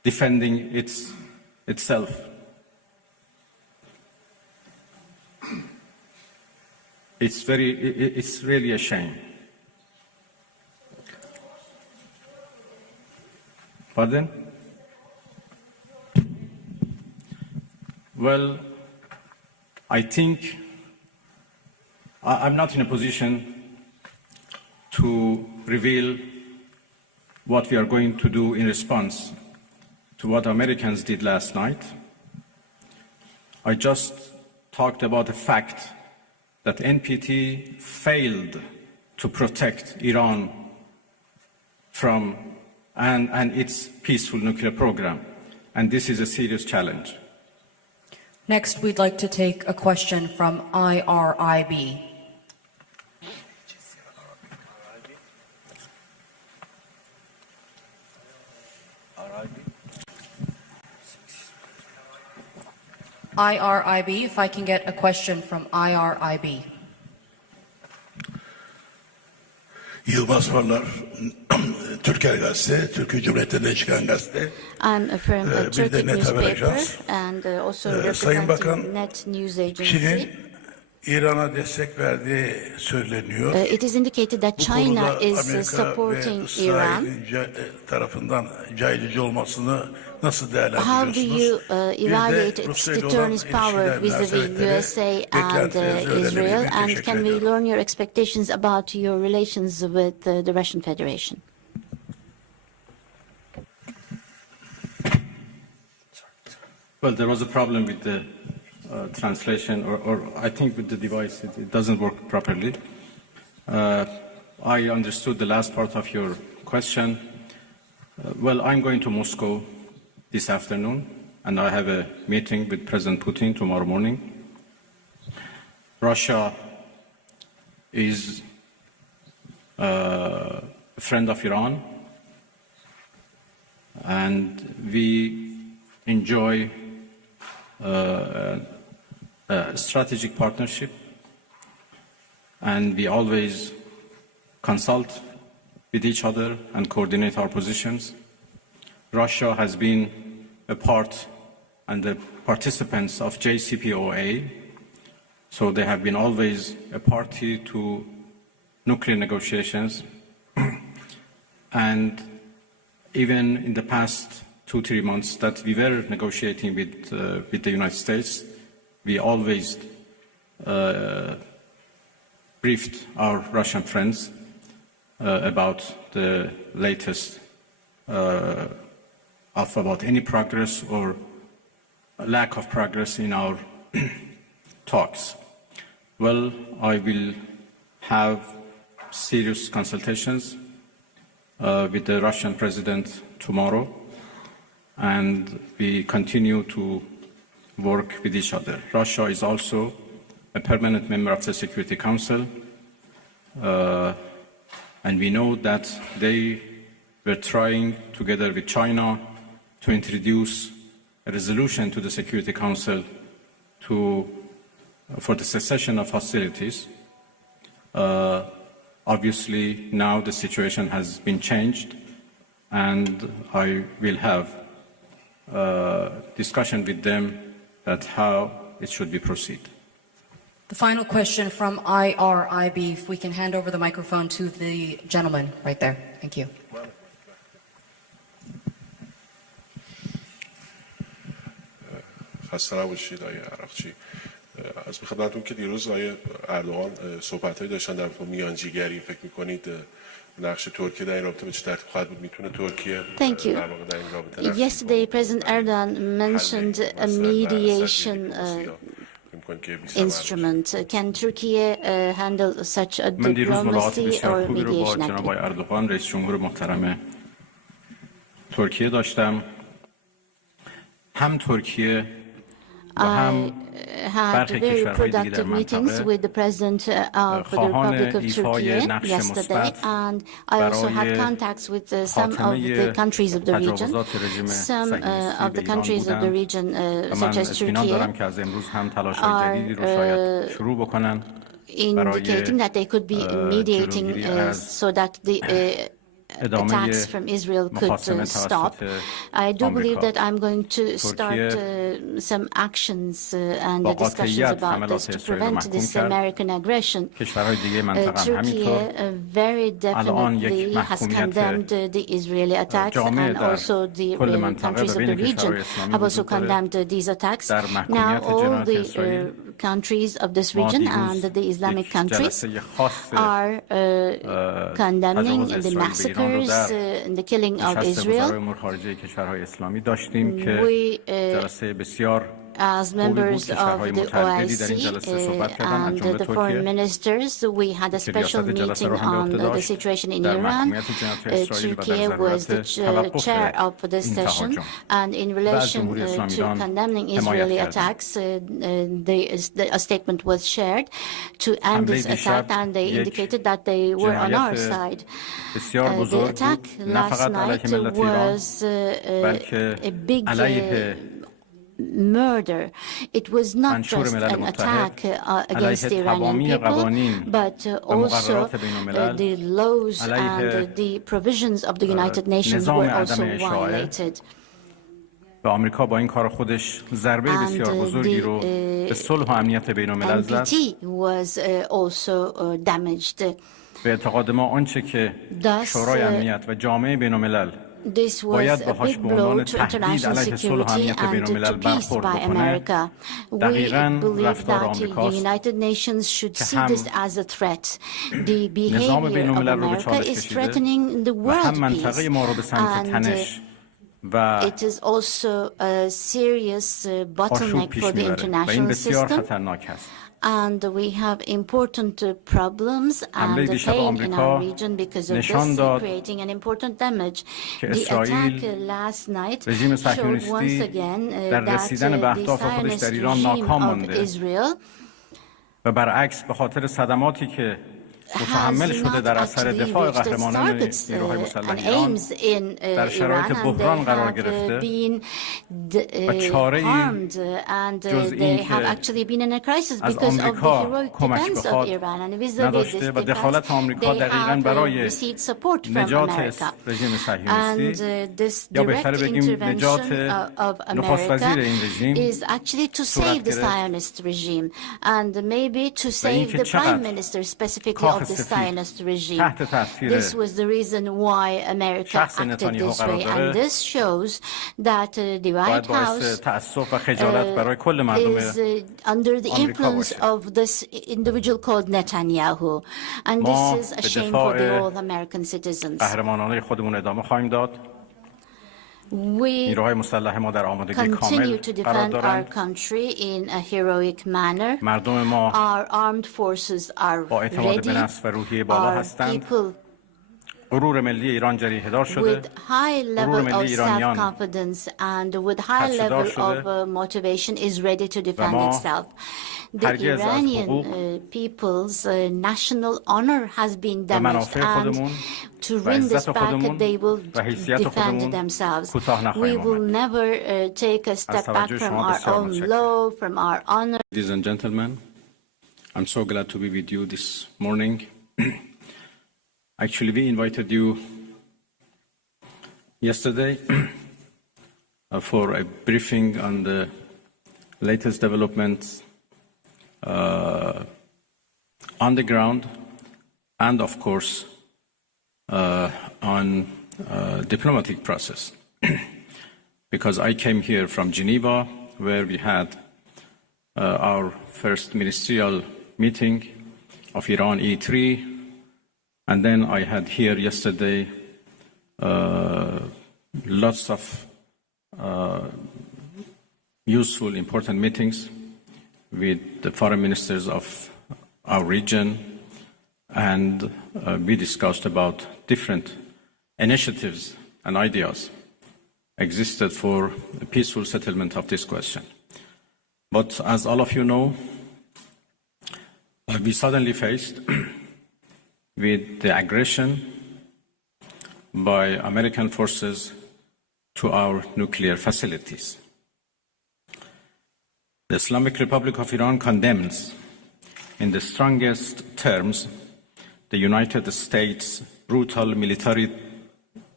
defending itself. It's really a shame. Pardon? Well, I think I'm not in a position to reveal what we are going to do in response to what Americans did last night. I just talked about the fact that NPT failed to protect Iran from and its peaceful nuclear program, and this is a serious challenge. Next, we'd like to take a question from IRIB. IRIB, if I can get a question from IRIB. Yılmaz Varlar, Türker Gazete, Türkiye Cumhuriyeti'nden çıkan gazete. I'm from a Turkish newspaper and also Sayın Bakan, representing Net News Agency. Çin'in İran'a destek verdiği söyleniyor. It is indicated that China is supporting Iran. Tarafından caydırıcı olmasını nasıl How do değerlendiriyorsunuz? you evaluate its deterrence power vis-a-vis USA and Israel? And can we learn your expectations about your relations with the Russian Federation? Well, there was a problem with the translation, or I think with the device, it doesn't work properly. I understood the last part of your question. Well, I'm going to Moscow this afternoon, and I have a meeting with President Putin tomorrow morning. Russia is a friend of Iran, and we enjoy a strategic partnership, and we always consult with each other and coordinate our positions. Russia has been a part and the participants of JCPOA, so they have been always a party to nuclear negotiations. And even in the past 2-3 months that we were negotiating with the United States, we always briefed our Russian friends about the latest about any progress or lack of progress in our talks. Well, I will have serious consultations with the Russian president tomorrow, and we continue to work with each other. Russia is also a permanent member of the Security Council, and we know that they were trying, together with China, to introduce a resolution to the Security Council for the cessation of hostilities. Obviously, now the situation has been changed, and I will have discussion with them that how it should be proceed. The final question from IRIB, if we can hand over the microphone to the gentleman right there. Thank you. خسته نباشید آقای عراقچی. از خدمتتون که دیروز آقای اردوغان صحبت‌هایی داشتن در مورد میانجیگری، فکر می‌کنید نقش ترکیه در این رابطه به چه ترتیب خواهد بود؟ میتونه ترکیه در واقع در این رابطه Yesterday, President Erdogan mentioned a mediation instrument. Can Turkey handle such a من دیروز ملاقات diplomacy بسیار or خوبی رو با mediation جناب آقای activity? اردوغان رئیس جمهور محترم ترکیه داشتم. هم ترکیه و هم had very productive meetings with the President of the Republic of Turkey yesterday, and I also had contacts with some of the countries of the region. Some of the countries of the region, such as Turkey, are indicating that they could be mediating so that the attacks from Israel could stop. I do believe that I'm going to start some actions and discussions about this to prevent this American aggression. Turkey very definitely has condemned the Israeli attacks, and also the countries of the region have also condemned these attacks. Now all the countries of this region and the Islamic countries are condemning the massacres and the killing of Israel. We, as members of the OIC and the foreign ministers, we had a special meeting on the situation in Iran. Turkey was the chair of this session, and in relation to condemning Israeli attacks, a statement was shared to end this attack, and they indicated that they were on our side. The attack last night was a big murder. It was not just an attack against the Iranian people, but also the laws and the provisions of the United Nations were also violated. و آمریکا با این کار خودش ضربه بسیار بزرگی رو به صلح و امنیت بین‌الملل زد. به اعتقاد ما آنچه که شورای امنیت و جامعه بین‌الملل باید باهاش به عنوان تهدید علیه صلح و امنیت بین‌الملل برخورد بکنه، دقیقاً رفتار آمریکاست که هم نظام بین‌الملل رو به چالش کشیده و هم منطقه ما رو به سمت تنش It is also a serious bottleneck for the international system, and we have important problems and pain in our region because of this, creating an important damage. The attack last night showed once again that the Zionist regime of Israel و برعکس به خاطر صدماتی که متحمل شده در اثر دفاع قهرمانان نیروهای مسلح ایران در شرایط بحران قرار گرفته و چاره‌ای جز این که از آمریکا کمک بخواد نداشته و دخالت آمریکا دقیقاً برای نجات رژیم صهیونیستی یا بهتره بگیم نجات نخست وزیر این رژیم صورت گرفت و اینکه چقدر the Zionist regime. This was the reason why America acted this way, and this shows that the White House is under the influence of this individual called Netanyahu, and this is a shame for the all American citizens. We continue to defend our country in a heroic manner. Our armed forces are ready. Our people with high level of self-confidence and with high level of motivation is ready to defend itself. The Iranian people's national honor has been damaged, and to win this back, they will defend themselves. We will never take a step back from our own law, from our honor. Ladies and gentlemen, I'm so glad to be with you this morning. Actually, we invited you yesterday for a briefing on the latest developments on the ground, and of course on diplomatic process. Because I came here from Geneva, where we had our first ministerial meeting of Iran E3, and then I had here yesterday lots of useful, important meetings with the foreign ministers of our region, and we discussed about different initiatives and ideas existed for a peaceful settlement of this question. But as all of you know, we suddenly faced with the aggression by American forces to our nuclear facilities. The Islamic Republic of Iran condemns in the strongest terms the United States' brutal military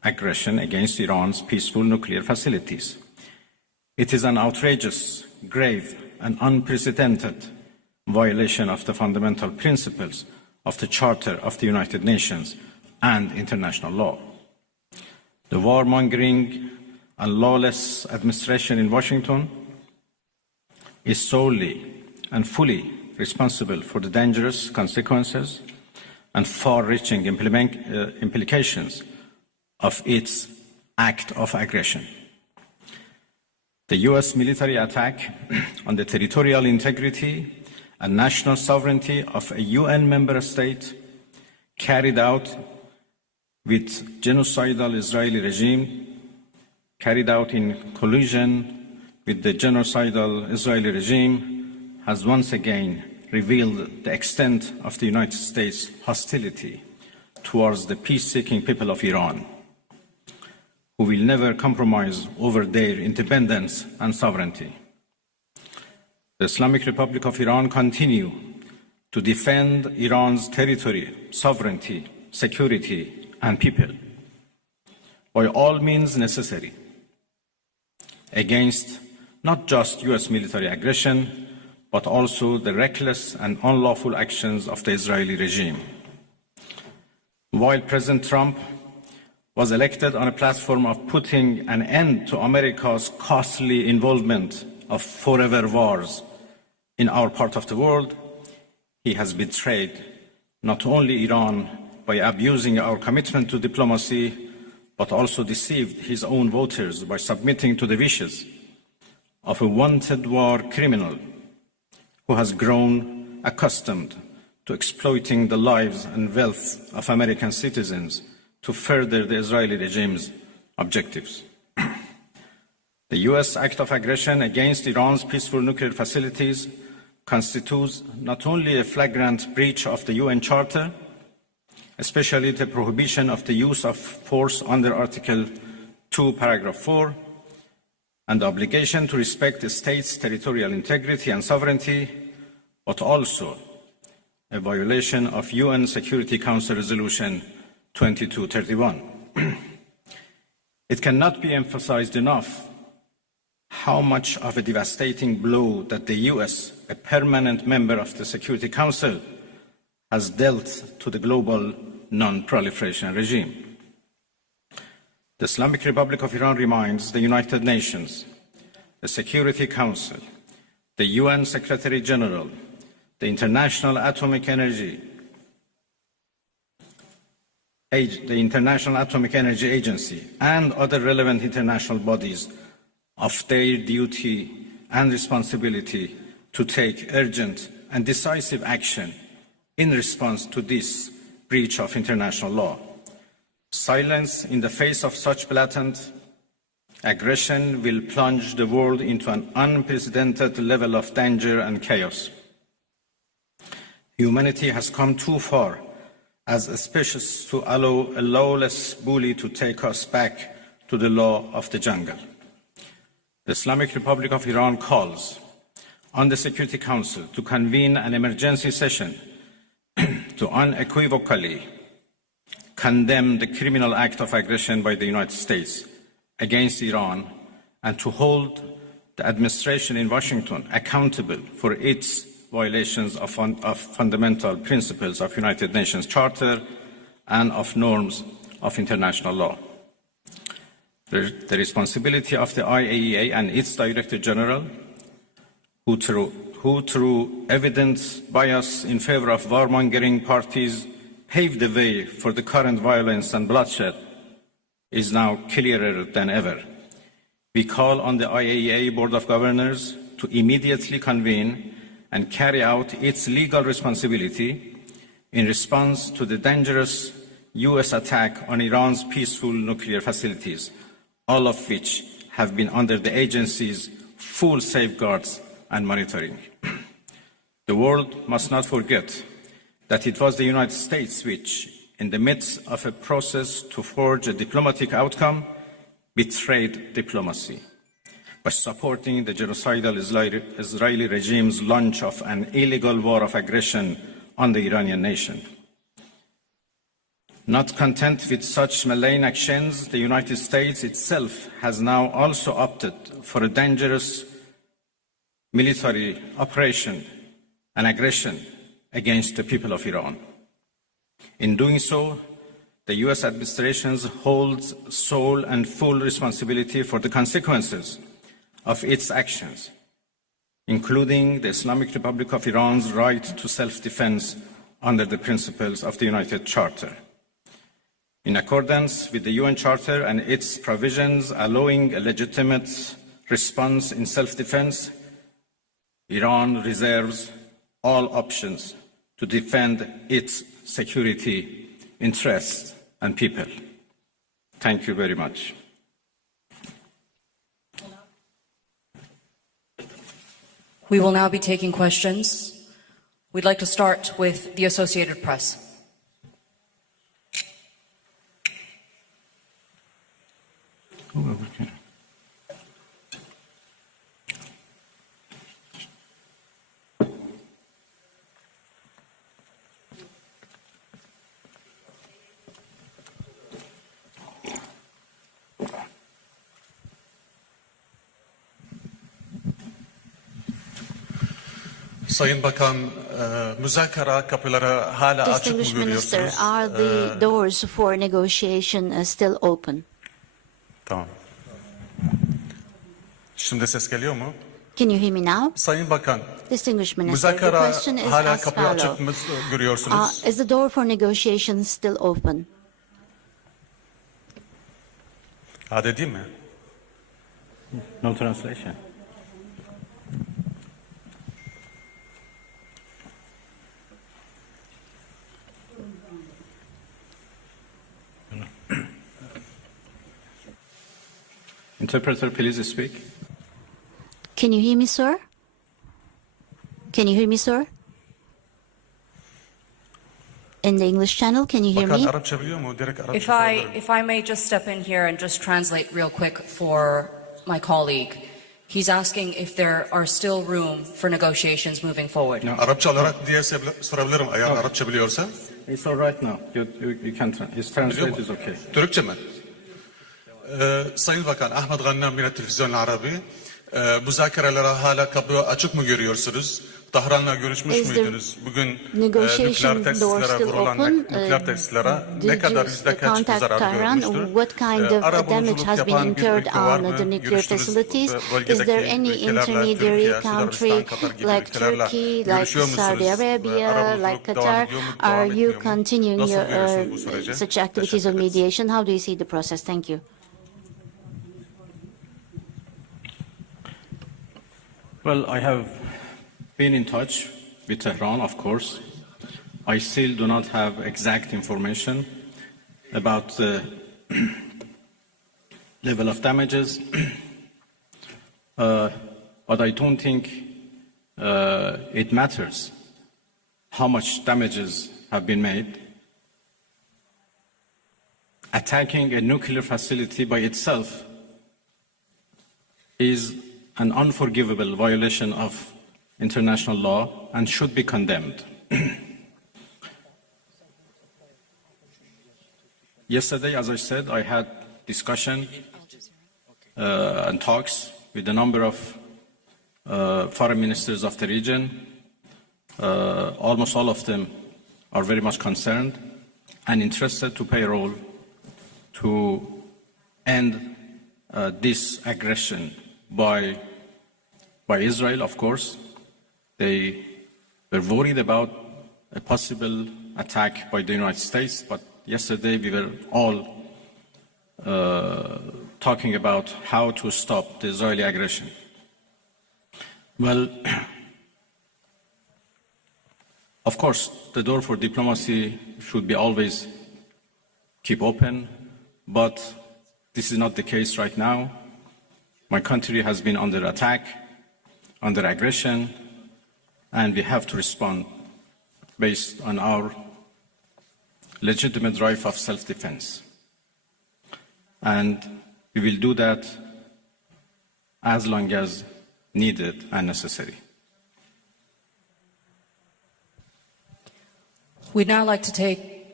aggression against Iran's peaceful nuclear facilities. It is an outrageous, grave, and unprecedented violation of the fundamental principles of the Charter of the United Nations and international law. The warmongering and lawless administration in Washington is solely and fully responsible for the dangerous consequences and far-reaching implications of its act of aggression. The US military attack on the territorial integrity and national sovereignty of a UN member state carried out with genocidal Israeli regime, carried out in collusion with the genocidal Israeli regime, has once again revealed the extent of the United States' hostility towards the peace-seeking people of Iran, who will never compromise over their independence and sovereignty. The Islamic Republic of Iran continues to defend Iran's territory, sovereignty, security, and people by all means necessary against not just US military aggression, but also the reckless and unlawful actions of the Israeli regime. While President Trump was elected on a platform of putting an end to America's costly involvement of forever wars in our part of the world, he has betrayed not only Iran by abusing our commitment to diplomacy, but also deceived his own voters by submitting to the wishes of a wanted war criminal who has grown accustomed to exploiting the lives and wealth of American citizens to further the Israeli regime's objectives. The US act of aggression against Iran's peaceful nuclear facilities constitutes not only a flagrant breach of the UN Charter, especially the prohibition of the use of force under Article 2, Paragraph 4, and the obligation to respect the state's territorial integrity and sovereignty, but also a violation of UN Security Council Resolution 2231. It cannot be emphasized enough how much of a devastating blow that the US, a permanent member of the Security Council, has dealt to the global non-proliferation regime. The Islamic Republic of Iran reminds the United Nations, the Security Council, the UN Secretary General, the International Atomic Energy Agency, and other relevant international bodies of their duty and responsibility to take urgent and decisive action in response to this breach of international law. Silence in the face of such blatant aggression will plunge the world into an unprecedented level of danger and chaos. Humanity has come too far as a species to allow a lawless bully to take us back to the law of the jungle. The Islamic Republic of Iran calls on the Security Council to convene an emergency session to unequivocally condemn the criminal act of aggression by the United States against Iran and to hold the administration in Washington accountable for its violations of fundamental principles of United Nations Charter and of norms of international law. The responsibility of the IAEA and its Director General, who through evident bias in favor of warmongering parties paved the way for the current violence and bloodshed, is now clearer than ever. We call on the IAEA Board of Governors to immediately convene and carry out its legal responsibility in response to the dangerous US attack on Iran's peaceful nuclear facilities, all of which have been under the agency's full safeguards and monitoring. The world must not forget that it was the United States which, in the midst of a process to forge a diplomatic outcome, betrayed diplomacy by supporting the genocidal Israeli regime's launch of an illegal war of aggression on the Iranian nation. Not content with such malign actions, the United States itself has now also opted for a dangerous military operation and aggression against the people of Iran. In doing so, the US administration holds sole and full responsibility for the consequences of its actions, including the Islamic Republic of Iran's right to self-defense under the principles of the United Charter. In accordance with the UN Charter and its provisions allowing a legitimate response in self-defense, Iran reserves all options to defend its security interests and people. Thank you very much. We will now be taking questions. We'd like to start with the Associated Press. Okay. Sayın Bakan, müzakere kapıları hala açık mı Distinguished Minister, görüyorsunuz? are the doors for negotiation still open? Tamam. Şimdi ses geliyor mu? Can you hear me now? Sayın Bakan, Distinguished Minister, the müzakere question is hala as kapıyı açık mı follows. görüyorsunuz? Is the door for negotiation still open? Hadi değil mi? No translation. Interpreter, please speak. Can you hear me, sir? Can you hear me, sir? In the English channel, can you hear Bakan me? Arapça biliyor mu? Direkt Arapça If I may just step in here and just translate real quick for my colleague. He's asking if there are still room for negotiations moving forward. No. Arapça olarak diye sorabilirim eğer Arapça biliyorsa. It's all right now. You can translate is okay. Türkçe mi? Sayın Bakan, Ahmet Gannam yine Televizyon Arabi. Müzakerelere hala kapı açık mı görüyorsunuz? Tahran'la görüşmüş müydünüz? Bugün nükleer tesislere vurulan nükleer tesislere ne kadar yüzde kaç zarar görmüştür? What kind of damage has been incurred on the nuclear facilities? Is there any intermediary country like Turkey, like Saudi Arabia, like Qatar? Are you continuing your such activities of mediation? How do you see the process? Thank you. Well, I have been in touch with Tehran, of course. I still do not have exact information about the level of damages, but I don't think it matters how much damages have been made. Attacking a nuclear facility by itself is an unforgivable violation of international law and should be condemned. Yesterday, as I said, I had discussion and talks with a number of foreign ministers of the region. Almost all of them are very much concerned and interested to play a role to end this aggression by Israel, of course. They were worried about a possible attack by the United States, but yesterday we were all talking about how to stop the Israeli aggression. Well, of course, the door for diplomacy should be always keep open, but this is not the case right now. My country has been under attack, under aggression, and we have to respond based on our legitimate right of self-defense. And we will do that as long as needed and necessary. We'd now like to take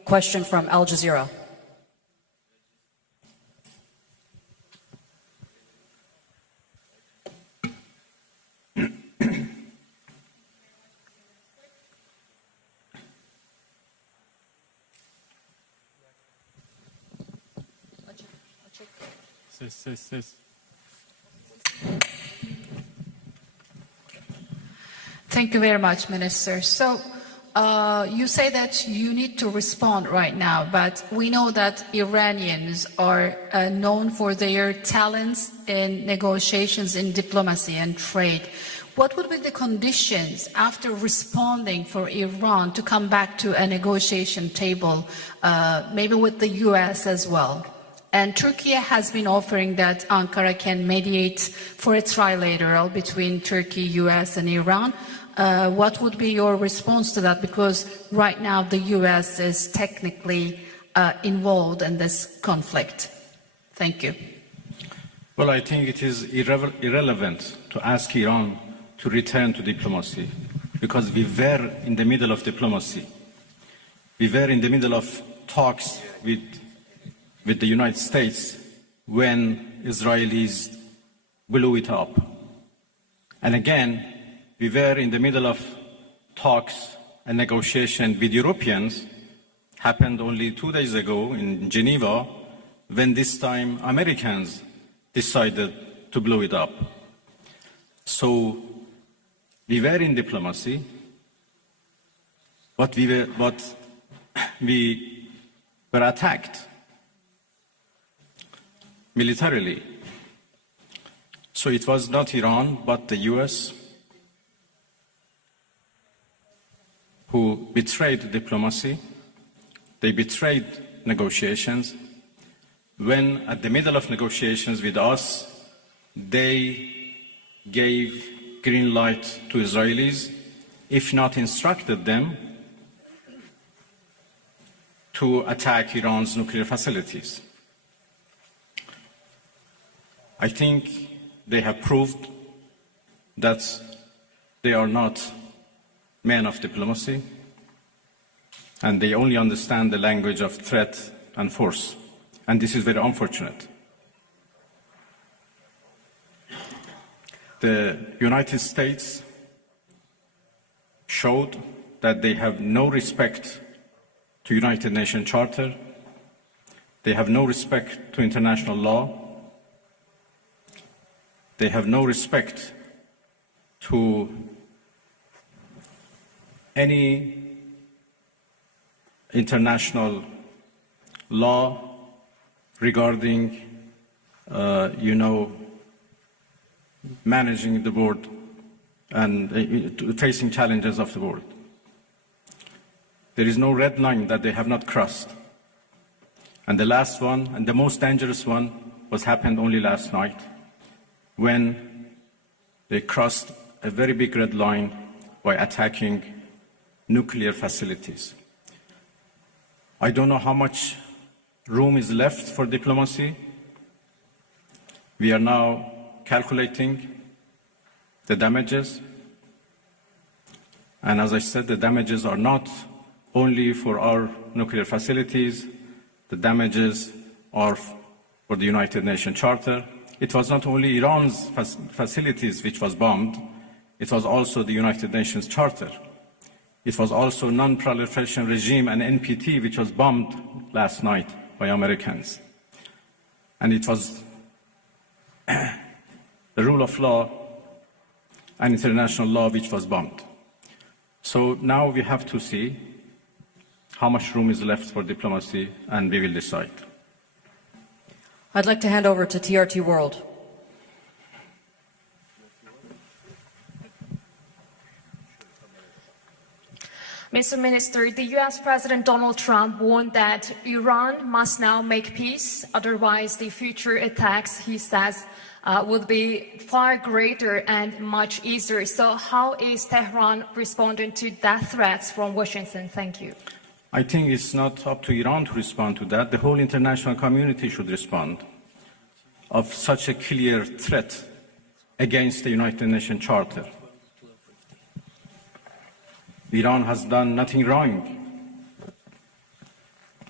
question from Al Jazeera. Thank you very much, Minister. So you say that you need to respond right now, but we know that Iranians are known for their talents in negotiations in diplomacy and trade. What would be the conditions after responding for Iran to come back to a negotiation table, maybe with the US as well? And Turkey has been offering that Ankara can mediate for a trilateral between Turkey, US, and Iran. What would be your response to that? Because right now the US is technically involved in this conflict. Thank you. Well, I think it is irrelevant to ask Iran to return to diplomacy, because we were in the middle of diplomacy. We were in the middle of talks with the United States when Israelis blew it up. And again, we were in the middle of talks and negotiation with Europeans, happened only 2 days ago in Geneva, when this time Americans decided to blow it up. So we were in diplomacy, but we were attacked militarily. So it was not Iran, but the US who betrayed diplomacy. They betrayed negotiations. When at the middle of negotiations with us, they gave green light to Israelis, if not instructed them to attack Iran's nuclear facilities. I think they have proved that they are not men of diplomacy, and they only understand the language of threat and force. And this is very unfortunate. The United States showed that they have no respect to United Nations Charter. They have no respect to international law. They have no respect to any international law regarding, managing the world and facing challenges of the world. There is no red line that they have not crossed. And the last one, and the most dangerous one, happened only last night, when they crossed a very big red line by attacking nuclear facilities. I don't know how much room is left for diplomacy. We are now calculating the damages. And as I said, the damages are not only for our nuclear facilities. The damages are for the United Nations Charter. It was not only Iran's facilities which was bombed, it was also the United Nations Charter. It was also Non-Proliferation Regime and NPT, which was bombed last night by Americans. And it was the rule of law and international law which was bombed. So now we have to see how much room is left for diplomacy, and we will decide. I'd like to hand over to TRT World. Mr. Minister, the US President Donald Trump warned that Iran must now make peace, otherwise the future attacks, he says, would be far greater and much easier. So how is Tehran responding to that threats from Washington? Thank you. I think it's not up to Iran to respond to that. The whole international community should respond of such a clear threat against the United Nations Charter. Iran has done nothing wrong.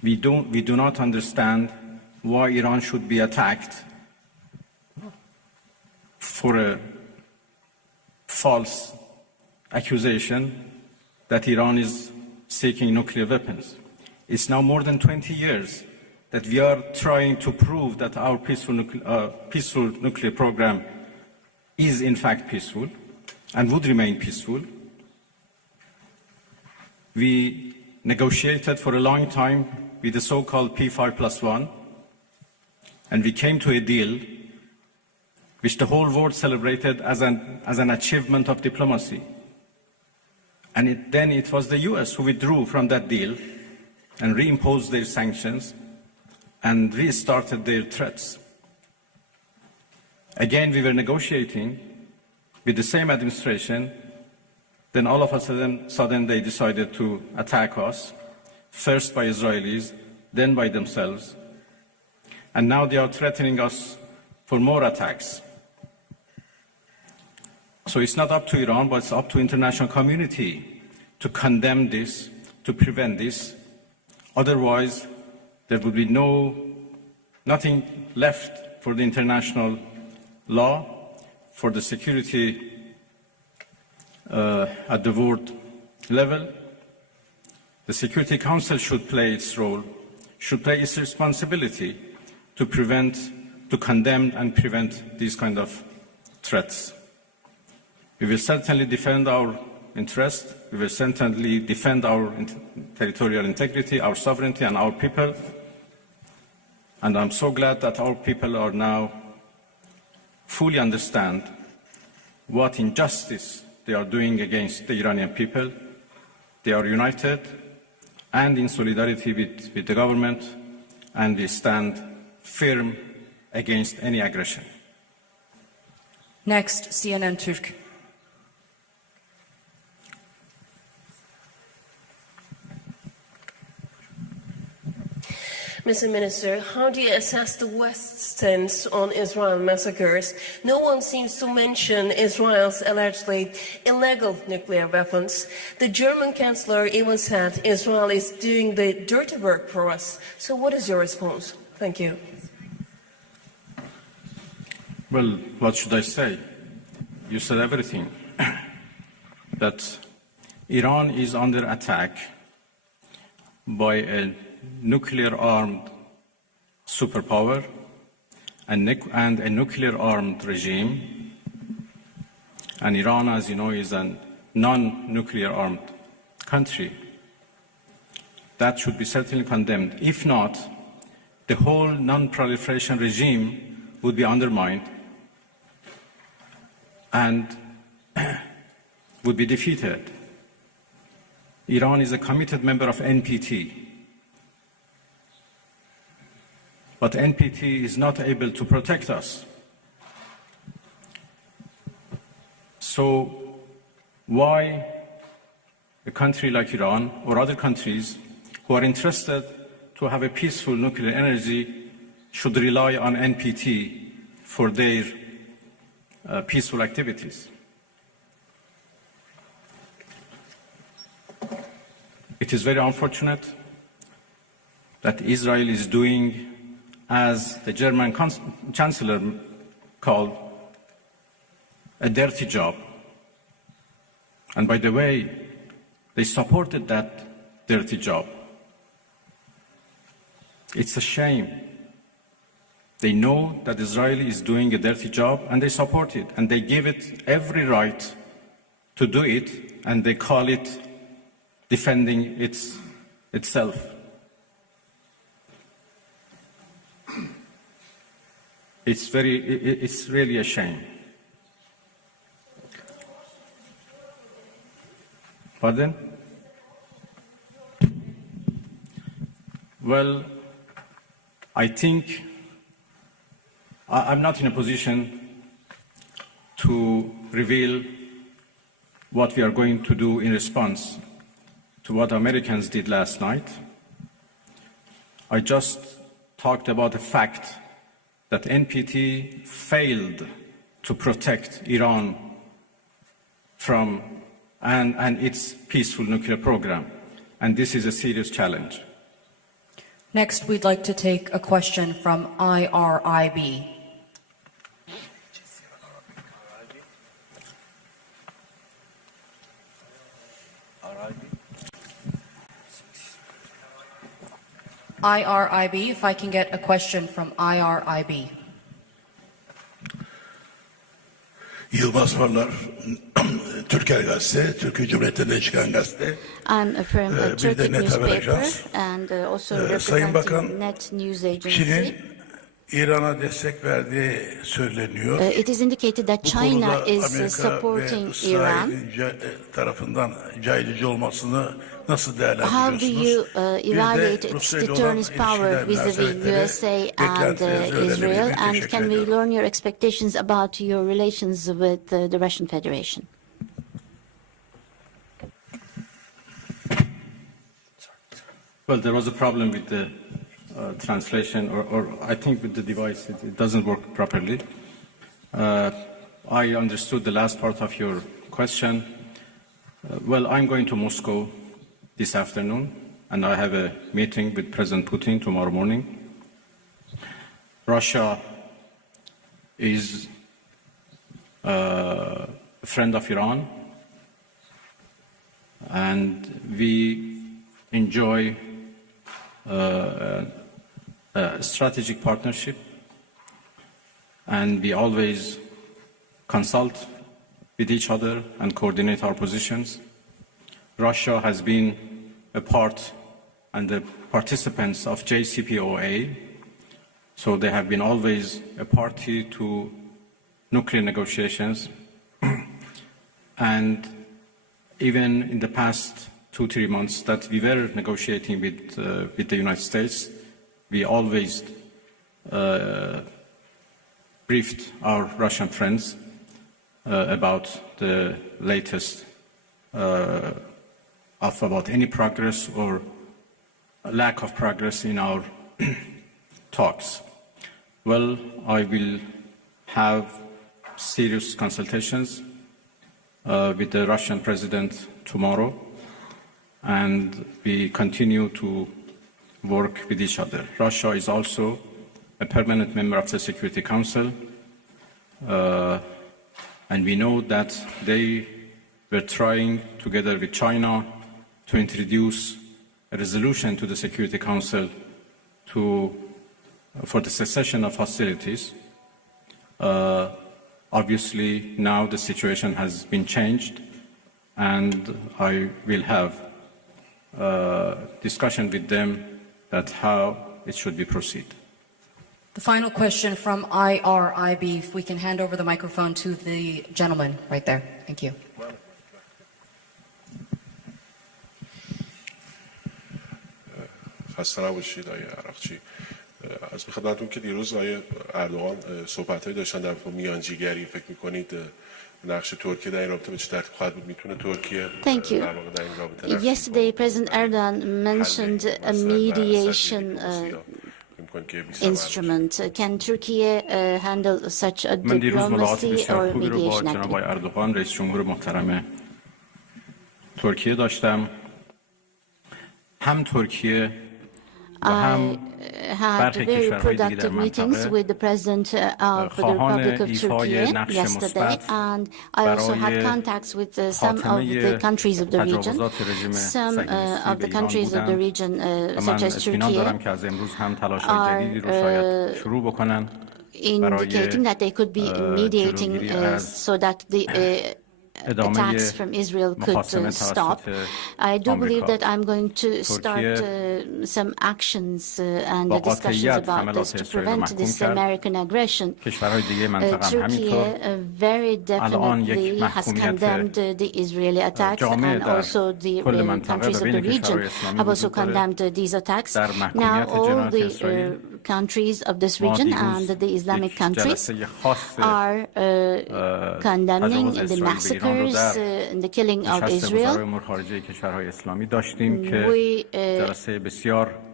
We do not understand why Iran should be attacked for a false accusation that Iran is seeking nuclear weapons. It's now more than 20 years that we are trying to prove that our peaceful nuclear program is in fact peaceful and would remain peaceful. We negotiated for a long time with the so-called P5+1, and we came to a deal which the whole world celebrated as an achievement of diplomacy. And then it was the US who withdrew from that deal and reimposed their sanctions and restarted their threats. Again, we were negotiating with the same administration. Then all of a sudden they decided to attack us, first by Israelis, then by themselves. And now they are threatening us for more attacks. So it's not up to Iran, but it's up to the international community to condemn this, to prevent this. Otherwise, there would be nothing left for the international law, for the security at the world level. The Security Council should play its role, should play its responsibility to condemn and prevent these kind of threats. We will certainly defend our interests. We will certainly defend our territorial integrity, our sovereignty, and our people. And I'm so glad that our people are now fully understand what injustice they are doing against the Iranian people. They are united and in solidarity with the government, and we stand firm against any aggression. Next, CNN Türk. Mr. Minister, how do you assess the West's stance on Israel massacres? No one seems to mention Israel's allegedly illegal nuclear weapons. The German Chancellor even said Israel is doing the dirty work for us. So what is your response? Thank you. Well, what should I say? You said everything. That Iran is under attack by a nuclear-armed superpower and a nuclear-armed regime. And Iran, as you know, is a non-nuclear-armed country. That should be certainly condemned. If not, the whole non-proliferation regime would be undermined and would be defeated. Iran is a committed member of NPT. But NPT is not able to protect us. So why a country like Iran or other countries who are interested to have a peaceful nuclear energy should rely on NPT for their peaceful activities? It is very unfortunate that Israel is doing, as the German Chancellor called, a dirty job. And by the way, they supported that dirty job. It's a shame. They know that Israel is doing a dirty job and they support it, and they give it every right to do it, and they call it defending itself. It's really a shame. Pardon? Well, I think I'm not in a position to reveal what we are going to do in response to what Americans did last night. I just talked about the fact that NPT failed to protect Iran from and its peaceful nuclear program. And this is a serious challenge. Next, we'd like to take a question from IRIB. IRIB, if I can get a question from IRIB. Yılmaz Varlar, Türker Gazete, Türkiye Cumhuriyeti'nden çıkan gazete. I'm from a Bir de Turkish Net Haber newspaper Ajans. and also Sayın Bakan, representing Net News Agency. Çin'in İran'a destek verdiği söyleniyor. It is indicated that Bu China konuda is Amerika ve supporting Iran. İsrail'in tarafından caydırıcı olmasını nasıl How do değerlendiriyorsunuz? you Bir de evaluate its Rusya ile olan deterrence power ilişkiler vis-a-vis münasebetleri, USA and beklentilerinizi öğrenebilir Israel? miyim? And Teşekkür can we ediyorum. learn your expectations about your relations with the Russian Federation? Well, there was a problem with the translation, or I think with the device, it doesn't work properly. I understood the last part of your question. Well, I'm going to Moscow this afternoon, and I have a meeting with President Putin tomorrow morning. Russia is a friend of Iran, and we enjoy a strategic partnership, and we always consult with each other and coordinate our positions. Russia has been a part and the participants of JCPOA, so they have been always a party to nuclear negotiations. And even in the past 2-3 months that we were negotiating with the United States, we always briefed our Russian friends about the latest about any progress or lack of progress in our talks. Well, I will have serious consultations with the Russian president tomorrow, and we continue to work with each other. Russia is also a permanent member of the Security Council, and we know that they were trying, together with China, to introduce a resolution to the Security Council for the cessation of hostilities. Obviously, now the situation has been changed, and I will have discussion with them that how it should be proceed. The final question from IRIB, if we can hand over the microphone to the gentleman right there. Thank you. خسته نباشید آقای عراقچی. از خدمتتون که دیروز آقای اردوغان صحبت‌هایی داشتن در میانجیگری، فکر می‌کنید نقش ترکیه در این رابطه به چه ترتیب خواهد بود؟ میتونه ترکیه در واقع در این رابطه Yesterday, President Erdogan mentioned a mediation instrument. Can Turkey handle such a من دیروز ملاقات diplomacy بسیار or خوبی رو با mediation جناب activity? آقای اردوغان رئیس جمهور محترم ترکیه داشتم. هم ترکیه و هم had very productive meetings with the President of the Republic of Turkey yesterday, and I also had contacts with some of the countries of the region. Some of the countries of the region, such as Turkey, are indicating that they could be mediating so that the attacks from Israel could stop. I do believe that I'm going to start some actions and discussions about this to prevent this American aggression. Turkey very definitely has condemned the Israeli attacks, and also the countries of the region have also condemned these attacks. Now all the countries of this region and the Islamic countries are condemning the massacres and the killing of Israel. We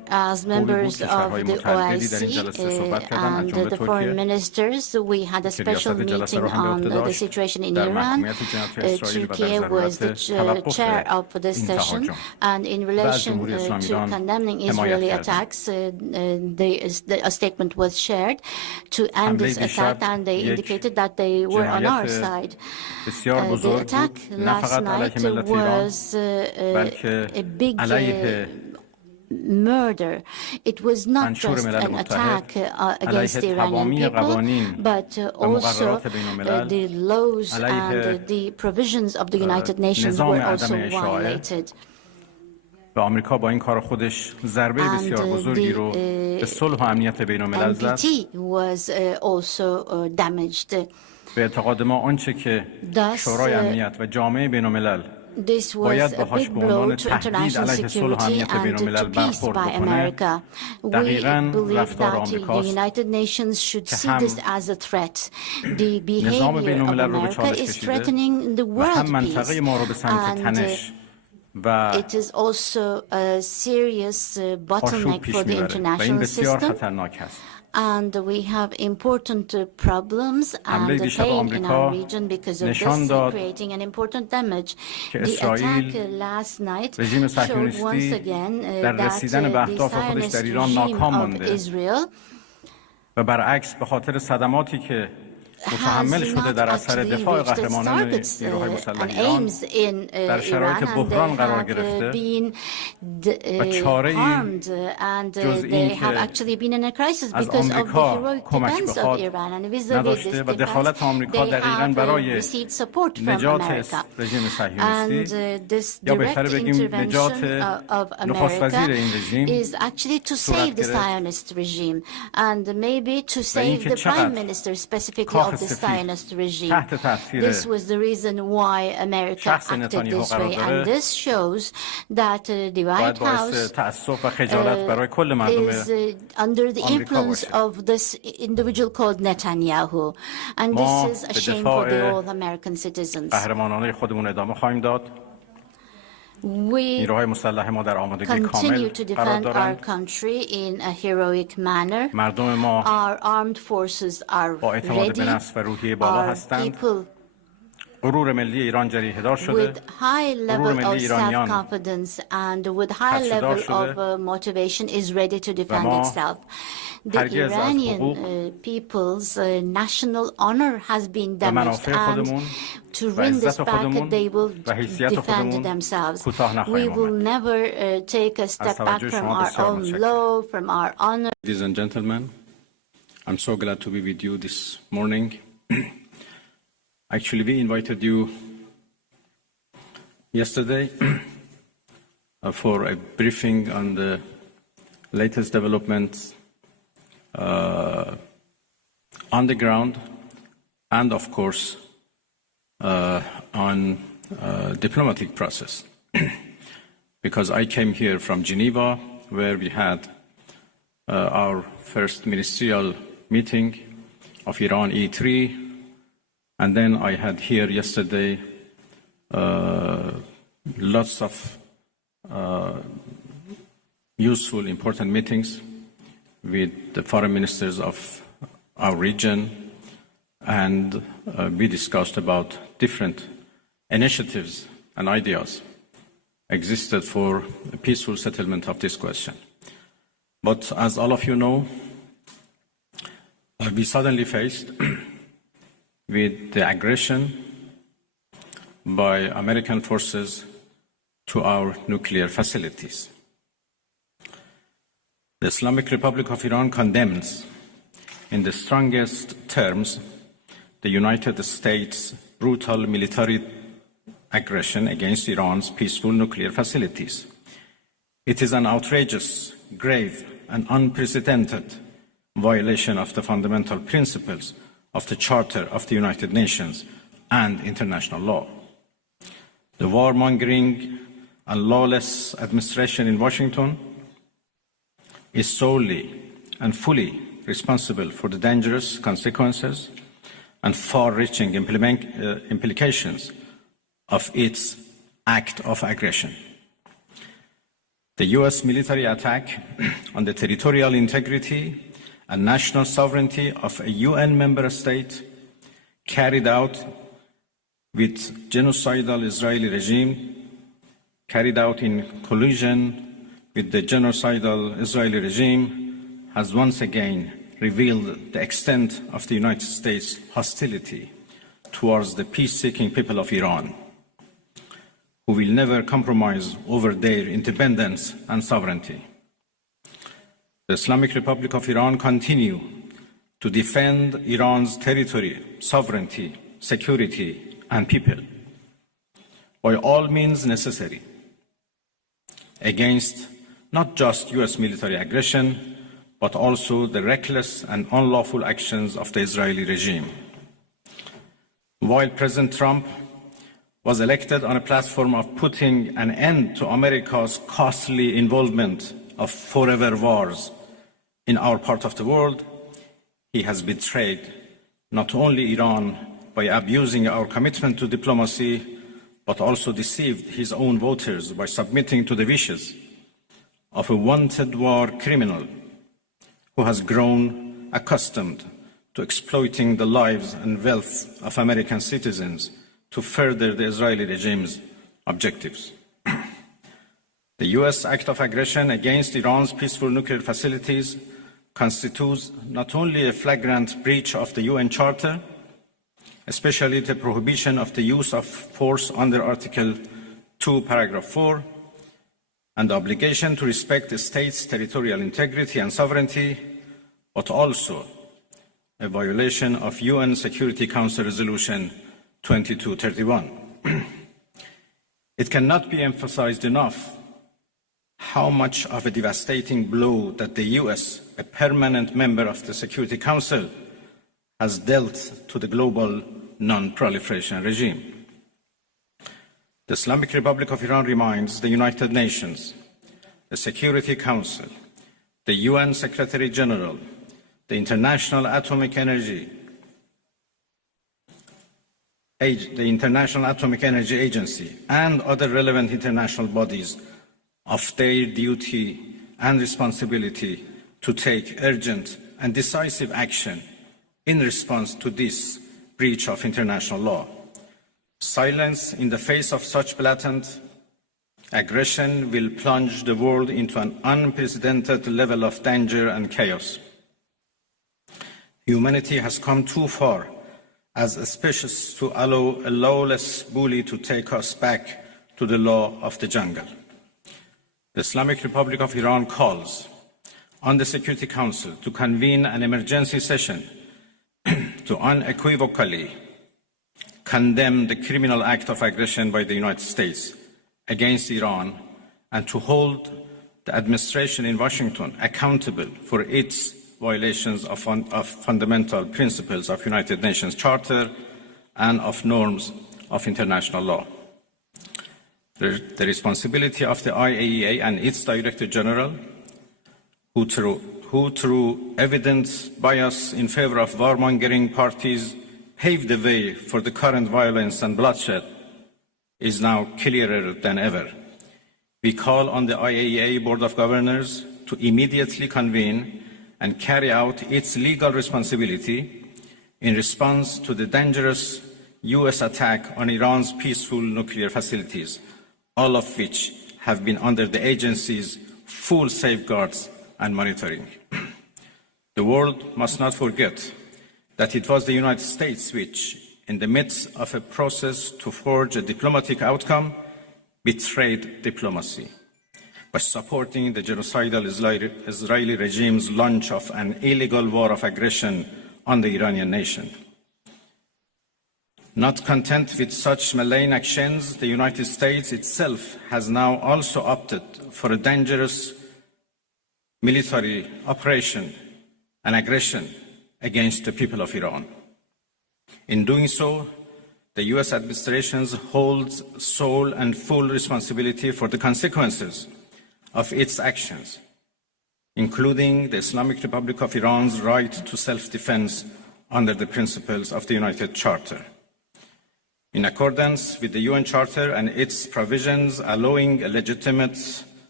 as members of the OIC and the foreign ministers, we had a special meeting on the situation in Iran. Turkey was the chair of this session, and in relation to condemning Israeli attacks, a statement was shared to end this attack, and they indicated that they were on our side. The attack last night was a big murder. It was not just an attack against the Iranian people, but also the laws and the provisions of the United Nations were also violated. آمریکا با این کار خودش ضربه بسیار بزرگی رو به صلح و امنیت بین‌الملل زد. به اعتقاد ما آنچه که شورای امنیت و جامعه بین‌الملل باید باهاش به عنوان تهدید علیه صلح و امنیت بین‌الملل برخورد بکنه، دقیقاً رفتار آمریکاست که هم نظام بین‌الملل رو به چالش کشیده و هم منطقه ما رو به سمت تنش It is also a serious bottleneck for the international system, and we have important problems and pain in our region because of this, creating an important damage. The attack last night showed once again that the Zionist regime of Israel و برعکس به خاطر صدماتی که متحمل شده در اثر دفاع قهرمانان نیروهای مسلح ایران در شرایط بحران قرار گرفته و چاره‌ای جز این که از آمریکا کمک بخواد نداشته و دخالت آمریکا دقیقاً برای نجات رژیم صهیونیستی یا بهتر بگیم نجات نخست وزیر این رژیم صورت گرفت و اینکه چقدر of the Zionist regime. This was the reason why America acted this way, and this shows that the White House is under the influence of this individual called Netanyahu, and this is a shame for the all American citizens. We continue to defend our country in a heroic manner. Our armed forces are ready. Our people with high level of self-confidence and with high level of motivation is ready to defend itself. The Iranian people's national honor has been damaged, and to win this back, they will defend themselves. We will never take a step back from our own law, from our honor. Ladies and gentlemen, I'm so glad to be with you this morning. Actually, we invited you yesterday for a briefing on the latest developments on the ground and, of course, on diplomatic process. Because I came here from Geneva, where we had our first ministerial meeting of Iran E3, and then I had here yesterday lots of useful, important meetings with the foreign ministers of our region, and we discussed about different initiatives and ideas existed for a peaceful settlement of this question. But as all of you know, we suddenly faced with the aggression by American forces to our nuclear facilities. The Islamic Republic of Iran condemns in the strongest terms the United States' brutal military aggression against Iran's peaceful nuclear facilities. It is an outrageous, grave, and unprecedented violation of the fundamental principles of the Charter of the United Nations and international law. The warmongering and lawless administration in Washington is solely and fully responsible for the dangerous consequences and far-reaching implications of its act of aggression. The US military attack on the territorial integrity and national sovereignty of a UN member state carried out with genocidal Israeli regime, carried out in collusion with the genocidal Israeli regime, has once again revealed the extent of the United States' hostility towards the peace-seeking people of Iran, who will never compromise over their independence and sovereignty. The Islamic Republic of Iran continues to defend Iran's territory, sovereignty, security, and people by all means necessary against not just US military aggression, but also the reckless and unlawful actions of the Israeli regime. While President Trump was elected on a platform of putting an end to America's costly involvement of forever wars in our part of the world, he has betrayed not only Iran by abusing our commitment to diplomacy, but also deceived his own voters by submitting to the wishes of a wanted war criminal who has grown accustomed to exploiting the lives and wealth of American citizens to further the Israeli regime's objectives. The US act of aggression against Iran's peaceful nuclear facilities constitutes not only a flagrant breach of the UN Charter, especially the prohibition of the use of force under Article 2, Paragraph 4, and the obligation to respect the state's territorial integrity and sovereignty, but also a violation of UN Security Council Resolution 2231. It cannot be emphasized enough how much of a devastating blow that the US, a permanent member of the Security Council, has dealt to the global non-proliferation regime. The Islamic Republic of Iran reminds the United Nations, the Security Council, the UN Secretary General, the International Atomic Energy Agency, and other relevant international bodies of their duty and responsibility to take urgent and decisive action in response to this breach of international law. Silence in the face of such blatant aggression will plunge the world into an unprecedented level of danger and chaos. Humanity has come too far as a species to allow a lawless bully to take us back to the law of the jungle. The Islamic Republic of Iran calls on the Security Council to convene an emergency session to unequivocally condemn the criminal act of aggression by the United States against Iran and to hold the administration in Washington accountable for its violations of fundamental principles of United Nations Charter and of norms of international law. The responsibility of the IAEA and its Director General, who through evidence bias in favor of warmongering parties paved the way for the current violence and bloodshed, is now clearer than ever. We call on the IAEA Board of Governors to immediately convene and carry out its legal responsibility in response to the dangerous US attack on Iran's peaceful nuclear facilities, all of which have been under the agency's full safeguards and monitoring. The world must not forget that it was the United States which, in the midst of a process to forge a diplomatic outcome, betrayed diplomacy by supporting the genocidal Israeli regime's launch of an illegal war of aggression on the Iranian nation. Not content with such malign actions, the United States itself has now also opted for a dangerous military operation and aggression against the people of Iran. In doing so, the US administration holds sole and full responsibility for the consequences of its actions, including the Islamic Republic of Iran's right to self-defense under the principles of the United Charter. In accordance with the UN Charter and its provisions allowing a legitimate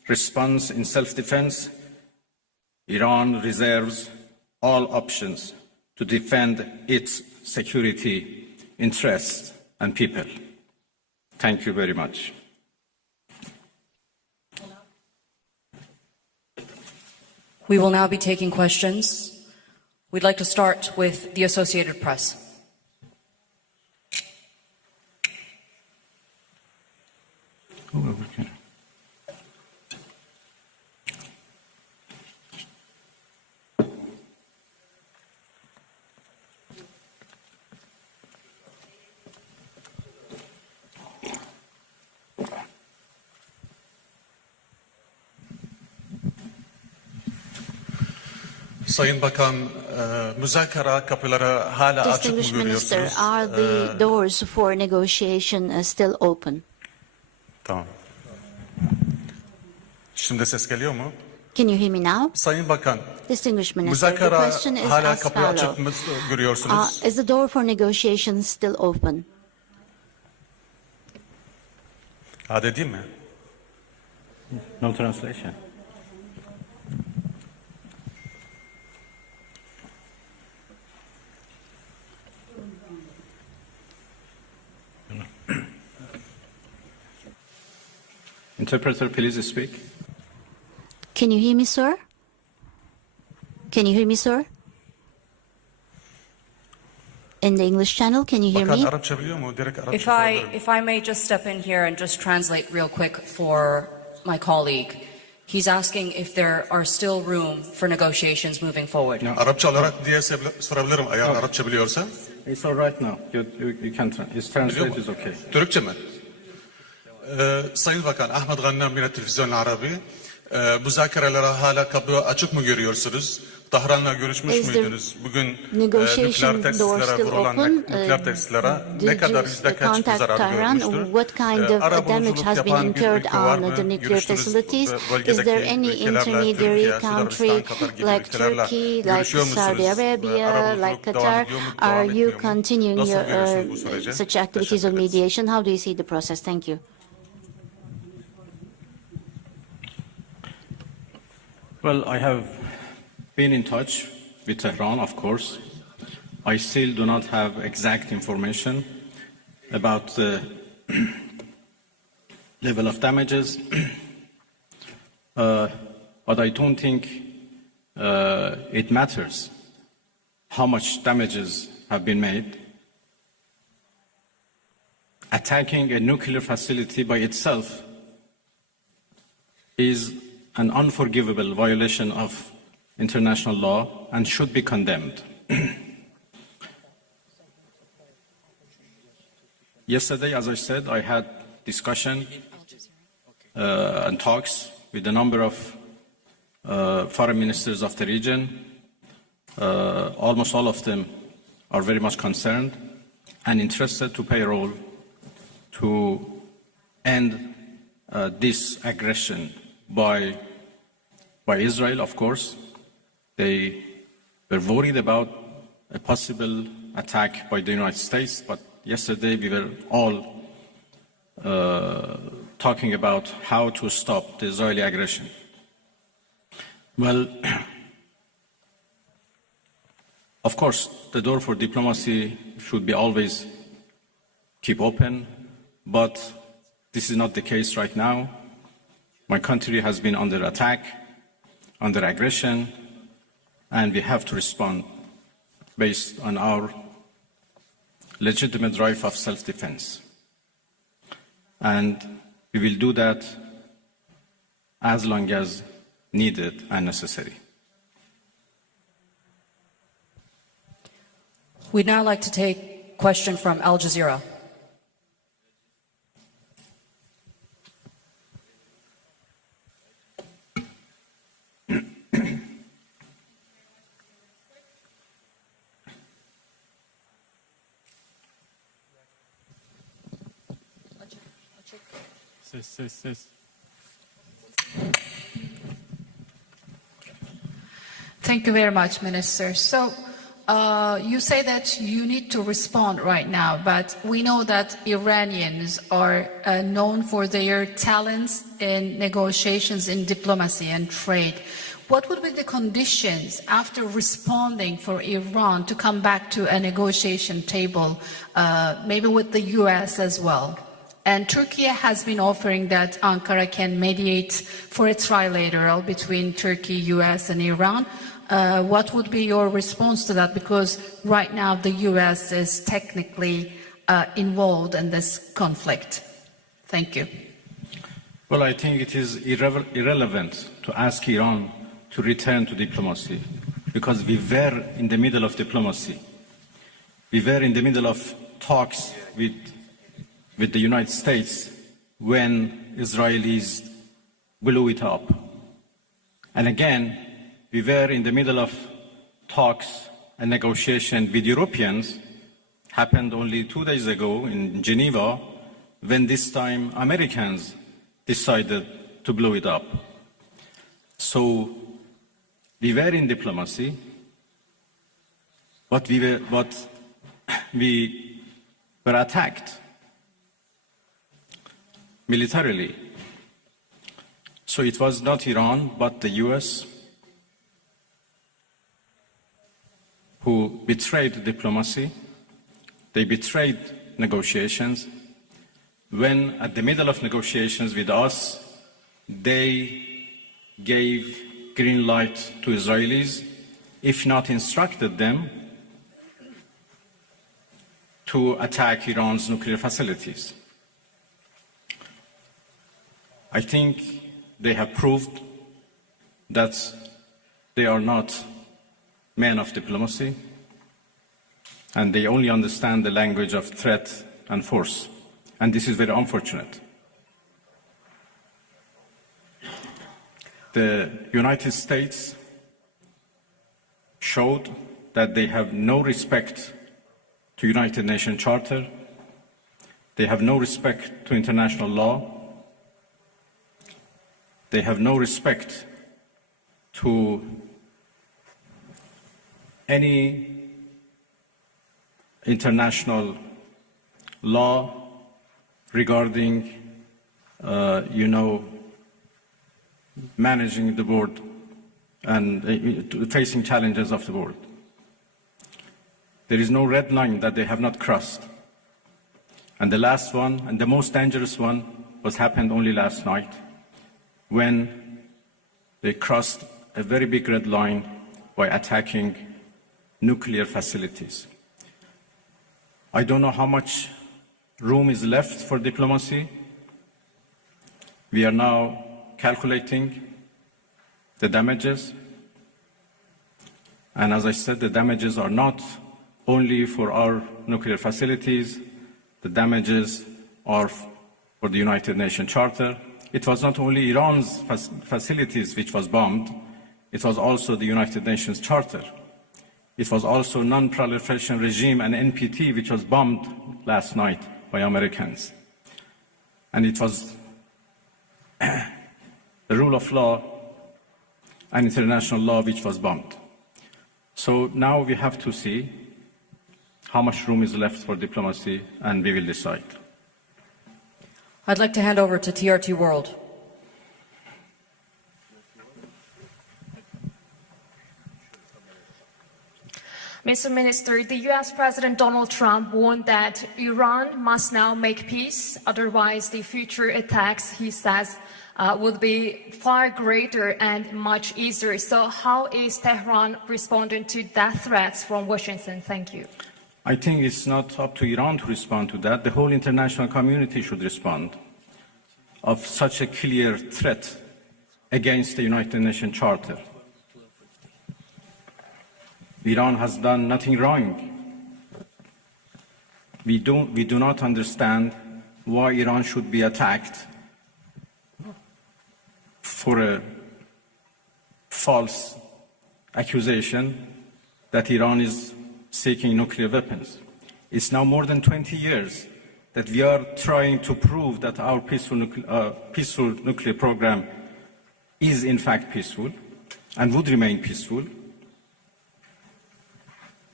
responds in self-defense, Iran reserves all options to defend its security interests and people. Thank you very much. We will now be taking questions. We'd like to start with the Associated Press. Sayın Bakan, müzakere kapıları hala açık mı Distinguished Minister, görüyorsunuz? are the doors for negotiation still open? Tamam. Şimdi ses geliyor mu? Can you hear me now? Sayın Bakan, Distinguished Minister, the müzakere question is hala as kapıyı açık mı follows. görüyorsunuz? Is the door for negotiation still open? Hadi değil mi? No translation. Interpreter, please speak. Can you hear me, sir? Can you hear me, sir? In the English channel, can you hear Bakan me? Arapça biliyor mu? Direkt Arapça sorabilirim. If I may just step in here and just translate real quick for my colleague. He's asking if there are still room for negotiations moving forward. Arapça olarak diye sorabilirim eğer Arapça biliyorsa. It's all right now. You can translate is okay. Türkçe mi? Sayın Bakan, Ahmet Gannem yine Televizyon Arabi. Müzakerelere hala kapı açık mı görüyorsunuz? Tahran'la görüşmüş müydünüz? Bugün nükleer tesislere vurulan nükleer tesislere ne kadar kaç bir zarar görmüştür? What kind of damage has been incurred on the nuclear facilities? Is there any intermediary country like Turkey, like Saudi Arabia, like Qatar? Are you continuing your such activities of mediation? How do you see the process? Thank you. Well, I have been in touch with Tehran, of course. I still do not have exact information about the level of damages, but I don't think it matters how much damages have been made. Attacking a nuclear facility by itself is an unforgivable violation of international law and should be condemned. Yesterday, as I said, I had discussion and talks with a number of foreign ministers of the region. Almost all of them are very much concerned and interested to play a role to end this aggression by Israel, of course. They were worried about a possible attack by the United States, but yesterday we were all talking about how to stop the Israeli aggression. Well, of course, the door for diplomacy should be always keep open, but this is not the case right now. My country has been under attack, under aggression, and we have to respond based on our legitimate right of self-defense. And we will do that as long as needed and necessary. We'd now like to take a question from Al Jazeera. Thank you very much, Minister. So, you say that you need to respond right now, but we know that Iranians are known for their talents in negotiations, in diplomacy and trade. What would be the conditions after responding for Iran to come back to a negotiation table, maybe with the US as well? And Turkey has been offering that Ankara can mediate for a trilateral between Turkey, US and Iran. What would be your response to that? Because right now the US is technically involved in this conflict. Thank you. Well, I think it is irrelevant to ask Iran to return to diplomacy, because we were in the middle of diplomacy. We were in the middle of talks with the United States when Israelis blew it up. And again, we were in the middle of talks and negotiation with Europeans, happened only 2 days ago in Geneva, when this time Americans decided to blow it up. So we were in diplomacy, but we were attacked militarily. So it was not Iran, but the US who betrayed diplomacy. They betrayed negotiations. When at the middle of negotiations with us, they gave green light to Israelis, if not instructed them to attack Iran's nuclear facilities. I think they have proved that they are not men of diplomacy, and they only understand the language of threat and force. And this is very unfortunate. The United States showed that they have no respect to United Nations Charter. They have no respect to international law. They have no respect to any international law regarding, managing the world and facing challenges of the world. There is no red line that they have not crossed. And the last one, and the most dangerous one, happened only last night, when they crossed a very big red line by attacking nuclear facilities. I don't know how much room is left for diplomacy. We are now calculating the damages. And as I said, the damages are not only for our nuclear facilities, the damages are for the United Nations Charter. It was not only Iran's facilities which was bombed, it was also the United Nations Charter. It was also non-proliferation regime and NPT, which was bombed last night by Americans. And it was the rule of law and international law which was bombed. So now we have to see how much room is left for diplomacy, and we will decide. I'd like to hand over to TRT World. Mr. Minister, the US President Donald Trump warned that Iran must now make peace, otherwise the future attacks, he says, would be far greater and much easier. So how is Tehran responding to that threats from Washington? Thank you. I think it's not up to Iran to respond to that. The whole international community should respond of such a clear threat against the United Nations Charter. Iran has done nothing wrong. We do not understand why Iran should be attacked for a false accusation that Iran is seeking nuclear weapons. It's now more than 20 years that we are trying to prove that our peaceful nuclear program is in fact peaceful and would remain peaceful.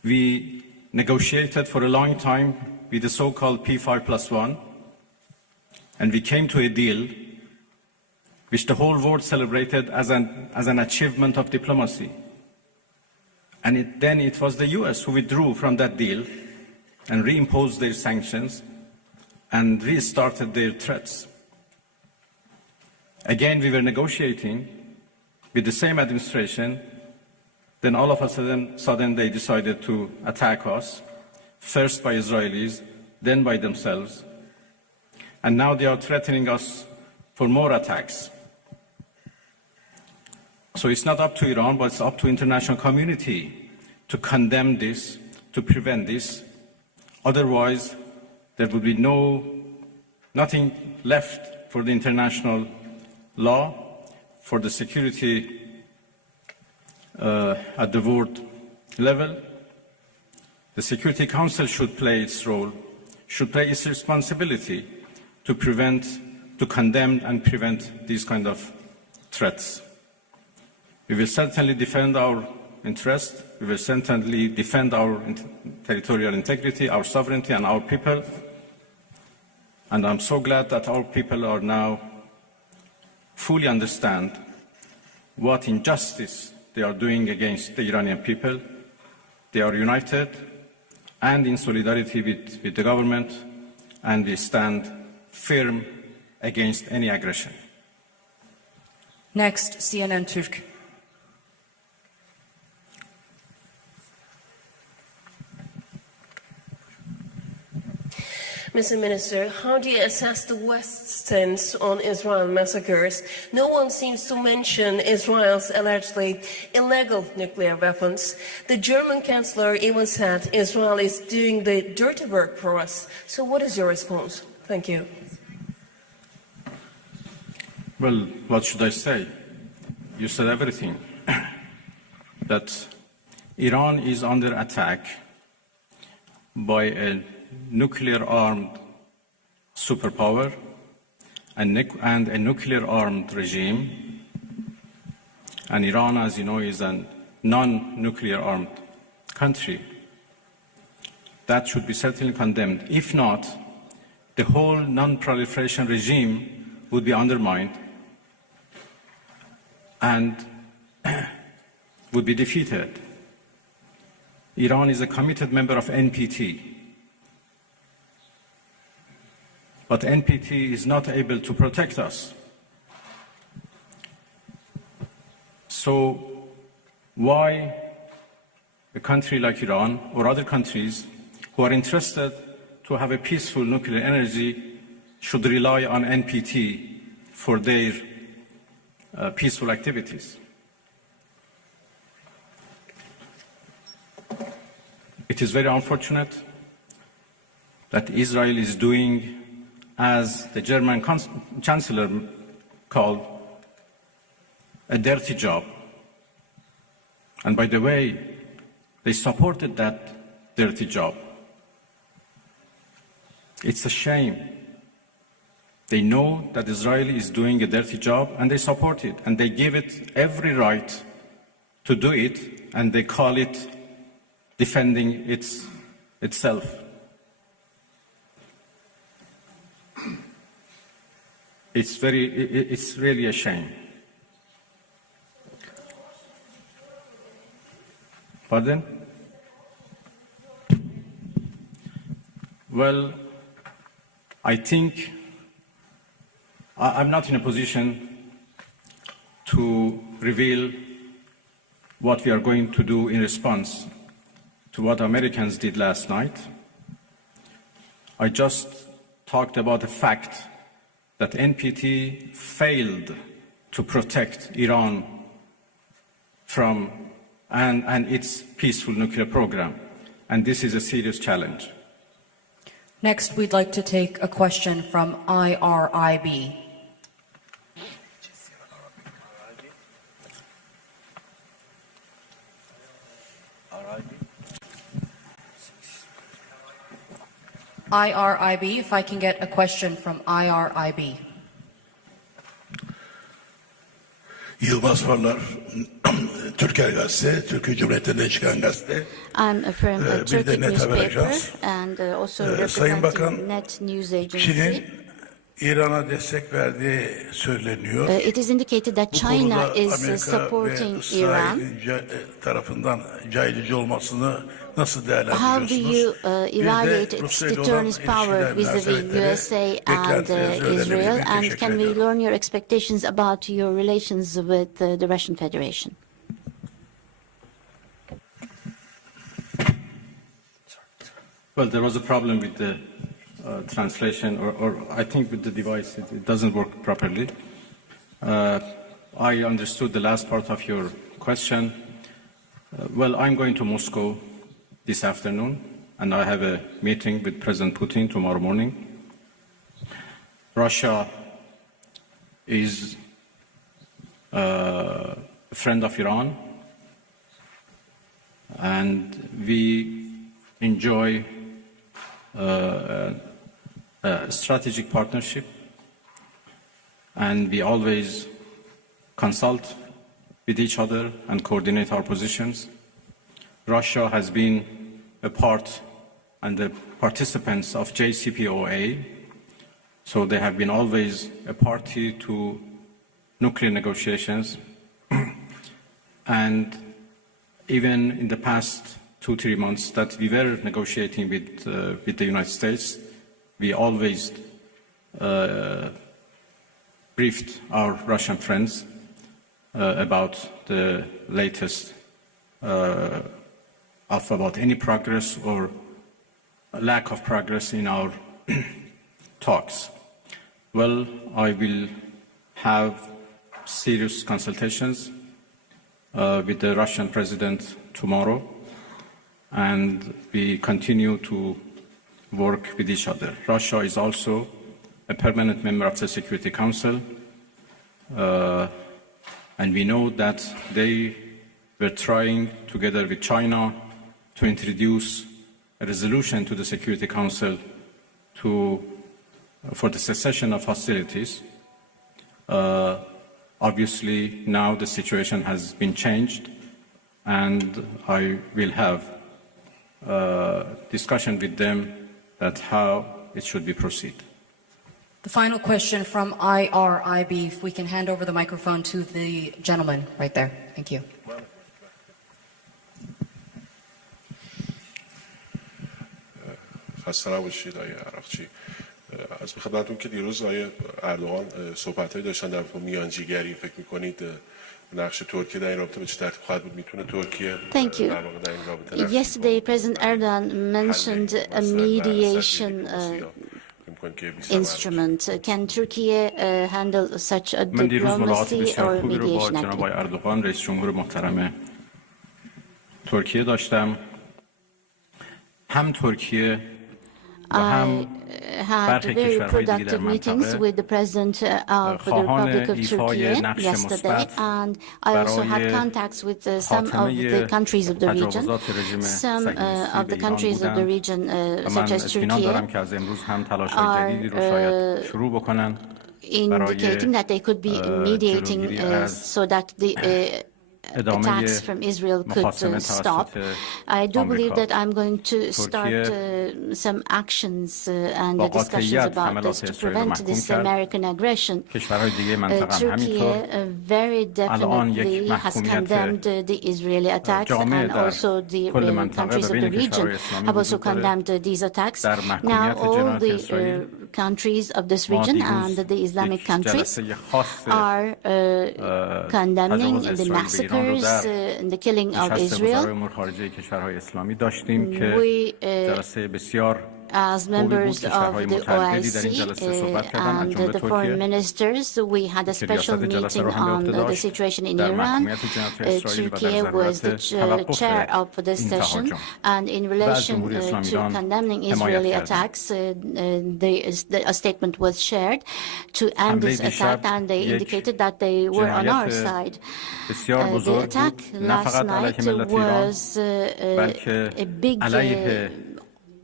we negotiated for a long time with the so-called P5+1, and we came to a deal which the whole world celebrated as an achievement of diplomacy. And then it was the US who withdrew from that deal and reimposed their sanctions and restarted their threats. Again, we were negotiating with the same administration. Then all of a sudden they decided to attack us, first by Israelis, then by themselves. And now they are threatening us for more attacks. So it's not up to Iran, but it's up to the international community to condemn this, to prevent this. Otherwise, there would be nothing left for the international law, for the security at the world level. The Security Council should play its role, should play its responsibility to condemn and prevent these kind of threats. We will certainly defend our interest. We will certainly defend our territorial integrity, our sovereignty, and our people. And I'm so glad that our people are now fully understand what injustice they are doing against the Iranian people. They are united and in solidarity with the government, and we stand firm against any aggression. Next, CNN Türk. Mr. Minister, how do you assess the West's stance on Israel massacres? No one seems to mention Israel's allegedly illegal nuclear weapons. The German Chancellor even said Israel is doing the dirty work for us. So what is your response? Thank you. Well, what should I say? You said everything. That Iran is under attack by a nuclear-armed superpower and a nuclear-armed regime. And Iran, as you know, is a non-nuclear-armed country. That should be certainly condemned. If not, the whole non-proliferation regime would be undermined and would be defeated. Iran is a committed member of NPT. But NPT is not able to protect us. So why a country like Iran or other countries who are interested to have a peaceful nuclear energy should rely on NPT for their peaceful activities? It is very unfortunate that Israel is doing, as the German Chancellor called, a dirty job. And by the way, they supported that dirty job. It's a shame. They know that Israel is doing a dirty job and they support it, and they give it every right to do it, and they call it defending itself. It's really a shame. Pardon? Well, I think I'm not in a position to reveal what we are going to do in response to what Americans did last night. I just talked about the fact that NPT failed to protect Iran from and its peaceful nuclear program, and this is a serious challenge. Next, we'd like to take a question from IRIB. IRIB, if I can get a question from IRIB. Yılmaz Farlar, Türker Gazete, Türkiye Cumhuriyeti'nden çıkan gazete. I'm from a Bir de Turkic Net Haber newspaper Ajans. and also Sayın representing Bakan, Net News Agency. Çin'in İran'a destek verdiği söyleniyor. It is indicated that Bu China konuda is Amerika supporting ve Iran. İsrail'in tarafından caydırıcı olmasını nasıl How do you değerlendiriyorsunuz? evaluate its deterrence power vis-a-vis USA and Israel? And can we learn your expectations about your relations with the Russian Federation? Well, there was a problem with the translation, or I think with the device, it doesn't work properly. I understood the last part of your question. Well, I'm going to Moscow this afternoon, and I have a meeting with President Putin tomorrow morning. Russia is a friend of Iran, and we enjoy a strategic partnership, and we always consult with each other and coordinate our positions. Russia has been a part and the participants of JCPOA, so they have been always a party to nuclear negotiations. And even in the past 2-3 months that we were negotiating with the United States, we always briefed our Russian friends about the latest about any progress or lack of progress in our talks. Well, I will have serious consultations with the Russian president tomorrow, and we continue to work with each other. Russia is also a permanent member of the Security Council, and we know that they were trying, together with China, to introduce a resolution to the Security Council for the cessation of hostilities. Obviously, now the situation has been changed, and I will have discussion with them that how it should be proceed. The final question from IRIB, if we can hand over the microphone to the gentleman right there. Thank you. خسته نباشید آقای عراقچی. از خدمتتون که دیروز آقای اردوغان صحبت‌هایی داشتن در مورد میانجیگری، فکر می‌کنید نقش ترکیه در این رابطه به چه ترتیب خواهد بود؟ میتونه ترکیه در واقع در این رابطه Yesterday, President Erdogan mentioned a mediation instrument. Can Turkey handle such a من دیروز ملاقات diplomacy بسیار or خوبی رو با mediation جناب آقای اردوغان رئیس جمهور محترم ترکیه داشتم. هم ترکیه و هم had very productive meetings with the President of the Republic of Turkey yesterday, and I also had contacts with some of the countries of the region. Some of the countries of the region, such as Turkey, are indicating that they could be mediating so that the attacks from Israel could stop. I do believe that I'm going to start some actions and discussions about this to prevent this American aggression. Turkey very definitely has condemned the Israeli attacks, and also the countries of the region have also condemned these attacks. Now all the countries of this region and the Islamic countries are condemning the massacres and the killing of Israel. As members of the OIC and the foreign ministers, we had a special meeting on the situation in Iran. Turkey was the chair of this session, and in relation to condemning Israeli attacks, a statement was shared to end this attack, and they indicated that they were on our side. The attack last night was a big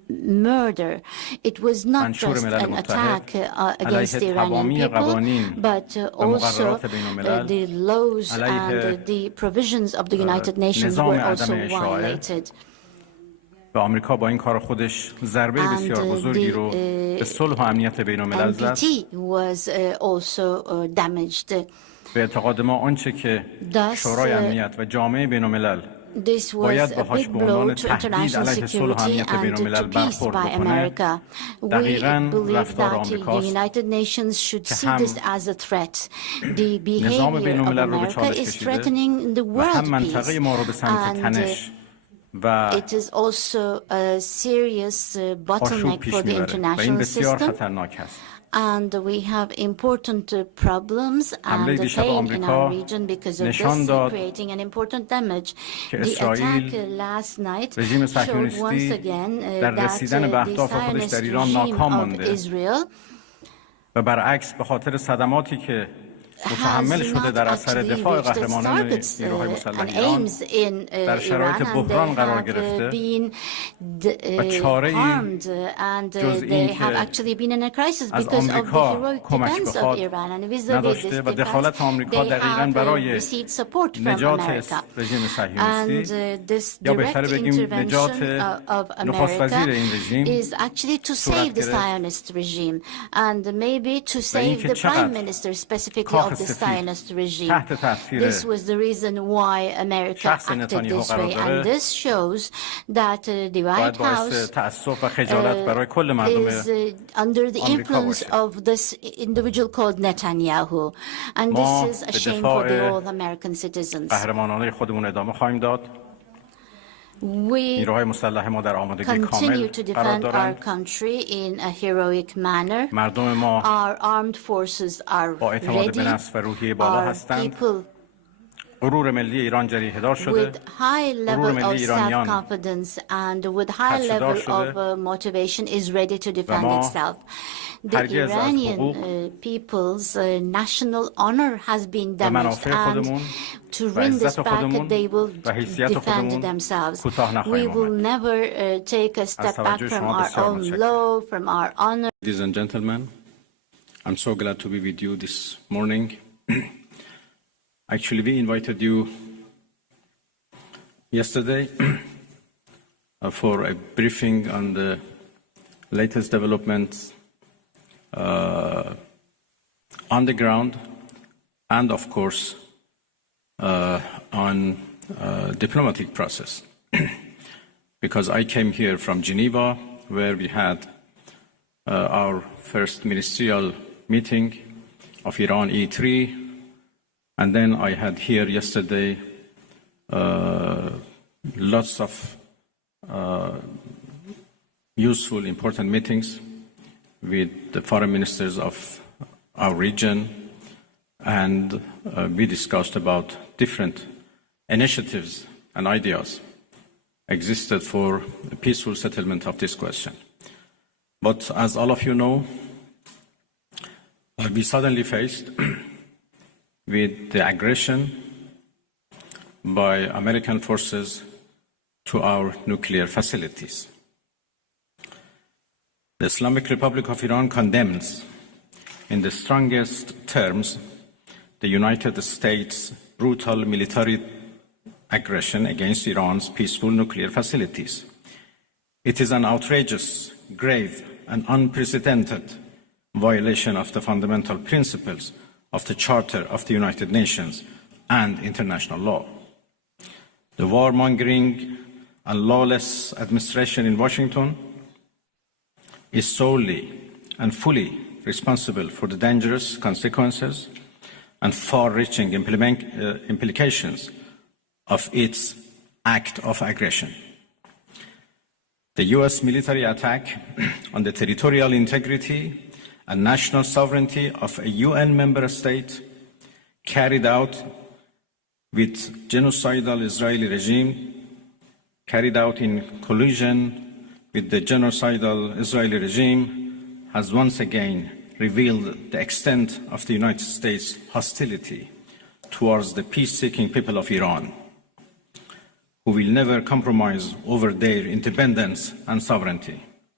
murder. It was not just an attack against the Iranian people, but also the laws and the provisions of the United Nations were also violated. و آمریکا با این کار خودش ضربه بسیار بزرگی رو به صلح و امنیت بین‌الملل زد. به اعتقاد ما آنچه که شورای امنیت و جامعه بین‌الملل باید باهاش به عنوان تهدید علیه صلح و امنیت بین‌الملل برخورد بکنه، دقیقاً رفتار آمریکاست که هم نظام بین‌الملل رو به چالش کشیده و هم منطقه ما رو به سمت تنش و it is also a serious bottleneck for the international system. And we have important problems and pain in our region because of this, creating an important damage. The attack last night showed once again that the Zionist regime of Israel و برعکس به خاطر صدماتی که متحمل شده در اثر دفاع قهرمانان نیروهای مسلح ایران در شرایط بحران قرار گرفته و چاره‌ای جز این که از آمریکا کمک بخواد نداشته و دخالت آمریکا دقیقاً برای نجات رژیم صهیونیستی یا بهتر بگیم نجات نخست وزیر این رژیم صورت گرفت و اینکه چقدر of the Zionist regime. This was the reason why America acted this way, and this shows that the White House is under the influence of this individual called Netanyahu, and this is a shame for the all American citizens. We continue to defend our country in a heroic manner. Our armed forces are ready. Our people with high level of self-confidence and with high level of motivation is ready to defend itself. The Iranian people's national honor has been damaged, and to win this back, they will defend themselves. We will never take a step back from our own law, from our honor. Ladies and gentlemen, I'm so glad to be with you this morning. Actually, we invited you yesterday for a briefing on the latest developments on the ground and, of course, on diplomatic process. Because I came here from Geneva, where we had our first ministerial meeting of Iran E3, and then I had here yesterday lots of useful, important meetings with the foreign ministers of our region, and we discussed about different initiatives and ideas existed for the peaceful settlement of this question. But as all of you know, we suddenly faced with the aggression by American forces to our nuclear facilities. The Islamic Republic of Iran condemns in the strongest terms the United States' brutal military aggression against Iran's peaceful nuclear facilities. It is an outrageous, grave, and unprecedented violation of the fundamental principles of the Charter of the United Nations and international law. The warmongering and lawless administration in Washington is solely and fully responsible for the dangerous consequences and far-reaching implications of its act of aggression. The U.S. military attack on the territorial integrity and national sovereignty of a UN member state carried out with genocidal Israeli regime, carried out in collusion with the genocidal Israeli regime, has once again revealed the extent of the United States' hostility towards the peace-seeking people of Iran, who will never compromise over their independence and sovereignty.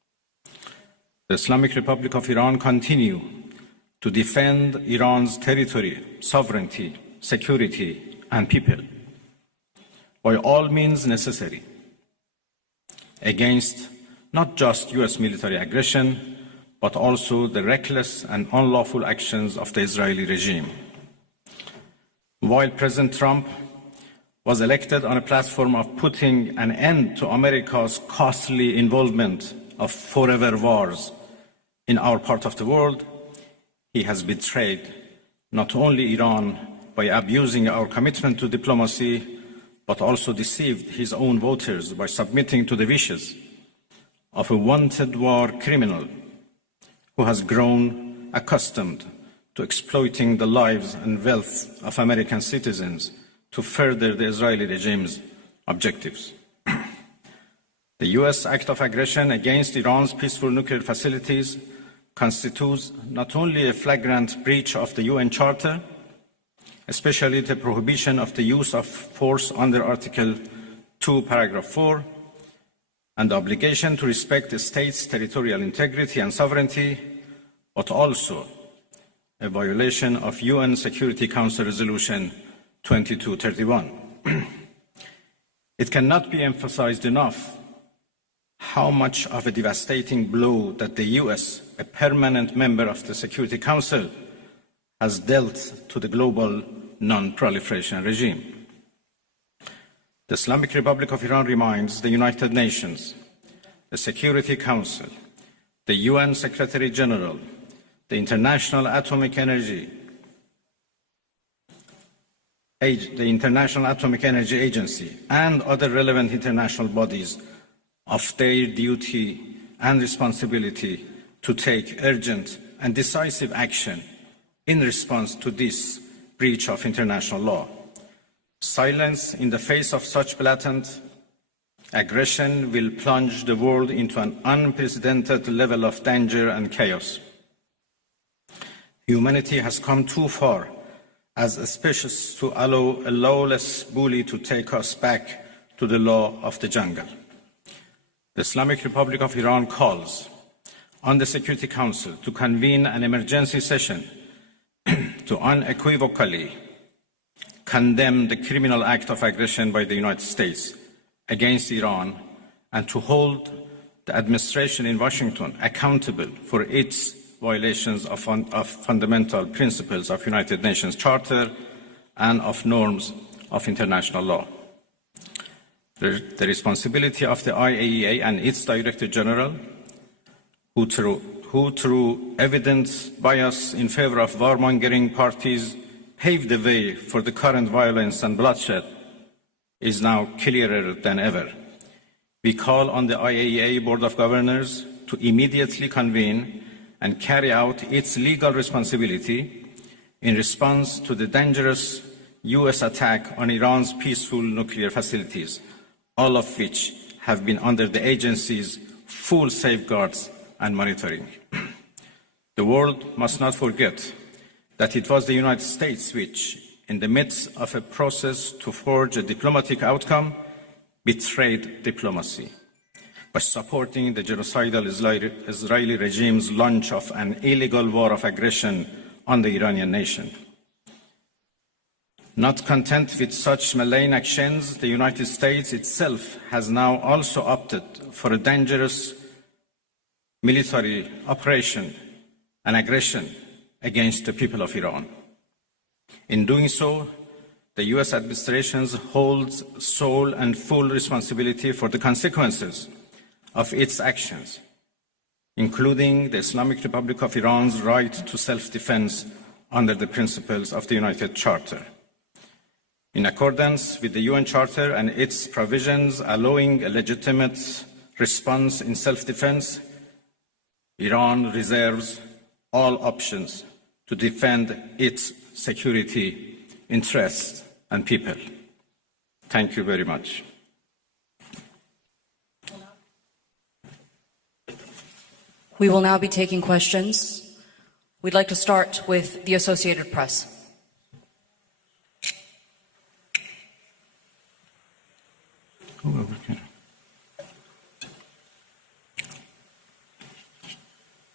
the Islamic Republic of Iran continue to defend Iran's territory, sovereignty, security, and people by all means necessary against not just US military aggression, but also the reckless and unlawful actions of the Israeli regime. While President Trump was elected on a platform of putting an end to America's costly involvement of forever wars in our part of the world, he has betrayed not only Iran by abusing our commitment to diplomacy, but also deceived his own voters by submitting to the wishes of a wanted war criminal who has grown accustomed to exploiting the lives and wealth of American citizens to further the Israeli regime's objectives. The US act of aggression against Iran's peaceful nuclear facilities constitutes not only a flagrant breach of the UN Charter, especially the prohibition of the use of force under Article 2, Paragraph 4, and the obligation to respect the state's territorial integrity and sovereignty, but also a violation of UN Security Council Resolution 2231. It cannot be emphasized enough how much of a devastating blow that the US, a permanent member of the Security Council, has dealt to the global non-proliferation regime. The Islamic Republic of Iran reminds the United Nations, the Security Council, the UN Secretary General, the International Atomic Energy Agency, and other relevant international bodies of their duty and responsibility to take urgent and decisive action in response to this breach of international law. Silence in the face of such blatant aggression will plunge the world into an unprecedented level of danger and chaos. Humanity has come too far as a species to allow a lawless bully to take us back to the law of the jungle. The Islamic Republic of Iran calls on the Security Council to convene an emergency session to unequivocally condemn the criminal act of aggression by the United States against Iran and to hold the administration in Washington accountable for its violations of fundamental principles of United Nations Charter and of norms of international law. The responsibility of the IAEA and its Director General, who through evident bias in favor of warmongering parties paved the way for the current violence and bloodshed, is now clearer than ever. We call on the IAEA Board of Governors to immediately convene and carry out its legal responsibility in response to the dangerous US attack on Iran's peaceful nuclear facilities, all of which have been under the agency's full safeguards and monitoring. The world must not forget that it was the United States which, in the midst of a process to forge a diplomatic outcome, betrayed diplomacy by supporting the genocidal Israeli regime's launch of an illegal war of aggression on the Iranian nation. Not content with such malign actions, the United States itself has now also opted for a dangerous military operation and aggression against the people of Iran. In doing so, the US administration holds sole and full responsibility for the consequences of its actions, including the Islamic Republic of Iran's right to self-defense under the principles of the United Charter. In accordance with the UN Charter and its provisions allowing a legitimate response in self-defense, Iran reserves all options to defend its security, interests, and people. Thank you very much. We will now be taking questions. We'd like to start with the Associated Press.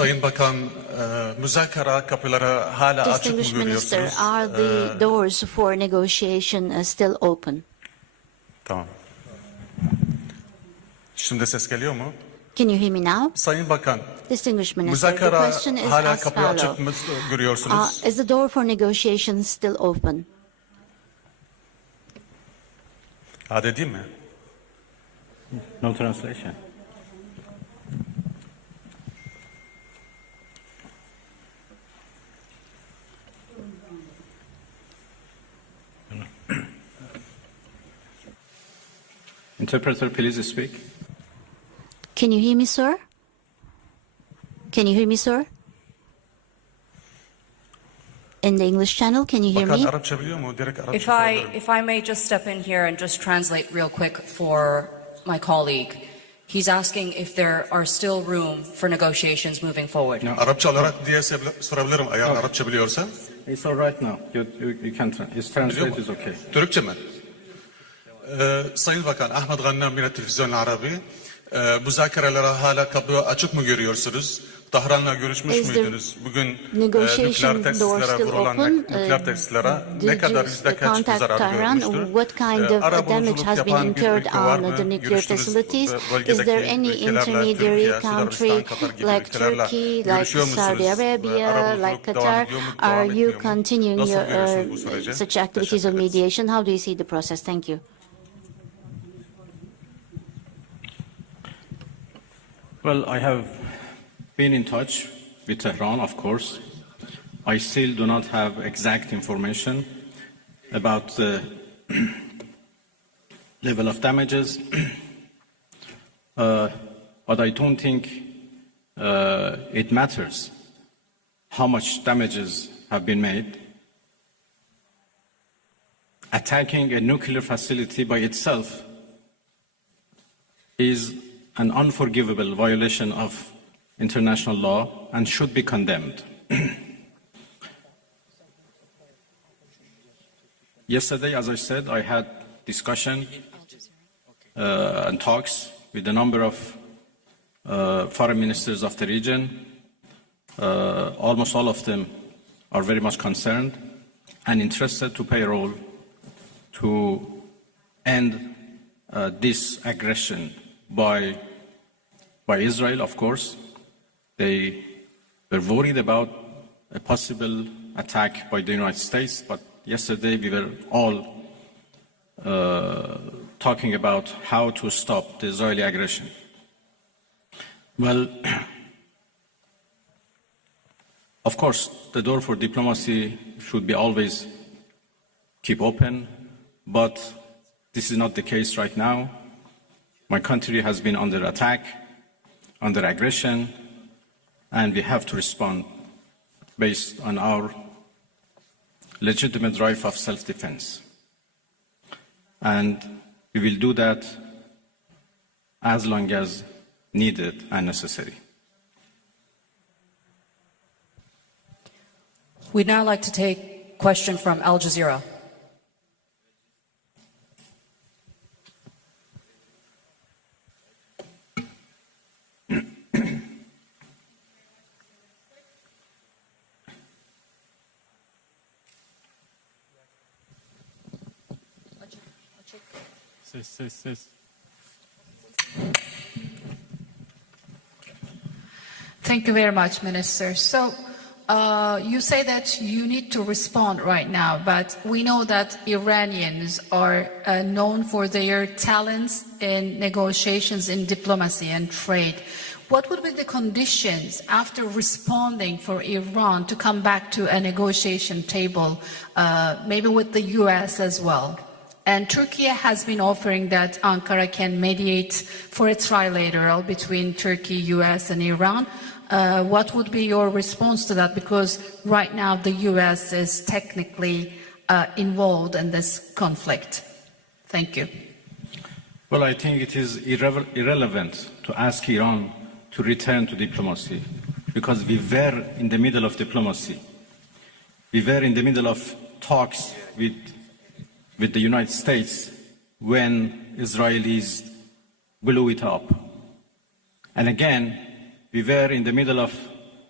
Sayın Bakan, müzakere kapıları hala açık mı Distinguished Minister, görüyorsunuz? are the doors for negotiation still open? Tamam. Şimdi ses geliyor mu? Can you hear me now? Sayın Bakan, Distinguished Minister, the müzakere question is hala as kapıyı açık mı follows. görüyorsunuz? Is the door for negotiation still open? Hadi değil mi? No translation. Interpreter, please speak. Can you hear me, sir? Can you hear me, sir? In the English channel, can you hear Bakan me? Arapça biliyor mu? Direkt Arapça If I may just step in here and just translate real quick for my colleague. He's asking if there are still room for negotiations moving forward. Arapça olarak diye sorabilirim eğer Arapça biliyorsa. It's all right now. You can translate is okay. Türkçe mi? Sayın Bakan, Ahmet Gannam yine Televizyon Arabi. Müzakerelere hala kapı açık mı görüyorsunuz? Tahran'la görüşmüş müydünüz? Bugün nükleer tesislere vurulan nükleer tesislere ne kadar yüzde kaç bir zarar görmüştür? What kind of damage has been incurred on the nuclear facilities? Is there any intermediary country like Turkey, like Saudi Arabia, like Qatar? Are you continuing your such activities of mediation? How do you see the process? Thank you. Well, I have been in touch with Tehran, of course. I still do not have exact information about the level of damages, but I don't think it matters how much damages have been made. Attacking a nuclear facility by itself is an unforgivable violation of international law and should be condemned. Yesterday, as I said, I had discussion and talks with a number of foreign ministers of the region. Almost all of them are very much concerned and interested to play a role to end this aggression by Israel, of course. They were worried about a possible attack by the United States, but yesterday we were all talking about how to stop the Israeli aggression. Well, of course, the door for diplomacy should be always keep open, but this is not the case right now. My country has been under attack, under aggression, and we have to respond based on our legitimate right of self-defense. And we will do that as long as needed and necessary. We'd now like to take a question from Al Jazeera. Thank you very much, Minister. So you say that you need to respond right now, but we know that Iranians are known for their talents in negotiations, in diplomacy and trade. What would be the conditions after responding for Iran to come back to a negotiation table, maybe with the US as well? And Turkey has been offering that Ankara can mediate for a trilateral between Turkey, US and Iran. What would be your response to that? Because right now the US is technically involved in this conflict. Thank you. Well, I think it is irrelevant to ask Iran to return to diplomacy, because we were in the middle of diplomacy. We were in the middle of talks with the United States when Israelis blew it up. And again, we were in the middle of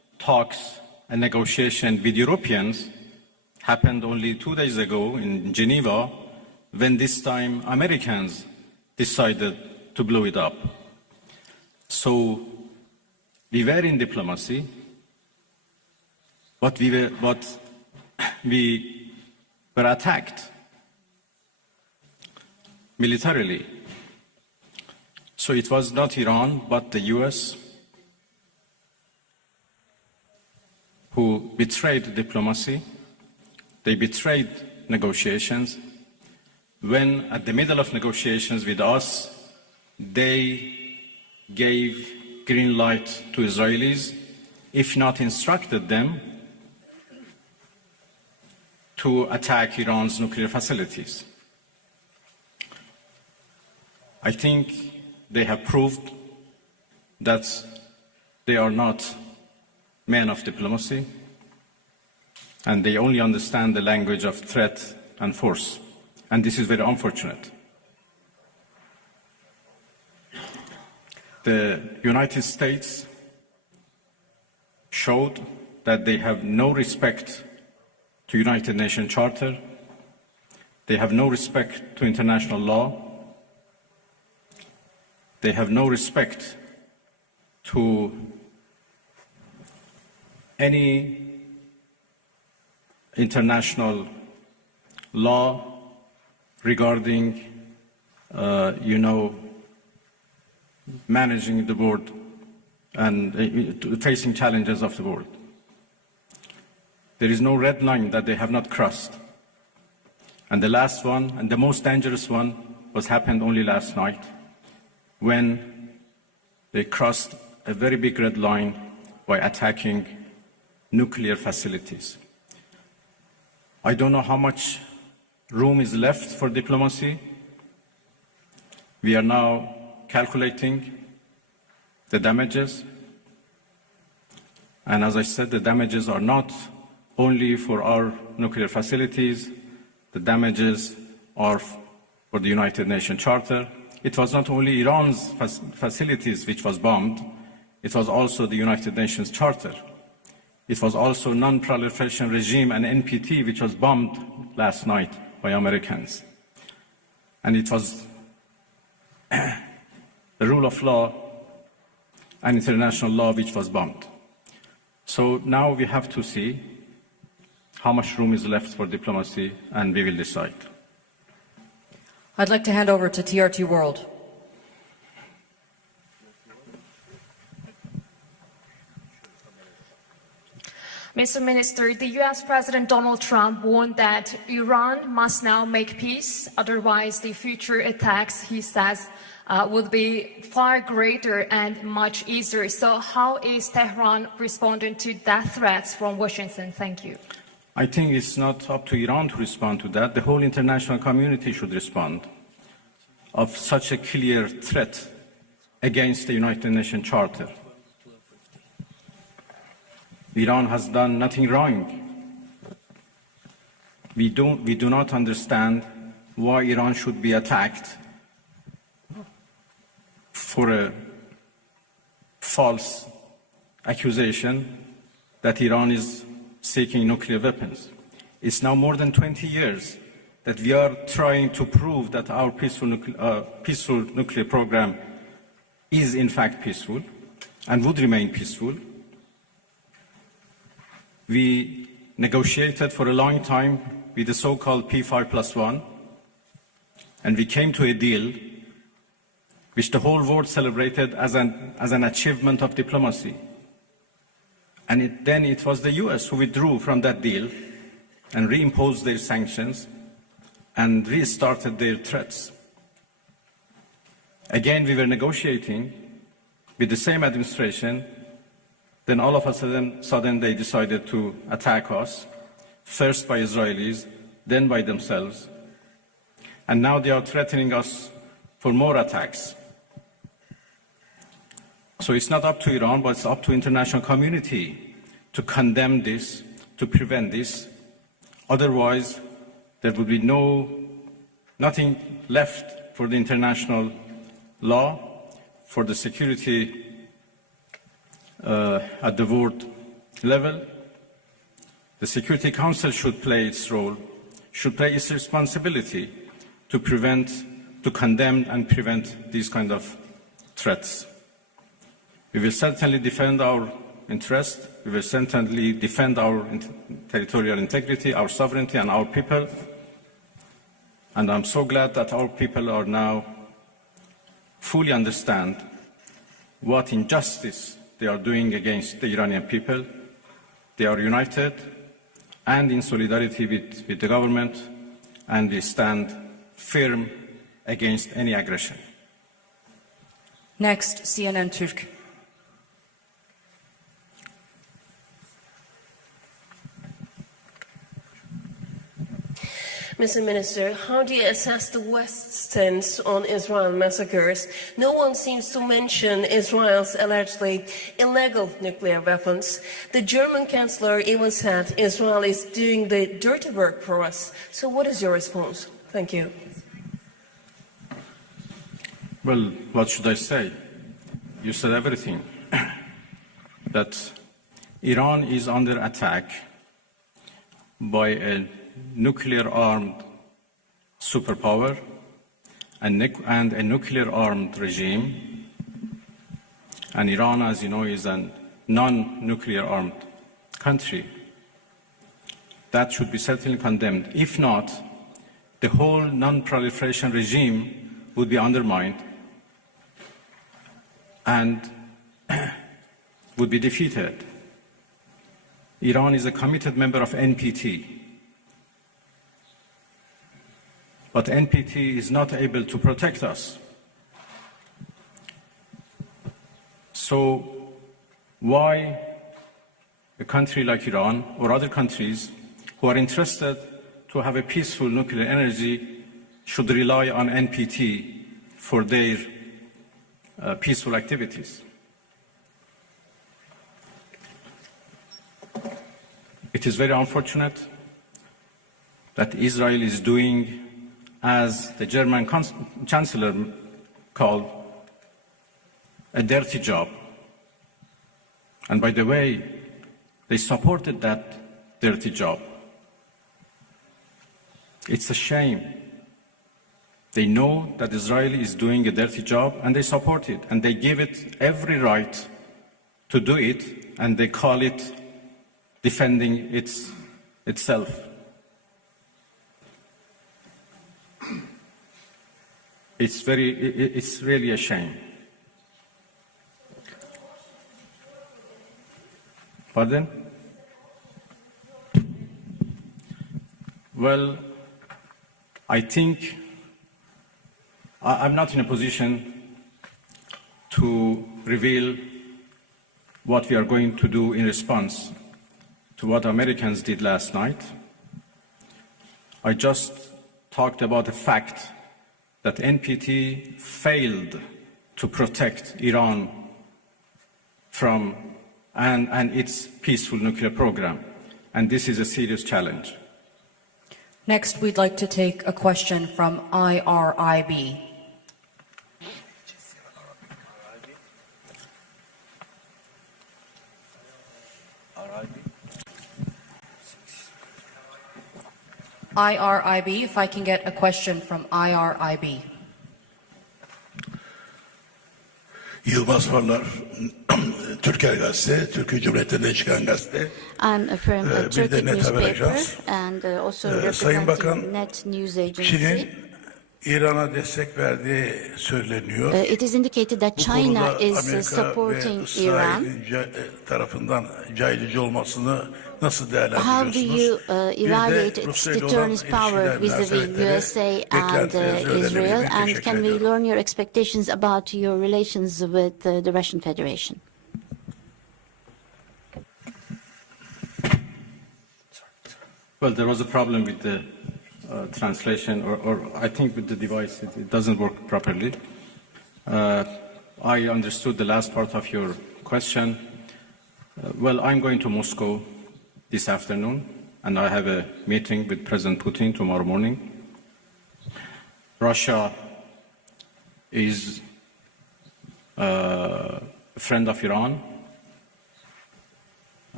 talks and negotiation with Europeans happened only 2 days ago in Geneva, when this time Americans decided to blow it up. So we were in diplomacy, but we were attacked militarily. So it was not Iran, but the US who betrayed diplomacy. They betrayed negotiations. When at the middle of negotiations with us, they gave green light to Israelis, if not instructed them to attack Iran's nuclear facilities. I think they have proved that they are not men of diplomacy, and they only understand the language of threat and force. And this is very unfortunate. The United States showed that they have no respect to United Nations Charter. They have no respect to international law. They have no respect to any international law regarding, managing the world and facing challenges of the world. There is no red line that they have not crossed. And the last one, and the most dangerous one, happened only last night, when they crossed a very big red line by attacking nuclear facilities. I don't know how much room is left for diplomacy. We are now calculating the damages. And as I said, the damages are not only for our nuclear facilities. The damages are for the United Nations Charter. It was not only Iran's facilities which was bombed, it was also the United Nations Charter. It was also non-proliferation regime and NPT, which was bombed last night by Americans. And it was the rule of law and international law which was bombed. So now we have to see how much room is left for diplomacy, and we will decide. I'd like to hand over to TRT World. Mr. Minister, the U.S. President Donald Trump warned that Iran must now make peace, otherwise the future attacks, he says, would be far greater and much easier. So how is Tehran responding to that threat from Washington? Thank you. I think it's not up to Iran to respond to that. The whole international community should respond of such a clear threat against the United Nations Charter. Iran has done nothing wrong. We do not understand why Iran should be attacked for a false accusation that Iran is seeking nuclear weapons. It's now more than 20 years that we are trying to prove that our peaceful nuclear program is in fact peaceful and would remain peaceful. We negotiated for a long time with the so-called P5+1, and we came to a deal which the whole world celebrated as an achievement of diplomacy. And then it was the US who withdrew from that deal and reimposed their sanctions and restarted their threats. Again, we were negotiating with the same administration. Then all of a sudden they decided to attack us, first by Israelis, then by themselves. And now they are threatening us for more attacks. So it's not up to Iran, but it's up to international community to condemn this, to prevent this. Otherwise, there would be nothing left for the international law, for the security at the world level, the Security Council should play its role, should play its responsibility to condemn and prevent these kind of threats. We will certainly defend our interest. We will certainly defend our territorial integrity, our sovereignty, and our people. And I'm so glad that our people are now fully understand what injustice they are doing against the Iranian people. They are united and in solidarity with the government, and we stand firm against any aggression. Next, CNN Türk. Mr. Minister, how do you assess the West's stance on Israel massacres? No one seems to mention Israel's allegedly illegal nuclear weapons. The German Chancellor even said Israel is doing the dirty work for us. So what is your response? Thank you. Well, what should I say? You said everything. That Iran is under attack by a nuclear-armed superpower and a nuclear-armed regime. And Iran, as you know, is a non-nuclear-armed country. That should be certainly condemned. If not, the whole non-proliferation regime would be undermined and would be defeated. Iran is a committed member of NPT. But NPT is not able to protect us. So why a country like Iran or other countries who are interested to have a peaceful nuclear energy should rely on NPT for their peaceful activities? It is very unfortunate that Israel is doing, as the German Chancellor called, a dirty job. And by the way, they supported that dirty job. It's a shame. They know that Israel is doing a dirty job and they support it, and they give it every right to do it, and they call it defending itself. It's really a shame. Pardon? Well, I think I'm not in a position to reveal what we are going to do in response to what Americans did last night. I just talked about the fact that NPT failed to protect Iran from and its peaceful nuclear program. And this is a serious challenge. Next, we'd like to take a question from IRIB. IRIB, if I can get a question from IRIB. Yılmaz Farlar, Türker Gazete, Türkiye Cumhuriyeti'nde çıkan gazete. I'm from a Turkish newspaper and also Sayın Bakan, representing Net News Agency. Çin'in İran'a destek verdiği söyleniyor. It is indicated that China is supporting Iran. Tarafından caydırıcı olmasını nasıl How do değerlendiriyorsunuz? you evaluate its deterrence power vis-a-vis USA and Israel? And can we learn your expectations about your relations with the Russian Federation? Well, there was a problem with the translation, or I think with the device, it doesn't work properly. I understood the last part of your question. Well, I'm going to Moscow this afternoon, and I have a meeting with President Putin tomorrow morning. Russia is a friend of Iran.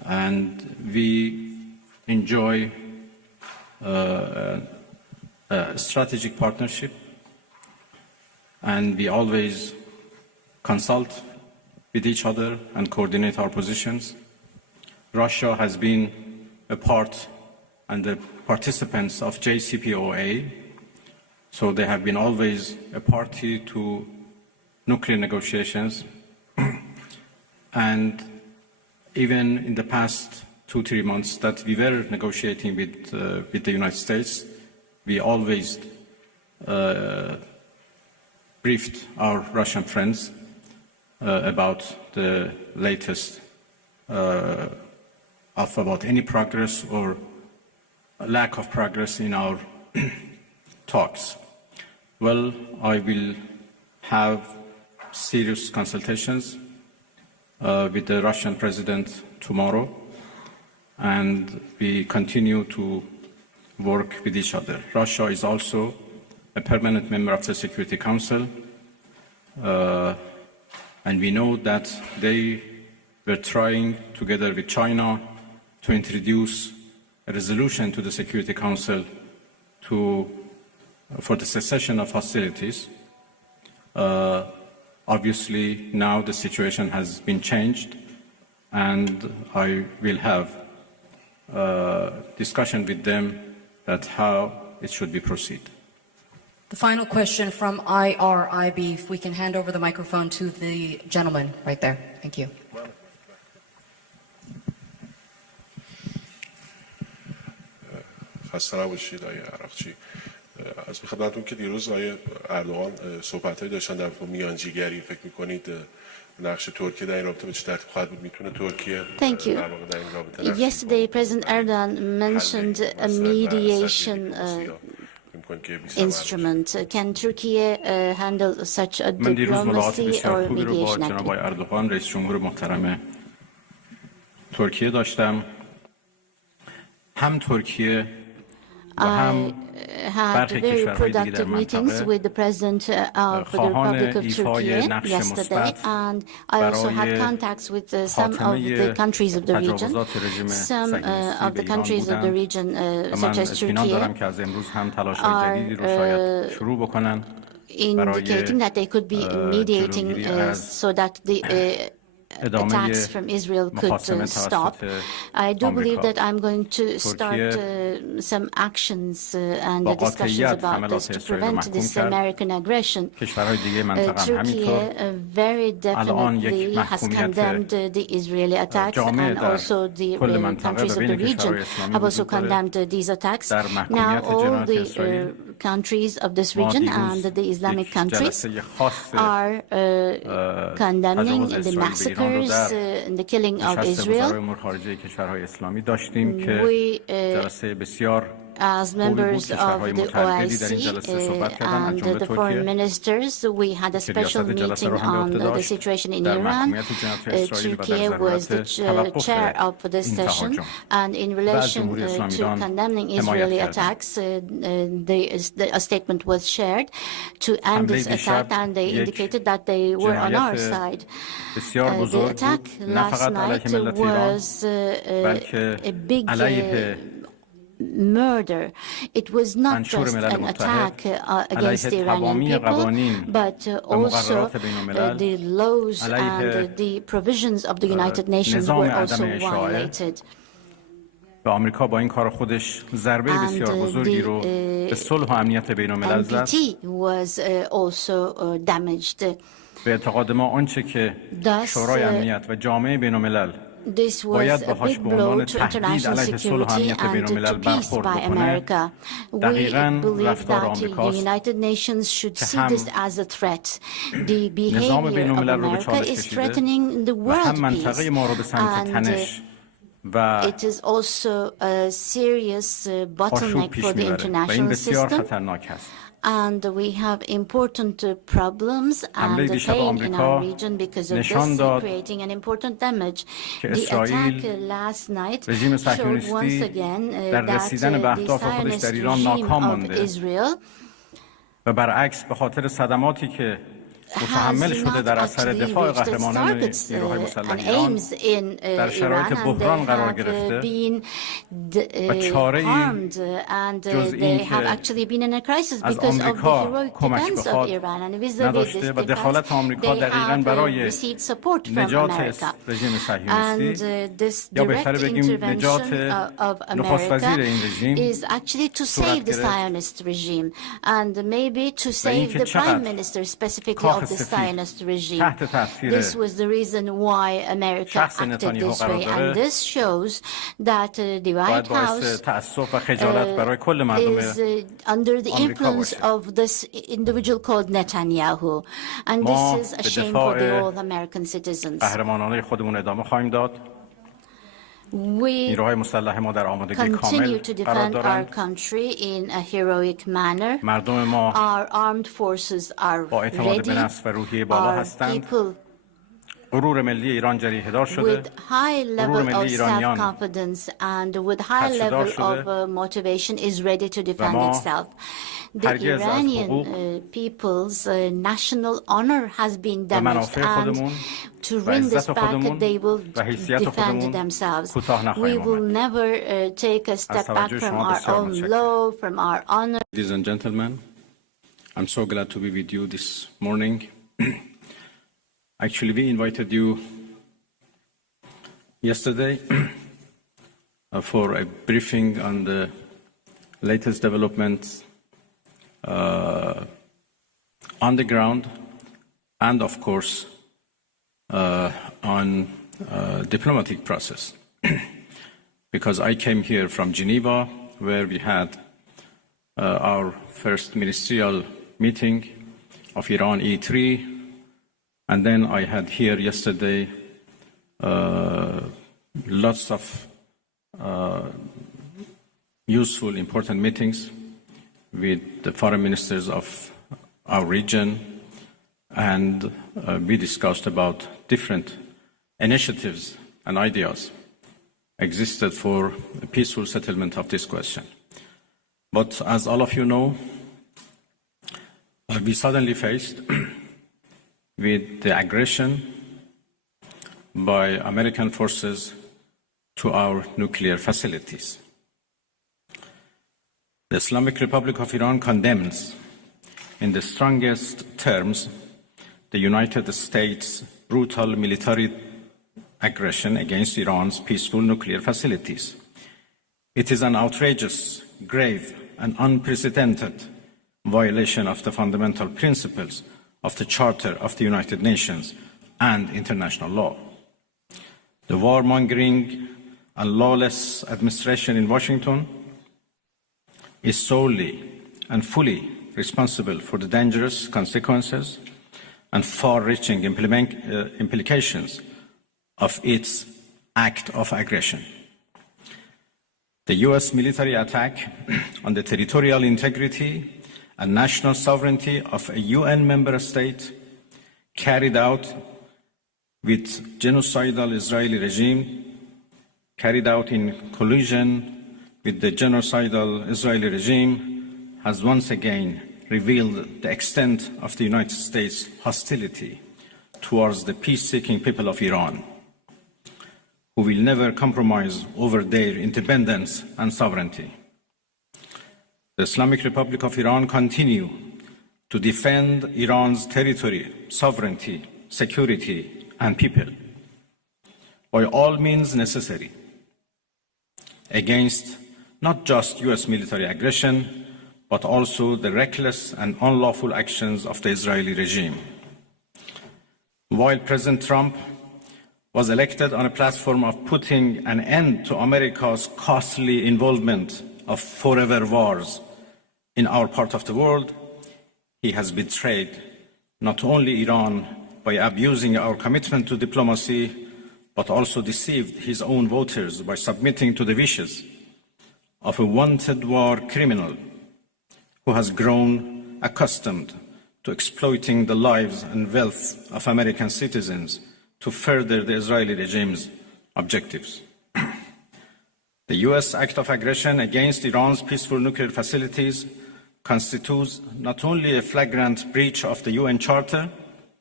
and we enjoy a strategic partnership, and we always consult with each other and coordinate our positions. Russia has been a part and the participants of JCPOA, so they have been always a party to nuclear negotiations. And even in the past 2-3 months that we were negotiating with the United States, we always briefed our Russian friends about the latest about any progress or lack of progress in our talks. Well, I will have serious consultations with the Russian president tomorrow, and we continue to work with each other. Russia is also a permanent member of the Security Council, and we know that they were trying, together with China, to introduce a resolution to the Security Council for the cessation of hostilities. Obviously, now the situation has been changed, and I will have discussion with them that how it should be proceed. The final question from IRIB, if we can hand over the microphone to the gentleman right there. Thank you. خسته نباشید آقای عراقچی. از خدمتتون که دیروز آقای اردوغان صحبت‌هایی داشتن در مورد میانجیگری، فکر می‌کنید نقش ترکیه در این رابطه به چه ترتیب خواهد بود؟ میتونه ترکیه در واقع در این رابطه Yesterday, President Erdogan mentioned a mediation instrument. Can Turkey handle such a من دیروز ملاقات diplomacy بسیار or خوبی رو با mediation جناب activity? اردوغان رئیس جمهور محترم ترکیه داشتم. هم ترکیه و هم had very productive meetings with the President of the Republic of Turkey yesterday, and I also had contacts with some of the countries of the region. Some of the countries of the region, such as Turkey, are indicating that they could be mediating so that the attacks from Israel could stop. I do believe that I'm going to start some actions and discussions about this to prevent this American aggression. Turkey very definitely has condemned the Israeli attacks, and also the countries of the region have also condemned these attacks. Now all the countries of this region and the Islamic countries are condemning the massacres and the killing of Israel. We, as members of the OIC and the foreign ministers, we had a special meeting on the situation in Iran. Turkey was the chair of this session, and in relation to condemning Israeli attacks, a statement was shared to end this attack, and they indicated that they were on our side. The attack last night was a big murder. It was not just an attack against the Iranian people, but also the laws and the provisions of the United Nations were also violated. و آمریکا با این کار خودش ضربه بسیار بزرگی رو به صلح و امنیت بین‌الملل زد. به اعتقاد ما آنچه که شورای امنیت و جامعه بین‌الملل باید باهاش به عنوان تهدید علیه صلح و امنیت بین‌الملل برخورد بکنه، دقیقاً رفتار آمریکاست که هم نظام بین‌الملل رو به چالش کشیده و هم منطقه ما رو به سمت تنش و آشوب پیش میبره و این بسیار خطرناک است. And we have important problems and pain in our region because of this, creating an important damage. The attack last night showed once again that the Zionist regime of Israel و برعکس به خاطر صدماتی که متحمل شده در اثر دفاع قهرمانان نیروهای مسلح ایران در شرایط بحران قرار گرفته و چاره‌ای جز این که از آمریکا کمک بخواد نداشته و دخالت آمریکا دقیقاً برای نجات رژیم صهیونیستی یا بهتره بگیم نجات نخست وزیر این رژیم صورت گرفت و اینکه چقدر of the Zionist regime. This was the reason why America acted this way, and this shows that the White House is under the influence of this individual called Netanyahu, and this is a shame for all American citizens. We continue to defend our country in a heroic manner. Our armed forces are ready. Our people with high level of self-confidence and with high level of motivation is ready to defend itself. The Iranian people's national honor has been damaged, and to win this back, they will defend themselves. We will never take a step back from our own law, from our honor. Ladies and gentlemen, I'm so glad to be with you this morning. Actually, we invited you yesterday for a briefing on the latest developments on the ground and, of course, on diplomatic process. Because I came here from Geneva, where we had our first ministerial meeting of Iran E3, and then I had here yesterday lots of useful, important meetings with the foreign ministers of our region, and we discussed about different initiatives and ideas existed for a peaceful settlement of this question. But as all of you know, we suddenly faced with the aggression by American forces to our nuclear facilities. The Islamic Republic of Iran condemns in the strongest terms the United States' brutal military aggression against Iran's peaceful nuclear facilities. It is an outrageous, grave, and unprecedented violation of the fundamental principles of the Charter of the United Nations and international law. The warmongering and lawless administration in Washington is solely and fully responsible for the dangerous consequences and far-reaching implications of its act of aggression. The U.S. military attack on the territorial integrity and national sovereignty of a UN member state carried out with genocidal Israeli regime, carried out in collusion with the genocidal Israeli regime, has once again revealed the extent of the United States' hostility towards the peace-seeking people of Iran, who will never compromise over their independence and sovereignty. The Islamic Republic of Iran continue to defend Iran's territory, sovereignty, security, and people by all means necessary against not just U.S. military aggression, but also the reckless and unlawful actions of the Israeli regime. While President Trump was elected on a platform of putting an end to America's costly involvement of forever wars in our part of the world, he has betrayed not only Iran by abusing our commitment to diplomacy, but also deceived his own voters by submitting to the wishes of a wanted war criminal who has grown accustomed to exploiting the lives and wealth of American citizens to further the Israeli regime's objectives. The U.S. act of aggression against Iran's peaceful nuclear facilities constitutes not only a flagrant breach of the UN Charter,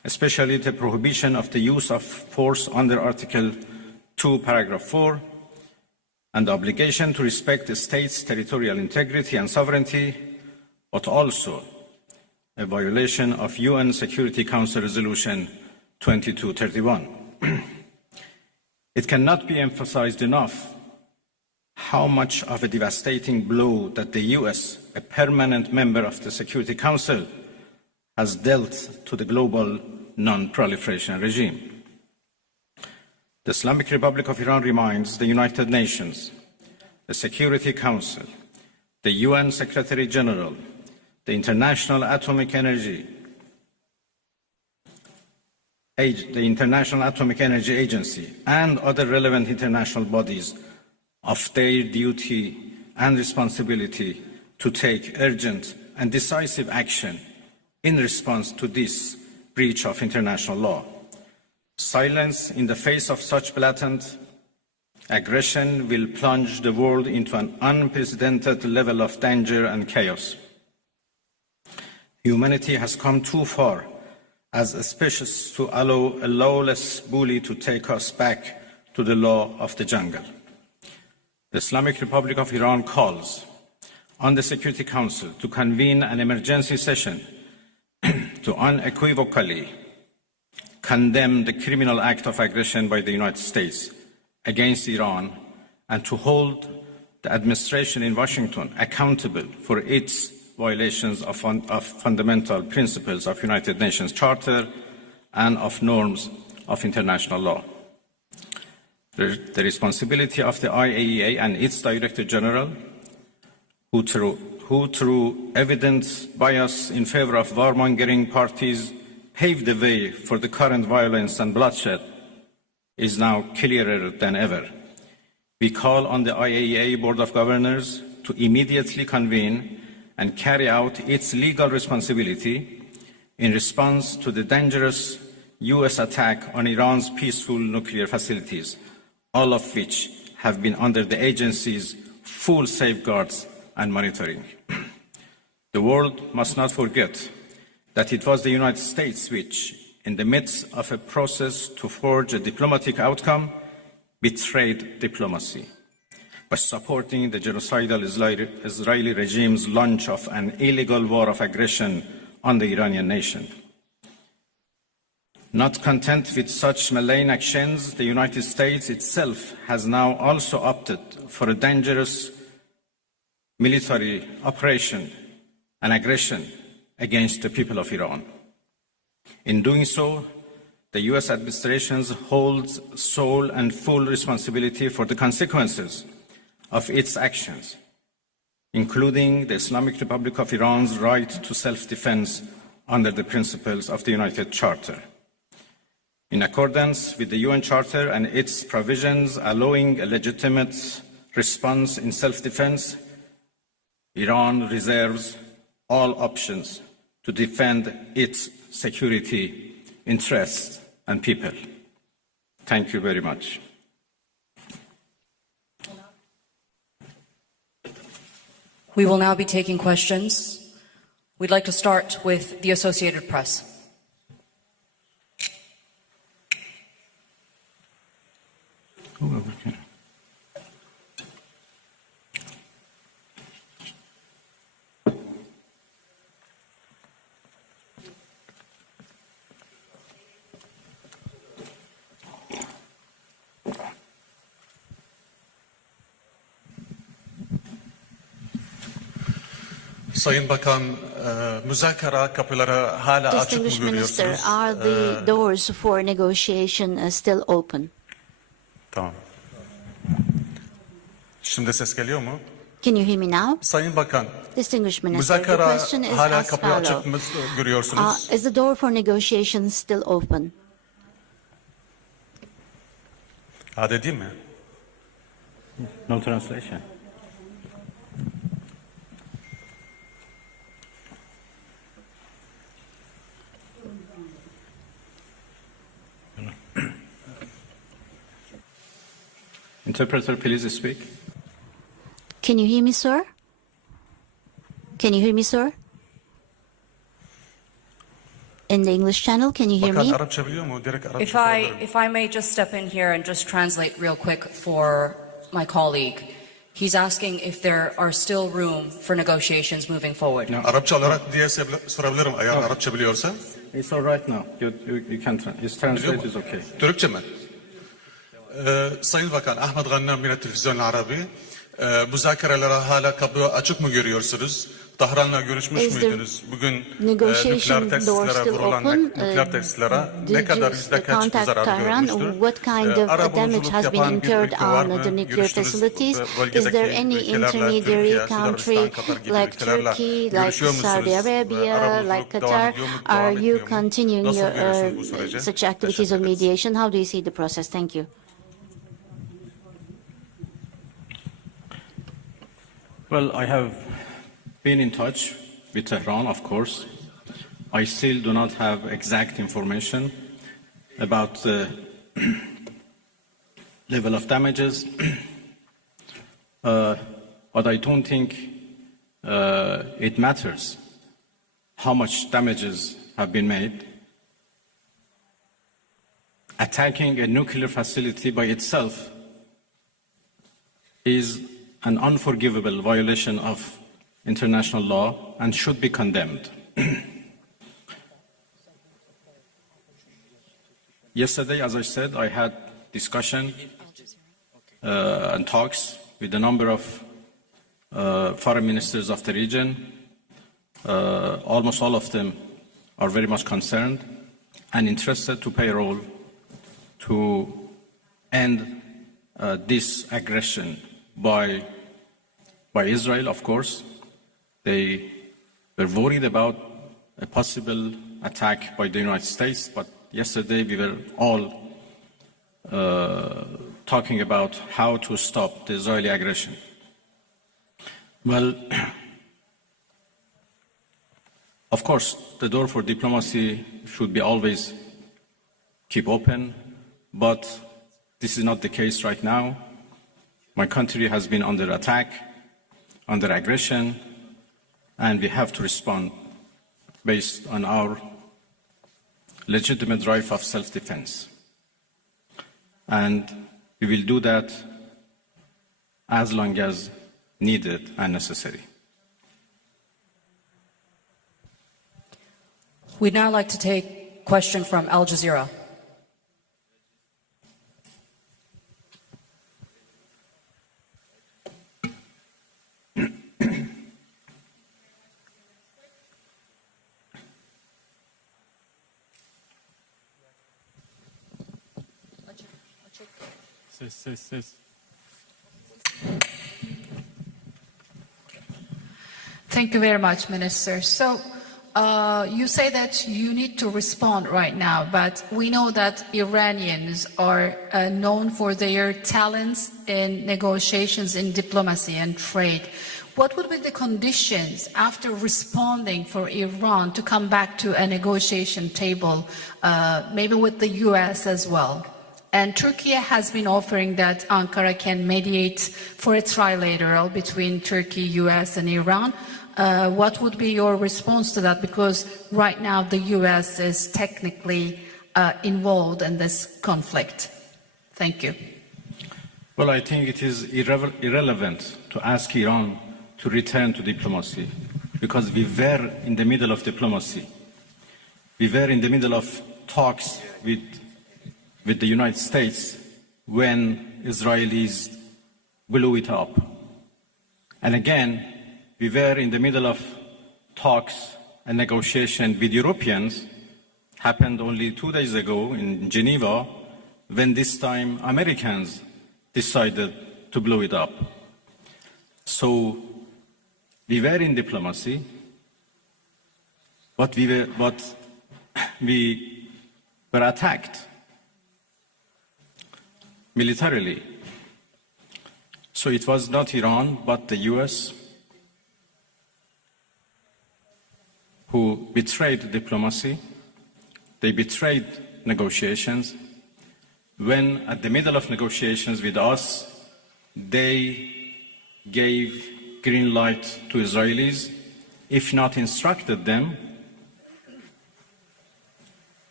especially the prohibition of the use of force under Article 2, Paragraph 4, and the obligation to respect the state's territorial integrity and sovereignty, but also a violation of UN Security Council Resolution 2231. It cannot be emphasized enough how much of a devastating blow that the US, a permanent member of the Security Council, has dealt to the global non-proliferation regime. The Islamic Republic of Iran reminds the United Nations, the Security Council, the UN Secretary General, the International Atomic Energy Agency, and other relevant international bodies of their duty and responsibility to take urgent and decisive action in response to this breach of international law. Silence in the face of such blatant aggression will plunge the world into an unprecedented level of danger and chaos. Humanity has come too far as a species to allow a lawless bully to take us back to the law of the jungle. The Islamic Republic of Iran calls on the Security Council to convene an emergency session to unequivocally condemn the criminal act of aggression by the United States against Iran and to hold the administration in Washington accountable for its violations of fundamental principles of United Nations Charter and of norms of international law. The responsibility of the IAEA and its Director General, who through evident bias in favor of warmongering parties paved the way for the current violence and bloodshed, is now clearer than ever. We call on the IAEA Board of Governors to immediately convene and carry out its legal responsibility in response to the dangerous US attack on Iran's peaceful nuclear facilities, all of which have been under the agency's full safeguards and monitoring. The world must not forget that it was the United States which, in the midst of a process to forge a diplomatic outcome, betrayed diplomacy by supporting the genocidal Israeli regime's launch of an illegal war of aggression on the Iranian nation. Not content with such malign actions, the United States itself has now also opted for a dangerous military operation and aggression against the people of Iran. In doing so, the US administration holds sole and full responsibility for the consequences of its actions, including the Islamic Republic of Iran's right to self-defense under the principles of the United Charter. In accordance with the UN Charter and its provisions allowing a legitimate response in self-defense, Iran reserves all options to defend its security interests and people. Thank you very much. We will now be taking questions. We'd like to start with the Associated Press. Sayın Bakan, müzakere kapıları hala açık mı Distinguished Minister, görüyorsunuz? are the doors for negotiation still open? Tamam. Şimdi ses geliyor mu? Can you hear me now? Sayın Bakan, Distinguished Minister, the müzakere question is hala as kapı açık mı follows. görüyorsunuz? Is the door for negotiation still open? Ade değil mi? No translation. Interpreter, please speak. Can you hear me, sir? Can you hear me, sir? in the English channel. Can you hear me? If I may just step in here and just translate real quick for my colleague. He's asking if there are still room for negotiations moving forward. Arapça olarak diye sorabilirim eğer Arapça biliyorsan. It's all right now. You can translate is okay. Türkçe mi? Sayın Bakan Ahmet Gannam yine Televizyon Arabi. Müzakerelere hala kapı açık mı görüyorsunuz? Tahran'la görüşmüş müydünüz? Bugün nükleer tesislere vurulan nükleer tesislere ne kadar yüzde kaç bir zarar görmüştür? What kind of damage has been incurred on the nuclear facilities? Is there any intermediary country like Turkey, like Saudi Arabia, like Qatar? Are you continuing your such activities of mediation? How do you see the process? Thank you. Well, I have been in touch with Tehran, of course. I still do not have exact information about the level of damages, but I don't think it matters how much damages have been made. Attacking a nuclear facility by itself is an unforgivable violation of international law and should be condemned. Yesterday, as I said, I had discussion and talks with a number of foreign ministers of the region. Almost all of them are very much concerned and interested to play a role to end this aggression by Israel, of course. They were worried about a possible attack by the United States, but yesterday we were all talking about how to stop the Israeli aggression. Well, of course, the door for diplomacy should be always keep open, but this is not the case right now. My country has been under attack, under aggression, and we have to respond based on our legitimate right of self-defense. And we will do that as long as needed and necessary. We'd now like to take a question from Al Jazeera. Thank you very much, Minister. So you say that you need to respond right now, but we know that Iranians are known for their talents in negotiations, in diplomacy and trade. What would be the conditions after responding for Iran to come back to a negotiation table, maybe with the US as well? And Turkey has been offering that Ankara can mediate for a trilateral between Turkey, US and Iran. What would be your response to that? Because right now the US is technically involved in this conflict. Thank you. Well, I think it is irrelevant to ask Iran to return to diplomacy, because we were in the middle of diplomacy. We were in the middle of talks with the United States when Israelis blew it up. And again, we were in the middle of talks and negotiation with Europeans, happened only 2 days ago in Geneva, when this time Americans decided to blow it up. So we were in diplomacy, but we were attacked militarily. So it was not Iran, but the US who betrayed diplomacy. They betrayed negotiations. When at the middle of negotiations with us, they gave green light to Israelis, if not instructed them,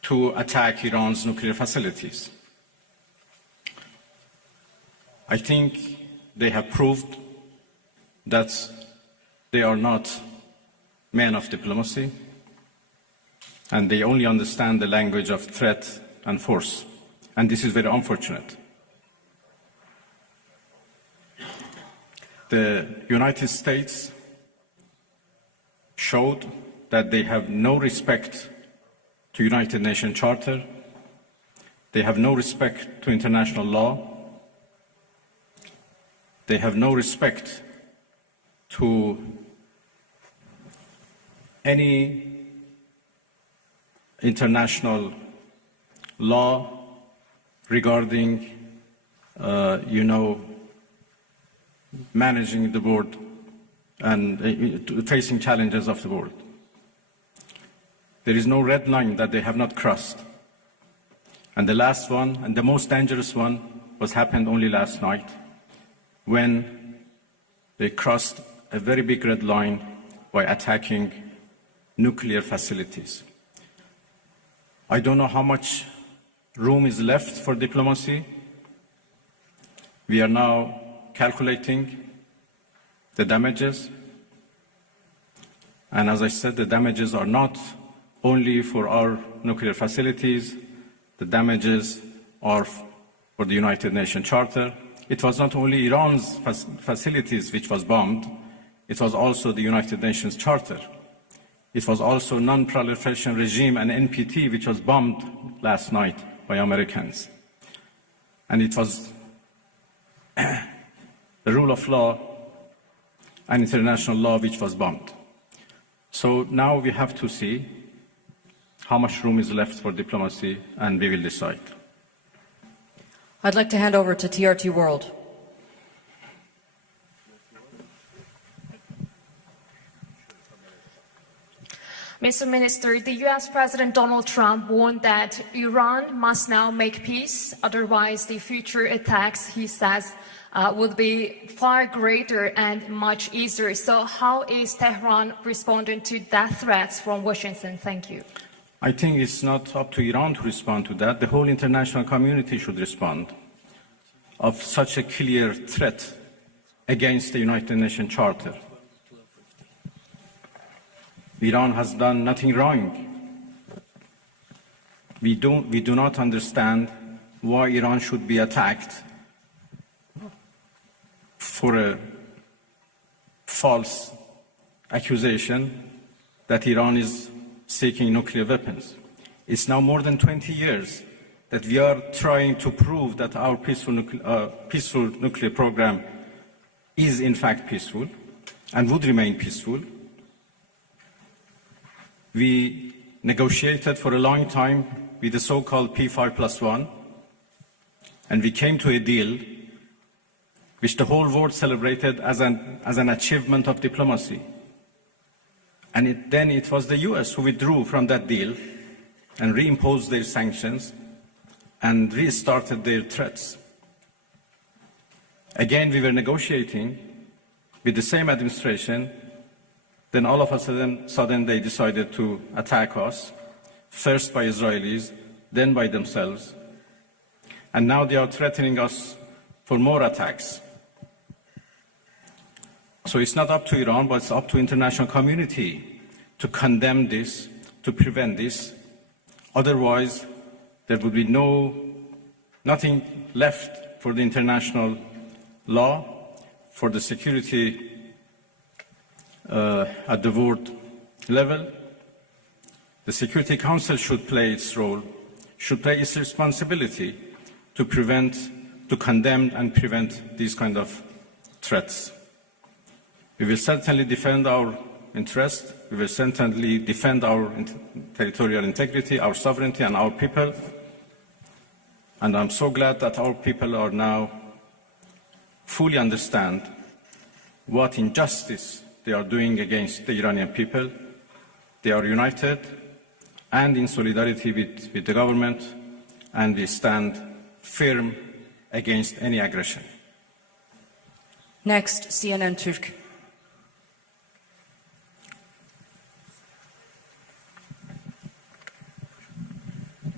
to attack Iran's nuclear facilities. I think they have proved that they are not men of diplomacy, and they only understand the language of threat and force. And this is very unfortunate. The United States showed that they have no respect to United Nations Charter, they have no respect to international law, they have no respect to any international law regarding, managing the world and facing challenges of the world. There is no red line that they have not crossed. And the last one, and the most dangerous one, happened only last night, when they crossed a very big red line by attacking nuclear facilities. I don't know how much room is left for diplomacy. We are now calculating the damages. And as I said, the damages are not only for our nuclear facilities, the damages are for the United Nations Charter. It was not only Iran's facilities which was bombed, it was also the United Nations Charter. It was also non-proliferation regime and NPT, which was bombed last night by Americans. And it was the rule of law and international law which was bombed. So now we have to see how much room is left for diplomacy, and we will decide. I'd like to hand over to TRT World. Mr. Minister, the U.S. President Donald Trump warned that Iran must now make peace, otherwise the future attacks, he says, would be far greater and much easier. So how is Tehran responding to that threat from Washington? Thank you. I think it's not up to Iran to respond to that. The whole international community should respond of such a clear threat against the United Nations Charter. Iran has done nothing wrong. We do not understand why Iran should be attacked for a false accusation that Iran is seeking nuclear weapons. It's now more than 20 years that we are trying to prove that our peaceful nuclear program is in fact peaceful and would remain peaceful. We negotiated for a long time with the so-called P5+1, and we came to a deal which the whole world celebrated as an achievement of diplomacy. And then it was the US who withdrew from that deal and reimposed their sanctions and restarted their threats. Again, we were negotiating with the same administration. Then all of a sudden they decided to attack us, first by Israelis, then by themselves. And now they are threatening us for more attacks. So it's not up to Iran, but it's up to the international community to condemn this, to prevent this. Otherwise, there would be nothing left for the international law, for the security at the world level. The Security Council should play its role, should play its responsibility to condemn and prevent these kind of threats. We will certainly defend our interest. We will certainly defend our territorial integrity, our sovereignty, and our people. And I'm so glad that our people are now fully understand what injustice they are doing against the Iranian people. They are united and in solidarity with the government, and we stand firm against any aggression. Next, CNN Türk.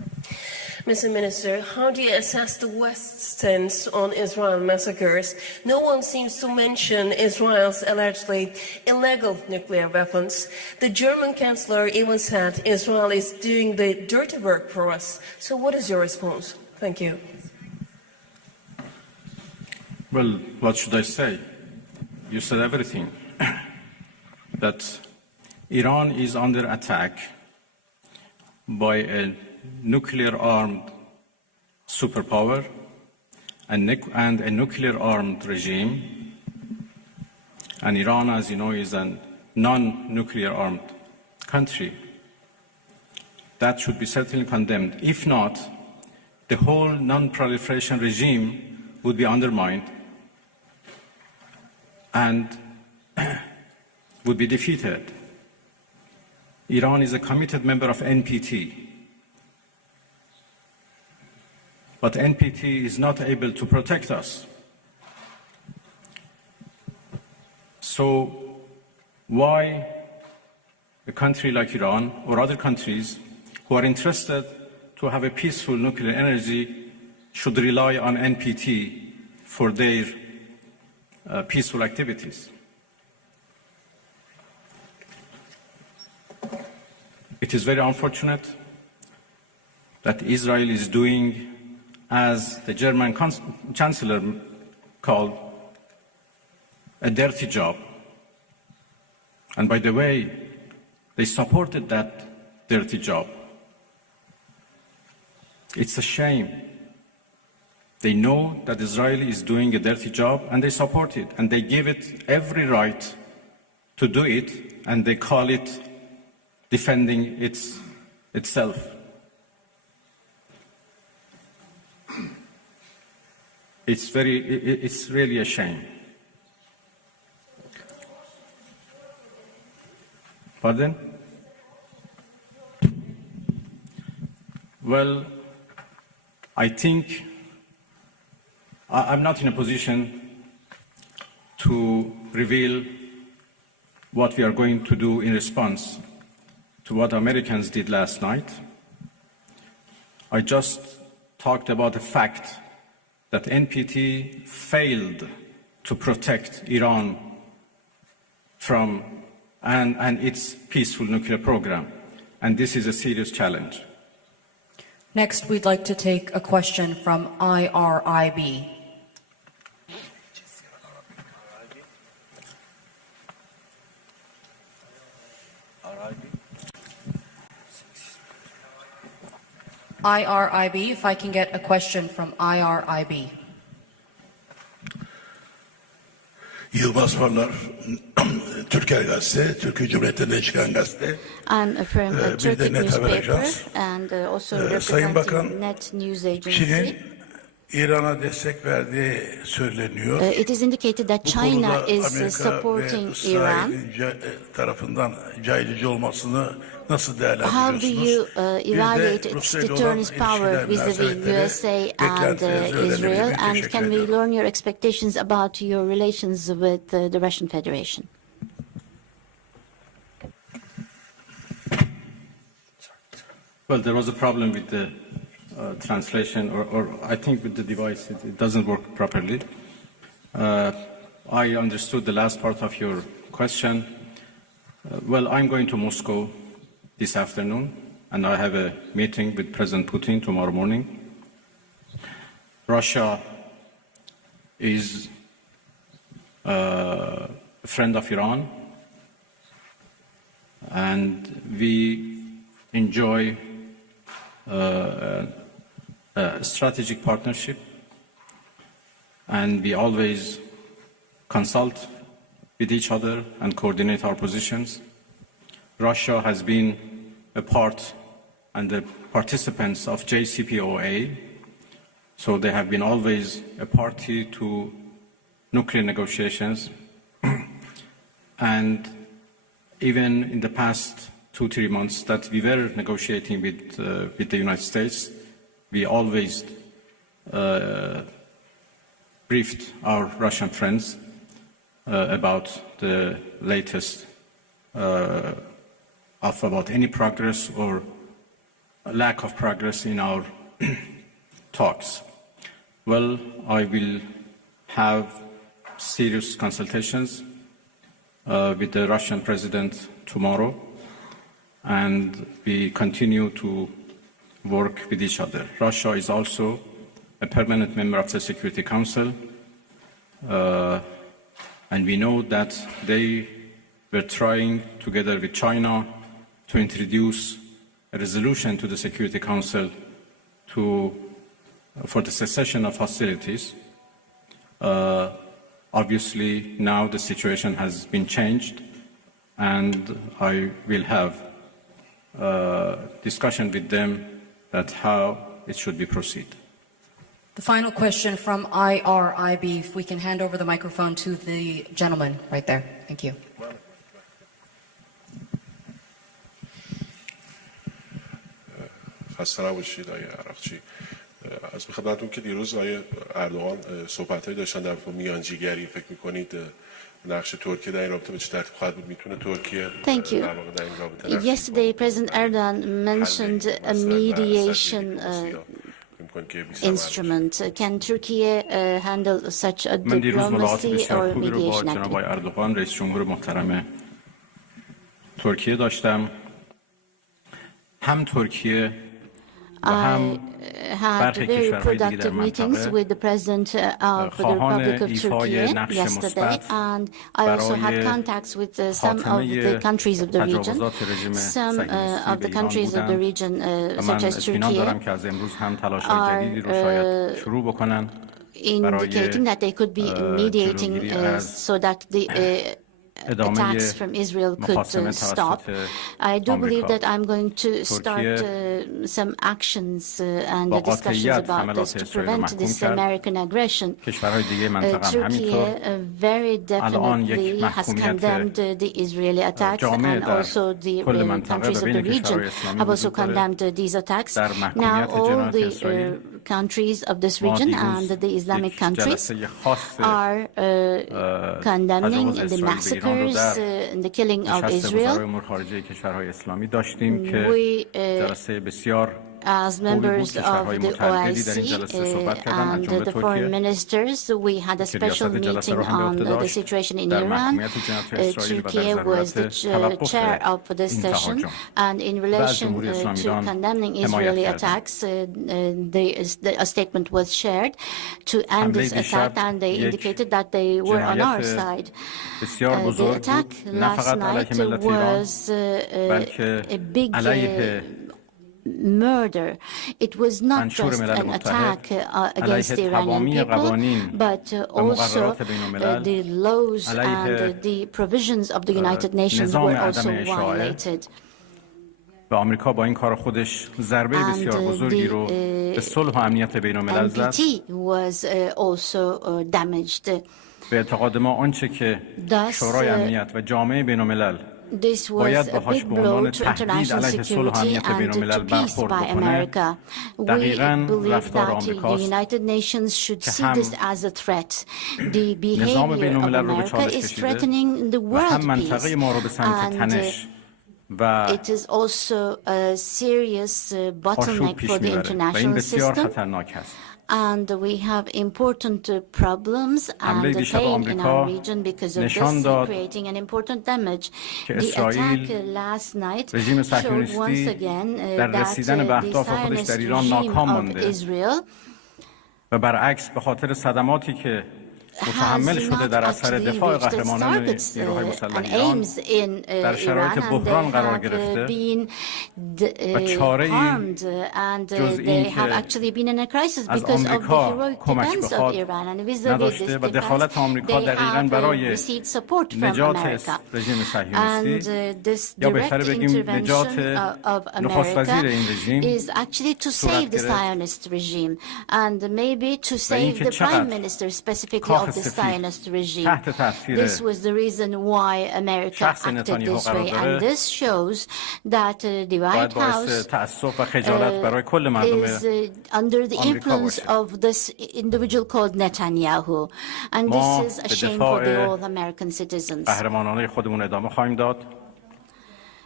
Mr. Minister, how do you assess the West's stance on Israel massacres? No one seems to mention Israel's allegedly illegal nuclear weapons. The German Chancellor even said Israel is doing the dirty work for us. So what is your response? Thank you. Well, what should I say? You said everything. That Iran is under attack by a nuclear-armed superpower and a nuclear-armed regime. And Iran, as you know, is a non-nuclear armed country. That should be certainly condemned. If not, the whole non-proliferation regime would be undermined and would be defeated. Iran is a committed member of NPT. But NPT is not able to protect us. So why a country like Iran or other countries who are interested to have a peaceful nuclear energy should rely on NPT for their peaceful activities? It is very unfortunate that Israel is doing, as the German Chancellor called, a dirty job. And by the way, they supported that dirty job. It's a shame. They know that Israel is doing a dirty job and they support it, and they give it every right to do it, and they call it defending itself. It's really a shame. Pardon? Well, I think I'm not in a position to reveal what we are going to do in response to what Americans did last night. I just talked about the fact that NPT failed to protect Iran from and its peaceful nuclear program, and this is a serious challenge. Next, we'd like to take a question from IRIB. IRIB, if I can get a question from IRIB. Yılmaz Farlar, Türker Gazete, Türkiye Cumhuriyeti'nde çıkan gazete. I'm from a Bir de Turkish Net Haber newspaper Ajans. and also Sayın Bakan, representing Net News Agency. Çin'in İran'a destek verdiği söyleniyor. It is indicated that Bu China konuda is Amerika supporting ve Iran. İsrail'in tarafından caydırıcı olmasını nasıl How do değerlendiriyorsunuz? you Bir evaluate de its Rusya ile olan deterrence power ilişkiler vis-a-vis münasebetleri USA and beklentilerinizi öğrenebilir Israel? miyim? And Teşekkür can we ediyorum. learn your expectations about your relations with the Russian Federation? Well, there was a problem with the translation, or I think with the device, it doesn't work properly. I understood the last part of your question. Well, I'm going to Moscow this afternoon, and I have a meeting with President Putin tomorrow morning. Russia is a friend of Iran, and we enjoy a strategic partnership, and we always consult with each other and coordinate our positions. Russia has been a part and the participants of JCPOA, so they have been always a party to nuclear negotiations. And even in the past 2-3 months that we were negotiating with the United States, we always briefed our Russian friends about the latest about any progress or lack of progress in our talks. Well, I will have serious consultations with the Russian president tomorrow, and we continue to work with each other. Russia is also a permanent member of the Security Council, and we know that they were trying, together with China, to introduce a resolution to the Security Council for the cessation of hostilities. Obviously, now the situation has been changed, and I will have discussion with them that how it should be proceed. The final question from IRIB, if we can hand over the microphone to the gentleman right there. Thank you. خسته نباشید آقای عراقچی. از خدمتتون که دیروز آقای اردوغان صحبت‌هایی داشتن در میانجیگری، فکر می‌کنید نقش ترکیه در این رابطه به چه ترتیب خواهد بود؟ میتونه ترکیه در واقع در این رابطه Yesterday, President Erdogan mentioned a mediation instrument. Can Turkey handle such a diplomacy or mediation جناب آقای اردوغان رئیس جمهور محترم ترکیه داشتم. هم ترکیه I had very productive meetings with the President of the Republic of Turkey yesterday, and I also had contacts with some of the countries of the region. Some of the countries of the region, such as Turkey, are indicating that they could be mediating so that the attacks from Israel could stop. I do believe that I'm going to start some actions and discussions about this to prevent this American aggression. Turkey very definitely has condemned the Israeli attacks, and also the countries of the region have also condemned these attacks. Now all the countries of this region and the Islamic countries are condemning the massacres and the killing of Israel. We, as members of the OIC and the foreign ministers, we had a special meeting on the situation in Iran. Turkey was the chair of this session, and in relation to condemning Israeli attacks, a statement was shared to end this attack, and they indicated that they were on our side. The attack last night was a big murder. It was not just an attack against the Iranian people, but also the laws and the provisions of the United Nations were also violated. آمریکا با این کار خودش ضربه بسیار بزرگی رو به صلح و امنیت بین‌الملل زد. was also damaged. به اعتقاد ما آنچه که شورای امنیت و جامعه بین‌الملل This was a big blow to international security and to peace by America. We believe that the United Nations should see this as a threat. The behavior of America is threatening the world peace, and it is also a serious bottleneck for the international system. And we have important problems and pain in our region because of this, creating an important damage. The attack last night showed once again that the Zionist regime of Israel و برعکس به خاطر صدماتی که متحمل شده در اثر دفاع قهرمانان نیروهای مسلح ایران در شرایط بحران قرار گرفته و چاره‌ای جز این که از آمریکا کمک بخواد نداشته و دخالت آمریکا دقیقاً برای نجات رژیم صهیونیستی یا بهتر بگیم نجات نخست وزیر این رژیم صورت گرفت و اینکه چقدر of the Zionist regime. This was the reason why America acted this way, and this shows that the White House is under the influence of this individual called Netanyahu, and this is a shame for the all American citizens.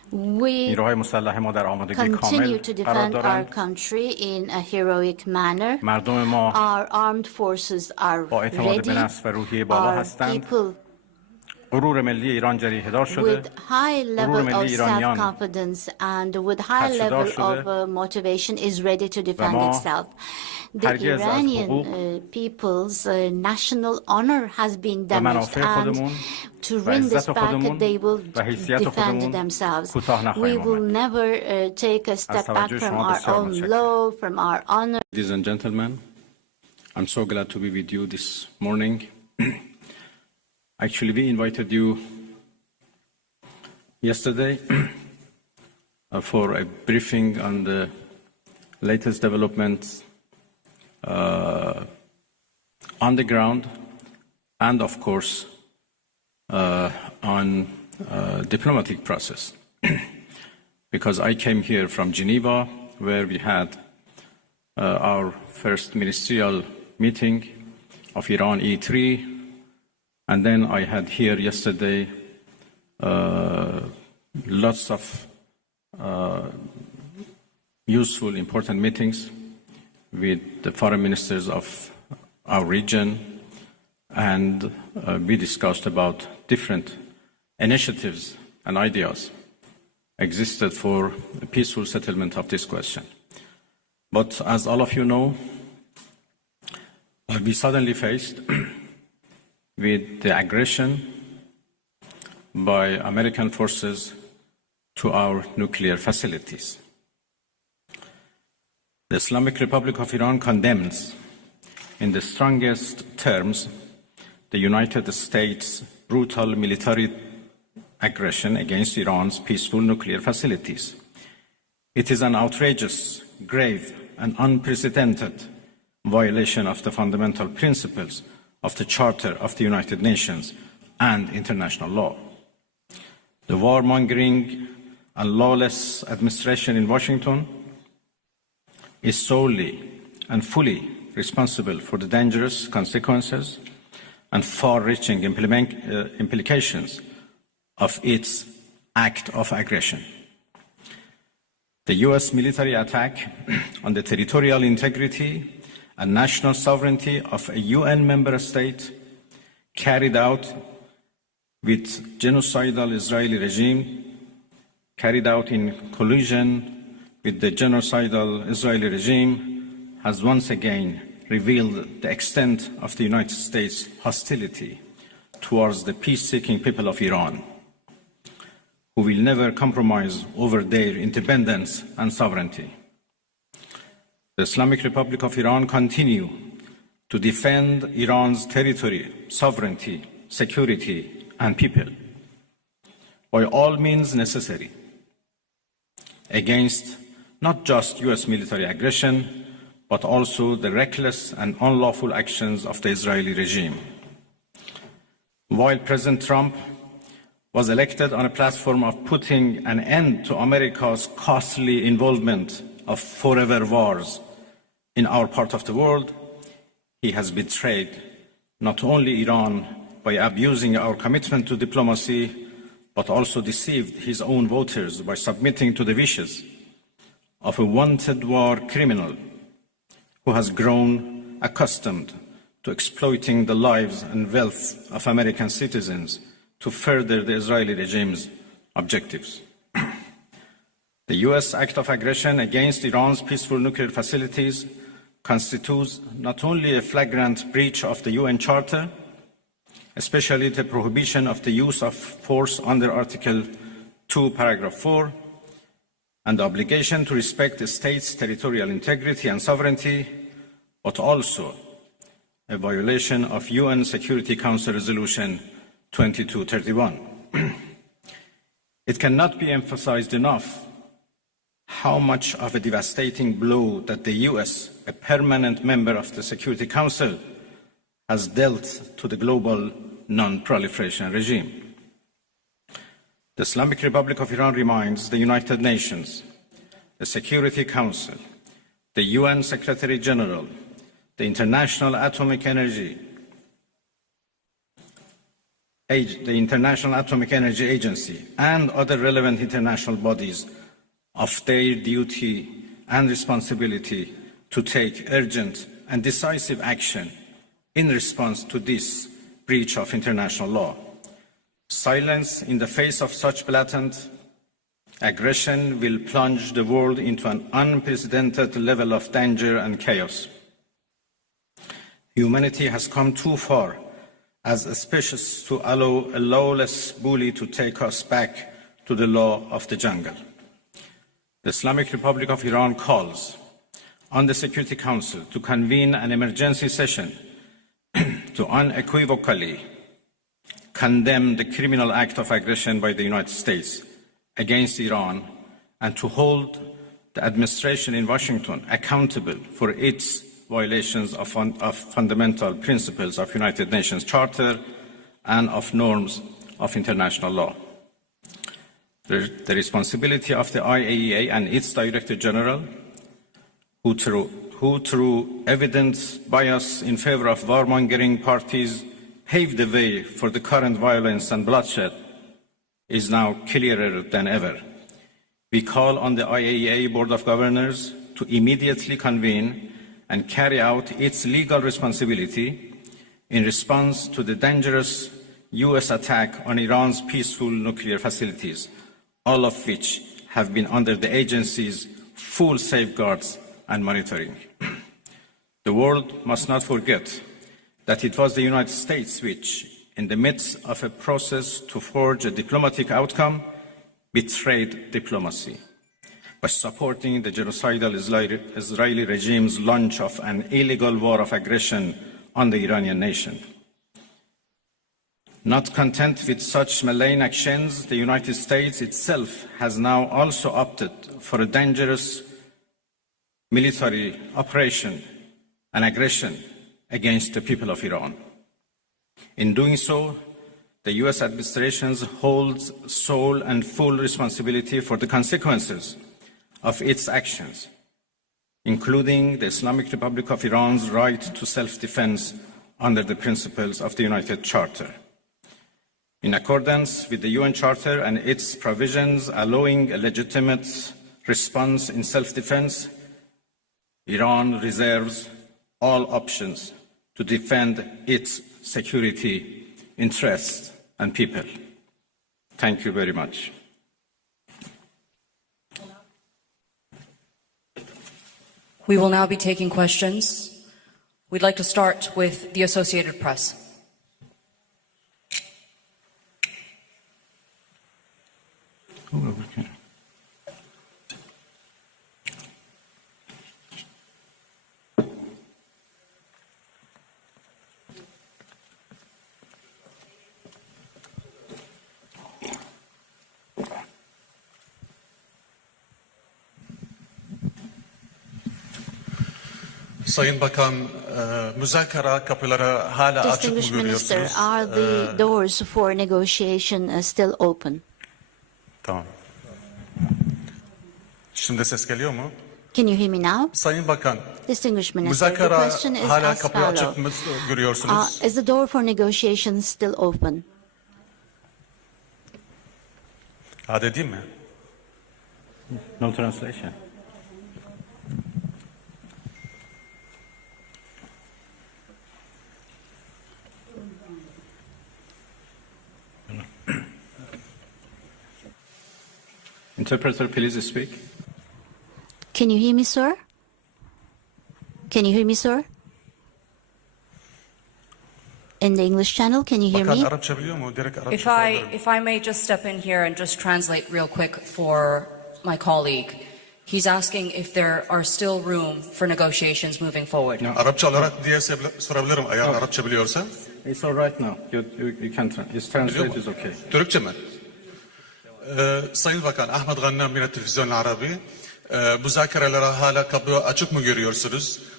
We نیروهای مسلح ما در آمادگی کامل continue to قرار defend our دارند. country in a heroic manner. مردم ما Our armed forces are با اعتماد به ready. نفس و روحیه بالا Our هستند. people غرور ملی ایران جریحه‌دار شده. with high level of self-confidence and with high level of motivation is ready to defend itself. The Iranian people's national honor has been damaged, and to win this back, they will defend themselves. We will never take a step back from our own law, from our honor. Ladies and gentlemen, I'm so glad to be with you this morning. Actually, we invited you yesterday for a briefing on the latest developments on the ground and, of course, on diplomatic process. Because I came here from Geneva, where we had our first ministerial meeting of Iran E3, and then I had here yesterday lots of useful, important meetings with the foreign ministers of our region, and we discussed about different initiatives and ideas existed for a peaceful settlement of this question. But as all of you know, we suddenly faced with the aggression by American forces to our nuclear facilities. The Islamic Republic of Iran condemns in the strongest terms the United States' brutal military aggression against Iran's peaceful nuclear facilities. It is an outrageous, grave, and unprecedented violation of the fundamental principles of the Charter of the United Nations and international law. The warmongering and lawless administration in Washington is solely and fully responsible for the dangerous consequences and far-reaching implications of its act of aggression. The U.S. military attack on the territorial integrity and national sovereignty of a UN member state carried out with genocidal Israeli regime, carried out in collusion with the genocidal Israeli regime, has once again revealed the extent of the United States' hostility towards the peace-seeking people of Iran, who will never compromise over their independence and sovereignty. The Islamic Republic of Iran continue to defend Iran's territory, sovereignty, security, and people by all means necessary against not just U.S. military aggression, but also the reckless and unlawful actions of the Israeli regime. While President Trump was elected on a platform of putting an end to America's costly involvement of forever wars in our part of the world, he has betrayed not only Iran by abusing our commitment to diplomacy, but also deceived his own voters by submitting to the wishes of a wanted war criminal who has grown accustomed to exploiting the lives and wealth of American citizens to further the Israeli regime's objectives. The U.S. act of aggression against Iran's peaceful nuclear facilities constitutes not only a flagrant breach of the UN Charter, especially the prohibition of the use of force under Article 2, Paragraph 4, and the obligation to respect the state's territorial integrity and sovereignty, but also a violation of UN Security Council Resolution 2231. It cannot be emphasized enough how much of a devastating blow that the US, a permanent member of the Security Council, has dealt to the global non-proliferation regime. The Islamic Republic of Iran reminds the United Nations, the Security Council, the UN Secretary General, the International Atomic Energy the International Atomic Energy Agency and other relevant international bodies of their duty and responsibility to take urgent and decisive action in response to this breach of international law. Silence in the face of such blatant aggression will plunge the world into an unprecedented level of danger and chaos. Humanity has come too far as a species to allow a lawless bully to take us back to the law of the jungle. The Islamic Republic of Iran calls on the Security Council to convene an emergency session to unequivocally condemn the criminal act of aggression by the United States against Iran and to hold the administration in Washington accountable for its violations of fundamental principles of United Nations Charter and of norms of international law. The responsibility of the IAEA and its Director General, who through evidence bias in favor of warmongering parties paved the way for the current violence and bloodshed, is now clearer than ever. We call on the IAEA Board of Governors to immediately convene and carry out its legal responsibility in response to the dangerous US attack on Iran's peaceful nuclear facilities, all of which have been under the agency's full safeguards and monitoring. The world must not forget that it was the United States which, in the midst of a process to forge a diplomatic outcome, betrayed diplomacy by supporting the genocidal Israeli regime's launch of an illegal war of aggression on the Iranian nation. Not content with such malign actions, the United States itself has now also opted for a dangerous military operation and aggression against the people of Iran. In doing so, the US administration holds sole and full responsibility for the consequences of its actions, including the Islamic Republic of Iran's right to self-defense under the principles of the United Charter. In accordance with the UN Charter and its provisions allowing a legitimate response in self-defense, Iran reserves all options to defend its security interests and people. Thank you very much. We will now be taking questions. We'd like to start with the Associated Press. Sayın Bakan, müzakere kapıları hala açık mı Distinguished Minister, görüyorsunuz? are the doors for negotiation still open? Tamam. Şimdi ses geliyor mu? Can you hear me now? Sayın Bakan, Distinguished Minister, the müzakere question is hala as kapıyı açık mı follows. görüyorsunuz? Is the door for negotiation still open? Hadi değil mi? No translation. Interpreter, please speak. Can you hear me, sir? Can you hear me, sir? In the English channel, can you hear Bakan me? Arapça biliyor mu? Direkt Arapça. If I may just step in here and just translate real quick for my colleague. He's asking if there are still room for negotiations moving forward. Arapça olarak diye sorabilirim eğer Arapça biliyorsa. It's all right now. You can translate is okay. Türkçe mi? Sayın Bakan, Ahmet Gannam yine televizyon Arabi. Müzakerelere hala kapı açık mı görüyorsunuz?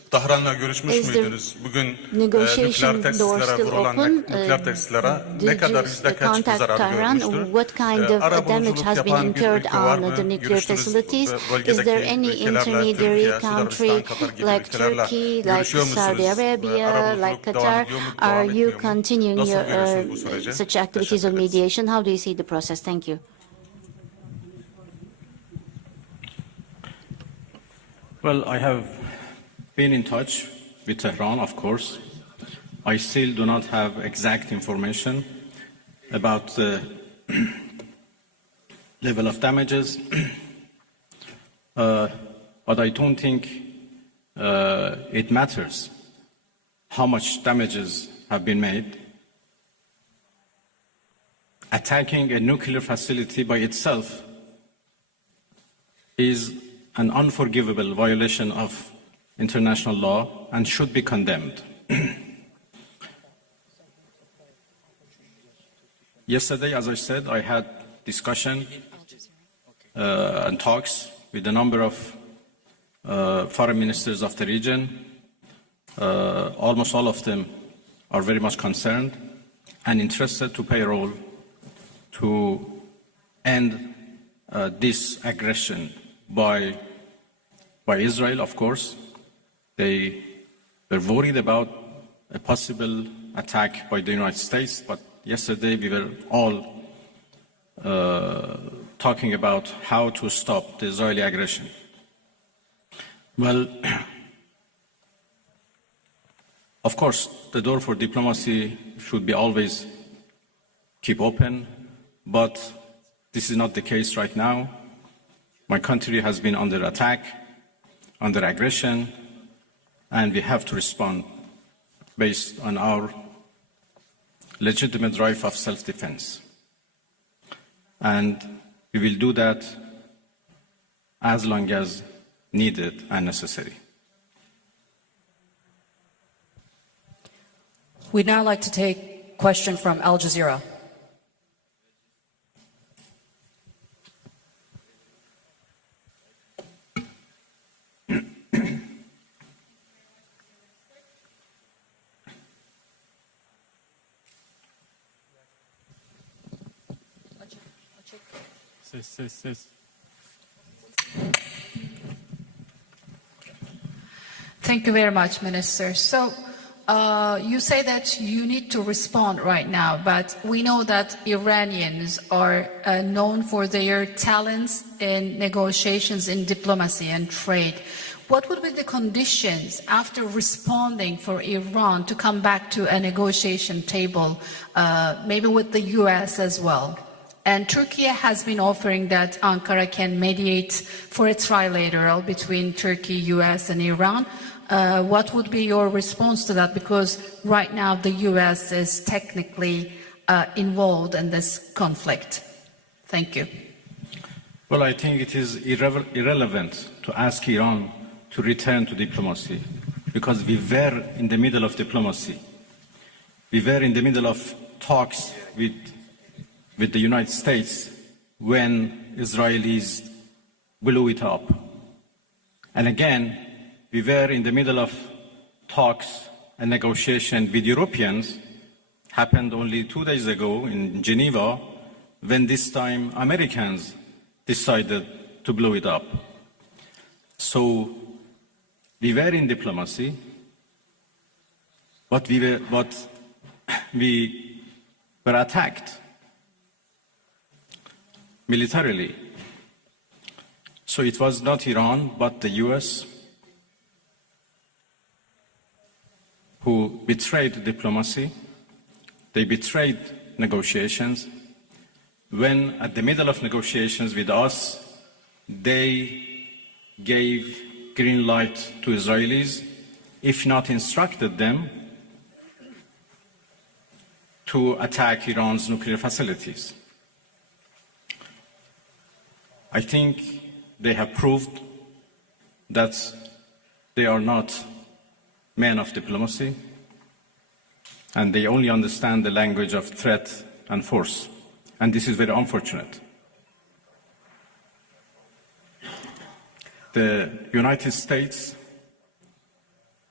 Tahran'la görüşmüş Is the müydünüz? Bugün negotiation nükleer door tesislere still vurulan open? nükleer tesislere ne Did kadar you yüzde kaç bir contact zarar Tehran? görmüştür? What kind of damage Arabuluculuk has been yapan bir incurred ülke var on mı? the nuclear Görüştünüz facilities? Is bölgedeki there any ülkelerle intermediary Türkiye, country Sudanistan, Katar gibi like ülkelerle Turkey, like görüşüyor Saudi musunuz? Arabia, like Arabuluculuk devam Qatar? ediyor mu? Are Devam you etmiyor mu? continuing Nasıl your görüyorsunuz bu süreci? such activities of Teşekkür ederiz. mediation? How do you see the process? Thank you. Well, I have been in touch with Tehran, of course. I still do not have exact information about the level of damages, but I don't think it matters how much damages have been made. Attacking a nuclear facility by itself is an unforgivable violation of international law and should be condemned. Yesterday, as I said, I had discussion and talks with a number of foreign ministers of the region. Almost all of them are very much concerned and interested to play a role to end this aggression by Israel, of course. They were worried about a possible attack by the United States, but yesterday we were all talking about how to stop the Israeli aggression. Well, of course, the door for diplomacy should be always keep open, but this is not the case right now. My country has been under attack, under aggression, and we have to respond based on our legitimate right of self-defense. And we will do that as long as needed and necessary. We'd now like to take a question from Al Jazeera. Thank you very much, Minister. So you say that you need to respond right now, but we know that Iranians are known for their talents in negotiations, in diplomacy and trade. What would be the conditions after responding for Iran to come back to a negotiation table, maybe with the US as well? And Turkey has been offering that Ankara can mediate for a trilateral between Turkey, US and Iran. What would be your response to that? Because right now the US is technically involved in this conflict. Thank you. Well, I think it is irrelevant to ask Iran to return to diplomacy, because we were in the middle of diplomacy. We were in the middle of talks with the United States when Israelis blew it up. And again, we were in the middle of talks and negotiation with Europeans, happened only 2 days ago in Geneva, when this time Americans decided to blow it up. So we were in diplomacy, but we were attacked militarily. So it was not Iran, but the US who betrayed diplomacy. They betrayed negotiations. When at the middle of negotiations with us, they gave green light to Israelis, if not instructed them to attack Iran's nuclear facilities. I think they have proved that they are not men of diplomacy, and they only understand the language of threat and force. And this is very unfortunate. The United States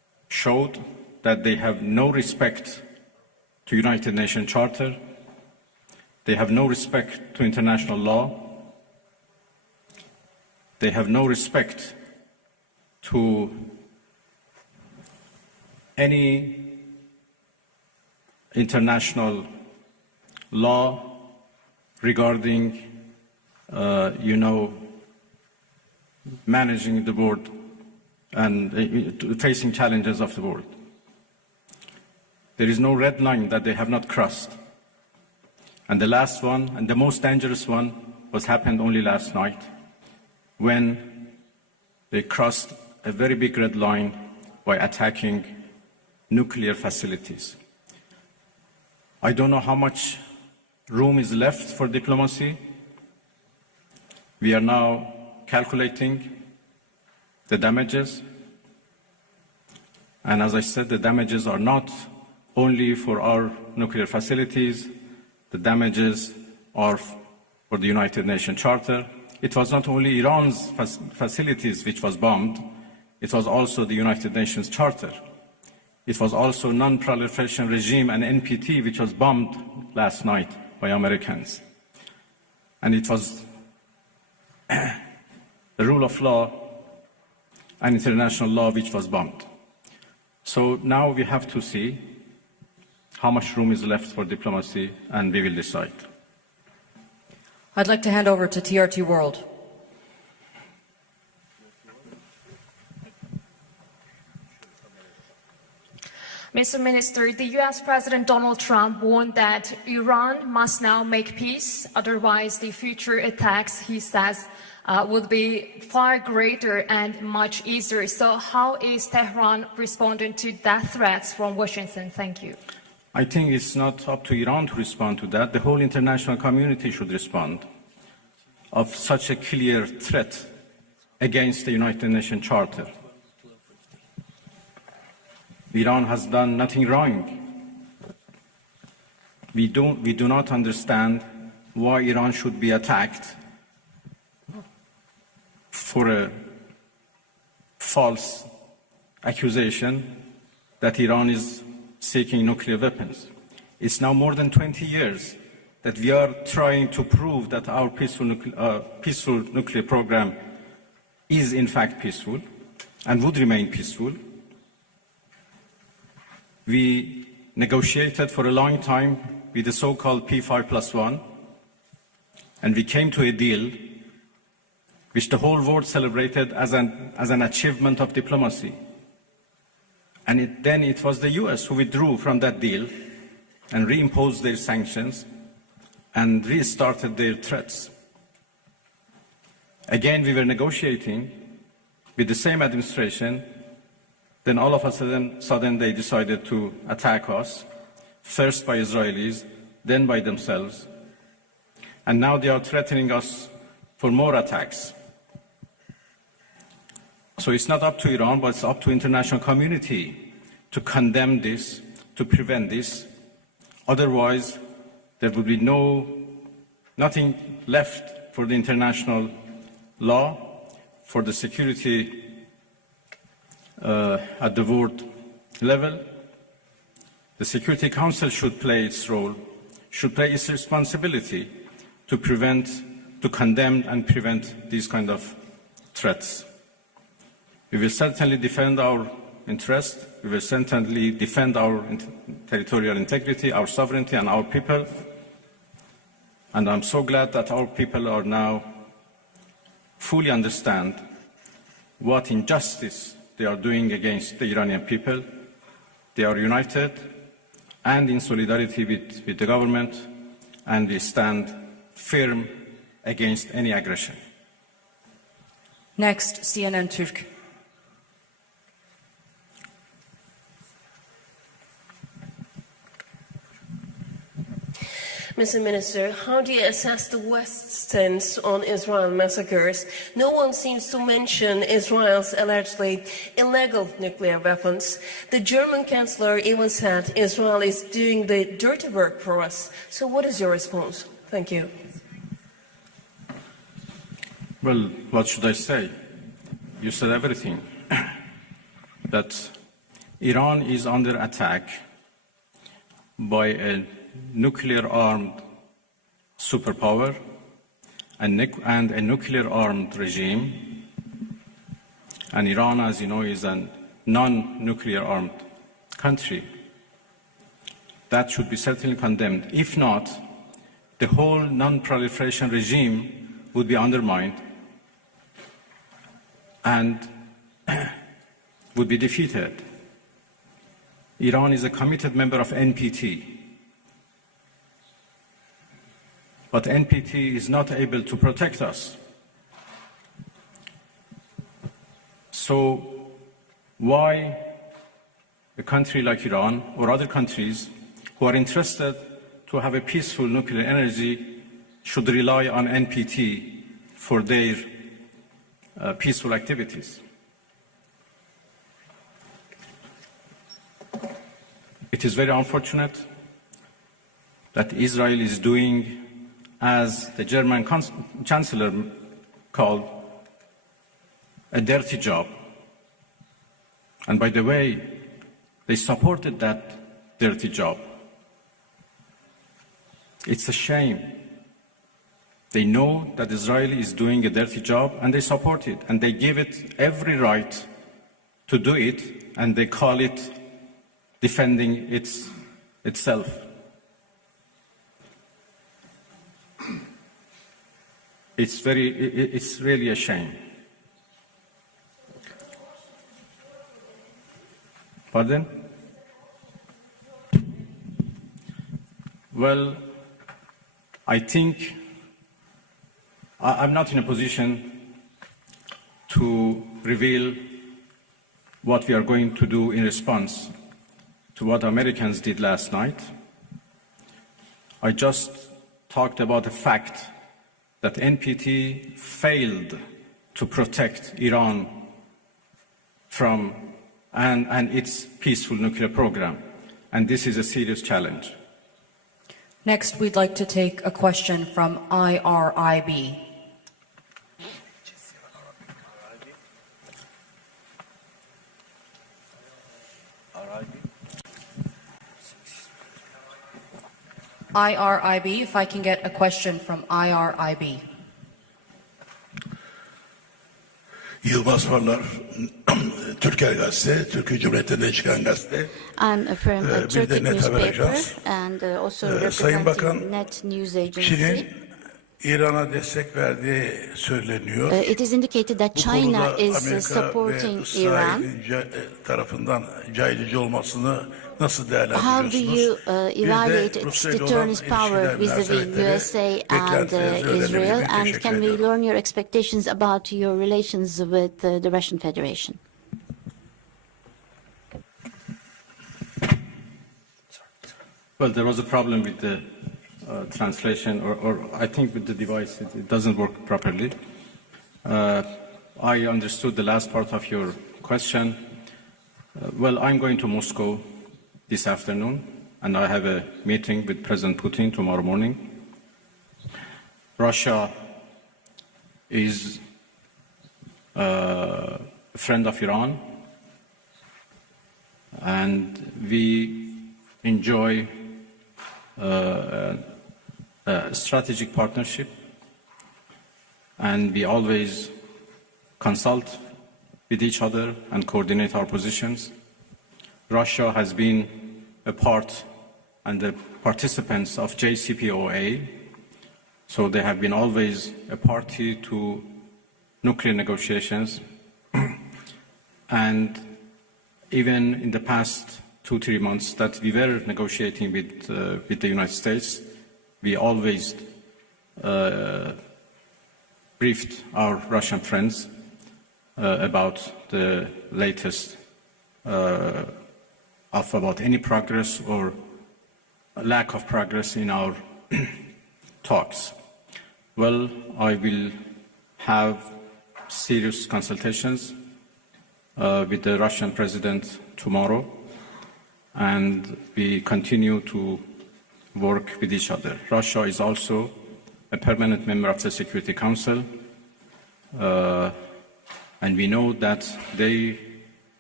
showed that they have no respect to United Nations Charter, they have no respect to international law, they have no respect to any international law regarding, managing the world and facing challenges of the world. There is no red line that they have not crossed. And the last one, and the most dangerous one, happened only last night, when they crossed a very big red line by attacking nuclear facilities. I don't know how much room is left for diplomacy. We are now calculating the damages. And as I said, the damages are not only for our nuclear facilities, the damages are for the United Nations Charter. It was not only Iran's facilities which was bombed, it was also the United Nations Charter. It was also non-proliferation regime and NPT which was bombed last night by Americans. And it was the rule of law and international law which was bombed. So now we have to see how much room is left for diplomacy, and we will decide. I'd like to hand over to TRT World. Mr. Minister, the U.S. President Donald Trump warned that Iran must now make peace, otherwise the future attacks, he says, would be far greater and much easier. So how is Tehran responding to that threats from Washington? Thank you. I think it's not up to Iran to respond to that. The whole international community should respond of such a clear threat against the United Nations Charter. Iran has done nothing wrong. We do not understand why Iran should be attacked for a false accusation that Iran is seeking nuclear weapons. It's now more than 20 years that we are trying to prove that our peaceful nuclear program is in fact peaceful and would remain peaceful. We negotiated for a long time with the so-called P5+1, and we came to a deal which the whole world celebrated as an achievement of diplomacy. And then it was the US who withdrew from that deal and reimposed their sanctions and restarted their threats. Again, we were negotiating with the same administration. Then all of a sudden they decided to attack us, first by Israelis, then by themselves. And now they are threatening us for more attacks. So it's not up to Iran, but it's up to the international community to condemn this, to prevent this. Otherwise, there will be nothing left for the international law, for the security at the world level. The Security Council should play its role, should play its responsibility to condemn and prevent these kind of threats. We will certainly defend our interest. We will certainly defend our territorial integrity, our sovereignty, and our people. And I'm so glad that our people are now fully understand what injustice they are doing against the Iranian people. They are united and in solidarity with the government, and we stand firm against any aggression. Next, CNN Türk. Mr. Minister, how do you assess the West's stance on Israel massacres? No one seems to mention Israel's allegedly illegal nuclear weapons. The German Chancellor even said Israel is doing the dirty work for us. So what is your response? Thank you. Well, what should I say? You said everything. That Iran is under attack by a nuclear-armed superpower and a nuclear-armed regime. And Iran, as you know, is a non-nuclear armed country. That should be certainly condemned. If not, the whole non-proliferation regime would be undermined and would be defeated. Iran is a committed member of NPT, but NPT is not able to protect us. So why a country like Iran or other countries who are interested to have a peaceful nuclear energy should rely on NPT for their peaceful activities? It is very unfortunate that Israel is doing, as the German Chancellor called, a dirty job. And by the way, they supported that dirty job. It's a shame. They know that Israel is doing a dirty job and they support it, and they give it every right to do it, and they call it defending itself. It's really a shame. Pardon? Well, I think I'm not in a position to reveal what we are going to do in response to what Americans did last night. I just talked about the fact that NPT failed to protect Iran from and its peaceful nuclear program, and this is a serious challenge. Next, we'd like to take a question from IRIB. IRIB, if I can get a question from IRIB. Yılmaz Varlar, Türker Gazete, Türkiye Cumhuriyeti'nde çıkan gazete. I'm from a Turkish newspaper and also Sayın Bakan, representing Net News Agency. Çin'in İran'a destek verdiği söyleniyor. It is indicated that China is supporting Iran. Tarafından caydırıcı olmasını nasıl değerlendiriyorsunuz? How do you evaluate its deterrence power vis-a-vis USA and Israel? And can we learn your expectations about your relations with the Russian Federation? Well, there was a problem with the translation, or I think with the device, it doesn't work properly. I understood the last part of your question. Well, I'm going to Moscow this afternoon, and I have a meeting with President Putin tomorrow morning. Russia is a friend of Iran, and we enjoy a strategic partnership, and we always consult with each other and coordinate our positions. Russia has been a part and the participants of JCPOA, so they have been always a party to nuclear negotiations. And even in the past 2-3 months that we were negotiating with the United States, we always briefed our Russian friends about the latest about any progress or lack of progress in our talks. Well, I will have serious consultations with the Russian president tomorrow, and we continue to work with each other. Russia is also a permanent member of the Security Council, and we know that they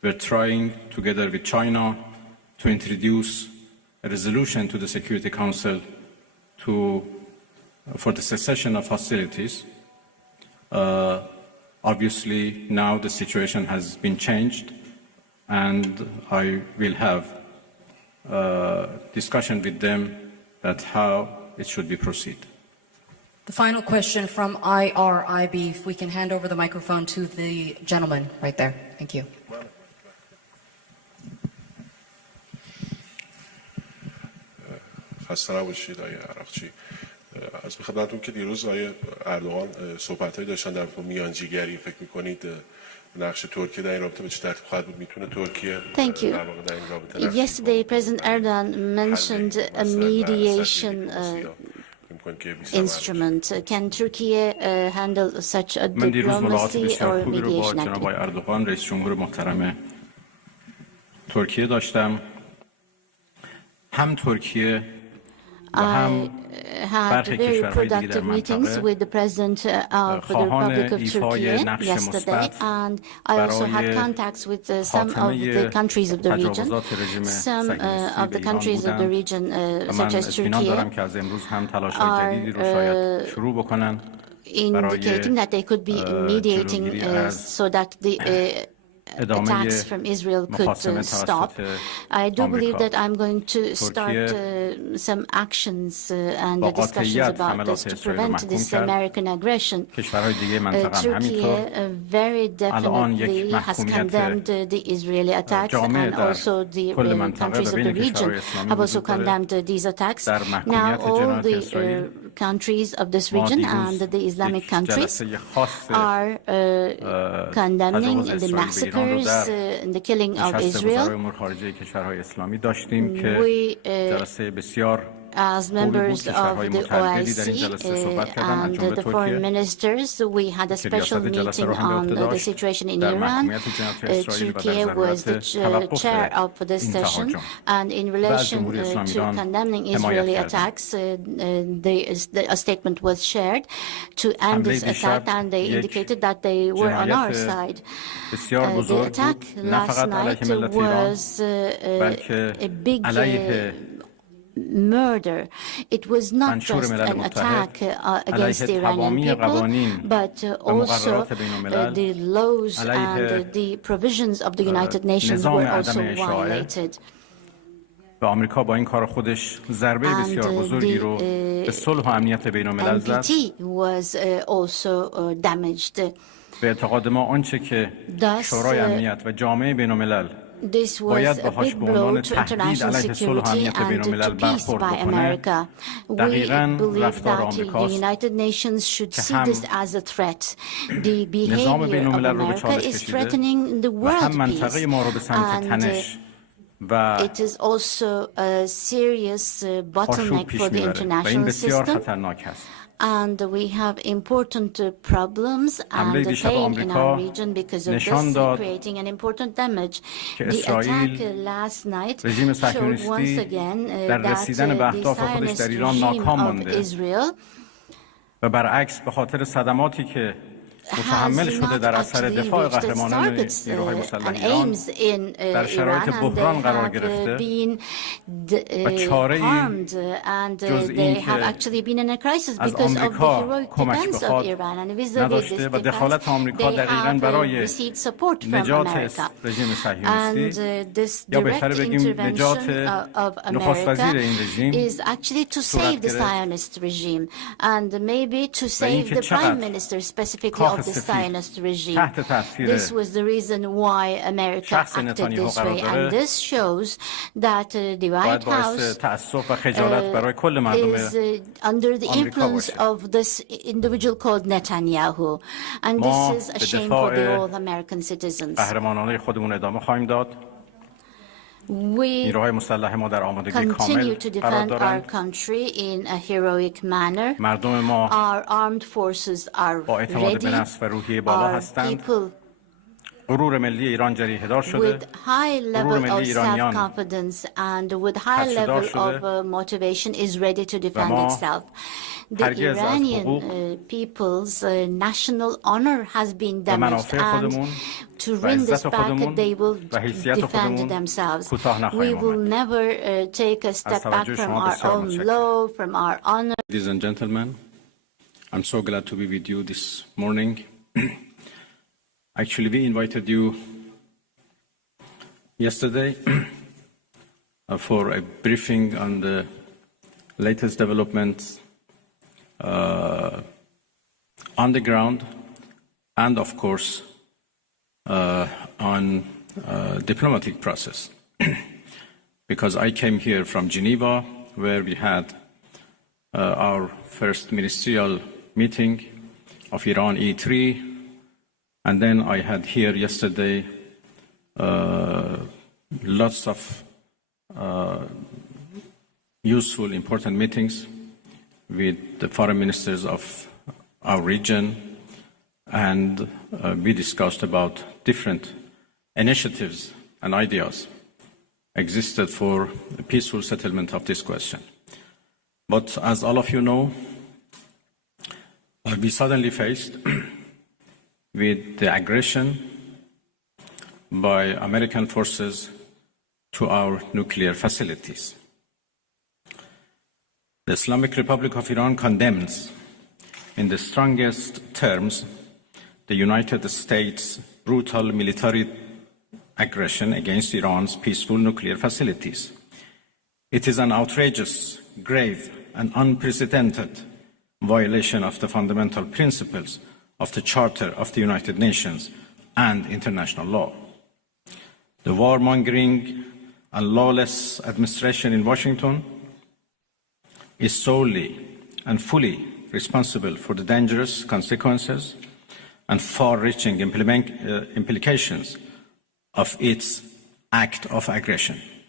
we're trying, together with China, to introduce a resolution to the Security Council for the cessation of hostilities. Obviously, now the situation has been changed, and I will have discussion with them that how it should be proceed. The final question from IRIB, if we can hand over the microphone to the gentleman right there. Thank you. خسته نباشید آقای عراقچی. از خدمتتون که دیروز آقای اردوغان صحبت‌هایی داشتن در مورد میانجیگری، فکر می‌کنید نقش ترکیه در این رابطه به چه ترتیب خواهد بود؟ میتونه ترکیه Thank you. Yesterday, President Erdogan mentioned a mediation instrument. Can Turkey handle such a من دیروز ملاقات diplomacy بسیار or خوبی رو با mediation جناب activity? اردوغان رئیس جمهور محترم ترکیه داشتم. هم ترکیه و هم had برخی very کشورهای دیگه در productive meetings منطقه with the President of the خواهان Republic of ایفای Turkey نقش yesterday, مثبت and I also had برای contacts with some of the خاتمه countries of the region. تجاوزات رژیم Some صهیونیستی of به the ایران countries of the بودند region, و من such as اطمینان دارم Turkey, که از امروز هم تلاش‌های جدیدی رو شاید شروع بکنن indicating that they could be mediating جلوگیری از so that the attacks from Israel could stop. I do believe that I'm going to start some actions and discussions about this to prevent this American aggression. Turkey very definitely has condemned the Israeli attacks, and also the countries of the region have also condemned these attacks. Now all the countries of this region and the Islamic countries are condemning the massacres and the killing of Israel. As members of the OIC and the foreign ministers, we had a special meeting on the situation in Iran. Turkey was the chair of this session, and in relation to condemning Israeli attacks, a statement was shared to end this attack, and they indicated that they were on our side. The attack last night was a big murder. It was not just an attack against the Iranian people, but also the laws and the provisions of the United Nations were also violated. و آمریکا با این کار خودش ضربه بسیار بزرگی رو به صلح و امنیت بین‌الملل زد. was also damaged. به اعتقاد ما آنچه که شورای امنیت و جامعه بین‌الملل This was a big blow to international security and to peace by America. We believe that the United Nations should see this as a threat. The behavior of America is threatening the world peace, and it is also a serious bottleneck for the international system. And we have important problems and pain in our region because of this, creating an important damage. The attack last night showed once again that the Zionist regime of Israel و برعکس به خاطر صدماتی که متحمل شده در اثر دفاع قهرمانان نیروهای مسلح ایران در شرایط بحران قرار گرفته و چاره‌ای جز این که از آمریکا کمک بخواد نداشته و دخالت آمریکا دقیقاً برای نجات رژیم صهیونیستی یا بهتره بگیم نجات نخست وزیر این رژیم صورت گرفت و اینکه چقدر of the Zionist regime. This was the reason why America acted this way, and this shows that the White House is under the influence of this individual called Netanyahu, and this is a shame for the all American citizens. We continue to defend our country in a heroic manner. Our armed forces are ready. Our people with high level of self-confidence and with high level of motivation is ready to defend itself. the Iranian people's national honor has been damaged, and to win this back, they will defend themselves. We will never take a step back from our own law, from our honor. Ladies and gentlemen, I'm so glad to be with you this morning. Actually, we invited you yesterday for a briefing on the latest developments on the ground and, of course, on diplomatic process. Because I came here from Geneva, where we had our first ministerial meeting of Iran E3, and then I had here yesterday lots of useful, important meetings with the foreign ministers of our region, and we discussed about different initiatives and ideas existed for a peaceful settlement of this question. But as all of you know, we suddenly faced with the aggression by American forces to our nuclear facilities. The Islamic Republic of Iran condemns in the strongest terms the United States' brutal military aggression against Iran's peaceful nuclear facilities. It is an outrageous, grave, and unprecedented violation of the fundamental principles of the Charter of the United Nations and international law. The warmongering and lawless administration in Washington is solely and fully responsible for the dangerous consequences and far-reaching implications of its act of aggression.